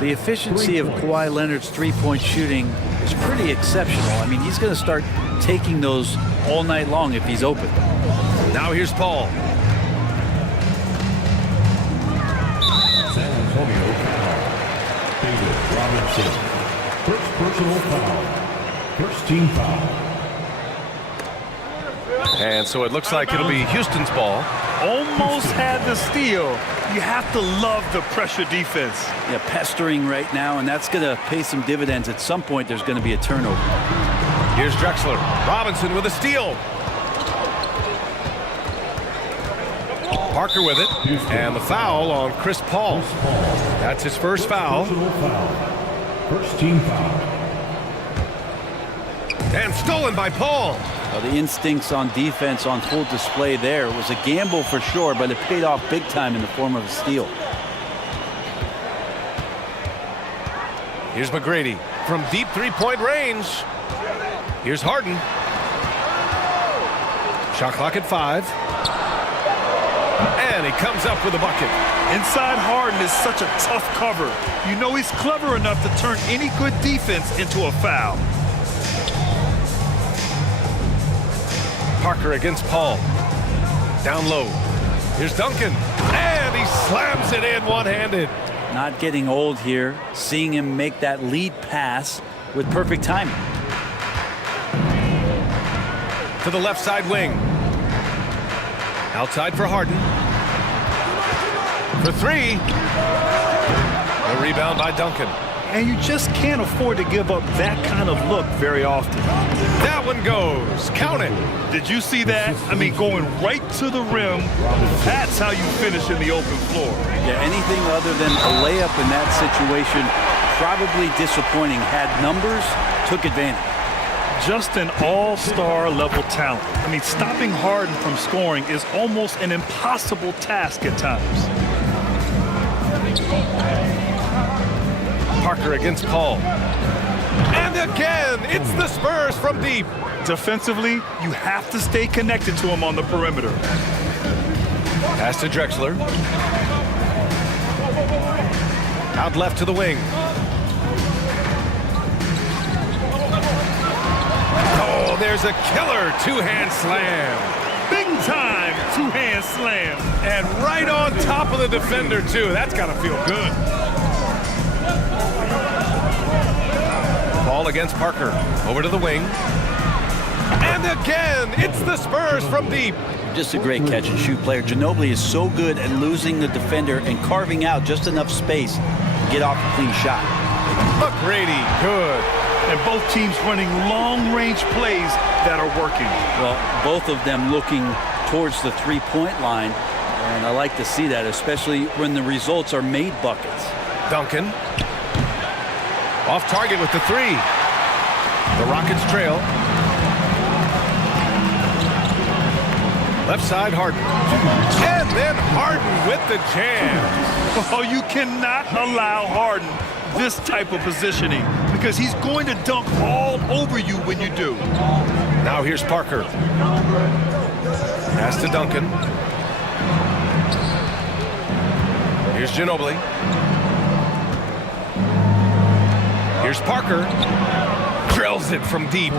The efficiency of Kawhi Leonard's three-point shooting is pretty exceptional. I mean, he's going to start taking those all night long if he's open. Now here's Paul. San Antonio foul. David Robinson. First personal foul. First team foul. And so it looks like it'll be Houston's ball. Almost had the steal. You have to love the pressure defense. Yeah, pestering right now, and that's going to pay some dividends. At some point, there's going to be a turnover. Here's Drexler. Robinson with a steal. Parker with it. And the foul on Chris Paul. That's his first foul. First team foul. And stolen by Paul. Well, the instincts on defense on full display there. It was a gamble for sure, but it paid off big time in the form of a steal. Here's McGrady from deep three-point range. Here's Harden. Shot clock at 5. And he comes up with a bucket. Inside Harden is such a tough cover. You know he's clever enough to turn any good defense into a foul. Parker against Paul. Down low. Here's Duncan. And he slams it in one-handed. Not getting old here. Seeing him make that lead pass with perfect timing. To the left side wing. Outside for Harden. For 3. A rebound by Duncan. And you just can't afford to give up that kind of look very often. That one goes. Count it. Did you see that? I mean, going right to the rim. That's how you finish in the open floor. Yeah, anything other than a layup in that situation, probably disappointing. Had numbers, took advantage. Just an all-star level talent. I mean, stopping Harden from scoring is almost an impossible task at times. Parker against Paul. And again, it's the Spurs from deep. Defensively, you have to stay connected to him on the perimeter. Pass to Drexler. Out left to the wing. Oh, there's a killer two-hand slam. Big time two-hand slam. And right on top of the defender, too. That's got to feel good. Paul against Parker. Over to the wing. And again, it's the Spurs from deep. Just a great catch-and-shoot player. Ginobili is so good at losing the defender and carving out just enough space to get off a clean shot. McGrady, good. And both teams running long-range plays that are working. Well, both of them looking towards the three-point line. And I like to see that, especially when the results are made buckets. Duncan. Off target with the 3. The Rockets trail. Left side, Harden. And then Harden with the jam. Oh, you cannot allow Harden this type of positioning because he's going to dunk all over you when you do. Now here's Parker. Pass to Duncan. Here's Ginobili. Here's Parker. Drills it from deep.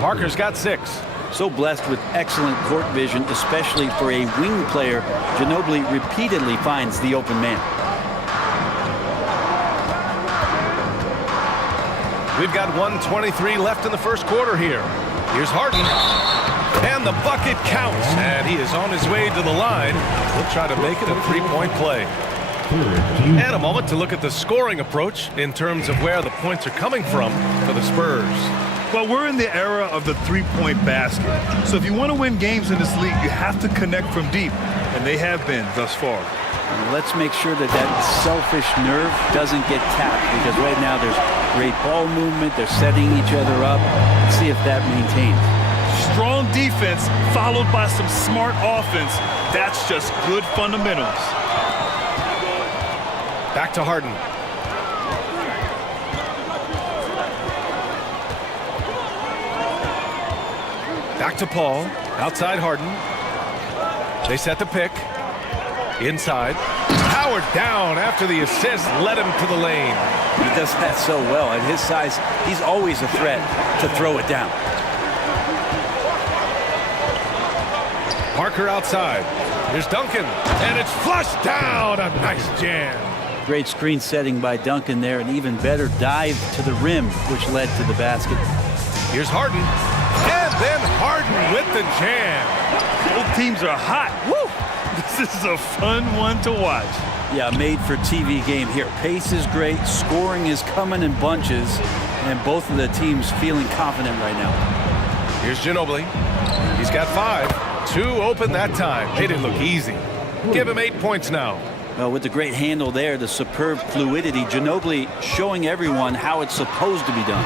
Parker's got 6. So blessed with excellent court vision, especially for a wing player. Ginobili repeatedly finds the open man. We've got 1:23 left in the first quarter here. Here's Harden. And the bucket counts. And he is on his way to the line. He'll try to make it a three-point play. And a moment to look at the scoring approach in terms of where the points are coming from for the Spurs. Well, we're in the era of the three-point basket. So if you want to win games in this league, you have to connect from deep. And they have been thus far. Let's make sure that that selfish nerve doesn't get tapped, because right now there's great ball movement. They're setting each other up. Let's see if that maintains. Strong defense followed by some smart offense. That's just good fundamentals. Back to Harden. Back to Paul. Outside Harden. They set the pick. Inside. Howard down after the assist led him to the lane. He does that so well. At his size, he's always a threat to throw it down. Parker outside. Here's Duncan. And it's flushed down. A nice jam. Great screen setting by Duncan there. An even better dive to the rim, which led to the basket. Here's Harden. And then Harden with the jam. Both teams are hot. Woo! This is a fun one to watch. Yeah, made for TV game here. Pace is great. Scoring is coming in bunches. And both of the teams feeling confident right now. Here's Ginobili. He's got 5. 2 open that time. They didn't look easy. Give him 8 points now. Well, with the great handle there, the superb fluidity, Ginobili showing everyone how it's supposed to be done.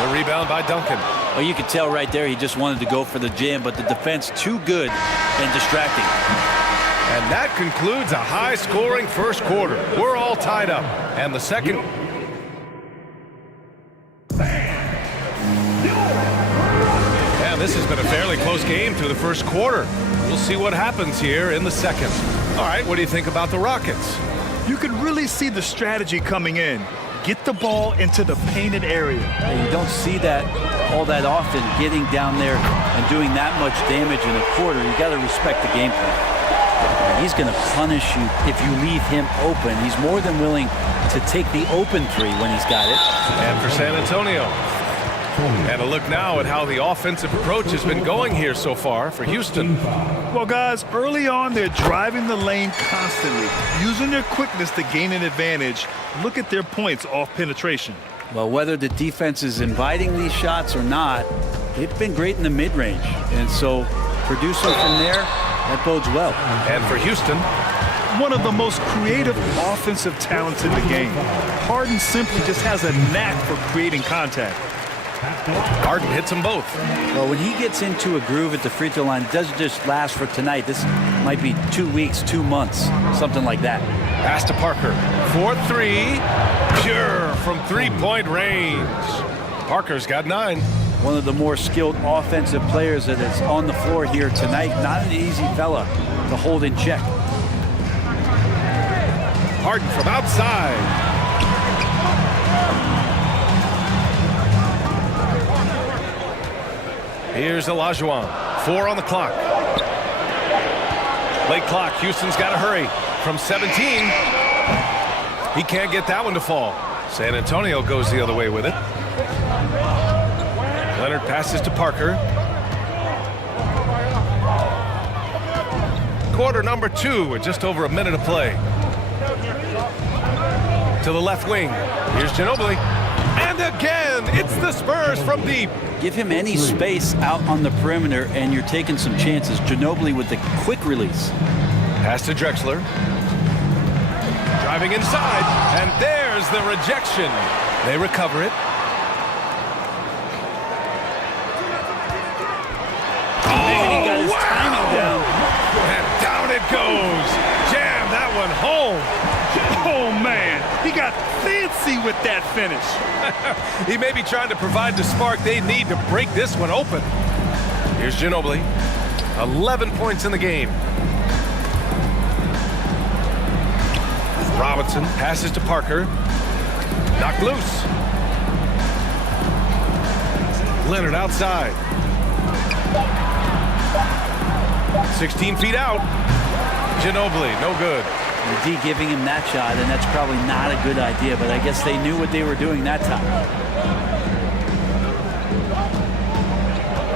The rebound by Duncan. Well, you could tell right there he just wanted to go for the jam, but the defense too good and distracting. And that concludes a high-scoring first quarter. We're all tied up. And the second... And this has been a fairly close game through the first quarter. We'll see what happens here in the second. All right, what do you think about the Rockets? You can really see the strategy coming in. Get the ball into the painted area. And you don't see that all that often, getting down there and doing that much damage in a quarter. You got to respect the game plan. He's going to punish you if you leave him open. He's more than willing to take the open three when he's got it. And for San Antonio. And a look now at how the offensive approach has been going here so far for Houston. Well, guys, early on, they're driving the lane constantly, using their quickness to gain an advantage. Look at their points off penetration. Well, whether the defense is inviting these shots or not, they've been great in the mid-range. And so producing from there, that bodes well. And for Houston, one of the most creative offensive talents in the game. Harden simply just has a knack for creating contact. Harden hits them both. Well, when he gets into a groove at the free throw line, it doesn't just last for tonight. This might be 2 weeks, 2 months, something like that. Pass to Parker. 4-3. Pure from three-point range. Parker's got 9. One of the more skilled offensive players that is on the floor here tonight. Not an easy fella to hold in check. Harden from outside. Here's Olajuwon. 4 on the clock. Late clock. Houston's got to hurry. From 17. He can't get that one to fall. San Antonio goes the other way with it. Leonard passes to Parker. Quarter number 2 with just over a minute of play. To the left wing. Here's Ginobili. And again, it's the Spurs from deep. Give him any space out on the perimeter, and you're taking some chances. Ginobili with the quick release. Pass to Drexler. Driving inside, and there's the rejection. They recover it. He got his timing down. And down it goes. Jam that one home. Oh, man. He got fancy with that finish. He may be trying to provide the spark they need to break this one open. Here's Ginobili. 11 points in the game. Robinson passes to Parker. Knocked loose. Leonard outside. 16 feet out. Ginobili, no good. The D giving him that shot, and that's probably not a good idea, but I guess they knew what they were doing that time.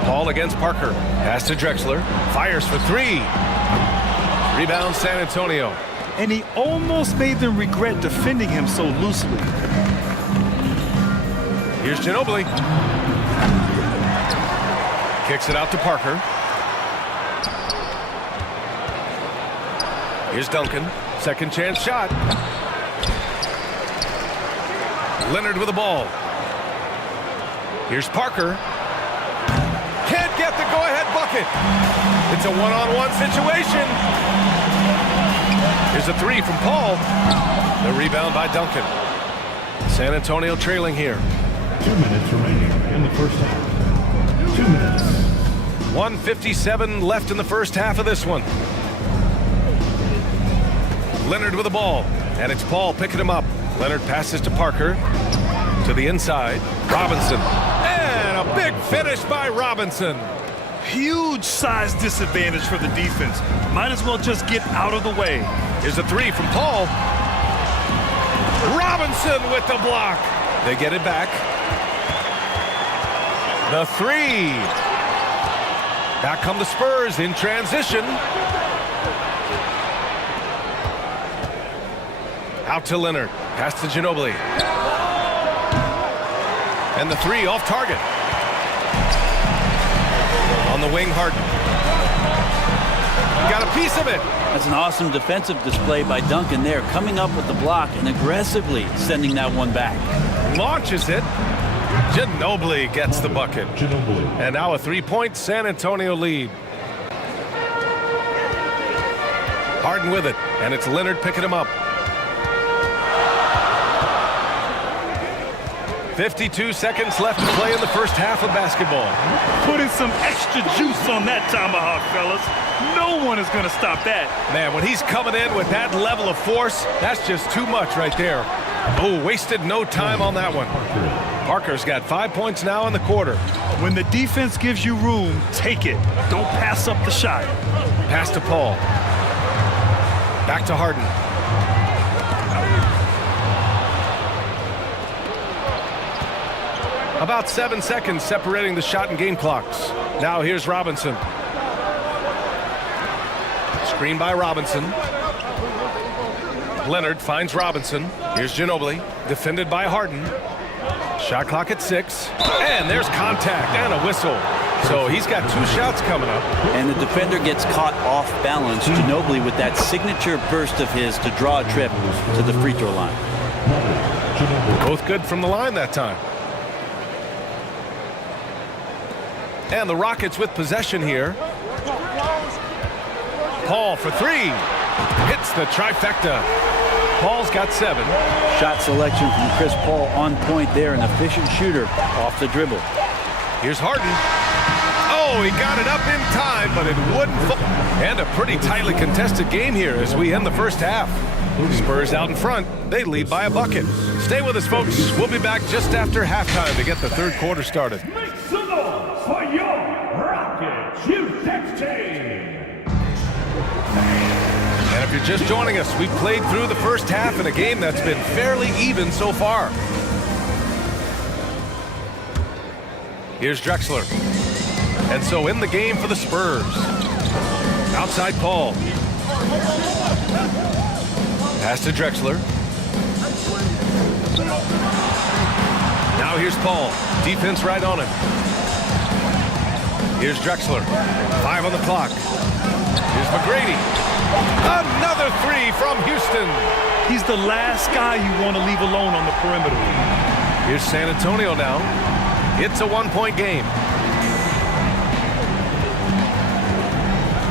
Ball against Parker. Pass to Drexler. Fires for 3. Rebound San Antonio. And he almost made them regret defending him so loosely. Here's Ginobili. Kicks it out to Parker. Here's Duncan. Second chance shot. Leonard with the ball. Here's Parker. might get the go-ahead bucket. It's a one-on-one situation. Here's a three from Paul. The rebound by Duncan. San Antonio trailing here. 2 minutes remaining in the first half. 2 minutes. 1:57 left in the first half of this one. Leonard with the ball, and it's Paul picking him up. Leonard passes to Parker. To the inside, Robinson. And a big finish by Robinson. Huge size disadvantage for the defense. Might as well just get out of the way. Here's a three from Paul. Robinson with the block. They get it back. The three. Back come the Spurs in transition. Out to Leonard. Pass to Ginobili. And the three off target. On the wing, Harden. Got a piece of it. That's an awesome defensive display by Duncan there, coming up with the block and aggressively sending that one back. Launches it. Ginobili gets the bucket. And now a three-point San Antonio lead. Harden with it, and it's Leonard picking him up. 52 seconds left to play in the first half of basketball. Putting some extra juice on that tomahawk, fellas. No one is going to stop that. Man, when he's coming in with that level of force, that's just too much right there. Oh, wasted no time on that one. Parker's got 5 points now in the quarter. When the defense gives you room, take it. Don't pass up the shot. Pass to Paul. Back to Harden. About 7 seconds separating the shot and game clocks. Now here's Robinson. Screen by Robinson. Leonard finds Robinson. Here's Ginobili, defended by Harden. Shot clock at 6. And there's contact and a whistle. So he's got 2 shots coming up. And the defender gets caught off balance. Ginobili with that signature burst of his to draw a trip to the free throw line. Both good from the line that time. And the Rockets with possession here. Paul for 3. Hits the trifecta. Paul's got 7. Shot selection from Chris Paul on point there. An efficient shooter off the dribble. Here's Harden. Oh, he got it up in time, but it wouldn't fall. And a pretty tightly contested game here as we end the first half. Spurs out in front. They lead by a bucket. Stay with us, folks. We'll be back just after halftime to get the third quarter started. Make some noise for your Rockets U16. And if you're just joining us, we've played through the first half in a game that's been fairly even so far. Here's Drexler. And so in the game for the Spurs. Outside Paul. Pass to Drexler. Now here's Paul. Defense right on him. Here's Drexler. 5 on the clock. Here's McGrady. Another 3 from Houston. He's the last guy you want to leave alone on the perimeter. Here's San Antonio now. It's a 1-point game.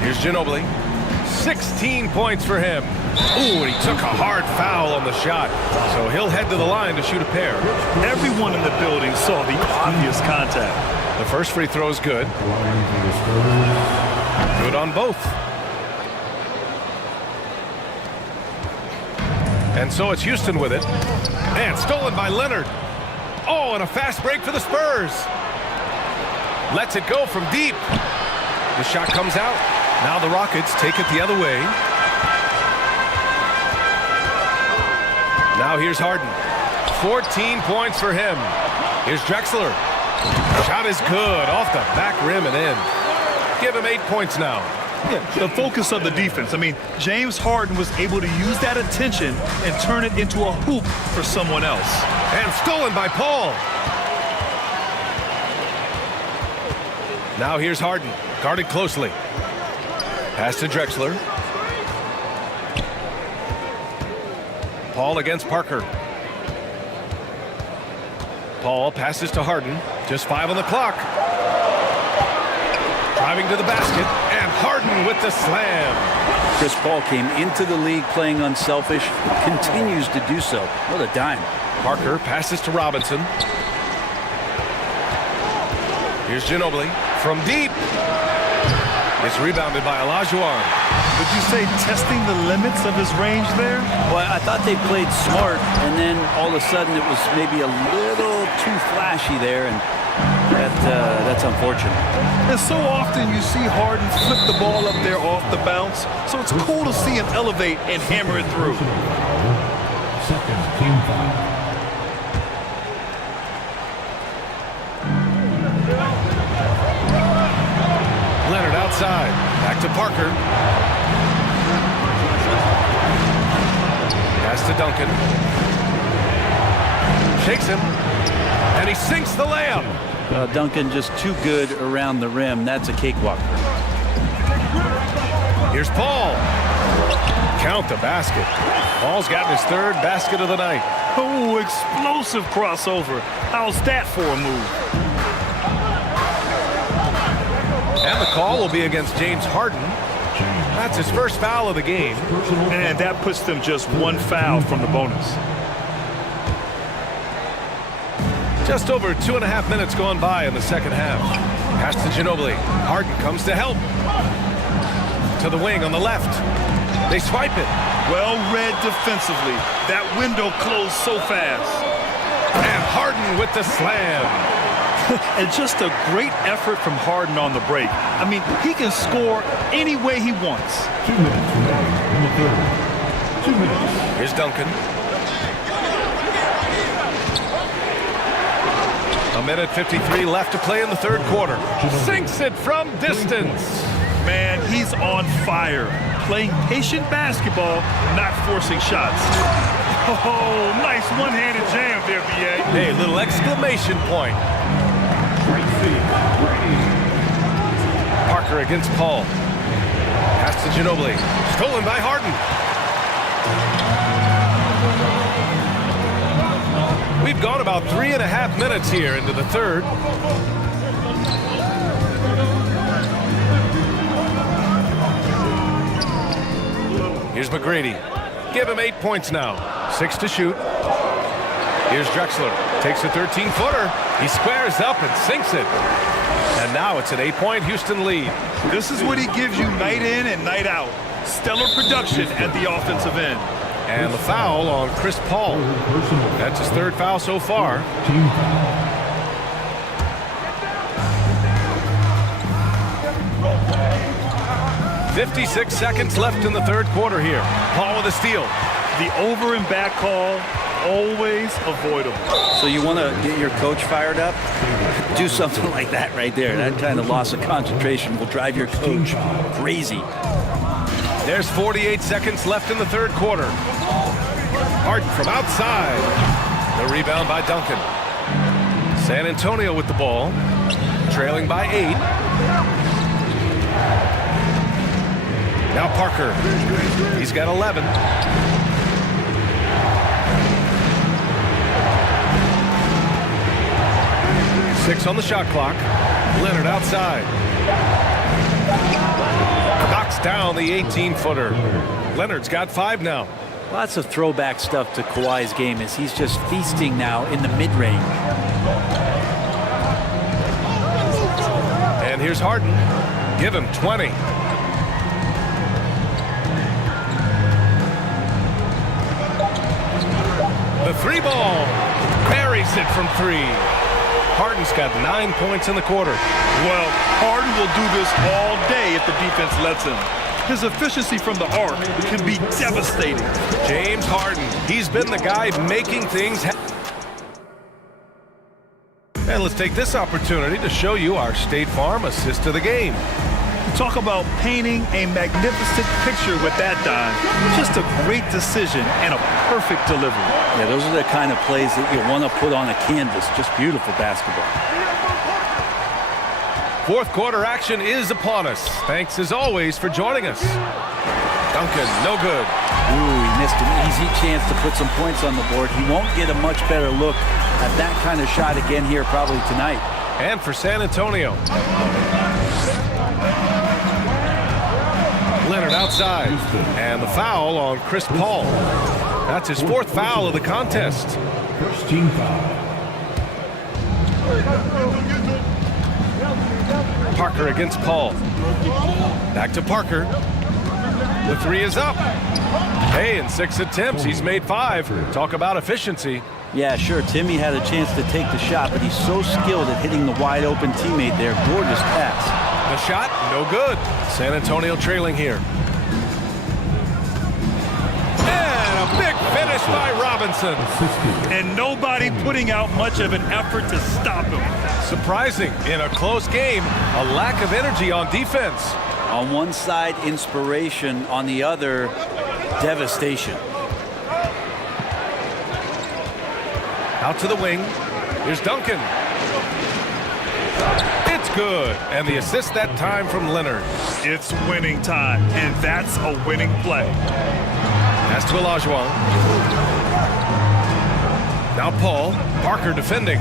Here's Ginobili. 16 points for him. Ooh, and he took a hard foul on the shot. So he'll head to the line to shoot a pair. Everyone in the building saw the obvious contact. The first free throw is good. Good on both. And so it's Houston with it. And stolen by Leonard. Oh, and a fast break for the Spurs. Lets it go from deep. The shot comes out. Now the Rockets take it the other way. Now here's Harden. 14 points for him. Here's Drexler. Shot is good off the back rim and in. Give him 8 points now. Yeah, the focus of the defense. I mean, James Harden was able to use that attention and turn it into a hoop for someone else. And stolen by Paul. Now here's Harden, guarded closely. Pass to Drexler. Paul against Parker. Paul passes to Harden. Just 5 on the clock. Driving to the basket, and Harden with the slam. Chris Paul came into the league playing unselfish, continues to do so. What a dime. Parker passes to Robinson. Here's Ginobili from deep. It's rebounded by Olajuwon. Would you say testing the limits of his range there? Well, I thought they played smart, and then all of a sudden it was maybe a little too flashy there, and that's unfortunate. And so often you see Harden flip the ball up there off the bounce, so it's cool to see him elevate and hammer it through. Second team foul. Leonard outside. Back to Parker. Pass to Duncan. Shakes him. And he sinks the layup. Duncan just too good around the rim. That's a cakewalk. Here's Paul. Count the basket. Paul's gotten his third basket of the night. Oh, explosive crossover. How's that for a move? And the call will be against James Harden. That's his first foul of the game. And that puts them just one foul from the bonus. Just over 2.5 minutes gone by in the second half. Pass to Ginobili. Harden comes to help. To the wing on the left. They swipe it. Well read defensively. That window closed so fast. And Harden with the slam. And just a great effort from Harden on the break. I mean, he can score any way he wants. 2 minutes remaining in the third. 2 minutes. Here's Duncan. A minute 53 left to play in the third quarter. Sinks it from distance. Man, he's on fire. Playing patient basketball, not forcing shots. Oh, nice one-handed jam there, B.A. Hey, little exclamation point. Parker against Paul. Pass to Ginobili. Stolen by Harden. We've gone about 3.5 minutes here into the third. Here's McGrady. Give him 8 points now. 6 to shoot. Here's Drexler. Takes a 13-footer. He squares up and sinks it. And now it's an 8-point Houston lead. This is what he gives you night in and night out. Stellar production at the offensive end. And the foul on Chris Paul. That's his third foul so far. Team foul. 56 seconds left in the third quarter here. Paul with a steal. The over and back call, always avoidable. So you want to get your coach fired up? Do something like that right there. That kind of loss of concentration will drive your coach crazy. There's 48 seconds left in the third quarter. Harden from outside. The rebound by Duncan. San Antonio with the ball. Trailing by 8. Now Parker. He's got 11. Six on the shot clock. Leonard outside. Knocks down the 18-footer. Leonard's got 5 now. Lots of throwback stuff to Kawhi's game as he's just feasting now in the mid-range. And here's Harden. Give him 20. The 3 ball. Buries it from 3. Harden's got 9 points in the quarter. Well, Harden will do this all day if the defense lets him. His efficiency from the arc can be devastating. James Harden. He's been the guy making things happen. And let's take this opportunity to show you our State Farm assist of the game. Talk about painting a magnificent picture with that dime. Just a great decision and a perfect delivery. Yeah, those are the kind of plays that you want to put on a canvas. Just beautiful basketball. Fourth quarter action is upon us. Thanks as always for joining us. Duncan, no good. Ooh, he missed an easy chance to put some points on the board. He won't get a much better look at that kind of shot again here probably tonight. And for San Antonio, Leonard outside. And the foul on Chris Paul. That's his 4th foul of the contest. First team foul. Parker against Paul. Back to Parker. The 3 is up. Hey, in 6 attempts, he's made 5. Talk about efficiency. Yeah, sure, Timmy had a chance to take the shot, but he's so skilled at hitting the wide-open teammate there. Gorgeous pass. The shot, no good. San Antonio trailing here. And a big finish by Robinson. And nobody putting out much of an effort to stop him. Surprising, in a close game, a lack of energy on defense. On one side, inspiration. On the other, devastation. Out to the wing. Here's Duncan. It's good. And the assist that time from Leonard. It's winning time, and that's a winning play. Pass to Olajuwon. Now Paul. Parker defending.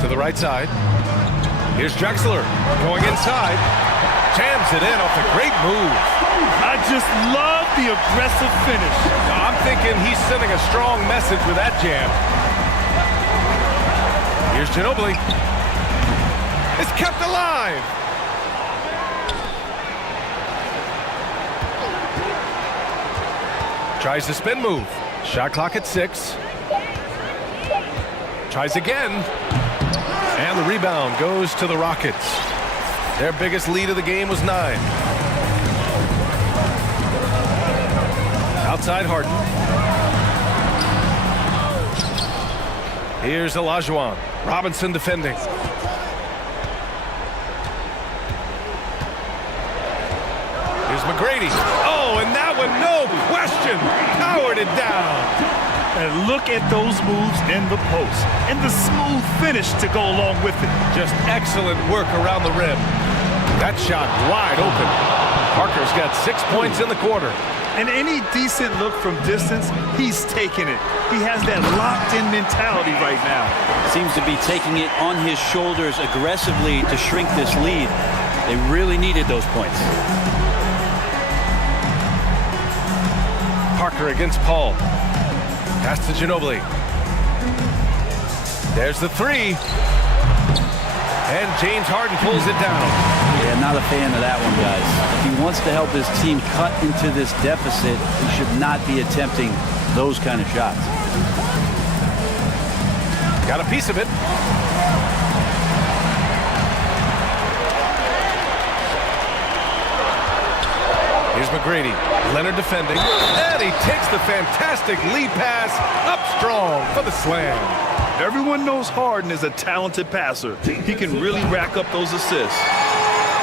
To the right side. Here's Drexler going inside. Jams it in off a great move. I just love the aggressive finish. Now, I'm thinking he's sending a strong message with that jam. Here's Ginobili. It's kept alive. Tries the spin move. Shot clock at 6. Tries again. And the rebound goes to the Rockets. Their biggest lead of the game was 9. Outside Harden. Here's Olajuwon. Robinson defending. Here's McGrady. Oh, and that one, no question, powered it down. And look at those moves in the post and the smooth finish to go along with it. Just excellent work around the rim. That shot wide open. Parker's got 6 points in the quarter. And any decent look from distance, he's taking it. He has that locked-in mentality right now. Seems to be taking it on his shoulders aggressively to shrink this lead. They really needed those points. Parker against Paul. Pass to Ginobili. There's the 3. And James Harden pulls it down. Yeah, not a fan of that one, guys. If he wants to help his team cut into this deficit, he should not be attempting those kind of shots. Got a piece of it. Here's McGrady. Leonard defending. And he takes the fantastic lead pass up strong for the slam. Everyone knows Harden is a talented passer. He can really rack up those assists.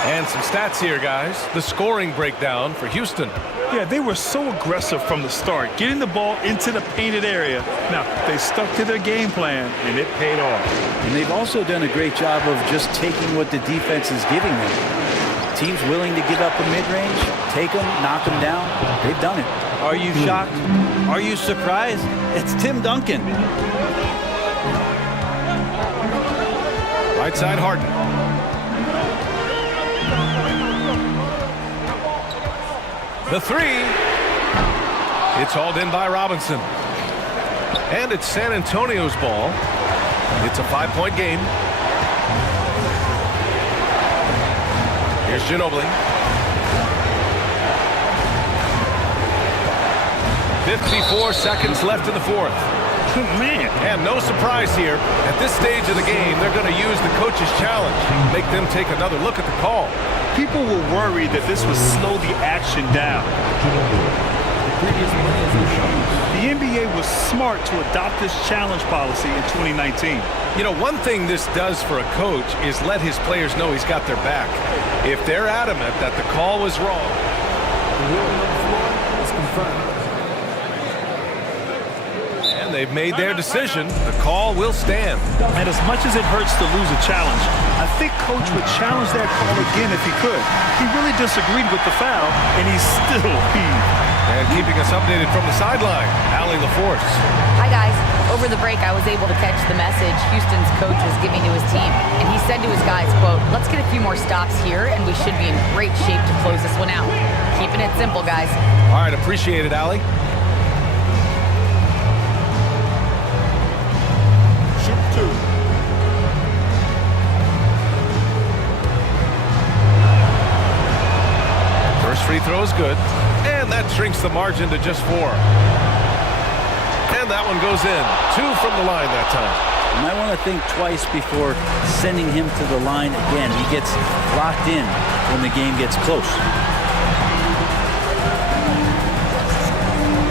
And some stats here, guys. The scoring breakdown for Houston. Yeah, they were so aggressive from the start, getting the ball into the painted area. Now, they stuck to their game plan, and it paid off. And they've also done a great job of just taking what the defense is giving them. Teams willing to give up a mid-range, take them, knock them down. They've done it. Are you shocked? Are you surprised? It's Tim Duncan. Right side Harden. The 3. It's hauled in by Robinson. And it's San Antonio's ball. It's a 5-point game. Here's Ginobili. 54 seconds left in the 4th. Man. And no surprise here. At this stage of the game, they're going to use the coach's challenge. Make them take another look at the call. People were worried that this would slow the action down. The NBA was smart to adopt this challenge policy in 2019. You know, one thing this does for a coach is let his players know he's got their back. If they're adamant that the call was wrong, the ruling on the floor is confirmed. And they've made their decision. The call will stand. And as much as it hurts to lose a challenge, I think Coach would challenge that call again if he could. He really disagreed with the foul, and he's still peeved. And keeping us updated from the sideline, Allie LaForce. Hi, guys. Over the break, I was able to catch the message Houston's coach was giving to his team. And he said to his guys, quote, "Let's get a few more stops here, and we should be in great shape to close this one out." Keeping it simple, guys. All right, appreciate it, Allie. Shoot 2. First free throw is good, and that shrinks the margin to just 4. And that one goes in. 2 from the line that time. You might want to think twice before sending him to the line again. He gets locked in when the game gets close.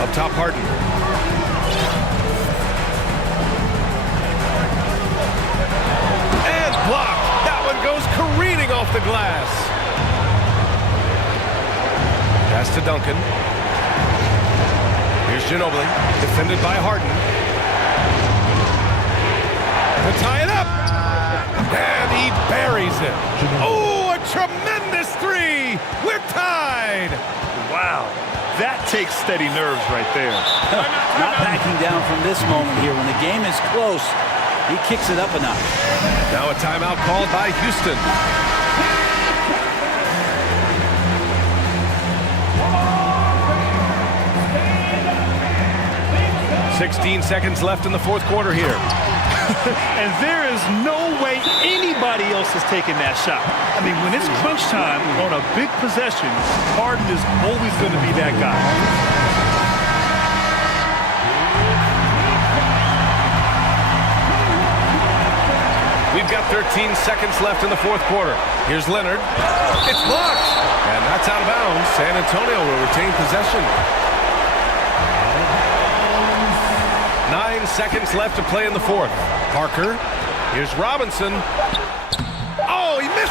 Up top, Harden. And blocked. That one goes careening off the glass. Pass to Duncan. Here's Ginobili, defended by Harden. To tie it up. And he buries it. Oh, a tremendous 3. We're tied. Wow. That takes steady nerves right there. Not backing down from this moment here. When the game is close, he kicks it up a notch. Now a timeout called by Houston. 16 seconds left in the fourth quarter here. And there is no way anybody else is taking that shot. I mean, when it's crunch time on a big possession, Harden is always going to be that guy. We've got 13 seconds left in the fourth quarter. Here's Leonard. It's blocked. And that's out of bounds. San Antonio will retain possession. 9 seconds left to play in the fourth. Parker. Here's Robinson. Oh, he missed.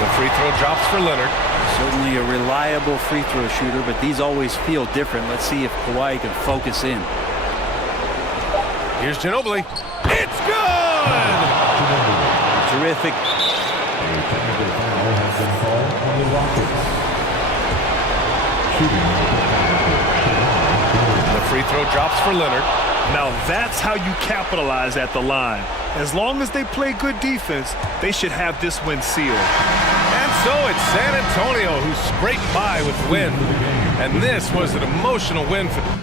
The free throw drops for Leonard. Certainly a reliable free throw shooter, but these always feel different. Let's see if Kawhi can focus in. Here's Ginobili. It's good! Terrific. The free throw drops for Leonard. Now that's how you capitalize at the line. As long as they play good defense, they should have this win sealed. And so it's San Antonio who scraped by with the win. And this was an emotional win for them.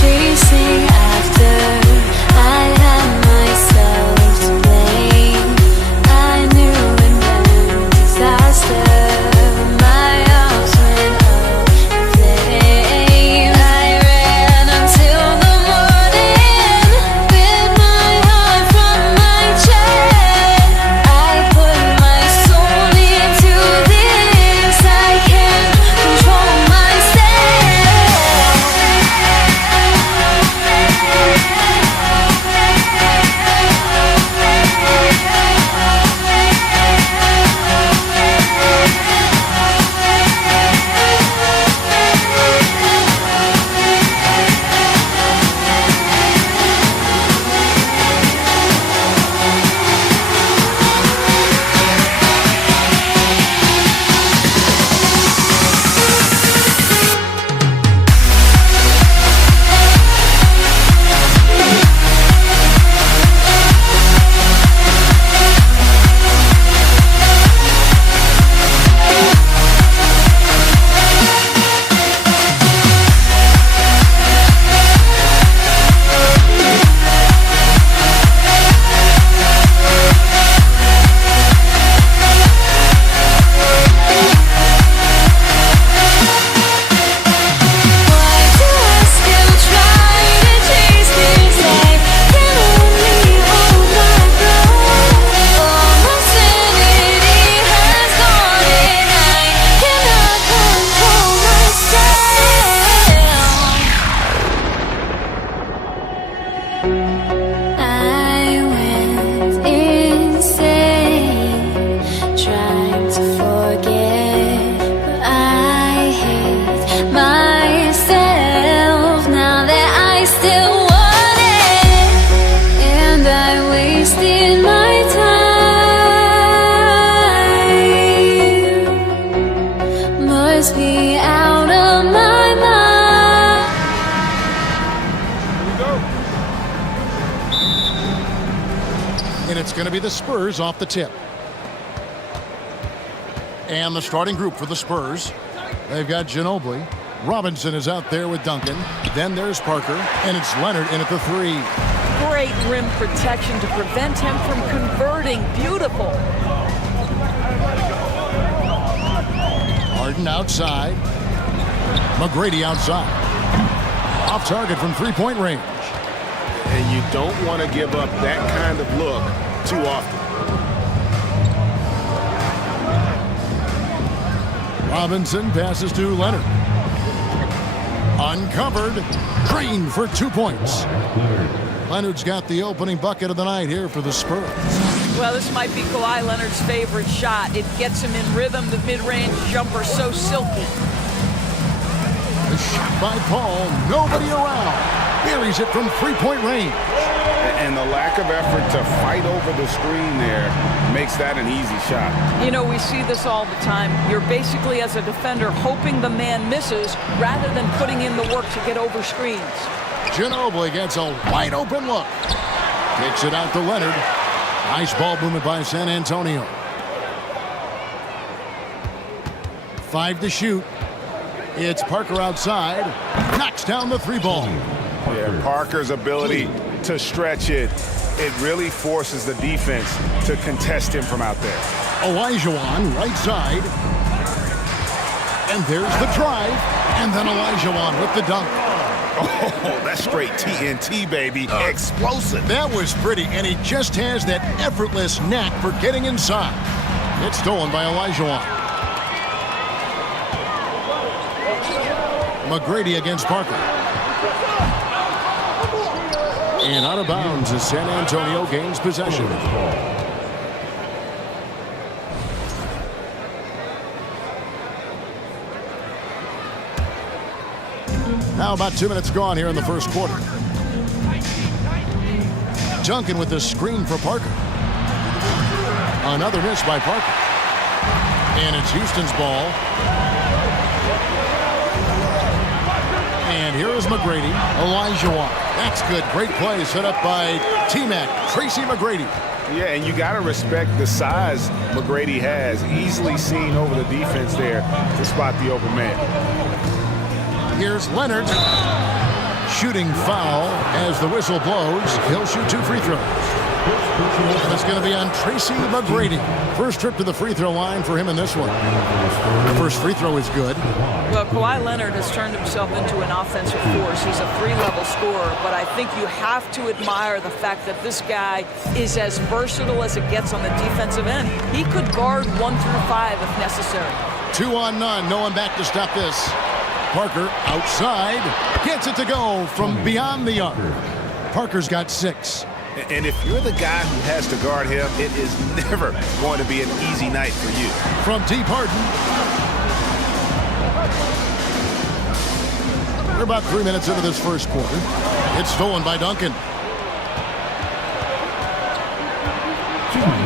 Chasing after I had myself to blame. Spurs off the tip. And the starting group for the Spurs. They've got Ginobili. Robinson is out there with Duncan. Then there's Parker, and it's Leonard in at the 3. Great rim protection to prevent him from converting. Beautiful. Harden outside. McGrady outside. Off target from three-point range. And you don't want to give up that kind of look too often. Robinson passes to Leonard. Uncovered. Green for 2 points. Leonard's got the opening bucket of the night here for the Spurs. Well, this might be Kawhi Leonard's favorite shot. It gets him in rhythm. The mid-range jumper so silky. The shot by Paul. Nobody around. Buries it from three-point range. And the lack of effort to fight over the screen there makes that an easy shot. You know, we see this all the time. You're basically, as a defender, hoping the man misses rather than putting in the work to get over screens. Ginobili gets a wide open look. Kicks it out to Leonard. Nice ball movement by San Antonio. 5 to shoot. It's Parker outside. Knocks down the 3 ball. Yeah, Parker's ability to stretch it, it really forces the defense to contest him from out there. Olajuwon, right side. And there's the drive. And then Olajuwon with the dunk. Oh, that's straight TNT, baby. Explosive. That was pretty, and he just has that effortless knack for getting inside. It's stolen by Olajuwon. McGrady against Parker. And out of bounds as San Antonio gains possession. Now about 2 minutes gone here in the first quarter. Duncan with the screen for Parker. Another miss by Parker. And it's Houston's ball. And here is McGrady. Olajuwon. That's good. Great play set up by T-Mac. Tracy McGrady. Yeah, and you got to respect the size McGrady has. Easily seen over the defense there to spot the open man. Here's Leonard. Shooting foul as the whistle blows. He'll shoot 2 free throws. And it's going to be on Tracy McGrady. First trip to the free throw line for him in this one. The first free throw is good. Well, Kawhi Leonard has turned himself into an offensive force. He's a 3-level scorer, but I think you have to admire the fact that this guy is as versatile as it gets on the defensive end. He could guard 1 through 5 if necessary. 2 on none. No one back to stop this. Parker outside. Gets it to go from beyond the arc. Parker's got 6. And if you're the guy who has to guard him, it is never going to be an easy night for you. From deep Harden. We're about 3 minutes into this first quarter. It's stolen by Duncan.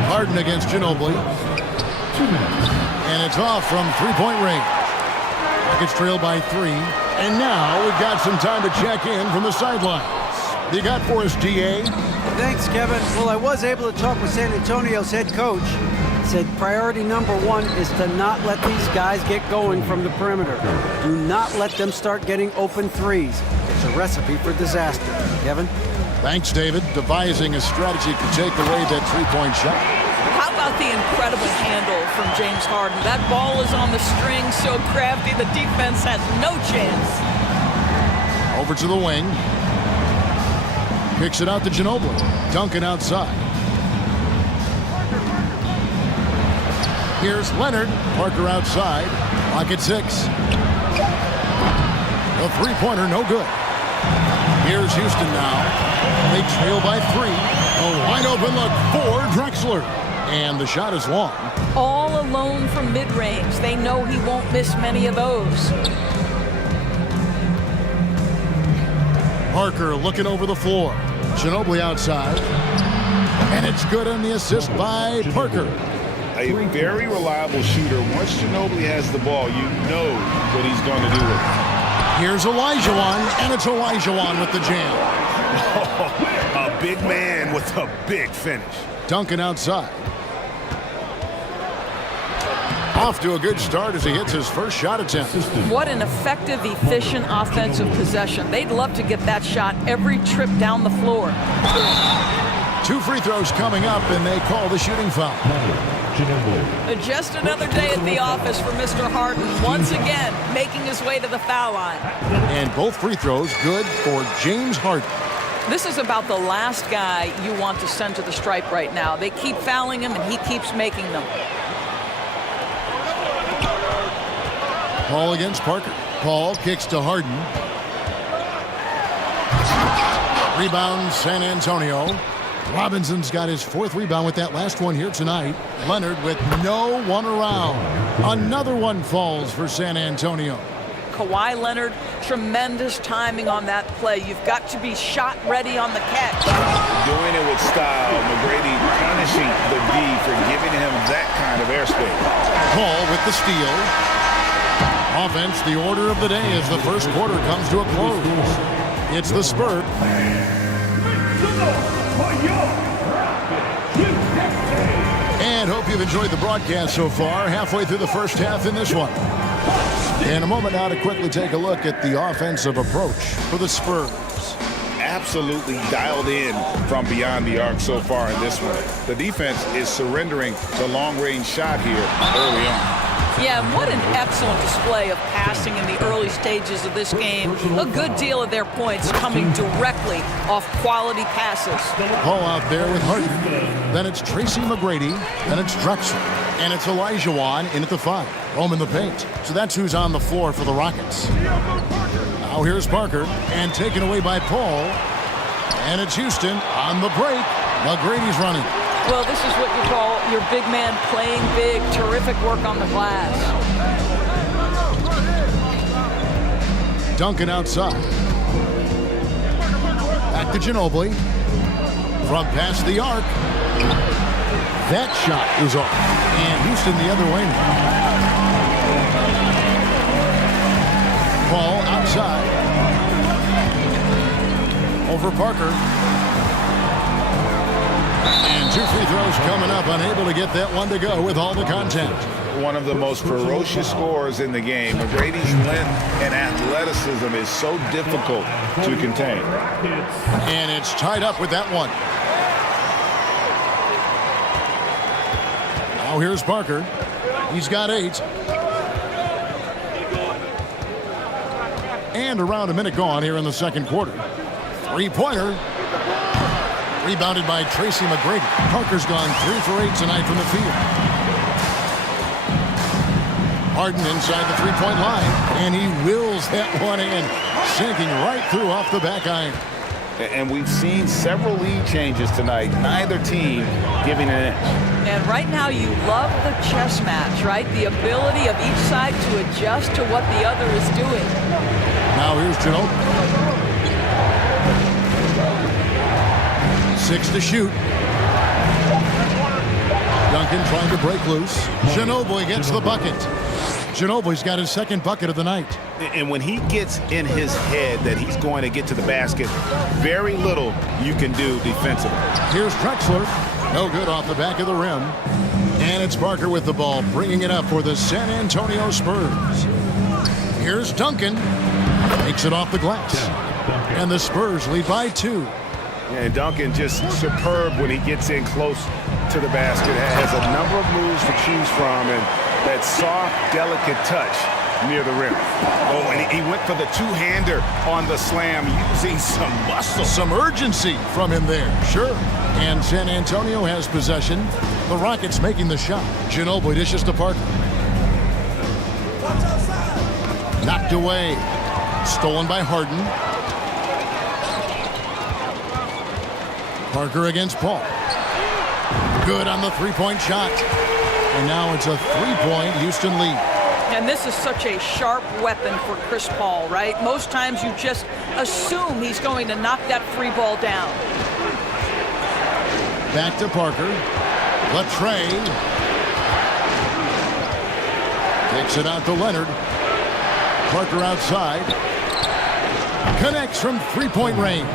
Harden against Ginobili. And it's off from three-point range. It's trailed by 3. And now we've got some time to check in from the sidelines. You got for us, DA? Thanks, Kevin. Well, I was able to talk with San Antonio's head coach. He said priority number 1 is to not let these guys get going from the perimeter. Do not let them start getting open threes. It's a recipe for disaster. Kevin? Thanks, David. Devising a strategy to take away that three-point shot. How about the incredible handle from James Harden? That ball is on the string, so crafty, the defense has no chance. Over to the wing. Kicks it out to Ginobili. Duncan outside. Here's Leonard. Parker outside. Clock at 6. The three-pointer, no good. Here's Houston now. They trail by 3. A wide open look for Drexler. And the shot is long. All alone from mid-range. They know he won't miss many of those. Parker looking over the floor. Ginobili outside. And it's good on the assist by Parker. A very reliable shooter. Once Ginobili has the ball, you know what he's going to do with it. Here's Olajuwon, and it's Olajuwon with the jam. A big man with a big finish. Duncan outside. Off to a good start as he hits his first shot attempt. What an effective, efficient offensive possession. They'd love to get that shot every trip down the floor. 2 free throws coming up, and they call the shooting foul. Just another day at the office for Mr. Harden. Once again, making his way to the foul line. And both free throws good for James Harden. This is about the last guy you want to send to the stripe right now. They keep fouling him, and he keeps making them. Paul against Parker. Paul kicks to Harden. Rebound, San Antonio. Robinson's got his 4th rebound with that last one here tonight. Leonard with no one around. Another one falls for San Antonio. Kawhi Leonard, tremendous timing on that play. You've got to be shot ready on the catch. Doing it with style. McGrady punishing the D for giving him that kind of airspace. Paul with the steal. Offense, the order of the day as the first quarter comes to a close. It's the Spurs. And hope you've enjoyed the broadcast so far. Halfway through the first half in this one. In a moment now to quickly take a look at the offensive approach for the Spurs. Absolutely dialed in from beyond the arc so far in this one. The defense is surrendering the long-range shot here early on. Yeah, what an excellent display of passing in the early stages of this game. A good deal of their points coming directly off quality passes. Paul out there with Harden. Then it's Tracy McGrady. Then it's Drexler. And it's Elijah Wan in at the 5. Roman the paint. So that's who's on the floor for the Rockets. Now here's Parker. And taken away by Paul. And it's Houston on the break. McGrady's running. Well, this is what you call your big man playing big. Terrific work on the glass. Duncan outside. Back to Ginobili. From past the arc. That shot is off. And Houston the other way now. Paul outside. Over Parker. And 2 free throws coming up. Unable to get that one to go with all the content. One of the most ferocious scorers in the game. McGrady's length and athleticism is so difficult to contain. And it's tied up with that one. Now here's Parker. He's got 8. And around a minute gone here in the second quarter. 3-pointer. Rebounded by Tracy McGrady. Parker's gone 3 for 8 tonight from the field. Harden inside the 3-point line. And he wills that one in. Sinking right through off the back iron. And we've seen several lead changes tonight. Neither team giving an inch. And right now you love the chess match, right? The ability of each side to adjust to what the other is doing. Now here's Ginobili. 6 to shoot. Duncan trying to break loose. Ginobili gets the bucket. Ginobili's got his 2nd bucket of the night. And when he gets in his head that he's going to get to the basket, very little you can do defensively. Here's Drexler. No good off the back of the rim. And it's Parker with the ball, bringing it up for the San Antonio Spurs. Here's Duncan. Takes it off the glass. And the Spurs lead by 2. And Duncan just superb when he gets in close to the basket. Has a number of moves to choose from, and that soft, delicate touch near the rim. Oh, and he went for the 2-hander on the slam, using some muscle. Some urgency from him there, sure. And San Antonio has possession. The Rockets making the shot. Ginobili dishes to Parker. Knocked away. Stolen by Harden. Parker against Paul. Good on the 3-point shot. And now it's a 3-point Houston lead. And this is such a sharp weapon for Chris Paul, right? Most times you just assume he's going to knock that free ball down. Back to Parker. Latrey. Takes it out to Leonard. Parker outside. Connects from 3-point range.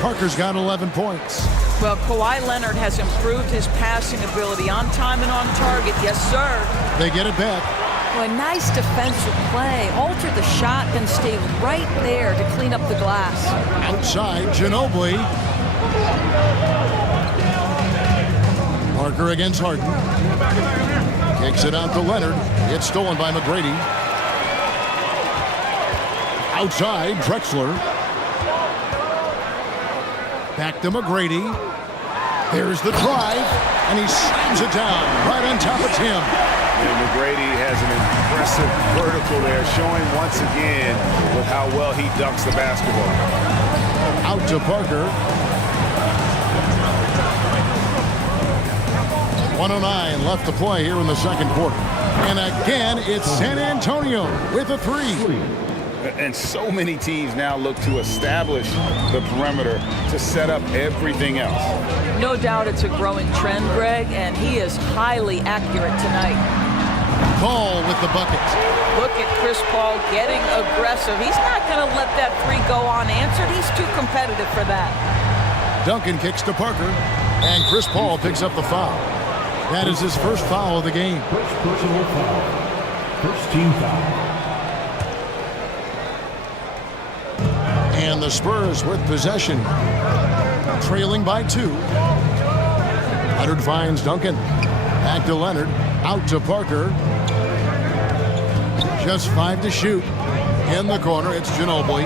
Parker's got 11 points. Well, Kawhi Leonard has improved his passing ability on time and on target. Yes, sir. They get it back. Well, a nice defensive play. Alter the shot, then stay right there to clean up the glass. Outside, Ginobili. Parker against Harden. Kicks it out to Leonard. It's stolen by McGrady. Outside, Drexler. Back to McGrady. There's the drive, and he slams it down right on top of Tim. And McGrady has an impressive vertical there, showing once again with how well he dunks the basketball. Out to Parker. 1:09 left to play here in the second quarter. And again, it's San Antonio with a three. And so many teams now look to establish the perimeter to set up everything else. No doubt it's a growing trend, Greg, and he is highly accurate tonight. Paul with the bucket. Look at Chris Paul getting aggressive. He's not going to let that three go unanswered. He's too competitive for that. Duncan kicks to Parker, and Chris Paul picks up the foul. That is his first foul of the game. First personal foul. First team foul. And the Spurs with possession, trailing by 2. Leonard finds Duncan. Back to Leonard. Out to Parker. Just 5 to shoot. In the corner, it's Ginobili.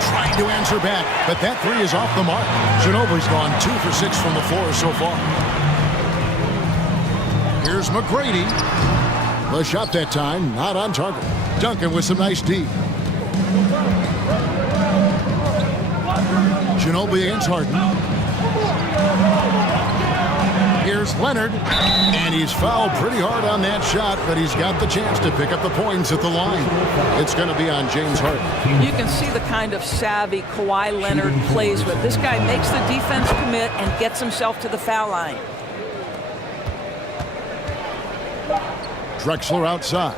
Trying to answer back, but that three is off the mark. Ginobili's gone 2 for 6 from the floor so far. Here's McGrady. The shot that time, not on target. Duncan with some nice D. Ginobili against Harden. Here's Leonard, and he's fouled pretty hard on that shot, but he's got the chance to pick up the points at the line. It's going to be on James Harden. You can see the kind of savvy Kawhi Leonard plays with. This guy makes the defense commit and gets himself to the foul line. Drexler outside.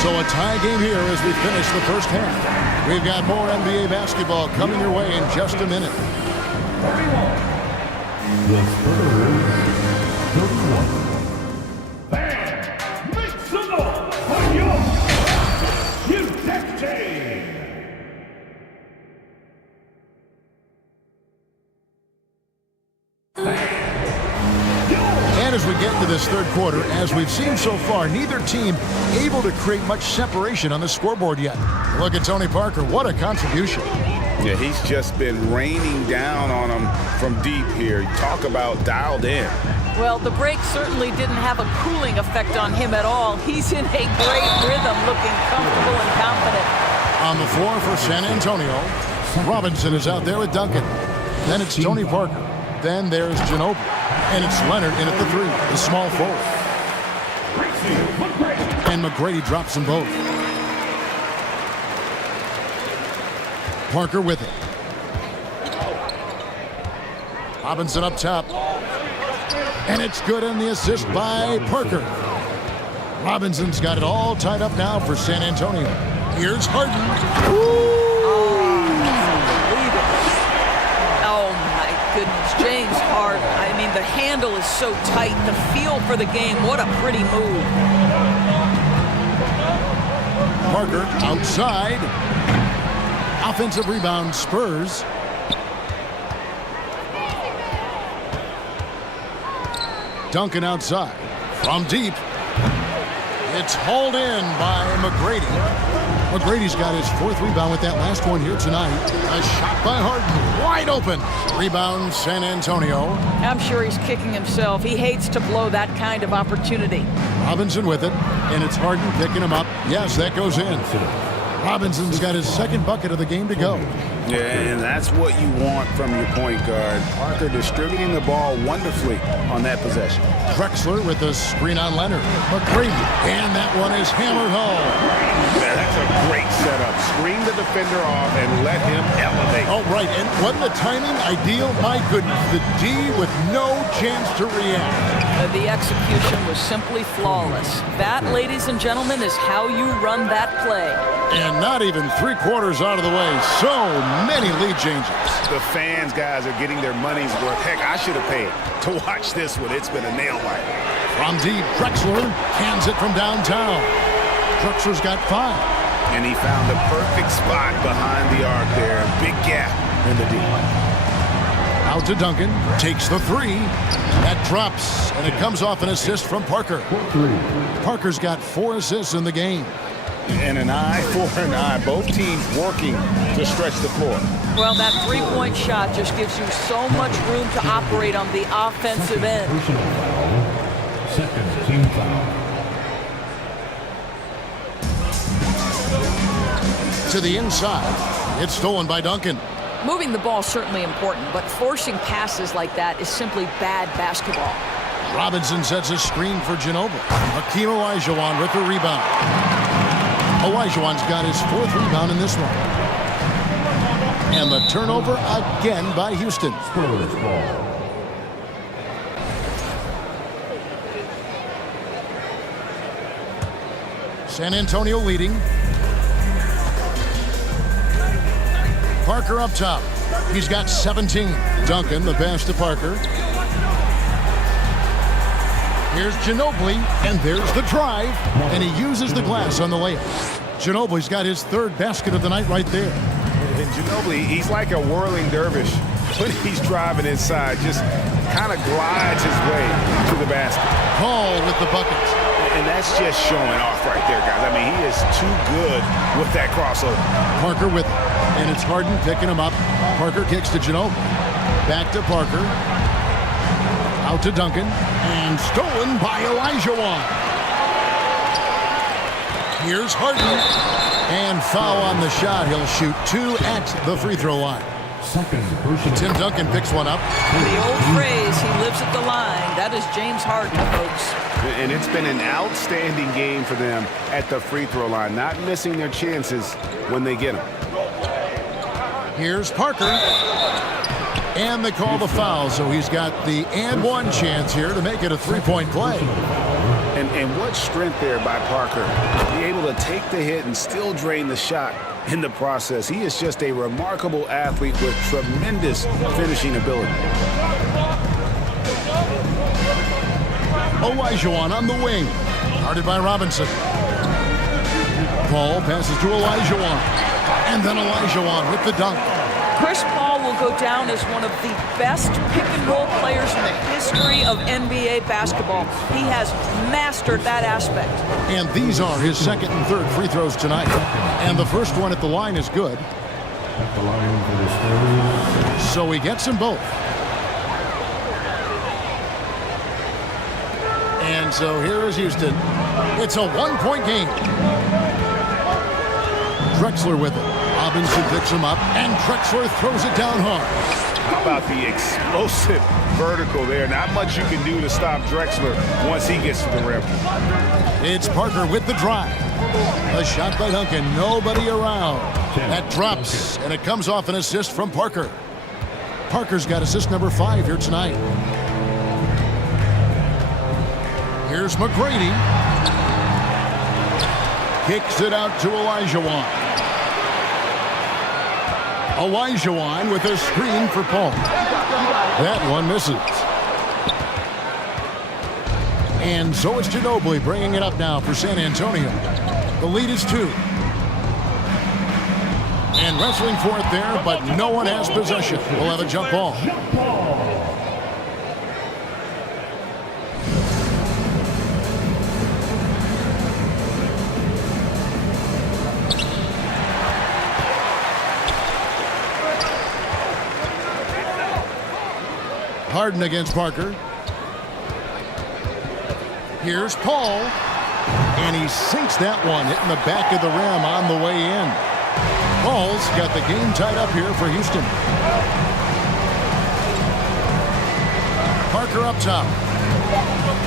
So a tie game here as we finish the first half. We've got more NBA basketball coming your way in just a minute. The Spurs, 31. Make some noise for your UTEP. And as we get into this third quarter, as we've seen so far, neither team able to create much separation on the scoreboard yet. Look at Tony Parker. What a contribution. Yeah, he's just been raining down on them from deep here. Talk about dialed in. Well, the break certainly didn't have a cooling effect on him at all. He's in a great rhythm, looking comfortable and confident. On the floor for San Antonio, Robinson is out there with Duncan. Then it's Tony Parker. Then there's Ginobili. And it's Leonard in at the three, the small forward. And McGrady drops them both. Parker with it. Robinson up top. And it's good on the assist by Parker. Robinson's got it all tied up now for San Antonio. Here's Harden. Oh, my goodness. James Harden. I mean, the handle is so tight. The feel for the game. What a pretty move. Parker outside. Offensive rebound, Spurs. Duncan outside. From deep. It's hauled in by McGrady. McGrady's got his fourth rebound with that last one here tonight. A shot by Harden. Wide open. Rebound, San Antonio. I'm sure he's kicking himself. He hates to blow that kind of opportunity. Robinson with it. And it's Harden picking him up. Yes, that goes in. Robinson's got his second bucket of the game to go. Yeah, and that's what you want from your point guard. Parker distributing the ball wonderfully on that possession. Drexler with the screen on Leonard. McGrady, and that one is hammered home. Man, that's a great setup. Screen the defender off and let him elevate. Oh, right, and wasn't the timing ideal? My goodness, the D with no chance to react. The execution was simply flawless. That, ladies and gentlemen, is how you run that play. And not even 3/4 out of the way. So many lead changes. The fans, guys, are getting their money's worth. Heck, I should have paid to watch this one. It's been a nail biter. From deep, Drexler cans it from downtown. Drexler's got 5. And he found the perfect spot behind the arc there. Big gap in the D. Out to Duncan, takes the 3. That drops, and it comes off an assist from Parker. Parker's got 4 assists in the game. And an eye for an eye. Both teams working to stretch the floor. Well, that three-point shot just gives you so much room to operate on the offensive end. Second team foul. To the inside. It's stolen by Duncan. Moving the ball is certainly important, but forcing passes like that is simply bad basketball. Robinson sets a screen for Ginobili. Hakeem Olajuwon with the rebound. Olajuwon's got his 4th rebound in this one. And the turnover again by Houston. Spurs ball. San Antonio leading. Parker up top. He's got 17. Duncan, the pass to Parker. Here's Ginobili, and there's the drive, and he uses the glass on the layup. Ginobili's got his 3rd basket of the night right there. And Ginobili, he's like a whirling dervish when he's driving inside, just kind of glides his way to the basket. Paul with the bucket. And that's just showing off right there, guys. I mean, he is too good with that crossover. Parker with it, and it's Harden picking him up. Parker kicks to Ginobili. Back to Parker. Out to Duncan, and stolen by Olajuwon. Here's Harden, and foul on the shot. He'll shoot 2 at the free throw line. Tim Duncan picks one up. The old phrase, he lives at the line. That is James Harden, folks. And it's been an outstanding game for them at the free throw line, not missing their chances when they get them. Here's Parker. And they call the foul, so he's got the and 1 chance here to make it a 3-point play. And what strength there by Parker. Be able to take the hit and still drain the shot in the process. He is just a remarkable athlete with tremendous finishing ability. Olajuwon on the wing. Guarded by Robinson. Paul passes to Olajuwon. And then Olajuwon with the dunk. Chris Paul will go down as one of the best pick-and-roll players in the history of NBA basketball. He has mastered that aspect. And these are his 2nd and 3rd free throws tonight. And the first one at the line is good. At the line for the Spurs. So he gets them both. And so here is Houston. It's a 1-point game. Drexler with it. Robinson picks him up, and Drexler throws it down hard. How about the explosive vertical there? Not much you can do to stop Drexler once he gets to the rim. It's Parker with the drive. A shot by Duncan, nobody around. That drops, and it comes off an assist from Parker. Parker's got assist number 5 here tonight. Here's McGrady. Kicks it out to Olajuwon. Olajuwon with a screen for Paul. That one misses. And so it's Ginobili bringing it up now for San Antonio. The lead is 2. And wrestling for it there, but no one has possession. We'll have a jump ball. Harden against Parker. Here's Paul. And he sinks that one, hitting the back of the rim on the way in. Paul's got the game tied up here for Houston. Parker up top.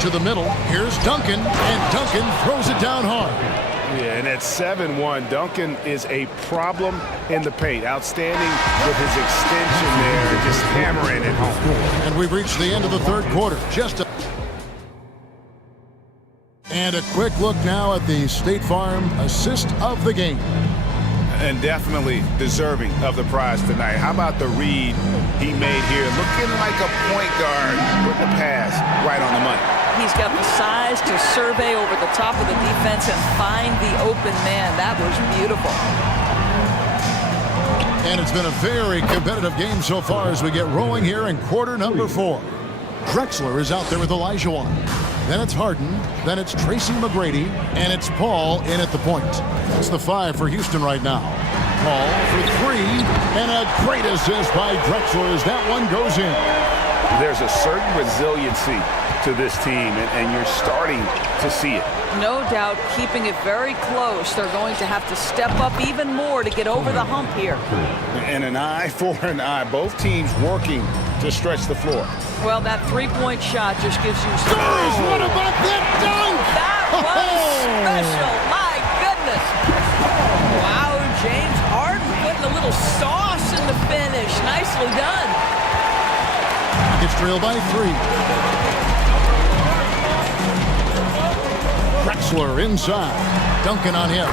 To the middle. Here's Duncan. And Duncan throws it down hard. Yeah, and at 7-1, Duncan is a problem in the paint. Outstanding with his extension there, just hammering it home. And we've reached the end of the 3rd quarter. And a quick look now at the State Farm assist of the game. And definitely deserving of the prize tonight. How about the read he made here? Looking like a point guard with the pass right on the money. He's got the size to survey over the top of the defense and find the open man. That was beautiful. And it's been a very competitive game so far as we get rolling here in quarter number 4. Drexler is out there with Olajuwon. Then it's Harden. Then it's Tracy McGrady. And it's Paul in at the point. That's the 5 for Houston right now. Paul for 3. And a great assist by Drexler as that one goes in. There's a certain resiliency to this team, and you're starting to see it. No doubt, keeping it very close. They're going to have to step up even more to get over the hump here. And an eye for an eye. Both teams working to stretch the floor. Well, that three-point shot just gives you... What about that dunk? That was special. My goodness. Wow, James Harden putting a little sauce in the finish. Nicely done. Gets trailed by 3. Drexler inside. Duncan on him.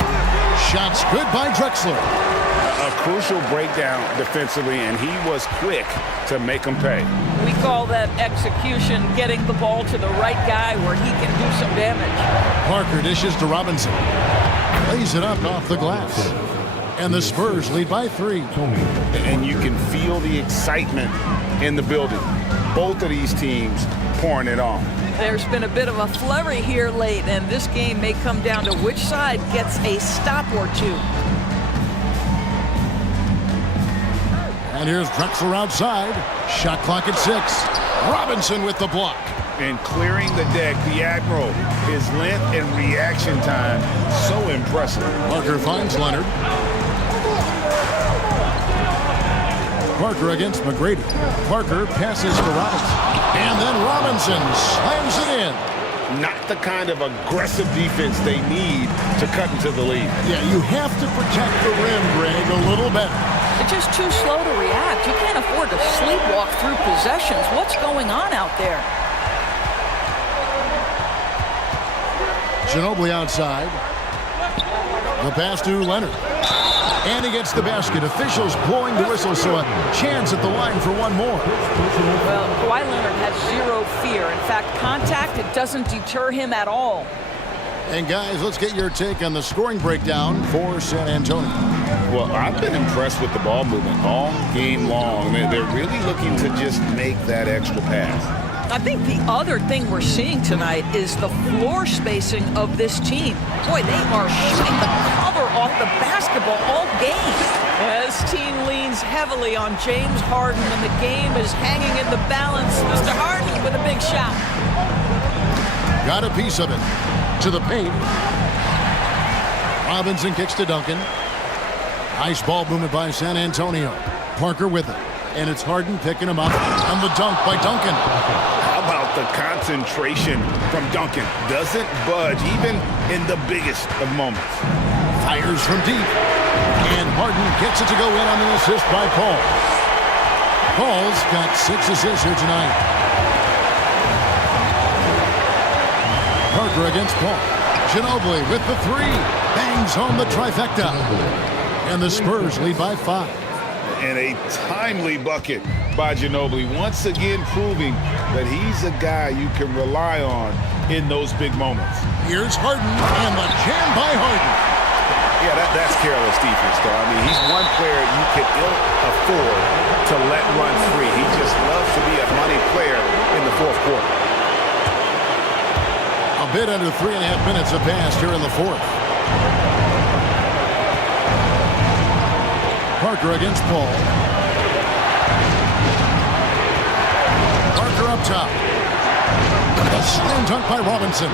Shots good by Drexler. A crucial breakdown defensively, and he was quick to make them pay. We call that execution, getting the ball to the right guy where he can do some damage. Parker dishes to Robinson. Lays it up off the glass. And the Spurs lead by 3. And you can feel the excitement in the building. Both of these teams pouring it on. There's been a bit of a flurry here late, and this game may come down to which side gets a stop or two. And here's Drexler outside. Shot clock at 6. Robinson with the block. And clearing the deck, the Admiral. His length and reaction time, so impressive. Parker finds Leonard. Parker against McGrady. Parker passes to Robinson. And then Robinson slams it in. Not the kind of aggressive defense they need to cut into the lead. Yeah, you have to protect the rim, Greg, a little better. They're just too slow to react. You can't afford to sleepwalk through possessions. What's going on out there? Ginobili outside. The pass to Leonard. And he gets the basket. Officials blowing the whistle, so a chance at the line for one more. Well, Kawhi Leonard has zero fear. In fact, contact, it doesn't deter him at all. And guys, let's get your take on the scoring breakdown for San Antonio. Well, I've been impressed with the ball movement all game long. They're really looking to just make that extra pass. I think the other thing we're seeing tonight is the floor spacing of this team. Boy, they are shooting the cover off the basketball all game. This team leans heavily on James Harden, and the game is hanging in the balance. Mr. Harden with a big shot. Got a piece of it. To the paint. Robinson kicks to Duncan. Nice ball movement by San Antonio. Parker with it. And it's Harden picking him up. And the dunk by Duncan. How about the concentration from Duncan? Doesn't budge even in the biggest of moments. Fires from deep. And Harden gets it to go in on the assist by Paul. Paul's got 6 assists here tonight. Parker against Paul. Ginobili with the 3. Bangs home the trifecta. And the Spurs lead by 5. And a timely bucket by Ginobili, once again proving that he's a guy you can rely on in those big moments. Here's Harden, and the jam by Harden. Yeah, that's careless defense, though. I mean, he's one player you can ill afford to let run free. He just loves to be a money player in the fourth quarter. A bit under 3.5 minutes have passed here in the fourth. Parker against Paul. Parker up top. A slam dunk by Robinson.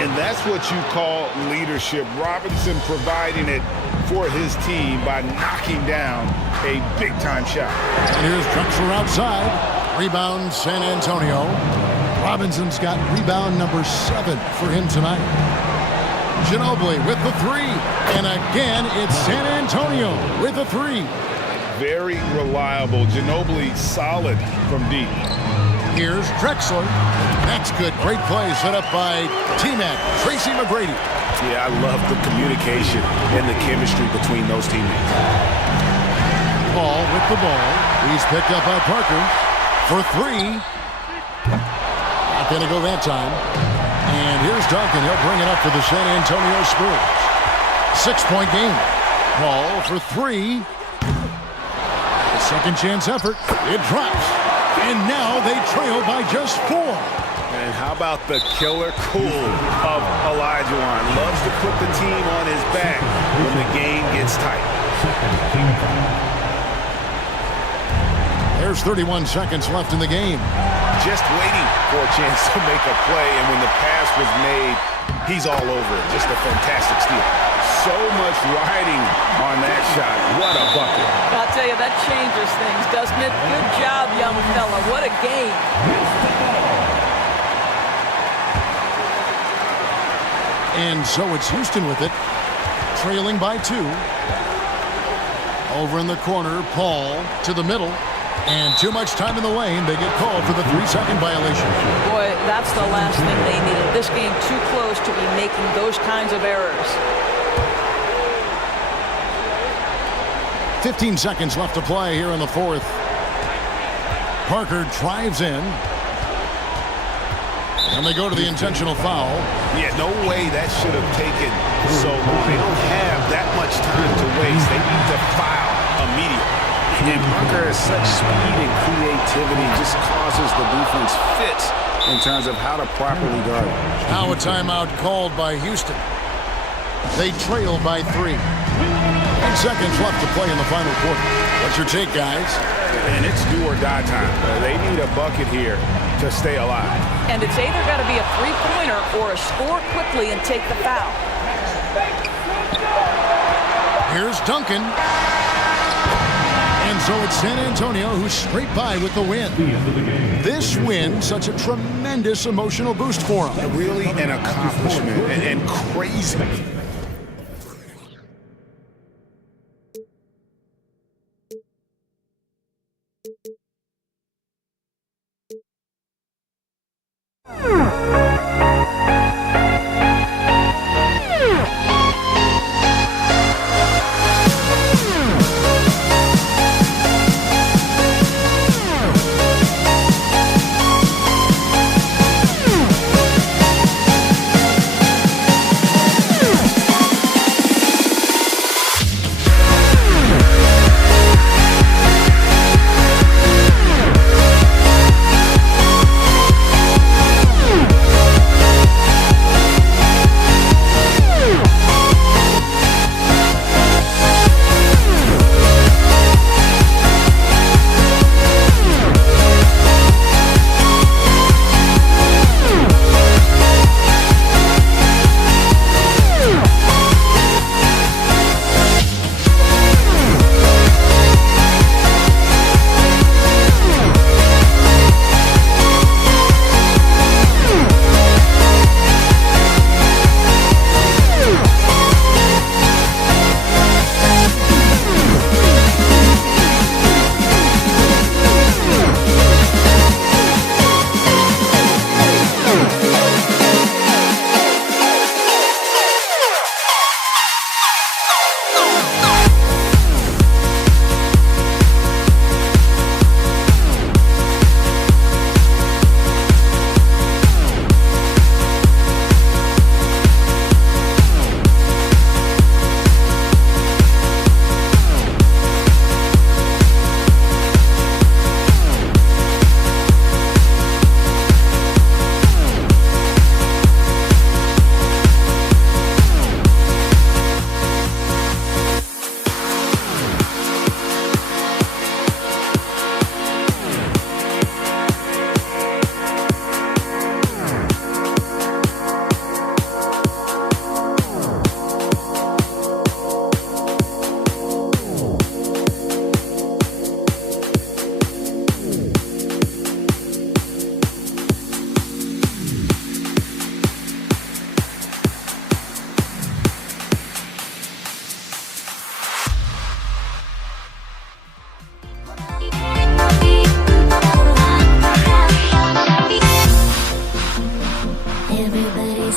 And that's what you call leadership. Robinson providing it for his team by knocking down a big-time shot. And here's Drexler outside. Rebound San Antonio. Robinson's got rebound number 7 for him tonight. Ginobili with the 3. And again, it's San Antonio with the 3. Very reliable. Ginobili solid from deep. Here's Drexler. That's good. Great play set up by T-Mac, Tracy McGrady. Yeah, I love the communication and the chemistry between those teammates. Paul with the ball. He's picked up by Parker for three. Not going to go that time. And here's Duncan. He'll bring it up for the San Antonio Spurs. 6-point game. Paul for three. The second chance effort. It drops. And now they trail by just 4. And how about the killer cool of Olajuwon? Loves to put the team on his back when the game gets tight. There's 31 seconds left in the game. Just waiting for a chance to make a play, and when the pass was made, he's all over it. Just a fantastic steal. So much riding on that shot. What a bucket. I'll tell you, that changes things, doesn't it? Good job, young fella. What a game. And so it's Houston with it, trailing by 2. Over in the corner, Paul to the middle. And too much time in the lane. They get called for the 3-second violation. Boy, that's the last thing they needed. This game too close to be making those kinds of errors. 15 seconds left to play here in the fourth. Parker drives in. And they go to the intentional foul. Yeah, no way that should have taken so long. They don't have that much time to waste. They need to foul immediately. And Parker has such speed and creativity, just causes the defense fits in terms of how to properly guard it. Now a timeout called by Houston. They trail by 3. 10 seconds left to play in the final quarter. What's your take, guys? And it's do or die time. They need a bucket here to stay alive. And it's either got to be a three-pointer or a score quickly and take the foul. Here's Duncan. And so it's San Antonio who's straight by with the win. This win, such a tremendous emotional boost for them. Really an accomplishment and crazy.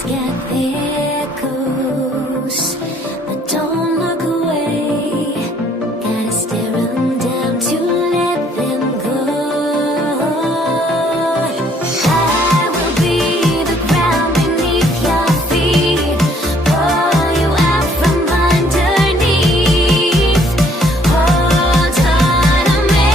Everybody's got their goals, but don't look away. Gotta stare them down to let them go. I will be the ground beneath your feet, pull you out from underneath. Hold on to me.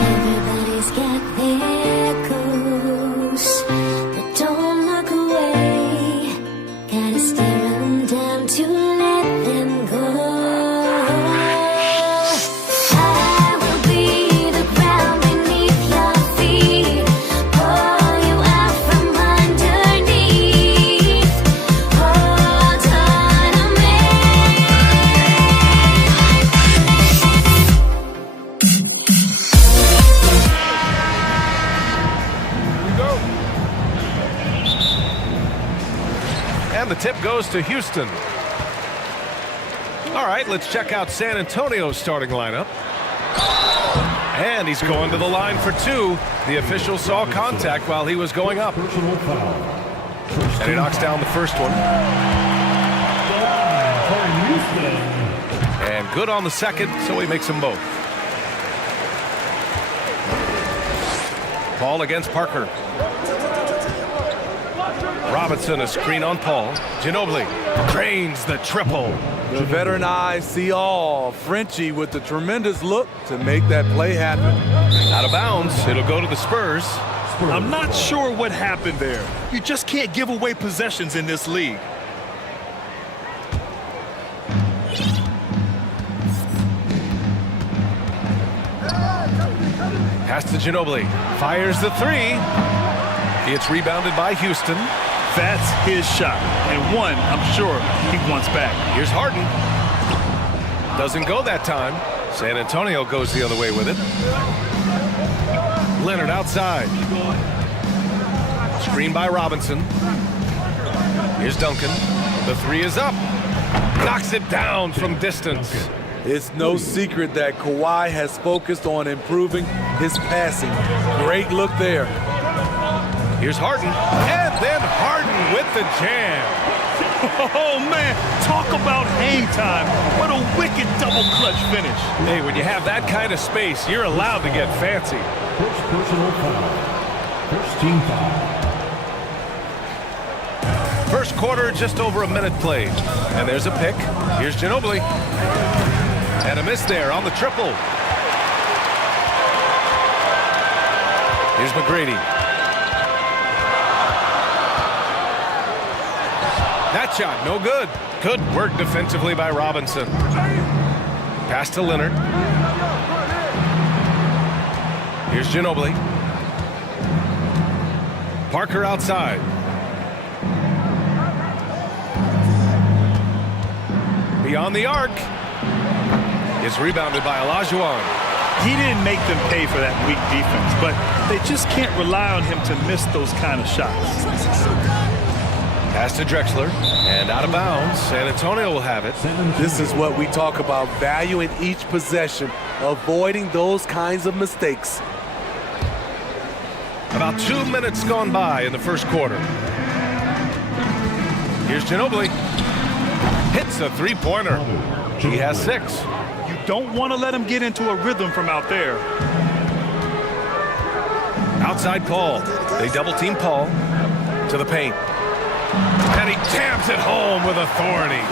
Everybody's got their goals, but don't look away. Gotta stare them down to let them go. I will be the ground beneath your feet, pull you out from underneath. Hold on to me. And the tip goes to Houston. All right, let's check out San Antonio's starting lineup. And he's going to the line for two. The official saw contact while he was going up. And he knocks down the first one. And good on the second, so he makes them both. Paul against Parker. Robinson, a screen on Paul. Ginobili drains the triple. The veteran eyes see all. Frenchie with the tremendous look to make that play happen. Out of bounds, it'll go to the Spurs. I'm not sure what happened there. You just can't give away possessions in this league. Pass to Ginobili. Fires the three. It's rebounded by Houston. That's his shot, and one I'm sure he wants back. Here's Harden. Doesn't go that time. San Antonio goes the other way with it. Leonard outside. Screen by Robinson. Here's Duncan. The three is up. Knocks it down from distance. It's no secret that Kawhi has focused on improving his passing. Great look there. Here's Harden. And then Harden with the jam. Oh, man, talk about hang time. What a wicked double clutch finish. Hey, when you have that kind of space, you're allowed to get fancy. First personal foul. First team foul. First quarter, just over a minute played. And there's a pick. Here's Ginobili. And a miss there on the triple. Here's McGrady. That shot, no good. Good work defensively by Robinson. Pass to Leonard. Here's Ginobili. Parker outside. Beyond the arc. It's rebounded by Olajuwon. He didn't make them pay for that weak defense, but they just can't rely on him to miss those kind of shots. Pass to Drexler, and out of bounds. San Antonio will have it. This is what we talk about, value in each possession, avoiding those kinds of mistakes. About 2 minutes gone by in the first quarter. Here's Ginobili. Hits a three-pointer. He has 6. You don't want to let him get into a rhythm from out there. Outside Paul. They double-team Paul to the paint. And he jams it home with authority.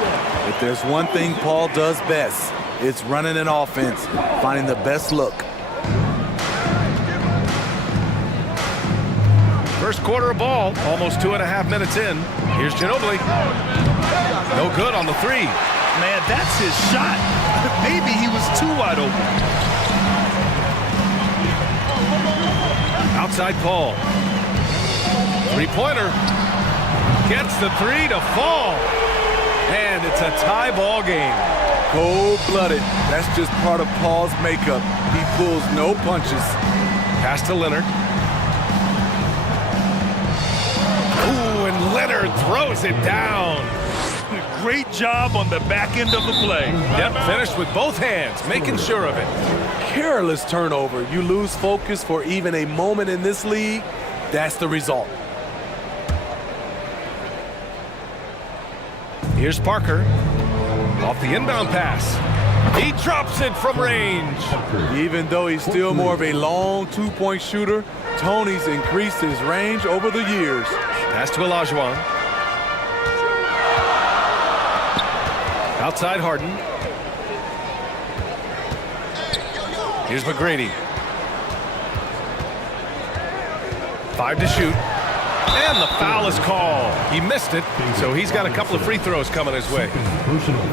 If there's one thing Paul does best, it's running an offense, finding the best look. First quarter of ball, almost 2.5 minutes in. Here's Ginobili. No good on the three. Man, that's his shot. Maybe he was too wide open. Outside Paul. Three-pointer. Gets the three to fall. And it's a tie ball game. Cold-blooded. That's just part of Paul's makeup. He pulls no punches. Pass to Leonard. Ooh, and Leonard throws it down. Great job on the back end of the play. Yep, finished with both hands, making sure of it. Careless turnover. You lose focus for even a moment in this league. That's the result. Here's Parker. Off the inbound pass. He drops it from range. Even though he's still more of a long two-point shooter, Tony's increased his range over the years. Pass to Olajuwon. Outside Harden. Here's McGrady. 5 to shoot. And the foul is called. He missed it, so he's got a couple of free throws coming his way.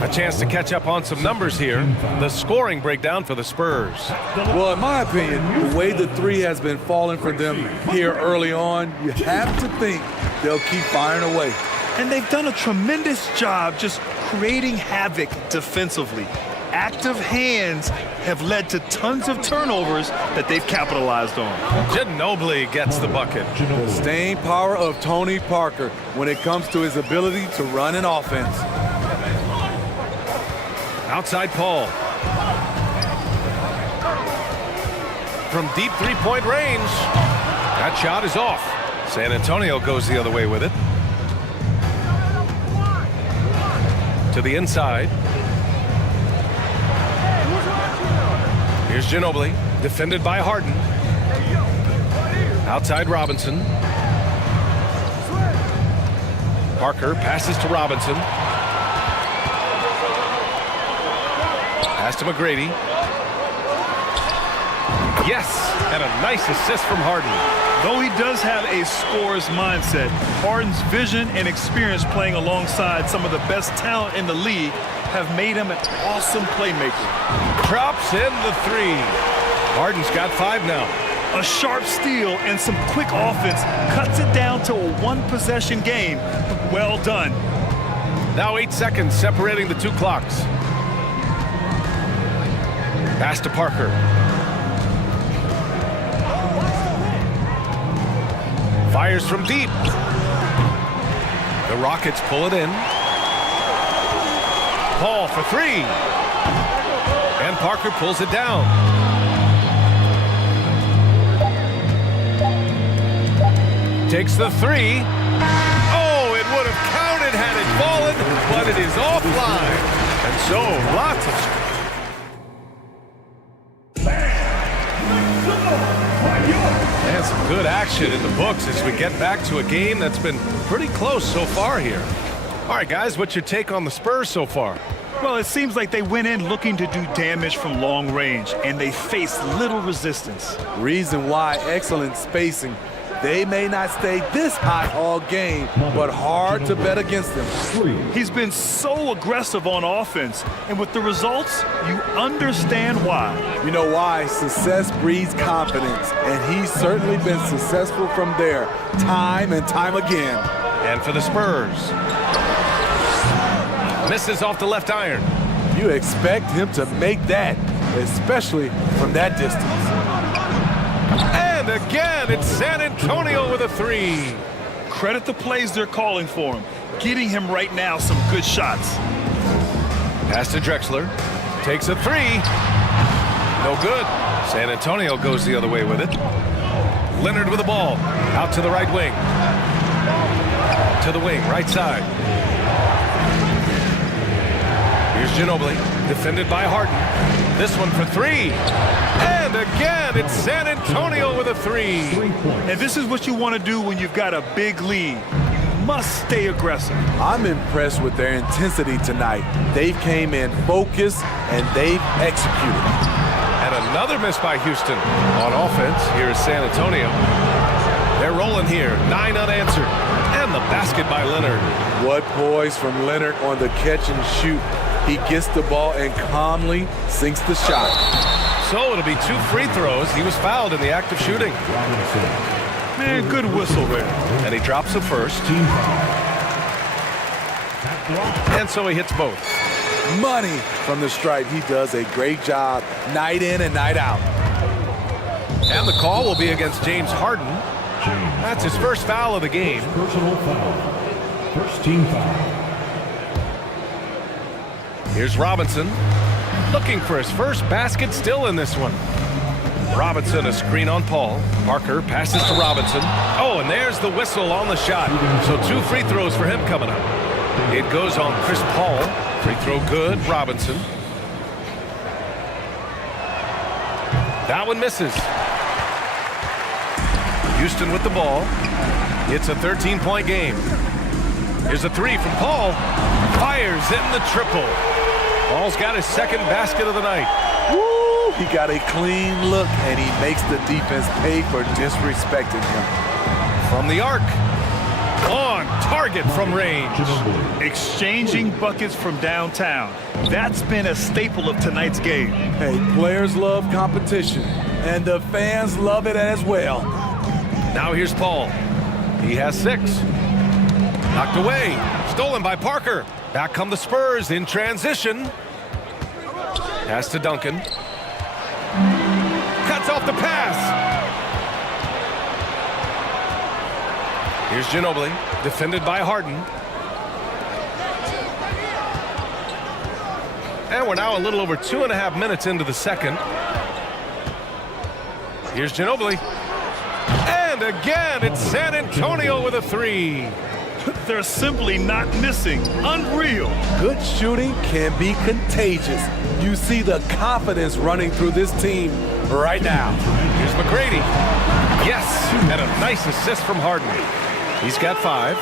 A chance to catch up on some numbers here. The scoring breakdown for the Spurs. Well, in my opinion, the way the three has been falling for them here early on, you have to think they'll keep firing away. And they've done a tremendous job just creating havoc defensively. Active hands have led to tons of turnovers that they've capitalized on. Ginobili gets the bucket. The staying power of Tony Parker when it comes to his ability to run an offense. Outside Paul. From deep three-point range. That shot is off. San Antonio goes the other way with it. To the inside. Here's Ginobili, defended by Harden. Outside Robinson. Parker passes to Robinson. Pass to McGrady. Yes, and a nice assist from Harden. Though he does have a scorer's mindset, Harden's vision and experience playing alongside some of the best talent in the league have made him an awesome playmaker. Drops in the three. Harden's got 5 now. A sharp steal and some quick offense cuts it down to a one-possession game. Well done. Now 8 seconds separating the two clocks. Pass to Parker. Fires from deep. The Rockets pull it in. Paul for 3. And Parker pulls it down. Takes the 3. Oh, it would have counted had it fallen, but it is offline. And so, lots of... And some good action in the books as we get back to a game that's been pretty close so far here. All right, guys, what's your take on the Spurs so far? Well, it seems like they went in looking to do damage from long range, and they faced little resistance. Reason why, excellent spacing. They may not stay this hot all game, but hard to bet against them. He's been so aggressive on offense, and with the results, you understand why. You know why? Success breeds confidence, and he's certainly been successful from there, time and time again. And for the Spurs. Misses off the left iron. You expect him to make that, especially from that distance. And again, it's San Antonio with a 3. Credit the plays they're calling for him, getting him right now some good shots. Pass to Drexler. Takes a 3. No good. San Antonio goes the other way with it. Leonard with the ball. Out to the right wing. To the wing, right side. Here's Ginobili, defended by Harden. This one for 3. And again, again, it's San Antonio with a three. And this is what you want to do when you've got a big lead. You must stay aggressive. I'm impressed with their intensity tonight. They came in focused and they've executed. And another miss by Houston. On offense, here is San Antonio. They're rolling here, 9 unanswered. And the basket by Leonard. What poise from Leonard on the catch and shoot. He gets the ball and calmly sinks the shot. So it'll be 2 free throws. He was fouled in the act of shooting. Man, good whistle there. And he drops the first. And so he hits both. Money from the stripe. He does a great job night in and night out. And the call will be against James Harden. That's his first foul of the game. Personal foul. First team foul. Here's Robinson, looking for his first basket, still in this one. Robinson, a screen on Paul. Parker passes to Robinson. Oh, and there's the whistle on the shot. So 2 free throws for him coming up. It goes on Chris Paul. Free throw good, Robinson. That one misses. Houston with the ball. It's a 13-point game. Here's a 3 from Paul. Fires in the triple. Paul's got his second basket of the night. Woo! He got a clean look, and he makes the defense pay for disrespecting him. From the arc. On target from range. Exchanging buckets from downtown. That's been a staple of tonight's game. Hey, players love competition, and the fans love it as well. Now here's Paul. He has 6. Knocked away. Stolen by Parker. Back come the Spurs in transition. Pass to Duncan. Cuts off the pass. Here's Ginobili, defended by Harden. And we're now a little over 2.5 minutes into the second. Here's Ginobili. And again, it's San Antonio with a 3. They're simply not missing. Unreal. Good shooting can be contagious. You see the confidence running through this team right now. Here's McGrady. Yes, and a nice assist from Harden. He's got 5.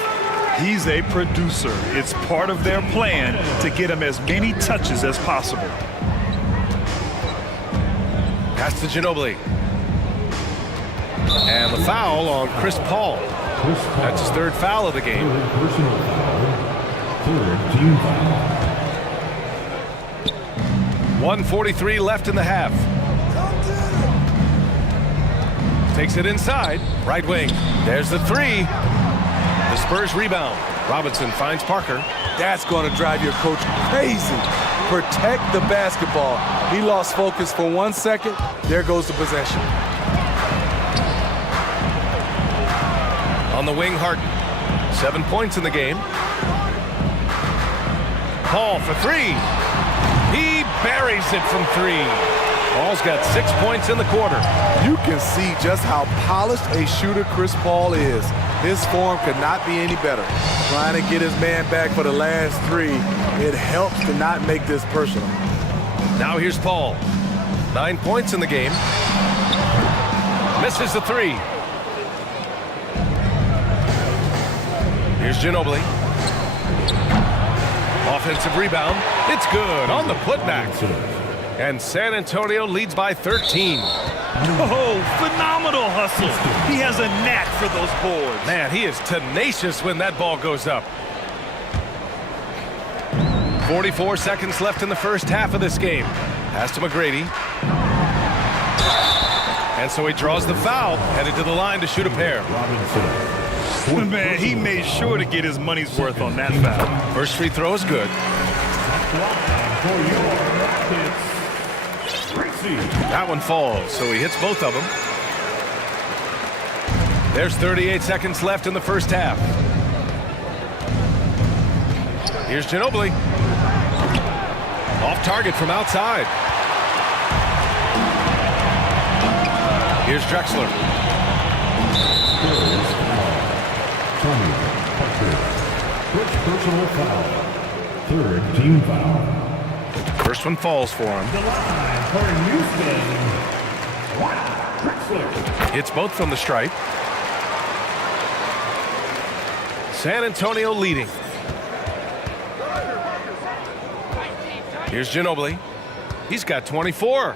He's a producer. It's part of their plan to get him as many touches as possible. Pass to Ginobili. And the foul on Chris Paul. That's his 3rd foul of the game. Personal foul. 3rd team foul. 1:43 left in the half. Takes it inside. Right wing. There's the 3. The Spurs rebound. Robinson finds Parker. That's going to drive your coach crazy. Protect the basketball. He lost focus for 1 second. There goes the possession. On the wing, Harden. 7 points in the game. Paul for 3. He buries it from 3. Paul's got 6 points in the quarter. You can see just how polished a shooter Chris Paul is. His form could not be any better. Trying to get his man back for the last 3. It helps to not make this personal. Now here's Paul. 9 points in the game. Misses the 3. Here's Ginobili. Offensive rebound. It's good on the putback. And San Antonio leads by 13. Oh, phenomenal hustle. He has a knack for those boards. Man, he is tenacious when that ball goes up. 44 seconds left in the first half of this game. Pass to McGrady. And so he draws the foul, headed to the line to shoot a pair. Man, he made sure to get his money's worth on that foul. First free throw is good. That one falls, so he hits both of them. There's 38 seconds left in the first half. Here's Ginobili. Off target from outside. Here's Drexler. First personal foul. 3rd team foul. First one falls for him. The line for Houston. Wow. Hits both from the stripe. San Antonio leading. Here's Ginobili. He's got 24.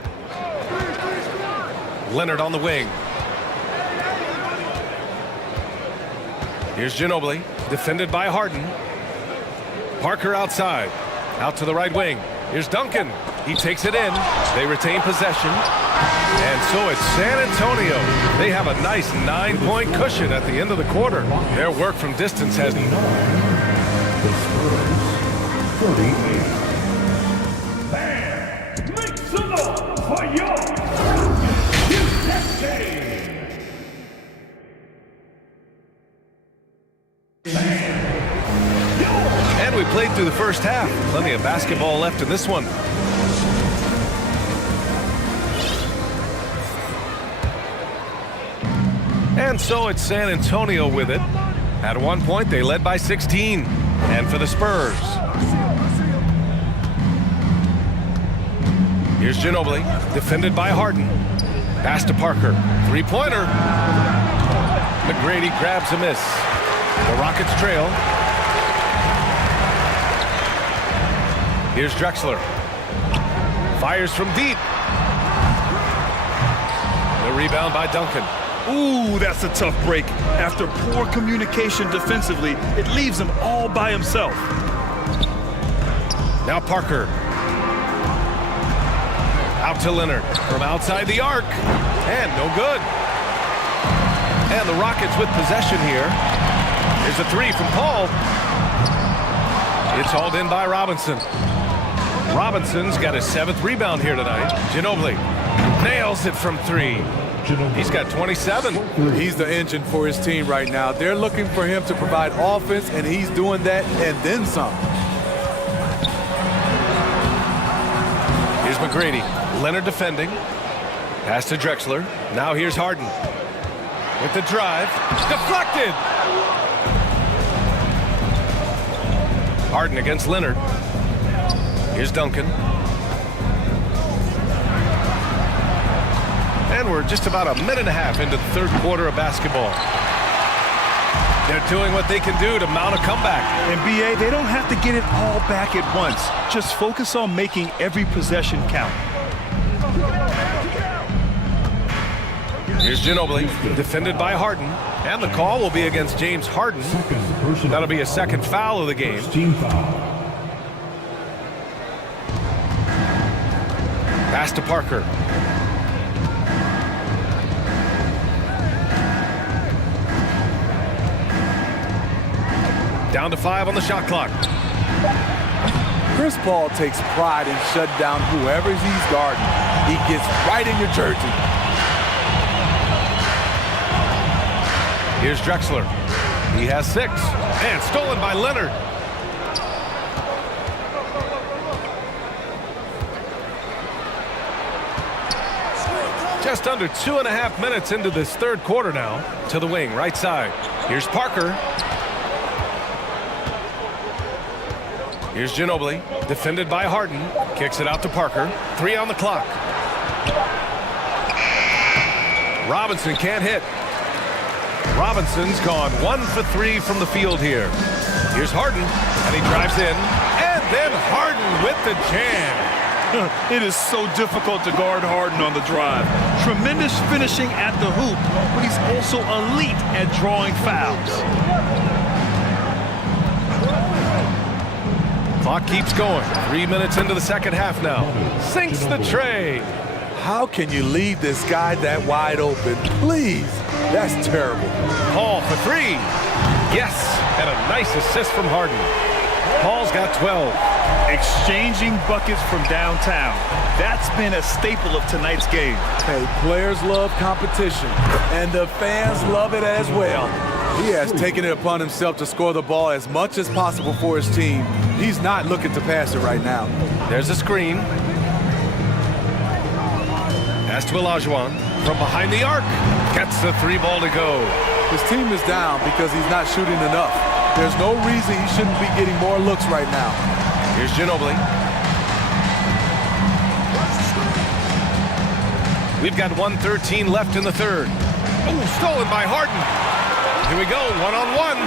Leonard on the wing. Here's Ginobili, defended by Harden. Parker outside, out to the right wing. Here's Duncan. He takes it in. They retain possession. And so it's San Antonio. They have a nice 9-point cushion at the end of the quarter. Their work from distance has... The Spurs, 38. Make some noise for your And we played through the first half. Plenty of basketball left in this one. And so it's San Antonio with it. At one point, they led by 16. And for the Spurs. Here's Ginobili, defended by Harden. Pass to Parker. Three-pointer. McGrady grabs a miss. The Rockets trail. Here's Drexler. Fires from deep. The rebound by Duncan. Ooh, that's a tough break. After poor communication defensively, it leaves him all by himself. Now Parker. Out to Leonard from outside the arc. And no good. And the Rockets with possession here. Here's a three from Paul. It's hauled in by Robinson. Robinson's got his 7th rebound here tonight. Ginobili nails it from 3. He's got 27. He's the engine for his team right now. They're looking for him to provide offense, and he's doing that and then some. Here's McGrady. Leonard defending. Pass to Drexler. Now here's Harden. With the drive. Deflected! Harden against Leonard. Here's Duncan. And we're just about a minute and a half into the third quarter of basketball. They're doing what they can do to mount a comeback. And BA, they don't have to get it all back at once. Just focus on making every possession count. Here's Ginobili, defended by Harden. And the call will be against James Harden. That'll be a second foul of the game. Team foul. Pass to Parker. Down to 5 on the shot clock. Chris Paul takes pride in shutting down whoever he's guarding. He gets right in your jersey. Here's Drexler. He has 6. And stolen by Leonard. Just under 2.5 minutes into this third quarter now. To the wing, right side. Here's Parker. Here's Ginobili, defended by Harden. Kicks it out to Parker. 3 on the clock. Robinson can't hit. Robinson's gone 1 for 3 from the field here. Here's Harden, and he drives in. And then Harden with the jam. It is so difficult to guard Harden on the drive. Tremendous finishing at the hoop, but he's also elite at drawing fouls. Clock keeps going. 3 minutes into the second half now. Sinks the tray. How can you leave this guy that wide open? Please. That's terrible. Paul for 3. Yes, and a nice assist from Harden. Paul's got 12. Exchanging buckets from downtown. That's been a staple of tonight's game. Hey, players love competition, and the fans love it as well. He has taken it upon himself to score the ball as much as possible for his team. He's not looking to pass it right now. There's a screen. Pass to Olajuwon from behind the arc. Gets the 3 ball to go. His team is down because he's not shooting enough. There's no reason he shouldn't be getting more looks right now. Here's Ginobili. We've got 1:13 left in the third. Oh, stolen by Harden. Here we go, one-on-one.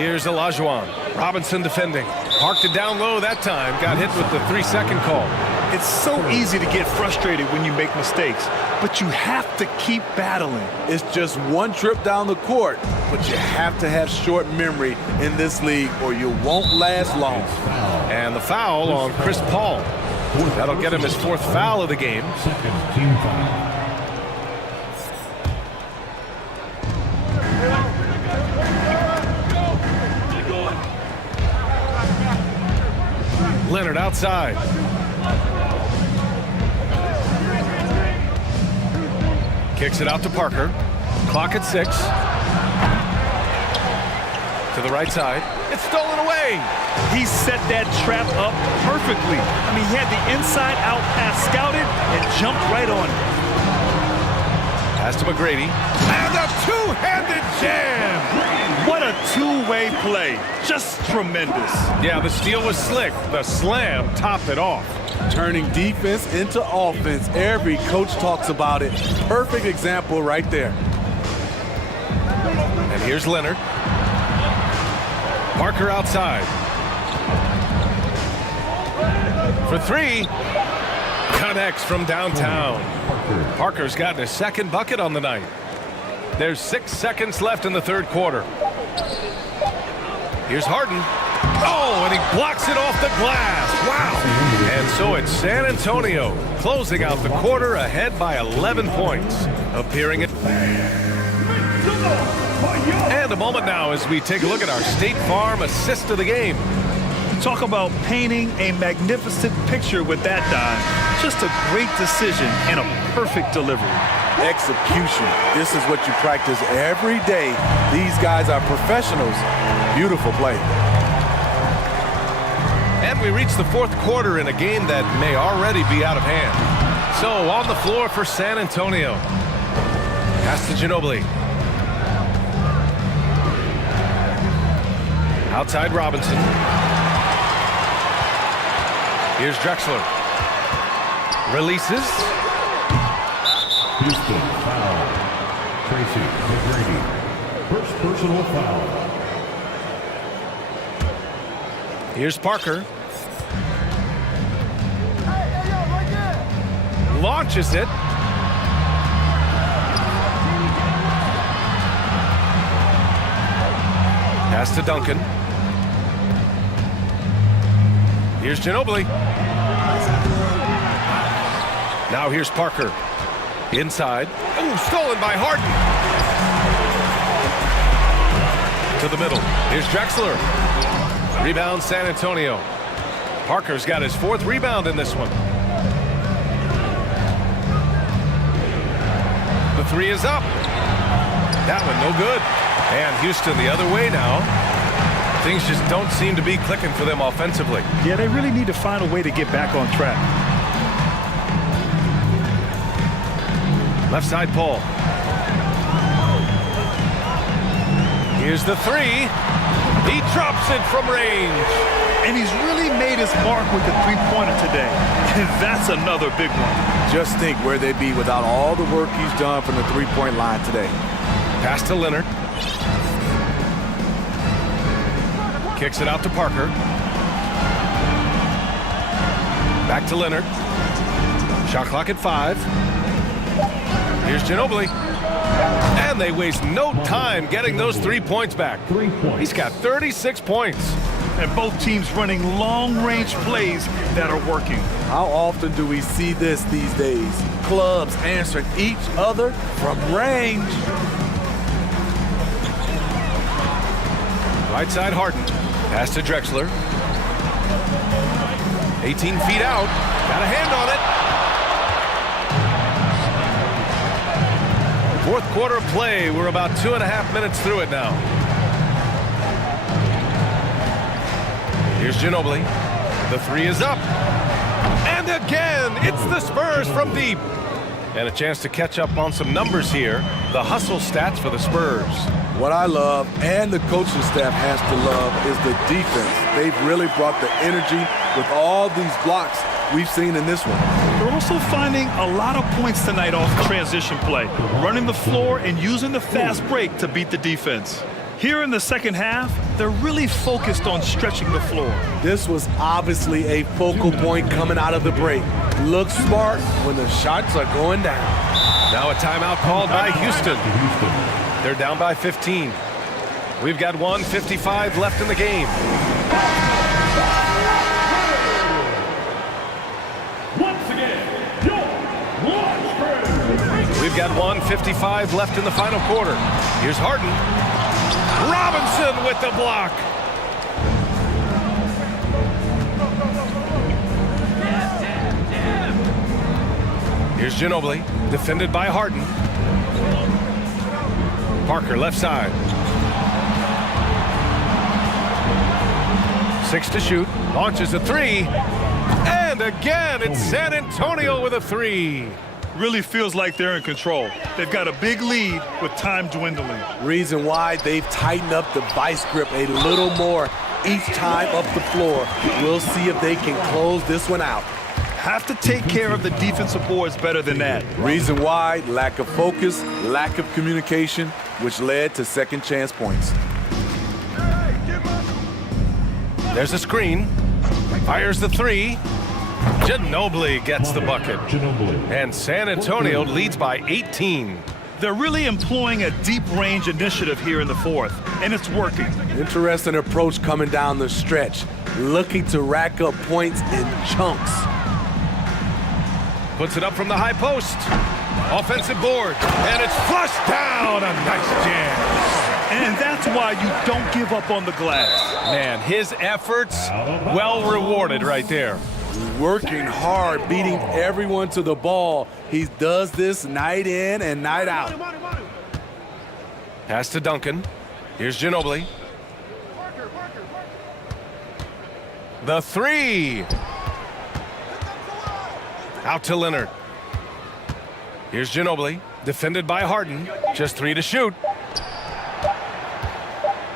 Here's Olajuwon. Robinson defending. Parked it down low that time. Got hit with the 3-second call. It's so easy to get frustrated when you make mistakes, but you have to keep battling. It's just one trip down the court, but you have to have short memory in this league or you won't last long. And the foul on Chris Paul. That'll get him his 4th foul of the game. Second team foul. Leonard outside. Kicks it out to Parker. Clock at 6. To the right side. It's stolen away. He set that trap up perfectly. I mean, he had the inside-out pass scouted and jumped right on it. Pass to McGrady. And a two-handed jam. What a two-way play. Just tremendous. Yeah, the steal was slick. The slam topped it off. Turning defense into offense. Every coach talks about it. Perfect example right there. And here's Leonard. Parker outside. For 3. Connects from downtown. Parker's gotten his 2nd bucket on the night. There's 6 seconds left in the 3rd quarter. Here's Harden. Oh, and he blocks it off the glass. Wow. And so it's San Antonio closing out the quarter ahead by 11 points. Appearing at... And a moment now as we take a look at our State Farm assist of the game. Talk about painting a magnificent picture with that dime. Just a great decision and a perfect delivery. Execution. This is what you practice every day. These guys are professionals. Beautiful play. And we reach the 4th quarter in a game that may already be out of hand. So on the floor for San Antonio. Pass to Ginobili. Outside Robinson. Here's Drexler. Releases. Houston foul. Tracy McGrady. First personal foul. Here's Parker. Launches it. Pass to Duncan. Here's Ginobili. Now here's Parker. Inside. Oh, stolen by Harden. To the middle. Here's Drexler. Rebound San Antonio. Parker's got his 4th rebound in this one. The 3 is up. That one no good. And Houston the other way now. Things just don't seem to be clicking for them offensively. Yeah, they really need to find a way to get back on track. Left side Paul. Here's the 3. He drops it from range. And he's really made his mark with the three-pointer today. And that's another big one. Just think where they'd be without all the work he's done from the three-point line today. Pass to Leonard. Kicks it out to Parker. Back to Leonard. Shot clock at 5. Here's Ginobili. And they waste no time getting those 3 points back. He's got 36 points. And both teams running long-range plays that are working. How often do we see this these days? Clubs answering each other from range. Right side Harden. Pass to Drexler. 18 feet out. Got a hand on it. 4th quarter of play. We're about 2.5 minutes through it now. Here's Ginobili. The 3 is up. And again, it's the Spurs from deep. And a chance to catch up on some numbers here. The hustle stats for the Spurs. What I love, and the coaching staff has to love, is the defense. They've really brought the energy with all these blocks we've seen in this one. They're also finding a lot of points tonight off transition play, running the floor and using the fast break to beat the defense. Here in the second half, they're really focused on stretching the floor. This was obviously a focal point coming out of the break. Look smart when the shots are going down. Now a timeout called by Houston. They're down by 15. We've got 1:55 left in the game. Once again, your Watford. We've got 1:55 left in the final quarter. Here's Harden. Robinson with the block. Here's Ginobili, defended by Harden. Parker left side. 6 to shoot, launches a 3, and again it's San Antonio with a 3. Really feels like they're in control. They've got a big lead with time dwindling. Reason why they've tightened up the vice grip a little more each time up the floor. We'll see if they can close this one out. Have to take care of the defensive boards better than that. Reason why, lack of focus, lack of communication, which led to second chance points. There's a screen. Fires the 3. Ginobili gets the bucket. And San Antonio leads by 18. They're really employing a deep range initiative here in the fourth, and it's working. Interesting approach coming down the stretch, looking to rack up points in chunks. Puts it up from the high post. Offensive board, and it's flushed down. A nice jam. And that's why you don't give up on the glass. Man, his efforts well rewarded right there. Working hard, beating everyone to the ball. He does this night in and night out. Pass to Duncan. Here's Ginobili. The 3. Out to Leonard. Here's Ginobili, defended by Harden. Just 3 to shoot.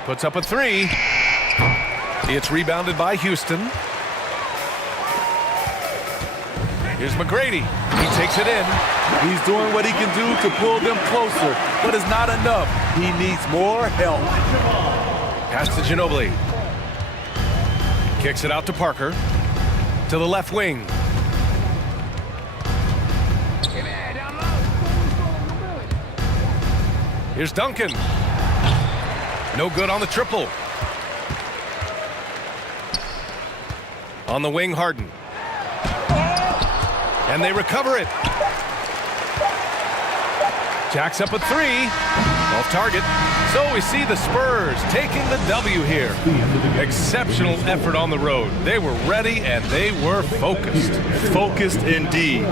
Puts up a 3. It's rebounded by Houston. Here's McGrady. He takes it in. He's doing what he can do to pull them closer, but it's not enough. He needs more help. Pass to Ginobili. Kicks it out to Parker. To the left wing. Here's Duncan. No good on the triple. On the wing, Harden. And they recover it. Jacks up a 3. Off target. So we see the Spurs taking the W here. Exceptional effort on the road. They were ready and they were focused. Focused indeed.